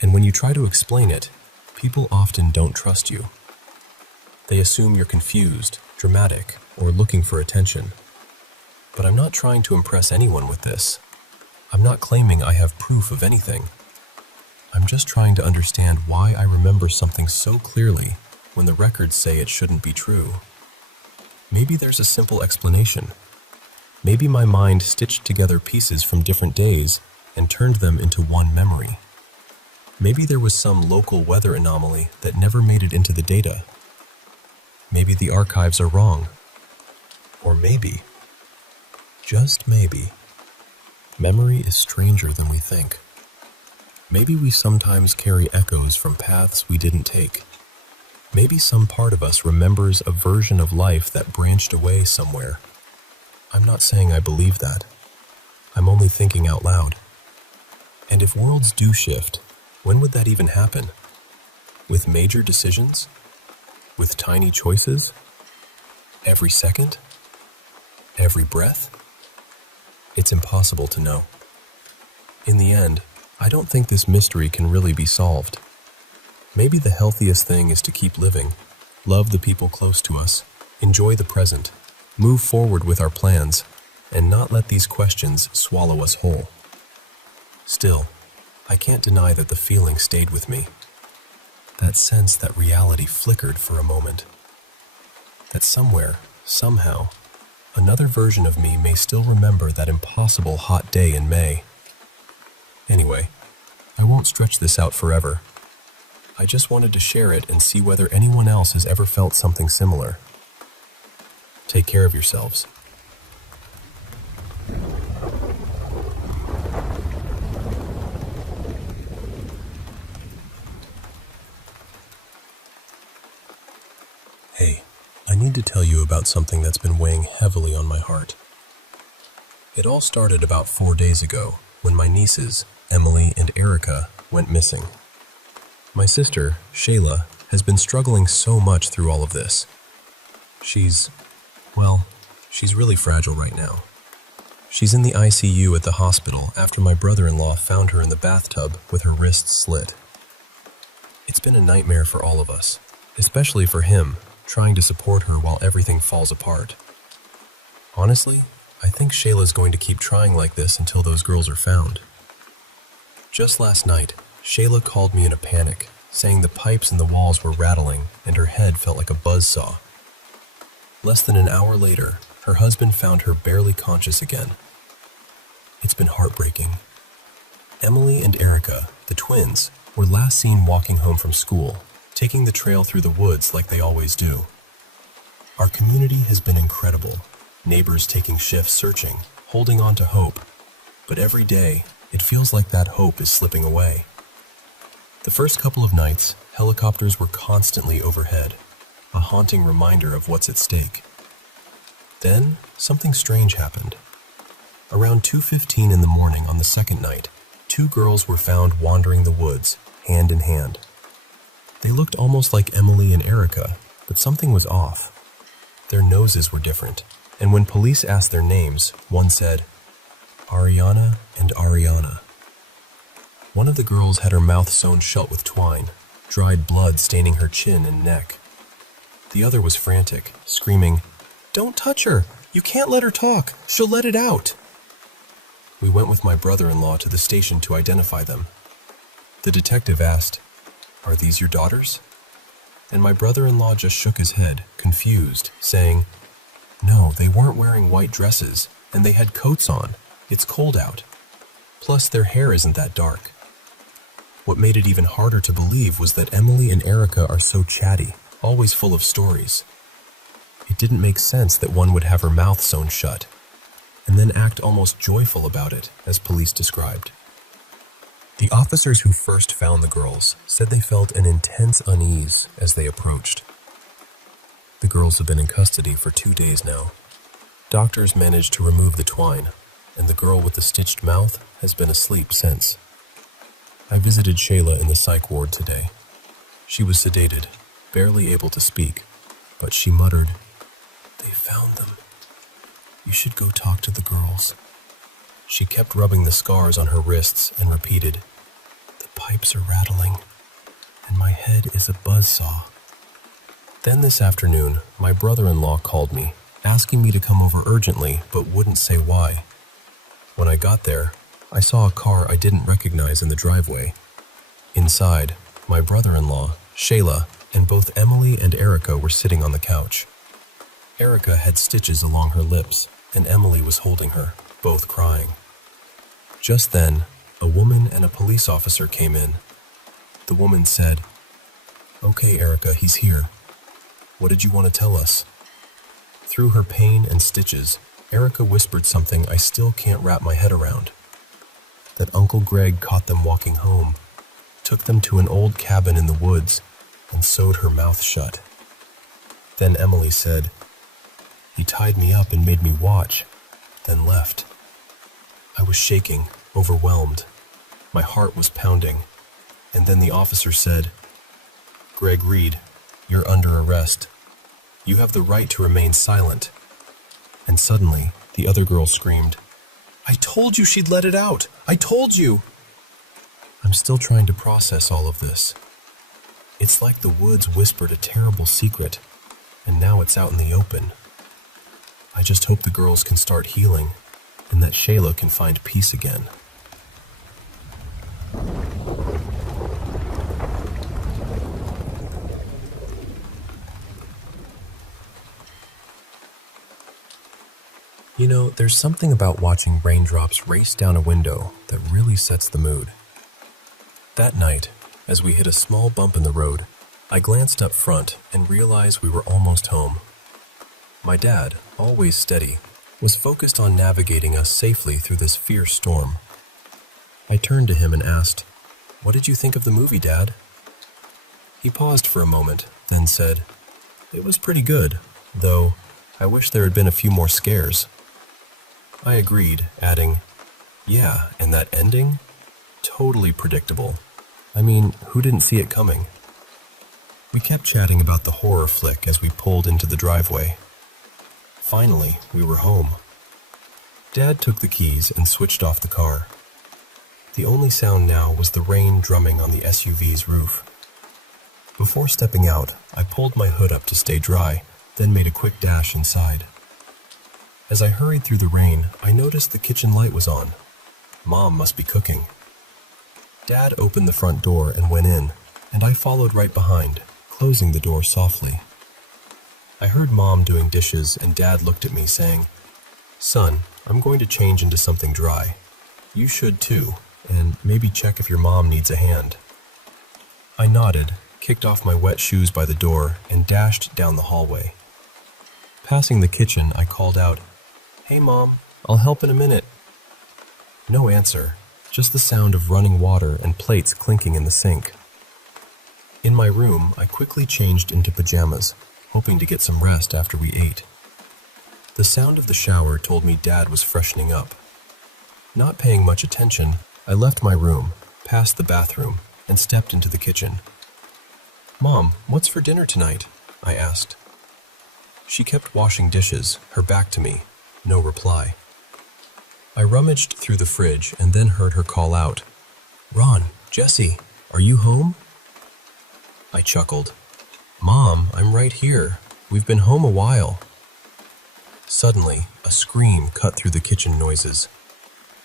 And when you try to explain it, people often don't trust you. They assume you're confused, dramatic, or looking for attention. But I'm not trying to impress anyone with this. I'm not claiming I have proof of anything. I'm just trying to understand why I remember something so clearly when the records say it shouldn't be true. Maybe there's a simple explanation. Maybe my mind stitched together pieces from different days and turned them into one memory. Maybe there was some local weather anomaly that never made it into the data. Maybe the archives are wrong. Or maybe, just maybe, memory is stranger than we think. Maybe we sometimes carry echoes from paths we didn't take. Maybe some part of us remembers a version of life that branched away somewhere. I'm not saying I believe that. I'm only thinking out loud. And if worlds do shift, when would that even happen? With major decisions? With tiny choices? Every second? Every breath? It's impossible to know. In the end, I don't think this mystery can really be solved. Maybe the healthiest thing is to keep living, love the people close to us, enjoy the present, move forward with our plans, and not let these questions swallow us whole. Still, I can't deny that the feeling stayed with me. That sense that reality flickered for a moment. That somewhere, somehow, another version of me may still remember that impossible hot day in May. Anyway, I won't stretch this out forever. I just wanted to share it and see whether anyone else has ever felt something similar. Take care of yourselves. Hey, I need to tell you about something that's been weighing heavily on my heart. It all started about 4 days ago when my nieces, Emily and Erica, went missing. My sister, Shayla, has been struggling so much through all of this. She's really fragile right now. She's in the ICU at the hospital after my brother-in-law found her in the bathtub with her wrists slit. It's been a nightmare for all of us, especially for him, trying to support her while everything falls apart. Honestly, I think Shayla's going to keep trying like this until those girls are found. Just last night, Shayla called me in a panic, saying the pipes in the walls were rattling and her head felt like a buzzsaw. Less than an hour later, her husband found her barely conscious again. It's been heartbreaking. Emily and Erica, the twins, were last seen walking home from school, taking the trail through the woods like they always do. Our community has been incredible, neighbors taking shifts searching, holding on to hope. But every day, it feels like that hope is slipping away. The first couple of nights, helicopters were constantly overhead, a haunting reminder of what's at stake. Then, something strange happened. Around 2:15 in the morning on the second night, 2 girls were found wandering the woods, hand in hand. They looked almost like Emily and Erica, but something was off. Their noses were different, and when police asked their names, one said, Ariana and Ariana. One of the girls had her mouth sewn shut with twine, dried blood staining her chin and neck. The other was frantic, screaming, "Don't touch her! You can't let her talk! She'll let it out!" We went with my brother-in-law to the station to identify them. The detective asked, "Are these your daughters?" And my brother-in-law just shook his head, confused, saying, "No, they weren't wearing white dresses, and they had coats on. It's cold out. Plus, their hair isn't that dark." What made it even harder to believe was that Emily and Erica are so chatty, always full of stories. It didn't make sense that one would have her mouth sewn shut, and then act almost joyful about it, as police described. The officers who first found the girls said they felt an intense unease as they approached. The girls have been in custody for 2 days now. Doctors managed to remove the twine, and the girl with the stitched mouth has been asleep since. I visited Shayla in the psych ward today. She was sedated, barely able to speak, but she muttered, "They found them. You should go talk to the girls." She kept rubbing the scars on her wrists and repeated, "The pipes are rattling, and my head is a buzzsaw." Then this afternoon, my brother-in-law called me, asking me to come over urgently, but wouldn't say why. When I got there, I saw a car I didn't recognize in the driveway. Inside, my brother-in-law, Shayla, and both Emily and Erica were sitting on the couch. Erica had stitches along her lips, and Emily was holding her, both crying. Just then, a woman and a police officer came in. The woman said, "Okay, Erica, he's here. What did you want to tell us?" Through her pain and stitches, Erica whispered something I still can't wrap my head around. That Uncle Greg caught them walking home, took them to an old cabin in the woods, and sewed her mouth shut. Then Emily said, "He tied me up and made me watch, then left." I was shaking, overwhelmed. My heart was pounding, and then the officer said, "Greg Reed, you're under arrest. You have the right to remain silent." And suddenly, the other girl screamed, "I told you she'd let it out! I told you!" I'm still trying to process all of this. It's like the woods whispered a terrible secret, and now it's out in the open. I just hope the girls can start healing, and that Shayla can find peace again. You know, there's something about watching raindrops race down a window that really sets the mood. That night, as we hit a small bump in the road, I glanced up front and realized we were almost home. My dad, always steady, was focused on navigating us safely through this fierce storm. I turned to him and asked, "What did you think of the movie, Dad?" He paused for a moment, then said, "It was pretty good, though I wish there had been a few more scares." I agreed, adding, "Yeah, and that ending? Totally predictable. I mean, who didn't see it coming?" We kept chatting about the horror flick as we pulled into the driveway. Finally, we were home. Dad took the keys and switched off the car. The only sound now was the rain drumming on the SUV's roof. Before stepping out, I pulled my hood up to stay dry, then made a quick dash inside. As I hurried through the rain, I noticed the kitchen light was on. Mom must be cooking. Dad opened the front door and went in, and I followed right behind, closing the door softly. I heard Mom doing dishes, and Dad looked at me saying, "Son, I'm going to change into something dry. You should too, and maybe check if your mom needs a hand." I nodded, kicked off my wet shoes by the door, and dashed down the hallway. Passing the kitchen, I called out, "Hey Mom, I'll help in a minute." No answer, just the sound of running water and plates clinking in the sink. In my room, I quickly changed into pajamas, hoping to get some rest after we ate. The sound of the shower told me Dad was freshening up. Not paying much attention, I left my room, passed the bathroom, and stepped into the kitchen. "Mom, what's for dinner tonight?" I asked. She kept washing dishes, her back to me, no reply. I rummaged through the fridge and then heard her call out, "Ron, Jesse, are you home?" I chuckled. "Mom, I'm right here. We've been home a while." Suddenly, a scream cut through the kitchen noises.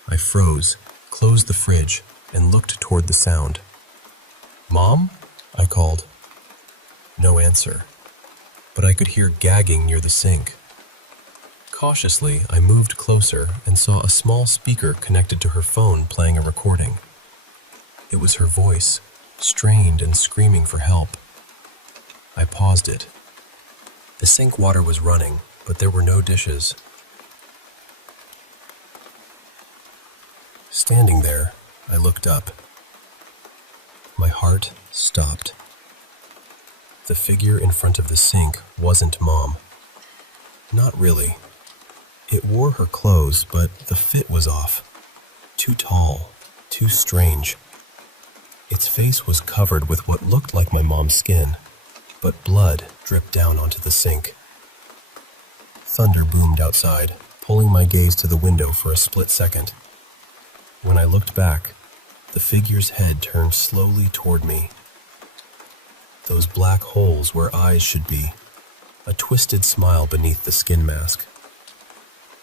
I froze, closed the fridge, and looked toward the sound. "Mom?" I called. No answer, but I could hear gagging near the sink. Cautiously, I moved closer and saw a small speaker connected to her phone playing a recording. It was her voice, strained and screaming for help. I paused it. The sink water was running, but there were no dishes. Standing there, I looked up. My heart stopped. The figure in front of the sink wasn't Mom. Not really. It wore her clothes, but the fit was off. Too tall, too strange. Its face was covered with what looked like my mom's skin, but blood dripped down onto the sink. Thunder boomed outside, pulling my gaze to the window for a split second. When I looked back, the figure's head turned slowly toward me. Those black holes where eyes should be, a twisted smile beneath the skin mask.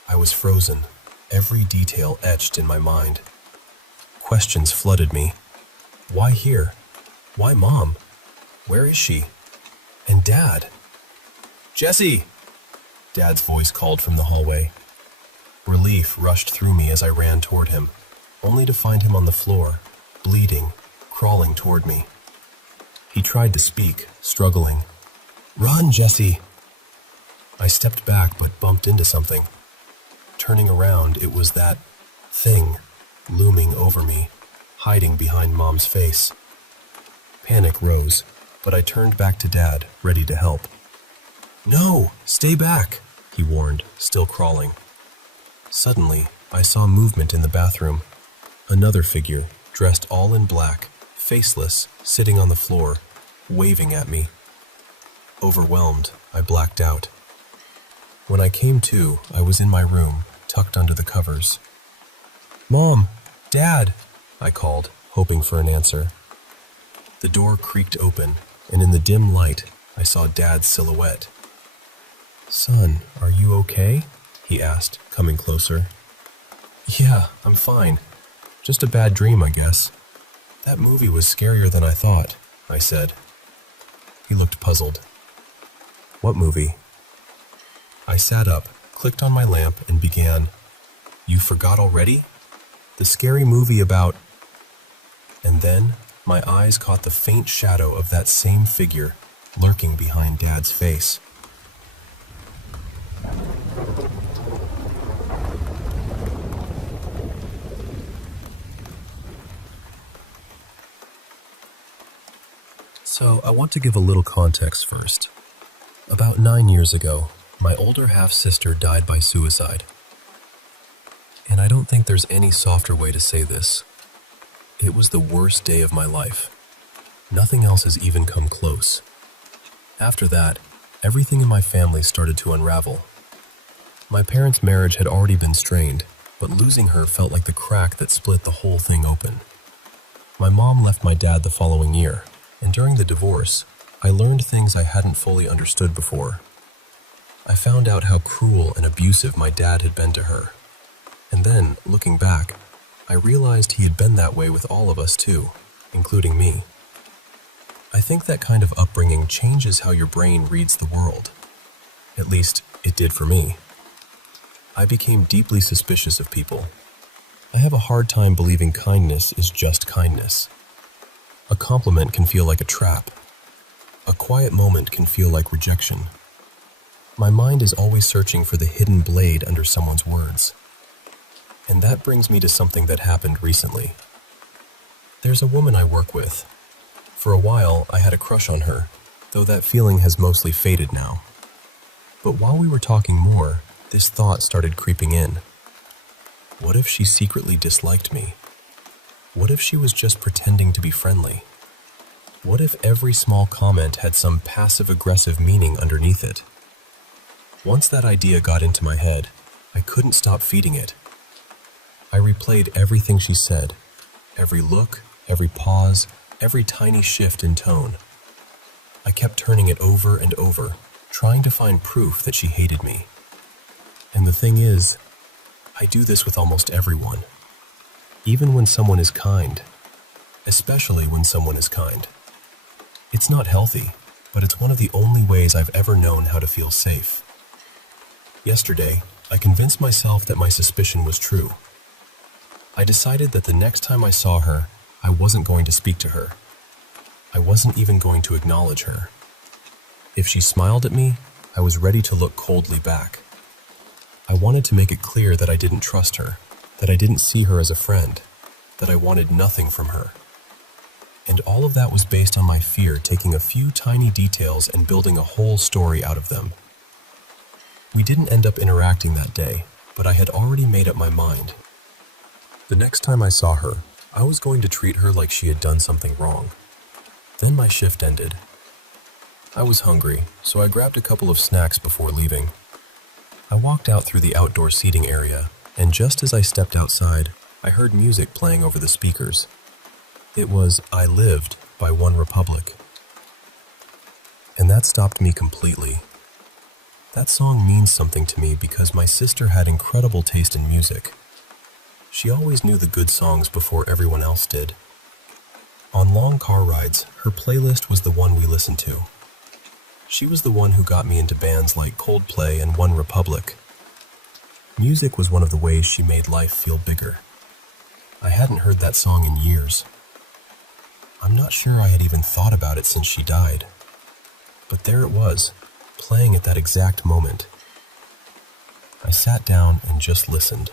I was frozen, every detail etched in my mind. Questions flooded me. Why here? Why Mom? Where is she? And Dad? "Jesse!" Dad's voice called from the hallway. Relief rushed through me as I ran toward him, only to find him on the floor, bleeding, crawling toward me. He tried to speak, struggling. "Run, Jesse!" I stepped back but bumped into something. Turning around, it was that thing looming over me, hiding behind Mom's face. Panic rose, but I turned back to Dad, ready to help. "No, stay back," he warned, still crawling. Suddenly, I saw movement in the bathroom. Another figure, dressed all in black, faceless, sitting on the floor, waving at me. Overwhelmed, I blacked out. When I came to, I was in my room, tucked under the covers. "Mom! Dad!" I called, hoping for an answer. The door creaked open, and in the dim light, I saw Dad's silhouette. "Son, are you okay?" he asked, coming closer. "Yeah, I'm fine. Just a bad dream, I guess. That movie was scarier than I thought," I said. He looked puzzled. "What movie?" I sat up, clicked on my lamp, and began. "You forgot already? The scary movie about..." And then, my eyes caught the faint shadow of that same figure, lurking behind Dad's face. So, I want to give a little context first. About 9 years ago, my older half-sister died by suicide. And I don't think there's any softer way to say this. It was the worst day of my life. Nothing else has even come close. After that, everything in my family started to unravel. My parents' marriage had already been strained, but losing her felt like the crack that split the whole thing open. My mom left my dad the following year, and during the divorce, I learned things I hadn't fully understood before. I found out how cruel and abusive my dad had been to her. And then, looking back, I realized he had been that way with all of us too, including me. I think that kind of upbringing changes how your brain reads the world. At least, it did for me. I became deeply suspicious of people. I have a hard time believing kindness is just kindness. A compliment can feel like a trap. A quiet moment can feel like rejection. My mind is always searching for the hidden blade under someone's words. And that brings me to something that happened recently. There's a woman I work with. For a while, I had a crush on her, though that feeling has mostly faded now. But while we were talking more, this thought started creeping in. What if she secretly disliked me? What if she was just pretending to be friendly? What if every small comment had some passive-aggressive meaning underneath it? Once that idea got into my head, I couldn't stop feeding it. I replayed everything she said, every look, every pause, every tiny shift in tone. I kept turning it over and over, trying to find proof that she hated me. And the thing is, I do this with almost everyone. Even when someone is kind, especially when someone is kind. It's not healthy, but it's one of the only ways I've ever known how to feel safe. Yesterday, I convinced myself that my suspicion was true. I decided that the next time I saw her, I wasn't going to speak to her. I wasn't even going to acknowledge her. If she smiled at me, I was ready to look coldly back. I wanted to make it clear that I didn't trust her, that I didn't see her as a friend, that I wanted nothing from her. And all of that was based on my fear taking a few tiny details and building a whole story out of them. We didn't end up interacting that day, but I had already made up my mind. The next time I saw her, I was going to treat her like she had done something wrong. Then my shift ended. I was hungry, so I grabbed a couple of snacks before leaving. I walked out through the outdoor seating area, and just as I stepped outside, I heard music playing over the speakers. It was I Lived by OneRepublic. And that stopped me completely. That song means something to me because my sister had incredible taste in music. She always knew the good songs before everyone else did. On long car rides, her playlist was the one we listened to. She was the one who got me into bands like Coldplay and OneRepublic. Music was one of the ways she made life feel bigger. I hadn't heard that song in years. I'm not sure I had even thought about it since she died. But there it was, playing at that exact moment. I sat down and just listened.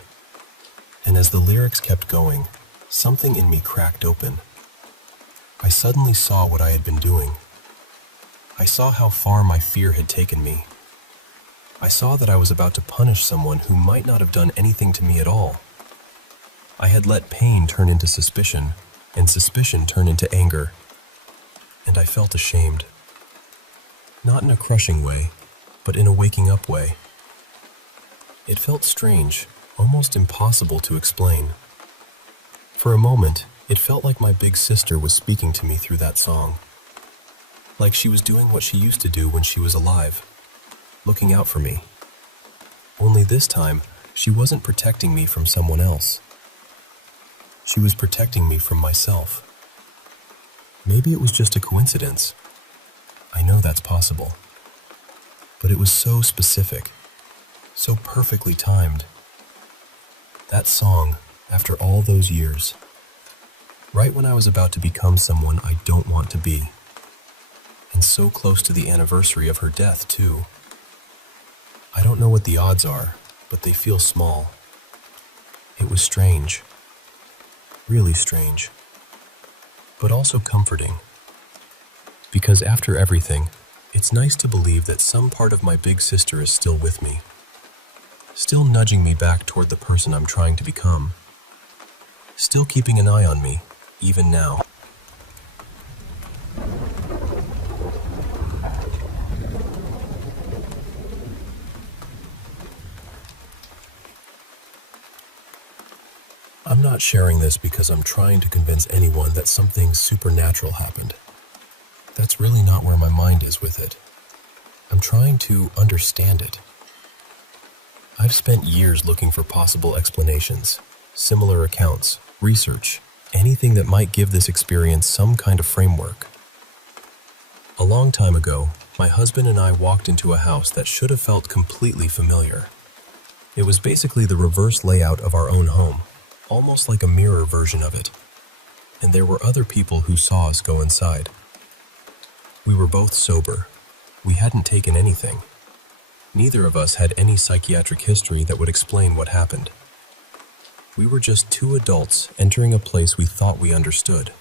And as the lyrics kept going, something in me cracked open. I suddenly saw what I had been doing. I saw how far my fear had taken me. I saw that I was about to punish someone who might not have done anything to me at all. I had let pain turn into suspicion, and suspicion turn into anger. And I felt ashamed. Not in a crushing way, but in a waking up way. It felt strange, almost impossible to explain. For a moment, it felt like my big sister was speaking to me through that song. Like she was doing what she used to do when she was alive, looking out for me. Only this time, she wasn't protecting me from someone else. She was protecting me from myself. Maybe it was just a coincidence. I know that's possible. But it was so specific, so perfectly timed. That song, after all those years, right when I was about to become someone I don't want to be. And so close to the anniversary of her death, too. I don't know what the odds are, but they feel small. It was strange. Really strange. But also comforting. Because after everything, it's nice to believe that some part of my big sister is still with me. Still nudging me back toward the person I'm trying to become. Still keeping an eye on me, even now. I'm not sharing this because I'm trying to convince anyone that something supernatural happened. That's really not where my mind is with it. I'm trying to understand it. I've spent years looking for possible explanations, similar accounts, research, anything that might give this experience some kind of framework. A long time ago, my husband and I walked into a house that should have felt completely familiar. It was basically the reverse layout of our own home. Almost like a mirror version of it. And there were other people who saw us go inside. We were both sober. We hadn't taken anything. Neither of us had any psychiatric history that would explain what happened. We were just two adults entering a place we thought we understood.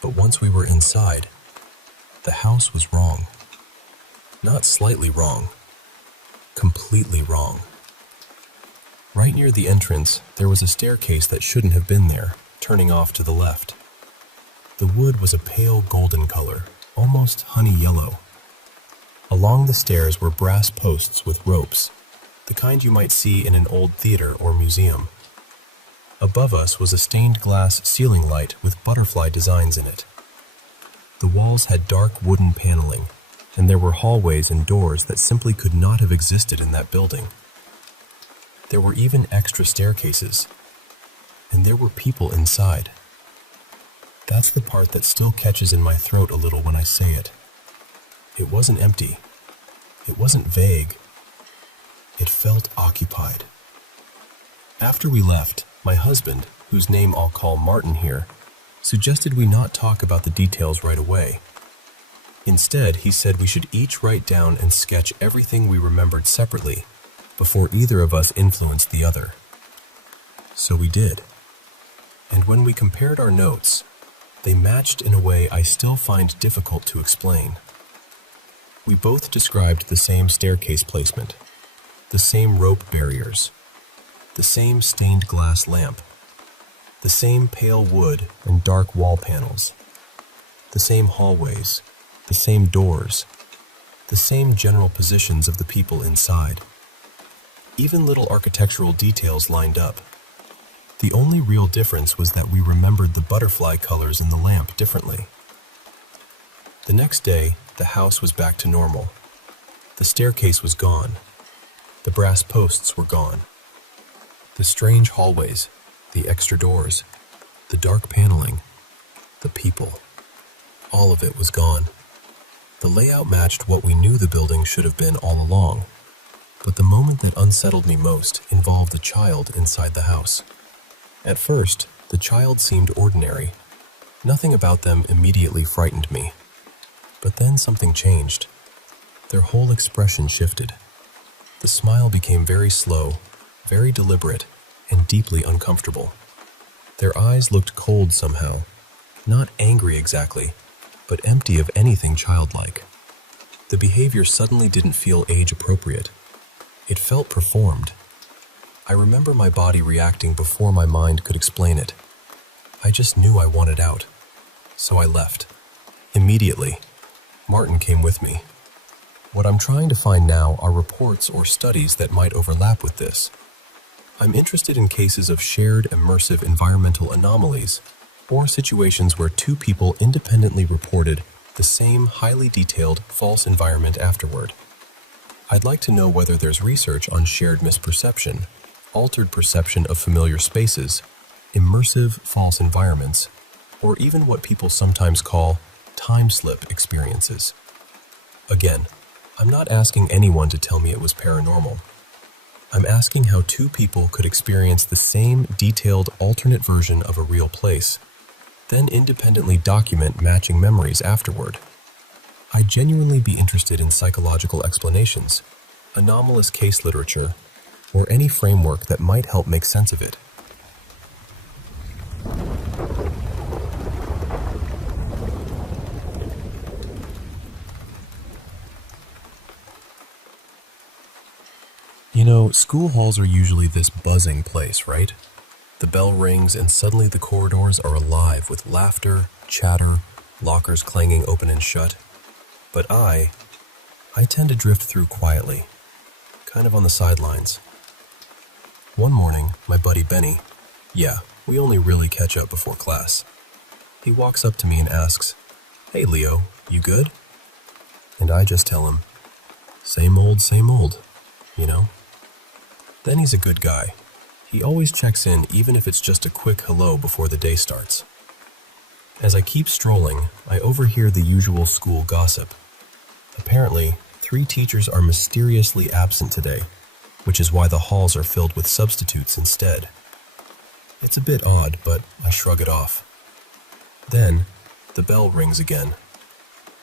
But once we were inside, the house was wrong. Not slightly wrong. Completely wrong. Right near the entrance, there was a staircase that shouldn't have been there, turning off to the left. The wood was a pale golden color, almost honey yellow. Along the stairs were brass posts with ropes, the kind you might see in an old theater or museum. Above us was a stained glass ceiling light with butterfly designs in it. The walls had dark wooden paneling, and there were hallways and doors that simply could not have existed in that building. There were even extra staircases, and there were people inside. That's the part that still catches in my throat a little when I say it. It wasn't empty. It wasn't vague. It felt occupied. After we left, my husband, whose name I'll call Martin here, suggested we not talk about the details right away. Instead, he said we should each write down and sketch everything we remembered separately before either of us influenced the other. So we did. And when we compared our notes, they matched in a way I still find difficult to explain. We both described the same staircase placement, the same rope barriers, the same stained glass lamp, the same pale wood and dark wall panels, the same hallways, the same doors, the same general positions of the people inside. Even little architectural details lined up. The only real difference was that we remembered the butterfly colors in the lamp differently. The next day, the house was back to normal. The staircase was gone. The brass posts were gone. The strange hallways, the extra doors, the dark paneling, the people, all of it was gone. The layout matched what we knew the building should have been all along, but the moment that unsettled me most involved a child inside the house. At first, the child seemed ordinary. Nothing about them immediately frightened me. But then something changed. Their whole expression shifted. The smile became very slow, very deliberate, and deeply uncomfortable. Their eyes looked cold somehow, not angry exactly, but empty of anything childlike. The behavior suddenly didn't feel age-appropriate. It felt performed. I remember my body reacting before my mind could explain it. I just knew I wanted out. So I left. Immediately. Martin came with me. What I'm trying to find now are reports or studies that might overlap with this. I'm interested in cases of shared immersive environmental anomalies, or situations where two people independently reported the same highly detailed false environment afterward. I'd like to know whether there's research on shared misperception, altered perception of familiar spaces, immersive false environments, or even what people sometimes call time slip experiences. Again, I'm not asking anyone to tell me it was paranormal. I'm asking how two people could experience the same detailed alternate version of a real place, then independently document matching memories afterward. I'd genuinely be interested in psychological explanations, anomalous case literature, or any framework that might help make sense of it. You know, school halls are usually this buzzing place, right? The bell rings and suddenly the corridors are alive with laughter, chatter, lockers clanging open and shut. But I tend to drift through quietly, kind of on the sidelines. One morning, my buddy Benny, we only really catch up before class. He walks up to me and asks, "Hey Leo, you good?" And I just tell him, same old, you know? Then he's a good guy. He always checks in even if it's just a quick hello before the day starts. As I keep strolling, I overhear the usual school gossip. Apparently, 3 teachers are mysteriously absent today, which is why the halls are filled with substitutes instead. It's a bit odd, but I shrug it off. Then, the bell rings again.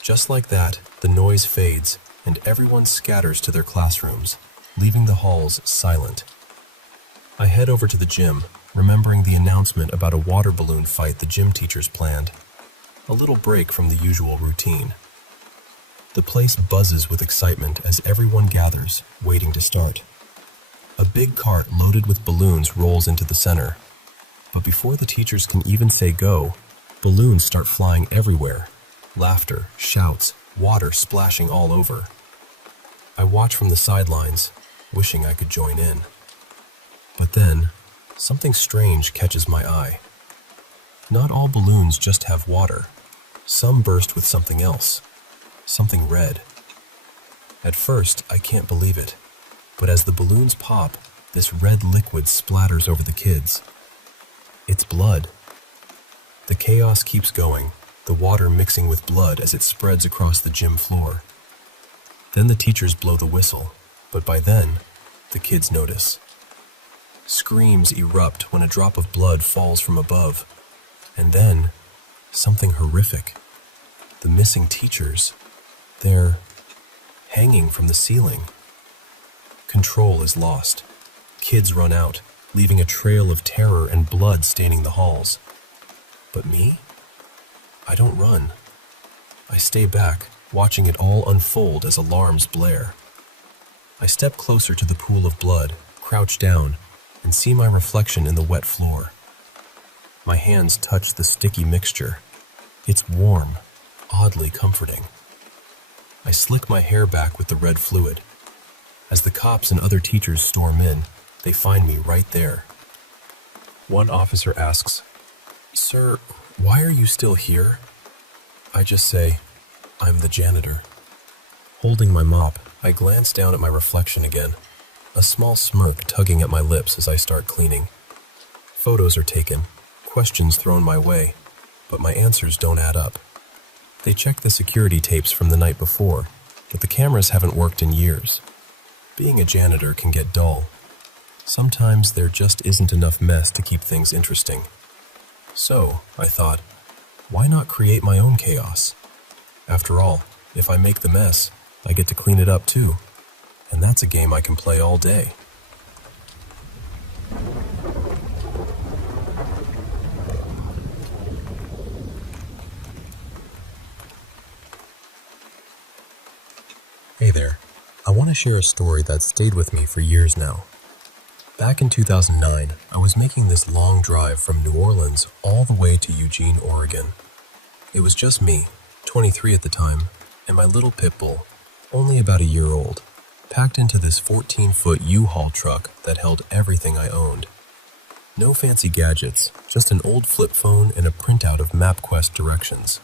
Just like that, the noise fades, and everyone scatters to their classrooms, leaving the halls silent. I head over to the gym, remembering the announcement about a water balloon fight the gym teachers planned. A little break from the usual routine. The place buzzes with excitement as everyone gathers, waiting to start. A big cart loaded with balloons rolls into the center. But before the teachers can even say go, balloons start flying everywhere. Laughter, shouts, water splashing all over. I watch from the sidelines, wishing I could join in. But then, something strange catches my eye. Not all balloons just have water. Some burst with something else. Something red, At first, I can't believe it, but as the balloons pop, this red liquid splatters over the kids. It's blood. The chaos keeps going, the water mixing with blood as it spreads across the gym floor. Then the teachers blow the whistle, but by then, the kids notice. Screams erupt when a drop of blood falls from above, and then, something horrific. The missing teachers, they're hanging from the ceiling. Control is lost. Kids run out, leaving a trail of terror and blood staining the halls. But me? I don't run. I stay back, watching it all unfold as alarms blare. I step closer to the pool of blood, crouch down, and see my reflection in the wet floor. My hands touch the sticky mixture. It's warm, oddly comforting. I slick my hair back with the red fluid. As the cops and other teachers storm in, they find me right there. One officer asks, "Sir, why are you still here?" I just say, "I'm the janitor." Holding my mop, I glance down at my reflection again, a small smirk tugging at my lips as I start cleaning. Photos are taken, questions thrown my way, but my answers don't add up. They check the security tapes from the night before, but the cameras haven't worked in years. Being a janitor can get dull. Sometimes there just isn't enough mess to keep things interesting. So, I thought, why not create my own chaos? After all, if I make the mess, I get to clean it up too. And that's a game I can play all day. Hey there. I want to share a story that stayed with me for years now. Back in 2009, I was making this long drive from New Orleans all the way to Eugene, Oregon. It was just me, 23 at the time, and my little pit bull, only about a year old, packed into this 14-foot U-Haul truck that held everything I owned. No fancy gadgets, just an old flip phone and a printout of MapQuest directions.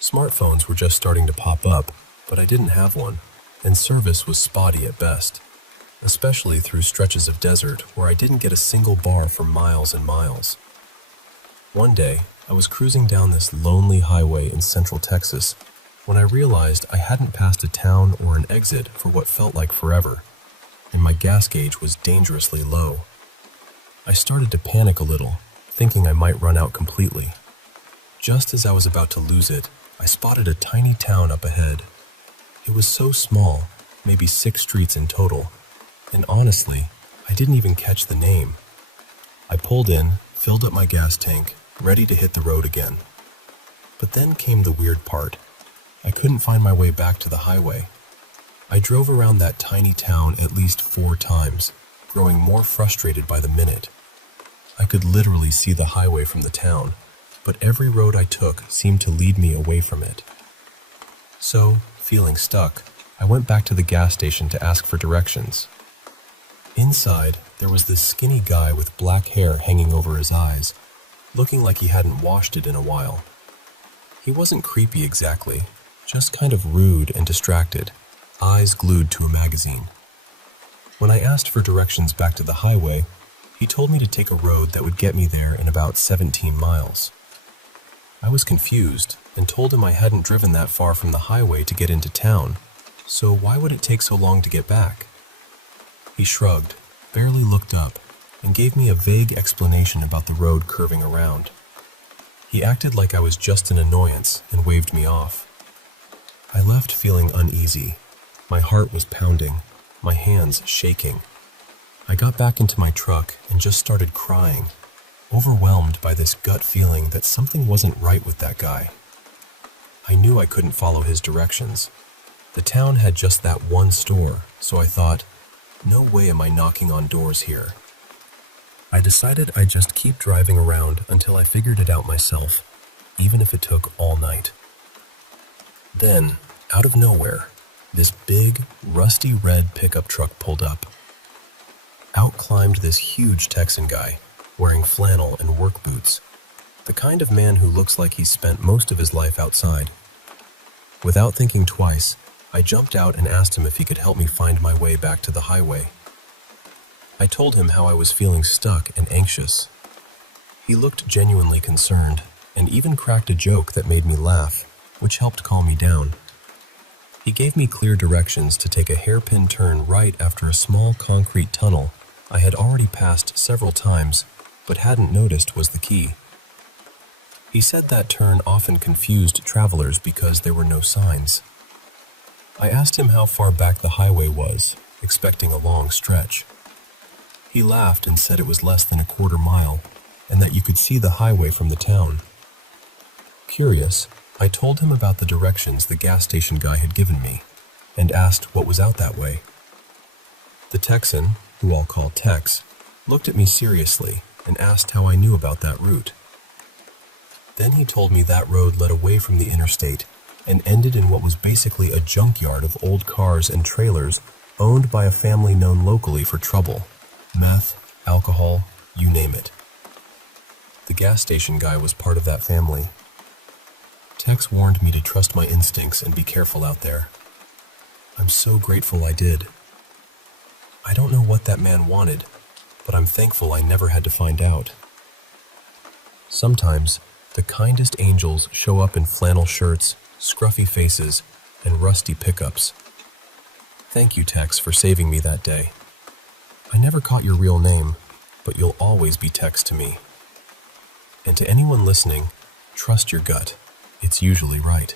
Smartphones were just starting to pop up, but I didn't have one, and service was spotty at best, especially through stretches of desert where I didn't get a single bar for miles and miles. One day, I was cruising down this lonely highway in central Texas when I realized I hadn't passed a town or an exit for what felt like forever, and my gas gauge was dangerously low. I started to panic a little, thinking I might run out completely. Just as I was about to lose it, I spotted a tiny town up ahead. It was so small, maybe 6 streets in total, and honestly, I didn't even catch the name. I pulled in, filled up my gas tank, ready to hit the road again. But then came the weird part. I couldn't find my way back to the highway. I drove around that tiny town at least 4 times, growing more frustrated by the minute. I could literally see the highway from the town, but every road I took seemed to lead me away from it. So, feeling stuck, I went back to the gas station to ask for directions. Inside, there was this skinny guy with black hair hanging over his eyes, looking like he hadn't washed it in a while. He wasn't creepy exactly, just kind of rude and distracted, eyes glued to a magazine. When I asked for directions back to the highway, he told me to take a road that would get me there in about 17 miles. I was confused and told him I hadn't driven that far from the highway to get into town, so why would it take so long to get back? He shrugged, barely looked up, and gave me a vague explanation about the road curving around. He acted like I was just an annoyance and waved me off. I left feeling uneasy. My heart was pounding, my hands shaking. I got back into my truck and just started crying, overwhelmed by this gut feeling that something wasn't right with that guy. I knew I couldn't follow his directions. The town had just that one store, so I thought, no way am I knocking on doors here. I decided I'd just keep driving around until I figured it out myself, even if it took all night. Then, out of nowhere, this big, rusty red pickup truck pulled up. Out climbed this huge Texan guy, wearing flannel and work boots, the kind of man who looks like he's spent most of his life outside. Without thinking twice, I jumped out and asked him if he could help me find my way back to the highway. I told him how I was feeling stuck and anxious. He looked genuinely concerned and even cracked a joke that made me laugh, which helped calm me down. He gave me clear directions to take a hairpin turn right after a small concrete tunnel I had already passed several times but hadn't noticed was the key. He said that turn often confused travelers because there were no signs. I asked him how far back the highway was, expecting a long stretch. He laughed and said it was less than a quarter mile, and that you could see the highway from the town. Curious, I told him about the directions the gas station guy had given me, and asked what was out that way. The Texan, who I'll call Tex, looked at me seriously and asked how I knew about that route. Then he told me that road led away from the interstate and ended in what was basically a junkyard of old cars and trailers owned by a family known locally for trouble, meth, alcohol, you name it. The gas station guy was part of that family. Tex warned me to trust my instincts and be careful out there. I'm so grateful I did. I don't know what that man wanted, but I'm thankful I never had to find out. Sometimes, the kindest angels show up in flannel shirts, scruffy faces, and rusty pickups. Thank you, Tex, for saving me that day. I never caught your real name, but you'll always be Tex to me. And to anyone listening, trust your gut. It's usually right.